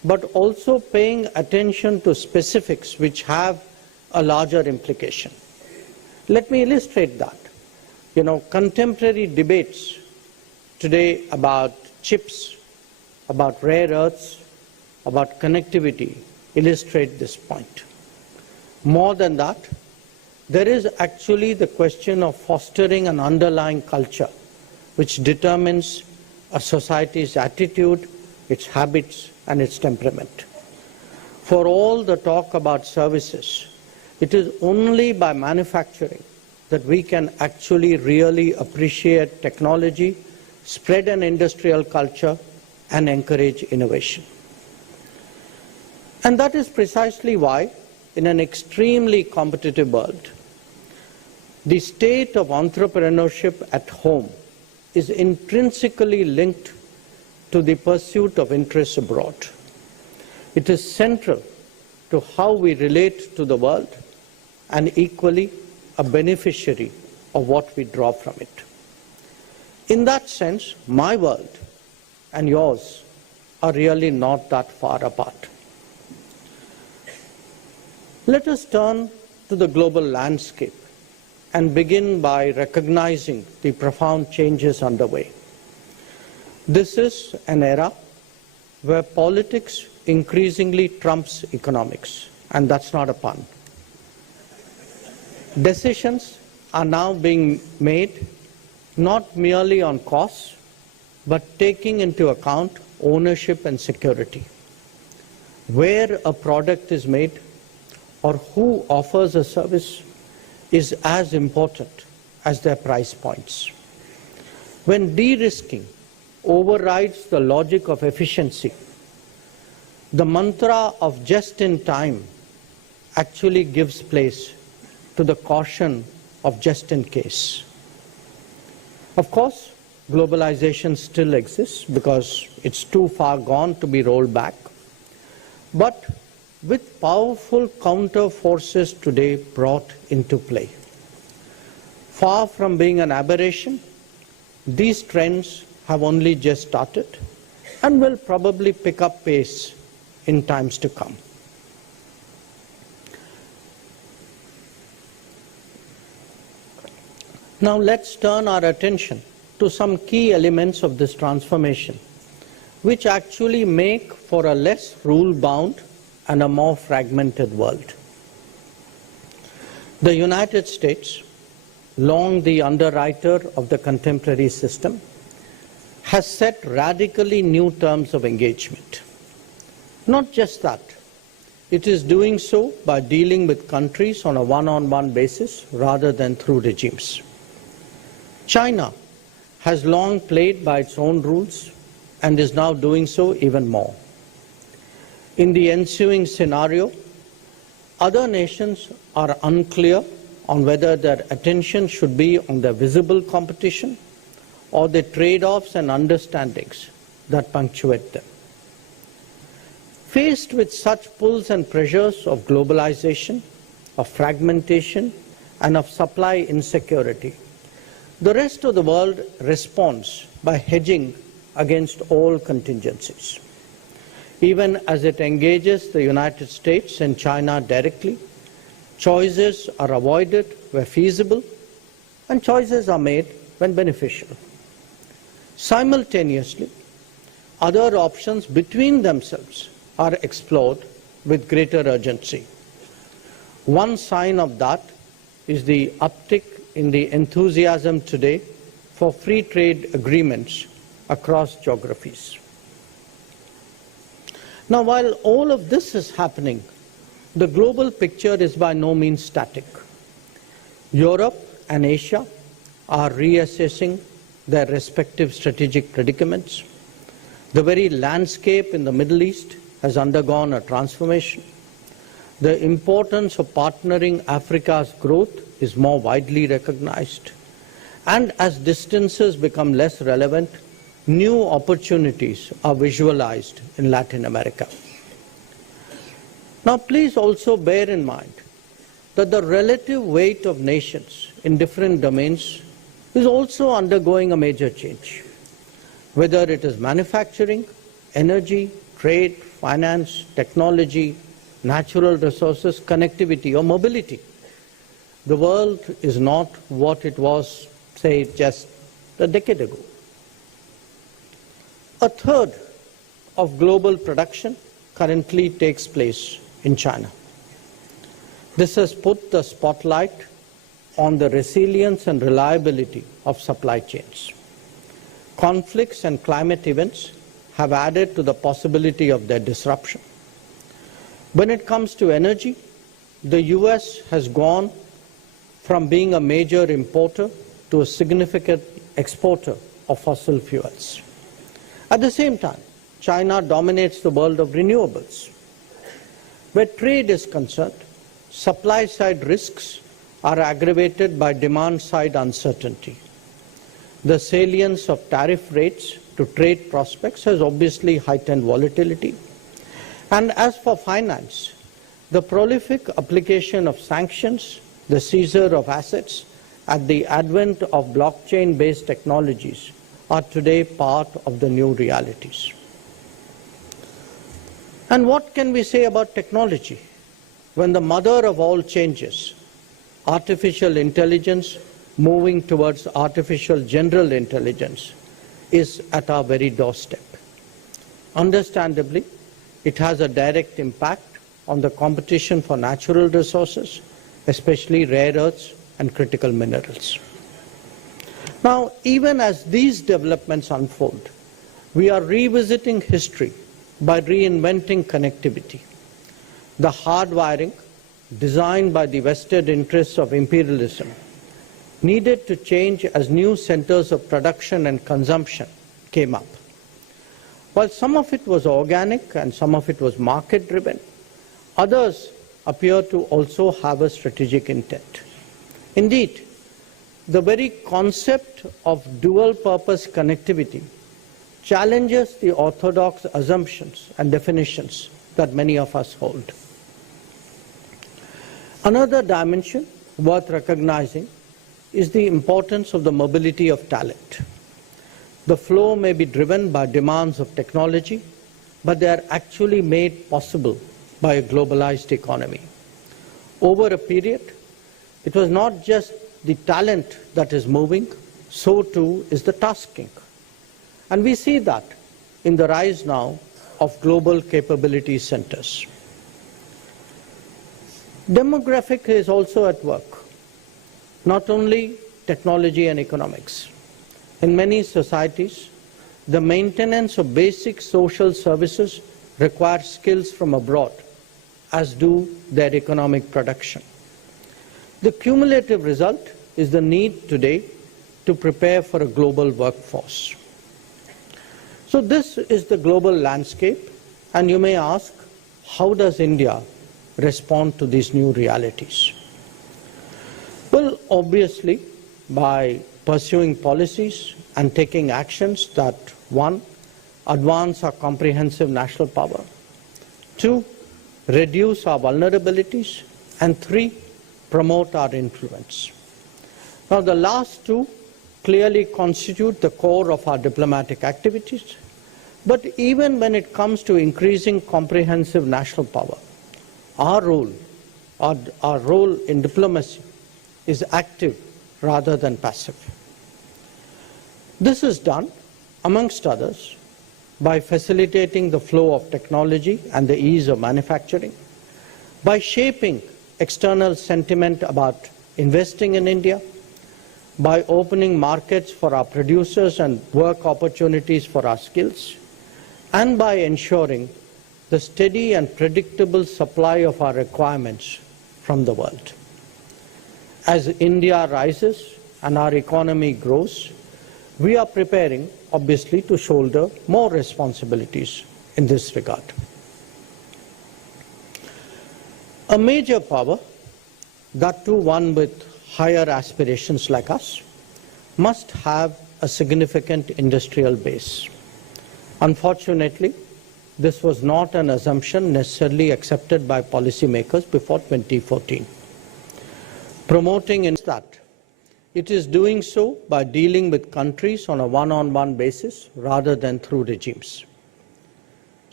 but also paying attention to specifics which have a larger implication. Let me illustrate that. Contemporary debates today about chips, about rare earths, about connectivity illustrate this point. More than that, there is actually the question of fostering an underlying culture which determines a society's attitude, its habits, and its temperament. For all the talk about services, it is only by manufacturing that we can actually really appreciate technology, spread an industrial culture, and encourage innovation. And that is precisely why, in an extremely competitive world, the state of entrepreneurship at home is intrinsically linked to the pursuit of interests abroad. It is central to how we relate to the world and equally a beneficiary of what we draw from it. In that sense, my world and yours are really not that far apart. Let us turn to the global landscape and begin by recognizing the profound changes underway. This is an era where politics increasingly trumps economics, and that's not a pun. Decisions are now being made not merely on costs, but taking into account ownership and security. Where a product is made or who offers a service is as important as their price points. When de-risking overrides the logic of efficiency, the mantra of just in time actually gives place to the caution of just in case. Of course, globalization still exists because it's too far gone to be rolled back. But with powerful counter forces today brought into play, far from being an aberration, these trends have only just started and will probably pick up pace in times to come. Now let's turn our attention to some key elements of this transformation, which actually make for a less rule-bound and a more fragmented world. The United States, long the underwriter of the contemporary system, has set radically new terms of engagement. Not just that, it is doing so by dealing with countries on a one-on-one basis rather than through regimes. China has long played by its own rules and is now doing so even more. In the ensuing scenario, other nations are unclear on whether their attention should be on the visible competition or the trade-offs and understandings that punctuate them. Faced with such pulls and pressures of globalization, of fragmentation, and of supply insecurity, the rest of the world responds by hedging against all contingencies. Even as it engages the United States and China directly, choices are avoided where feasible, and choices are made when beneficial. Simultaneously, other options between themselves are explored with greater urgency. One sign of that is the uptick in the enthusiasm today for free trade agreements across geographies. Now, while all of this is happening, the global picture is by no means static. Europe and Asia are reassessing their respective strategic predicaments. The very landscape in the Middle East has undergone a transformation. The importance of partnering Africa's growth is more widely recognized. And as distances become less relevant, new opportunities are visualized in Latin America. Now, please also bear in mind that the relative weight of nations in different domains is also undergoing a major change. Whether it is manufacturing, energy, trade, finance, technology, natural resources, connectivity, or mobility. The world is not what it was, say, just a decade ago. A third of global production currently takes place in China. This has put the spotlight on the resilience and reliability of supply chains. Conflicts and climate events have added to the possibility of their disruption. When it comes to energy, the US has gone from being a major importer to a significant exporter of fossil fuels. At the same time, China dominates the world of renewables. Where trade is concerned, supply-side risks are aggravated by demand-side uncertainty. The salience of tariff rates to trade prospects has obviously heightened volatility. And as for finance, the prolific application of sanctions, the seizure of assets, and the advent of blockchain-based technologies are today part of the new realities. And what can we say about technology when the mother of all changes, artificial intelligence moving towards artificial general intelligence, is at our very doorstep? Understandably, it has a direct impact on the competition for natural resources, especially rare earths and critical minerals. Now, even as these developments unfold, we are revisiting history by reinventing connectivity. The hardwiring, designed by the vested interests of imperialism, needed to change as new centers of production and consumption came up. While some of it was organic and some of it was market-driven, others appear to also have a strategic intent. Indeed, the very concept of dual-purpose connectivity challenges the orthodox assumptions and definitions that many of us hold. Another dimension worth recognizing is the importance of the mobility of talent. The flow may be driven by demands of technology, but they are actually made possible by a globalized economy. Over a period, it was not just the talent that is moving, so too is the tasking. And we see that in the rise now of global capability centers. Demographic is also at work, not only technology and economics. In many societies, the maintenance of basic social services requires skills from abroad, as do their economic production. The cumulative result is the need today to prepare for a global workforce. So this is the global landscape, and you may ask, how does India respond to these new realities? Well, obviously, by pursuing policies and taking actions that, one, advance our comprehensive national power, two, reduce our vulnerabilities, and three, promote our influence. Now, the last two clearly constitute the core of our diplomatic activities, but even when it comes to increasing comprehensive national power, our role in diplomacy is active rather than passive. This is done, amongst others, by facilitating the flow of technology and the ease of manufacturing, by shaping external sentiment about investing in India, by opening markets for our producers and work opportunities for our skills, and by ensuring the steady and predictable supply of our requirements from the world. As India rises and our economy grows, we are preparing, obviously, to shoulder more responsibilities in this regard. A major power, that too one with higher aspirations like us, must have a significant industrial base. Unfortunately, this was not an assumption necessarily accepted by policymakers before 2014. Promoting in that, it is doing so by dealing with countries on a one-on-one basis rather than through regimes.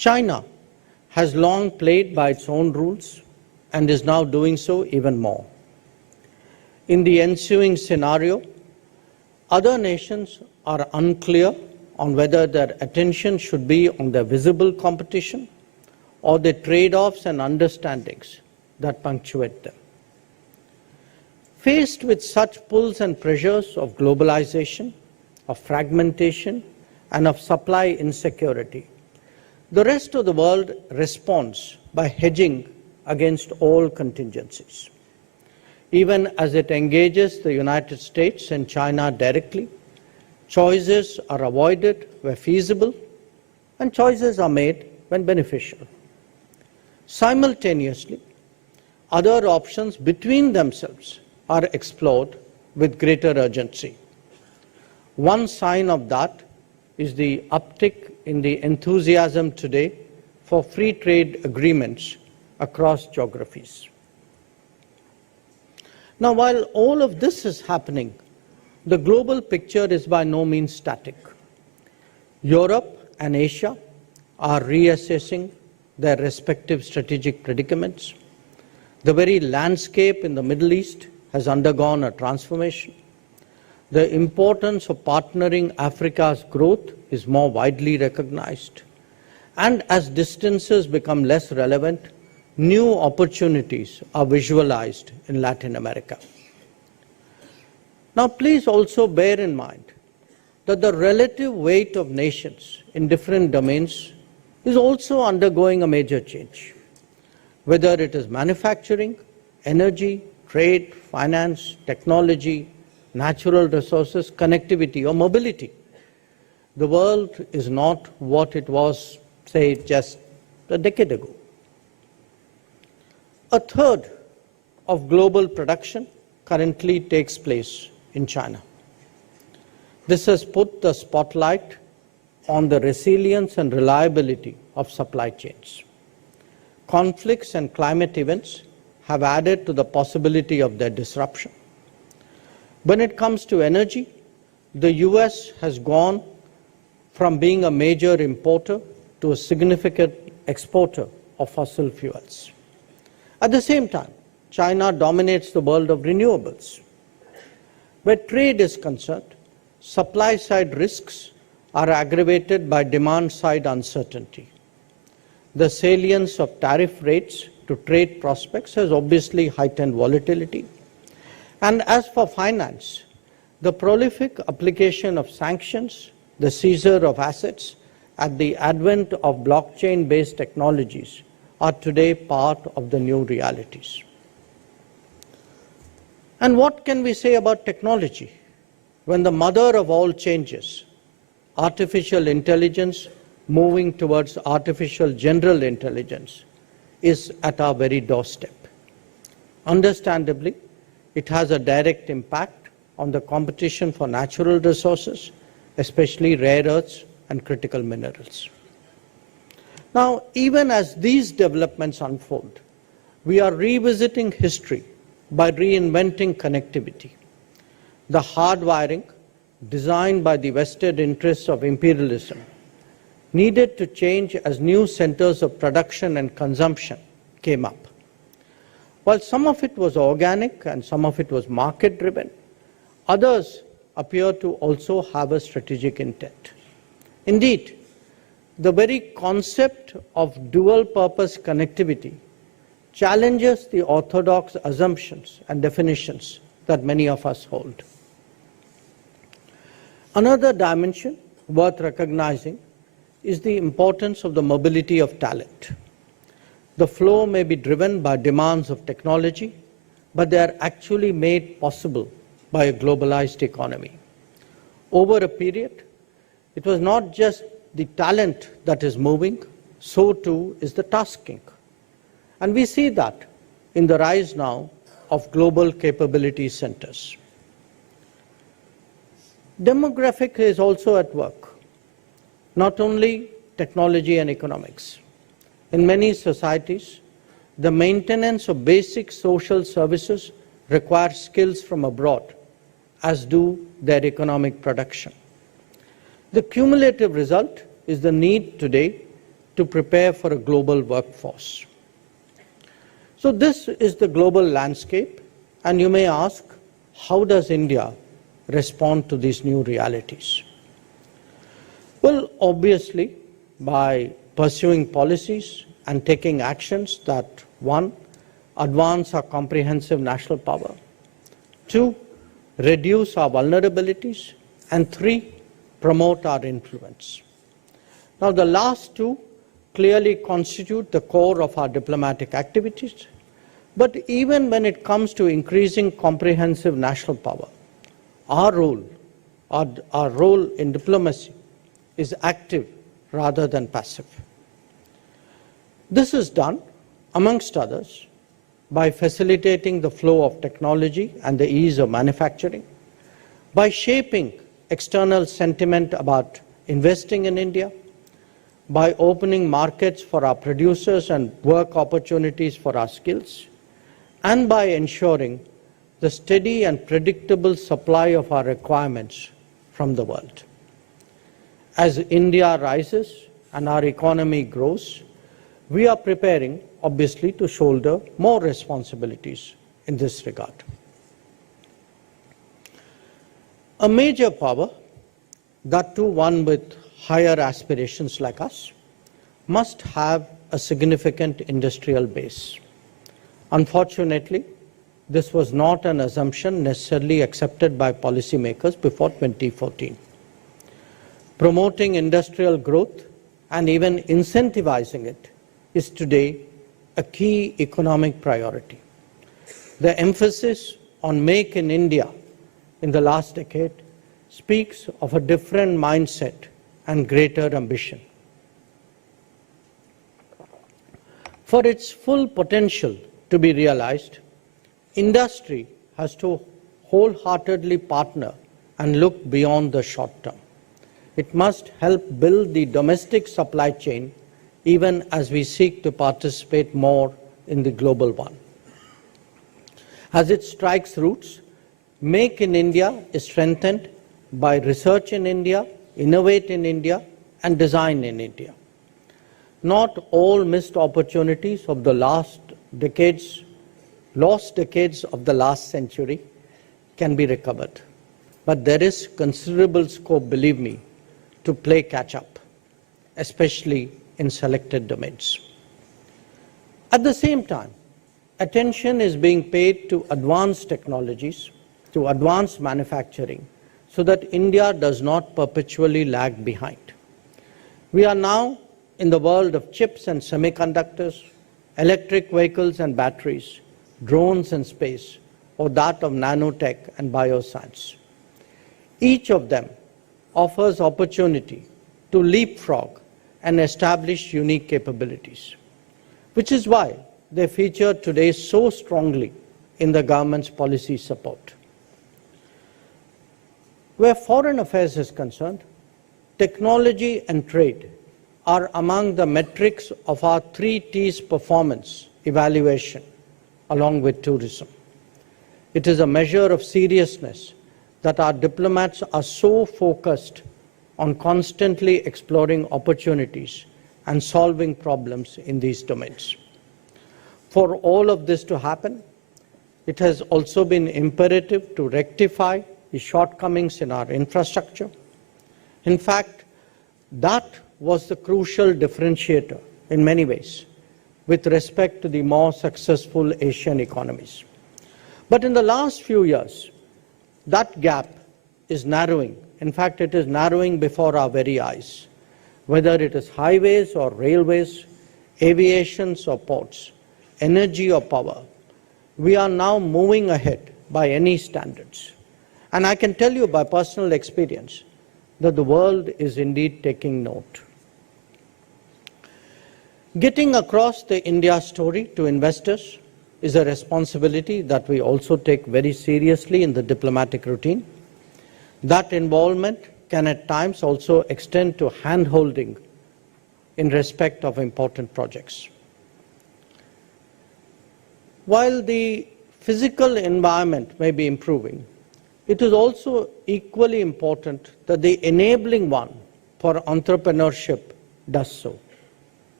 China has long played by its own rules and is now doing so even more. In the ensuing scenario, other nations are unclear on whether their attention should be on their visible competition or the trade-offs and understandings that punctuate them. Faced with such pulls and pressures of globalization, of fragmentation, and of supply insecurity, the rest of the world responds by hedging against all contingencies. Even as it engages the United States and China directly, choices are avoided where feasible, and choices are made when beneficial. Simultaneously, other options between themselves are explored with greater urgency. One sign of that is the uptick in the enthusiasm today for free trade agreements across geographies. Now, while all of this is happening, the global picture is by no means static. Europe and Asia are reassessing their respective strategic predicaments. The very landscape in the Middle East has undergone a transformation. The importance of partnering Africa's growth is more widely recognized. And as distances become less relevant, new opportunities are visualized in Latin America. Now, please also bear in mind that the relative weight of nations in different domains is also undergoing a major change. Whether it is manufacturing, energy, trade, finance, technology, natural resources, connectivity, or mobility, the world is not what it was, say, just a decade ago. A third of global production currently takes place in China. This has put the spotlight on the resilience and reliability of supply chains. Conflicts and climate events have added to the possibility of their disruption. When it comes to energy, the US has gone from being a major importer to a significant exporter of fossil fuels. At the same time, China dominates the world of renewables. Where trade is concerned, supply-side risks are aggravated by demand-side uncertainty. The salience of tariff rates to trade prospects has obviously heightened volatility. And as for finance, the prolific application of sanctions, the seizure of assets, and the advent of blockchain-based technologies are today part of the new realities. And what can we say about technology when the mother of all changes, artificial intelligence moving towards artificial general intelligence, is at our very doorstep? Understandably, it has a direct impact on the competition for natural resources, especially rare earths and critical minerals. Now, even as these developments unfold, we are revisiting history by reinventing connectivity. The hardwiring, designed by the vested interests of imperialism, needed to change as new centers of production and consumption came up. While some of it was organic and some of it was market-driven, others appear to also have a strategic intent. Indeed, the very concept of dual-purpose connectivity challenges the orthodox assumptions and definitions that many of us hold. Another dimension worth recognizing is the importance of the mobility of talent. The flow may be driven by demands of technology, but they are actually made possible by a globalized economy. Over a period, it was not just the talent that is moving, so too is the tasking. And we see that in the rise now of global capability centers. Demographic is also at work, not only technology and economics. In many societies, the maintenance of basic social services requires skills from abroad, as do their economic production. The cumulative result is the need today to prepare for a global workforce. So this is the global landscape, and you may ask, how does India respond to these new realities? Well, obviously, by pursuing policies and taking actions that, one, advance our comprehensive national power, two, reduce our vulnerabilities, and three, promote our influence. Now, the last two clearly constitute the core of our diplomatic activities, but even when it comes to increasing comprehensive national power, our role in diplomacy is active rather than passive. This is done, amongst others, by facilitating the flow of technology and the ease of manufacturing, by shaping external sentiment about investing in India, by opening markets for our producers and work opportunities for our skills, and by ensuring the steady and predictable supply of our requirements from the world. As India rises and our economy grows, we are preparing, obviously, to shoulder more responsibilities in this regard. A major power, that too one with higher aspirations like us, must have a significant industrial base. Unfortunately, this was not an assumption necessarily accepted by policymakers before 2014. Promoting industrial growth and even incentivizing it is today a key economic priority. The emphasis on Make in India in the last decade speaks of a different mindset and greater ambition. For its full potential to be realized, industry has to wholeheartedly partner and look beyond the short term. It must help build the domestic supply chain even as we seek to participate more in the global one. As it strikes roots, Make in India is strengthened by research in India, innovate in India, and design in India. Not all missed opportunities of the lost decades of the last century can be recovered. But there is considerable scope, believe me, to play catch up, especially in selected domains. At the same time, attention is being paid to advanced technologies, to advanced manufacturing, so that India does not perpetually lag behind. We are now in the world of chips and semiconductors, electric vehicles and batteries, drones and space, or that of nanotech and bioscience. Each of them offers opportunity to leapfrog and establish unique capabilities, which is why they feature today so strongly in the government's policy support. Where foreign affairs is concerned, technology and trade are among the metrics of our 3 T's performance evaluation, along with tourism. It is a measure of seriousness that our diplomats are so focused on constantly exploring opportunities and solving problems in these domains. For all of this to happen, it has also been imperative to rectify the shortcomings in our infrastructure. In fact, that was the crucial differentiator in many ways with respect to the more successful Asian economies. But in the last few years, that gap is narrowing. In fact, it is narrowing before our very eyes. Whether it is highways or railways, aviations or ports, energy or power, we are now moving ahead by any standards. And I can tell you by personal experience that the world is indeed taking note. Getting across the India story to investors is a responsibility that we also take very seriously in the diplomatic routine. That involvement can at times also extend to hand-holding in respect of important projects. While the physical environment may be improving, it is also equally important that the enabling one for entrepreneurship does so.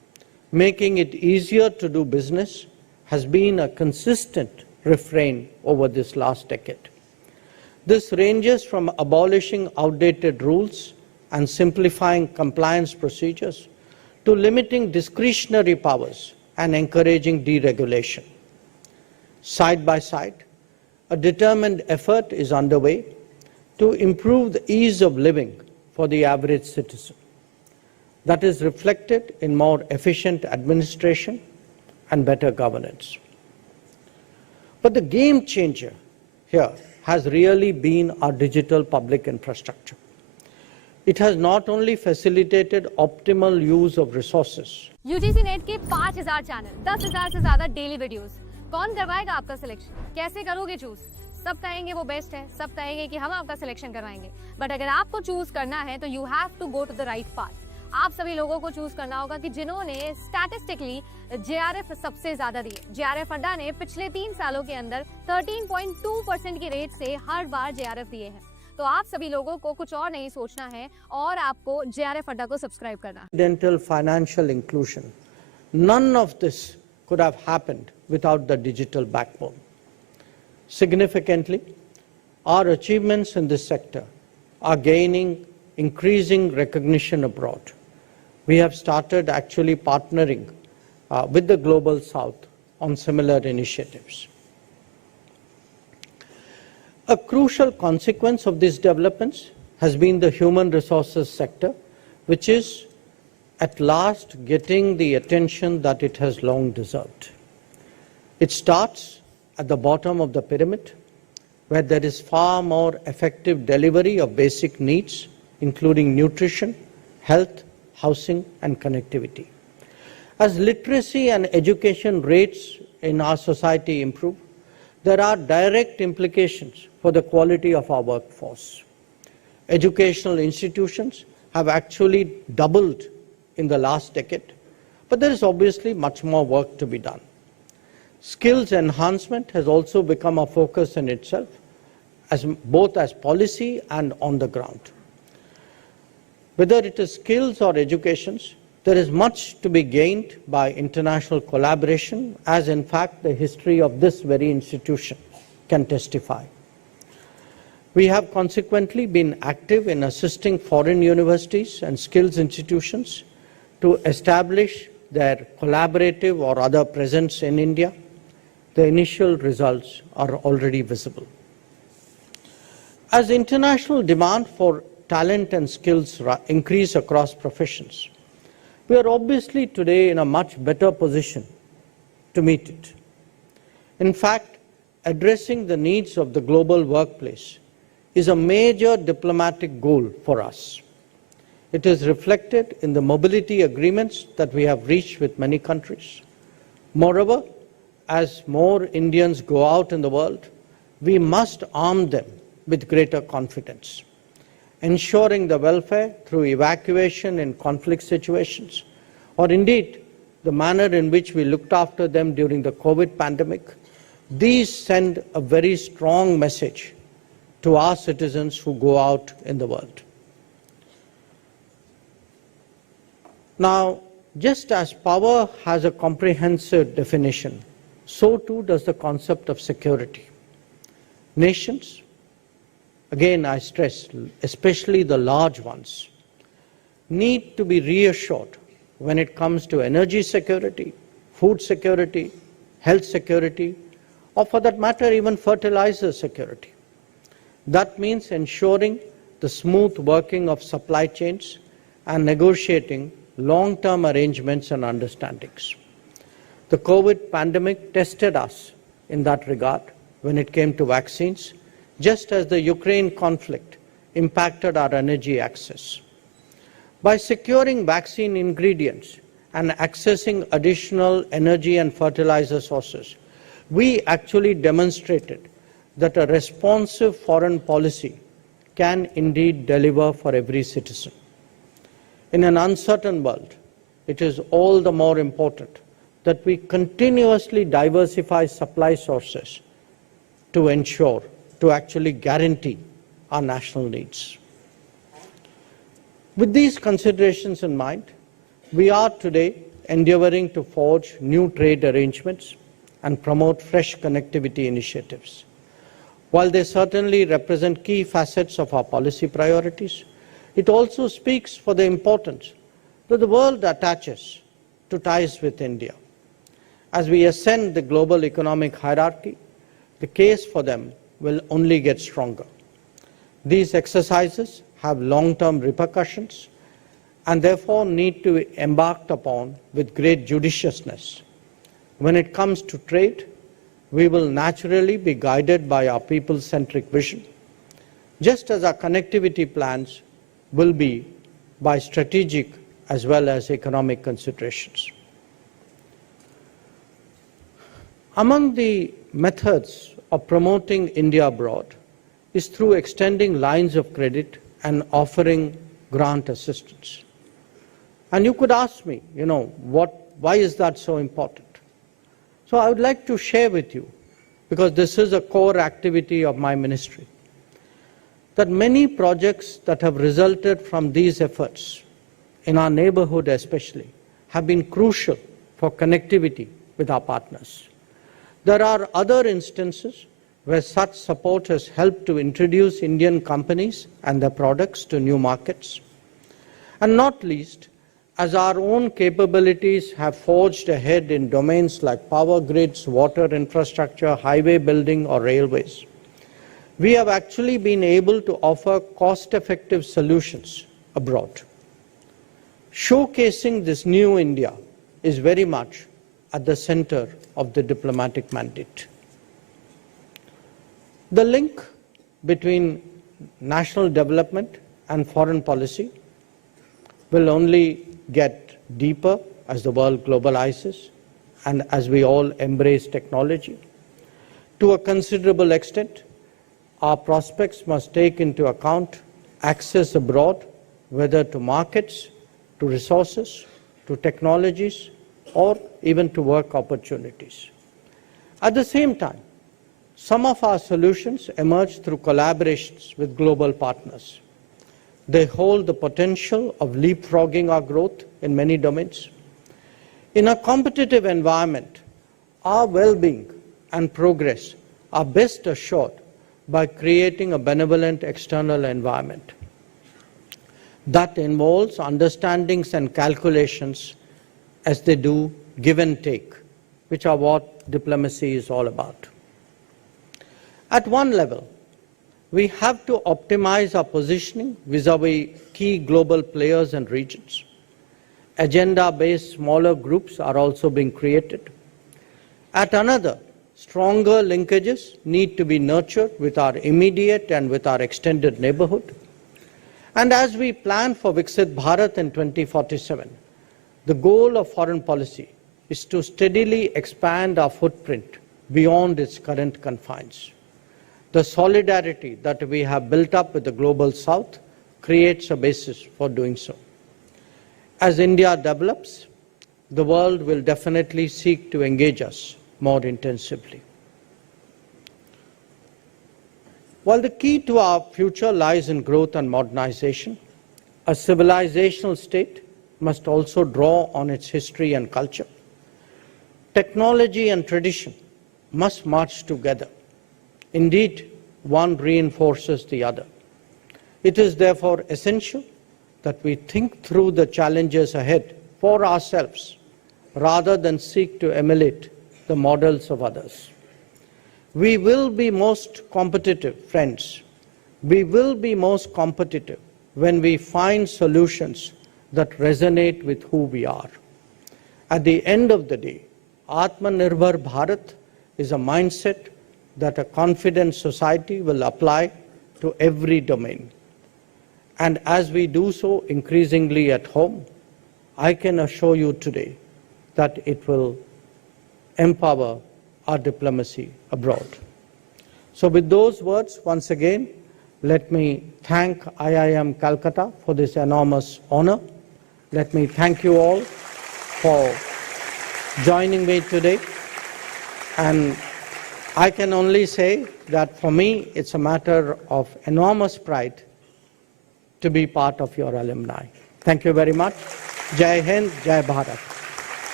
making it easier to do business has been a consistent refrain over this last decade. This ranges from abolishing outdated rules and simplifying compliance procedures to limiting discretionary powers and encouraging deregulation. Side by side, a determined effort is underway to improve the ease of living for the average citizen. That is reflected in more efficient administration and better governance. But the game changer here has really been our digital public infrastructure. It has not only facilitated optimal use of resources. UGC net के 5000 channel, 10,000 से ज्यादा daily videos. कौन करवाएगा आपका selection? कैसे करोगे choose? सब कहेंगे वो बेस्ट है, सब कहेंगे कि हम आपका सिलेक्शन करवाएंगे, बट अगर आपको चूज करना है तो you have to go to the right path. आप सभी लोगों को चूज करना होगा कि जिन्होंने स्टैटिस्टिकली जेआरएफ सबसे ज्यादा दिए। जेआरएफ अड्डा ने पिछले 3 सालों के अंदर 13.2% की रेट से हर बार जेआरएफ दिए हैं। तो आप सभी लोगों को कुछ और नहीं सोचना है और आपको जेआरएफ अड्डा को सब्सक्राइब करना है। Dental financial inclusion. None of this could have happened without the digital backbone. Significantly, our achievements in this sector are gaining increasing recognition abroad. We have started actually partnering with the Global South on similar initiatives. A crucial consequence of these developments has been the human resources sector, which is at last getting the attention that it has long deserved. It starts at the bottom of the pyramid, where there is far more effective delivery of basic needs, including nutrition, health, housing, and connectivity. As literacy and education rates in our society improve, there are direct implications for the quality of our workforce. Educational institutions have actually doubled in the last decade, but there is obviously much more work to be done. Skills enhancement has also become a focus in itself, both as policy and on the ground. Whether it is skills or educations, there is much to be gained by international collaboration, as in fact the history of this very institution can testify. We have consequently been active in assisting foreign universities and skills institutions to establish their collaborative or other presence in India. The initial results are already visible. As international demand for talent and skills increase across professions, we are obviously today in a much better position to meet it. In fact, addressing the needs of the global workplace is a major diplomatic goal for us. It is reflected in the mobility agreements that we have reached with many countries. Moreover, as more Indians go out in the world, we must arm them with greater confidence. Ensuring the welfare through evacuation in conflict situations, or indeed the manner in which we looked after them during the COVID pandemic, these send a very strong message to our citizens who go out in the world. Now, just as power has a comprehensive definition, so too does the concept of security. Nations, again I stress, especially the large ones, need to be reassured when it comes to energy security, food security, health security, or for that matter even fertilizer security. That means ensuring the smooth working of supply chains and negotiating long-term arrangements and understandings. The COVID pandemic tested us in that regard when it came to vaccines, just as the Ukraine conflict impacted our energy access. By securing vaccine ingredients and accessing additional energy and fertilizer sources, we actually demonstrated that a responsive foreign policy can indeed deliver for every citizen. In an uncertain world, it is all the more important that we continuously diversify supply sources to ensure, to actually guarantee our national needs. With these considerations in mind, we are today endeavoring to forge new trade arrangements and promote fresh connectivity initiatives. While they certainly represent key facets of our policy priorities, it also speaks for the importance that the world attaches to ties with India. As we ascend the global economic hierarchy, the case for them will only get stronger. These exercises have long-term repercussions and therefore need to be embarked upon with great judiciousness. When it comes to trade, we will naturally be guided by our people-centric vision, just as our connectivity plans will be by strategic as well as economic considerations. Among the methods of promoting India abroad is through extending lines of credit and offering grant assistance. And you could ask me, why is that so important? So I would like to share with you, because this is a core activity of my ministry, that many projects that have resulted from these efforts, in our neighborhood especially, have been crucial for connectivity with our partners. There are other instances where such support has helped to introduce Indian companies and their products to new markets. And not least, as our own capabilities have forged ahead in domains like power grids, water infrastructure, highway building, or railways, we have actually been able to offer cost-effective solutions abroad. Showcasing this new India is very much at the center of the diplomatic mandate. The link between national development and foreign policy will only get deeper as the world globalizes and as we all embrace technology. To a considerable extent, our prospects must take into account access abroad, whether to markets, to resources, to technologies, or even to work opportunities. At the same time, some of our solutions emerge through collaborations with global partners. They hold the potential of leapfrogging our growth in many domains. In a competitive environment, our well-being and progress are best assured by creating a benevolent external environment. That involves understandings and calculations as they do give and take, which are what diplomacy is all about. At one level, we have to optimize our positioning vis-à-vis key global players and regions. Agenda-based smaller groups are also being created. At another, stronger linkages need to be nurtured with our immediate and with our extended neighborhood. And as we plan for Viksit Bharat in 2047, the goal of foreign policy is to steadily expand our footprint beyond its current confines. The solidarity that we have built up with the global south creates a basis for doing so. As India develops, the world will definitely seek to engage us more intensively. While the key to our future lies in growth and modernization, a civilizational state must also draw on its history and culture. Technology and tradition must march together. Indeed, one reinforces the other. It is therefore essential that we think through the challenges ahead for ourselves rather than seek to emulate the models of others. We will be most competitive, friends. We will be most competitive when we find solutions that resonate with who we are. At the end of the day, Atmanirbhar Bharat is a mindset that a confident society will apply to every domain. And as we do so increasingly at home, I can assure you today that it will empower our diplomacy abroad. So with those words, once again, let me thank IIM Calcutta for this enormous honor. Let me thank you all for joining me today. And I can only say that for me, it's a matter of enormous pride to be part of your alumni. Thank you very much. Jai Hind, Jai Bharat.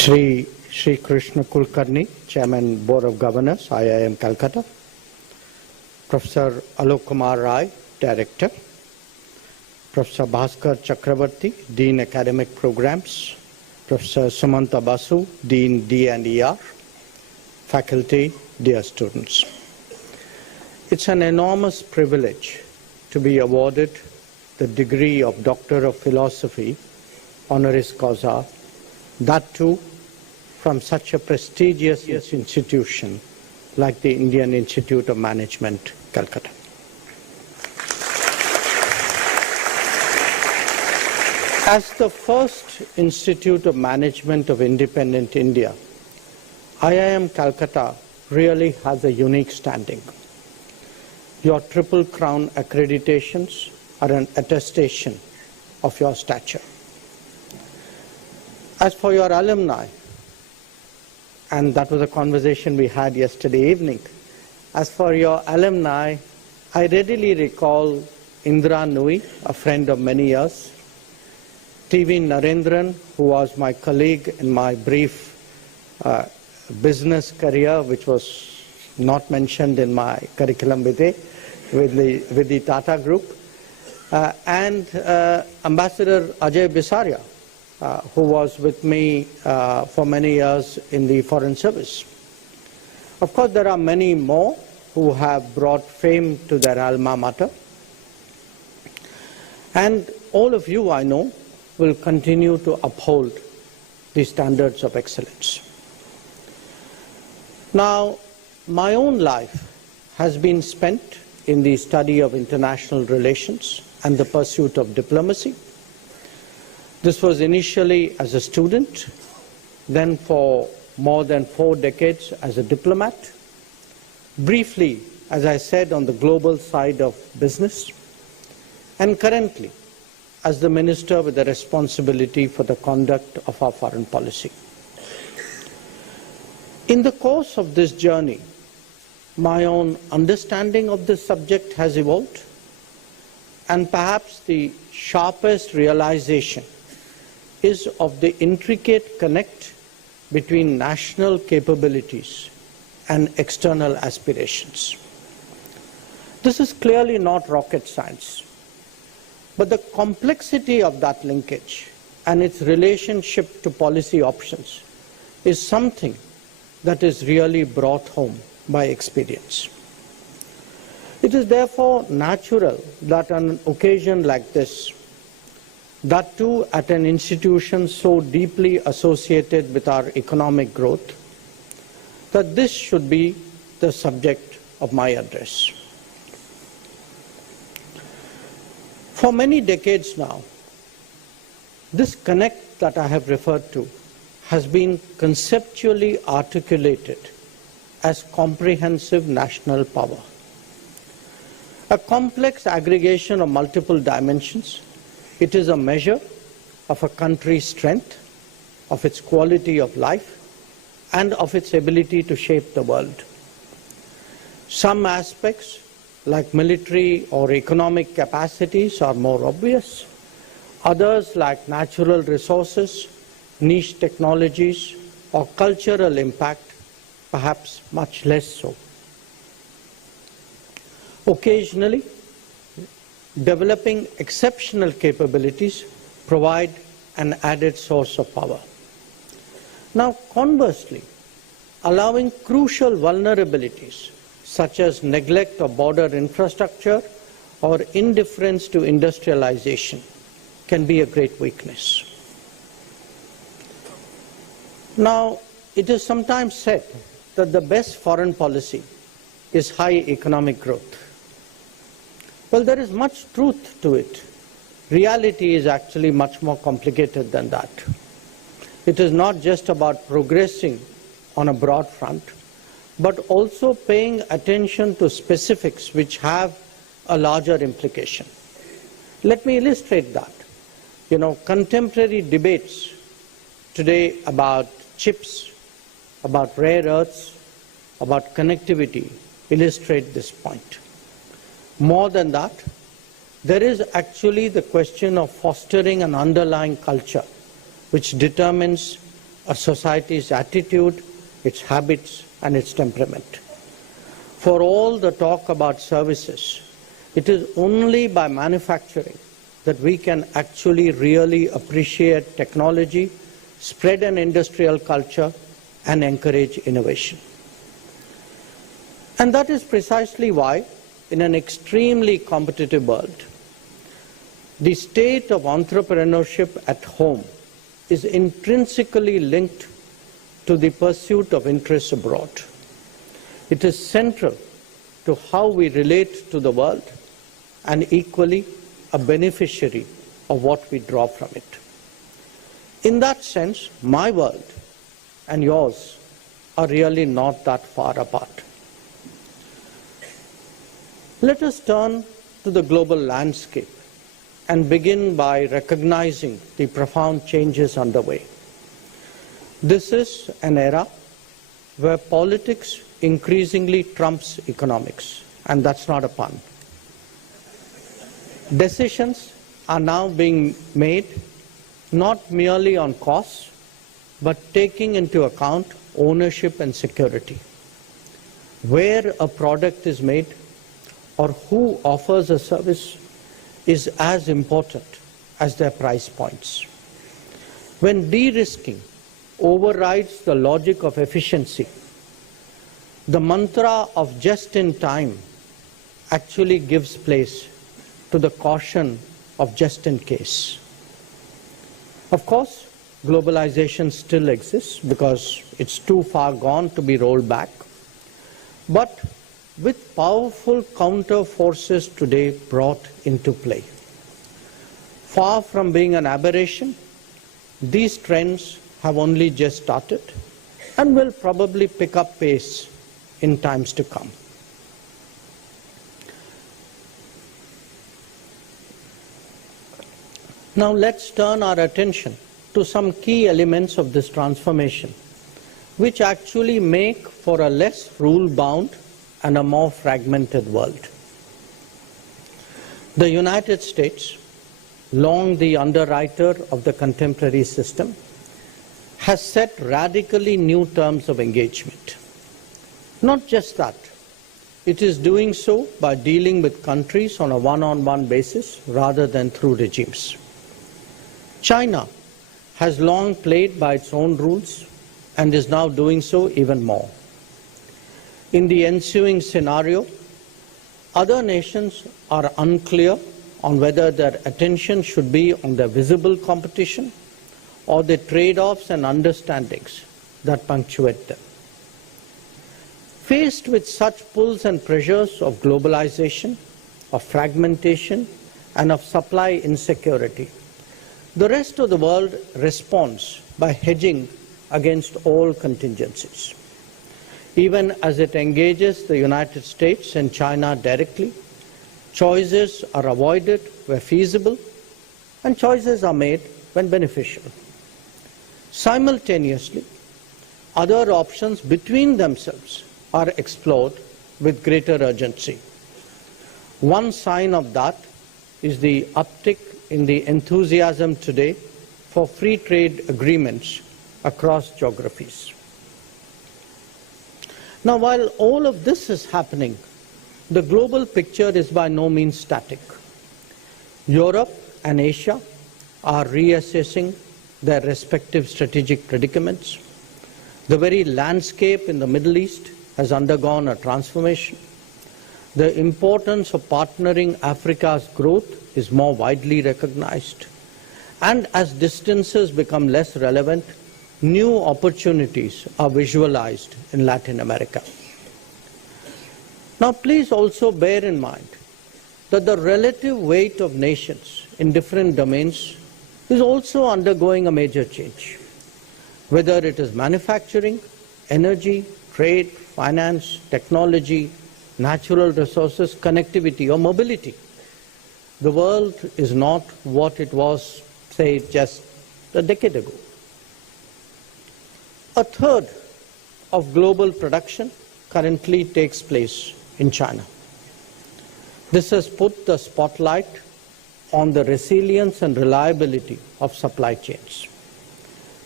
Shri Krishna Kulkarni, Chairman, Board of Governors, IIM Calcutta. Professor Alok Kumar Rai, Director. Professor Bhaskar Chakravarti, Dean Academic Programs. Professor Sumanta Basu, Dean D&ER. Faculty, dear students. It's an enormous privilege to be awarded the degree of Doctor of Philosophy, honoris causa, that too from such a prestigious institution like the Indian Institute of Management, Calcutta. As the first Institute of Management of independent India, IIM Calcutta really has a unique standing. Your Triple Crown accreditations are an attestation of your stature. As for your alumni, and that was a conversation we had yesterday evening, as for your alumni, I readily recall Indra Nui, a friend of many years, TV Narendran, who was my colleague in my brief business career, which was not mentioned in my curriculum vitae with the Tata Group, and Ambassador Ajay Bisaria, who was with me for many years in the Foreign Service. Of course, there are many more who have brought fame to their alma mater. And all of you, I know, will continue to uphold the standards of excellence. Now, my own life has been spent in the study of international relations and the pursuit of diplomacy. This was initially as a student, then for more than 4 decades as a diplomat, briefly, as I said, on the global side of business, and currently as the minister with the responsibility for the conduct of our foreign policy. In the course of this journey, my own understanding of this subject has evolved, and perhaps the sharpest realization is of the intricate connect between national capabilities and external aspirations. This is clearly not rocket science, but the complexity of that linkage and its relationship to policy options is something that is really brought home by experience. It is therefore natural that on an occasion like this, that too at an institution so deeply associated with our economic growth, that this should be the subject of my address. For many decades now, this connect that I have referred to has been conceptually articulated as comprehensive national power. A complex aggregation of multiple dimensions, it is a measure of a country's strength, of its quality of life, and of its ability to shape the world. Some aspects, like military or economic capacities, are more obvious. Others, like natural resources, niche technologies, or cultural impact, perhaps much less so. Occasionally, developing exceptional capabilities provide an added source of power. Now, conversely, allowing crucial vulnerabilities such as neglect of border infrastructure or indifference to industrialization can be a great weakness. Now, it is sometimes said that the best foreign policy is high economic growth. Well, there is much truth to it. Reality is actually much more complicated than that. It is not just about progressing on a broad front, but also paying attention to specifics which have a larger implication. Let me illustrate that. Contemporary debates today about chips, about rare earths, about connectivity illustrate this point. More than that, there is actually the question of fostering an underlying culture which determines a society's attitude, its habits, and its temperament. For all the talk about services, it is only by manufacturing that we can actually really appreciate technology, spread an industrial culture, and encourage innovation. And that is precisely why, in an extremely competitive world, the state of entrepreneurship at home is intrinsically linked to the pursuit of interests abroad. It is central to how we relate to the world and equally a beneficiary of what we draw from it. In that sense, my world and yours are really not that far apart. Let us turn to the global landscape and begin by recognizing the profound changes underway. This is an era where politics increasingly trumps economics, and that's not a pun. Decisions are now being made not merely on costs, but taking into account ownership and security. Where a product is made or who offers a service is as important as their price points. When de-risking overrides the logic of efficiency, the mantra of just in time actually gives place to the caution of just in case. Of course, globalization still exists because it's too far gone to be rolled back. But with powerful counter forces today brought into play, far from being an aberration, these trends have only just started and will probably pick up pace in times to come. Now let's turn our attention to some key elements of this transformation, which actually make for a less rule-bound and a more fragmented world. The United States, long the underwriter of the contemporary system, has set radically new terms of engagement. Not just that, it is doing so by dealing with countries on a one-on-one basis rather than through regimes. China has long played by its own rules and is now doing so even more. In the ensuing scenario, other nations are unclear on whether their attention should be on the visible competition or the trade-offs and understandings that punctuate them. Faced with such pulls and pressures of globalization, of fragmentation, and of supply insecurity, the rest of the world responds by hedging against all contingencies. Even as it engages the United States and China directly, choices are avoided where feasible, and choices are made when beneficial. Simultaneously, other options between themselves are explored with greater urgency. One sign of that is the uptick in the enthusiasm today for free trade agreements across geographies. Now, while all of this is happening, the global picture is by no means static. Europe and Asia are reassessing their respective strategic predicaments. The very landscape in the Middle East has undergone a transformation. The importance of partnering Africa's growth is more widely recognized. And as distances become less relevant, new opportunities are visualized in Latin America. Now, please also bear in mind that the relative weight of nations in different domains is also undergoing a major change. Whether it is manufacturing, energy, trade, finance, technology, natural resources, connectivity, or mobility, the world is not what it was, say, just a decade ago. A third of global production currently takes place in China. This has put the spotlight on the resilience and reliability of supply chains.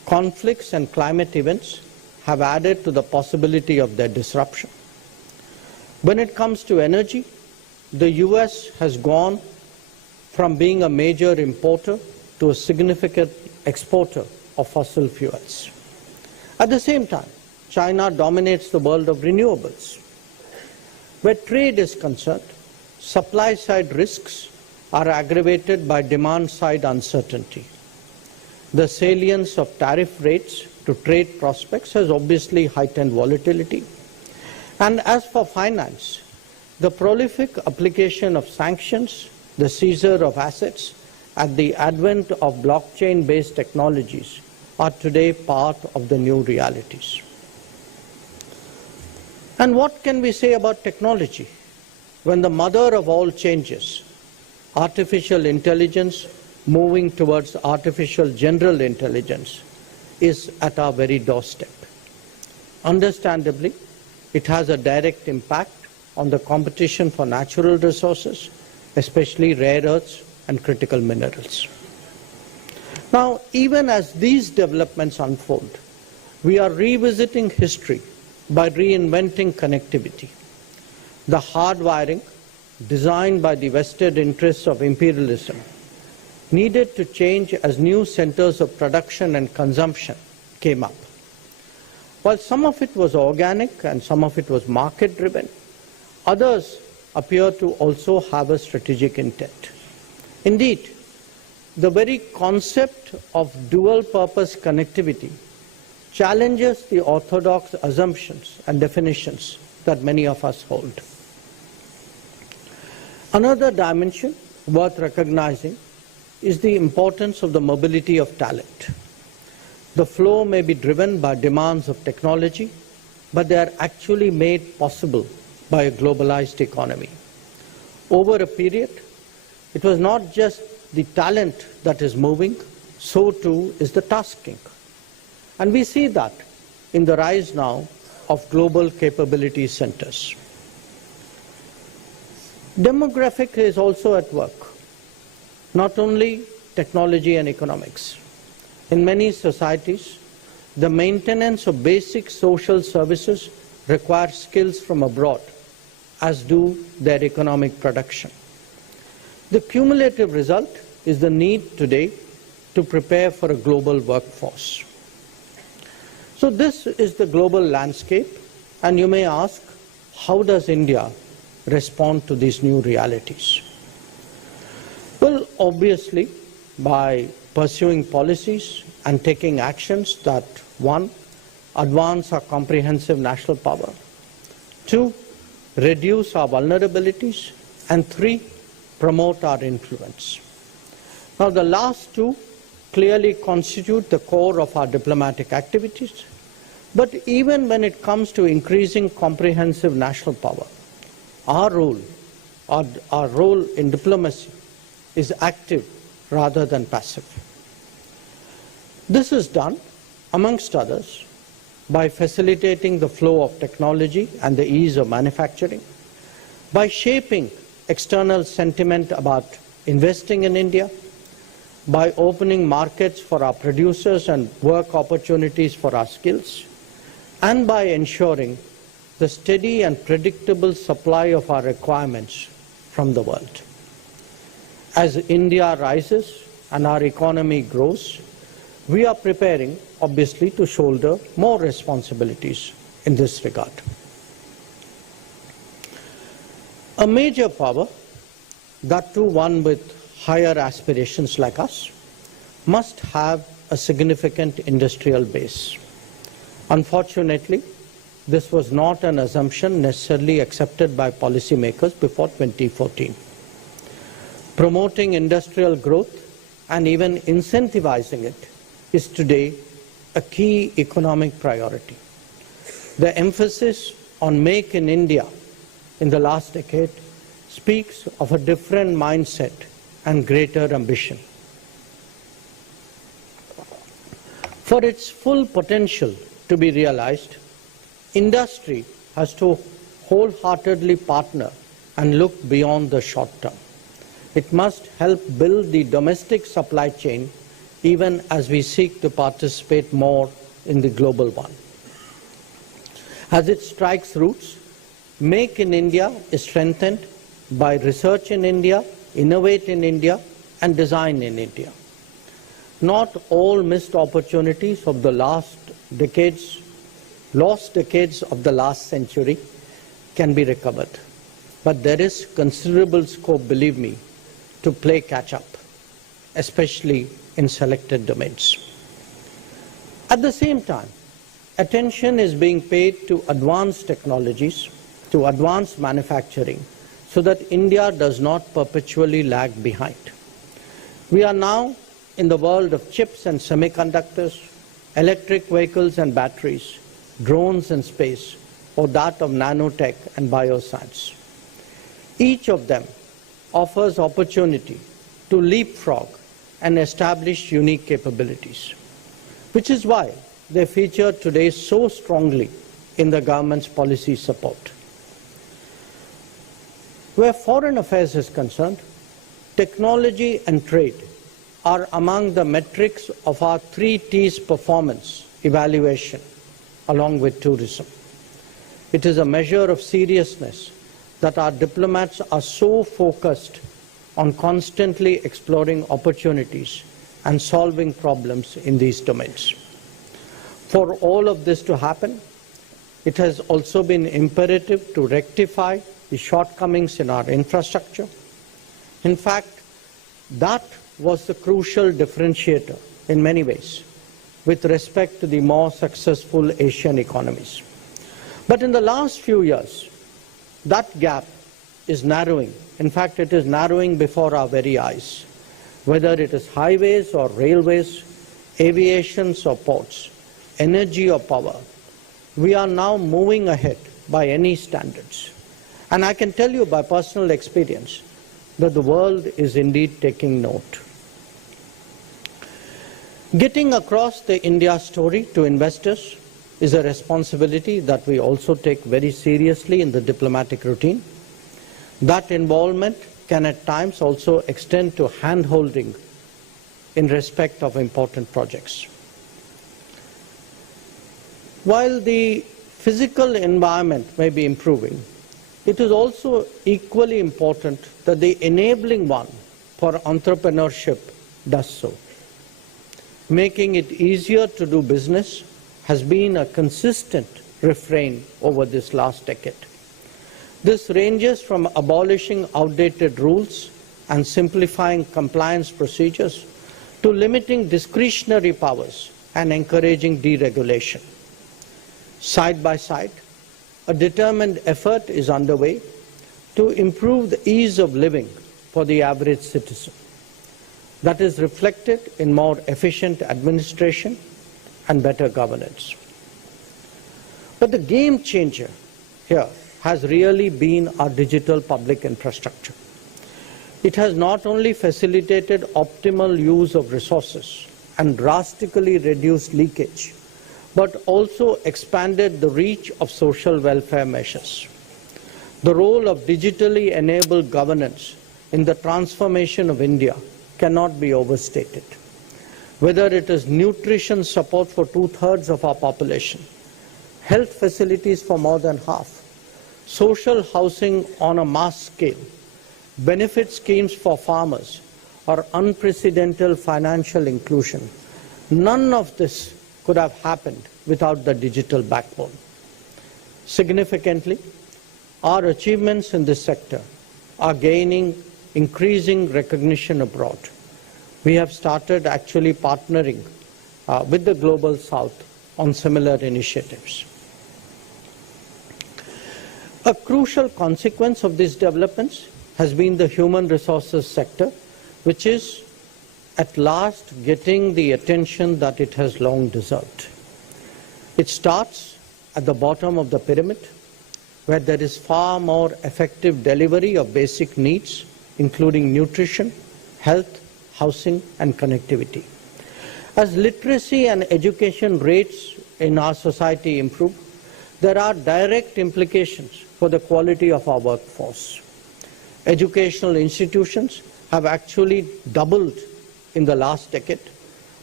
conflicts and climate events have added to the possibility of their disruption. When it comes to energy, the US has gone from being a major importer to a significant exporter of fossil fuels. At the same time, China dominates the world of renewables. Where trade is concerned, supply-side risks are aggravated by demand-side uncertainty. The salience of tariff rates to trade prospects has obviously heightened volatility. And as for finance, the prolific application of sanctions, the seizure of assets, and the advent of blockchain-based technologies are today part of the new realities. And what can we say about technology when the mother of all changes, artificial intelligence moving towards artificial general intelligence, is at our very doorstep? Understandably, it has a direct impact on the competition for natural resources, especially rare earths and critical minerals. Now, even as these developments unfold, we are revisiting history by reinventing connectivity. The hardwiring, designed by the vested interests of imperialism, needed to change as new centers of production and consumption came up. While some of it was organic and some of it was market-driven, others appear to also have a strategic intent. Indeed, the very concept of dual-purpose connectivity challenges the orthodox assumptions and definitions that many of us hold. Another dimension worth recognizing is the importance of the mobility of talent. The flow may be driven by demands of technology, but they are actually made possible by a globalized economy. Over a period, it was not just the talent that is moving, so too is the tasking. And we see that in the rise now of global capability centers. Demographic is also at work, not only technology and economics. In many societies, the maintenance of basic social services requires skills from abroad, as do their economic production. The cumulative result is the need today to prepare for a global workforce. So this is the global landscape, and you may ask, how does India respond to these new realities? Well, obviously, by pursuing policies and taking actions that, one, advance our comprehensive national power, two, reduce our vulnerabilities, and three, promote our influence. Now, the last two clearly constitute the core of our diplomatic activities, but even when it comes to increasing comprehensive national power, our role in diplomacy is active rather than passive. This is done, amongst others, by facilitating the flow of technology and the ease of manufacturing, by shaping external sentiment about investing in India, by opening markets for our producers and work opportunities for our skills, and by ensuring the steady and predictable supply of our requirements from the world. As India rises and our economy grows, we are preparing, obviously, to shoulder more responsibilities in this regard. A major power, that too one with higher aspirations like us, must have a significant industrial base. Unfortunately, this was not an assumption necessarily accepted by policymakers before 2014. Promoting industrial growth and even incentivizing it is today a key economic priority. The emphasis on Make in India in the last decade speaks of a different mindset and greater ambition. For its full potential to be realized, industry has to wholeheartedly partner and look beyond the short term. It must help build the domestic supply chain even as we seek to participate more in the global one. As it strikes roots, Make in India is strengthened by research in India, innovate in India, and design in India. Not all missed opportunities of the lost decades of the last century can be recovered. But there is considerable scope, believe me, to play catch-up, especially in selected domains. At the same time, attention is being paid to advanced technologies, to advanced manufacturing, so that India does not perpetually lag behind. We are now in the world of chips and semiconductors, electric vehicles and batteries, drones and space, or that of nanotech and bioscience. Each of them offers opportunity to leapfrog and establish unique capabilities, which is why they feature today so strongly in the government's policy support. Where foreign affairs is concerned, technology and trade are among the metrics of our 3 T's performance evaluation, along with tourism. It is a measure of seriousness that our diplomats are so focused on constantly exploring opportunities and solving problems in these domains. For all of this to happen, it has also been imperative to rectify the shortcomings in our infrastructure. In fact, that was the crucial differentiator in many ways with respect to the more successful Asian economies. But in the last few years, that gap is narrowing. In fact, it is narrowing before our very eyes. Whether it is highways or railways, aviation or ports, energy or power, we are now moving ahead by any standards. And I can tell you by personal experience that the world is indeed taking note. Getting across the India story to investors is a responsibility that we also take very seriously in the diplomatic routine. That involvement can at times also extend to hand-holding in respect of important projects. While the physical environment may be improving, it is also equally important that the enabling one for entrepreneurship does so. Making it easier to do business has been a consistent refrain over this last decade. This ranges from abolishing outdated rules and simplifying compliance procedures to limiting discretionary powers and encouraging deregulation. Side by side, a determined effort is underway to improve the ease of living for the average citizen. That is reflected in more efficient administration and better governance. But the game changer here has really been our digital public infrastructure. It has not only facilitated optimal use of resources and drastically reduced leakage, but also expanded the reach of social welfare measures. The role of digitally enabled governance in the transformation of India cannot be overstated. Whether it is nutrition support for 2/3 of our population, health facilities for more than half, social housing on a mass scale, benefit schemes for farmers, or unprecedented financial inclusion, none of this could have happened without the digital backbone. Significantly, our achievements in this sector are gaining increasing recognition abroad. We have started actually partnering with the Global South on similar initiatives. A crucial consequence of these developments has been the human resources sector, which is at last getting the attention that it has long deserved. It starts at the bottom of the pyramid, where there is far more effective delivery of basic needs, including nutrition, health, housing, and connectivity. As literacy and education rates in our society improve, there are direct implications for the quality of our workforce. Educational institutions have actually doubled in the last decade,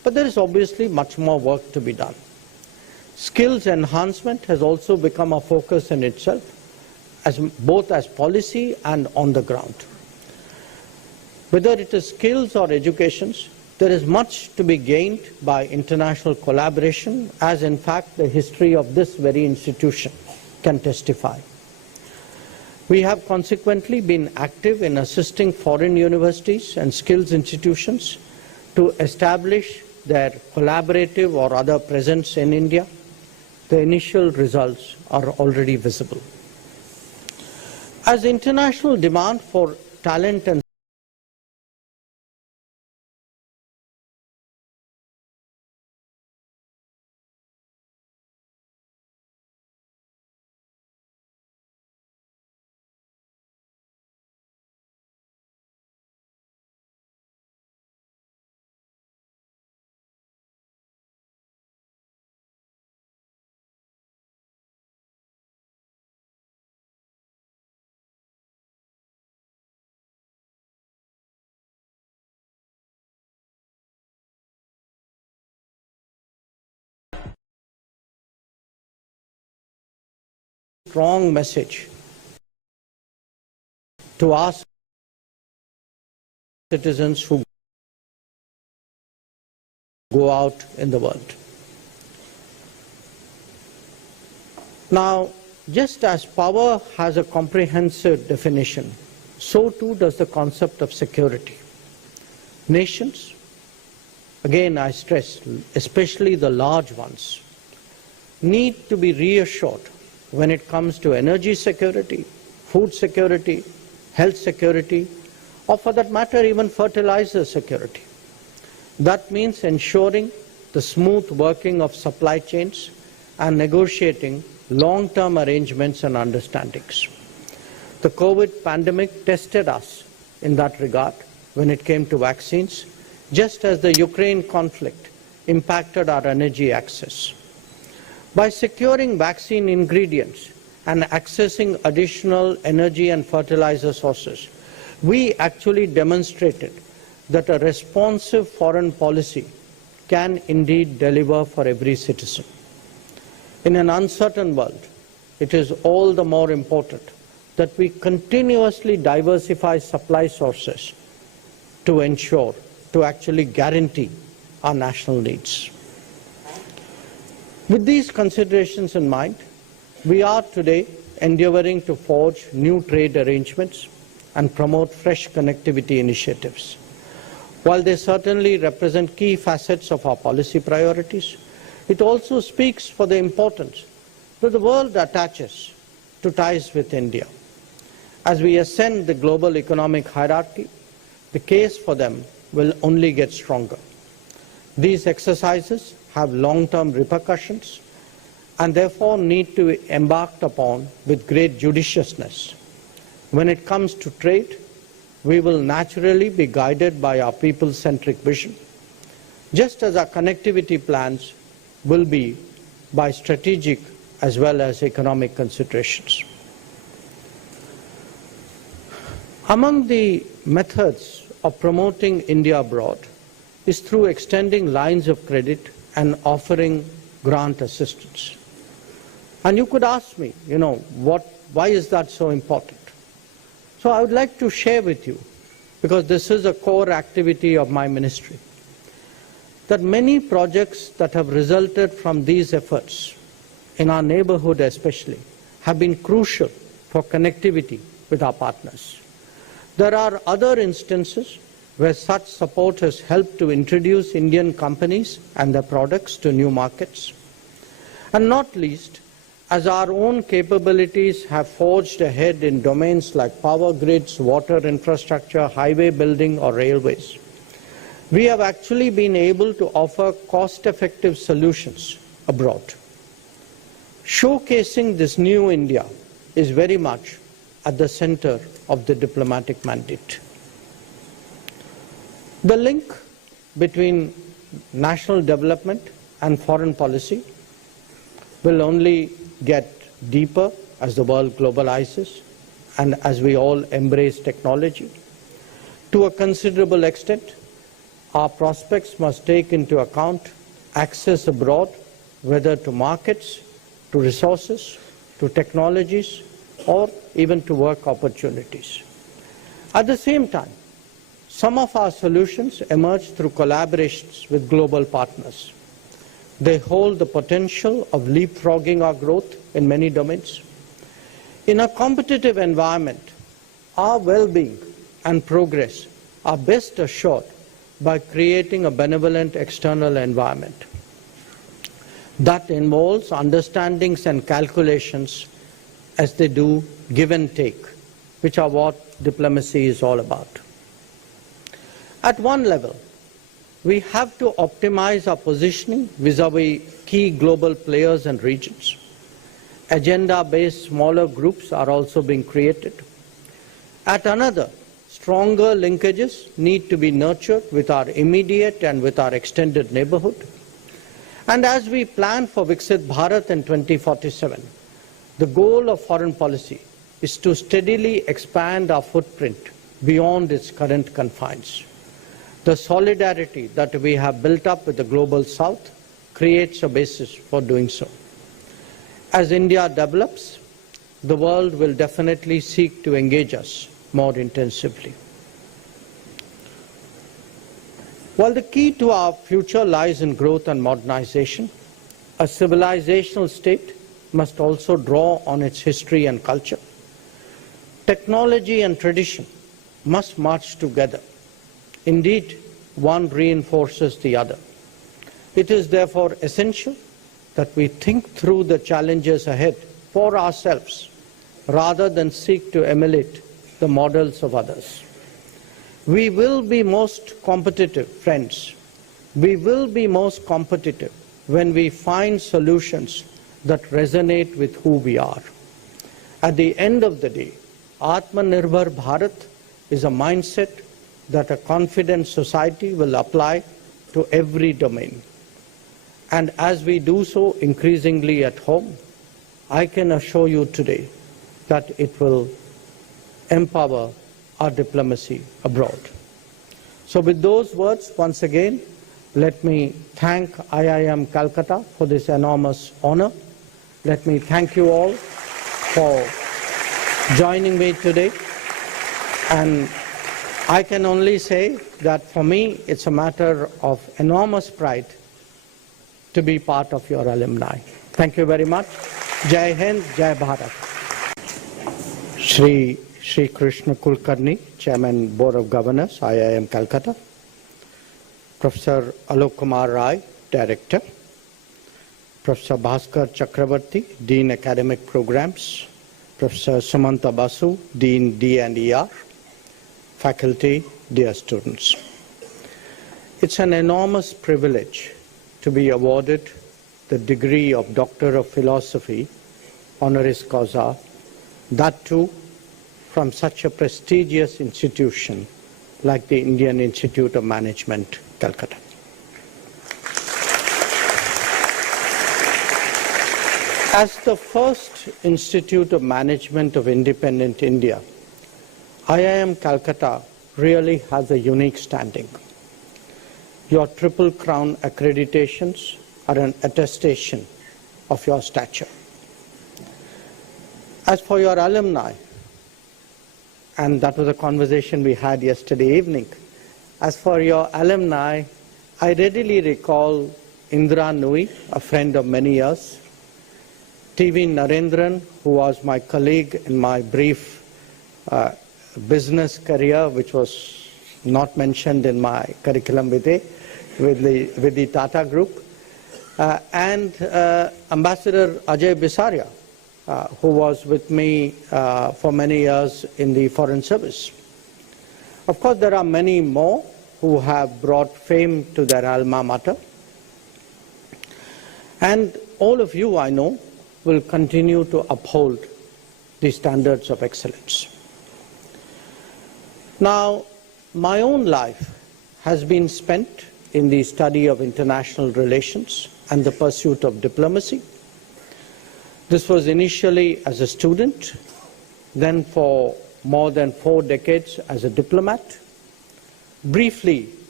But there is obviously much more work to be done. Skills enhancement has also become a focus in itself, both as policy and on the ground. Whether it is skills or educations, there is much to be gained by international collaboration, as in fact the history of this very institution can testify. We have consequently been active in assisting foreign universities and skills institutions to establish their collaborative or other presence in India. The initial results are already visible. As international demand for talent and strong message to our citizens who go out in the world. Now, just as power has a comprehensive definition, so too does the concept of security. Nations, again I stress, especially the large ones, need to be reassured when it comes to energy security, food security, health security, or for that matter even fertilizer security. That means ensuring the smooth working of supply chains and negotiating long-term arrangements and understandings. The COVID pandemic tested us in that regard when it came to vaccines, just as the Ukraine conflict impacted our energy access. By securing vaccine ingredients and accessing additional energy and fertilizer sources, we actually demonstrated that a responsive foreign policy can indeed deliver for every citizen. In an uncertain world, it is all the more important that we continuously diversify supply sources to ensure, to actually guarantee our national needs. With these considerations in mind, we are today endeavoring to forge new trade arrangements and promote fresh connectivity initiatives. While they certainly represent key facets of our policy priorities, it also speaks for the importance that the world attaches to ties with India. As we ascend the global economic hierarchy, the case for them will only get stronger. These exercises have long-term repercussions and therefore need to be embarked upon with great judiciousness. When it comes to trade, we will naturally be guided by our people-centric vision, just as our connectivity plans will be by strategic as well as economic considerations. Among the methods of promoting India abroad is through extending lines of credit and offering grant assistance. And you could ask me, why is that so important? So I would like to share with you, because this is a core activity of my ministry, that many projects that have resulted from these efforts, in our neighborhood especially, have been crucial for connectivity with our partners. There are other instances where such support has helped to introduce Indian companies and their products to new markets. And not least, as our own capabilities have forged ahead in domains like power grids, water infrastructure, highway building, or railways, we have actually been able to offer cost-effective solutions abroad. Showcasing this new India is very much at the center of the diplomatic mandate. The link between national development and foreign policy will only get deeper as the world globalizes and as we all embrace technology. To a considerable extent, our prospects must take into account access abroad, whether to markets, to resources, to technologies, or even to work opportunities. At the same time, some of our solutions emerge through collaborations with global partners. They hold the potential of leapfrogging our growth in many domains. In a competitive environment, our well-being and progress are best assured by creating a benevolent external environment that involves understandings and calculations as they do give and take, which are what diplomacy is all about. At one level, we have to optimize our positioning vis-à-vis key global players and regions. Agenda-based smaller groups are also being created. At another, stronger linkages need to be nurtured with our immediate and with our extended neighborhood. And as we plan for Viksit Bharat in 2047, the goal of foreign policy is to steadily expand our footprint beyond its current confines. The solidarity that we have built up with the global south creates a basis for doing so. As India develops, the world will definitely seek to engage us more intensively. While the key to our future lies in growth and modernization, a civilizational state must also draw on its history and culture. Technology and tradition must march together. Indeed, one reinforces the other. It is therefore essential that we think through the challenges ahead for ourselves rather than seek to emulate the models of others. We will be most competitive, friends. We will be most competitive when we find solutions that resonate with who we are. At the end of the day, Atmanirbhar Bharat is a mindset that a confident society will apply to every domain. And as we do so increasingly at home, I can assure you today that it will empower our diplomacy abroad. So with those words, once again, let me thank IIM Calcutta for this enormous honor. Let me thank you all for joining me today. And I can only say that for me, it's a matter of enormous pride to be part of your alumni. Thank you very much. Jai Hind, Jai Bharat. Shri Krishna Kulkarni, Chairman, Board of Governors, IIM Calcutta. Professor Alok Kumar Rai, Director. Professor Bhaskar Chakravarti, Dean Academic Programs. Professor Sumanta Basu, Dean D&ER. Faculty, dear students. It's an enormous privilege to be awarded the degree of Doctor of Philosophy, honoris causa, that too from such a prestigious institution like the Indian Institute of Management, Calcutta. As the first Institute of Management of independent India, IIM Calcutta really has a unique standing. Your Triple Crown accreditations are an attestation of your stature. As for your alumni, and that was a conversation we had yesterday evening, as for your alumni, I readily recall Indra Nui, a friend of many years, TV Narendran, who was my colleague in my brief business career, which was not mentioned in my curriculum vitae, with the Tata Group, and Ambassador Ajay Bisaria, who was with me for many years in the Foreign Service. Of course, there are many more who have brought fame to their alma mater. And all of you, I know, will continue to uphold the standards of excellence. Now, my own life has been spent in the study of international relations and the pursuit of diplomacy. This was initially as a student, then for more than 4 decades as a diplomat, briefly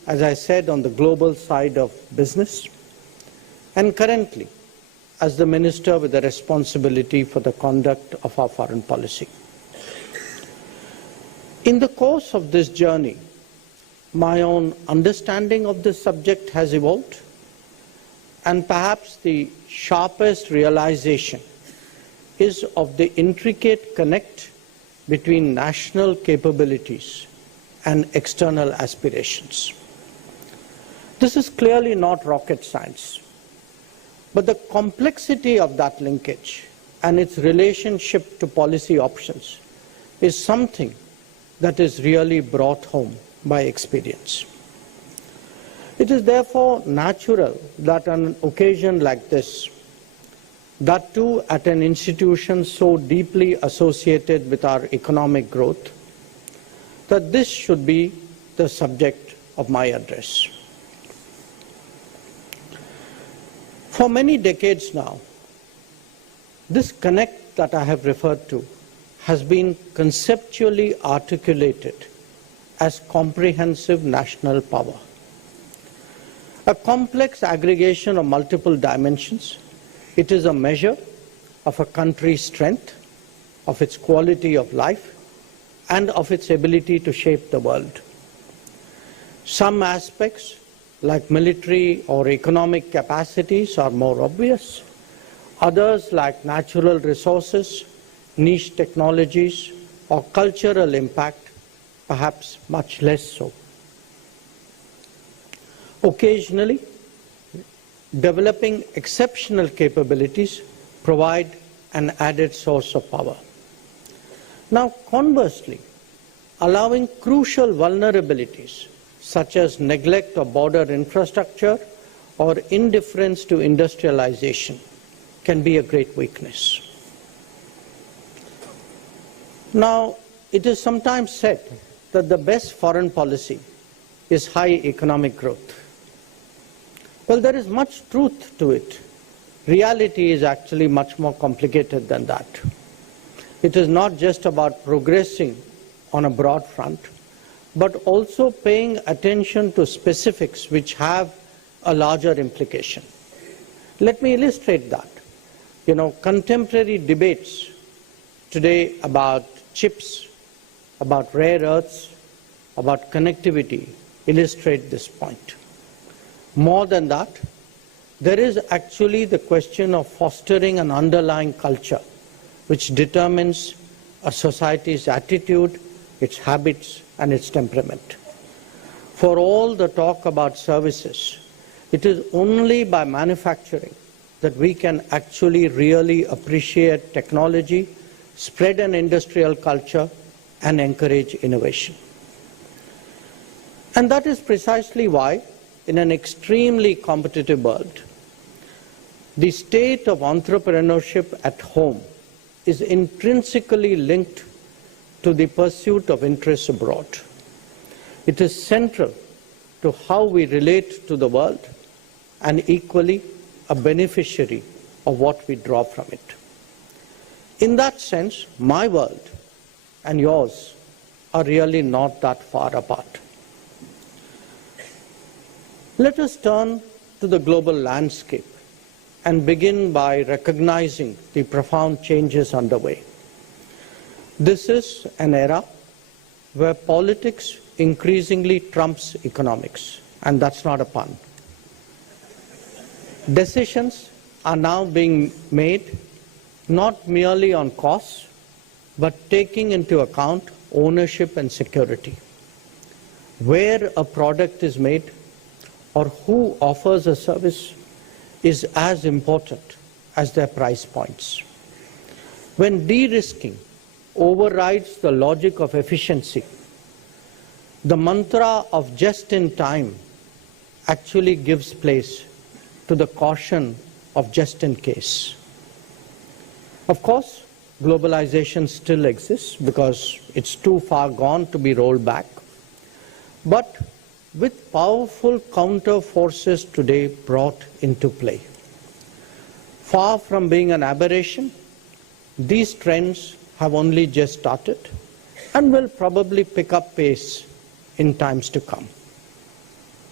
as I said, on the global side of business, and currently as the minister with the responsibility for the conduct of our foreign policy. In the course of this journey, my own understanding of this subject has evolved, and perhaps the sharpest realization is of the intricate connect between national capabilities and external aspirations. This is clearly not rocket science, but the complexity of that linkage and its relationship to policy options is something that is really brought home by experience. It is therefore natural that on an occasion like this, that too at an institution so deeply associated with our economic growth, that this should be the subject of my address. For many decades now, this connect that I have referred to has been conceptually articulated as comprehensive national power. A complex aggregation of multiple dimensions, it is a measure of a country's strength, of its quality of life, and of its ability to shape the world. Some aspects, like military or economic capacities, are more obvious. Others, like natural resources, niche technologies, or cultural impact, perhaps much less so. Occasionally, developing exceptional capabilities provide an added source of power. Now, conversely, allowing crucial vulnerabilities such as neglect of border infrastructure or indifference to industrialization can be a great weakness. Now, it is sometimes said that the best foreign policy is high economic growth. Well, there is much truth to it. Reality is actually much more complicated than that. It is not just about progressing on a broad front, but also paying attention to specifics which have a larger implication. Let me illustrate that. Contemporary debates today about chips, about rare earths, about connectivity illustrate this point. More than that, there is actually the question of fostering an underlying culture which determines a society's attitude, its habits, and its temperament. For all the talk about services, it is only by manufacturing that we can actually really appreciate technology, spread an industrial culture, and encourage innovation. And that is precisely why, in an extremely competitive world, the state of entrepreneurship at home is intrinsically linked to the pursuit of interests abroad. It is central to how we relate to the world and equally a beneficiary of what we draw from it. In that sense, my world and yours are really not that far apart. Let us turn to the global landscape and begin by recognizing the profound changes underway. This is an era where politics increasingly trumps economics, and that's not a pun. Decisions are now being made not merely on costs, but taking into account ownership and security. Where a product is made or who offers a service is as important as their price points. When de-risking overrides the logic of efficiency, the mantra of just in time actually gives place to the caution of just in case. Of course, globalization still exists because it's too far gone to be rolled back. But with powerful counter forces today brought into play, far from being an aberration, these trends have only just started and will probably pick up pace in times to come.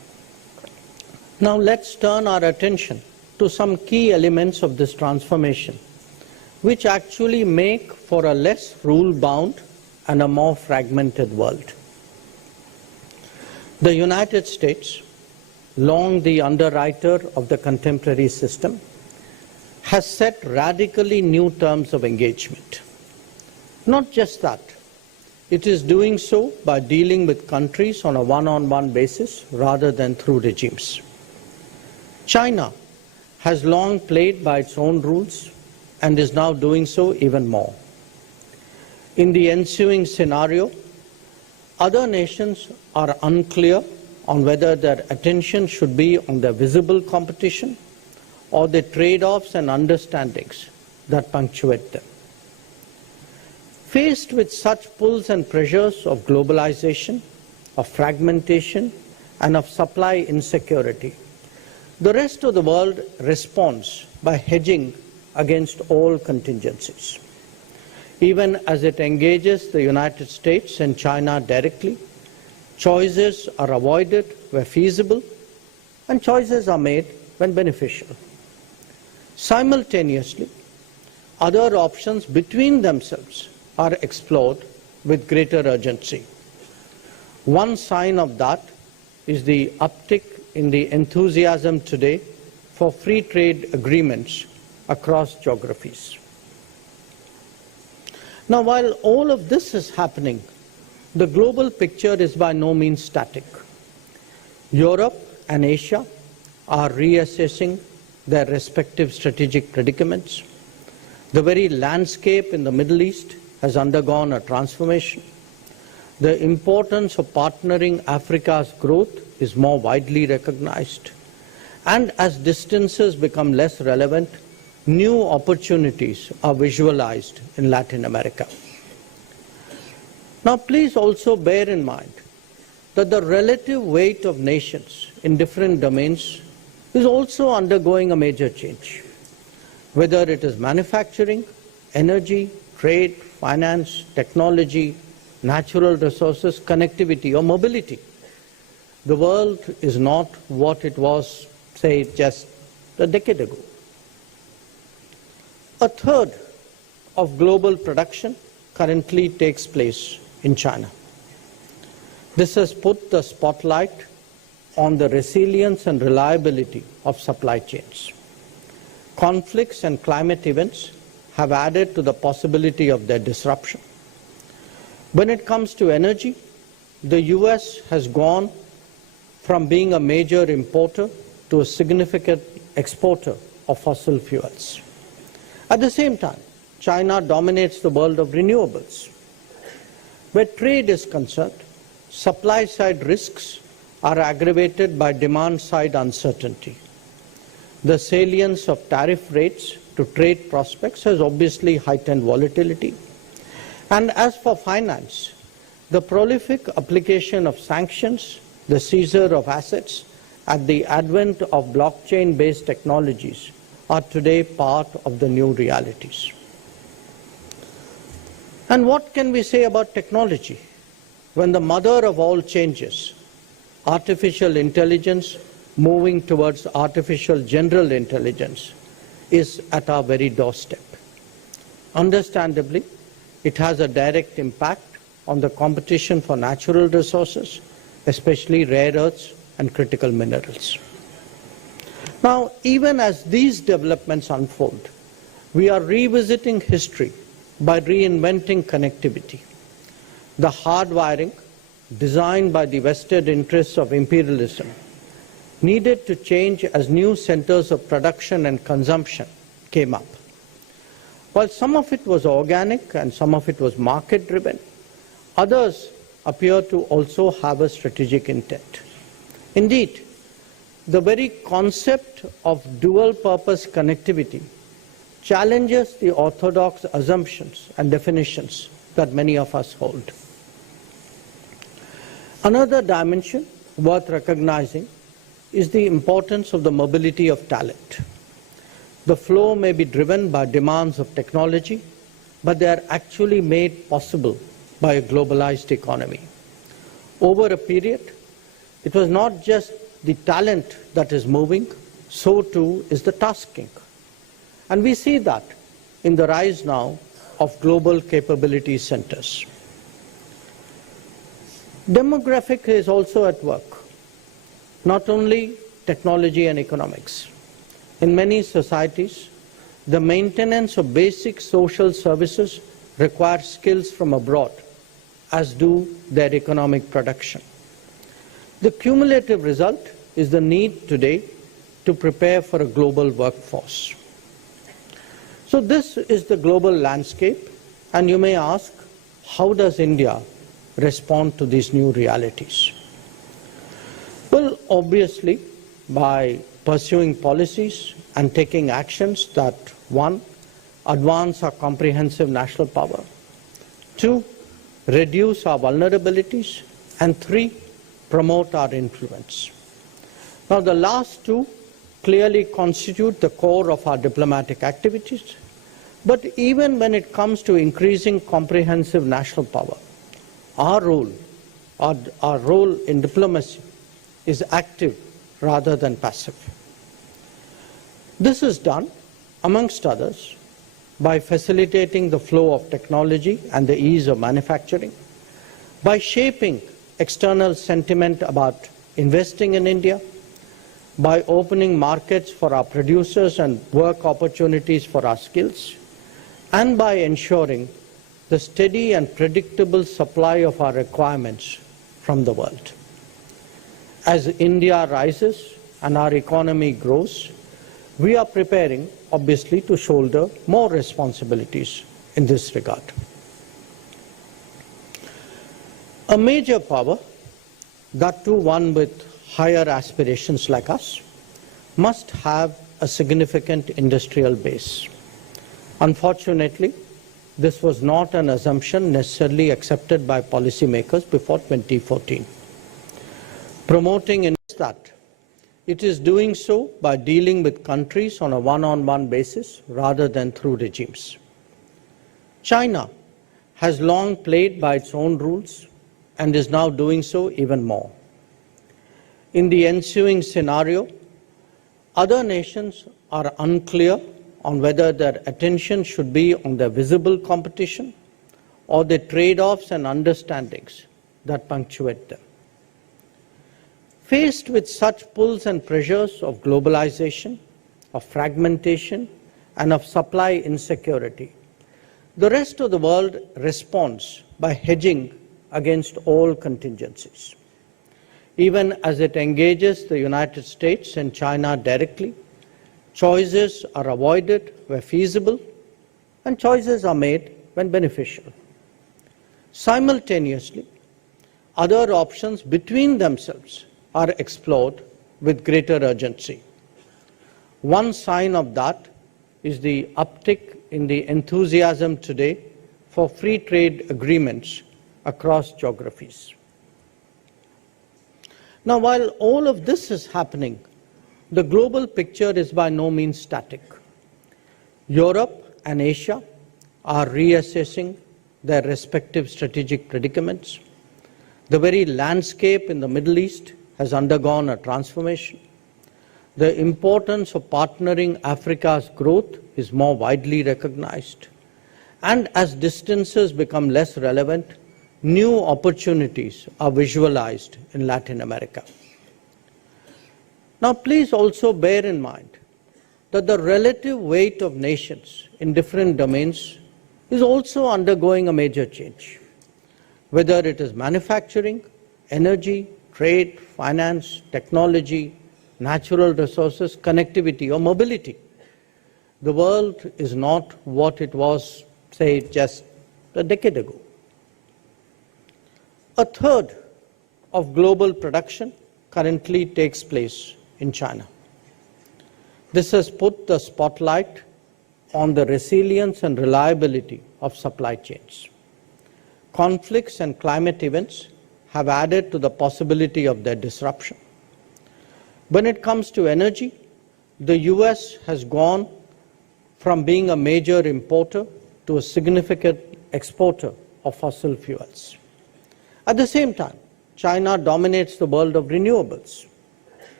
Now let's turn our attention to some key elements of this transformation, which actually make for a less rule-bound and a more fragmented world. The United States, long the underwriter of the contemporary system, has set radically new terms of engagement. Not just that, it is doing so by dealing with countries on a one-on-one basis rather than through regimes. China has long played by its own rules and is now doing so even more. In the ensuing scenario, other nations are unclear on whether their attention should be on the visible competition or the trade-offs and understandings that punctuate them. Faced with such pulls and pressures of globalization, of fragmentation, and of supply insecurity, the rest of the world responds by hedging against all contingencies. Even as it engages the United States and China directly, choices are avoided where feasible, and choices are made when beneficial. Simultaneously, other options between themselves are explored with greater urgency. One sign of that is the uptick in the enthusiasm today for free trade agreements across geographies. Now, while all of this is happening, the global picture is by no means static. Europe and Asia are reassessing their respective strategic predicaments. The very landscape in the Middle East has undergone a transformation. The importance of partnering Africa's growth is more widely recognized. And as distances become less relevant, new opportunities are visualized in Latin America. Now, please also bear in mind that the relative weight of nations in different domains is also undergoing a major change. Whether it is manufacturing, energy, trade, finance, technology, natural resources, connectivity, or mobility, the world is not what it was, say, just a decade ago. A third of global production currently takes place in China. This has put the spotlight on the resilience and reliability of supply chains. Conflicts and climate events have added to the possibility of their disruption. When it comes to energy, the US has gone from being a major importer to a significant exporter of fossil fuels. At the same time, China dominates the world of renewables. Where trade is concerned, supply-side risks are aggravated by demand-side uncertainty. The salience of tariff rates to trade prospects has obviously heightened volatility. And as for finance, the prolific application of sanctions, the seizure of assets, and the advent of blockchain-based technologies are today part of the new realities. And what can we say about technology when the mother of all changes, artificial intelligence moving towards artificial general intelligence, is at our very doorstep? Understandably, it has a direct impact on the competition for natural resources, especially rare earths and critical minerals. Now, even as these developments unfold, we are revisiting history by reinventing connectivity. The hardwiring, designed by the vested interests of imperialism, needed to change as new centers of production and consumption came up. While some of it was organic and some of it was market-driven, others appear to also have a strategic intent. Indeed, the very concept of dual-purpose connectivity challenges the orthodox assumptions and definitions that many of us hold. Another dimension worth recognizing is the importance of the mobility of talent. The flow may be driven by demands of technology, but they are actually made possible by a globalized economy. Over a period, it was not just the talent that is moving, so too is the tasking. And we see that in the rise now of global capability centers. Demographic is also at work, not only technology and economics. In many societies, the maintenance of basic social services requires skills from abroad, as do their economic production. The cumulative result is the need today to prepare for a global workforce. So this is the global landscape, and you may ask, how does India respond to these new realities? Well, obviously, by pursuing policies and taking actions that, one, advance our comprehensive national power, two, reduce our vulnerabilities, and three, promote our influence. Now, the last two clearly constitute the core of our diplomatic activities, but even when it comes to increasing comprehensive national power, our role in diplomacy is active rather than passive. This is done, amongst others, by facilitating the flow of technology and the ease of manufacturing, by shaping external sentiment about investing in India, by opening markets for our producers and work opportunities for our skills, and by ensuring the steady and predictable supply of our requirements from the world. As India rises and our economy grows, we are preparing, obviously, to shoulder more responsibilities in this regard. A major power, that too one with higher aspirations like us, must have a significant industrial base. Unfortunately, this was not an assumption necessarily accepted by policymakers before 2014. Promoting that, it is doing so by dealing with countries on a one-on-one basis rather than through regimes. China has long played by its own rules and is now doing so even more. In the ensuing scenario, other nations are unclear on whether their attention should be on the visible competition or the trade-offs and understandings that punctuate them. Faced with such pulls and pressures of globalization, of fragmentation, and of supply insecurity, the rest of the world responds by hedging against all contingencies. Even as it engages the United States and China directly, choices are avoided where feasible, and choices are made when beneficial. Simultaneously, other options between themselves are explored with greater urgency. One sign of that is the uptick in the enthusiasm today for free trade agreements across geographies. Now, while all of this is happening, the global picture is by no means static. Europe and Asia are reassessing their respective strategic predicaments. The very landscape in the Middle East has undergone a transformation. The importance of partnering Africa's growth is more widely recognized. And as distances become less relevant, new opportunities are visualized in Latin America. Now, please also bear in mind that the relative weight of nations in different domains is also undergoing a major change. Whether it is manufacturing, energy, trade, finance, technology, natural resources, connectivity, or mobility, the world is not what it was, say, just a decade ago. A third of global production currently takes place in China. This has put the spotlight on the resilience and reliability of supply chains. Conflicts and climate events have added to the possibility of their disruption. When it comes to energy, the US has gone from being a major importer to a significant exporter of fossil fuels. At the same time, China dominates the world of renewables.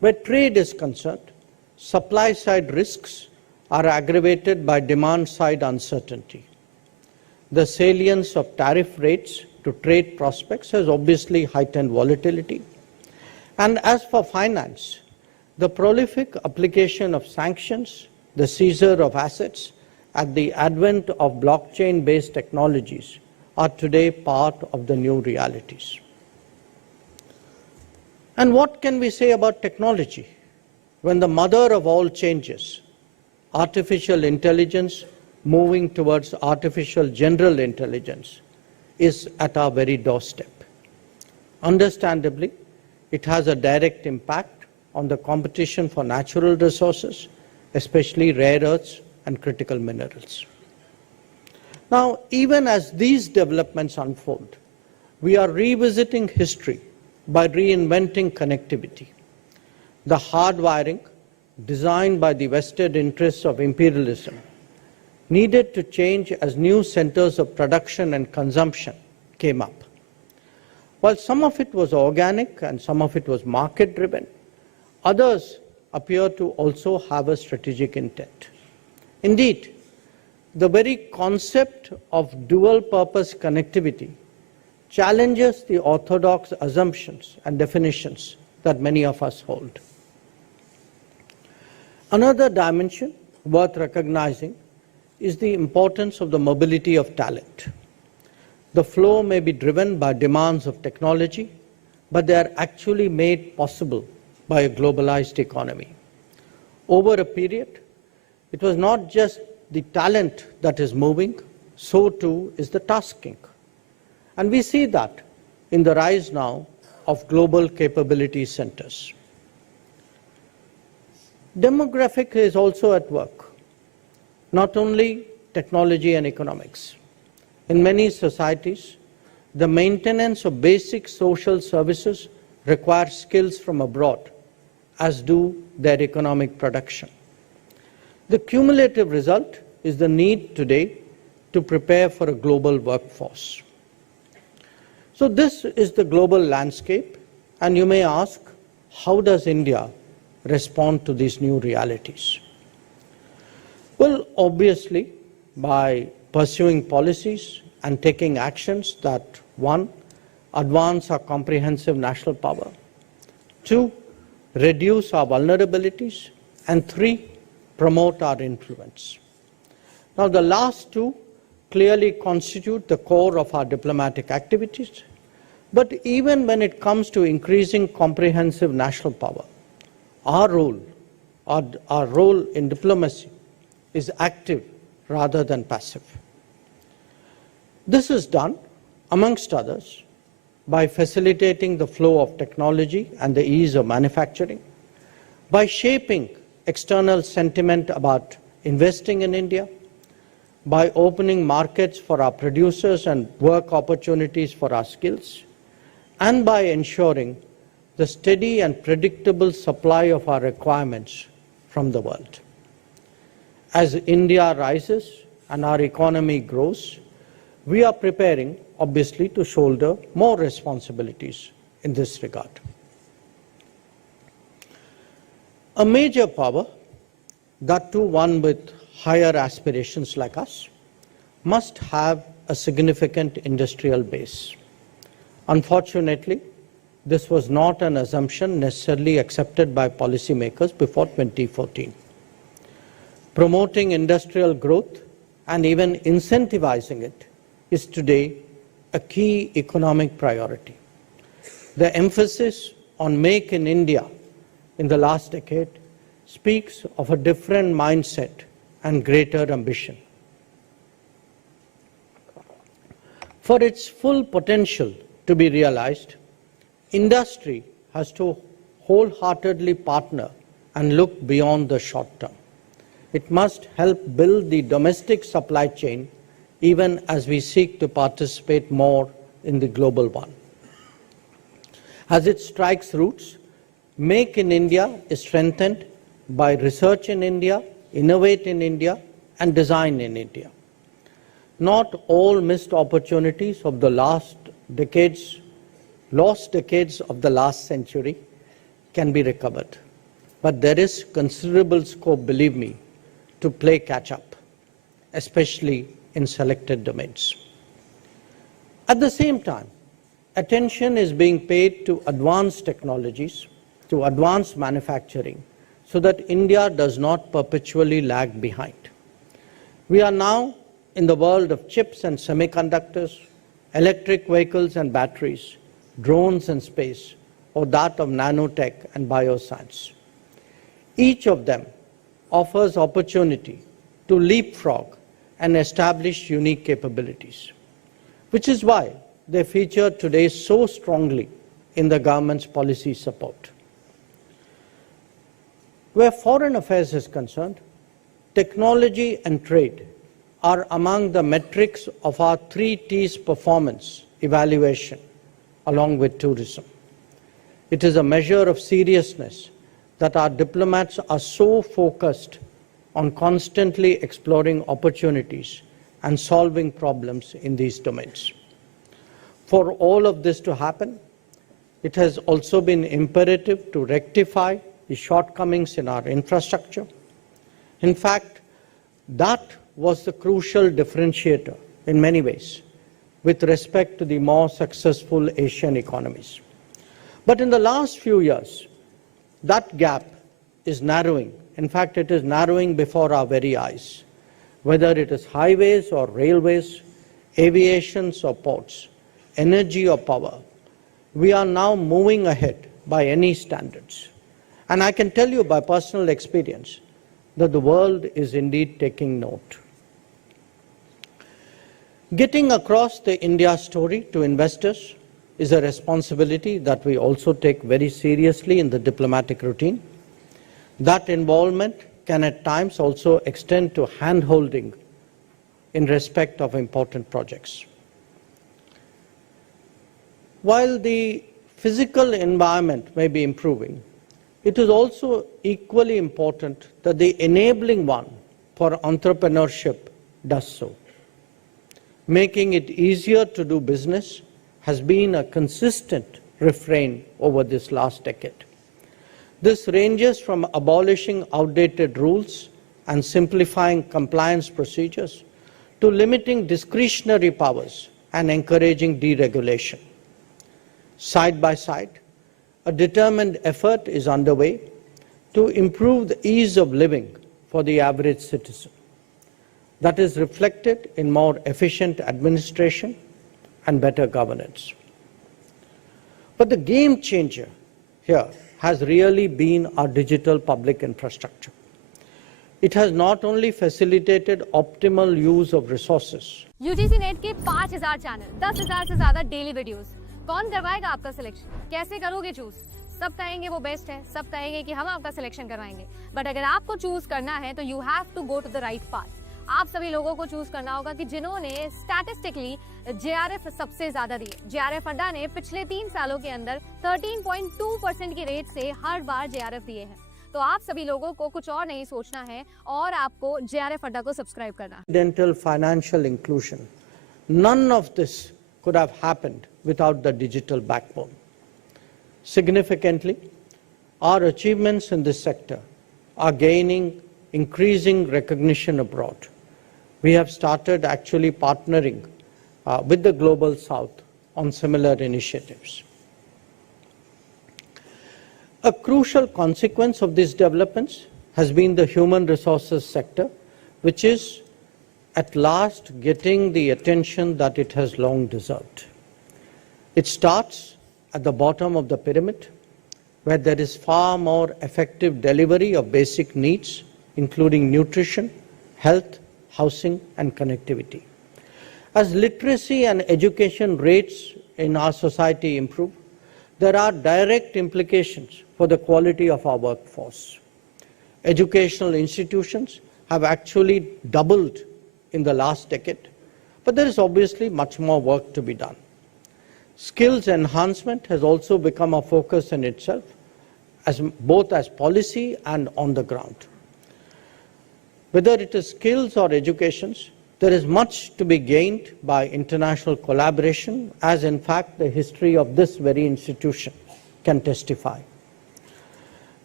Where trade is concerned, supply-side risks are aggravated by demand-side uncertainty. The salience of tariff rates to trade prospects has obviously heightened volatility. And as for finance, the prolific application of sanctions, the seizure of assets, and the advent of blockchain-based technologies are today part of the new realities. And what can we say about technology when the mother of all changes, artificial intelligence moving towards artificial general intelligence, is at our very doorstep? Understandably, it has a direct impact on the competition for natural resources, especially rare earths and critical minerals. Now, even as these developments unfold, we are revisiting history by reinventing connectivity. The hardwiring, designed by the vested interests of imperialism, needed to change as new centers of production and consumption came up. While some of it was organic and some of it was market-driven, others appear to also have a strategic intent. Indeed, the very concept of dual-purpose connectivity challenges the orthodox assumptions and definitions that many of us hold. Another dimension worth recognizing is the importance of the mobility of talent. The flow may be driven by demands of technology, but they are actually made possible by a globalized economy. Over a period, it was not just the talent that is moving, so too is the tasking. And we see that in the rise now of global capability centers. Demographic is also at work, not only technology and economics. In many societies, the maintenance of basic social services requires skills from abroad, as do their economic production. The cumulative result is the need today to prepare for a global workforce. So this is the global landscape, and you may ask, how does India respond to these new realities? Well, obviously, by pursuing policies and taking actions that, one, advance our comprehensive national power, two, reduce our vulnerabilities, and three, promote our influence. Now, the last two clearly constitute the core of our diplomatic activities, but even when it comes to increasing comprehensive national power, our role in diplomacy is active rather than passive. This is done, amongst others, by facilitating the flow of technology and the ease of manufacturing, by shaping external sentiment about investing in India, by opening markets for our producers and work opportunities for our skills, and by ensuring the steady and predictable supply of our requirements from the world. As India rises and our economy grows, we are preparing, obviously, to shoulder more responsibilities in this regard. A major power, that too one with higher aspirations like us, must have a significant industrial base. Unfortunately, this was not an assumption necessarily accepted by policymakers before 2014. Promoting industrial growth and even incentivizing it is today a key economic priority. The emphasis on Make in India in the last decade speaks of a different mindset and greater ambition. For its full potential to be realized, industry has to wholeheartedly partner and look beyond the short term. It must help build the domestic supply chain even as we seek to participate more in the global one. As it strikes roots, Make in India is strengthened by research in India, innovate in India, and design in India. Not all missed opportunities of the lost decades of the last century can be recovered. but there is considerable scope, believe me, to play catch-up, especially in selected domains. At the same time, attention is being paid to advanced technologies, to advanced manufacturing, so that India does not perpetually lag behind. We are now in the world of chips and semiconductors, electric vehicles and batteries, drones and space, or that of nanotech and bioscience. Each of them offers opportunity to leapfrog and establish unique capabilities, which is why they feature today so strongly in the government's policy support. Where foreign affairs is concerned, technology and trade are among the metrics of our 3 T's performance evaluation, along with tourism. It is a measure of seriousness that our diplomats are so focused on constantly exploring opportunities and solving problems in these domains. For all of this to happen, it has also been imperative to rectify the shortcomings in our infrastructure. In fact, that was the crucial differentiator in many ways with respect to the more successful Asian economies. But in the last few years, that gap is narrowing. In fact, it is narrowing before our very eyes. Whether it is highways or railways, aviations or ports, energy or power, we are now moving ahead by any standards. And I can tell you by personal experience that the world is indeed taking note. Getting across the India story to investors is a responsibility that we also take very seriously in the diplomatic routine. That involvement can at times also extend to hand-holding in respect of important projects. While the physical environment may be improving, it is also equally important that the enabling one for entrepreneurship does so. Making it easier to do business has been a consistent refrain over this last decade. This ranges from abolishing outdated rules and simplifying compliance procedures to limiting discretionary powers and encouraging deregulation. Side by side, a determined effort is underway to improve the ease of living for the average citizen. That is reflected in more efficient administration and better governance. But the game changer here has really been our digital public infrastructure. It has not only facilitated optimal use of resources. UGC net के 5000 channel, 10,000 से ज्यादा daily videos, कौन करवाएगा आपका selection? कैसे करोगे choose? सब कहेंगे वो बेस्ट है, सब कहेंगे कि हम आपका सिलेक्शन करवाएंगे, बट अगर आपको चूज करना है तो you have to go to the right path. आप सभी लोगों को चूज करना होगा कि जिन्होंने स्टैटिस्टिकली जेआरएफ सबसे ज्यादा दिए. जेआरएफ अड्डा ने पिछले 3 सालों के अंदर 13.2% की रेट से हर बार जेआरएफ दिए हैं. तो आप सभी लोगों को कुछ और नहीं सोचना है और आपको जेआरएफ अड्डा को सब्सक्राइब करना है. Dental financial inclusion. None of this could have happened without the digital backbone. Significantly, our achievements in this sector are gaining increasing recognition abroad. We have started actually partnering with the Global South on similar initiatives. A crucial consequence of these developments has been the human resources sector, which is at last getting the attention that it has long deserved. It starts at the bottom of the pyramid, where there is far more effective delivery of basic needs, including nutrition, health, housing, and connectivity. As literacy and education rates in our society improve, there are direct implications for the quality of our workforce. Educational institutions have actually doubled in the last decade, but there is obviously much more work to be done. Skills enhancement has also become a focus in itself, both as policy and on the ground. Whether it is skills or educations, there is much to be gained by international collaboration, as in fact the history of this very institution can testify.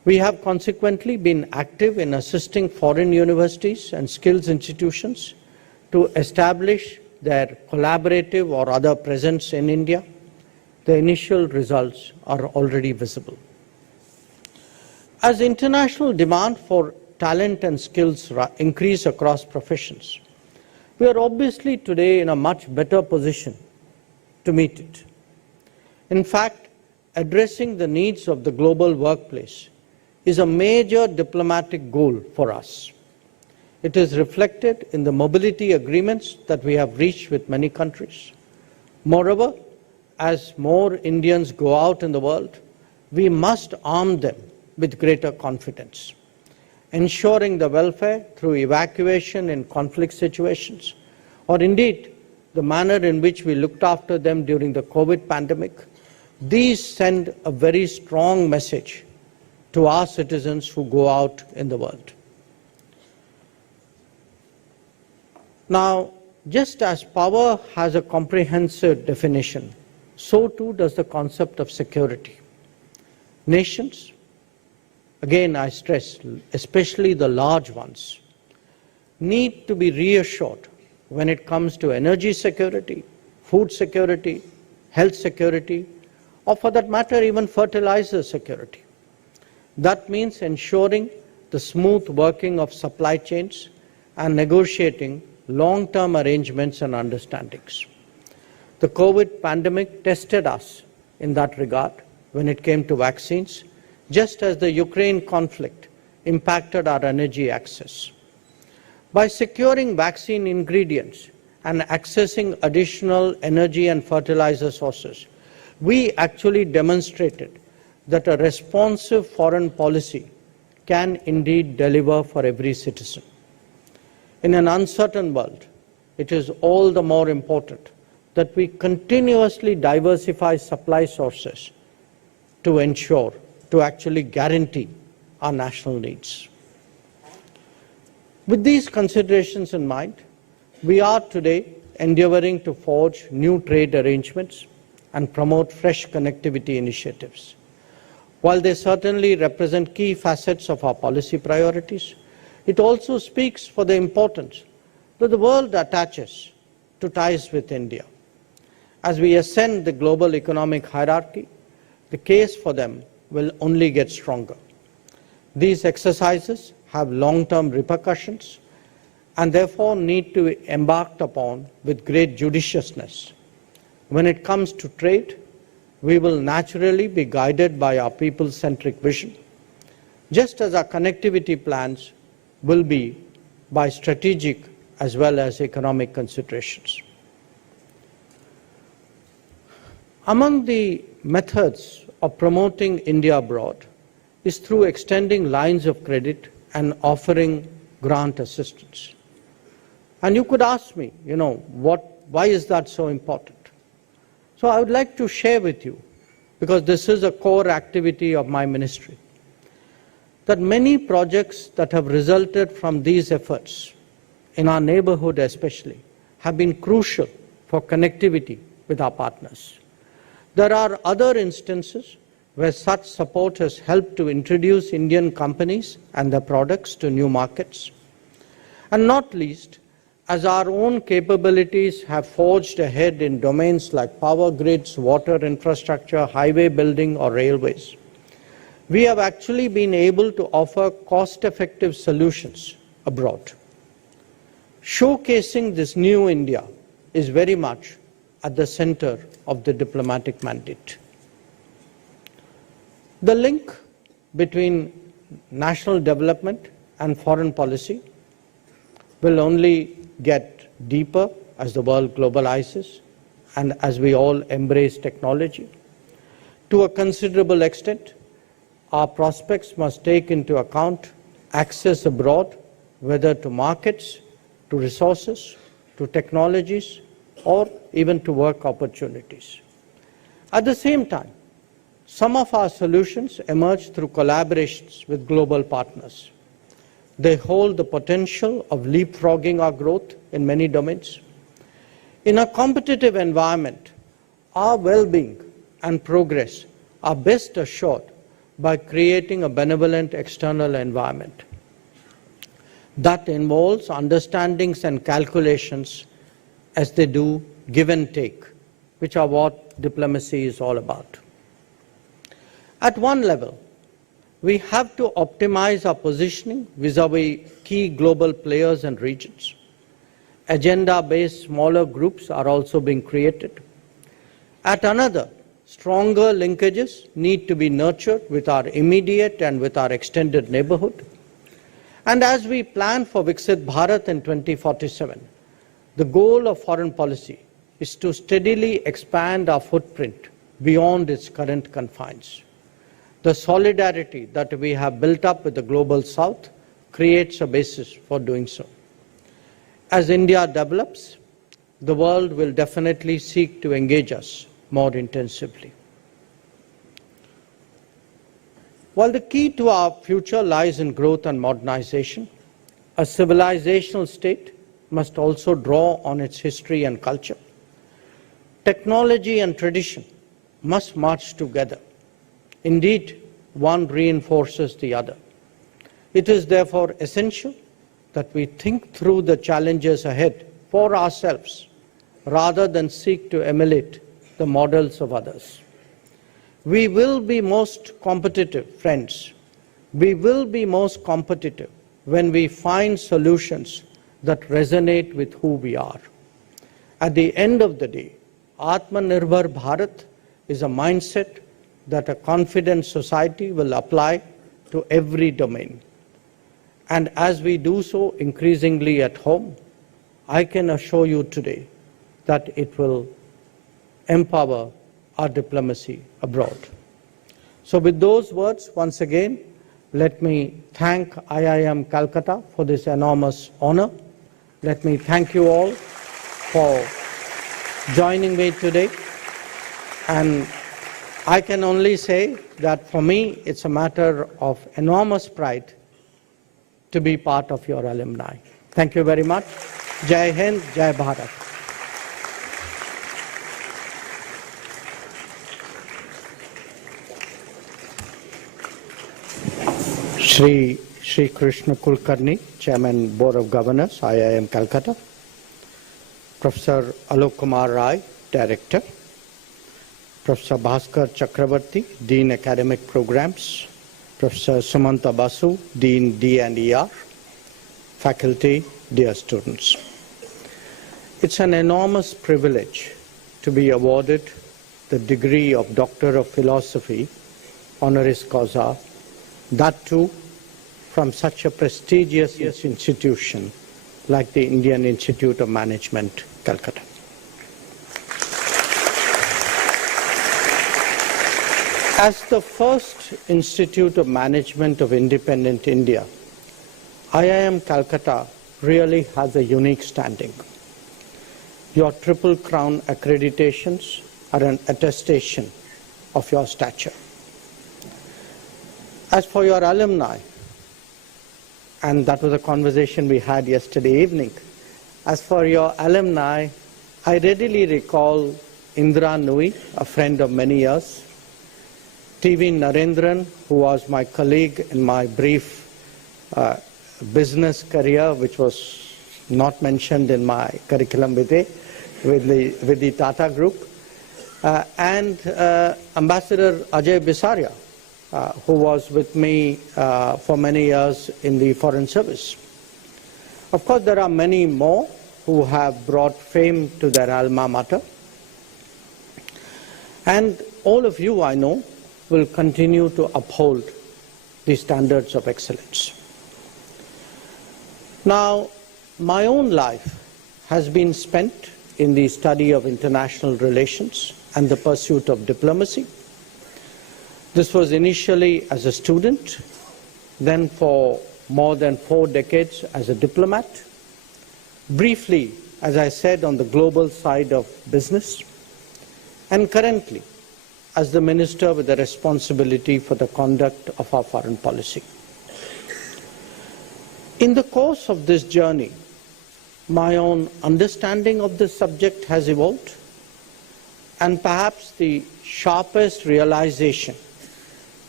We have consequently been active in assisting foreign universities and skills institutions to establish their collaborative or other presence in India. The initial results are already visible. As international demand for talent and skills increase across professions, we are obviously today in a much better position to meet it. In fact, addressing the needs of the global workplace is a major diplomatic goal for us. It is reflected in the mobility agreements that we have reached with many countries. Moreover, as more Indians go out in the world, we must arm them with greater confidence, ensuring the welfare through evacuation in conflict situations, or indeed the manner in which we looked after them during the COVID pandemic. These send a very strong message to our citizens who go out in the world. Now, just as power has a comprehensive definition, so too does the concept of security. Nations, again I stress, especially the large ones, need to be reassured when it comes to energy security, food security, health security, or for that matter even fertilizer security. That means ensuring the smooth working of supply chains and negotiating long-term arrangements and understandings. The COVID pandemic tested us in that regard when it came to vaccines, just as the Ukraine conflict impacted our energy access. By securing vaccine ingredients and accessing additional energy and fertilizer sources, we actually demonstrated that a responsive foreign policy can indeed deliver for every citizen. In an uncertain world, it is all the more important that we continuously diversify supply sources to ensure, to actually guarantee our national needs. With these considerations in mind, we are today endeavoring to forge new trade arrangements and promote fresh connectivity initiatives. While they certainly represent key facets of our policy priorities, it also speaks for the importance that the world attaches to ties with India. As we ascend the global economic hierarchy, the case for them will only get stronger. These exercises have long-term repercussions and therefore need to be embarked upon with great judiciousness. When it comes to trade, we will naturally be guided by our people-centric vision, just as our connectivity plans will be by strategic as well as economic considerations. Among the methods of promoting India abroad is through extending lines of credit and offering grant assistance. And you could ask me, why is that so important? So I would like to share with you, because this is a core activity of my ministry, that many projects that have resulted from these efforts, in our neighborhood especially, have been crucial for connectivity with our partners. There are other instances where such support has helped to introduce Indian companies and their products to new markets. And not least, as our own capabilities have forged ahead in domains like power grids, water infrastructure, highway building, or railways, we have actually been able to offer cost-effective solutions abroad. Showcasing this new India is very much at the center of the diplomatic mandate. The link between national development and foreign policy will only get deeper as the world globalizes and as we all embrace technology. To a considerable extent, our prospects must take into account access abroad, whether to markets, to resources, to technologies, or even to work opportunities. At the same time, some of our solutions emerge through collaborations with global partners. They hold the potential of leapfrogging our growth in many domains. In a competitive environment, our well-being and progress are best assured by creating a benevolent external environment that involves understandings and calculations as they do give and take, which are what diplomacy is all about. At one level, we have to optimize our positioning vis-à-vis key global players and regions. Agenda-based smaller groups are also being created. At another, stronger linkages need to be nurtured with our immediate and with our extended neighborhood. And as we plan for Viksit Bharat in 2047, the goal of foreign policy is to steadily expand our footprint beyond its current confines. The solidarity that we have built up with the Global South creates a basis for doing so. As India develops, the world will definitely seek to engage us more intensively. While the key to our future lies in growth and modernization, a civilizational state must also draw on its history and culture. Technology and tradition must march together. Indeed, one reinforces the other. It is therefore essential that we think through the challenges ahead for ourselves rather than seek to emulate the models of others. We will be most competitive, friends. We will be most competitive when we find solutions that resonate with who we are. At the end of the day, Atmanirbhar Bharat is a mindset that a confident society will apply to every domain. And as we do so increasingly at home, I can assure you today that it will empower our diplomacy abroad. So with those words, once again, let me thank IIM Calcutta for this enormous honor. Let me thank you all for joining me today. And I can only say that for me, it's a matter of enormous pride to be part of your alumni. Thank you very much. Jai Hind, Jai Bharat. Shri Krishna Kulkarni, Chairman, Board of Governors, IIM Calcutta. Professor Alok Kumar Rai, Director. Professor Bhaskar Chakravarti, Dean Academic Programs. Professor Sumanta Basu, Dean D&ER. Faculty, dear students. It's an enormous privilege to be awarded the degree of Doctor of Philosophy, honoris causa, that too from such a prestigious institution like the Indian Institute of Management, Calcutta. As the first Institute of Management of independent India, IIM Calcutta really has a unique standing. Your Triple Crown accreditations are an attestation of your stature. As for your alumni, and that was a conversation we had yesterday evening, as for your alumni, I readily recall Indra Nui, a friend of many years, TV Narendran, who was my colleague in my brief business career, which was not mentioned in my curriculum vitae, with the Tata Group, and Ambassador Ajay Bisaria, who was with me for many years in the Foreign Service. Of course, there are many more who have brought fame to their alma mater. And all of you, I know, will continue to uphold the standards of excellence. Now, my own life has been spent in the study of international relations and the pursuit of diplomacy. This was initially as a student, then for more than 4 decades as a diplomat, briefly, as I said, on the global side of business, and currently as the minister with the responsibility for the conduct of our foreign policy. In the course of this journey, my own understanding of this subject has evolved, and perhaps the sharpest realization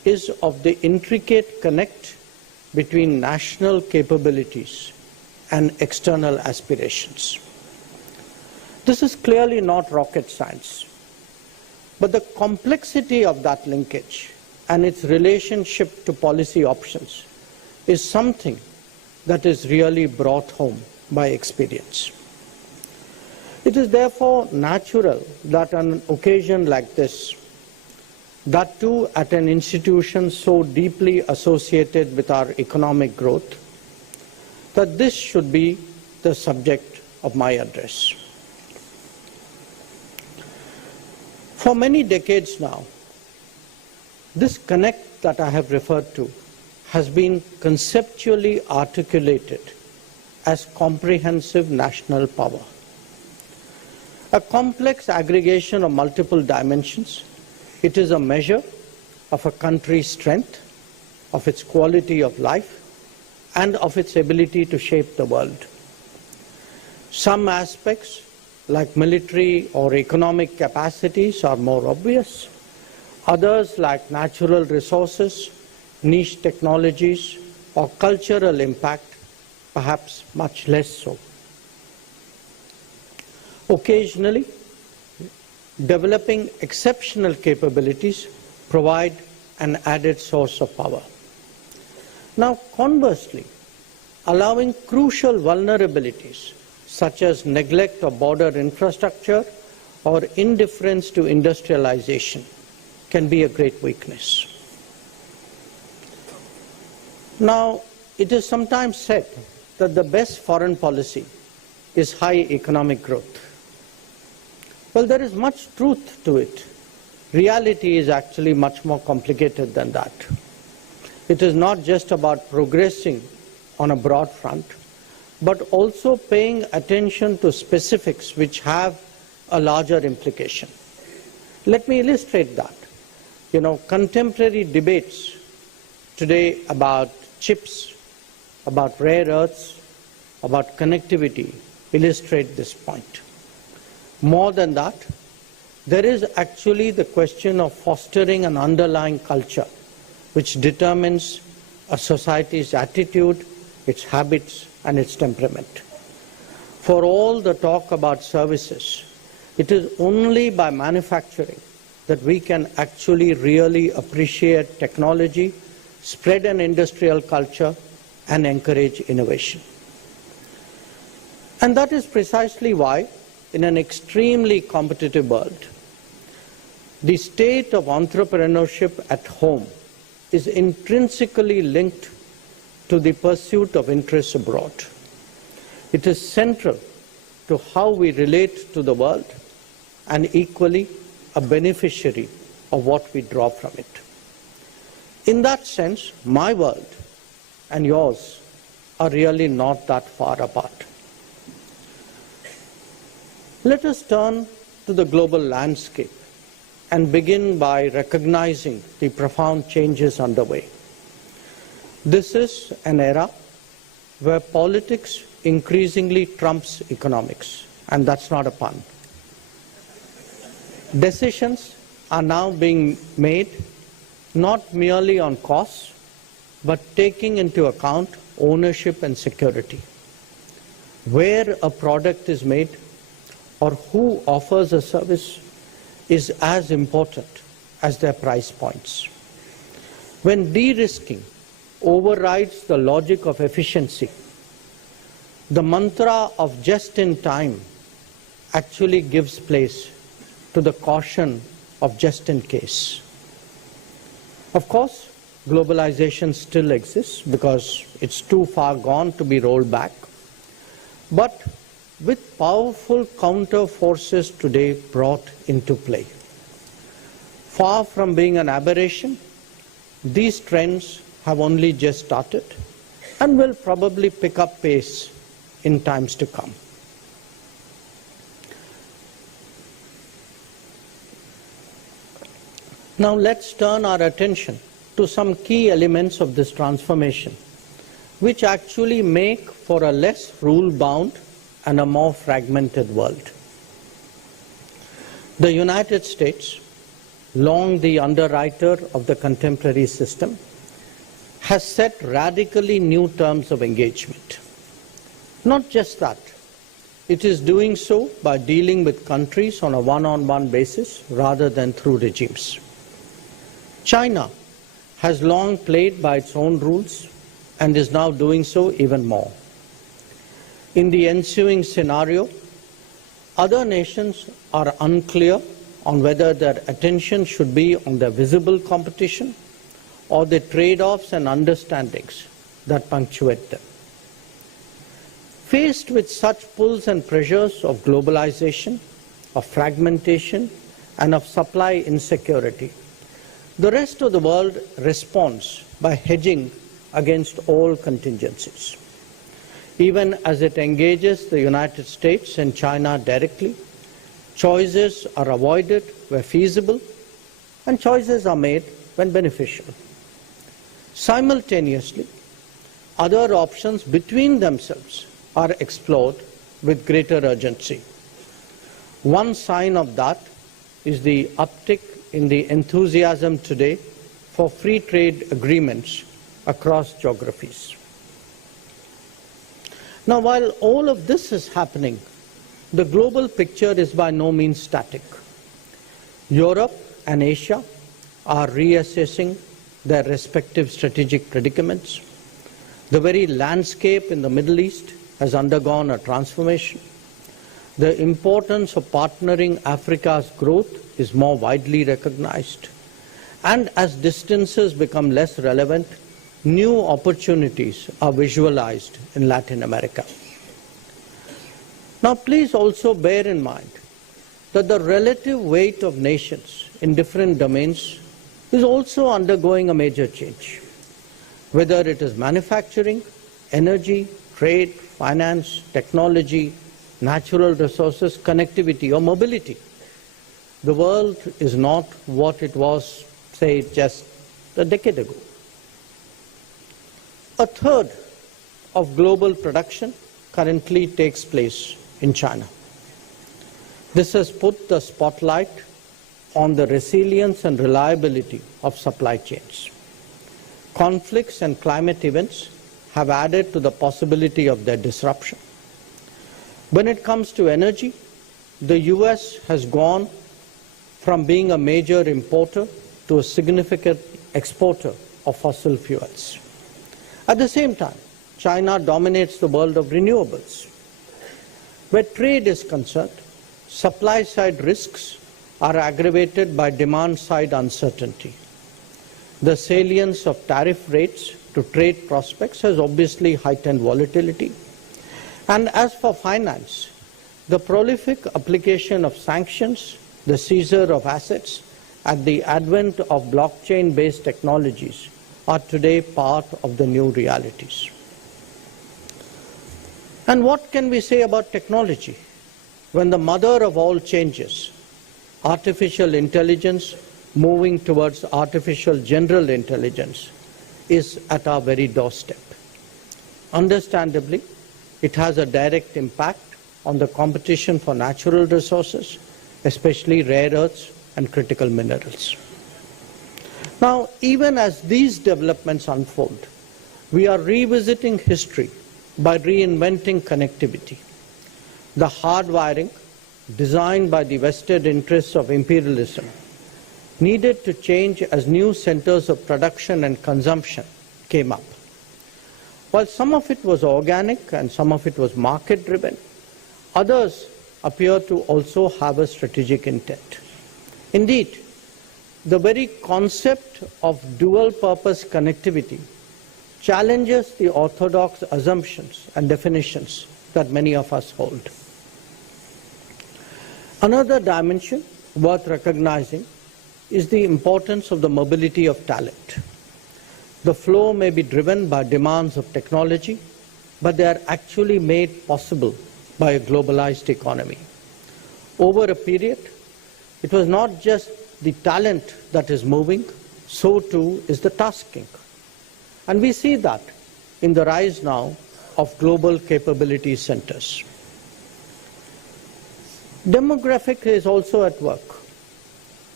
is of the intricate connect between national capabilities and external aspirations. This is clearly not rocket science, but the complexity of that linkage and its relationship to policy options is something that is really brought home by experience. It is therefore natural that on an occasion like this, that too at an institution so deeply associated with our economic growth, that this should be the subject of my address. For many decades now, this connect that I have referred to has been conceptually articulated as comprehensive national power. A complex aggregation of multiple dimensions, it is a measure of a country's strength, of its quality of life, and of its ability to shape the world. Some aspects, like military or economic capacities, are more obvious. Others, like natural resources, niche technologies, or cultural impact, perhaps much less so. Occasionally, developing exceptional capabilities provide an added source of power. Now, conversely, allowing crucial vulnerabilities such as neglect of border infrastructure or indifference to industrialization can be a great weakness. Now, it is sometimes said that the best foreign policy is high economic growth. Well, there is much truth to it. Reality is actually much more complicated than that. It is not just about progressing on a broad front, but also paying attention to specifics which have a larger implication. Let me illustrate that. Contemporary debates today about chips, about rare earths, about connectivity illustrate this point. More than that, there is actually the question of fostering an underlying culture which determines a society's attitude, its habits, and its temperament. For all the talk about services, it is only by manufacturing that we can actually really appreciate technology, spread an industrial culture, and encourage innovation. And that is precisely why, in an extremely competitive world, the state of entrepreneurship at home is intrinsically linked to the pursuit of interests abroad. It is central to how we relate to the world and equally a beneficiary of what we draw from it. In that sense, my world and yours are really not that far apart. Let us turn to the global landscape and begin by recognizing the profound changes underway. This is an era where politics increasingly trumps economics, and that's not a pun. Decisions are now being made not merely on costs, but taking into account ownership and security. Where a product is made or who offers a service is as important as their price points. When de-risking overrides the logic of efficiency, the mantra of just in time actually gives place to the caution of just in case. Of course, globalization still exists because it's too far gone to be rolled back. But with powerful counter forces today brought into play, far from being an aberration, these trends have only just started and will probably pick up pace in times to come. Now let's turn our attention to some key elements of this transformation, which actually make for a less rule-bound and a more fragmented world. The United States long the underwriter of the contemporary system, has set radically new terms of engagement. Not just that, it is doing so by dealing with countries on a one-on-one basis rather than through regimes. China has long played by its own rules and is now doing so even more. In the ensuing scenario, other nations are unclear on whether their attention should be on the visible competition or the trade-offs and understandings that punctuate them. Faced with such pulls and pressures of globalization, of fragmentation, and of supply insecurity, the rest of the world responds by hedging against all contingencies. Even as it engages the United States and China directly, choices are avoided where feasible, and choices are made when beneficial. Simultaneously, other options between themselves are explored with greater urgency. One sign of that is the uptick in the enthusiasm today for free trade agreements across geographies. Now, while all of this is happening, the global picture is by no means static. Europe and Asia are reassessing their respective strategic predicaments. The very landscape in the Middle East has undergone a transformation. The importance of partnering Africa's growth is more widely recognized. And as distances become less relevant, new opportunities are visualized in Latin America. Now, please also bear in mind that the relative weight of nations in different domains is also undergoing a major change. Whether it is manufacturing, energy, trade, finance, technology, natural resources, connectivity, or mobility, the world is not what it was, say, just a decade ago. A third of global production currently takes place in China. This has put the spotlight on the resilience and reliability of supply chains. Conflicts and climate events have added to the possibility of their disruption. When it comes to energy, the US has gone from being a major importer to a significant exporter of fossil fuels. At the same time, China dominates the world of renewables. Where trade is concerned, supply-side risks are aggravated by demand-side uncertainty. The salience of tariff rates to trade prospects has obviously heightened volatility. And as for finance, the prolific application of sanctions, the seizure of assets, and the advent of blockchain-based technologies are today part of the new realities. And what can we say about technology when the mother of all changes, artificial intelligence moving towards artificial general intelligence, is at our very doorstep? Understandably, it has a direct impact on the competition for natural resources, especially rare earths and critical minerals. Now, even as these developments unfold, we are revisiting history by reinventing connectivity. The hardwiring, designed by the vested interests of imperialism, needed to change as new centers of production and consumption came up. While some of it was organic and some of it was market-driven, others appear to also have a strategic intent. Indeed, the very concept of dual-purpose connectivity challenges the orthodox assumptions and definitions that many of us hold. Another dimension worth recognizing is the importance of the mobility of talent. The flow may be driven by demands of technology, but they are actually made possible by a globalized economy. Over a period, it was not just the talent that is moving, so too is the tasking. And we see that in the rise now of global capability centers. Demographic is also at work.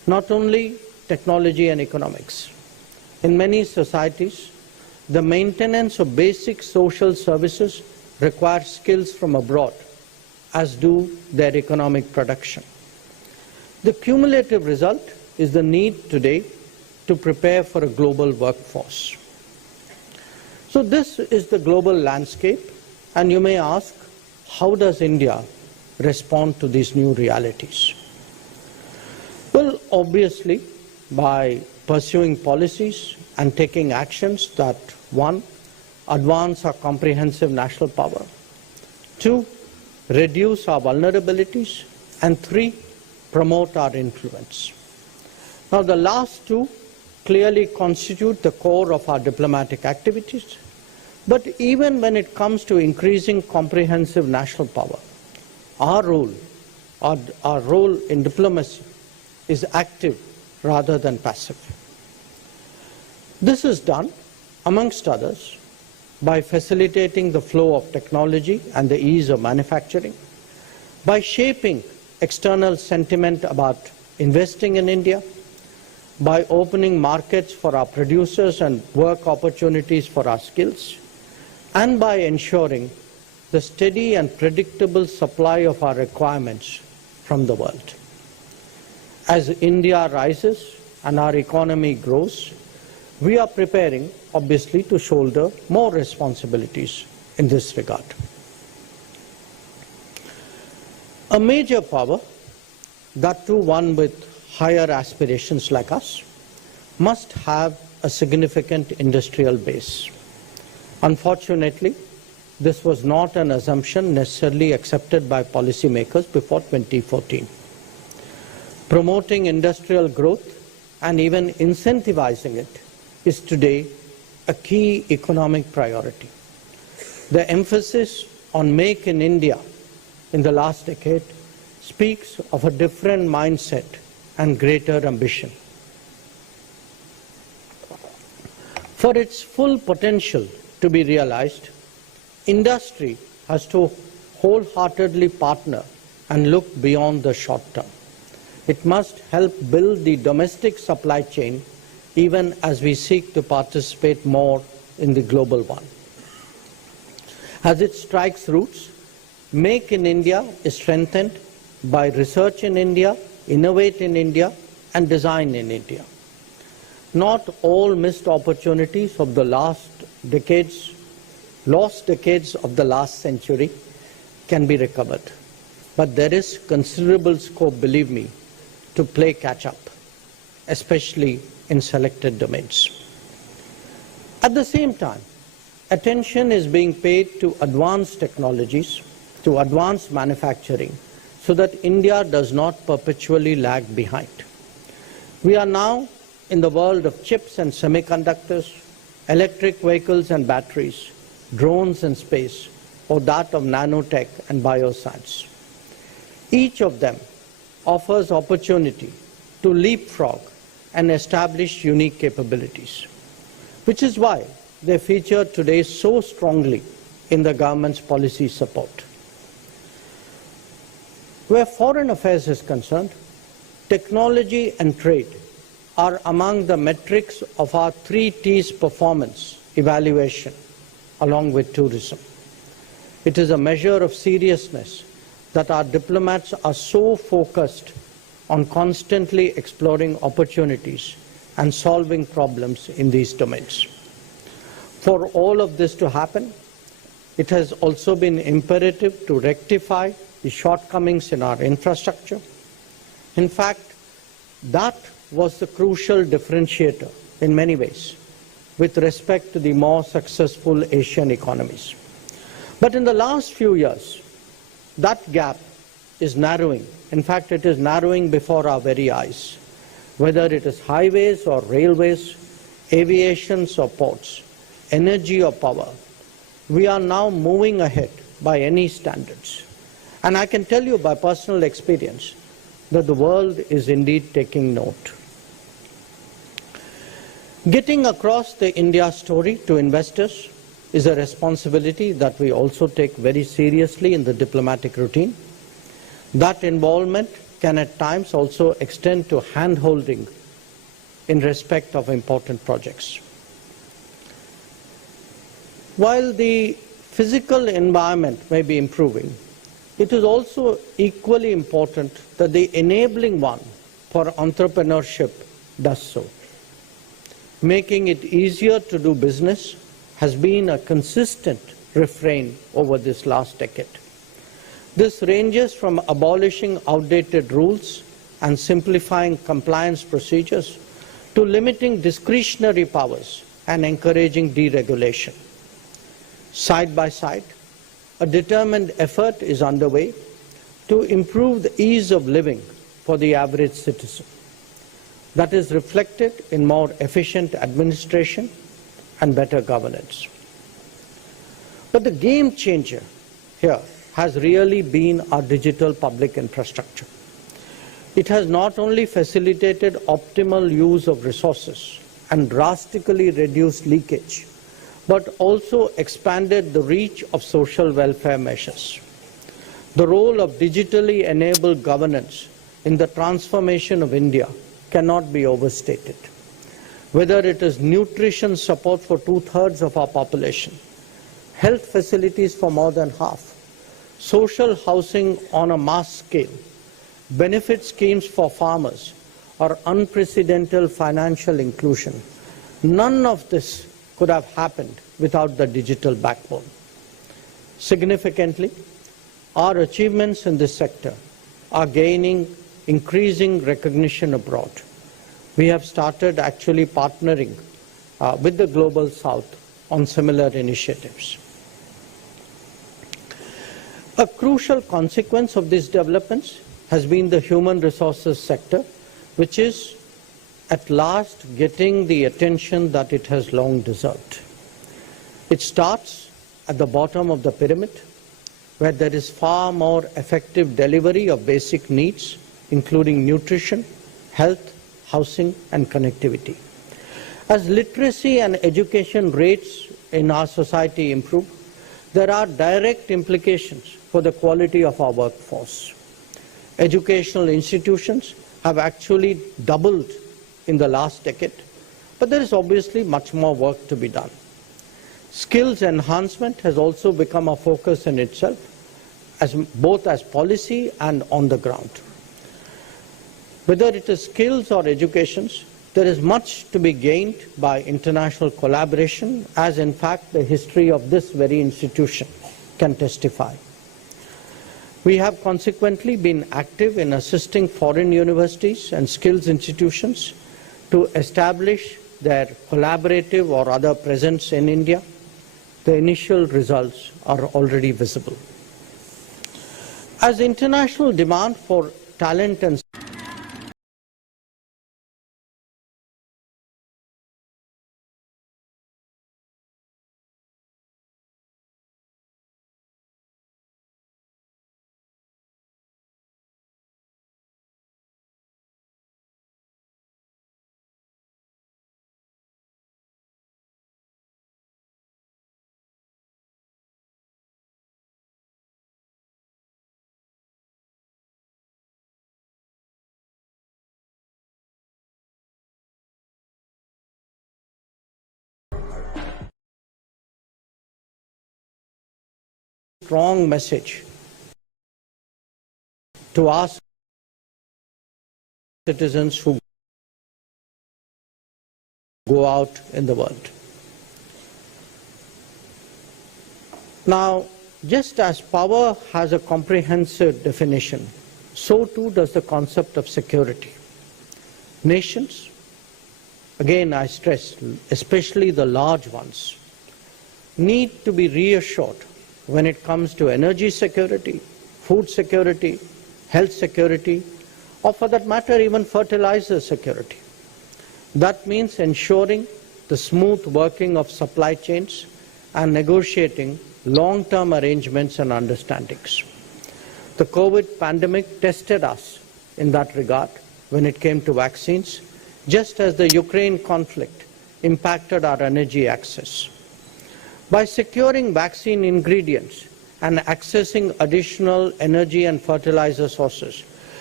not only technology and economics. In many societies, the maintenance of basic social services requires skills from abroad, as do their economic production. The cumulative result is the need today to prepare for a global workforce. So this is the global landscape, and you may ask, how does India respond to these new realities? Well, obviously, by pursuing policies and taking actions that, one, advance our comprehensive national power, two, reduce our vulnerabilities, and three, promote our influence. Now, the last two clearly constitute the core of our diplomatic activities, but even when it comes to increasing comprehensive national power, our role in diplomacy is active rather than passive. This is done, amongst others, by facilitating the flow of technology and the ease of manufacturing, by shaping external sentiment about investing in India, by opening markets for our producers and work opportunities for our skills, and by ensuring the steady and predictable supply of our requirements from the world. As India rises and our economy grows, we are preparing, obviously, to shoulder more responsibilities in this regard. A major power, that too one with higher aspirations like us, must have a significant industrial base. Unfortunately, this was not an assumption necessarily accepted by policymakers before 2014. Promoting industrial growth and even incentivizing it is today a key economic priority. The emphasis on Make in India in the last decade speaks of a different mindset and greater ambition. For its full potential to be realized, industry has to wholeheartedly partner and look beyond the short term. It must help build the domestic supply chain even as we seek to participate more in the global one. As it strikes roots, Make in India is strengthened by research in India, innovate in India, and design in India. Not all missed opportunities of the lost decades of the last century can be recovered. But there is considerable scope, believe me, to play catch-up, especially in selected domains. At the same time, attention is being paid to advanced technologies, to advanced manufacturing, so that India does not perpetually lag behind. We are now in the world of chips and semiconductors, electric vehicles and batteries, drones and space, or that of nanotech and bioscience. Each of them offers opportunity to leapfrog and establish unique capabilities, which is why they feature today so strongly in the government's policy support. Where foreign affairs is concerned, technology and trade are among the metrics of our 3 T's performance evaluation, along with tourism. It is a measure of seriousness that our diplomats are so focused on constantly exploring opportunities and solving problems in these domains. For all of this to happen, it has also been imperative to rectify the shortcomings in our infrastructure. In fact, that was the crucial differentiator in many ways with respect to the more successful Asian economies. But in the last few years, that gap is narrowing. In fact, it is narrowing before our very eyes. Whether it is highways or railways, aviations or ports, energy or power, we are now moving ahead by any standards. And I can tell you by personal experience that the world is indeed taking note. Getting across the India story to investors is a responsibility that we also take very seriously in the diplomatic routine. That involvement can at times also extend to hand-holding in respect of important projects. While the physical environment may be improving, it is also equally important that the enabling one for entrepreneurship does so. Making it easier to do business has been a consistent refrain over this last decade. This ranges from abolishing outdated rules and simplifying compliance procedures to limiting discretionary powers and encouraging deregulation. Side by side, a determined effort is underway to improve the ease of living for the average citizen. That is reflected in more efficient administration and better governance. But the game changer here has really been our digital public infrastructure. It has not only facilitated optimal use of resources and drastically reduced leakage, but also expanded the reach of social welfare measures. The role of digitally enabled governance in the transformation of India cannot be overstated. Whether it is nutrition support for 2/3 of our population, health facilities for more than half, social housing on a mass scale, benefit schemes for farmers, or unprecedented financial inclusion, none of this could have happened without the digital backbone. Significantly, our achievements in this sector are gaining increasing recognition abroad. We have started actually partnering with the Global South on similar initiatives. A crucial consequence of these developments has been the human resources sector, which is at last getting the attention that it has long deserved. It starts at the bottom of the pyramid, where there is far more effective delivery of basic needs, including nutrition, health, housing, and connectivity. As literacy and education rates in our society improve, there are direct implications for the quality of our workforce. Educational institutions have actually doubled in the last decade, but there is obviously much more work to be done. Skills enhancement has also become a focus in itself, both as policy and on the ground. Whether it is skills or educations, there is much to be gained by international collaboration, as in fact the history of this very institution can testify. We have consequently been active in assisting foreign universities and skills institutions to establish their collaborative or other presence in India. The initial results are already visible. As international demand for talent and strong message to our citizens who go out in the world. Now, just as power has a comprehensive definition, so too does the concept of security. Nations, again I stress, especially the large ones, need to be reassured when it comes to energy security, food security, health security, or for that matter even fertilizer security. That means ensuring the smooth working of supply chains and negotiating long-term arrangements and understandings. The COVID pandemic tested us in that regard when it came to vaccines, just as the Ukraine conflict impacted our energy access. By securing vaccine ingredients and accessing additional energy and fertilizer sources,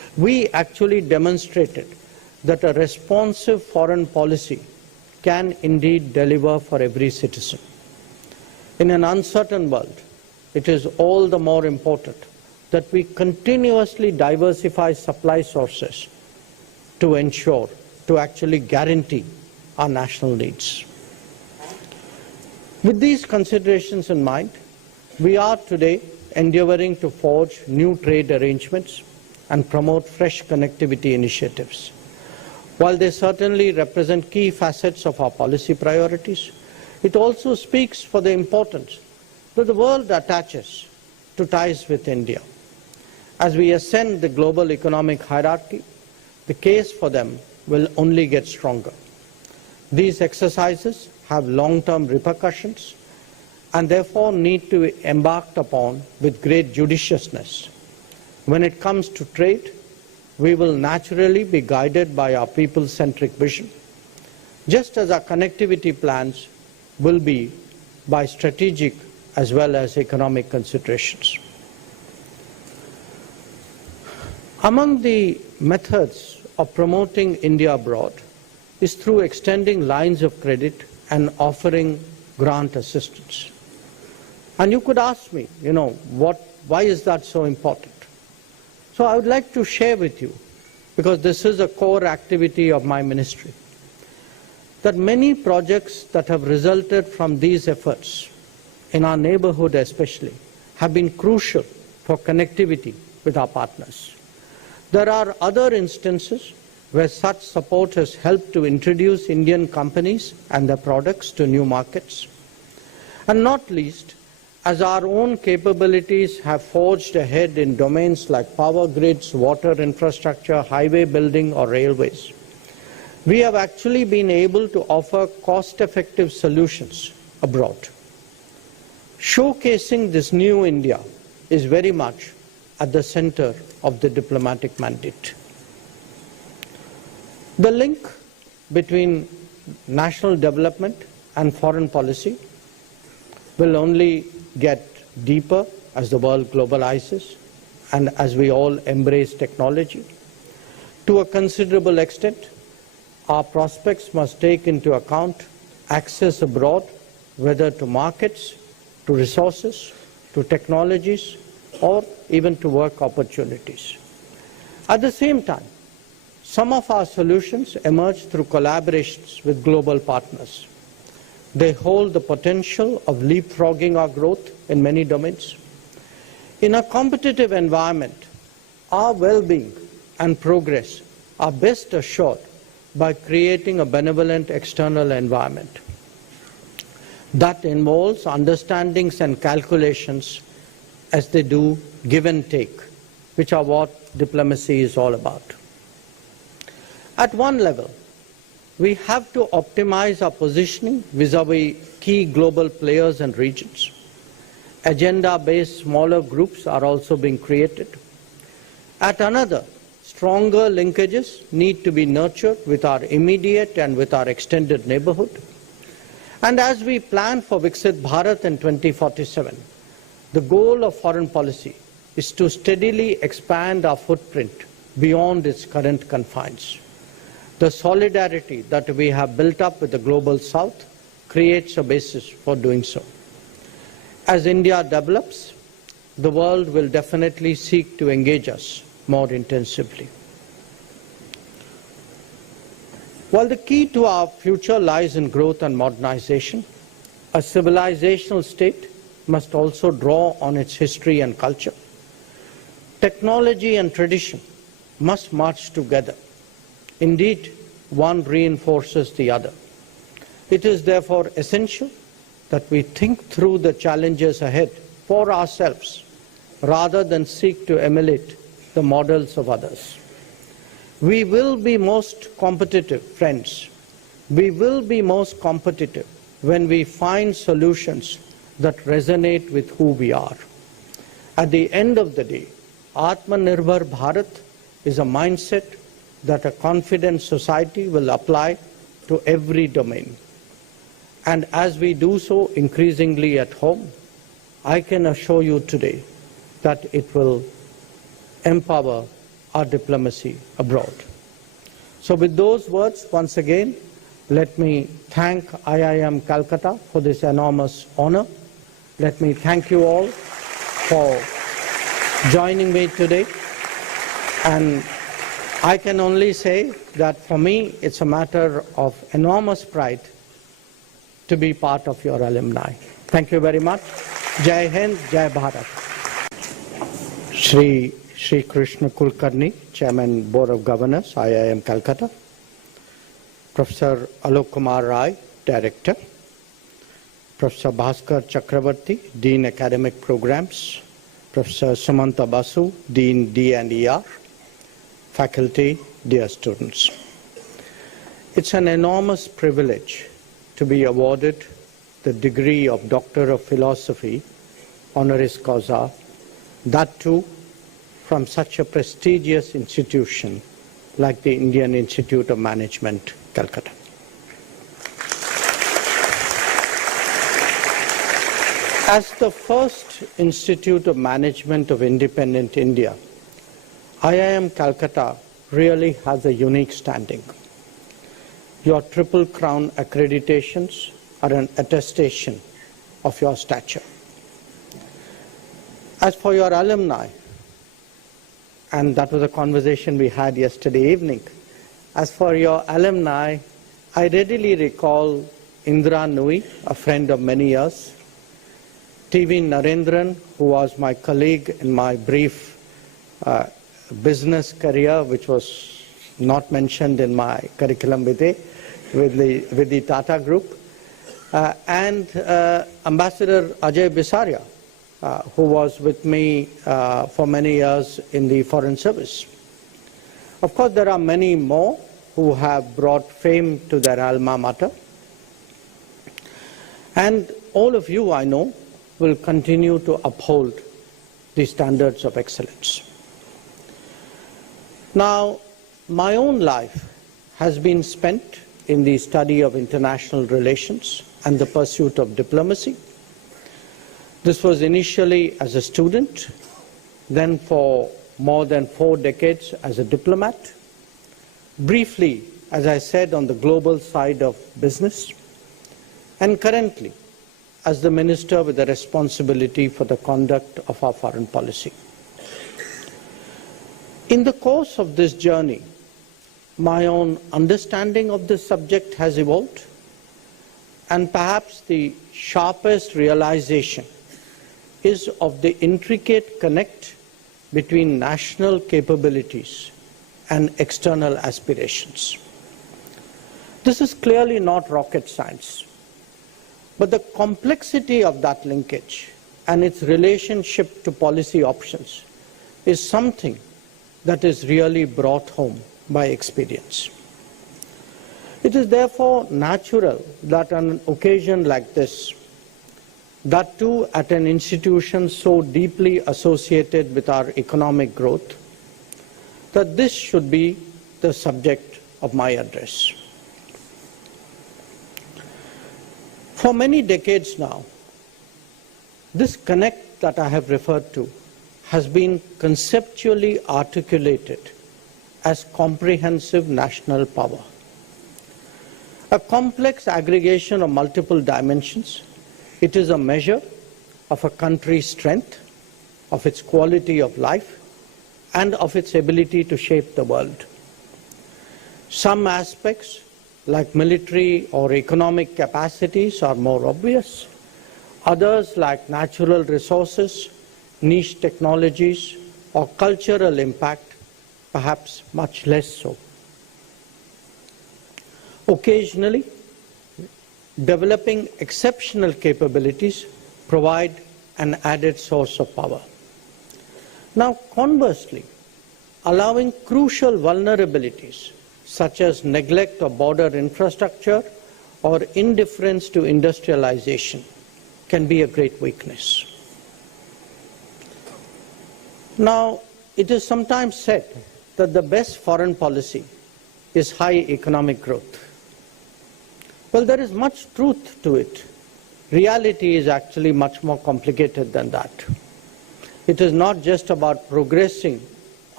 we actually demonstrated that a responsive foreign policy can indeed deliver for every citizen. In an uncertain world, it is all the more important that we continuously diversify supply sources to ensure, to actually guarantee our national needs. With these considerations in mind, we are today endeavoring to forge new trade arrangements and promote fresh connectivity initiatives. While they certainly represent key facets of our policy priorities, it also speaks for the importance that the world attaches to ties with India. As we ascend the global economic hierarchy, the case for them will only get stronger. These exercises have long-term repercussions and therefore need to be embarked upon with great judiciousness. When it comes to trade, we will naturally be guided by our people-centric vision, just as our connectivity plans will be by strategic as well as economic considerations. Among the methods of promoting India abroad is through extending lines of credit and offering grant assistance. And you could ask me, why is that so important? So I would like to share with you, because this is a core activity of my ministry, that many projects that have resulted from these efforts, in our neighborhood especially, have been crucial for connectivity with our partners. There are other instances where such support has helped to introduce Indian companies and their products to new markets. And not least, as our own capabilities have forged ahead in domains like power grids, water infrastructure, highway building, or railways, we have actually been able to offer cost-effective solutions abroad. Showcasing this new India is very much at the center of the diplomatic mandate. The link between national development and foreign policy will only get deeper as the world globalizes and as we all embrace technology. To a considerable extent, our prospects must take into account access abroad, whether to markets, to resources, to technologies, or even to work opportunities. At the same time, some of our solutions emerge through collaborations with global partners. They hold the potential of leapfrogging our growth in many domains. In a competitive environment, our well-being and progress are best assured by creating a benevolent external environment. That involves understandings and calculations as they do give and take, which are what diplomacy is all about. At one level, we have to optimize our positioning vis-à-vis key global players and regions. Agenda-based smaller groups are also being created. At another, stronger linkages need to be nurtured with our immediate and with our extended neighborhood. And as we plan for Viksit Bharat in 2047, the goal of foreign policy is to steadily expand our footprint beyond its current confines. The solidarity that we have built up with the global south creates a basis for doing so. As India develops, the world will definitely seek to engage us more intensively. While the key to our future lies in growth and modernization, a civilizational state must also draw on its history and culture. Technology and tradition must march together. Indeed, one reinforces the other. It is therefore essential that we think through the challenges ahead for ourselves rather than seek to emulate the models of others. We will be most competitive, friends. We will be most competitive when we find solutions that resonate with who we are. At the end of the day, Atmanirbhar Bharat is a mindset that a confident society will apply to every domain. And as we do so increasingly at home, I can assure you today that it will empower our diplomacy abroad. So with those words, once again, let me thank IIM Calcutta for this enormous honor. Let me thank you all for joining me today. And I can only say that for me, it's a matter of enormous pride to be part of your alumni. Thank you very much. Jai Hind, Jai Bharat. Shri Krishna Kulkarni, Chairman, Board of Governors, IIM Calcutta. Professor Alok Kumar Rai, Director. Professor Bhaskar Chakravarti, Dean Academic Programs. Professor Sumanta Basu, Dean D&ER. Faculty, dear students. It's an enormous privilege to be awarded the degree of Doctor of Philosophy, honoris causa, that too from such a prestigious institution like the Indian Institute of Management, Calcutta. As the first Institute of Management of independent India, IIM Calcutta really has a unique standing. Your Triple Crown accreditations are an attestation of your stature. As for your alumni, and that was a conversation we had yesterday evening, as for your alumni, I readily recall Indra Nui, a friend of many years, TV Narendran, who was my colleague in my brief business career, which was not mentioned in my curriculum vitae with the Tata Group, and Ambassador Ajay Bisaria, who was with me for many years in the Foreign Service. Of course, there are many more who have brought fame to their alma mater. And all of you, I know, will continue to uphold the standards of excellence. Now, my own life has been spent in the study of international relations and the pursuit of diplomacy. This was initially as a student, then for more than 4 decades as a diplomat, briefly, as I said, on the global side of business, and currently as the minister with the responsibility for the conduct of our foreign policy. In the course of this journey, my own understanding of this subject has evolved, and perhaps the sharpest realization is of the intricate connect between national capabilities and external aspirations. This is clearly not rocket science, but the complexity of that linkage and its relationship to policy options is something that is really brought home by experience. It is therefore natural that on an occasion like this, that too at an institution so deeply associated with our economic growth, that this should be the subject of my address. For many decades now, this connect that I have referred to has been conceptually articulated as comprehensive national power. A complex aggregation of multiple dimensions, it is a measure of a country's strength, of its quality of life, and of its ability to shape the world. Some aspects, like military or economic capacities, are more obvious. Others, like natural resources, niche technologies, or cultural impact, perhaps much less so. Occasionally, developing exceptional capabilities provide an added source of power. Now, conversely, allowing crucial vulnerabilities such as neglect of border infrastructure or indifference to industrialization can be a great weakness. Now, it is sometimes said that the best foreign policy is high economic growth. Well, there is much truth to it. Reality is actually much more complicated than that. It is not just about progressing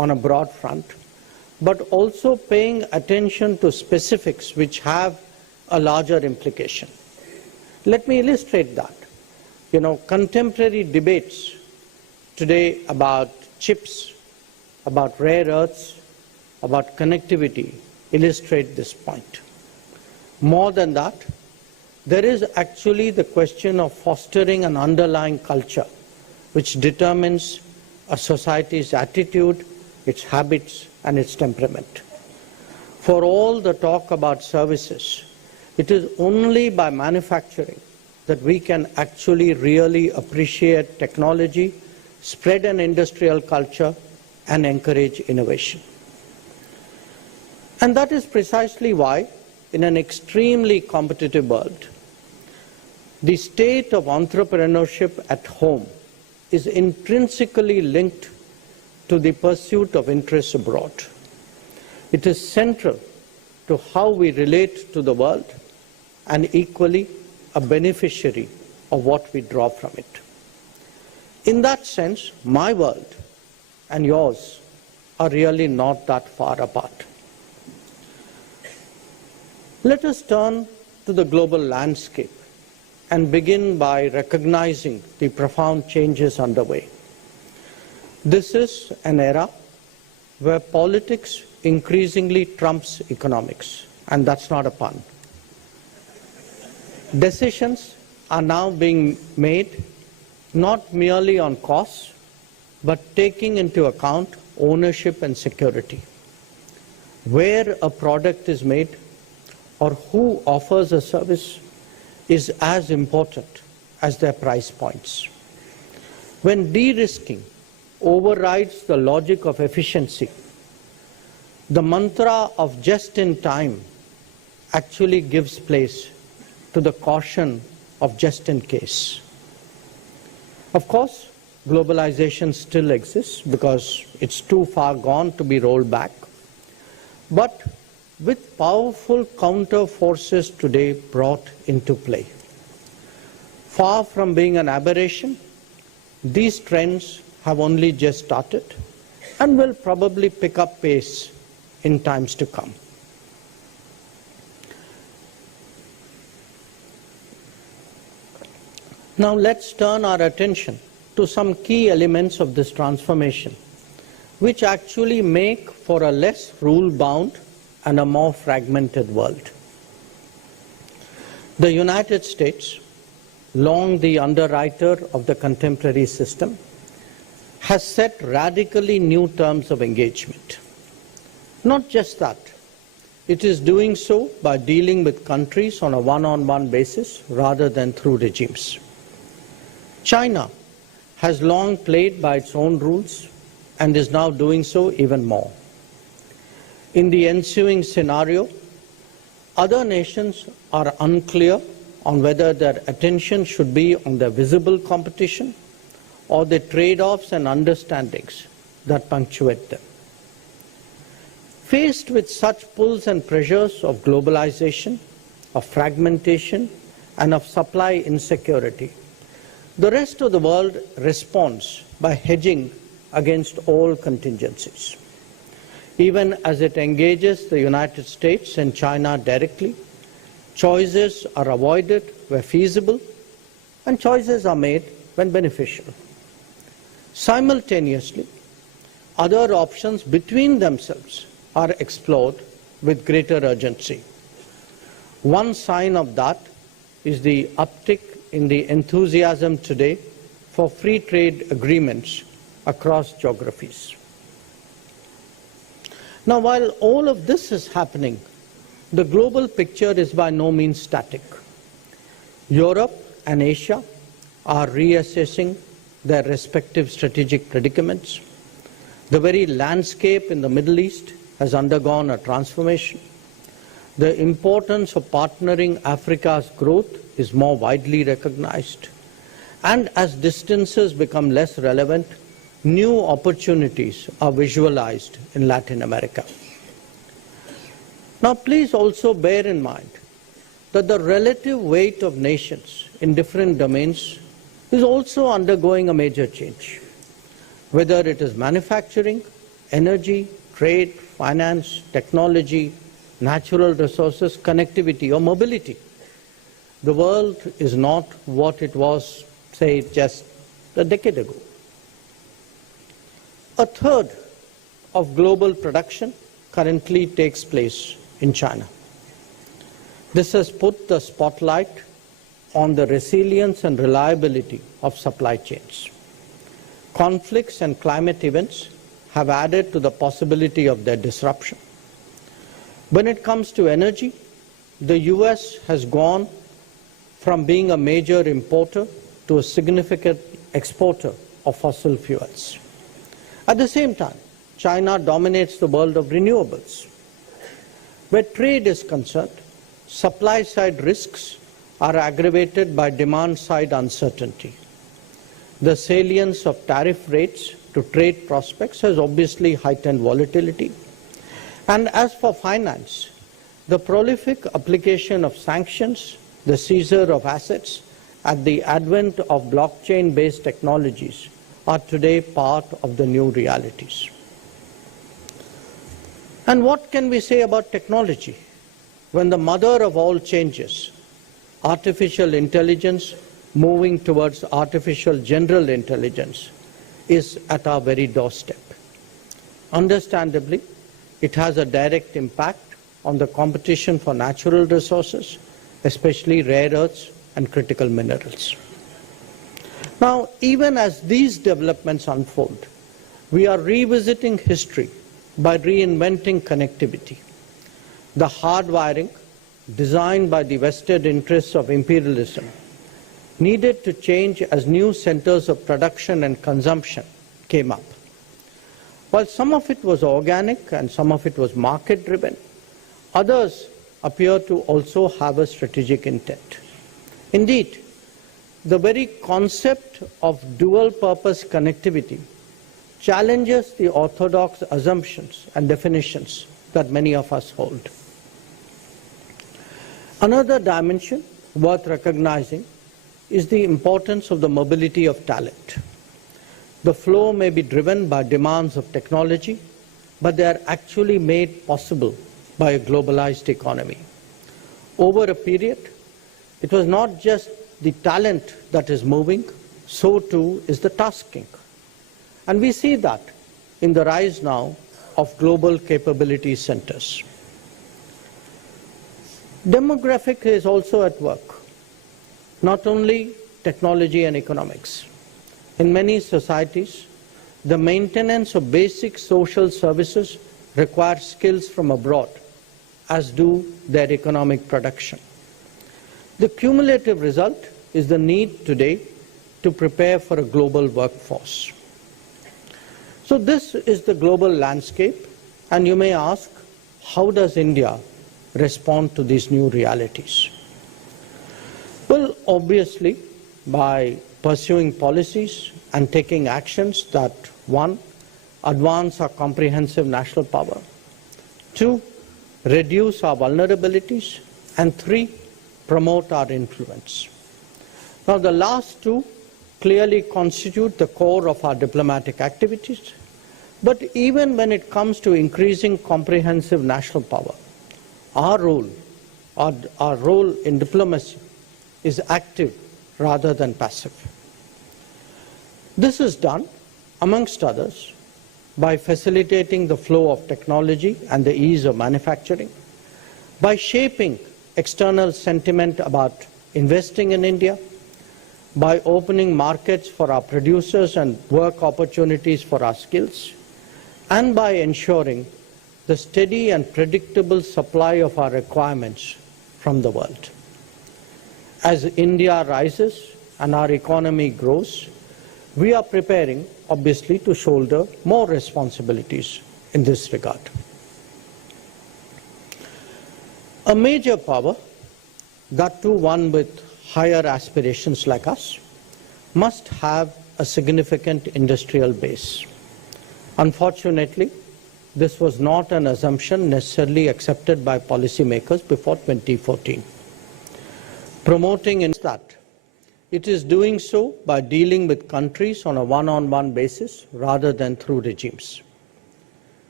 on a broad front, but also paying attention to specifics which have a larger implication. Let me illustrate that. Contemporary debates today about chips, about rare earths, about connectivity illustrate this point. More than that, there is actually the question of fostering an underlying culture which determines a society's attitude, its habits, and its temperament. For all the talk about services, it is only by manufacturing that we can actually really appreciate technology, spread an industrial culture, and encourage innovation. And that is precisely why, in an extremely competitive world, the state of entrepreneurship at home is intrinsically linked to the pursuit of interests abroad. It is central to how we relate to the world and equally a beneficiary of what we draw from it. In that sense, my world and yours are really not that far apart. Let us turn to the global landscape and begin by recognizing the profound changes underway. This is an era where politics increasingly trumps economics, and that's not a pun. Decisions are now being made not merely on costs, but taking into account ownership and security. Where a product is made or who offers a service is as important as their price points. When de-risking overrides the logic of efficiency, the mantra of just in time actually gives place to the caution of just in case. Of course, globalization still exists because it's too far gone to be rolled back. But with powerful counter forces today brought into play, far from being an aberration, these trends have only just started and will probably pick up pace in times to come. Now let's turn our attention to some key elements of this transformation, which actually make for a less rule-bound and a more fragmented world. The United States, long the underwriter of the contemporary system, has set radically new terms of engagement. Not just that, it is doing so by dealing with countries on a one-on-one basis rather than through regimes. China has long played by its own rules and is now doing so even more. In the ensuing scenario, other nations are unclear on whether their attention should be on the visible competition or the trade-offs and understandings that punctuate them. Faced with such pulls and pressures of globalization, of fragmentation, and of supply insecurity, the rest of the world responds by hedging against all contingencies. Even as it engages the United States and China directly, choices are avoided where feasible, and choices are made when beneficial. Simultaneously, other options between themselves are explored with greater urgency. One sign of that is the uptick in the enthusiasm today for free trade agreements across geographies. Now, while all of this is happening, the global picture is by no means static. Europe and Asia are reassessing their respective strategic predicaments. The very landscape in the Middle East has undergone a transformation. The importance of partnering Africa's growth is more widely recognized. And as distances become less relevant, new opportunities are visualized in Latin America. Now, please also bear in mind that the relative weight of nations in different domains is also undergoing a major change. Whether it is manufacturing, energy, trade, finance, technology, natural resources, connectivity, or mobility, the world is not what it was, say, just a decade ago. A third of global production currently takes place in China. This has put the spotlight on the resilience and reliability of supply chains. Conflicts and climate events have added to the possibility of their disruption. When it comes to energy, the US has gone from being a major importer to a significant exporter of fossil fuels. At the same time, China dominates the world of renewables. Where trade is concerned, supply-side risks are aggravated by demand-side uncertainty. The salience of tariff rates to trade prospects has obviously heightened volatility. And as for finance, the prolific application of sanctions, the seizure of assets, and the advent of blockchain-based technologies are today part of the new realities. And what can we say about technology when the mother of all changes, artificial intelligence moving towards artificial general intelligence, is at our very doorstep? Understandably, it has a direct impact on the competition for natural resources, especially rare earths and critical minerals. Now, even as these developments unfold, we are revisiting history by reinventing connectivity. The hardwiring, designed by the vested interests of imperialism, needed to change as new centers of production and consumption came up. While some of it was organic and some of it was market-driven, others appear to also have a strategic intent. Indeed, the very concept of dual-purpose connectivity challenges the orthodox assumptions and definitions that many of us hold. Another dimension worth recognizing is the importance of the mobility of talent. The flow may be driven by demands of technology, but they are actually made possible by a globalized economy. Over a period, it was not just the talent that is moving, so too is the tasking. And we see that in the rise now of global capability centers. Demographic is also at work, not only technology and economics. In many societies, the maintenance of basic social services requires skills from abroad, as do their economic production. The cumulative result is the need today to prepare for a global workforce. So this is the global landscape, and you may ask, how does India respond to these new realities? Well, obviously, by pursuing policies and taking actions that, one, advance our comprehensive national power, two, reduce our vulnerabilities, and three, promote our influence. Now, the last two clearly constitute the core of our diplomatic activities, but even when it comes to increasing comprehensive national power, our role in diplomacy is active rather than passive. This is done, amongst others, by facilitating the flow of technology and the ease of manufacturing, by shaping external sentiment about investing in India, by opening markets for our producers and work opportunities for our skills, and by ensuring the steady and predictable supply of our requirements from the world. As India rises and our economy grows, we are preparing, obviously, to shoulder more responsibilities in this regard. A major power, that too one with higher aspirations like us, must have a significant industrial base. Unfortunately, this was not an assumption necessarily accepted by policymakers before 2014. Promoting in that, it is doing so by dealing with countries on a one-on-one basis rather than through regimes.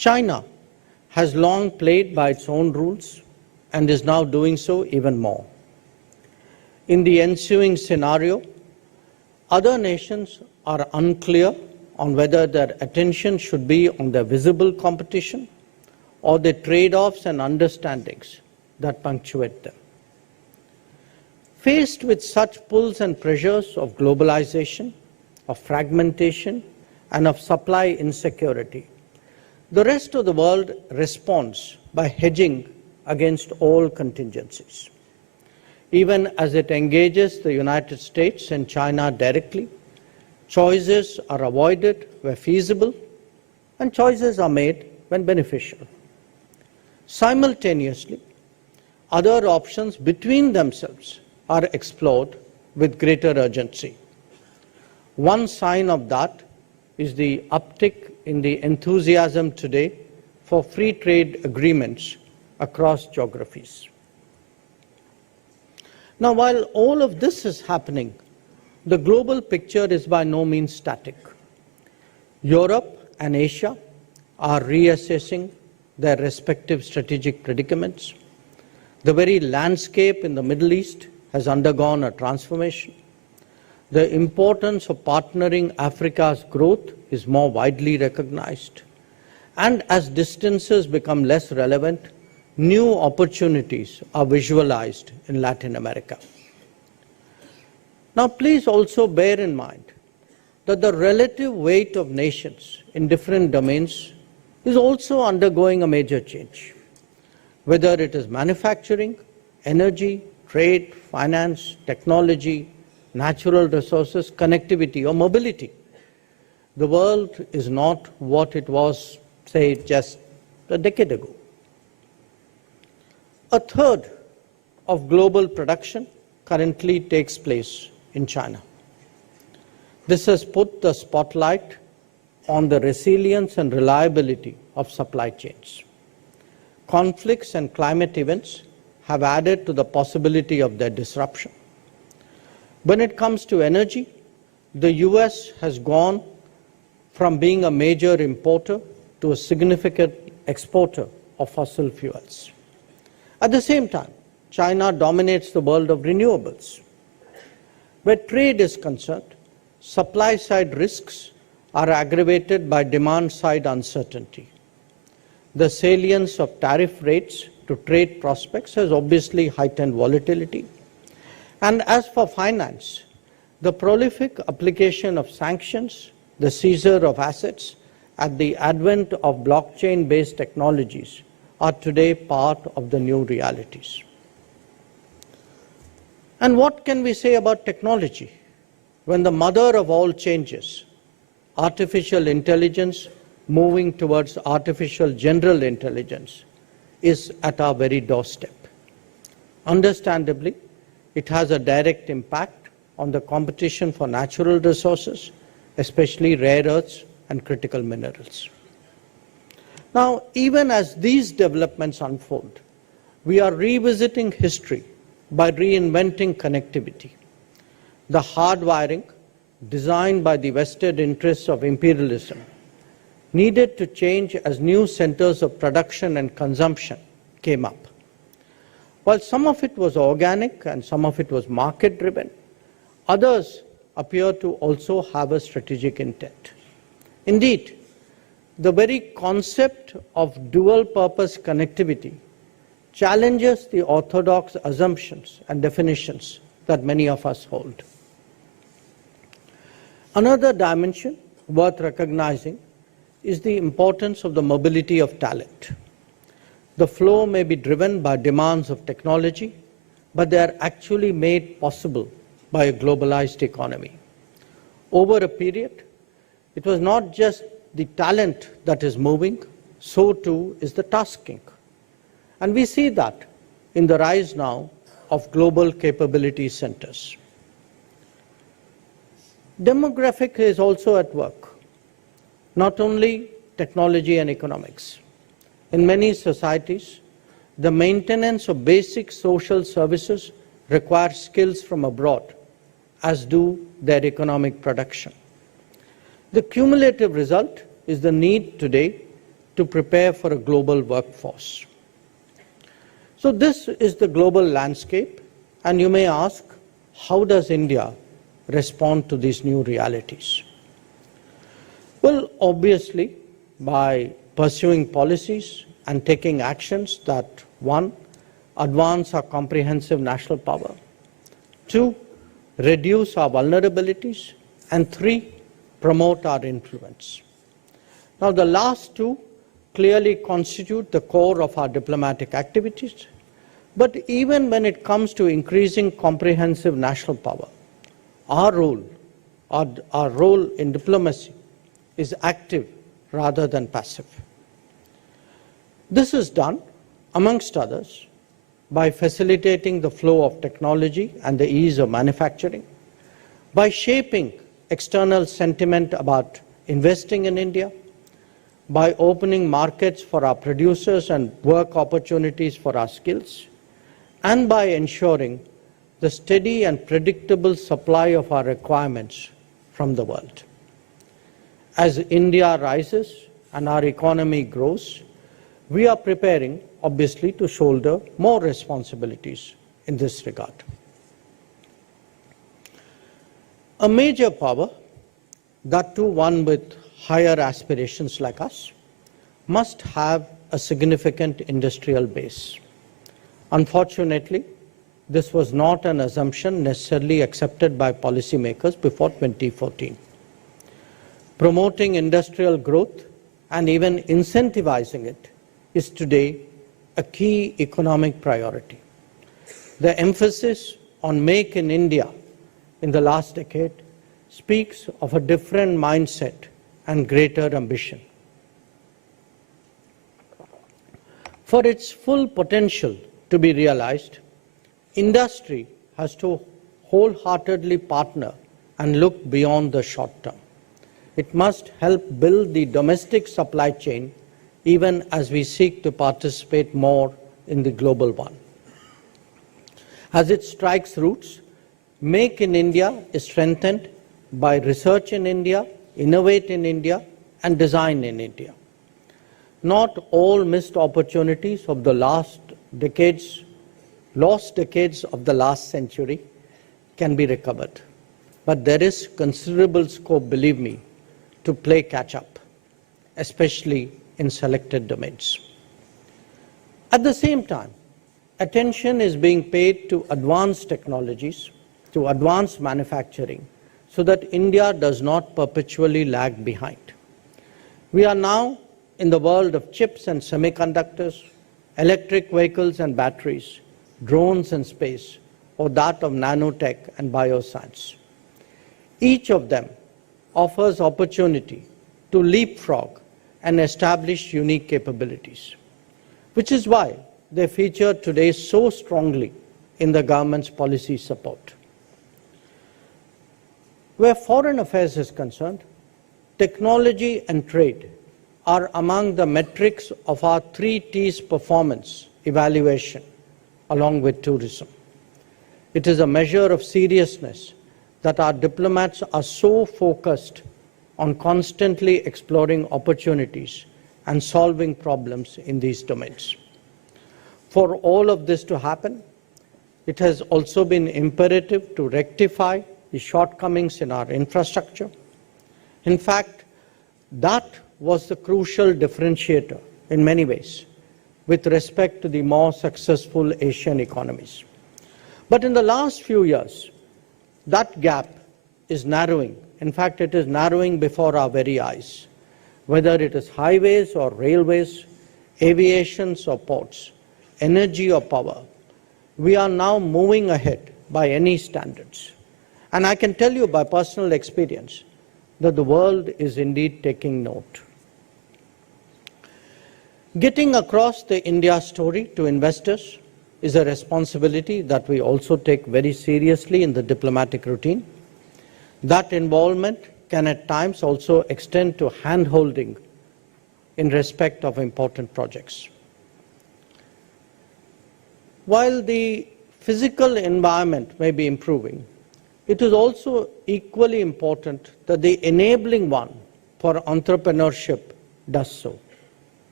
China has long played by its own rules and is now doing so even more. In the ensuing scenario, other nations are unclear on whether their attention should be on their visible competition or the trade-offs and understandings that punctuate them. Faced with such pulls and pressures of globalization, of fragmentation, and of supply insecurity, the rest of the world responds by hedging against all contingencies. Even as it engages the United States and China directly, choices are avoided where feasible, and choices are made when beneficial. Simultaneously, other options between themselves are explored with greater urgency. One sign of that is the uptick in the enthusiasm today for free trade agreements across geographies. Now, while all of this is happening, the global picture is by no means static. Europe and Asia are reassessing their respective strategic predicaments. The very landscape in the Middle East has undergone a transformation. The importance of partnering Africa's growth is more widely recognized. And as distances become less relevant, new opportunities are visualized in Latin America. Now, please also bear in mind that the relative weight of nations in different domains is also undergoing a major change. Whether it is manufacturing, energy, trade, finance, technology, natural resources, connectivity, or mobility, the world is not what it was, say, just a decade ago. A third of global production currently takes place in China. This has put the spotlight on the resilience and reliability of supply chains. Conflicts and climate events have added to the possibility of their disruption. When it comes to energy, the US has gone from being a major importer to a significant exporter of fossil fuels. At the same time, China dominates the world of renewables. Where trade is concerned, supply-side risks are aggravated by demand-side uncertainty. The salience of tariff rates to trade prospects has obviously heightened volatility. And as for finance, the prolific application of sanctions, the seizure of assets, and the advent of blockchain-based technologies are today part of the new realities. And what can we say about technology when the mother of all changes, artificial intelligence moving towards artificial general intelligence, is at our very doorstep? Understandably, it has a direct impact on the competition for natural resources, especially rare earths and critical minerals. Now, even as these developments unfold, we are revisiting history by reinventing connectivity. The hardwiring, designed by the vested interests of imperialism, needed to change as new centers of production and consumption came up. While some of it was organic and some of it was market-driven, others appear to also have a strategic intent. Indeed, the very concept of dual-purpose connectivity challenges the orthodox assumptions and definitions that many of us hold. Another dimension worth recognizing is the importance of the mobility of talent. The flow may be driven by demands of technology, but they are actually made possible by a globalized economy. Over a period, it was not just the talent that is moving, so too is the tasking. And we see that in the rise now of global capability centers. Demographic is also at work, not only technology and economics. In many societies, the maintenance of basic social services requires skills from abroad, as do their economic production. The cumulative result is the need today to prepare for a global workforce. So this is the global landscape, and you may ask, how does India respond to these new realities? Well, obviously, by pursuing policies and taking actions that, one, advance our comprehensive national power, two, reduce our vulnerabilities, and three, promote our influence. Now, the last two clearly constitute the core of our diplomatic activities, but even when it comes to increasing comprehensive national power, our role in diplomacy is active rather than passive. This is done, amongst others, by facilitating the flow of technology and the ease of manufacturing, by shaping external sentiment about investing in India, by opening markets for our producers and work opportunities for our skills, and by ensuring the steady and predictable supply of our requirements from the world. As India rises and our economy grows, we are preparing, obviously, to shoulder more responsibilities in this regard. A major power, that too one with higher aspirations like us, must have a significant industrial base. Unfortunately, this was not an assumption necessarily accepted by policymakers before 2014. Promoting industrial growth and even incentivizing it is today a key economic priority. The emphasis on Make in India in the last decade speaks of a different mindset and greater ambition. For its full potential to be realized, industry has to wholeheartedly partner and look beyond the short term. It must help build the domestic supply chain even as we seek to participate more in the global one. As it strikes roots, Make in India is strengthened by research in India, innovate in India, and design in India. Not all missed opportunities of the lost decades of the last century can be recovered. But there is considerable scope, believe me, to play catch up, especially in selected domains. At the same time, attention is being paid to advanced technologies, to advanced manufacturing, so that India does not perpetually lag behind. We are now in the world of chips and semiconductors, electric vehicles and batteries, drones and space, or that of nanotech and bioscience. Each of them offers opportunity to leapfrog and establish unique capabilities, which is why they feature today so strongly in the government's policy support. Where foreign affairs is concerned, technology and trade are among the metrics of our 3 T's performance evaluation, along with tourism. It is a measure of seriousness that our diplomats are so focused on constantly exploring opportunities and solving problems in these domains. For all of this to happen, it has also been imperative to rectify the shortcomings in our infrastructure. In fact, that was the crucial differentiator in many ways with respect to the more successful Asian economies. But in the last few years, that gap is narrowing. In fact, it is narrowing before our very eyes. Whether it is highways or railways, aviations or ports, energy or power, we are now moving ahead by any standards. And I can tell you by personal experience that the world is indeed taking note. Getting across the India story to investors is a responsibility that we also take very seriously in the diplomatic routine. That involvement can at times also extend to hand-holding in respect of important projects. While the physical environment may be improving, it is also equally important that the enabling one for entrepreneurship does so.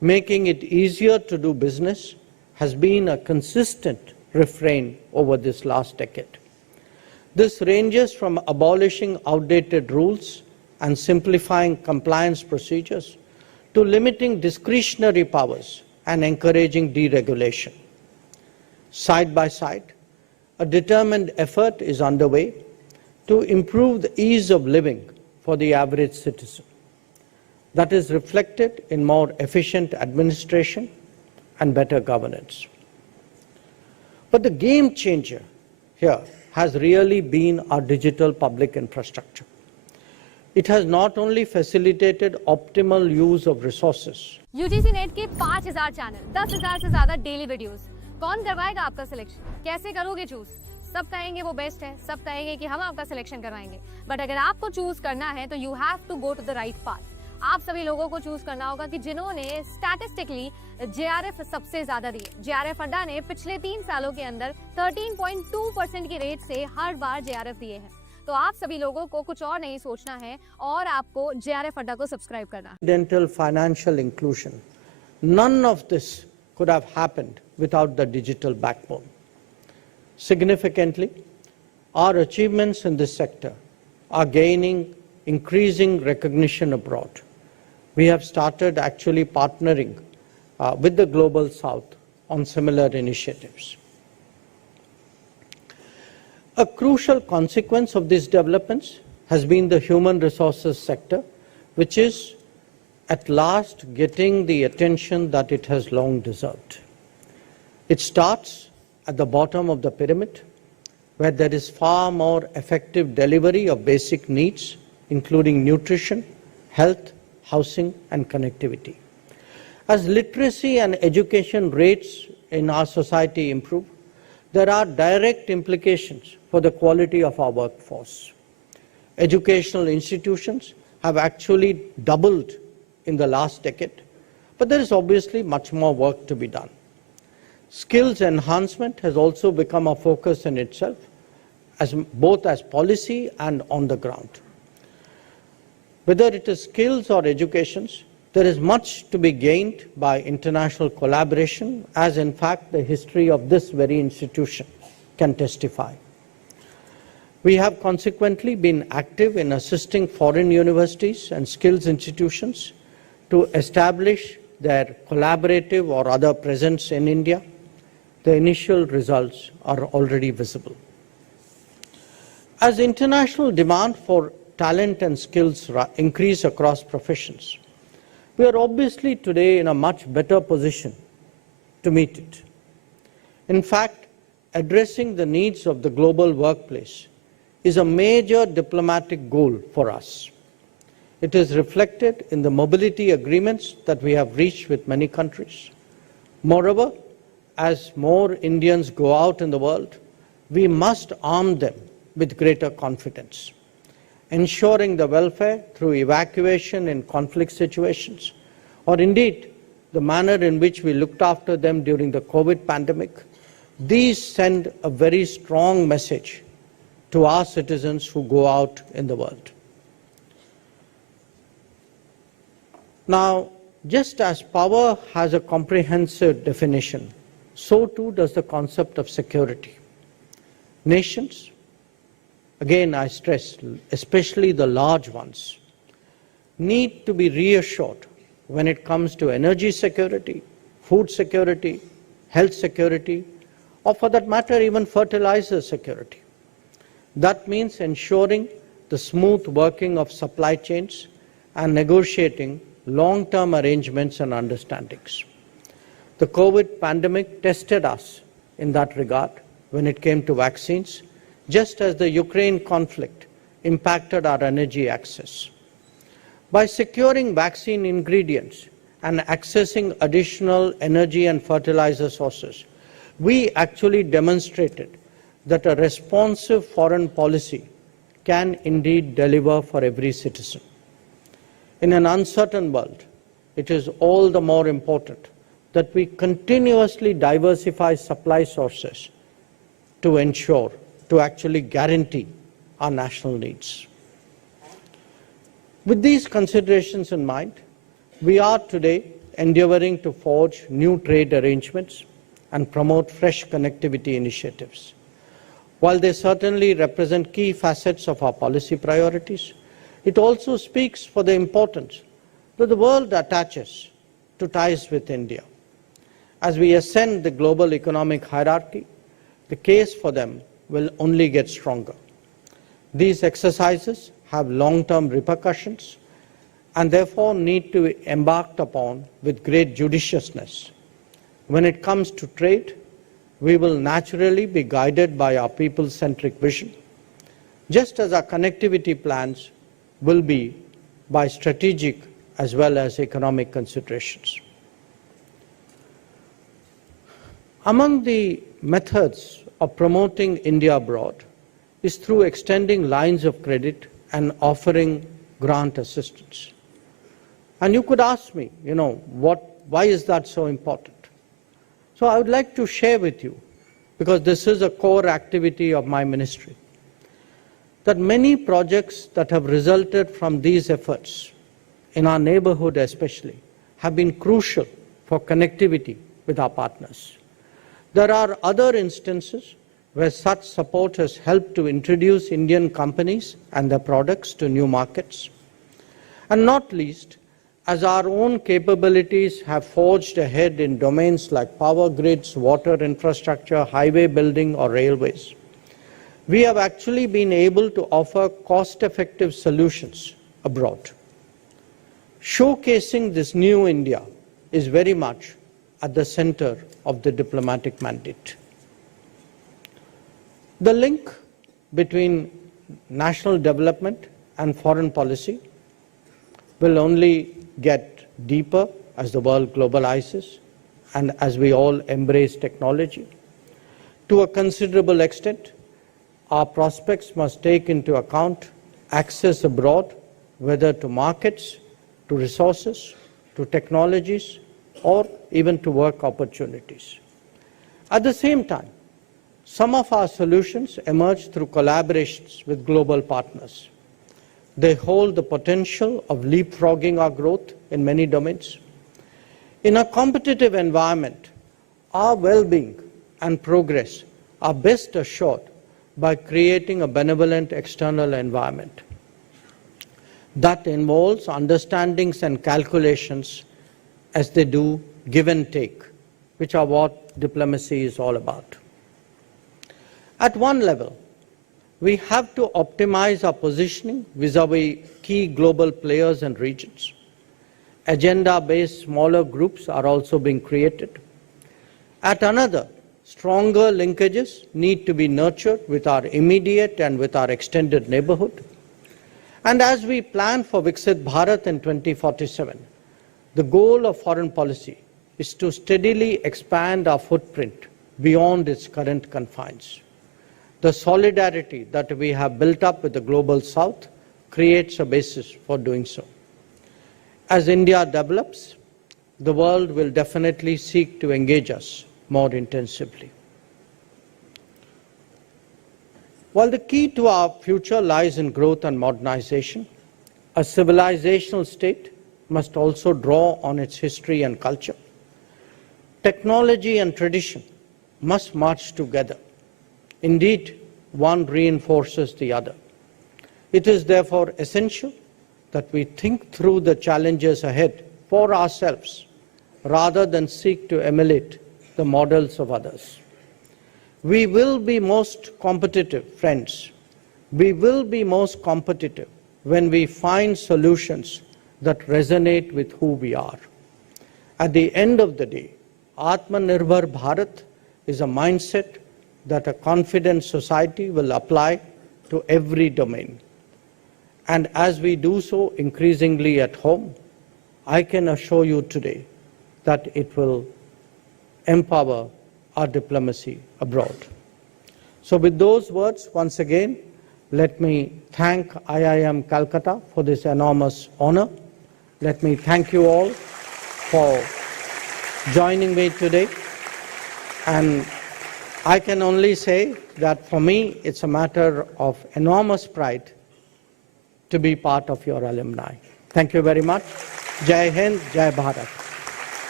making it easier to do business has been a consistent refrain over this last decade. This ranges from abolishing outdated rules and simplifying compliance procedures to limiting discretionary powers and encouraging deregulation. Side by side, a determined effort is underway to improve the ease of living for the average citizen. That is reflected in more efficient administration and better governance. But the game changer here has really been our digital public infrastructure. It has not only facilitated optimal use of resources. UGC net के 5000 channel, 10,000 से ज्यादा daily videos. कौन करवाएगा आपका selection? कैसे करोगे choose? सब कहेंगे वो बेस्ट है, सब कहेंगे कि हम आपका सिलेक्शन करवाएंगे, बट अगर आपको चूज करना है तो you have to go to the right path. आप सभी लोगों को चूज करना होगा कि जिन्होंने स्टैटिस्टिकली जेआरएफ सबसे ज्यादा दिए। जेआरएफ अड्डा ने पिछले 3 सालों के अंदर 13.2% की रेट से हर बार जेआरएफ दिए हैं। तो आप सभी लोगों को कुछ और नहीं सोचना है और आपको जेआरएफ अड्डा को सब्सक्राइब करना है। Dental financial inclusion. None of this could have happened without the digital backbone. Significantly, our achievements in this sector are gaining increasing recognition abroad. We have started actually partnering with the Global South on similar initiatives. A crucial consequence of these developments has been the human resources sector, which is at last getting the attention that it has long deserved. It starts at the bottom of the pyramid, where there is far more effective delivery of basic needs, including nutrition, health, housing, and connectivity. As literacy and education rates in our society improve, there are direct implications for the quality of our workforce. Educational institutions have actually doubled in the last decade, but there is obviously much more work to be done. Skills enhancement has also become a focus in itself, both as policy and on the ground. Whether it is skills or educations, there is much to be gained by international collaboration, as in fact the history of this very institution can testify. We have consequently been active in assisting foreign universities and skills institutions to establish their collaborative or other presence in India. The initial results are already visible. As international demand for talent and skills increase across professions, we are obviously today in a much better position to meet it. In fact, addressing the needs of the global workplace is a major diplomatic goal for us. It is reflected in the mobility agreements that we have reached with many countries. Moreover, as more Indians go out in the world, we must arm them with greater confidence. Ensuring the welfare through evacuation in conflict situations, or indeed the manner in which we looked after them during the COVID pandemic, these send a very strong message to our citizens who go out in the world. Now, just as power has a comprehensive definition, so too does the concept of security. Nations, again I stress, especially the large ones, need to be reassured when it comes to energy security, food security, health security, or for that matter even fertilizer security. That means ensuring the smooth working of supply chains and negotiating long-term arrangements and understandings. The COVID pandemic tested us in that regard when it came to vaccines, just as the Ukraine conflict impacted our energy access. By securing vaccine ingredients and accessing additional energy and fertilizer sources, we actually demonstrated that a responsive foreign policy can indeed deliver for every citizen. In an uncertain world, it is all the more important that we continuously diversify supply sources to ensure, to actually guarantee our national needs. With these considerations in mind, we are today endeavoring to forge new trade arrangements and promote fresh connectivity initiatives. While they certainly represent key facets of our policy priorities, it also speaks for the importance that the world attaches to ties with India. As we ascend the global economic hierarchy, the case for them will only get stronger. These exercises have long-term repercussions and therefore need to be embarked upon with great judiciousness. When it comes to trade, we will naturally be guided by our people-centric vision, just as our connectivity plans will be by strategic as well as economic considerations. Among the methods of promoting India abroad is through extending lines of credit and offering grant assistance. And you could ask me, why is that so important? So I would like to share with you, because this is a core activity of my ministry, that many projects that have resulted from these efforts, in our neighborhood especially, have been crucial for connectivity with our partners. There are other instances where such support has helped to introduce Indian companies and their products to new markets. And not least, as our own capabilities have forged ahead in domains like power grids, water infrastructure, highway building, or railways, we have actually been able to offer cost-effective solutions abroad. Showcasing this new India is very much at the center of the diplomatic mandate. The link between national development and foreign policy will only get deeper as the world globalizes and as we all embrace technology. To a considerable extent, our prospects must take into account access abroad, whether to markets, to resources, to technologies, or even to work opportunities. At the same time, some of our solutions emerge through collaborations with global partners. They hold the potential of leapfrogging our growth in many domains. In a competitive environment, our well-being and progress are best assured by creating a benevolent external environment. That involves understandings and calculations as they do give and take, which are what diplomacy is all about. At one level, we have to optimize our positioning vis-à-vis key global players and regions. Agenda-based smaller groups are also being created. At another, stronger linkages need to be nurtured with our immediate and with our extended neighborhood. And as we plan for Viksit Bharat in 2047, the goal of foreign policy is to steadily expand our footprint beyond its current confines. The solidarity that we have built up with the global south creates a basis for doing so. As India develops, the world will definitely seek to engage us more intensively. While the key to our future lies in growth and modernization, a civilizational state must also draw on its history and culture. Technology and tradition must march together. Indeed, one reinforces the other. It is therefore essential that we think through the challenges ahead for ourselves rather than seek to emulate the models of others. We will be most competitive, friends. We will be most competitive when we find solutions that resonate with who we are. At the end of the day, Atmanirbhar Bharat is a mindset that a confident society will apply to every domain. And as we do so increasingly at home, I can assure you today that it will empower our diplomacy abroad. So with those words, once again, let me thank IIM Calcutta for this enormous honor. Let me thank you all for joining me today. And I can only say that for me, it's a matter of enormous pride to be part of your alumni. Thank you very much. Jai Hind, Jai Bharat.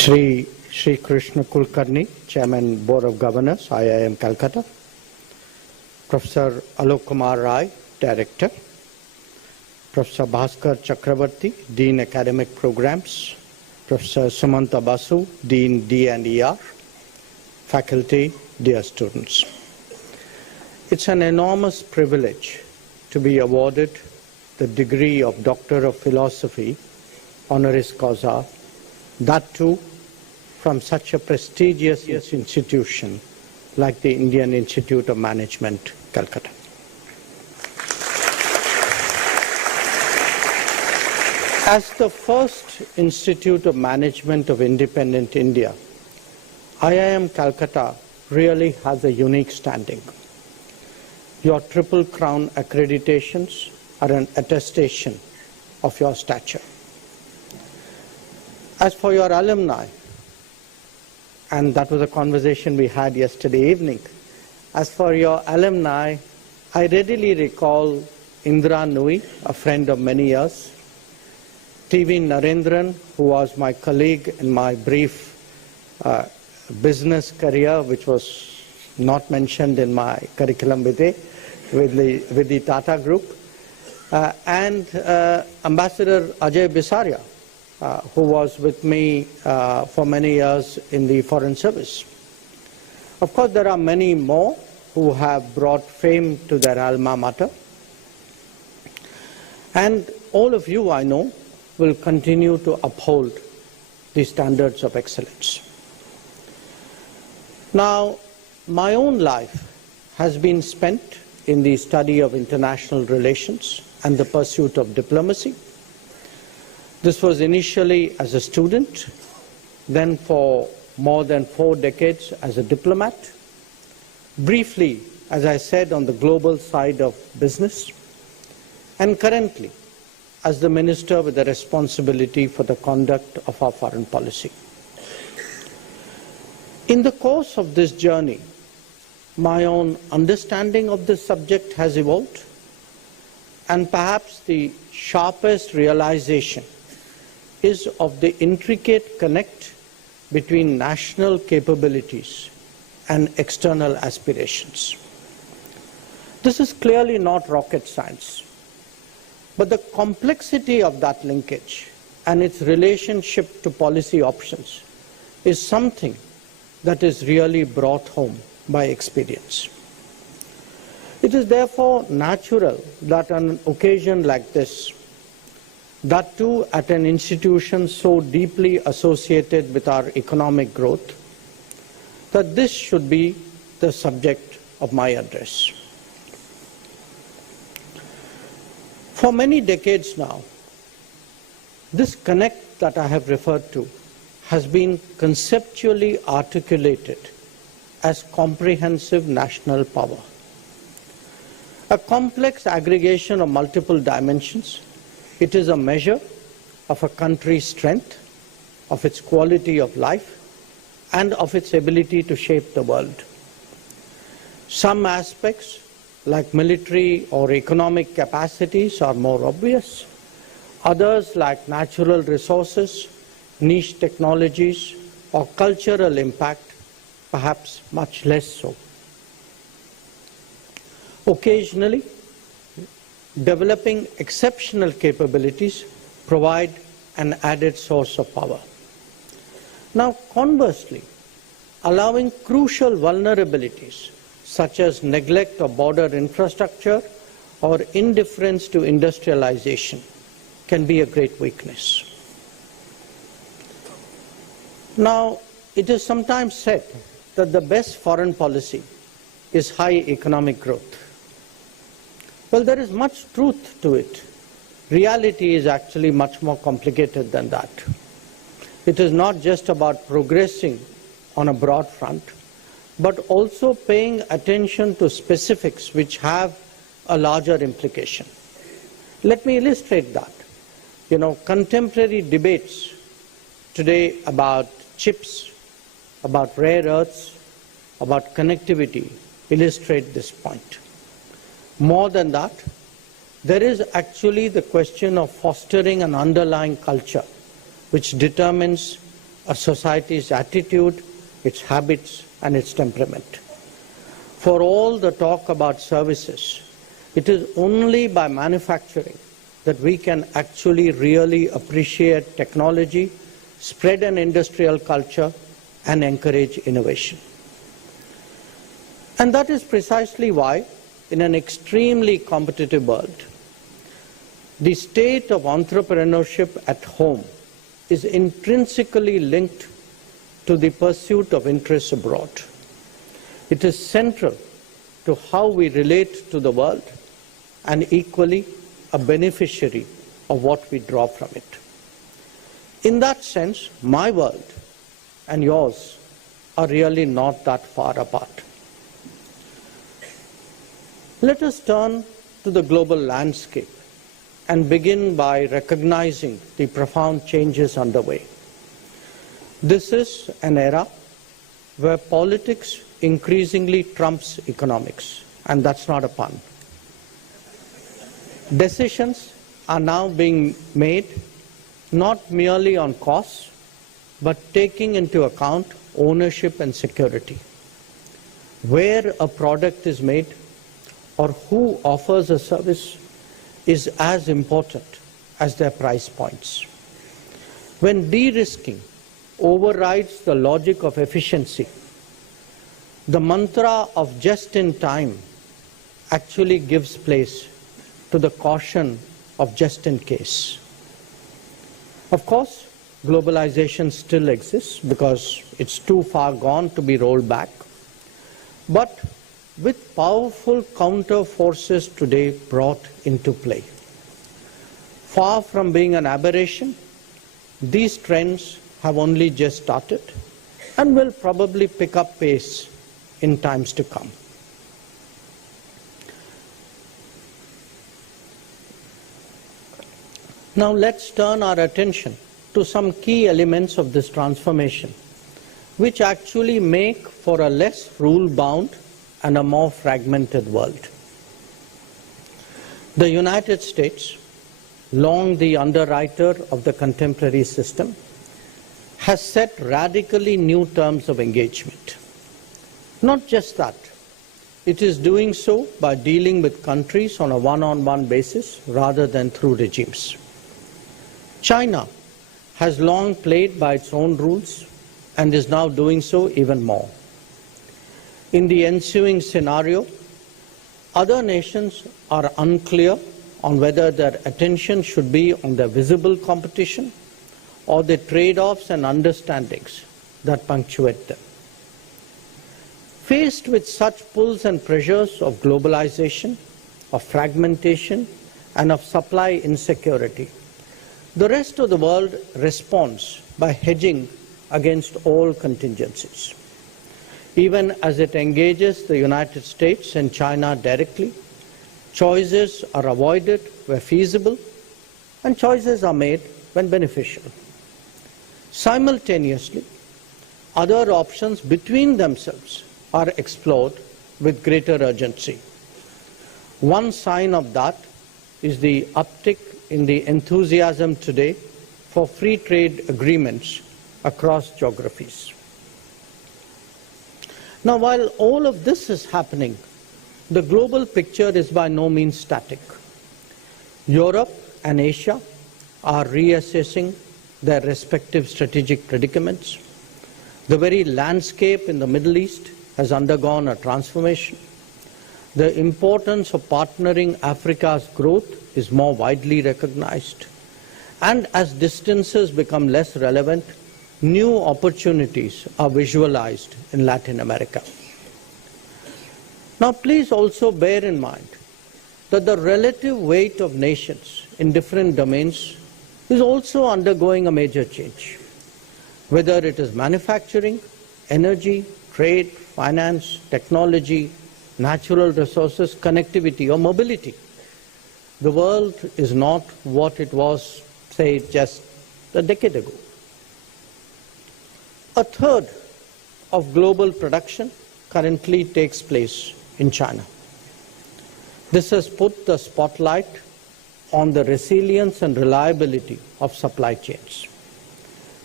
Shri Krishna Kulkarni, Chairman, Board of Governors, IIM Calcutta. Professor Alok Kumar Rai, Director. Professor Bhaskar Chakravarti, Dean Academic Programs. Professor Sumanta Basu, Dean D&ER. Faculty, dear students. It's an enormous privilege to be awarded the degree of Doctor of Philosophy, honoris causa, that too from such a prestigious institution like the Indian Institute of Management, Calcutta. As the first Institute of Management of independent India, IIM Calcutta really has a unique standing. Your Triple Crown accreditations are an attestation of your stature. As for your alumni, and that was a conversation we had yesterday evening, as for your alumni, I readily recall Indra Nui, a friend of many years, TV Narendran, who was my colleague in my brief business career, which was not mentioned in my curriculum vitae with the Tata Group, and Ambassador Ajay Bisaria, who was with me for many years in the Foreign Service. Of course, there are many more who have brought fame to their alma mater. And all of you, I know, will continue to uphold the standards of excellence. Now, my own life has been spent in the study of international relations and the pursuit of diplomacy. This was initially as a student, then for more than 4 decades as a diplomat, briefly, as I said, on the global side of business, and currently as the minister with the responsibility for the conduct of our foreign policy. In the course of this journey, my own understanding of this subject has evolved, and perhaps the sharpest realization is of the intricate connect between national capabilities and external aspirations. This is clearly not rocket science, but the complexity of that linkage and its relationship to policy options is something that is really brought home by experience. It is therefore natural that on an occasion like this, that too at an institution so deeply associated with our economic growth, that this should be the subject of my address. For many decades now, this connect that I have referred to has been conceptually articulated as comprehensive national power. A complex aggregation of multiple dimensions, it is a measure of a country's strength, of its quality of life, and of its ability to shape the world. Some aspects, like military or economic capacities, are more obvious. Others, like natural resources, niche technologies, or cultural impact, perhaps much less so. Occasionally, developing exceptional capabilities provide an added source of power. Now, conversely, allowing crucial vulnerabilities such as neglect of border infrastructure or indifference to industrialization can be a great weakness. Now, it is sometimes said that the best foreign policy is high economic growth. Well, there is much truth to it. Reality is actually much more complicated than that. It is not just about progressing on a broad front, but also paying attention to specifics which have a larger implication. Let me illustrate that. Contemporary debates today about chips, about rare earths, about connectivity illustrate this point. More than that, there is actually the question of fostering an underlying culture which determines a society's attitude, its habits, and its temperament. For all the talk about services, it is only by manufacturing that we can actually really appreciate technology, spread an industrial culture, and encourage innovation. And that is precisely why, in an extremely competitive world, the state of entrepreneurship at home is intrinsically linked to the pursuit of interests abroad. It is central to how we relate to the world and equally a beneficiary of what we draw from it. In that sense, my world and yours are really not that far apart. Let us turn to the global landscape and begin by recognizing the profound changes underway. This is an era where politics increasingly trumps economics, and that's not a pun. Decisions are now being made not merely on costs, but taking into account ownership and security. Where a product is made or who offers a service is as important as their price points. When de-risking overrides the logic of efficiency, the mantra of just in time actually gives place to the caution of just in case. Of course, globalization still exists because it's too far gone to be rolled back. But with powerful counter forces today brought into play, far from being an aberration, these trends have only just started and will probably pick up pace in times to come. Now let's turn our attention to some key elements of this transformation, which actually make for a less rule-bound and a more fragmented world. The United States, long the underwriter of the contemporary system, has set radically new terms of engagement. Not just that, it is doing so by dealing with countries on a one-on-one basis rather than through regimes. China has long played by its own rules and is now doing so even more. In the ensuing scenario, other nations are unclear on whether their attention should be on the visible competition or the trade-offs and understandings that punctuate them. Faced with such pulls and pressures of globalization, of fragmentation, and of supply insecurity, the rest of the world responds by hedging against all contingencies. Even as it engages the United States and China directly, choices are avoided where feasible, and choices are made when beneficial. Simultaneously, other options between themselves are explored with greater urgency. One sign of that is the uptick in the enthusiasm today for free trade agreements across geographies. Now, while all of this is happening, the global picture is by no means static. Europe and Asia are reassessing their respective strategic predicaments. The very landscape in the Middle East has undergone a transformation. The importance of partnering Africa's growth is more widely recognized. And as distances become less relevant, new opportunities are visualized in Latin America. Now, please also bear in mind that the relative weight of nations in different domains is also undergoing a major change. Whether it is manufacturing, energy, trade, finance, technology, natural resources, connectivity, or mobility, the world is not what it was, say, just a decade ago. A third of global production currently takes place in China. This has put the spotlight on the resilience and reliability of supply chains.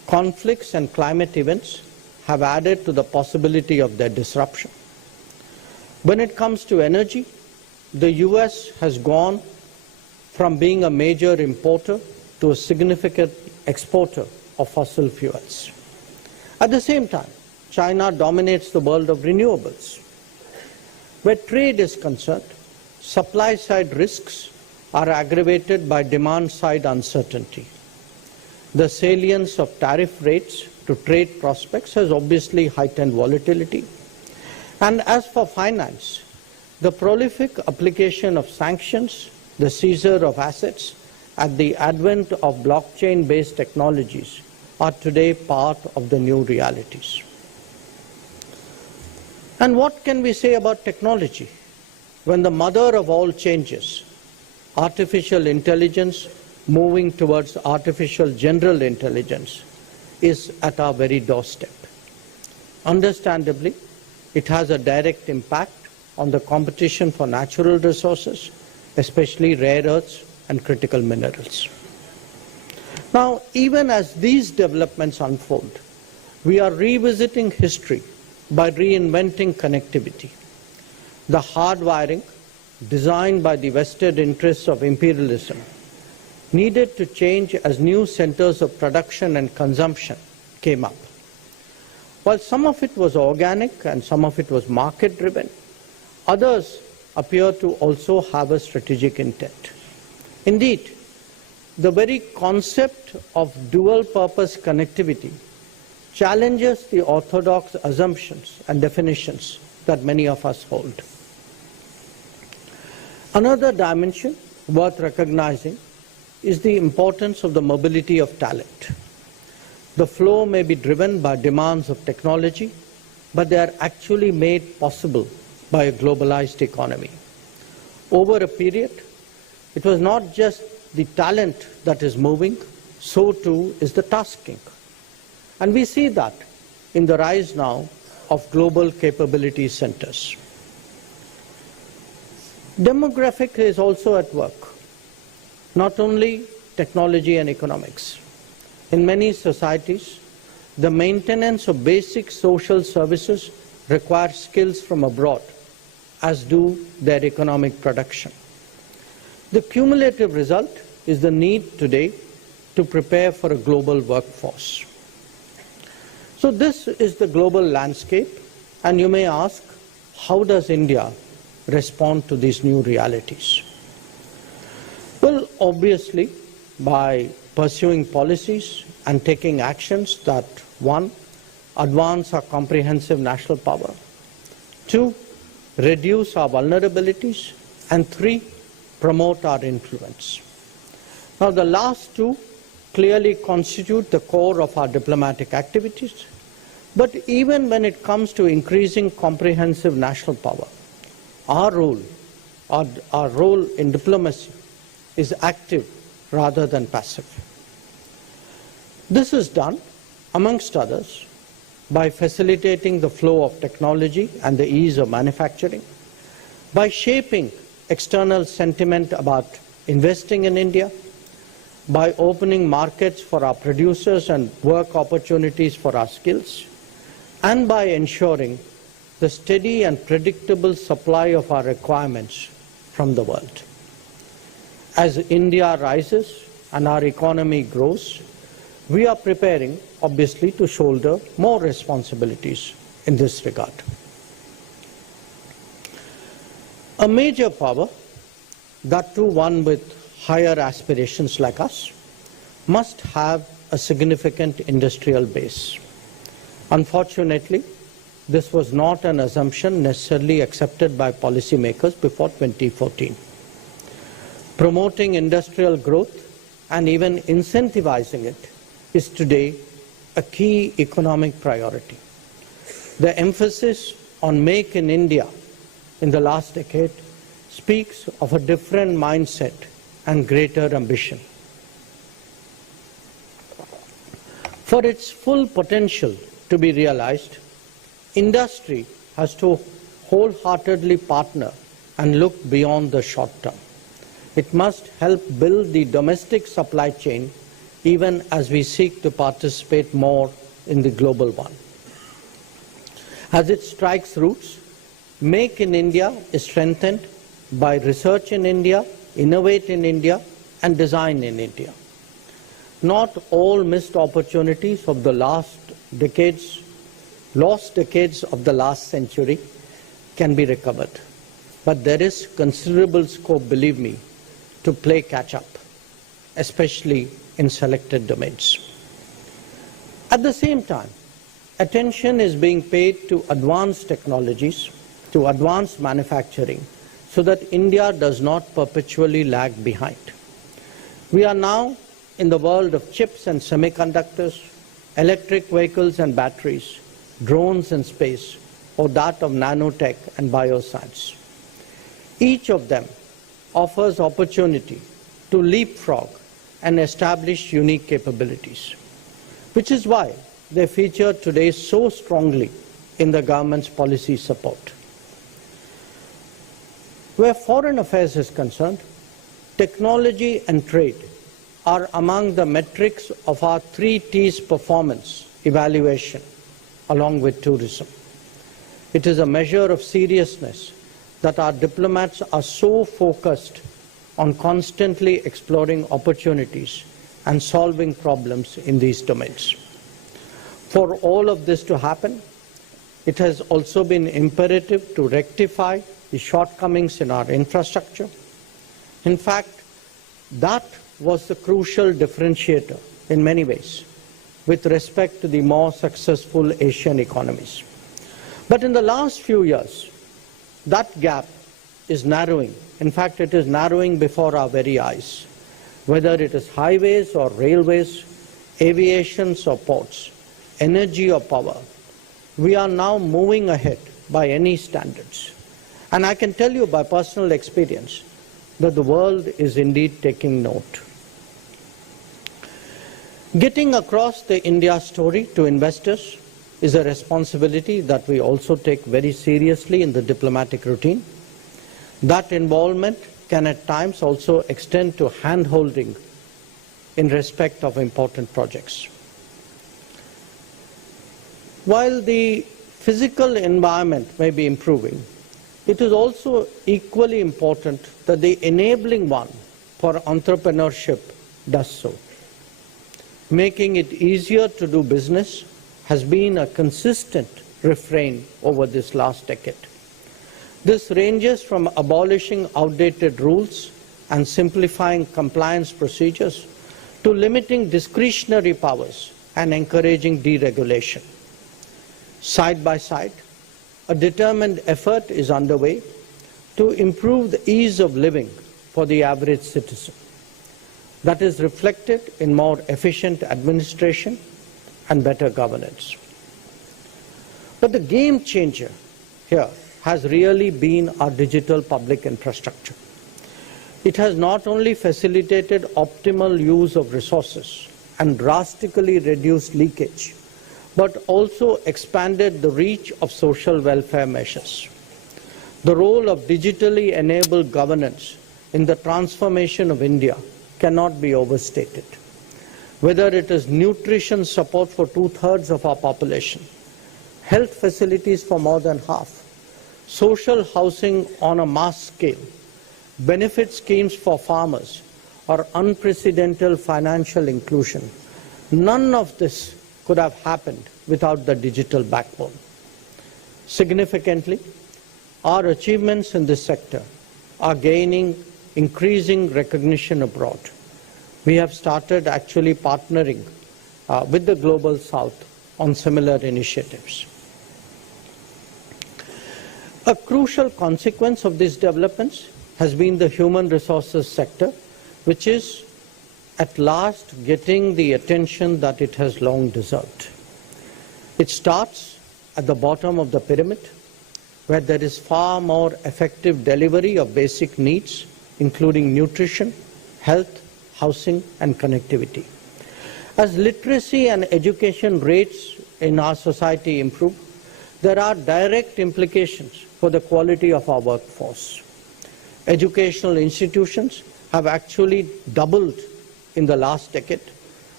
conflicts and climate events have added to the possibility of their disruption. When it comes to energy, the US has gone from being a major importer to a significant exporter of fossil fuels. At the same time, China dominates the world of renewables. Where trade is concerned, supply-side risks are aggravated by demand-side uncertainty. The salience of tariff rates to trade prospects has obviously heightened volatility. And as for finance, the prolific application of sanctions, the seizure of assets, and the advent of blockchain-based technologies are today part of the new realities. And what can we say about technology when the mother of all changes, artificial intelligence moving towards artificial general intelligence, is at our very doorstep? Understandably, it has a direct impact on the competition for natural resources, especially rare earths and critical minerals. Now, even as these developments unfold, we are revisiting history by reinventing connectivity. The hardwiring, designed by the vested interests of imperialism, needed to change as new centers of production and consumption came up. While some of it was organic and some of it was market-driven, others appear to also have a strategic intent. Indeed, the very concept of dual-purpose connectivity challenges the orthodox assumptions and definitions that many of us hold. Another dimension worth recognizing is the importance of the mobility of talent. The flow may be driven by demands of technology, but they are actually made possible by a globalized economy. Over a period, it was not just the talent that is moving, so too is the tasking. And we see that in the rise now of global capability centers. Demographic is also at work, not only technology and economics. In many societies, the maintenance of basic social services requires skills from abroad, as do their economic production. The cumulative result is the need today to prepare for a global workforce. So this is the global landscape, and you may ask, how does India respond to these new realities? Well, obviously, by pursuing policies and taking actions that, one, advance our comprehensive national power, two, reduce our vulnerabilities, and three, promote our influence. Now, the last two clearly constitute the core of our diplomatic activities, but even when it comes to increasing comprehensive national power, our role in diplomacy is active rather than passive. This is done, amongst others, by facilitating the flow of technology and the ease of manufacturing, by shaping external sentiment about investing in India, by opening markets for our producers and work opportunities for our skills, and by ensuring the steady and predictable supply of our requirements from the world. As India rises and our economy grows, we are preparing, obviously, to shoulder more responsibilities in this regard. A major power, that too one with higher aspirations like us, must have a significant industrial base. Unfortunately, this was not an assumption necessarily accepted by policymakers before 2014. Promoting industrial growth and even incentivizing it is today a key economic priority. The emphasis on Make in India in the last decade speaks of a different mindset and greater ambition. For its full potential to be realized, industry has to wholeheartedly partner and look beyond the short term. It must help build the domestic supply chain even as we seek to participate more in the global one. As it strikes roots, Make in India is strengthened by Research in India, Innovate in India, and Design in India. Not all missed opportunities of the lost decades of the last century can be recovered. But there is considerable scope, believe me, to play catch-up, especially in selected domains. At the same time, attention is being paid to advanced technologies, to advanced manufacturing, so that India does not perpetually lag behind. We are now in the world of chips and semiconductors, electric vehicles and batteries, drones and space, or that of nanotech and bioscience. Each of them offers opportunity to leapfrog and establish unique capabilities, which is why they feature today so strongly in the government's policy support. Where foreign affairs is concerned, technology and trade are among the metrics of our 3 T's performance evaluation, along with tourism. It is a measure of seriousness that our diplomats are so focused on constantly exploring opportunities and solving problems in these domains. For all of this to happen, it has also been imperative to rectify the shortcomings in our infrastructure. In fact, that was the crucial differentiator in many ways with respect to the more successful Asian economies. But in the last few years, that gap is narrowing. In fact, it is narrowing before our very eyes. Whether it is highways or railways, aviation or ports, energy or power, we are now moving ahead by any standards. And I can tell you by personal experience that the world is indeed taking note. Getting across the India story to investors is a responsibility that we also take very seriously in the diplomatic routine. That involvement can at times also extend to hand-holding in respect of important projects. While the physical environment may be improving, it is also equally important that the enabling one for entrepreneurship does so. Making it easier to do business has been a consistent refrain over this last decade. This ranges from abolishing outdated rules and simplifying compliance procedures to limiting discretionary powers and encouraging deregulation. Side by side, a determined effort is underway to improve the ease of living for the average citizen. That is reflected in more efficient administration and better governance. But the game changer here has really been our digital public infrastructure. It has not only facilitated optimal use of resources and drastically reduced leakage, but also expanded the reach of social welfare measures. The role of digitally enabled governance in the transformation of India cannot be overstated. Whether it is nutrition support for 2/3 of our population, health facilities for more than half, social housing on a mass scale, benefit schemes for farmers, or unprecedented financial inclusion, none of this could have happened without the digital backbone. Significantly, our achievements in this sector are gaining increasing recognition abroad. We have started actually partnering with the Global South on similar initiatives. A crucial consequence of these developments has been the human resources sector, which is at last getting the attention that it has long deserved. It starts at the bottom of the pyramid, where there is far more effective delivery of basic needs, including nutrition, health, housing, and connectivity. As literacy and education rates in our society improve, there are direct implications for the quality of our workforce. Educational institutions have actually doubled in the last decade,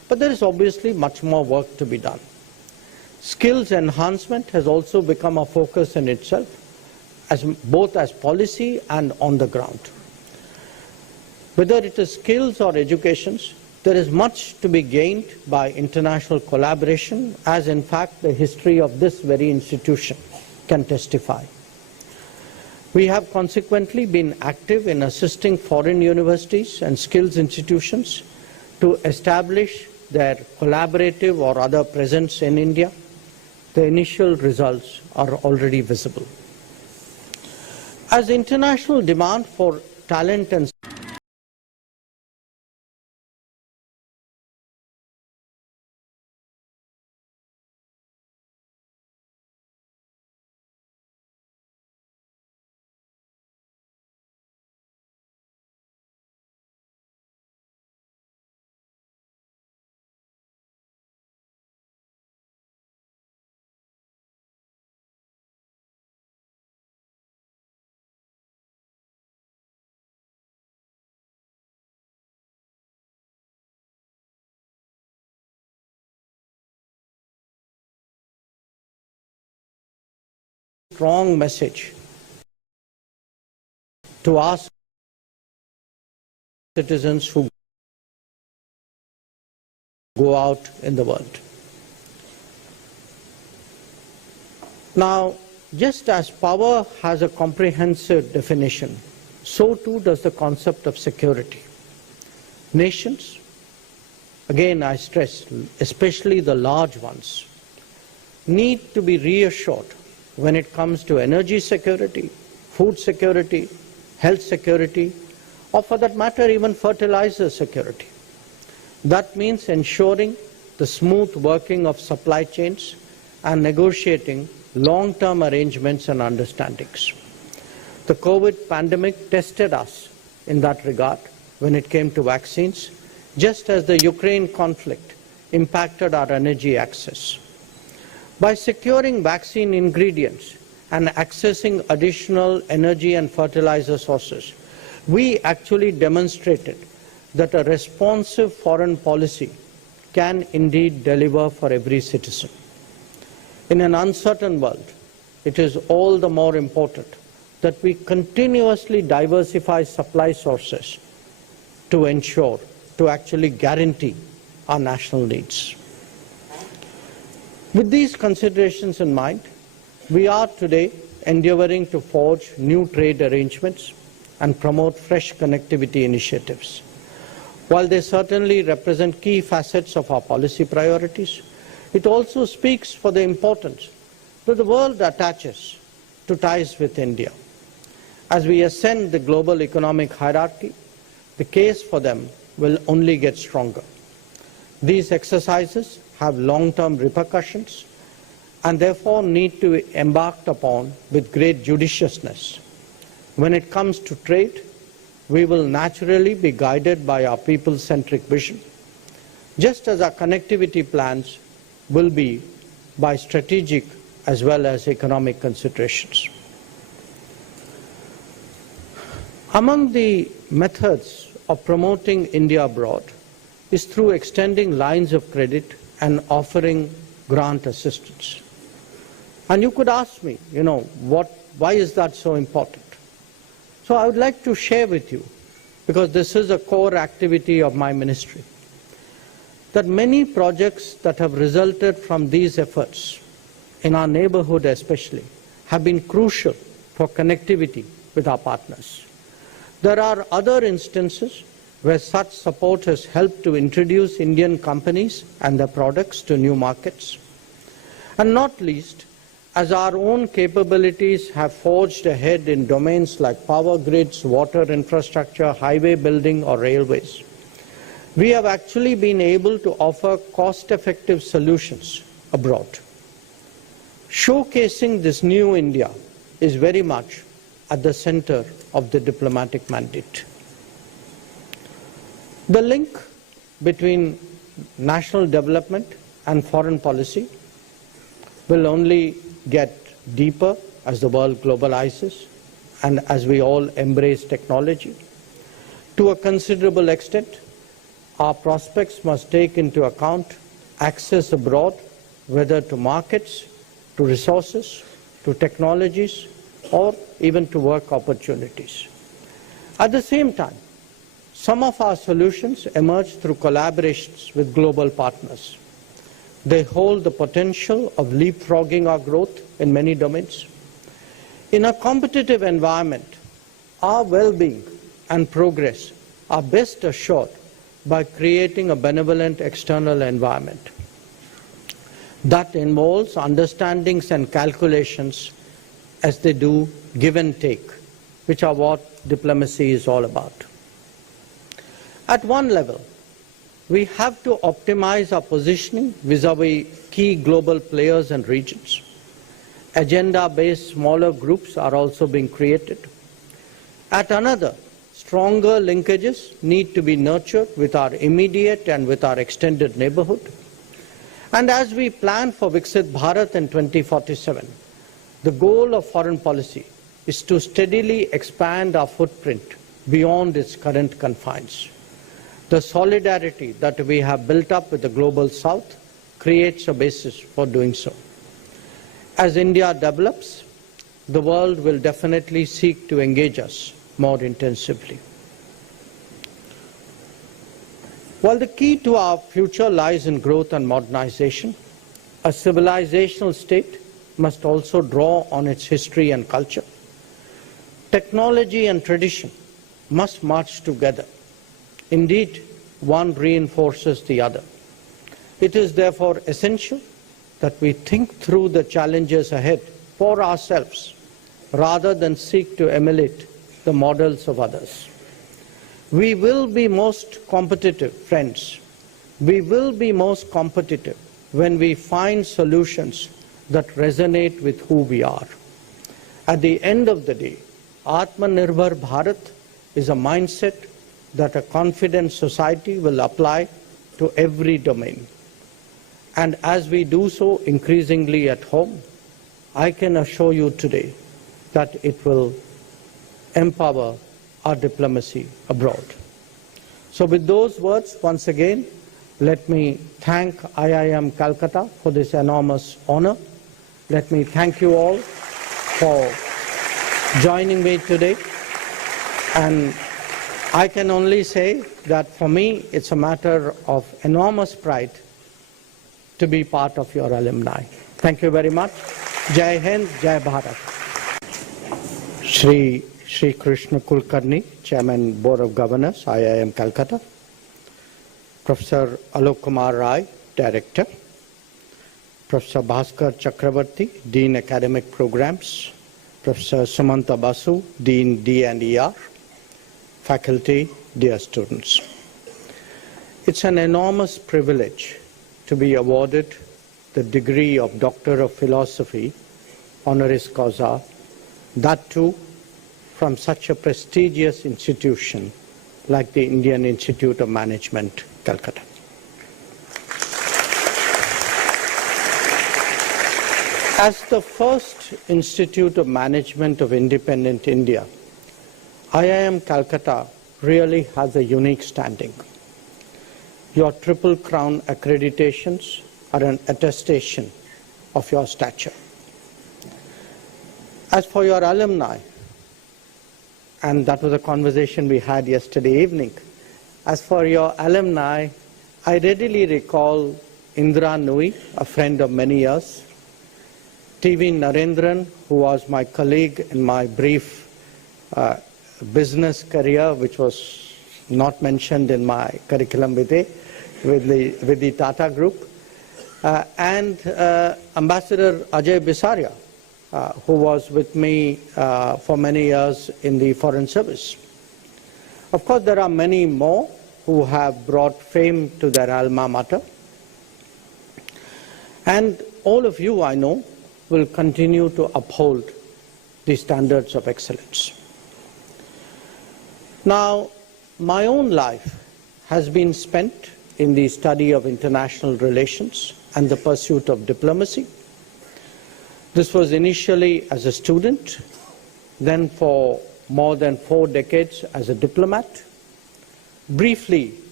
But there is obviously much more work to be done. Skills enhancement has also become a focus in itself, both as policy and on the ground. Whether it is skills or educations, there is much to be gained by international collaboration, as in fact the history of this very institution can testify. We have consequently been active in assisting foreign universities and skills institutions to establish their collaborative or other presence in India. The initial results are already visible. As international demand for talent and strong message to our citizens who go out in the world. Now, just as power has a comprehensive definition, so too does the concept of security. Nations, again I stress, especially the large ones, need to be reassured when it comes to energy security, food security, health security, or for that matter even fertilizer security. That means ensuring the smooth working of supply chains and negotiating long-term arrangements and understandings. The COVID pandemic tested us in that regard when it came to vaccines, just as the Ukraine conflict impacted our energy access. By securing vaccine ingredients and accessing additional energy and fertilizer sources, we actually demonstrated that a responsive foreign policy can indeed deliver for every citizen. In an uncertain world, it is all the more important that we continuously diversify supply sources to ensure, to actually guarantee our national needs. With these considerations in mind, we are today endeavoring to forge new trade arrangements and promote fresh connectivity initiatives. While they certainly represent key facets of our policy priorities, it also speaks for the importance that the world attaches to ties with India. As we ascend the global economic hierarchy, the case for them will only get stronger. These exercises have long-term repercussions and therefore need to be embarked upon with great judiciousness. When it comes to trade, we will naturally be guided by our people-centric vision, just as our connectivity plans will be by strategic as well as economic considerations. Among the methods of promoting India abroad is through extending lines of credit and offering grant assistance. And you could ask me, why is that so important? So I would like to share with you, because this is a core activity of my ministry, that many projects that have resulted from these efforts, in our neighborhood especially, have been crucial for connectivity with our partners. There are other instances where such support has helped to introduce Indian companies and their products to new markets. And not least, as our own capabilities have forged ahead in domains like power grids, water infrastructure, highway building or railways, we have actually been able to offer cost-effective solutions abroad. Showcasing this new India is very much at the center of the diplomatic mandate. The link between national development and foreign policy will only get deeper as the world globalizes and as we all embrace technology. To a considerable extent, our prospects must take into account access abroad, whether to markets, to resources, to technologies, or even to work opportunities. At the same time, some of our solutions emerge through collaborations with global partners. They hold the potential of leapfrogging our growth in many domains. In a competitive environment, our well-being and progress are best assured by creating a benevolent external environment that involves understandings and calculations as they do give and take, which are what diplomacy is all about. At one level, we have to optimize our positioning vis-à-vis key global players and regions. Agenda-based smaller groups are also being created. At another, stronger linkages need to be nurtured with our immediate and with our extended neighborhood. And as we plan for Viksit Bharat in 2047, the goal of foreign policy is to steadily expand our footprint beyond its current confines. The solidarity that we have built up with the global south creates a basis for doing so. As India develops, the world will definitely seek to engage us more intensively. While the key to our future lies in growth and modernization, a civilizational state must also draw on its history and culture. Technology and tradition must march together. Indeed, one reinforces the other. It is therefore essential that we think through the challenges ahead for ourselves rather than seek to emulate the models of others. We will be most competitive, friends. We will be most competitive when we find solutions that resonate with who we are. At the end of the day, Atmanirbhar Bharat is a mindset that a confident society will apply to every domain. And as we do so increasingly at home, I can assure you today that it will empower our diplomacy abroad. So with those words, once again, let me thank IIM Calcutta for this enormous honor. Let me thank you all for joining me today. And I can only say that for me, it's a matter of enormous pride to be part of your alumni. Thank you very much. Jai Hind, Jai Bharat. Shri Krishna Kulkarni, Chairman, Board of Governors, IIM Calcutta. Professor Alok Kumar Rai, Director. Professor Bhaskar Chakravarti, Dean Academic Programs. Professor Sumanta Basu, Dean D&ER. Faculty, dear students. It's an enormous privilege to be awarded the degree of Doctor of Philosophy, honoris causa, that too from such a prestigious institution like the Indian Institute of Management, Calcutta. As the first Institute of Management of independent India, IIM Calcutta really has a unique standing. Your Triple Crown accreditations are an attestation of your stature. As for your alumni, and that was a conversation we had yesterday evening, as for your alumni, I readily recall Indra Nui, a friend of many years, TV Narendran, who was my colleague in my brief business career, which was not mentioned in my curriculum vitae, with the Tata Group, and Ambassador Ajay Bisaria, who was with me for many years in the Foreign Service. Of course, there are many more who have brought fame to their alma mater. And all of you, I know, will continue to uphold the standards of excellence. Now, my own life has been spent in the study of international relations and the pursuit of diplomacy. This was initially as a student, then for more than 4 decades as a diplomat, briefly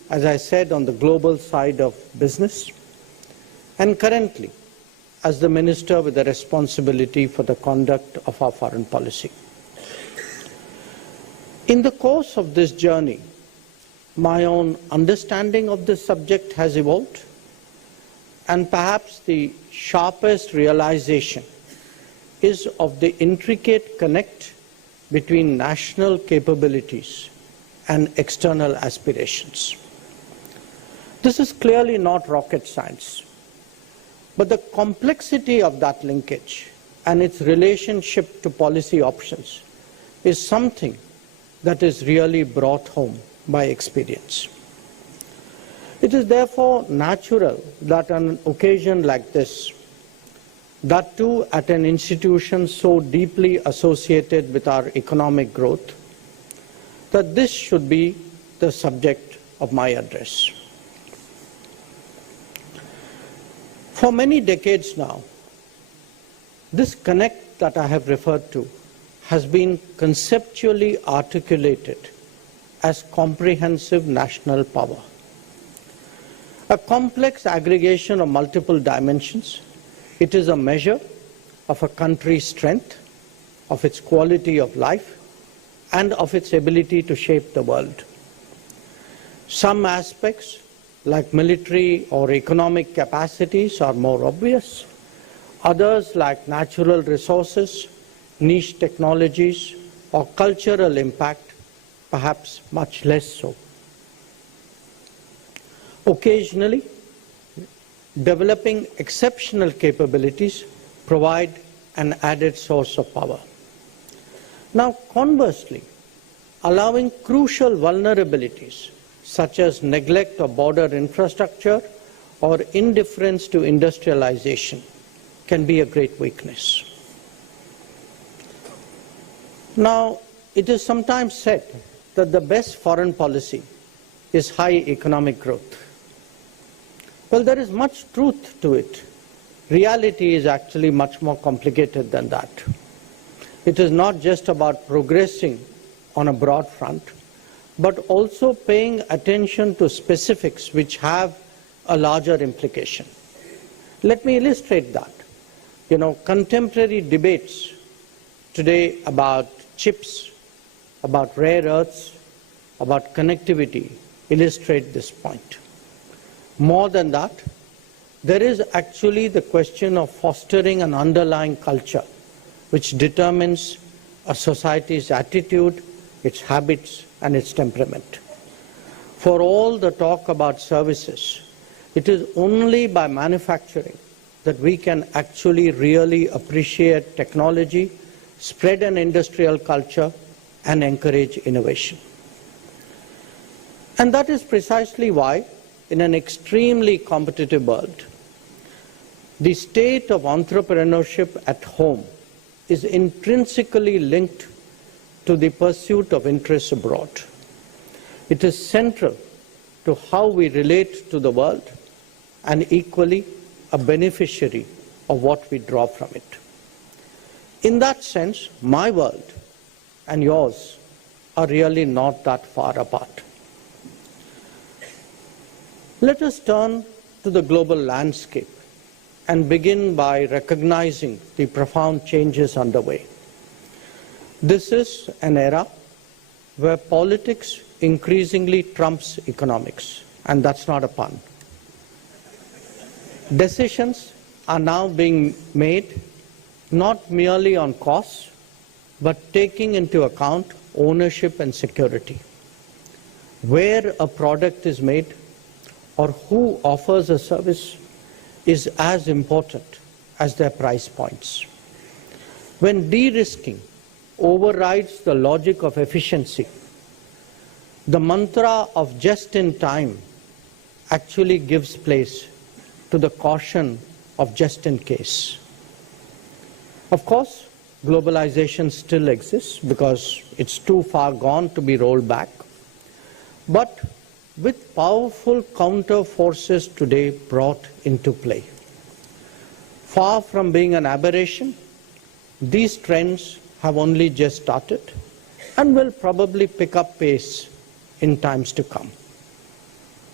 as I said, on the global side of business, and currently as the minister with the responsibility for the conduct of our foreign policy. In the course of this journey, my own understanding of this subject has evolved, and perhaps the sharpest realization is of the intricate connect between national capabilities and external aspirations. This is clearly not rocket science, but the complexity of that linkage and its relationship to policy options is something that is really brought home by experience. It is therefore natural that on an occasion like this, that too at an institution so deeply associated with our economic growth, that this should be the subject of my address. For many decades now, this connect that I have referred to has been conceptually articulated as comprehensive national power. A complex aggregation of multiple dimensions, it is a measure of a country's strength, of its quality of life, and of its ability to shape the world. Some aspects, like military or economic capacities, are more obvious. Others, like natural resources, niche technologies, or cultural impact, perhaps much less so. Occasionally, developing exceptional capabilities provide an added source of power. Now, conversely, allowing crucial vulnerabilities such as neglect of border infrastructure or indifference to industrialization can be a great weakness. Now, it is sometimes said that the best foreign policy is high economic growth. Well, there is much truth to it. Reality is actually much more complicated than that. It is not just about progressing on a broad front, but also paying attention to specifics which have a larger implication. Let me illustrate that. Contemporary debates today about chips, about rare earths, about connectivity illustrate this point. More than that, there is actually the question of fostering an underlying culture which determines a society's attitude, its habits, and its temperament. For all the talk about services, it is only by manufacturing that we can actually really appreciate technology, spread an industrial culture, and encourage innovation. And that is precisely why, in an extremely competitive world, the state of entrepreneurship at home is intrinsically linked to the pursuit of interests abroad. It is central to how we relate to the world and equally a beneficiary of what we draw from it. In that sense, my world and yours are really not that far apart. Let us turn to the global landscape and begin by recognizing the profound changes underway. This is an era where politics increasingly trumps economics, and that's not a pun. Decisions are now being made not merely on costs, but taking into account ownership and security. Where a product is made or who offers a service is as important as their price points. When de-risking overrides the logic of efficiency, the mantra of just in time actually gives place to the caution of just in case. Of course, globalization still exists because it's too far gone to be rolled back. But with powerful counter forces today brought into play, far from being an aberration, these trends have only just started and will probably pick up pace in times to come.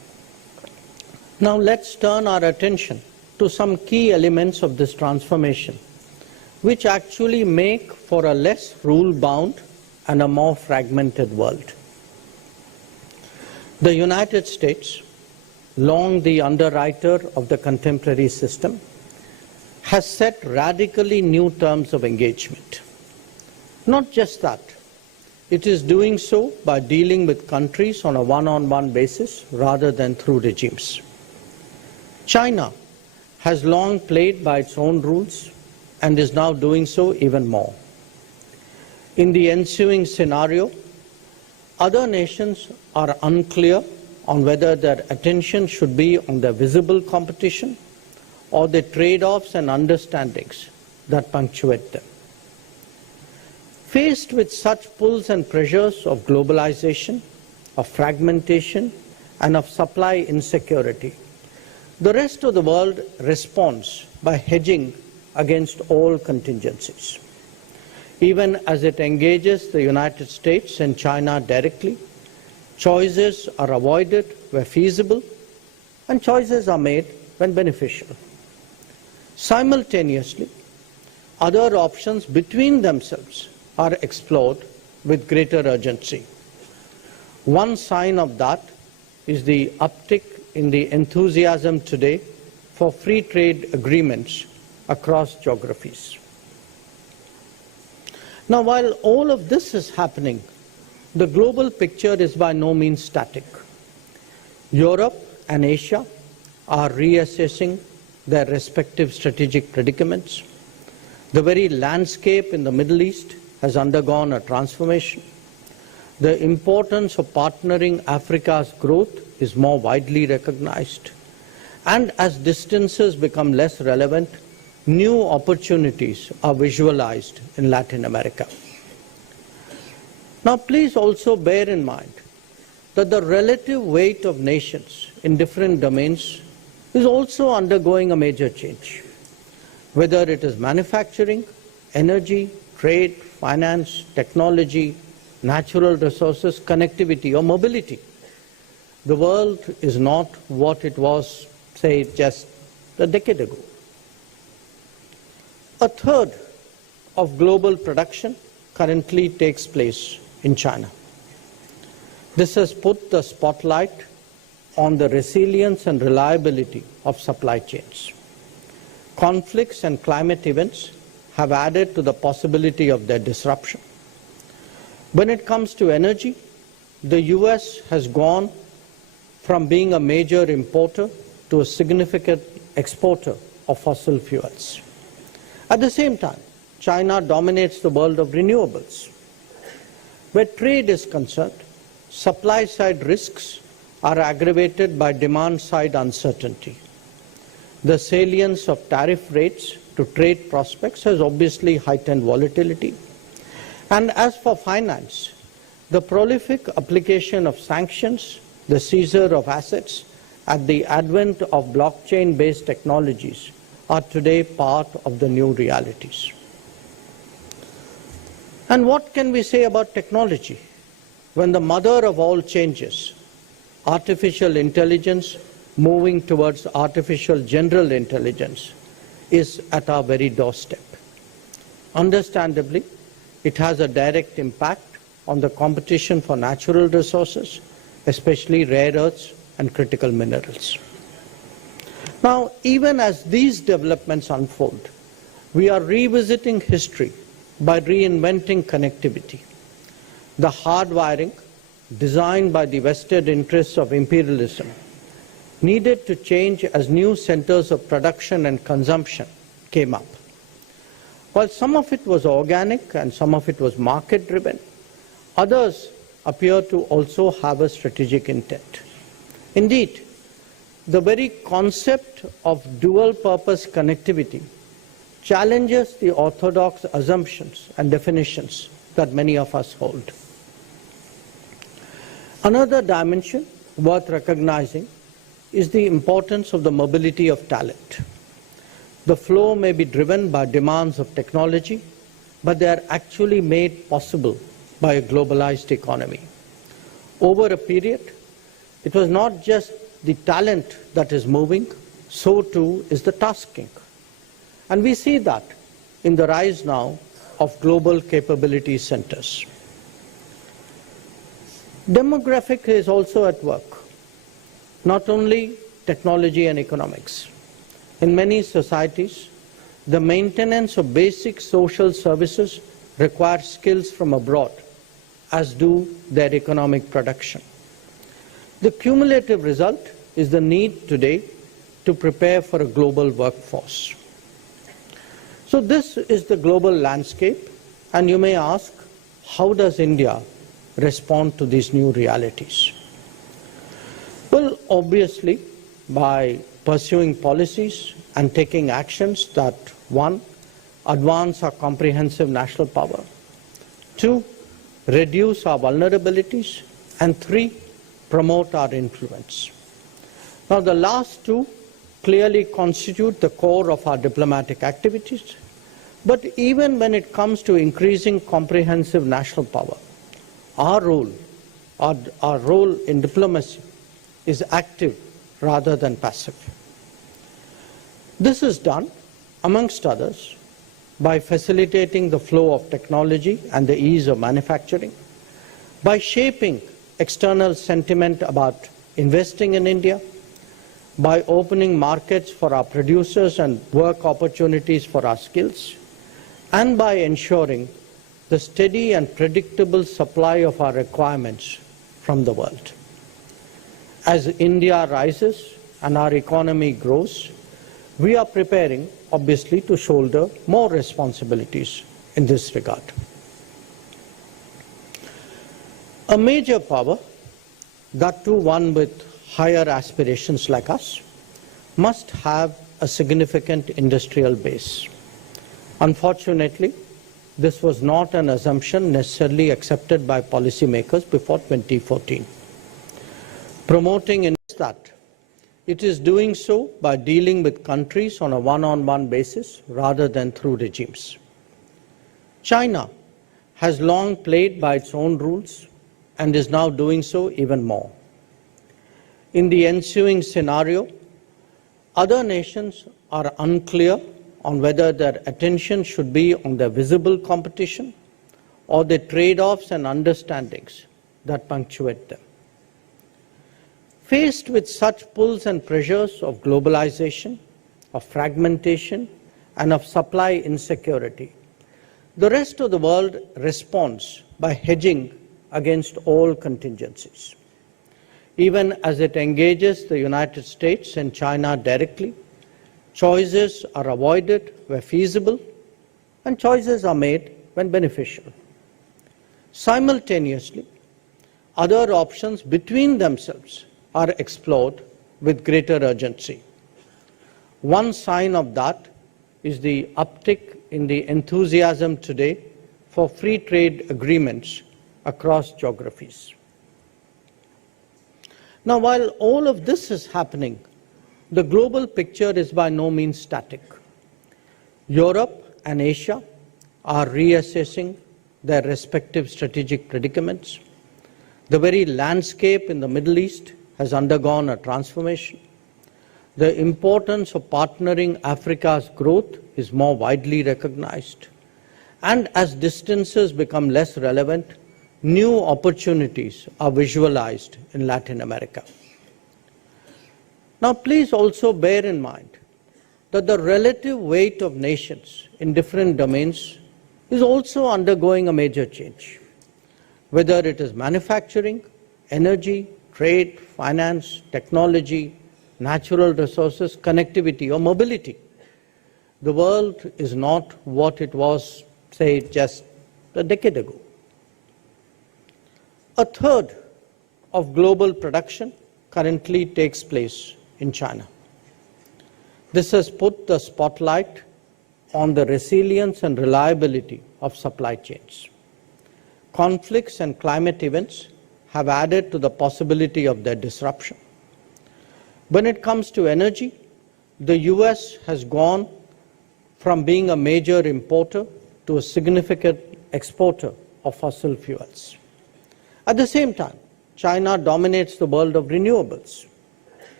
Now let's turn our attention to some key elements of this transformation, which actually make for a less rule-bound and a more fragmented world. The United States, long the underwriter of the contemporary system, has set radically new terms of engagement. Not just that, it is doing so by dealing with countries on a one-on-one basis rather than through regimes. China has long played by its own rules and is now doing so even more. In the ensuing scenario, other nations are unclear on whether their attention should be on the visible competition or the trade-offs and understandings that punctuate them. Faced with such pulls and pressures of globalization, of fragmentation, and of supply insecurity, the rest of the world responds by hedging against all contingencies. Even as it engages the United States and China directly, choices are avoided where feasible, and choices are made when beneficial. Simultaneously, other options between themselves are explored with greater urgency. One sign of that is the uptick in the enthusiasm today for free trade agreements across geographies. Now, while all of this is happening, the global picture is by no means static. Europe and Asia are reassessing their respective strategic predicaments. The very landscape in the Middle East has undergone a transformation. The importance of partnering Africa's growth is more widely recognized. And as distances become less relevant, new opportunities are visualized in Latin America. Now, please also bear in mind that the relative weight of nations in different domains is also undergoing a major change. Whether it is manufacturing, energy, trade, finance, technology, natural resources, connectivity, or mobility, the world is not what it was, say, just a decade ago. A third of global production currently takes place in China. This has put the spotlight on the resilience and reliability of supply chains. Conflicts and climate events have added to the possibility of their disruption. When it comes to energy, the US has gone from being a major importer to a significant exporter of fossil fuels. At the same time, China dominates the world of renewables. Where trade is concerned, supply-side risks are aggravated by demand-side uncertainty. The salience of tariff rates to trade prospects has obviously heightened volatility. And as for finance, the prolific application of sanctions, the seizure of assets, and the advent of blockchain-based technologies are today part of the new realities. And what can we say about technology when the mother of all changes, artificial intelligence moving towards artificial general intelligence, is at our very doorstep? Understandably, it has a direct impact on the competition for natural resources, especially rare earths and critical minerals. Now, even as these developments unfold, we are revisiting history by reinventing connectivity. The hardwiring, designed by the vested interests of imperialism, needed to change as new centers of production and consumption came up. While some of it was organic and some of it was market-driven, others appear to also have a strategic intent. Indeed, the very concept of dual-purpose connectivity challenges the orthodox assumptions and definitions that many of us hold. Another dimension worth recognizing is the importance of the mobility of talent. The flow may be driven by demands of technology, but they are actually made possible by a globalized economy. Over a period, it was not just the talent that is moving, so too is the tasking. And we see that in the rise now of global capability centers. Demographic is also at work, not only technology and economics. In many societies, the maintenance of basic social services requires skills from abroad, as do their economic production. The cumulative result is the need today to prepare for a global workforce. So this is the global landscape, and you may ask, how does India respond to these new realities? Well, obviously, by pursuing policies and taking actions that, one, advance our comprehensive national power, two, reduce our vulnerabilities, and three, promote our influence. Now, the last two clearly constitute the core of our diplomatic activities, but even when it comes to increasing comprehensive national power, our role in diplomacy is active rather than passive. This is done, amongst others, by facilitating the flow of technology and the ease of manufacturing, by shaping external sentiment about investing in India, by opening markets for our producers and work opportunities for our skills, and by ensuring the steady and predictable supply of our requirements from the world. As India rises and our economy grows, we are preparing, obviously, to shoulder more responsibilities in this regard. A major power, that too one with higher aspirations like us, must have a significant industrial base. Unfortunately, this was not an assumption necessarily accepted by policymakers before 2014. Promoting that, it is doing so by dealing with countries on a one-on-one basis rather than through regimes. China has long played by its own rules and is now doing so even more. In the ensuing scenario, other nations are unclear on whether their attention should be on the visible competition or the trade-offs and understandings that punctuate them. Faced with such pulls and pressures of globalization, of fragmentation, and of supply insecurity, the rest of the world responds by hedging against all contingencies. Even as it engages the United States and China directly, choices are avoided where feasible, and choices are made when beneficial. Simultaneously, other options between themselves are explored with greater urgency. One sign of that is the uptick in the enthusiasm today for free trade agreements across geographies. Now, while all of this is happening, the global picture is by no means static. Europe and Asia are reassessing their respective strategic predicaments. The very landscape in the Middle East has undergone a transformation. The importance of partnering Africa's growth is more widely recognized. And as distances become less relevant, new opportunities are visualized in Latin America. Now, please also bear in mind that the relative weight of nations in different domains is also undergoing a major change. Whether it is manufacturing, energy, trade, finance, technology, natural resources, connectivity, or mobility, the world is not what it was, say, just a decade ago. A third of global production currently takes place in China. This has put the spotlight on the resilience and reliability of supply chains. Conflicts and climate events have added to the possibility of their disruption. When it comes to energy, the US has gone from being a major importer to a significant exporter of fossil fuels. At the same time, China dominates the world of renewables.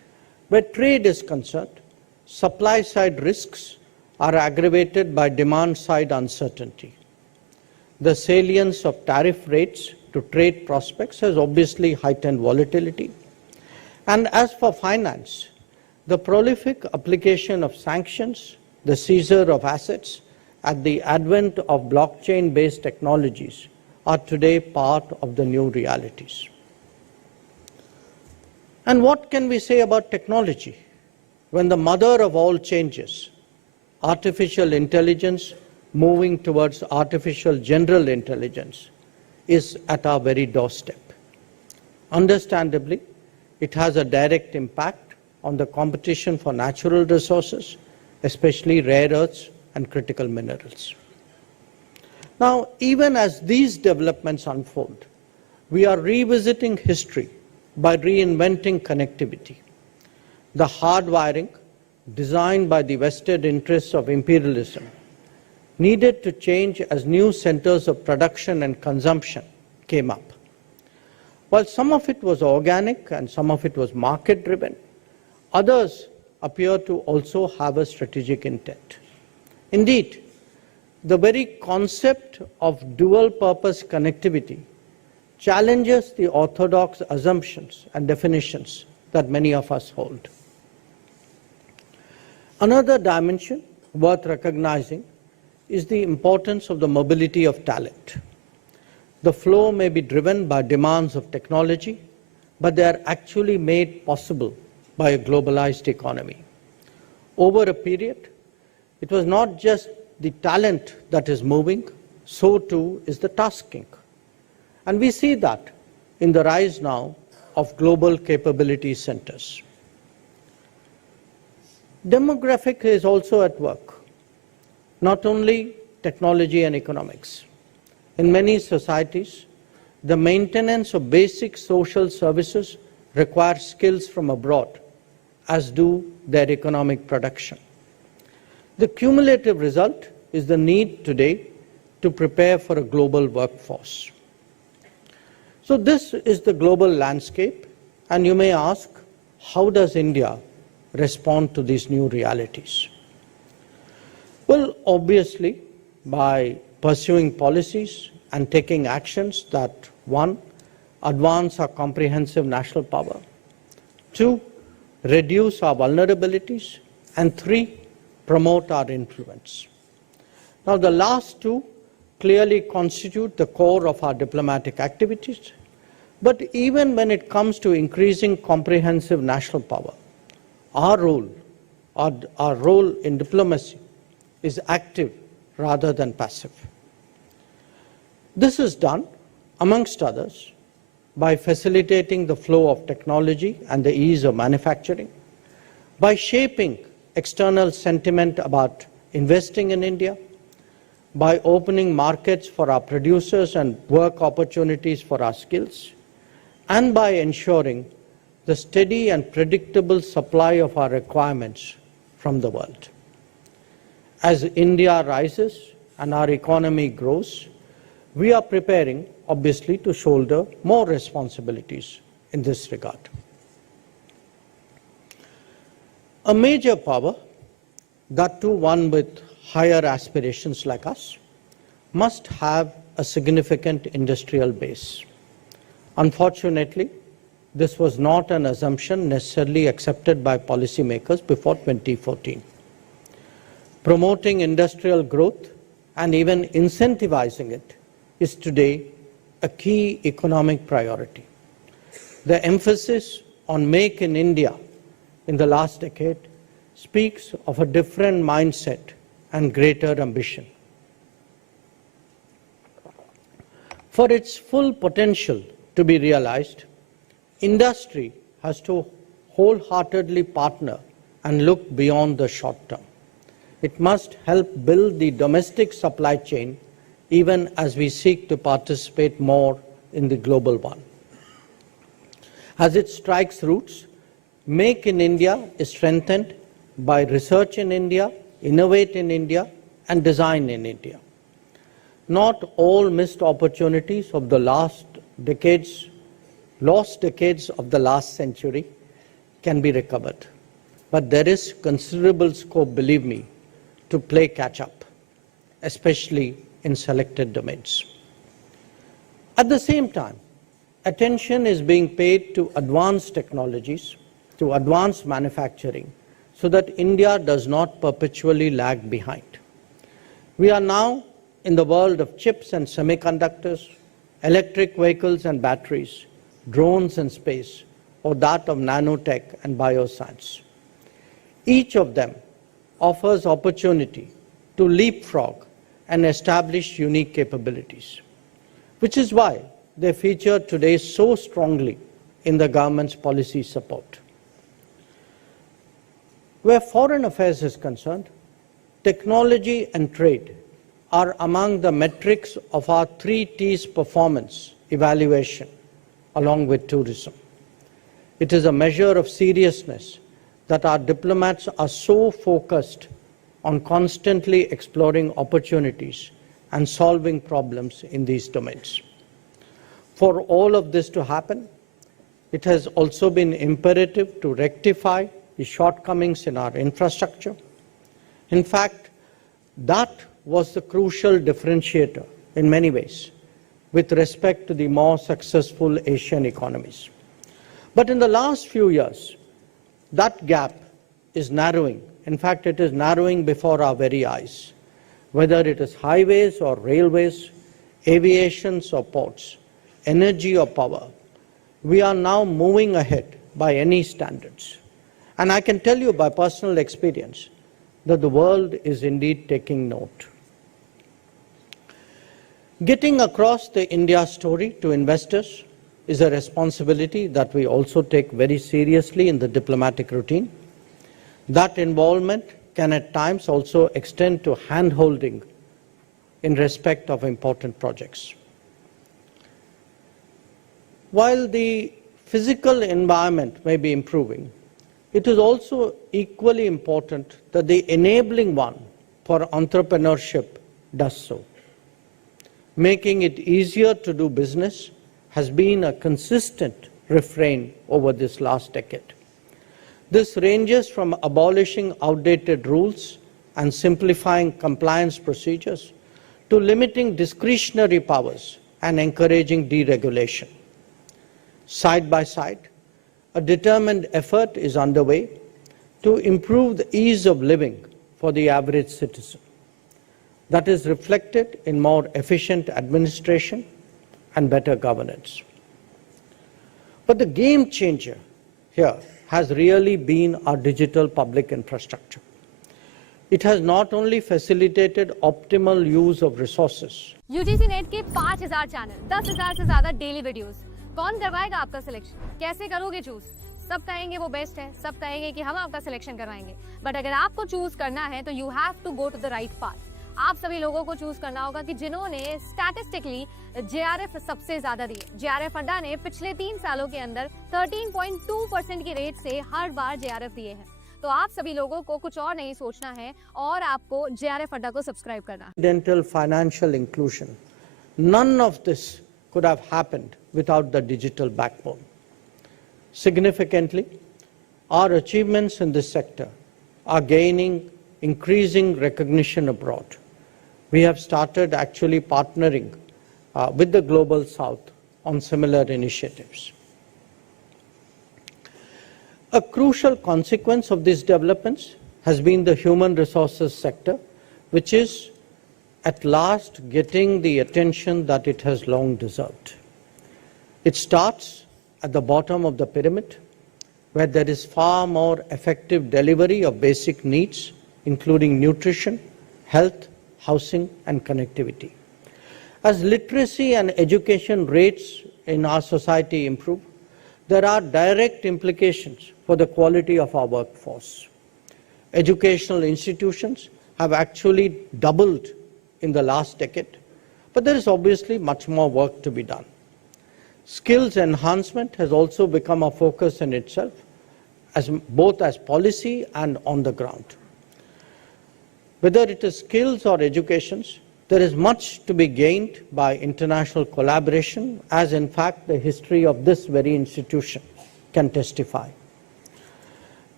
Where trade is concerned, supply-side risks are aggravated by demand-side uncertainty. The salience of tariff rates to trade prospects has obviously heightened volatility. And as for finance, the prolific application of sanctions, the seizure of assets, and the advent of blockchain-based technologies are today part of the new realities. And what can we say about technology when the mother of all changes, artificial intelligence moving towards artificial general intelligence, is at our very doorstep? Understandably, it has a direct impact on the competition for natural resources, especially rare earths and critical minerals. Now, even as these developments unfold, we are revisiting history by reinventing connectivity. The hardwiring, designed by the vested interests of imperialism, needed to change as new centers of production and consumption came up. While some of it was organic and some of it was market-driven, others appear to also have a strategic intent. Indeed, the very concept of dual-purpose connectivity challenges the orthodox assumptions and definitions that many of us hold. Another dimension worth recognizing is the importance of the mobility of talent. The flow may be driven by demands of technology, but they are actually made possible by a globalized economy. Over a period, it was not just the talent that is moving, so too is the tasking. And we see that in the rise now of global capability centers. Demographic is also at work, not only technology and economics. In many societies, the maintenance of basic social services requires skills from abroad, as do their economic production. The cumulative result is the need today to prepare for a global workforce. So this is the global landscape, and you may ask, how does India respond to these new realities? Well, obviously, by pursuing policies and taking actions that, one, advance our comprehensive national power, two, reduce our vulnerabilities, and three, promote our influence. Now, the last two clearly constitute the core of our diplomatic activities, but even when it comes to increasing comprehensive national power, our role in diplomacy is active rather than passive. This is done, amongst others, by facilitating the flow of technology and the ease of manufacturing, by shaping external sentiment about investing in India, by opening markets for our producers and work opportunities for our skills, and by ensuring the steady and predictable supply of our requirements from the world. As India rises and our economy grows, we are preparing, obviously, to shoulder more responsibilities in this regard. A major power, that too one with higher aspirations like us, must have a significant industrial base. Unfortunately, this was not an assumption necessarily accepted by policymakers before 2014. Promoting industrial growth and even incentivizing it is today a key economic priority. The emphasis on Make in India in the last decade speaks of a different mindset and greater ambition. For its full potential to be realized, industry has to wholeheartedly partner and look beyond the short term. It must help build the domestic supply chain even as we seek to participate more in the global one. As it strikes roots, Make in India is strengthened by research in India, innovate in India, and design in India. Not all missed opportunities of the lost decades of the last century can be recovered. but there is considerable scope, believe me, to play catch-up, especially in selected domains. At the same time, attention is being paid to advanced technologies, to advanced manufacturing, so that India does not perpetually lag behind. We are now in the world of chips and semiconductors, electric vehicles and batteries, drones and space, or that of nanotech and bioscience. Each of them offers opportunity to leapfrog and establish unique capabilities, which is why they feature today so strongly in the government's policy support. Where foreign affairs is concerned, technology and trade are among the metrics of our 3 T's performance evaluation, along with tourism. It is a measure of seriousness that our diplomats are so focused on constantly exploring opportunities and solving problems in these domains. For all of this to happen, it has also been imperative to rectify the shortcomings in our infrastructure. In fact, that was the crucial differentiator in many ways with respect to the more successful Asian economies. But in the last few years, that gap is narrowing. In fact, it is narrowing before our very eyes. Whether it is highways or railways, aviations or ports, energy or power, we are now moving ahead by any standards. And I can tell you by personal experience that the world is indeed taking note. Getting across the India story to investors is a responsibility that we also take very seriously in the diplomatic routine. That involvement can at times also extend to hand-holding in respect of important projects. While the physical environment may be improving, it is also equally important that the enabling one for entrepreneurship does so. Making it easier to do business has been a consistent refrain over this last decade. This ranges from abolishing outdated rules and simplifying compliance procedures to limiting discretionary powers and encouraging deregulation. Side by side, a determined effort is underway to improve the ease of living for the average citizen. That is reflected in more efficient administration and better governance. But the game changer here has really been our digital public infrastructure. It has not only facilitated optimal use of resources. UGC net के 5000 channel, 10,000 से ज्यादा daily videos, कौन करवाएगा आपका selection? कैसे करोगे choose? सब कहेंगे वो बेस्ट है, सब कहेंगे कि हम आपका सिलेक्शन करवाएंगे, बट अगर आपको चूज करना है तो you have to go to the right path. आप सभी लोगों को चूज करना होगा कि जिन्होंने स्टैटिस्टिकली जेआरएफ सबसे ज्यादा दिए. जेआरएफ अड्डा ने पिछले 3 सालों के अंदर 13.2% की रेट से हर बार जेआरएफ दिए हैं. तो आप सभी लोगों को कुछ और नहीं सोचना है और आपको जेआरएफ अड्डा को सब्सक्राइब करना है. Dental financial inclusion. None of this could have happened without the digital backbone. Significantly, our achievements in this sector are gaining increasing recognition abroad. We have started actually partnering with the Global South on similar initiatives. A crucial consequence of these developments has been the human resources sector, which is at last getting the attention that it has long deserved. It starts at the bottom of the pyramid, where there is far more effective delivery of basic needs, including nutrition, health, housing, and connectivity. As literacy and education rates in our society improve, there are direct implications for the quality of our workforce. Educational institutions have actually doubled in the last decade, but there is obviously much more work to be done. Skills enhancement has also become a focus in itself, both as policy and on the ground. Whether it is skills or educations, there is much to be gained by international collaboration, as in fact the history of this very institution can testify.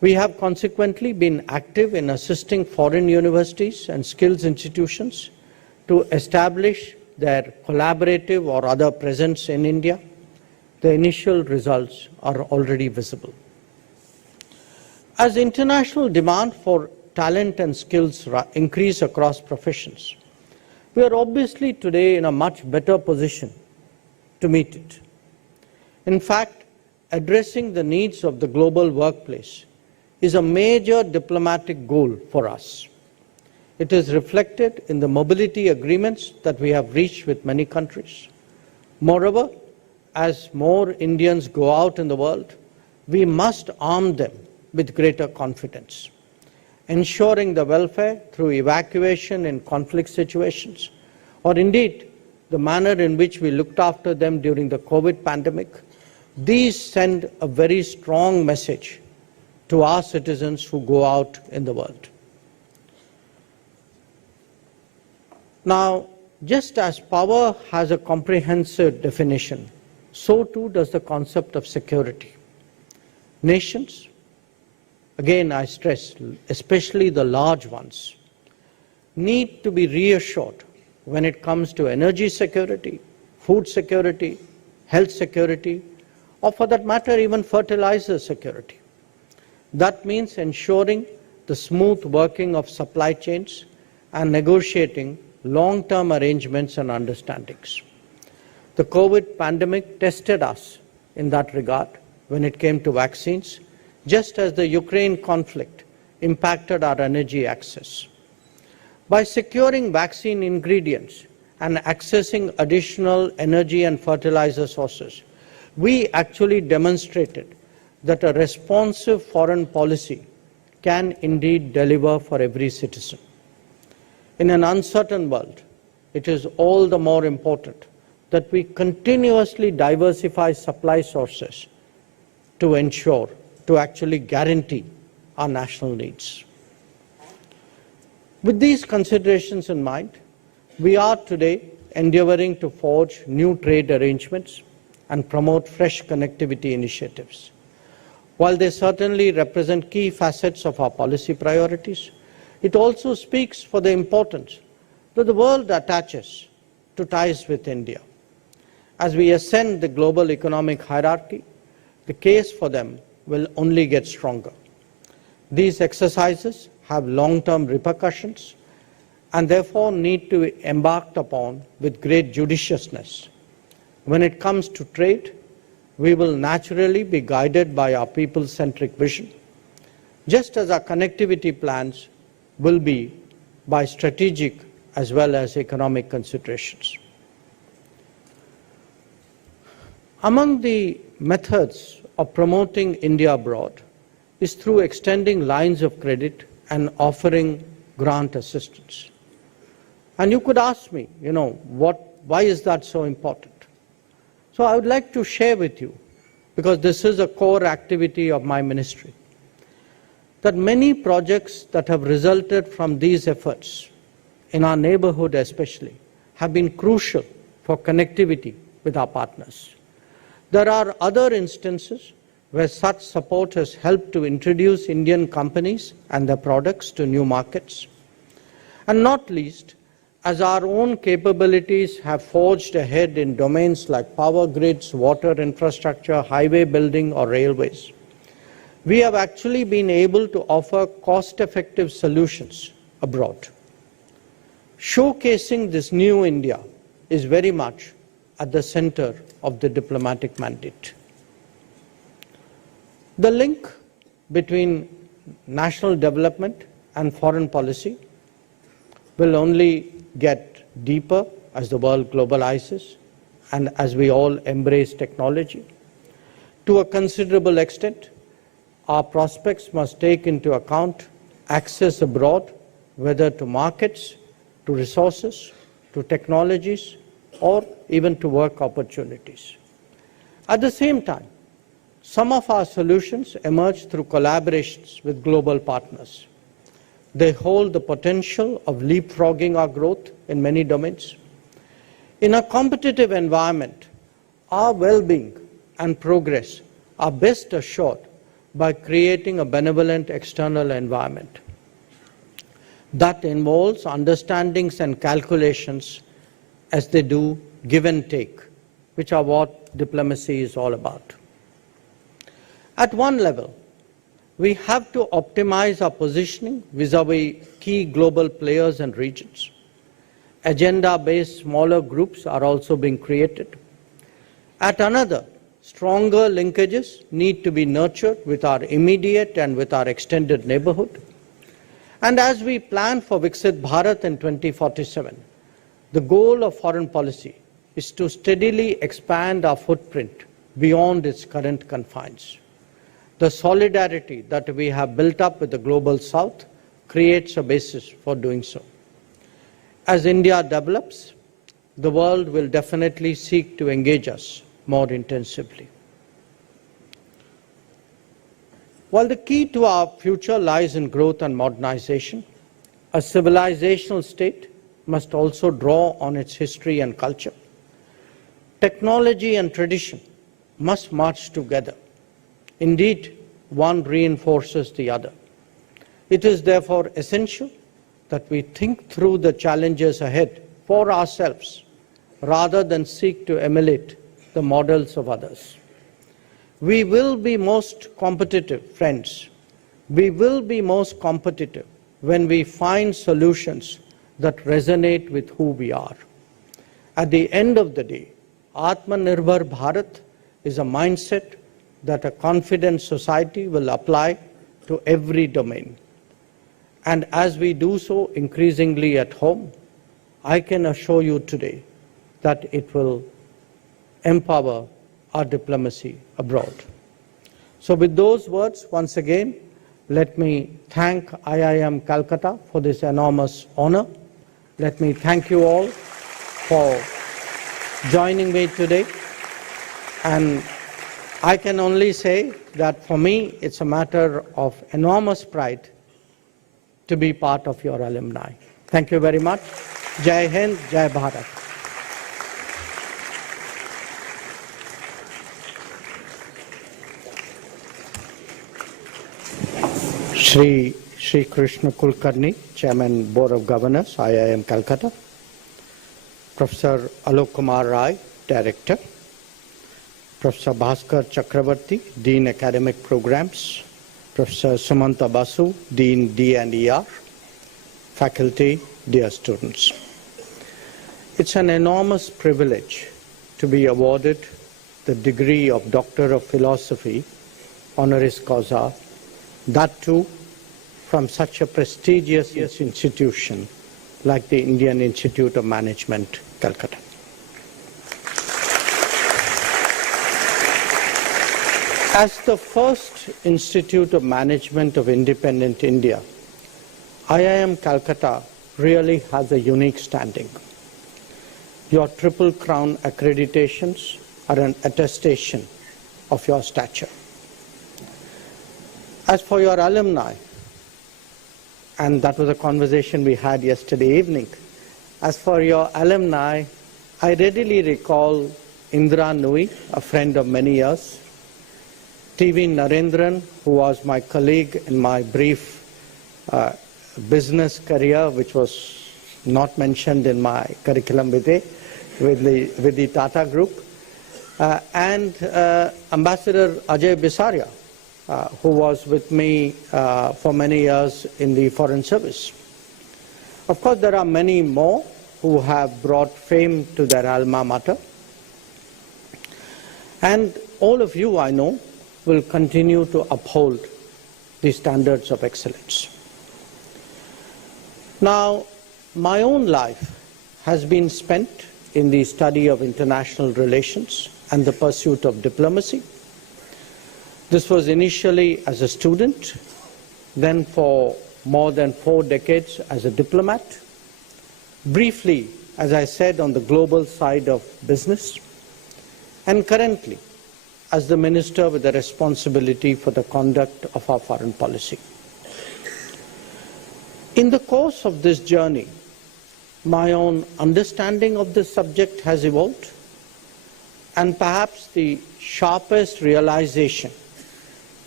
We have consequently been active in assisting foreign universities and skills institutions to establish their collaborative or other presence in India. The initial results are already visible. As international demand for talent and skills increase across professions, we are obviously today in a much better position to meet it. In fact, addressing the needs of the global workplace is a major diplomatic goal for us. It is reflected in the mobility agreements that we have reached with many countries. Moreover, as more Indians go out in the world, we must arm them with greater confidence, ensuring the welfare through evacuation in conflict situations, or indeed the manner in which we looked after them during the COVID pandemic. These send a very strong message to our citizens who go out in the world. Now, just as power has a comprehensive definition, so too does the concept of security. Nations, again I stress, especially the large ones, need to be reassured when it comes to energy security, food security, health security, or for that matter even fertilizer security. That means ensuring the smooth working of supply chains and negotiating long-term arrangements and understandings. The COVID pandemic tested us in that regard when it came to vaccines, just as the Ukraine conflict impacted our energy access. By securing vaccine ingredients and accessing additional energy and fertilizer sources, we actually demonstrated that a responsive foreign policy can indeed deliver for every citizen. In an uncertain world, it is all the more important that we continuously diversify supply sources to ensure, to actually guarantee our national needs. With these considerations in mind, we are today endeavoring to forge new trade arrangements and promote fresh connectivity initiatives. While they certainly represent key facets of our policy priorities, it also speaks for the importance that the world attaches to ties with India. As we ascend the global economic hierarchy, the case for them will only get stronger. These exercises have long-term repercussions and therefore need to be embarked upon with great judiciousness. When it comes to trade, we will naturally be guided by our people-centric vision, just as our connectivity plans will be by strategic as well as economic considerations. Among the methods of promoting India abroad is through extending lines of credit and offering grant assistance. And you could ask me, why is that so important? So I would like to share with you, because this is a core activity of my ministry, that many projects that have resulted from these efforts, in our neighborhood especially, have been crucial for connectivity with our partners. There are other instances where such support has helped to introduce Indian companies and their products to new markets. And not least, as our own capabilities have forged ahead in domains like power grids, water infrastructure, highway building, or railways, we have actually been able to offer cost-effective solutions abroad. Showcasing this new India is very much at the center of the diplomatic mandate. The link between national development and foreign policy will only get deeper as the world globalizes and as we all embrace technology. To a considerable extent, our prospects must take into account access abroad, whether to markets, to resources, to technologies, or even to work opportunities. At the same time, some of our solutions emerge through collaborations with global partners. They hold the potential of leapfrogging our growth in many domains. In a competitive environment, our well-being and progress are best assured by creating a benevolent external environment that involves understandings and calculations as they do give and take, which are what diplomacy is all about. At one level, we have to optimize our positioning vis-à-vis key global players and regions. Agenda-based smaller groups are also being created. At another, stronger linkages need to be nurtured with our immediate and with our extended neighborhood. And as we plan for Viksit Bharat in 2047, the goal of foreign policy is to steadily expand our footprint beyond its current confines. The solidarity that we have built up with the Global South creates a basis for doing so. As India develops, the world will definitely seek to engage us more intensively. While the key to our future lies in growth and modernization, a civilizational state must also draw on its history and culture. Technology and tradition must march together. Indeed, one reinforces the other. It is therefore essential that we think through the challenges ahead for ourselves rather than seek to emulate the models of others. We will be most competitive, friends. We will be most competitive when we find solutions that resonate with who we are. At the end of the day, Atmanirbhar Bharat is a mindset that a confident society will apply to every domain. And as we do so increasingly at home, I can assure you today that it will empower our diplomacy abroad. So with those words, once again, let me thank IIM Calcutta for this enormous honor. Let me thank you all for joining me today. And I can only say that for me, it's a matter of enormous pride to be part of your alumni. Thank you very much. Jai Hind, Jai Bharat. Shri Krishna Kulkarni, Chairman, Board of Governors, IIM Calcutta. Professor Alok Kumar Rai, Director. Professor Bhaskar Chakravarti, Dean Academic Programs. Professor Sumanta Basu, Dean D&ER. Faculty, dear students. It's an enormous privilege to be awarded the degree of Doctor of Philosophy, honoris causa, that too from such a prestigious institution like the Indian Institute of Management, Calcutta. As the first Institute of Management of independent India, IIM Calcutta really has a unique standing. Your Triple Crown accreditations are an attestation of your stature. As for your alumni, and that was a conversation we had yesterday evening, as for your alumni, I readily recall Indra Nui, a friend of many years, TV Narendran, who was my colleague in my brief business career, which was not mentioned in my curriculum vitae, with the Tata Group, and Ambassador Ajay Bisaria, who was with me for many years in the Foreign Service. Of course, there are many more who have brought fame to their alma mater. And all of you, I know, will continue to uphold the standards of excellence. Now, my own life has been spent in the study of international relations and the pursuit of diplomacy. This was initially as a student, then for more than 4 decades as a diplomat, briefly, as I said, on the global side of business, and currently as the minister with the responsibility for the conduct of our foreign policy. In the course of this journey, my own understanding of this subject has evolved, and perhaps the sharpest realization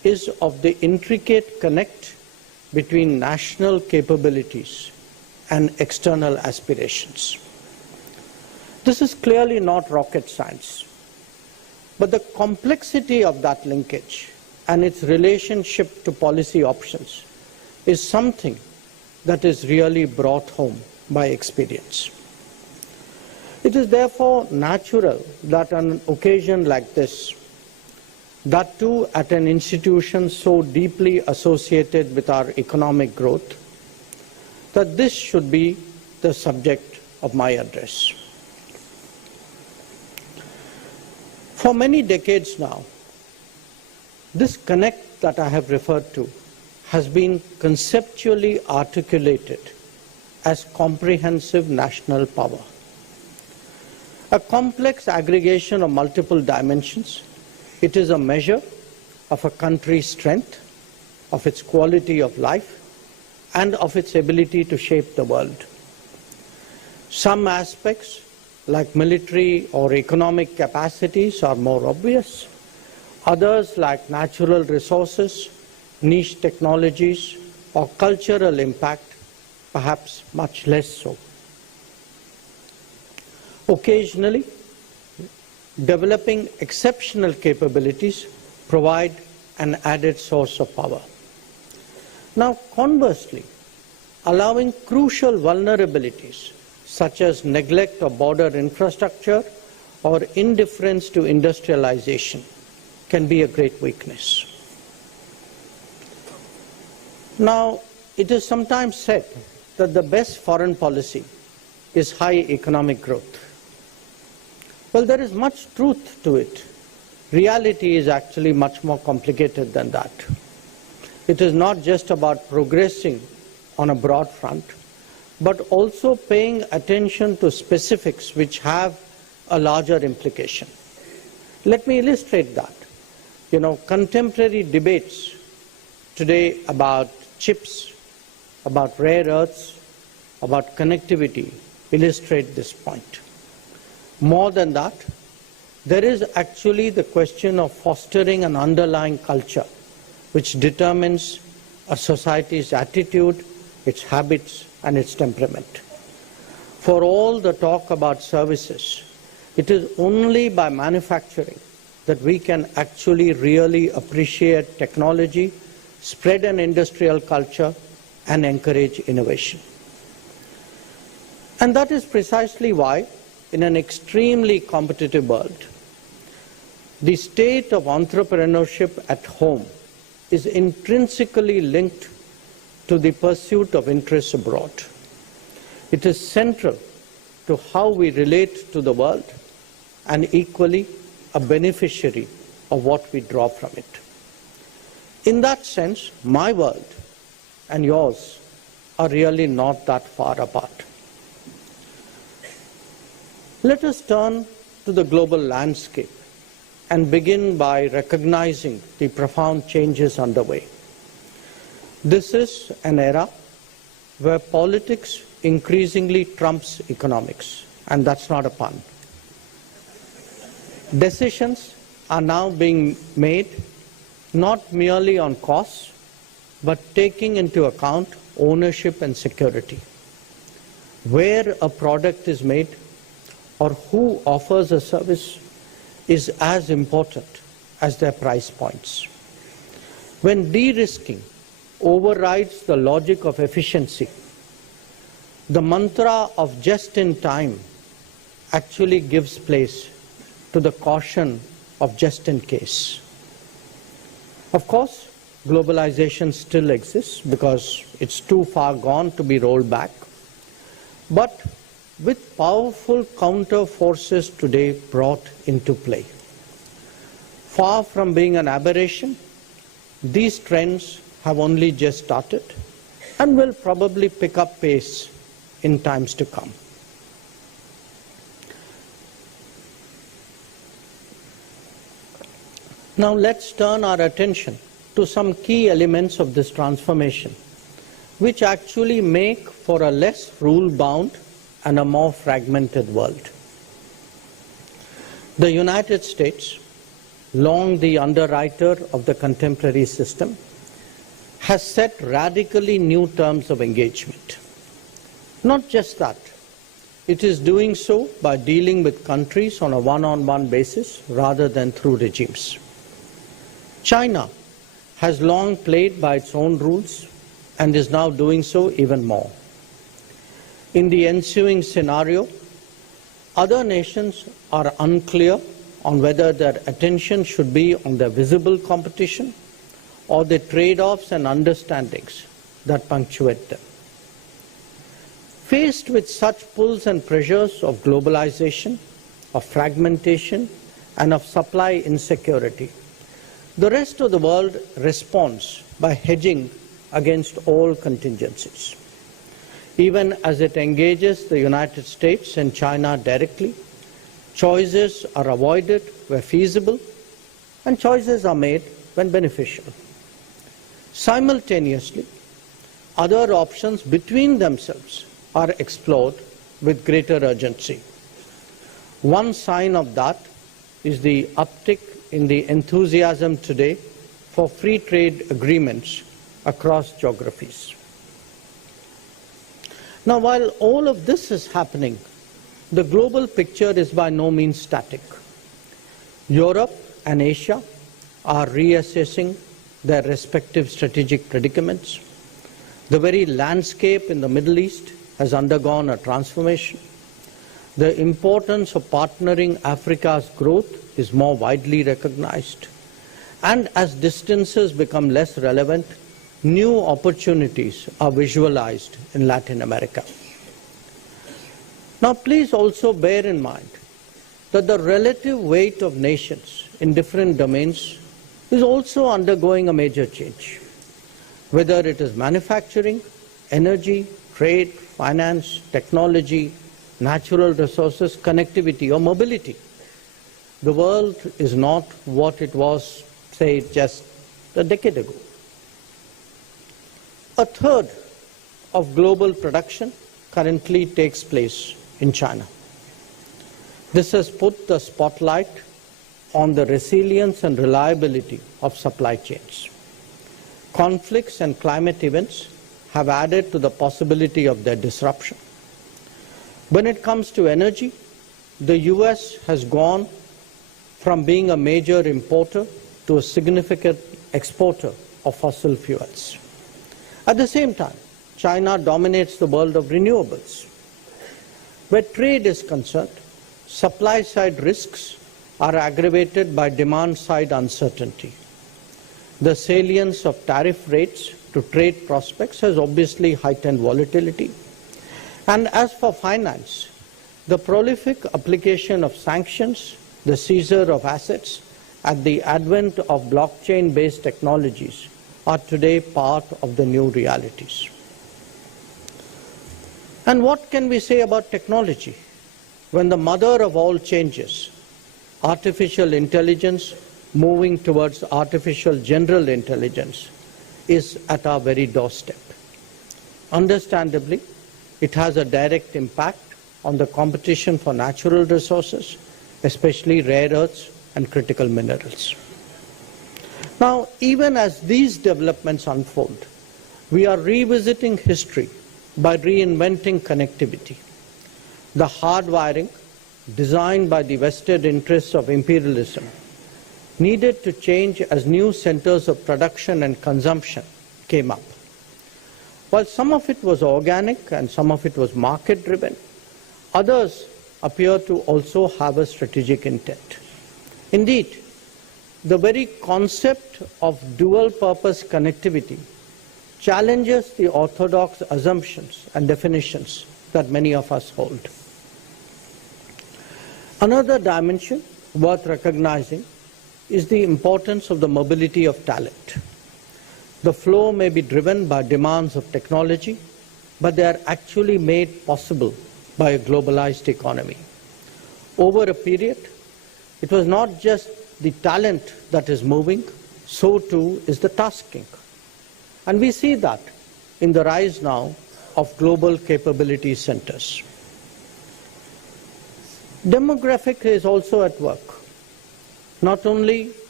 is of the intricate connect between national capabilities and external aspirations. This is clearly not rocket science, but the complexity of that linkage and its relationship to policy options is something that is really brought home by experience. It is therefore natural that on an occasion like this, that too at an institution so deeply associated with our economic growth, that this should be the subject of my address. For many decades now, this connect that I have referred to has been conceptually articulated as comprehensive national power. A complex aggregation of multiple dimensions, it is a measure of a country's strength, of its quality of life, and of its ability to shape the world. Some aspects, like military or economic capacities, are more obvious. Others, like natural resources, niche technologies, or cultural impact, perhaps much less so. Occasionally, developing exceptional capabilities provide an added source of power. Now, conversely, allowing crucial vulnerabilities such as neglect of border infrastructure or indifference to industrialization can be a great weakness. Now, it is sometimes said that the best foreign policy is high economic growth. Well, there is much truth to it. Reality is actually much more complicated than that. It is not just about progressing on a broad front, but also paying attention to specifics which have a larger implication. Let me illustrate that. Contemporary debates today about chips, about rare earths, about connectivity illustrate this point. More than that, there is actually the question of fostering an underlying culture which determines a society's attitude, its habits, and its temperament. For all the talk about services, it is only by manufacturing that we can actually really appreciate technology, spread an industrial culture, and encourage innovation. And that is precisely why, in an extremely competitive world, the state of entrepreneurship at home is intrinsically linked to the pursuit of interests abroad. It is central to how we relate to the world and equally a beneficiary of what we draw from it. In that sense, my world and yours are really not that far apart. Let us turn to the global landscape and begin by recognizing the profound changes underway. This is an era where politics increasingly trumps economics, and that's not a pun. Decisions are now being made not merely on costs, but taking into account ownership and security. Where a product is made or who offers a service is as important as their price points. When de-risking overrides the logic of efficiency, the mantra of just in time actually gives place to the caution of just in case. Of course, globalization still exists because it's too far gone to be rolled back. But with powerful counter forces today brought into play, far from being an aberration, these trends have only just started and will probably pick up pace in times to come. Now let's turn our attention to some key elements of this transformation, which actually make for a less rule-bound and a more fragmented world. The United States, long the underwriter of the contemporary system, has set radically new terms of engagement. Not just that, it is doing so by dealing with countries on a one-on-one basis rather than through regimes. China has long played by its own rules and is now doing so even more. In the ensuing scenario, other nations are unclear on whether their attention should be on the visible competition or the trade-offs and understandings that punctuate them. Faced with such pulls and pressures of globalization, of fragmentation, and of supply insecurity, the rest of the world responds by hedging against all contingencies. Even as it engages the United States and China directly, choices are avoided where feasible, and choices are made when beneficial. Simultaneously, other options between themselves are explored with greater urgency. One sign of that is the uptick in the enthusiasm today for free trade agreements across geographies. Now, while all of this is happening, the global picture is by no means static. Europe and Asia are reassessing their respective strategic predicaments. The very landscape in the Middle East has undergone a transformation. The importance of partnering Africa's growth is more widely recognized. And as distances become less relevant, new opportunities are visualized in Latin America. Now, please also bear in mind that the relative weight of nations in different domains is also undergoing a major change. Whether it is manufacturing, energy, trade, finance, technology, natural resources, connectivity, or mobility, the world is not what it was, say, just a decade ago. A third of global production currently takes place in China. This has put the spotlight on the resilience and reliability of supply chains. Conflicts and climate events have added to the possibility of their disruption. When it comes to energy, the US has gone from being a major importer to a significant exporter of fossil fuels. At the same time, China dominates the world of renewables. Where trade is concerned, supply-side risks are aggravated by demand-side uncertainty. The salience of tariff rates to trade prospects has obviously heightened volatility. And as for finance, the prolific application of sanctions, the seizure of assets, and the advent of blockchain-based technologies are today part of the new realities. And what can we say about technology when the mother of all changes, artificial intelligence moving towards artificial general intelligence, is at our very doorstep? Understandably, it has a direct impact on the competition for natural resources, especially rare earths and critical minerals. Now, even as these developments unfold, we are revisiting history by reinventing connectivity. The hardwiring, designed by the vested interests of imperialism, needed to change as new centers of production and consumption came up. While some of it was organic and some of it was market-driven, others appear to also have a strategic intent. Indeed, the very concept of dual-purpose connectivity challenges the orthodox assumptions and definitions that many of us hold. Another dimension worth recognizing is the importance of the mobility of talent. The flow may be driven by demands of technology, but they are actually made possible by a globalized economy. Over a period, it was not just the talent that is moving, so too is the tasking. And we see that in the rise now of global capability centers. Demographic is also at work. Not only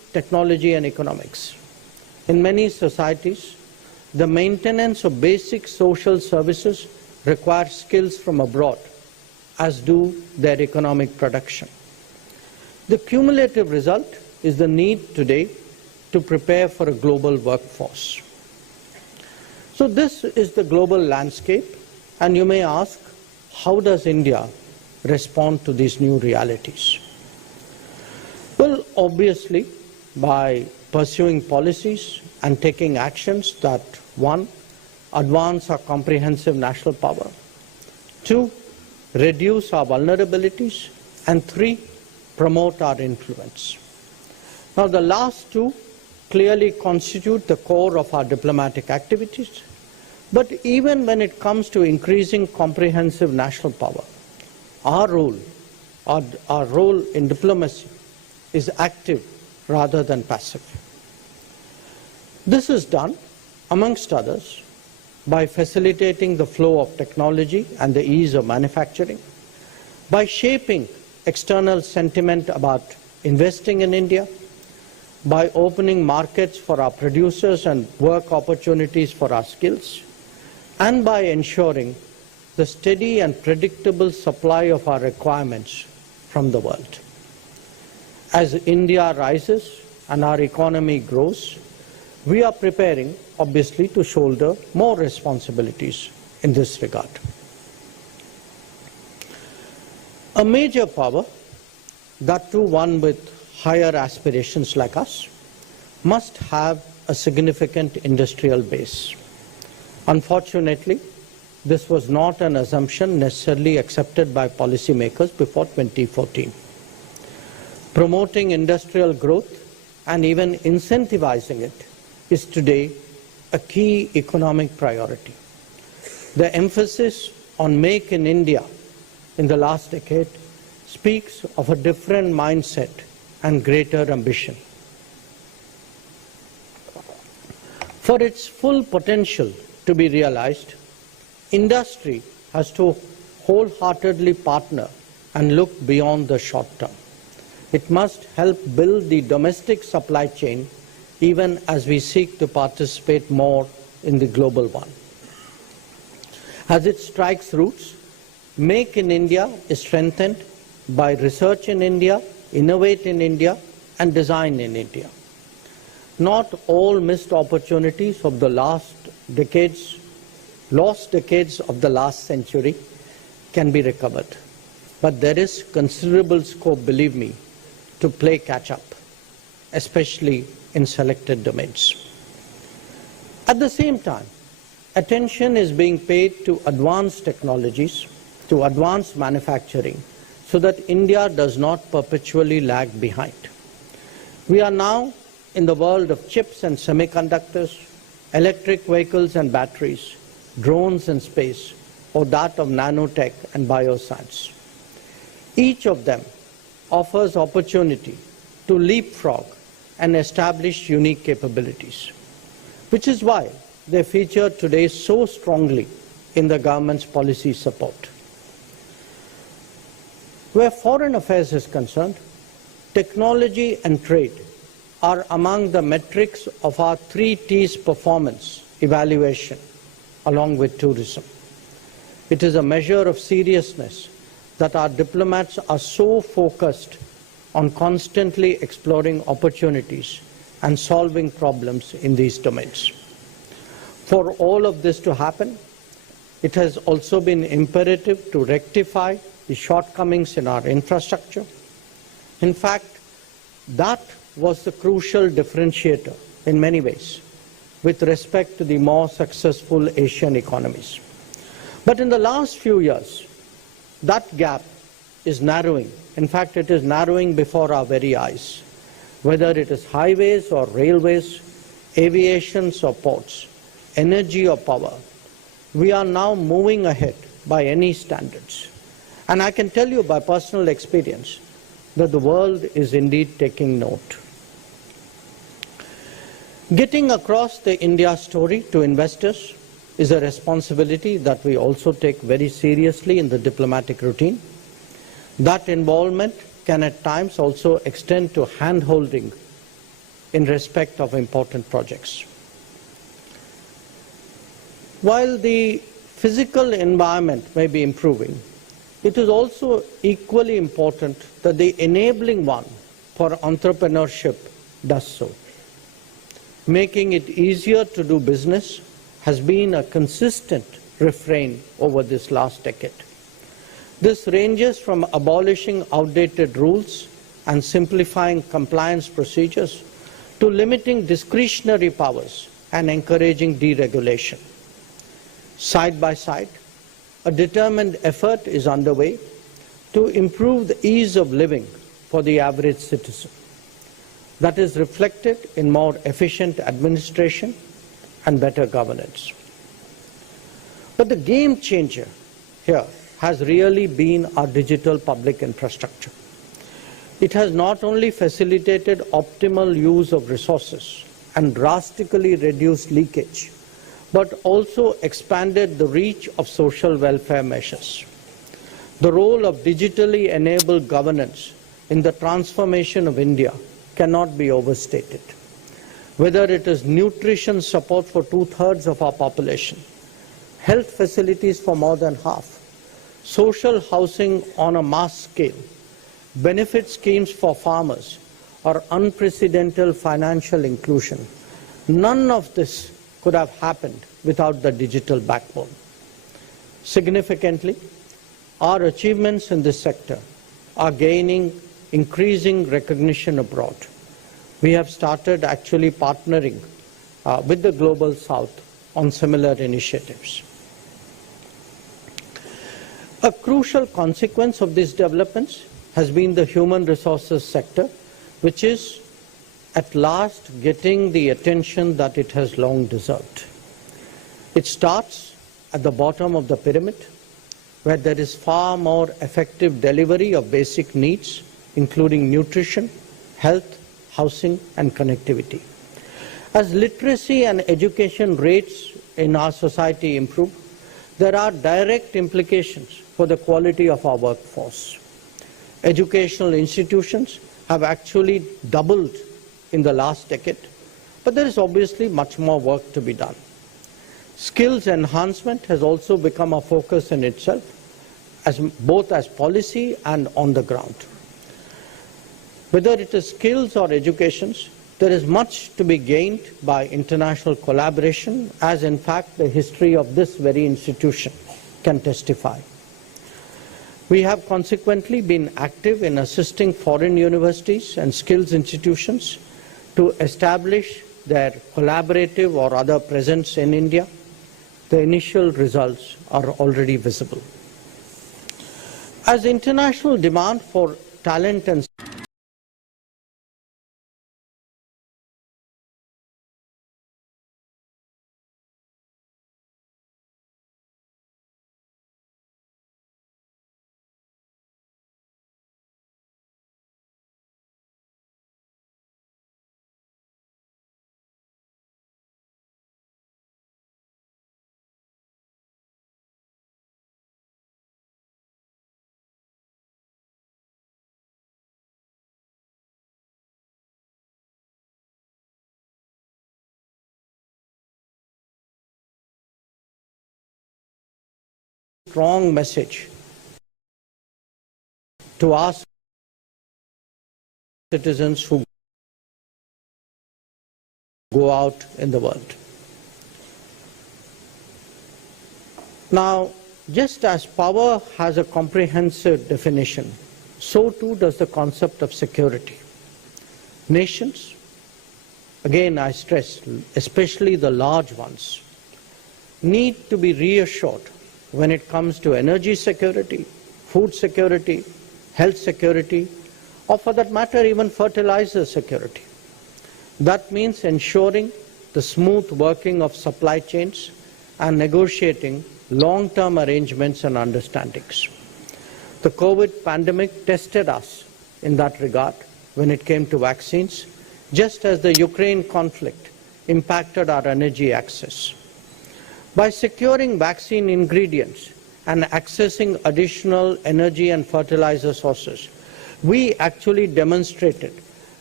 technology and economics. In many societies, the maintenance of basic social services requires skills from abroad, as do their economic production. The cumulative result is the need today to prepare for a global workforce. So this is the global landscape, and you may ask, how does India respond to these new realities? Well, obviously, by pursuing policies and taking actions that, one, advance our comprehensive national power, two, reduce our vulnerabilities, and three, promote our influence. Now, the last two clearly constitute the core of our diplomatic activities, but even when it comes to increasing comprehensive national power, our role in diplomacy is active rather than passive. This is done, amongst others, by facilitating the flow of technology and the ease of manufacturing, by shaping external sentiment about investing in India, by opening markets for our producers and work opportunities for our skills, and by ensuring the steady and predictable supply of our requirements from the world. As India rises and our economy grows, we are preparing, obviously, to shoulder more responsibilities in this regard. A major power, that too one with higher aspirations like us, must have a significant industrial base. Unfortunately, this was not an assumption necessarily accepted by policymakers before 2014. Promoting industrial growth and even incentivizing it is today a key economic priority. The emphasis on Make in India in the last decade speaks of a different mindset and greater ambition. For its full potential to be realized, industry has to wholeheartedly partner and look beyond the short term. It must help build the domestic supply chain even as we seek to participate more in the global one. As it strikes roots, Make in India is strengthened by research in India, innovate in India, and design in India. Not all missed opportunities of the lost decades of the last century can be recovered. But there is considerable scope, believe me, to play catch-up, especially in selected domains. At the same time, attention is being paid to advanced technologies, to advanced manufacturing, so that India does not perpetually lag behind. We are now in the world of chips and semiconductors, electric vehicles and batteries, drones and space, or that of nanotech and bioscience. Each of them offers opportunity to leapfrog and establish unique capabilities, which is why they feature today so strongly in the government's policy support. Where foreign affairs is concerned, technology and trade are among the metrics of our 3 T's performance evaluation, along with tourism. It is a measure of seriousness that our diplomats are so focused on constantly exploring opportunities and solving problems in these domains. For all of this to happen, it has also been imperative to rectify the shortcomings in our infrastructure. In fact, that was the crucial differentiator in many ways with respect to the more successful Asian economies. But in the last few years, that gap is narrowing. In fact, it is narrowing before our very eyes. Whether it is highways or railways, aviation or ports, energy or power, we are now moving ahead by any standards. And I can tell you by personal experience that the world is indeed taking note. Getting across the India story to investors is a responsibility that we also take very seriously in the diplomatic routine. That involvement can at times also extend to hand-holding in respect of important projects. While the physical environment may be improving, it is also equally important that the enabling one for entrepreneurship does so. Making it easier to do business has been a consistent refrain over this last decade. This ranges from abolishing outdated rules and simplifying compliance procedures to limiting discretionary powers and encouraging deregulation. Side by side, a determined effort is underway to improve the ease of living for the average citizen. That is reflected in more efficient administration and better governance. But the game changer here has really been our digital public infrastructure. It has not only facilitated optimal use of resources and drastically reduced leakage, but also expanded the reach of social welfare measures. The role of digitally enabled governance in the transformation of India cannot be overstated. Whether it is nutrition support for 2/3 of our population, health facilities for more than half, social housing on a mass scale, benefit schemes for farmers, or unprecedented financial inclusion, none of this could have happened without the digital backbone. Significantly, our achievements in this sector are gaining increasing recognition abroad. We have started actually partnering with the Global South on similar initiatives. A crucial consequence of these developments has been the human resources sector, which is at last getting the attention that it has long deserved. It starts at the bottom of the pyramid, where there is far more effective delivery of basic needs, including nutrition, health, housing, and connectivity. As literacy and education rates in our society improve, there are direct implications for the quality of our workforce. Educational institutions have actually doubled in the last decade, but there is obviously much more work to be done. Skills enhancement has also become a focus in itself, both as policy and on the ground. Whether it is skills or educations, there is much to be gained by international collaboration, as in fact the history of this very institution can testify. We have consequently been active in assisting foreign universities and skills institutions to establish their collaborative or other presence in India. The initial results are already visible. As international demand for talent and strong message to our citizens who go out in the world. Now, just as power has a comprehensive definition, so too does the concept of security. Nations, again I stress, especially the large ones, need to be reassured when it comes to energy security, food security, health security, or for that matter even fertilizer security. That means ensuring the smooth working of supply chains and negotiating long-term arrangements and understandings. The COVID pandemic tested us in that regard when it came to vaccines, just as the Ukraine conflict impacted our energy access. By securing vaccine ingredients and accessing additional energy and fertilizer sources, we actually demonstrated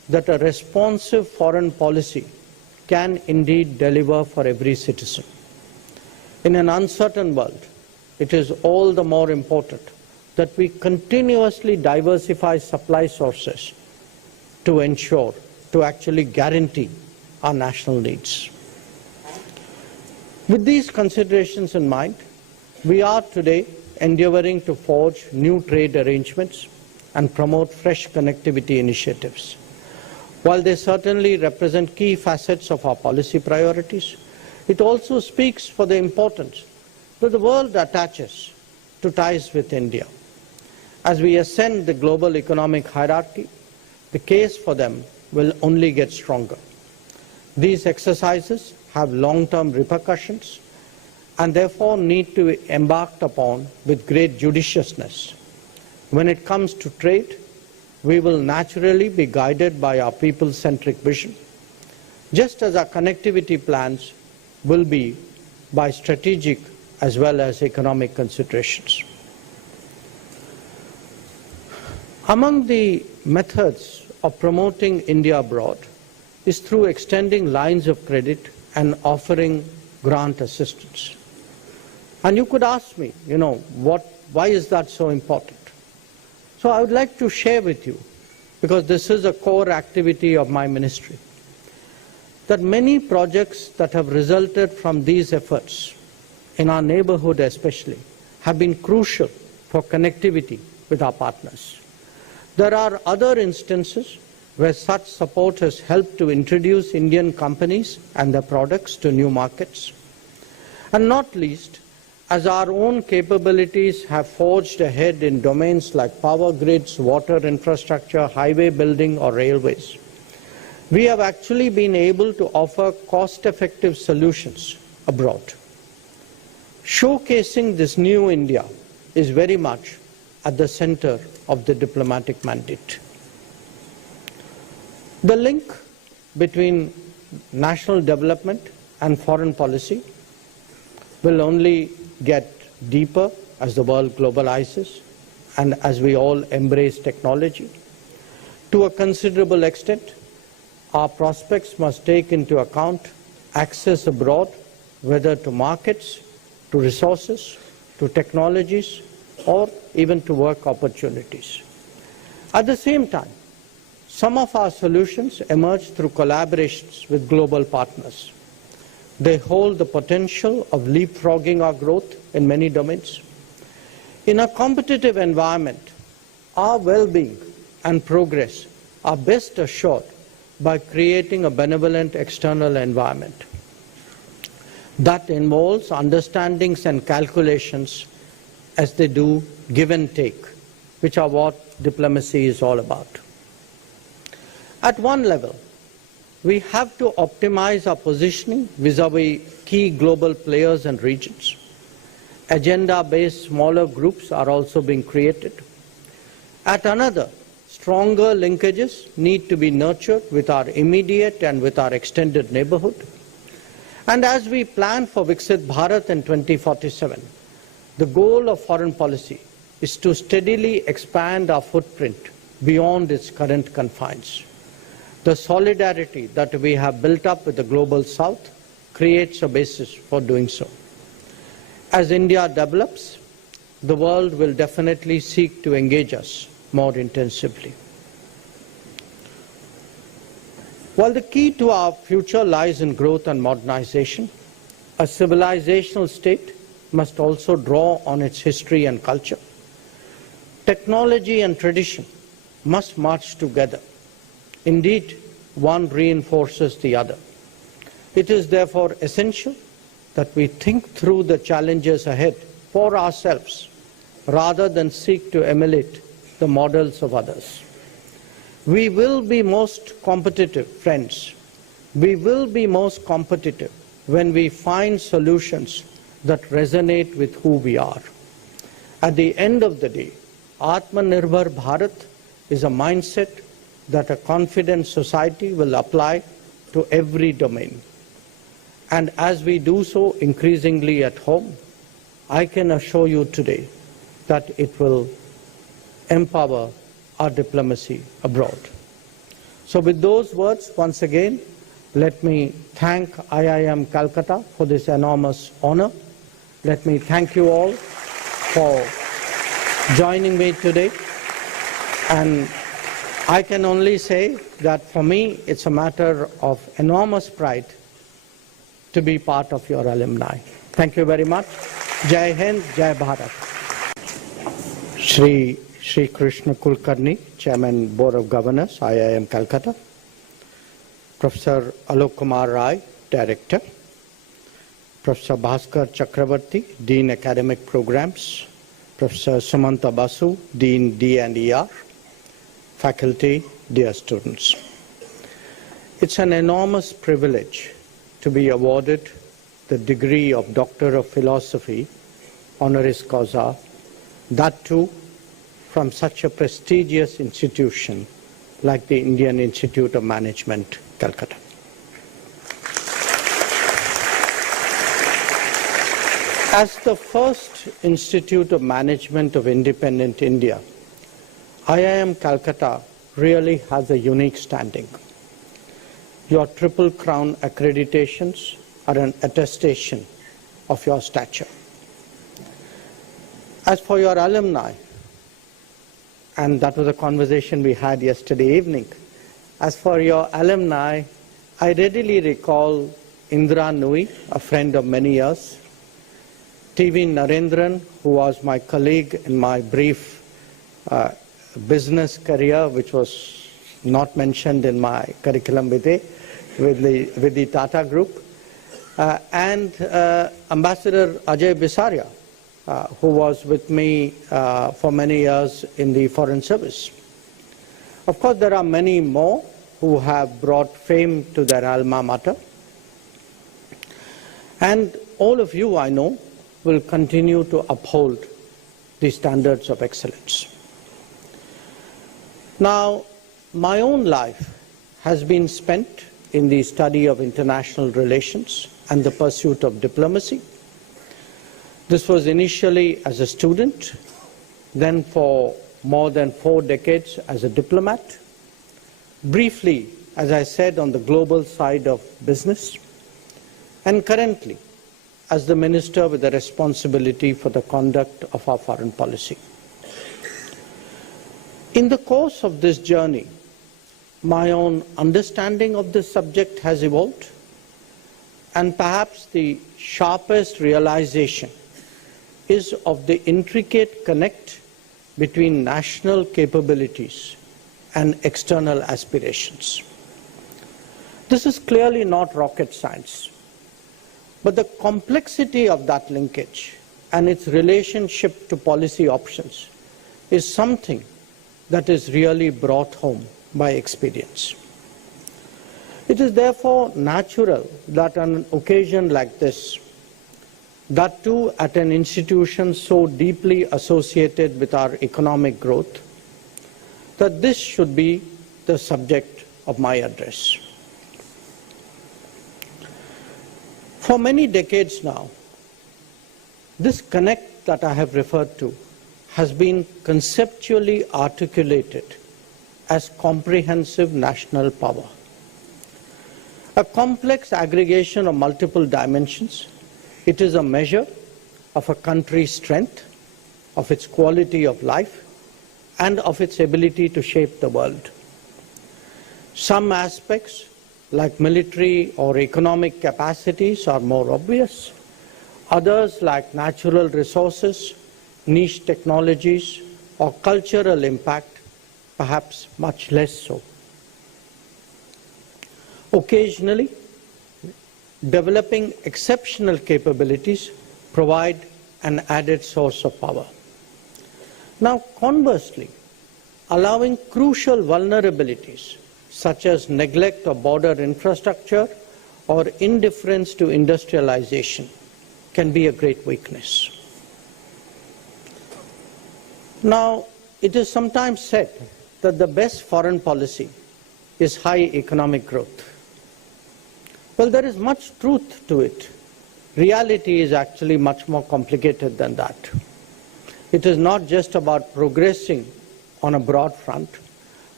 that a responsive foreign policy can indeed deliver for every citizen. In an uncertain world, it is all the more important that we continuously diversify supply sources to ensure, to actually guarantee our national needs. With these considerations in mind, we are today endeavoring to forge new trade arrangements and promote fresh connectivity initiatives. While they certainly represent key facets of our policy priorities, it also speaks for the importance that the world attaches to ties with India. As we ascend the global economic hierarchy, the case for them will only get stronger. These exercises have long-term repercussions and therefore need to be embarked upon with great judiciousness. When it comes to trade, we will naturally be guided by our people-centric vision, just as our connectivity plans will be by strategic as well as economic considerations. Among the methods of promoting India abroad is through extending lines of credit and offering grant assistance. And you could ask me, why is that so important? So I would like to share with you, because this is a core activity of my ministry, that many projects that have resulted from these efforts, in our neighborhood especially, have been crucial for connectivity with our partners. There are other instances where such support has helped to introduce Indian companies and their products to new markets. And not least, as our own capabilities have forged ahead in domains like power grids, water infrastructure, highway building, or railways, we have actually been able to offer cost-effective solutions abroad. Showcasing this new India is very much at the center of the diplomatic mandate. The link between national development and foreign policy will only get deeper as the world globalizes and as we all embrace technology. To a considerable extent, our prospects must take into account access abroad, whether to markets, to resources, to technologies, or even to work opportunities. At the same time, some of our solutions emerge through collaborations with global partners. They hold the potential of leapfrogging our growth in many domains. In a competitive environment, our well-being and progress are best assured by creating a benevolent external environment. That involves understandings and calculations as they do give and take, which are what diplomacy is all about. At one level, we have to optimize our positioning vis-à-vis key global players and regions. Agenda-based smaller groups are also being created. At another, stronger linkages need to be nurtured with our immediate and with our extended neighborhood. And as we plan for Viksit Bharat in 2047, the goal of foreign policy is to steadily expand our footprint beyond its current confines. The solidarity that we have built up with the global south creates a basis for doing so. As India develops, the world will definitely seek to engage us more intensively. While the key to our future lies in growth and modernization, a civilizational state must also draw on its history and culture. Technology and tradition must march together. Indeed, one reinforces the other. It is therefore essential that we think through the challenges ahead for ourselves rather than seek to emulate the models of others. We will be most competitive, friends. We will be most competitive when we find solutions that resonate with who we are. At the end of the day, Atmanirbhar Bharat is a mindset that a confident society will apply to every domain. And as we do so increasingly at home, I can assure you today that it will empower our diplomacy abroad. So with those words, once again, let me thank IIM Calcutta for this enormous honor. Let me thank you all for joining me today. And I can only say that for me, it's a matter of enormous pride to be part of your alumni. Thank you very much. Jai Hind, Jai Bharat. Shri Krishna Kulkarni, Chairman, Board of Governors, IIM Calcutta. Professor Alok Kumar Rai, Director. Professor Bhaskar Chakravarti, Dean Academic Programs. Professor Sumanta Basu, Dean D&ER. Faculty, dear students. It's an enormous privilege to be awarded the degree of Doctor of Philosophy, honoris causa, that too from such a prestigious institution like the Indian Institute of Management, Calcutta. As the first Institute of Management of independent India, IIM Calcutta really has a unique standing. Your Triple Crown accreditations are an attestation of your stature. As for your alumni, and that was a conversation we had yesterday evening, as for your alumni, I readily recall Indra Nui, a friend of many years, TV Narendran, who was my colleague in my brief business career, which was not mentioned in my curriculum vitae with the Tata Group, and Ambassador Ajay Bisaria, who was with me for many years in the Foreign Service. Of course, there are many more who have brought fame to their alma mater. And all of you, I know, will continue to uphold the standards of excellence. Now, my own life has been spent in the study of international relations and the pursuit of diplomacy. This was initially as a student, then for more than 4 decades as a diplomat, briefly, as I said, on the global side of business, and currently as the minister with the responsibility for the conduct of our foreign policy. In the course of this journey, my own understanding of this subject has evolved, and perhaps the sharpest realization is of the intricate connect between national capabilities and external aspirations. This is clearly not rocket science, but the complexity of that linkage and its relationship to policy options is something that is really brought home by experience. It is therefore natural that on an occasion like this, that too at an institution so deeply associated with our economic growth, that this should be the subject of my address. For many decades now, this connect that I have referred to has been conceptually articulated as comprehensive national power. A complex aggregation of multiple dimensions, it is a measure of a country's strength, of its quality of life, and of its ability to shape the world. Some aspects, like military or economic capacities, are more obvious. Others, like natural resources, niche technologies, or cultural impact, perhaps much less so. Occasionally, developing exceptional capabilities provide an added source of power. Now, conversely, allowing crucial vulnerabilities such as neglect of border infrastructure or indifference to industrialization can be a great weakness. Now, it is sometimes said that the best foreign policy is high economic growth. Well, there is much truth to it. Reality is actually much more complicated than that. It is not just about progressing on a broad front,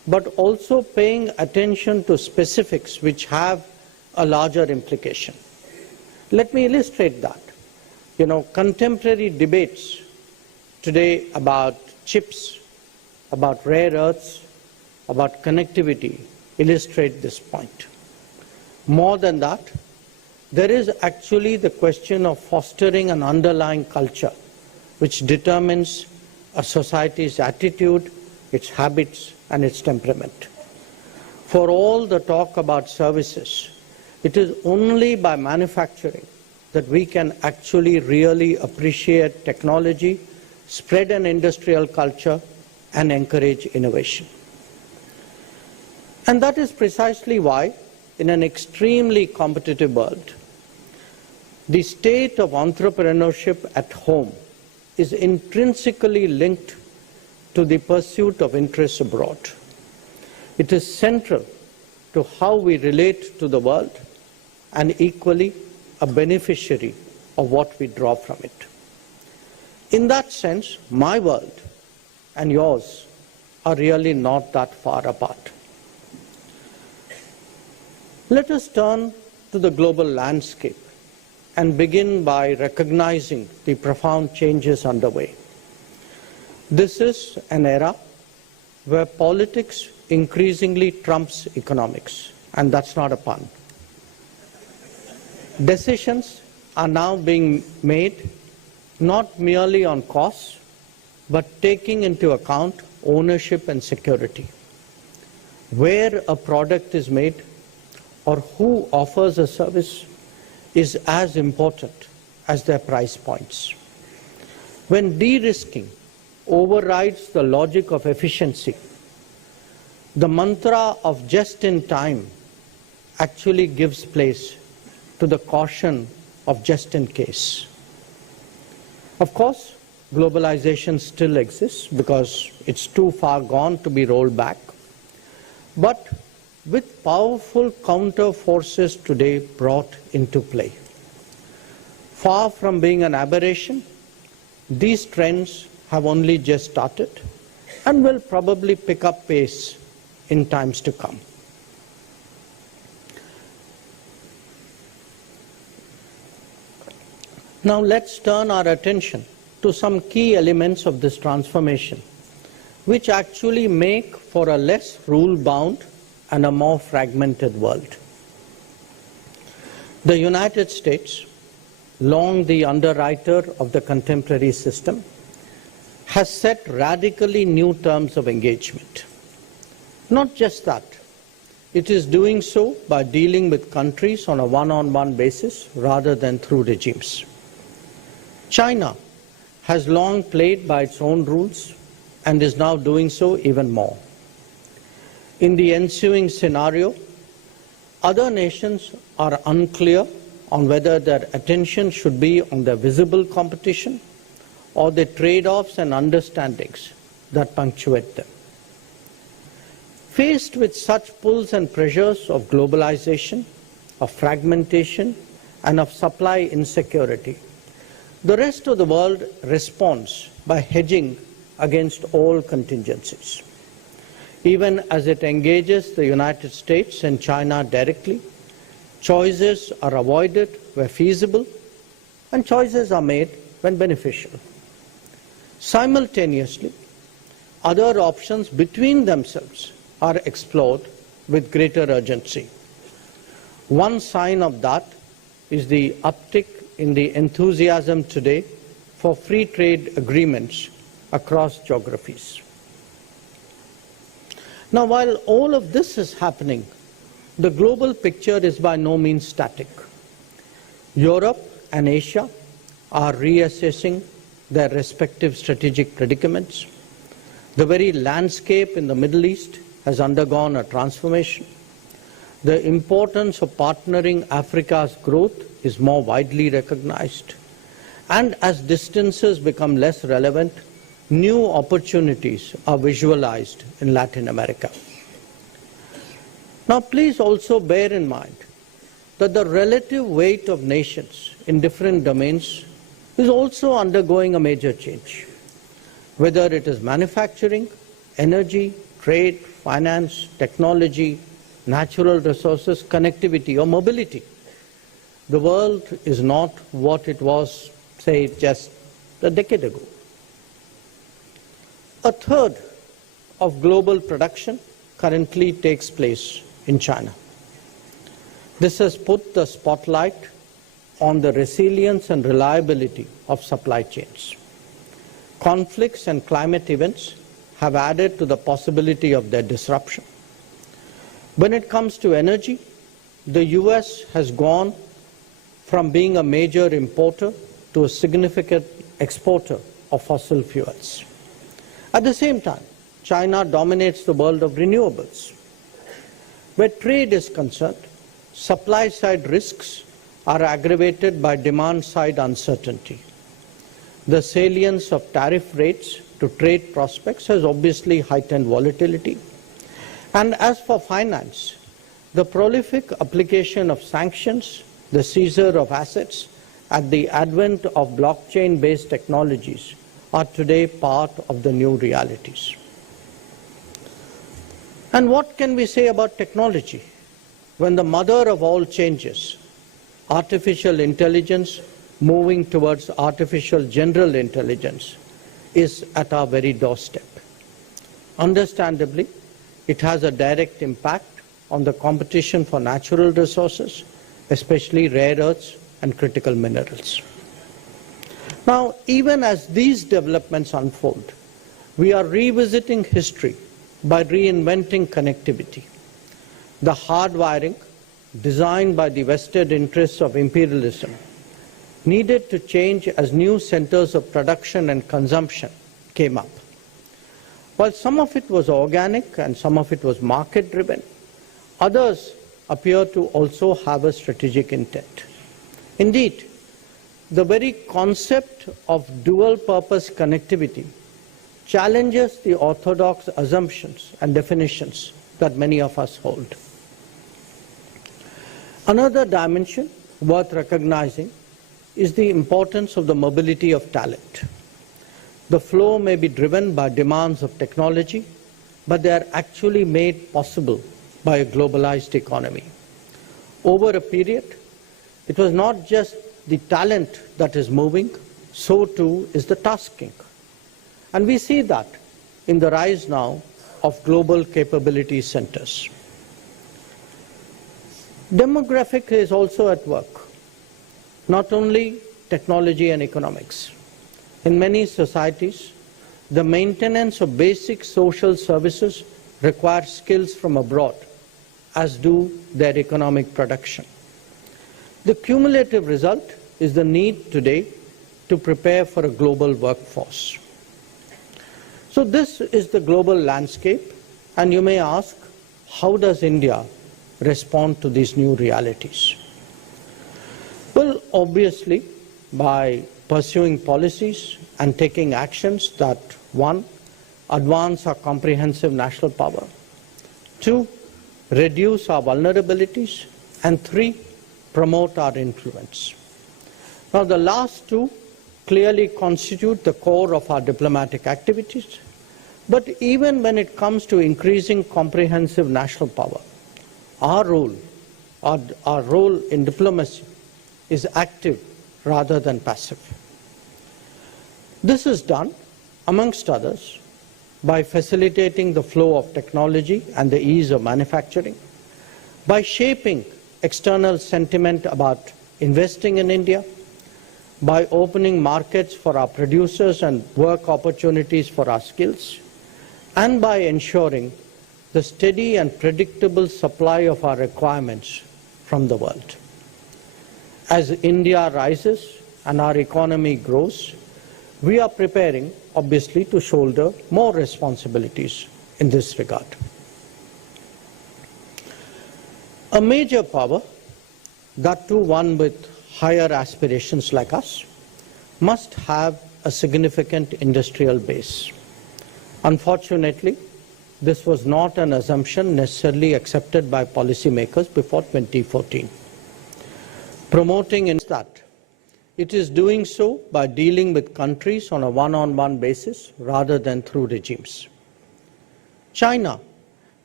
but also paying attention to specifics which have a larger implication. Let me illustrate that. Contemporary debates today about chips, about rare earths, about connectivity illustrate this point. More than that, there is actually the question of fostering an underlying culture which determines a society's attitude, its habits, and its temperament. For all the talk about services, it is only by manufacturing that we can actually really appreciate technology, spread an industrial culture, and encourage innovation. And that is precisely why, in an extremely competitive world, the state of entrepreneurship at home is intrinsically linked to the pursuit of interests abroad. It is central to how we relate to the world and equally a beneficiary of what we draw from it. In that sense, my world and yours are really not that far apart. Let us turn to the global landscape and begin by recognizing the profound changes underway. This is an era where politics increasingly trumps economics, and that's not a pun. Decisions are now being made not merely on costs, but taking into account ownership and security. Where a product is made or who offers a service is as important as their price points. When de-risking overrides the logic of efficiency, the mantra of just in time actually gives place to the caution of just in case. Of course, globalization still exists because it's too far gone to be rolled back. But with powerful counter forces today brought into play, far from being an aberration, these trends have only just started and will probably pick up pace in times to come. Now let's turn our attention to some key elements of this transformation, which actually make for a less rule-bound and a more fragmented world. The United States, long the underwriter of the contemporary system, has set radically new terms of engagement. Not just that, it is doing so by dealing with countries on a one-on-one basis rather than through regimes. China has long played by its own rules and is now doing so even more. In the ensuing scenario, other nations are unclear on whether their attention should be on the visible competition or the trade-offs and understandings that punctuate them. Faced with such pulls and pressures of globalization, of fragmentation, and of supply insecurity, the rest of the world responds by hedging against all contingencies. Even as it engages the United States and China directly, choices are avoided where feasible, and choices are made when beneficial. Simultaneously, other options between themselves are explored with greater urgency. One sign of that is the uptick in the enthusiasm today for free trade agreements across geographies. Now, while all of this is happening, the global picture is by no means static. Europe and Asia are reassessing their respective strategic predicaments. The very landscape in the Middle East has undergone a transformation. The importance of partnering Africa's growth is more widely recognized. And as distances become less relevant, new opportunities are visualized in Latin America. Now, please also bear in mind that the relative weight of nations in different domains is also undergoing a major change. Whether it is manufacturing, energy, trade, finance, technology, natural resources, connectivity, or mobility, the world is not what it was, say, just a decade ago. A third of global production currently takes place in China. This has put the spotlight on the resilience and reliability of supply chains. Conflicts and climate events have added to the possibility of their disruption. When it comes to energy, the US has gone from being a major importer to a significant exporter of fossil fuels. At the same time, China dominates the world of renewables. Where trade is concerned, supply-side risks are aggravated by demand-side uncertainty. The salience of tariff rates to trade prospects has obviously heightened volatility. And as for finance, the prolific application of sanctions, the seizure of assets, and the advent of blockchain-based technologies are today part of the new realities. And what can we say about technology when the mother of all changes, artificial intelligence moving towards artificial general intelligence, is at our very doorstep? Understandably, it has a direct impact on the competition for natural resources, especially rare earths and critical minerals. Now, even as these developments unfold, we are revisiting history by reinventing connectivity. The hardwiring, designed by the vested interests of imperialism, needed to change as new centers of production and consumption came up. While some of it was organic and some of it was market-driven, others appear to also have a strategic intent. Indeed, the very concept of dual-purpose connectivity challenges the orthodox assumptions and definitions that many of us hold. Another dimension worth recognizing is the importance of the mobility of talent. The flow may be driven by demands of technology, but they are actually made possible by a globalized economy. Over a period, it was not just the talent that is moving, so too is the tasking. And we see that in the rise now of global capability centers. Demographic is also at work, not only technology and economics. In many societies, the maintenance of basic social services requires skills from abroad, as do their economic production. The cumulative result is the need today to prepare for a global workforce. So this is the global landscape, and you may ask, how does India respond to these new realities? Well, obviously, by pursuing policies and taking actions that, one, advance our comprehensive national power, two, reduce our vulnerabilities, and three, promote our influence. Now, the last two clearly constitute the core of our diplomatic activities, but even when it comes to increasing comprehensive national power, our role in diplomacy is active rather than passive. This is done, amongst others, by facilitating the flow of technology and the ease of manufacturing, by shaping external sentiment about investing in India, by opening markets for our producers and work opportunities for our skills, and by ensuring the steady and predictable supply of our requirements from the world. As India rises and our economy grows, we are preparing, obviously, to shoulder more responsibilities in this regard. A major power, that too one with higher aspirations like us, must have a significant industrial base. Unfortunately, this was not an assumption necessarily accepted by policymakers before 2014. Promoting in that, it is doing so by dealing with countries on a one-on-one basis rather than through regimes. China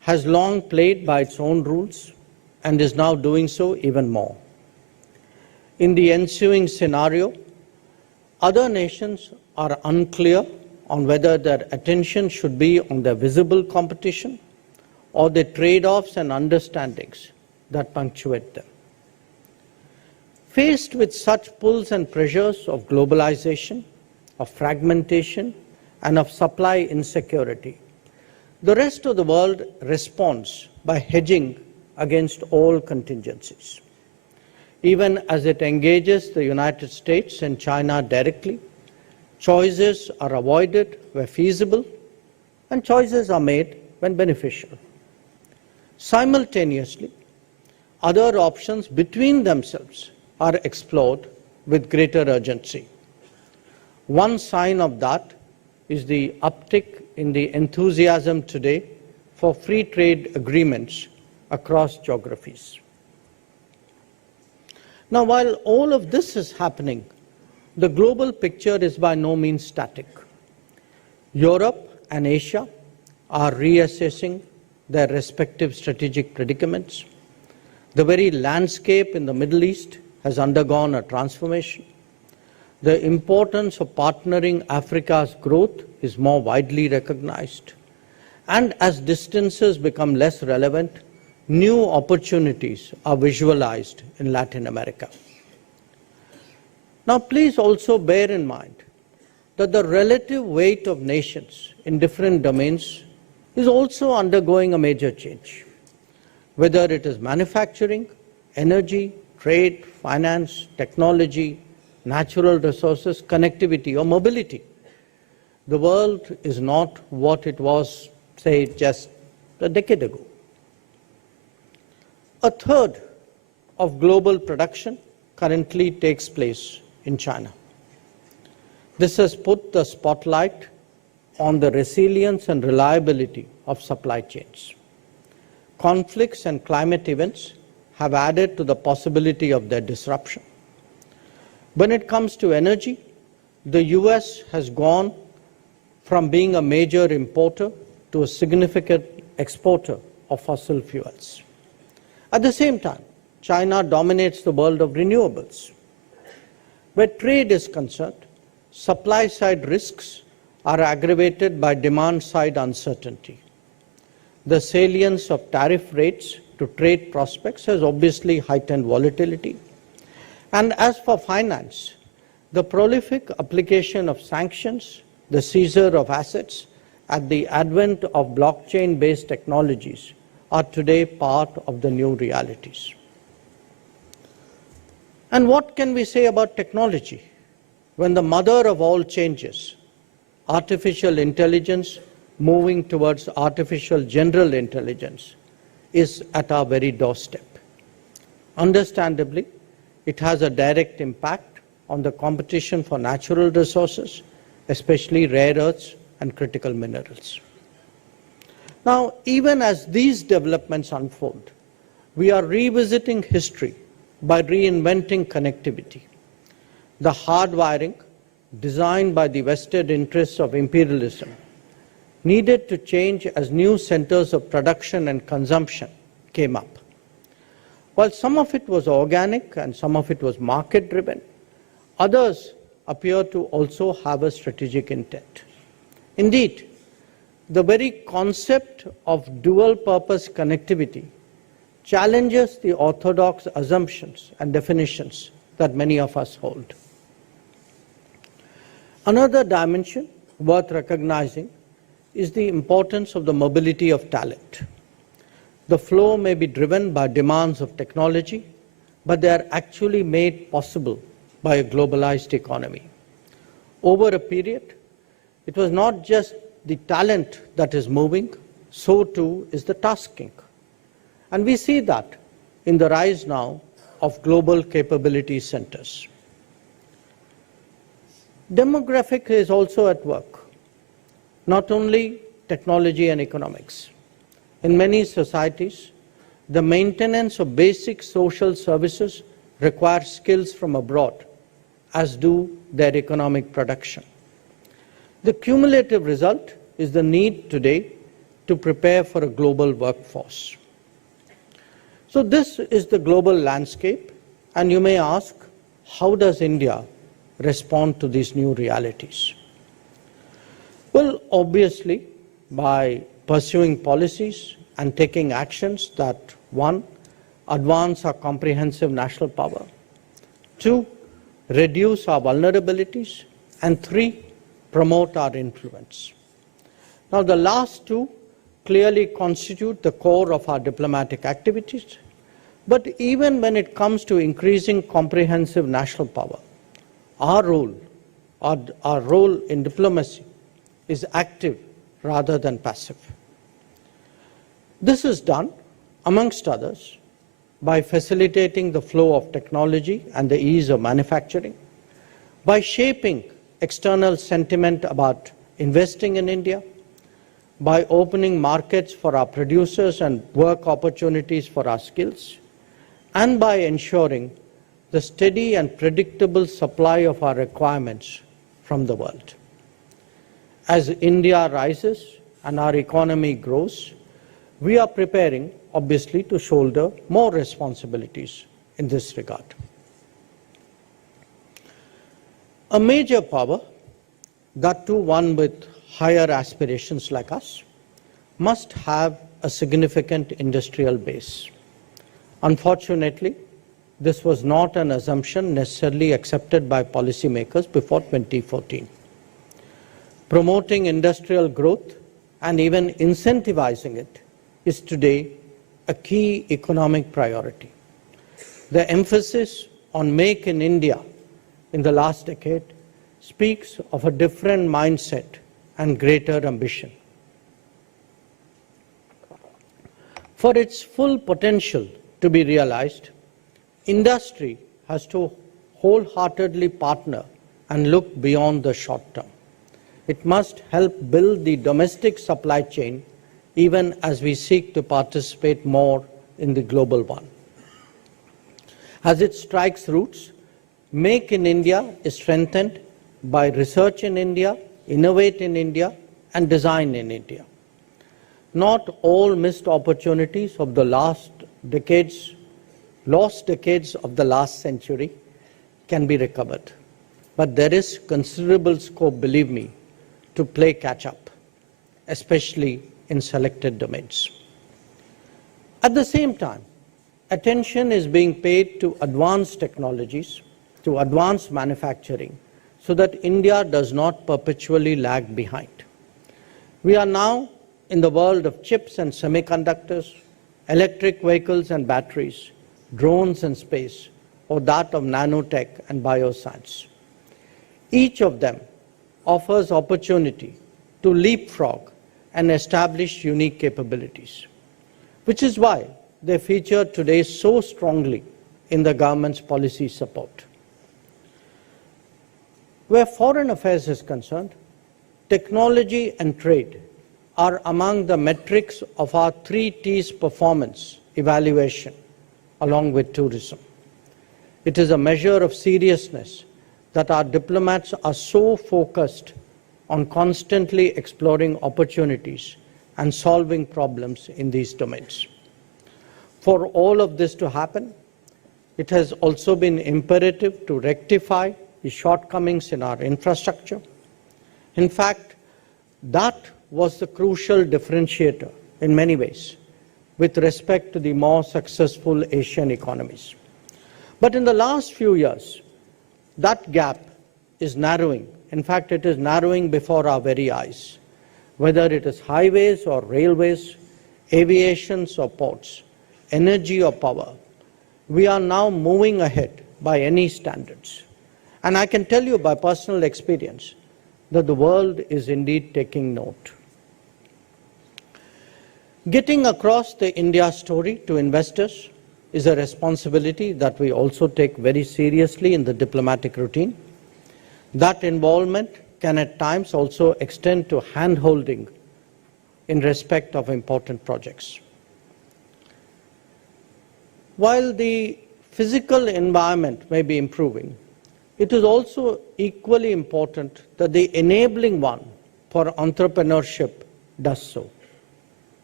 has long played by its own rules and is now doing so even more. In the ensuing scenario, other nations are unclear on whether their attention should be on their visible competition or the trade-offs and understandings that punctuate them. Faced with such pulls and pressures of globalization, of fragmentation, and of supply insecurity, the rest of the world responds by hedging against all contingencies. Even as it engages the United States and China directly, choices are avoided where feasible, and choices are made when beneficial. Simultaneously, other options between themselves are explored with greater urgency. One sign of that is the uptick in the enthusiasm today for free trade agreements across geographies. Now, while all of this is happening, the global picture is by no means static. Europe and Asia are reassessing their respective strategic predicaments. The very landscape in the Middle East has undergone a transformation. The importance of partnering Africa's growth is more widely recognized. And as distances become less relevant, new opportunities are visualized in Latin America. Now, please also bear in mind that the relative weight of nations in different domains is also undergoing a major change. Whether it is manufacturing, energy, trade, finance, technology, natural resources, connectivity, or mobility, the world is not what it was, say, just a decade ago. A third of global production currently takes place in China. This has put the spotlight on the resilience and reliability of supply chains. Conflicts and climate events have added to the possibility of their disruption. When it comes to energy, the US has gone from being a major importer to a significant exporter of fossil fuels. At the same time, China dominates the world of renewables. Where trade is concerned, supply-side risks are aggravated by demand-side uncertainty. The salience of tariff rates to trade prospects has obviously heightened volatility. And as for finance, the prolific application of sanctions, the seizure of assets, and the advent of blockchain-based technologies are today part of the new realities. And what can we say about technology when the mother of all changes, artificial intelligence moving towards artificial general intelligence, is at our very doorstep? Understandably, it has a direct impact on the competition for natural resources, especially rare earths and critical minerals. Now, even as these developments unfold, we are revisiting history by reinventing connectivity. The hardwiring, designed by the vested interests of imperialism, needed to change as new centers of production and consumption came up. While some of it was organic and some of it was market-driven, others appear to also have a strategic intent. Indeed, the very concept of dual-purpose connectivity challenges the orthodox assumptions and definitions that many of us hold. Another dimension worth recognizing is the importance of the mobility of talent. The flow may be driven by demands of technology, but they are actually made possible by a globalized economy. Over a period, it was not just the talent that is moving, so too is the tasking. And we see that in the rise now of global capability centers. Demographic is also at work, not only technology and economics. In many societies, the maintenance of basic social services requires skills from abroad, as do their economic production. The cumulative result is the need today to prepare for a global workforce. So this is the global landscape, and you may ask, how does India respond to these new realities? Well, obviously, by pursuing policies and taking actions that, one, advance our comprehensive national power, two, reduce our vulnerabilities, and three, promote our influence. Now, the last two clearly constitute the core of our diplomatic activities, but even when it comes to increasing comprehensive national power, our role in diplomacy is active rather than passive. This is done, amongst others, by facilitating the flow of technology and the ease of manufacturing, by shaping external sentiment about investing in India, by opening markets for our producers and work opportunities for our skills, and by ensuring the steady and predictable supply of our requirements from the world. As India rises and our economy grows, we are preparing, obviously, to shoulder more responsibilities in this regard. A major power, that too one with higher aspirations like us, must have a significant industrial base. Unfortunately, this was not an assumption necessarily accepted by policymakers before 2014. Promoting industrial growth and even incentivizing it is today a key economic priority. The emphasis on Make in India in the last decade speaks of a different mindset and greater ambition. For its full potential to be realized, industry has to wholeheartedly partner and look beyond the short term. It must help build the domestic supply chain even as we seek to participate more in the global one. As it strikes roots, Make in India is strengthened by research in India, innovate in India, and design in India. Not all missed opportunities of the lost decades of the last century can be recovered. But there is considerable scope, believe me, to play catch up, especially in selected domains. At the same time, attention is being paid to advanced technologies, to advanced manufacturing, so that India does not perpetually lag behind. We are now in the world of chips and semiconductors, electric vehicles and batteries, drones and space, or that of nanotech and bioscience. Each of them offers opportunity to leapfrog and establish unique capabilities, which is why they feature today so strongly in the government's policy support. Where foreign affairs is concerned, technology and trade are among the metrics of our 3 T's performance evaluation, along with tourism. It is a measure of seriousness that our diplomats are so focused on constantly exploring opportunities and solving problems in these domains. For all of this to happen, it has also been imperative to rectify the shortcomings in our infrastructure. In fact, that was the crucial differentiator in many ways with respect to the more successful Asian economies. But in the last few years, that gap is narrowing. In fact, it is narrowing before our very eyes. Whether it is highways or railways, aviations or ports, energy or power, we are now moving ahead by any standards. And I can tell you by personal experience that the world is indeed taking note. Getting across the India story to investors is a responsibility that we also take very seriously in the diplomatic routine. That involvement can at times also extend to hand-holding in respect of important projects. While the physical environment may be improving, it is also equally important that the enabling one for entrepreneurship does so.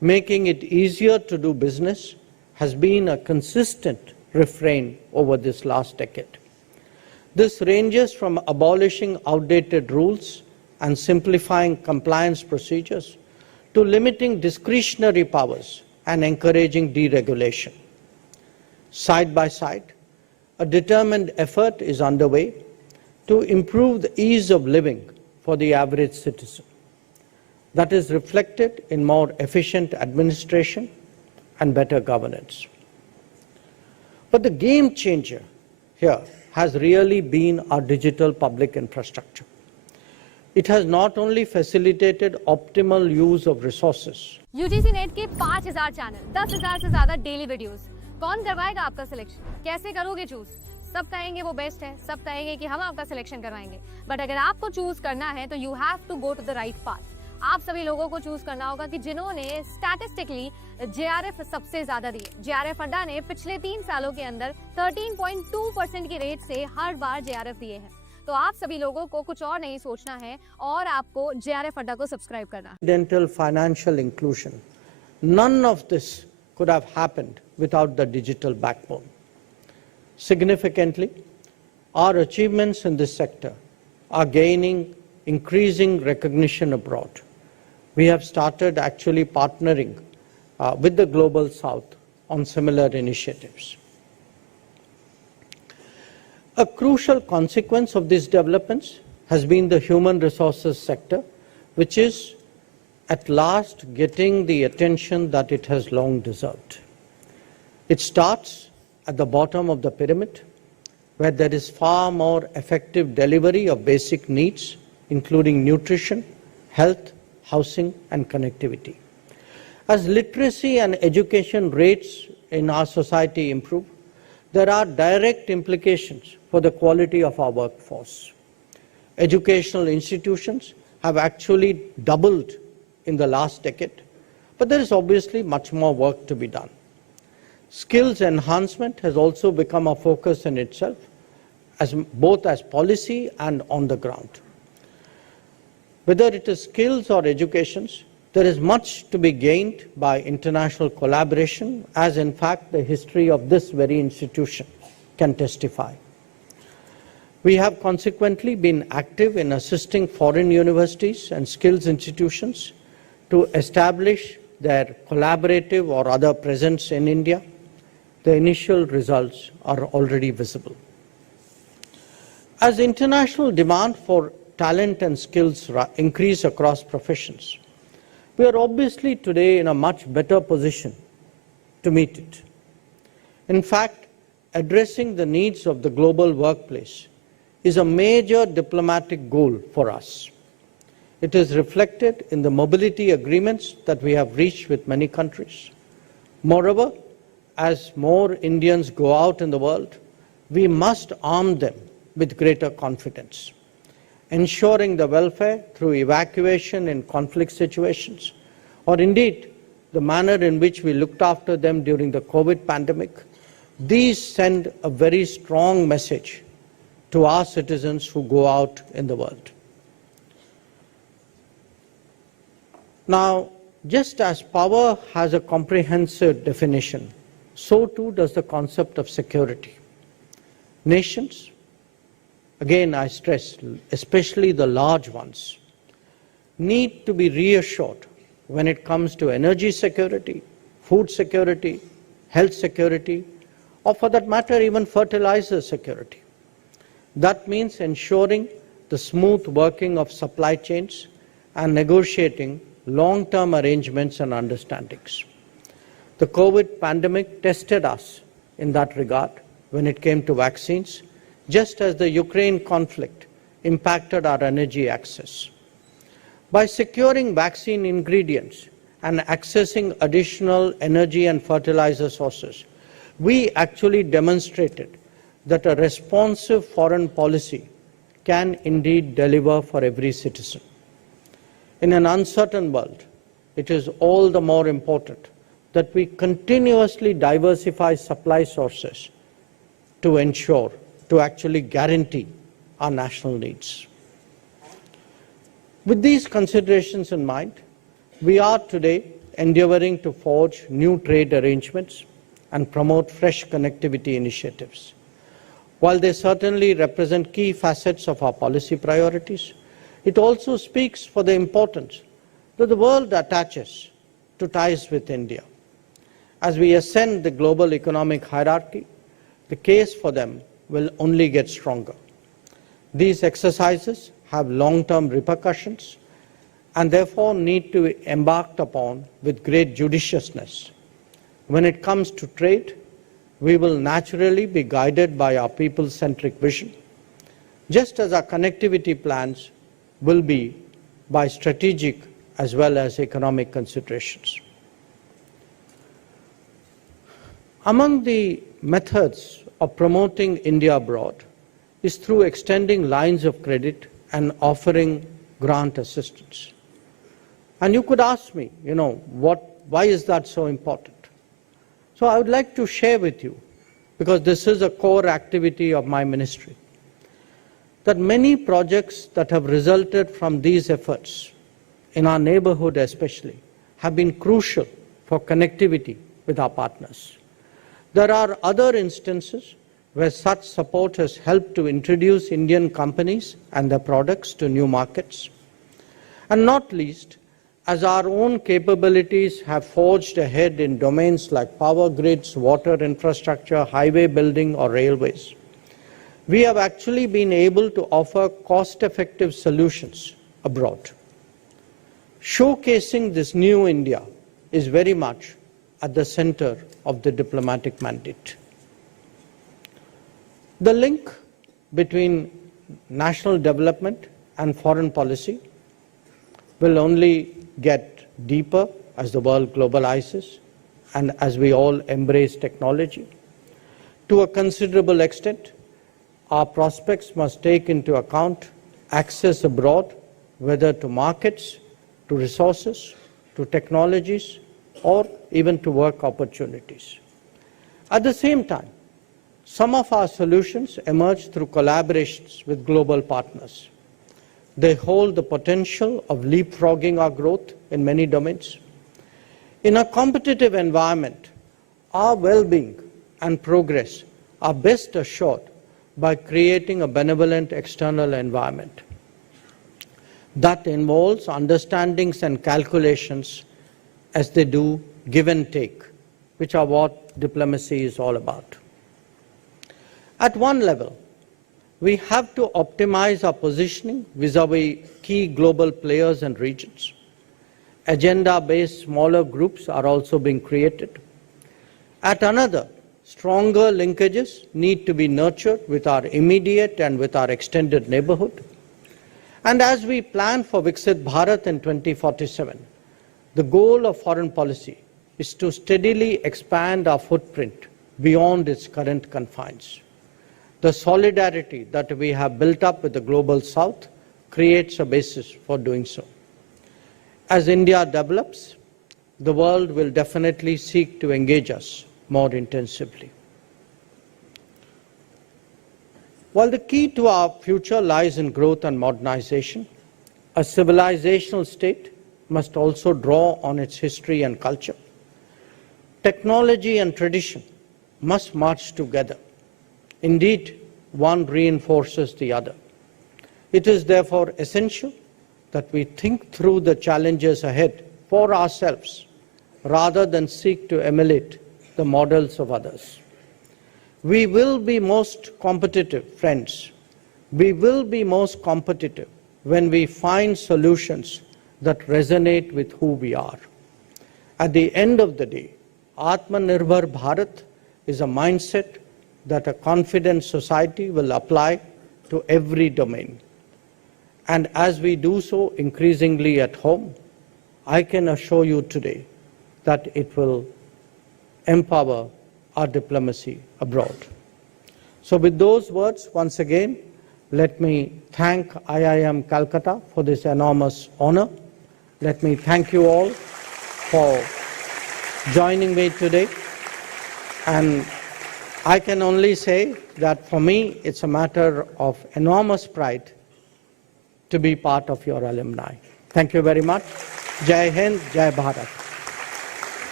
making it easier to do business has been a consistent refrain over this last decade. This ranges from abolishing outdated rules and simplifying compliance procedures to limiting discretionary powers and encouraging deregulation. Side by side, a determined effort is underway to improve the ease of living for the average citizen. That is reflected in more efficient administration and better governance. But the game changer here has really been our digital public infrastructure. It has not only facilitated optimal use of resources. UGC net के 5000 channel, 10,000 से ज्यादा daily videos. कौन करवाएगा आपका selection? कैसे करोगे choose? सब कहेंगे वो बेस्ट है, सब कहेंगे कि हम आपका सिलेक्शन करवाएंगे, बट अगर आपको चूज करना है तो you have to go to the right path. आप सभी लोगों को चूज करना होगा कि जिन्होंने स्टैटिस्टिकली जेआरएफ सबसे ज्यादा दिए। जेआरएफ अड्डा ने पिछले 3 सालों के अंदर 13.2% की रेट से हर बार जेआरएफ दिए हैं। तो आप सभी लोगों को कुछ और नहीं सोचना है और आपको जेआरएफ अड्डा को सब्सक्राइब करना। Dental financial inclusion. None of this could have happened without the digital backbone. Significantly, our achievements in this sector are gaining increasing recognition abroad. We have started actually partnering with the Global South on similar initiatives. A crucial consequence of these developments has been the human resources sector, which is at last getting the attention that it has long deserved. It starts at the bottom of the pyramid, where there is far more effective delivery of basic needs, including nutrition, health, housing, and connectivity. As literacy and education rates in our society improve, there are direct implications for the quality of our workforce. Educational institutions have actually doubled in the last decade, but there is obviously much more work to be done. Skills enhancement has also become a focus in itself, both as policy and on the ground. Whether it is skills or educations, there is much to be gained by international collaboration, as in fact the history of this very institution can testify. We have consequently been active in assisting foreign universities and skills institutions to establish their collaborative or other presence in India. The initial results are already visible. As international demand for talent and skills increase across professions, we are obviously today in a much better position to meet it. In fact, addressing the needs of the global workplace is a major diplomatic goal for us. It is reflected in the mobility agreements that we have reached with many countries. Moreover, as more Indians go out in the world, we must arm them with greater confidence. Ensuring the welfare through evacuation in conflict situations, or indeed the manner in which we looked after them during the COVID pandemic, these send a very strong message to our citizens who go out in the world. Now, just as power has a comprehensive definition, so too does the concept of security. Nations, again I stress, especially the large ones, need to be reassured when it comes to energy security, food security, health security, or for that matter even fertilizer security. That means ensuring the smooth working of supply chains and negotiating long-term arrangements and understandings. The COVID pandemic tested us in that regard when it came to vaccines, just as the Ukraine conflict impacted our energy access. By securing vaccine ingredients and accessing additional energy and fertilizer sources, we actually demonstrated that a responsive foreign policy can indeed deliver for every citizen. In an uncertain world, it is all the more important that we continuously diversify supply sources to ensure, to actually guarantee our national needs. With these considerations in mind, we are today endeavoring to forge new trade arrangements and promote fresh connectivity initiatives. While they certainly represent key facets of our policy priorities, it also speaks for the importance that the world attaches to ties with India. As we ascend the global economic hierarchy, the case for them will only get stronger. These exercises have long-term repercussions and therefore need to be embarked upon with great judiciousness. When it comes to trade, we will naturally be guided by our people-centric vision, just as our connectivity plans will be by strategic as well as economic considerations. Among the methods of promoting India abroad is through extending lines of credit and offering grant assistance. And you could ask me, why is that so important? So I would like to share with you, because this is a core activity of my ministry, that many projects that have resulted from these efforts, in our neighborhood especially, have been crucial for connectivity with our partners. There are other instances where such support has helped to introduce Indian companies and their products to new markets. And not least, as our own capabilities have forged ahead in domains like power grids, water infrastructure, highway building, or railways, we have actually been able to offer cost-effective solutions abroad. Showcasing this new India is very much at the center of the diplomatic mandate. The link between national development and foreign policy will only get deeper as the world globalizes and as we all embrace technology. To a considerable extent, our prospects must take into account access abroad, whether to markets, to resources, to technologies, or even to work opportunities. At the same time, some of our solutions emerge through collaborations with global partners. They hold the potential of leapfrogging our growth in many domains. In a competitive environment, our well-being and progress are best assured by creating a benevolent external environment. That involves understandings and calculations as they do give and take, which are what diplomacy is all about. At one level, we have to optimize our positioning vis-à-vis key global players and regions. Agenda-based smaller groups are also being created. At another, stronger linkages need to be nurtured with our immediate and with our extended neighborhood. And as we plan for Viksit Bharat in 2047, the goal of foreign policy is to steadily expand our footprint beyond its current confines. The solidarity that we have built up with the global south creates a basis for doing so. As India develops, the world will definitely seek to engage us more intensively. While the key to our future lies in growth and modernization, a civilizational state must also draw on its history and culture. Technology and tradition must march together. Indeed, one reinforces the other. It is therefore essential that we think through the challenges ahead for ourselves rather than seek to emulate the models of others. We will be most competitive, friends. We will be most competitive when we find solutions that resonate with who we are. At the end of the day, Atmanirbhar Bharat is a mindset that a confident society will apply to every domain. And as we do so increasingly at home, I can assure you today that it will empower our diplomacy abroad. So with those words, once again, let me thank IIM Calcutta for this enormous honor. Let me thank you all for joining me today. And I can only say that for me, it's a matter of enormous pride to be part of your alumni. Thank you very much. Jai Hind, Jai Bharat.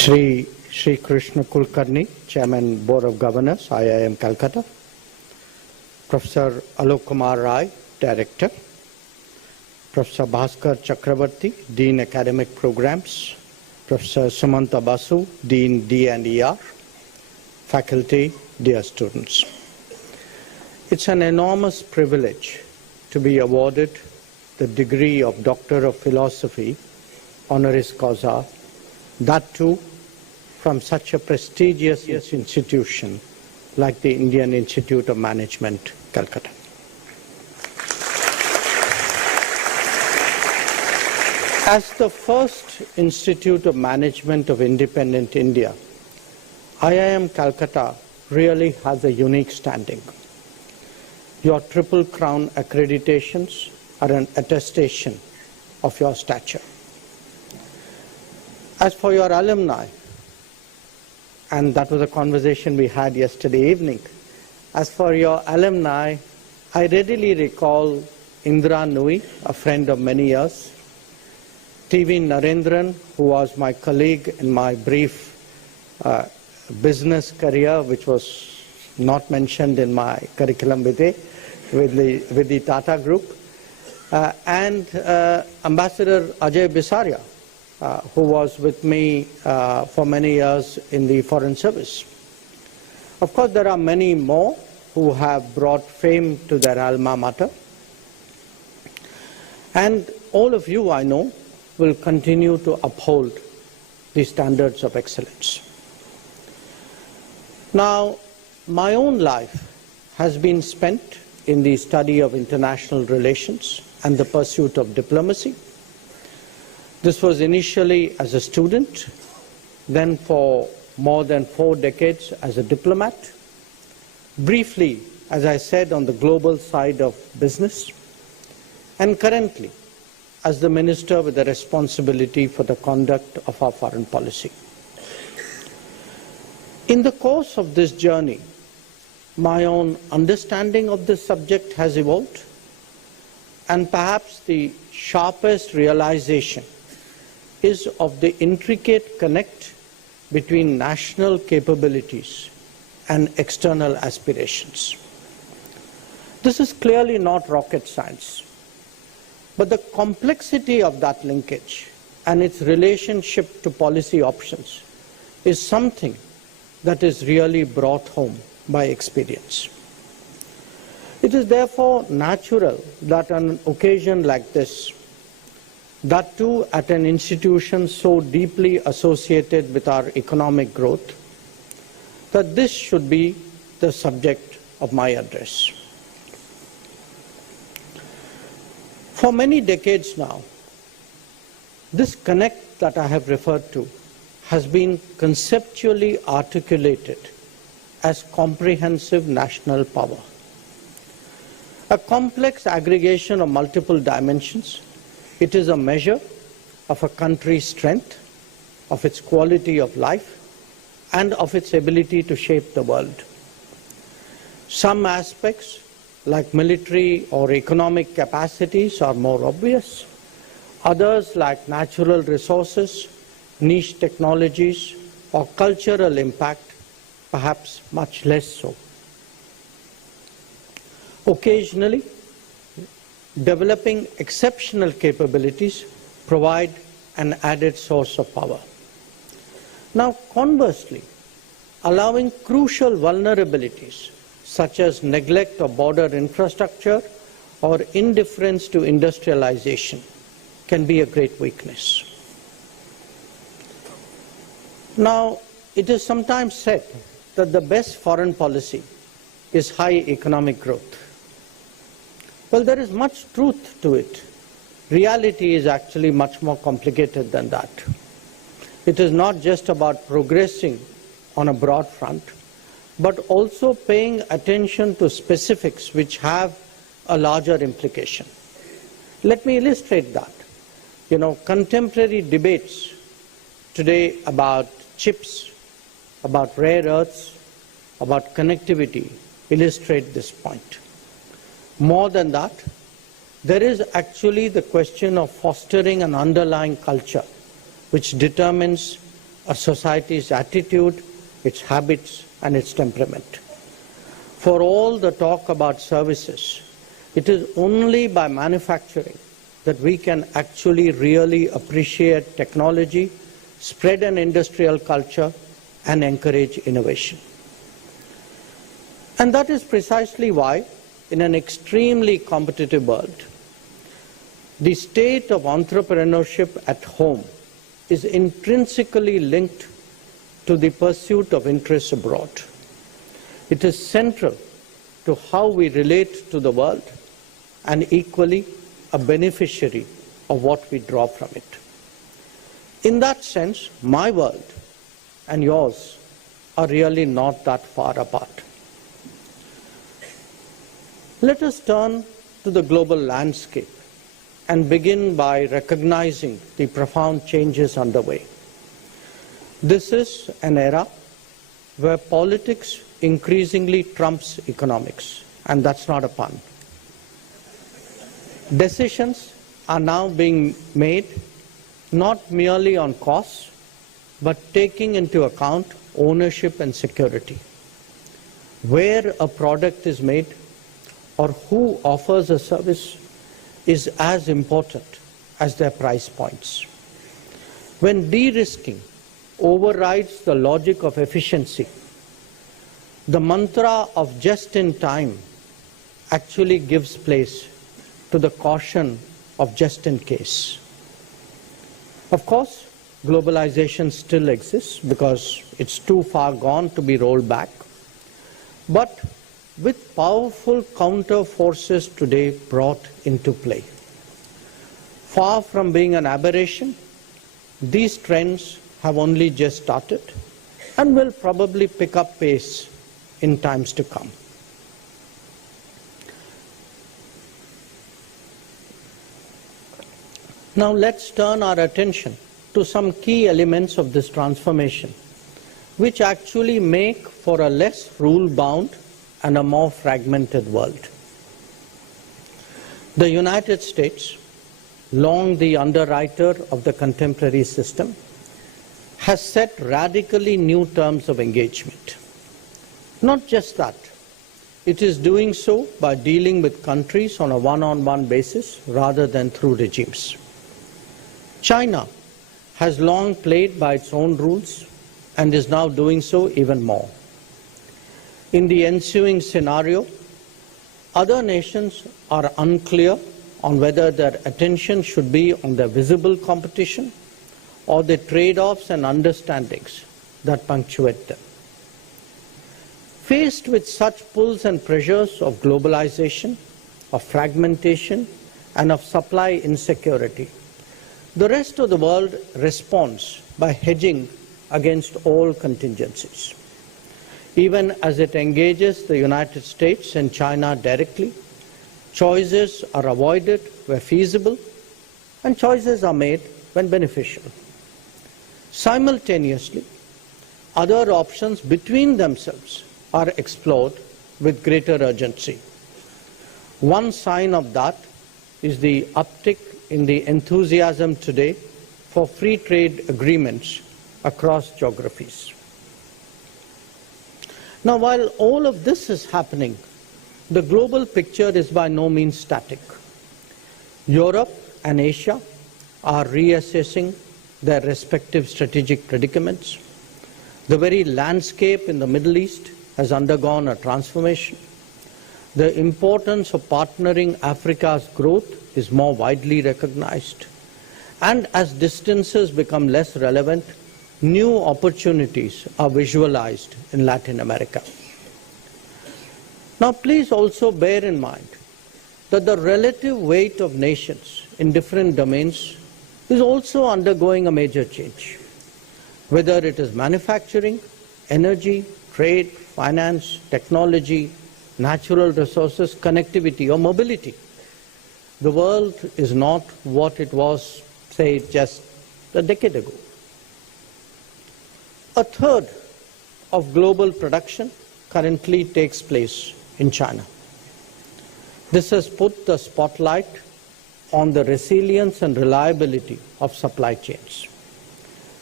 Shri Krishna Kulkarni, Chairman, Board of Governors, IIM Calcutta. Professor Alok Kumar Rai, Director. Professor Bhaskar Chakravarti, Dean Academic Programs. Professor Sumanta Basu, Dean D&ER. Faculty, dear students. It's an enormous privilege to be awarded the degree of Doctor of Philosophy, honoris causa, that too from such a prestigious institution like the Indian Institute of Management, Calcutta. As the first Institute of Management of independent India, IIM Calcutta really has a unique standing. Your Triple Crown accreditations are an attestation of your stature. As for your alumni, and that was a conversation we had yesterday evening, as for your alumni, I readily recall Indra Nui, a friend of many years, TV Narendran, who was my colleague in my brief business career, which was not mentioned in my curriculum vitae with the Tata Group, and Ambassador Ajay Bisaria, who was with me for many years in the Foreign Service. Of course, there are many more who have brought fame to their alma mater. And all of you, I know, will continue to uphold the standards of excellence. Now, my own life has been spent in the study of international relations and the pursuit of diplomacy. This was initially as a student, then for more than 4 decades as a diplomat, briefly, as I said, on the global side of business, and currently as the minister with the responsibility for the conduct of our foreign policy. In the course of this journey, my own understanding of this subject has evolved, and perhaps the sharpest realization is of the intricate connect between national capabilities and external aspirations. This is clearly not rocket science, but the complexity of that linkage and its relationship to policy options is something that is really brought home by experience. It is therefore natural that on an occasion like this, that too at an institution so deeply associated with our economic growth, that this should be the subject of my address. For many decades now, this connect that I have referred to has been conceptually articulated as comprehensive national power. A complex aggregation of multiple dimensions, it is a measure of a country's strength, of its quality of life, and of its ability to shape the world. Some aspects, like military or economic capacities, are more obvious. Others, like natural resources, niche technologies, or cultural impact, perhaps much less so. Occasionally, developing exceptional capabilities provide an added source of power. Now, conversely, allowing crucial vulnerabilities such as neglect of border infrastructure or indifference to industrialization can be a great weakness. Now, it is sometimes said that the best foreign policy is high economic growth. Well, there is much truth to it. Reality is actually much more complicated than that. It is not just about progressing on a broad front, but also paying attention to specifics which have a larger implication. Let me illustrate that. Contemporary debates today about chips, about rare earths, about connectivity illustrate this point. More than that, there is actually the question of fostering an underlying culture which determines a society's attitude, its habits, and its temperament. For all the talk about services, it is only by manufacturing that we can actually really appreciate technology, spread an industrial culture, and encourage innovation. And that is precisely why, in an extremely competitive world, the state of entrepreneurship at home is intrinsically linked to the pursuit of interests abroad. It is central to how we relate to the world and equally a beneficiary of what we draw from it. In that sense, my world and yours are really not that far apart. Let us turn to the global landscape and begin by recognizing the profound changes underway. This is an era where politics increasingly trumps economics, and that's not a pun. Decisions are now being made not merely on costs, but taking into account ownership and security. Where a product is made or who offers a service is as important as their price points. When de-risking overrides the logic of efficiency, the mantra of just in time actually gives place to the caution of just in case. Of course, globalization still exists because it's too far gone to be rolled back. But with powerful counter forces today brought into play, far from being an aberration, these trends have only just started and will probably pick up pace in times to come. Now let's turn our attention to some key elements of this transformation, which actually make for a less rule-bound and a more fragmented world. The United States, long the underwriter of the contemporary system, has set radically new terms of engagement. Not just that, it is doing so by dealing with countries on a one-on-one basis rather than through regimes. China has long played by its own rules and is now doing so even more. In the ensuing scenario, other nations are unclear on whether their attention should be on the visible competition or the trade-offs and understandings that punctuate them. Faced with such pulls and pressures of globalization, of fragmentation, and of supply insecurity, the rest of the world responds by hedging against all contingencies. Even as it engages the United States and China directly, choices are avoided where feasible, and choices are made when beneficial. Simultaneously, other options between themselves are explored with greater urgency. One sign of that is the uptick in the enthusiasm today for free trade agreements across geographies. Now, while all of this is happening, the global picture is by no means static. Europe and Asia are reassessing their respective strategic predicaments. The very landscape in the Middle East has undergone a transformation. The importance of partnering Africa's growth is more widely recognized. And as distances become less relevant, new opportunities are visualized in Latin America. Now, please also bear in mind that the relative weight of nations in different domains is also undergoing a major change. Whether it is manufacturing, energy, trade, finance, technology, natural resources, connectivity, or mobility, the world is not what it was, say, just a decade ago. A third of global production currently takes place in China. This has put the spotlight on the resilience and reliability of supply chains.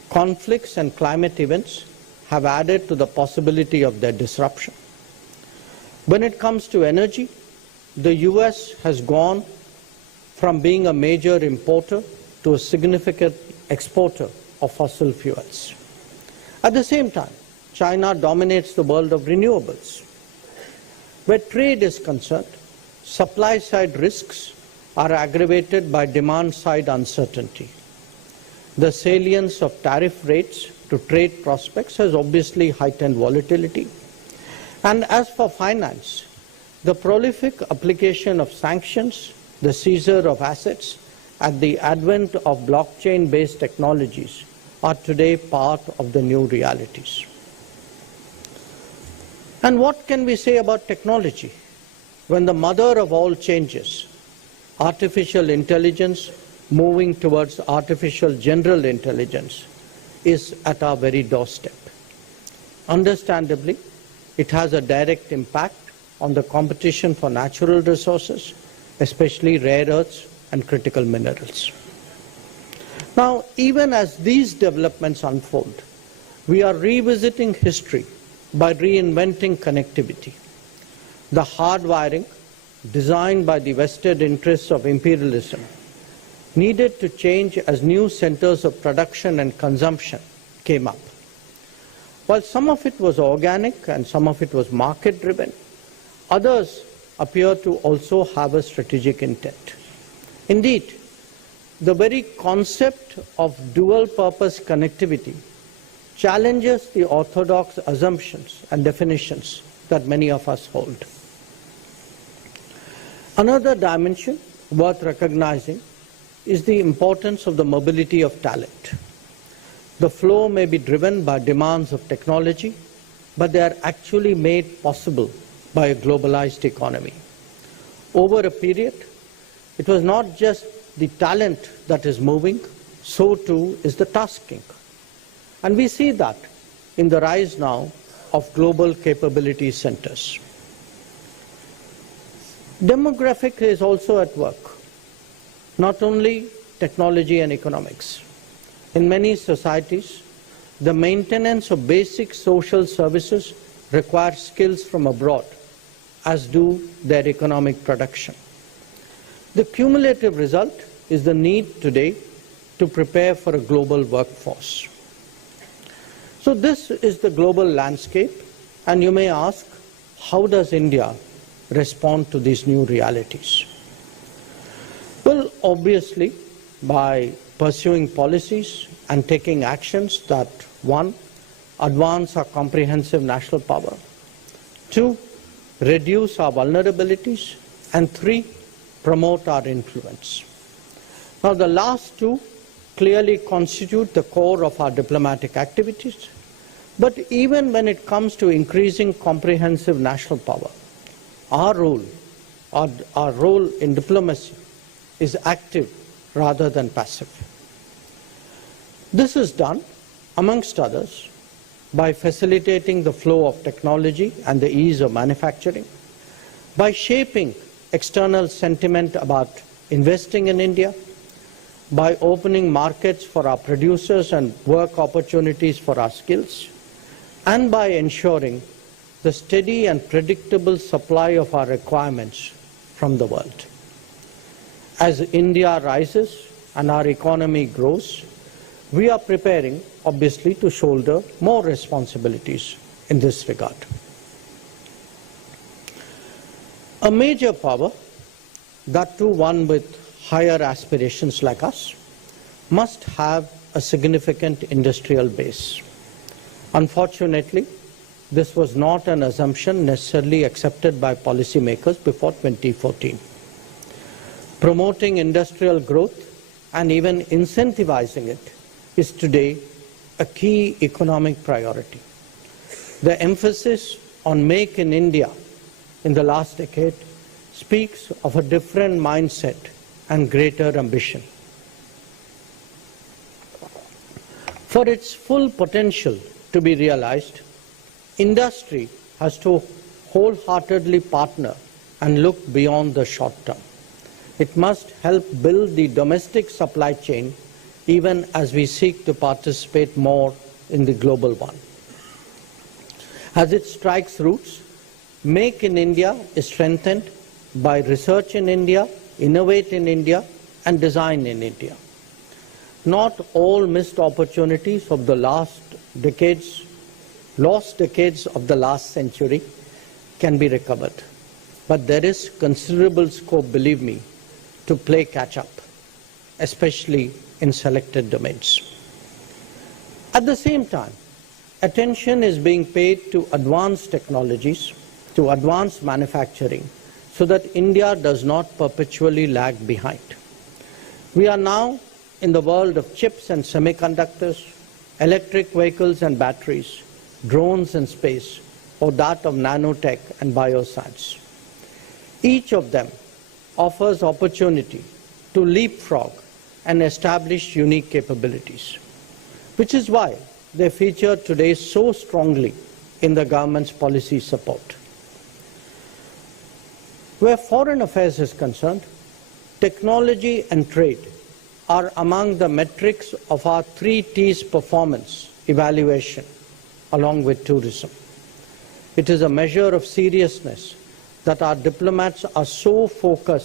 conflicts and climate events have added to the possibility of their disruption. When it comes to energy, the US has gone from being a major importer to a significant exporter of fossil fuels. At the same time, China dominates the world of renewables. Where trade is concerned, supply-side risks are aggravated by demand-side uncertainty. The salience of tariff rates to trade prospects has obviously heightened volatility. And as for finance, the prolific application of sanctions, the seizure of assets, and the advent of blockchain-based technologies are today part of the new realities. And what can we say about technology when the mother of all changes, artificial intelligence moving towards artificial general intelligence, is at our very doorstep? Understandably, it has a direct impact on the competition for natural resources, especially rare earths and critical minerals. Now, even as these developments unfold, we are revisiting history by reinventing connectivity. The hardwiring, designed by the vested interests of imperialism, needed to change as new centers of production and consumption came up. While some of it was organic and some of it was market-driven, others appear to also have a strategic intent. Indeed, the very concept of dual-purpose connectivity challenges the orthodox assumptions and definitions that many of us hold. Another dimension worth recognizing is the importance of the mobility of talent. The flow may be driven by demands of technology, but they are actually made possible by a globalized economy. Over a period, it was not just the talent that is moving, so too is the tasking. And we see that in the rise now of global capability centers. Demographic is also at work, not only technology and economics. In many societies, the maintenance of basic social services requires skills from abroad, as do their economic production. The cumulative result is the need today to prepare for a global workforce. So this is the global landscape, and you may ask, how does India respond to these new realities? Well, obviously, by pursuing policies and taking actions that, one, advance our comprehensive national power, two, reduce our vulnerabilities, and three, promote our influence. Now, the last two clearly constitute the core of our diplomatic activities, but even when it comes to increasing comprehensive national power, our role in diplomacy is active rather than passive. This is done, amongst others, by facilitating the flow of technology and the ease of manufacturing, by shaping external sentiment about investing in India, by opening markets for our producers and work opportunities for our skills, and by ensuring the steady and predictable supply of our requirements from the world. As India rises and our economy grows, we are preparing, obviously, to shoulder more responsibilities in this regard. A major power, that too one with higher aspirations like us, must have a significant industrial base. Unfortunately, this was not an assumption necessarily accepted by policymakers before 2014. Promoting industrial growth and even incentivizing it is today a key economic priority. The emphasis on Make in India in the last decade speaks of a different mindset and greater ambition. For its full potential to be realized, industry has to wholeheartedly partner and look beyond the short term. It must help build the domestic supply chain even as we seek to participate more in the global one. As it strikes roots, Make in India is strengthened by research in India, innovate in India, and design in India. Not all missed opportunities of the lost decades of the last century can be recovered. But there is considerable scope, believe me, to play catch-up, especially in selected domains. At the same time, attention is being paid to advanced technologies, to advanced manufacturing, so that India does not perpetually lag behind. We are now in the world of chips and semiconductors, electric vehicles and batteries, drones and space, or that of nanotech and bioscience. Each of them offers opportunity to leapfrog and establish unique capabilities, which is why they feature today so strongly in the government's policy support. Where foreign affairs is concerned, technology and trade are among the metrics of our 3 T's performance evaluation, along with tourism. It is a measure of seriousness that our diplomats are so focused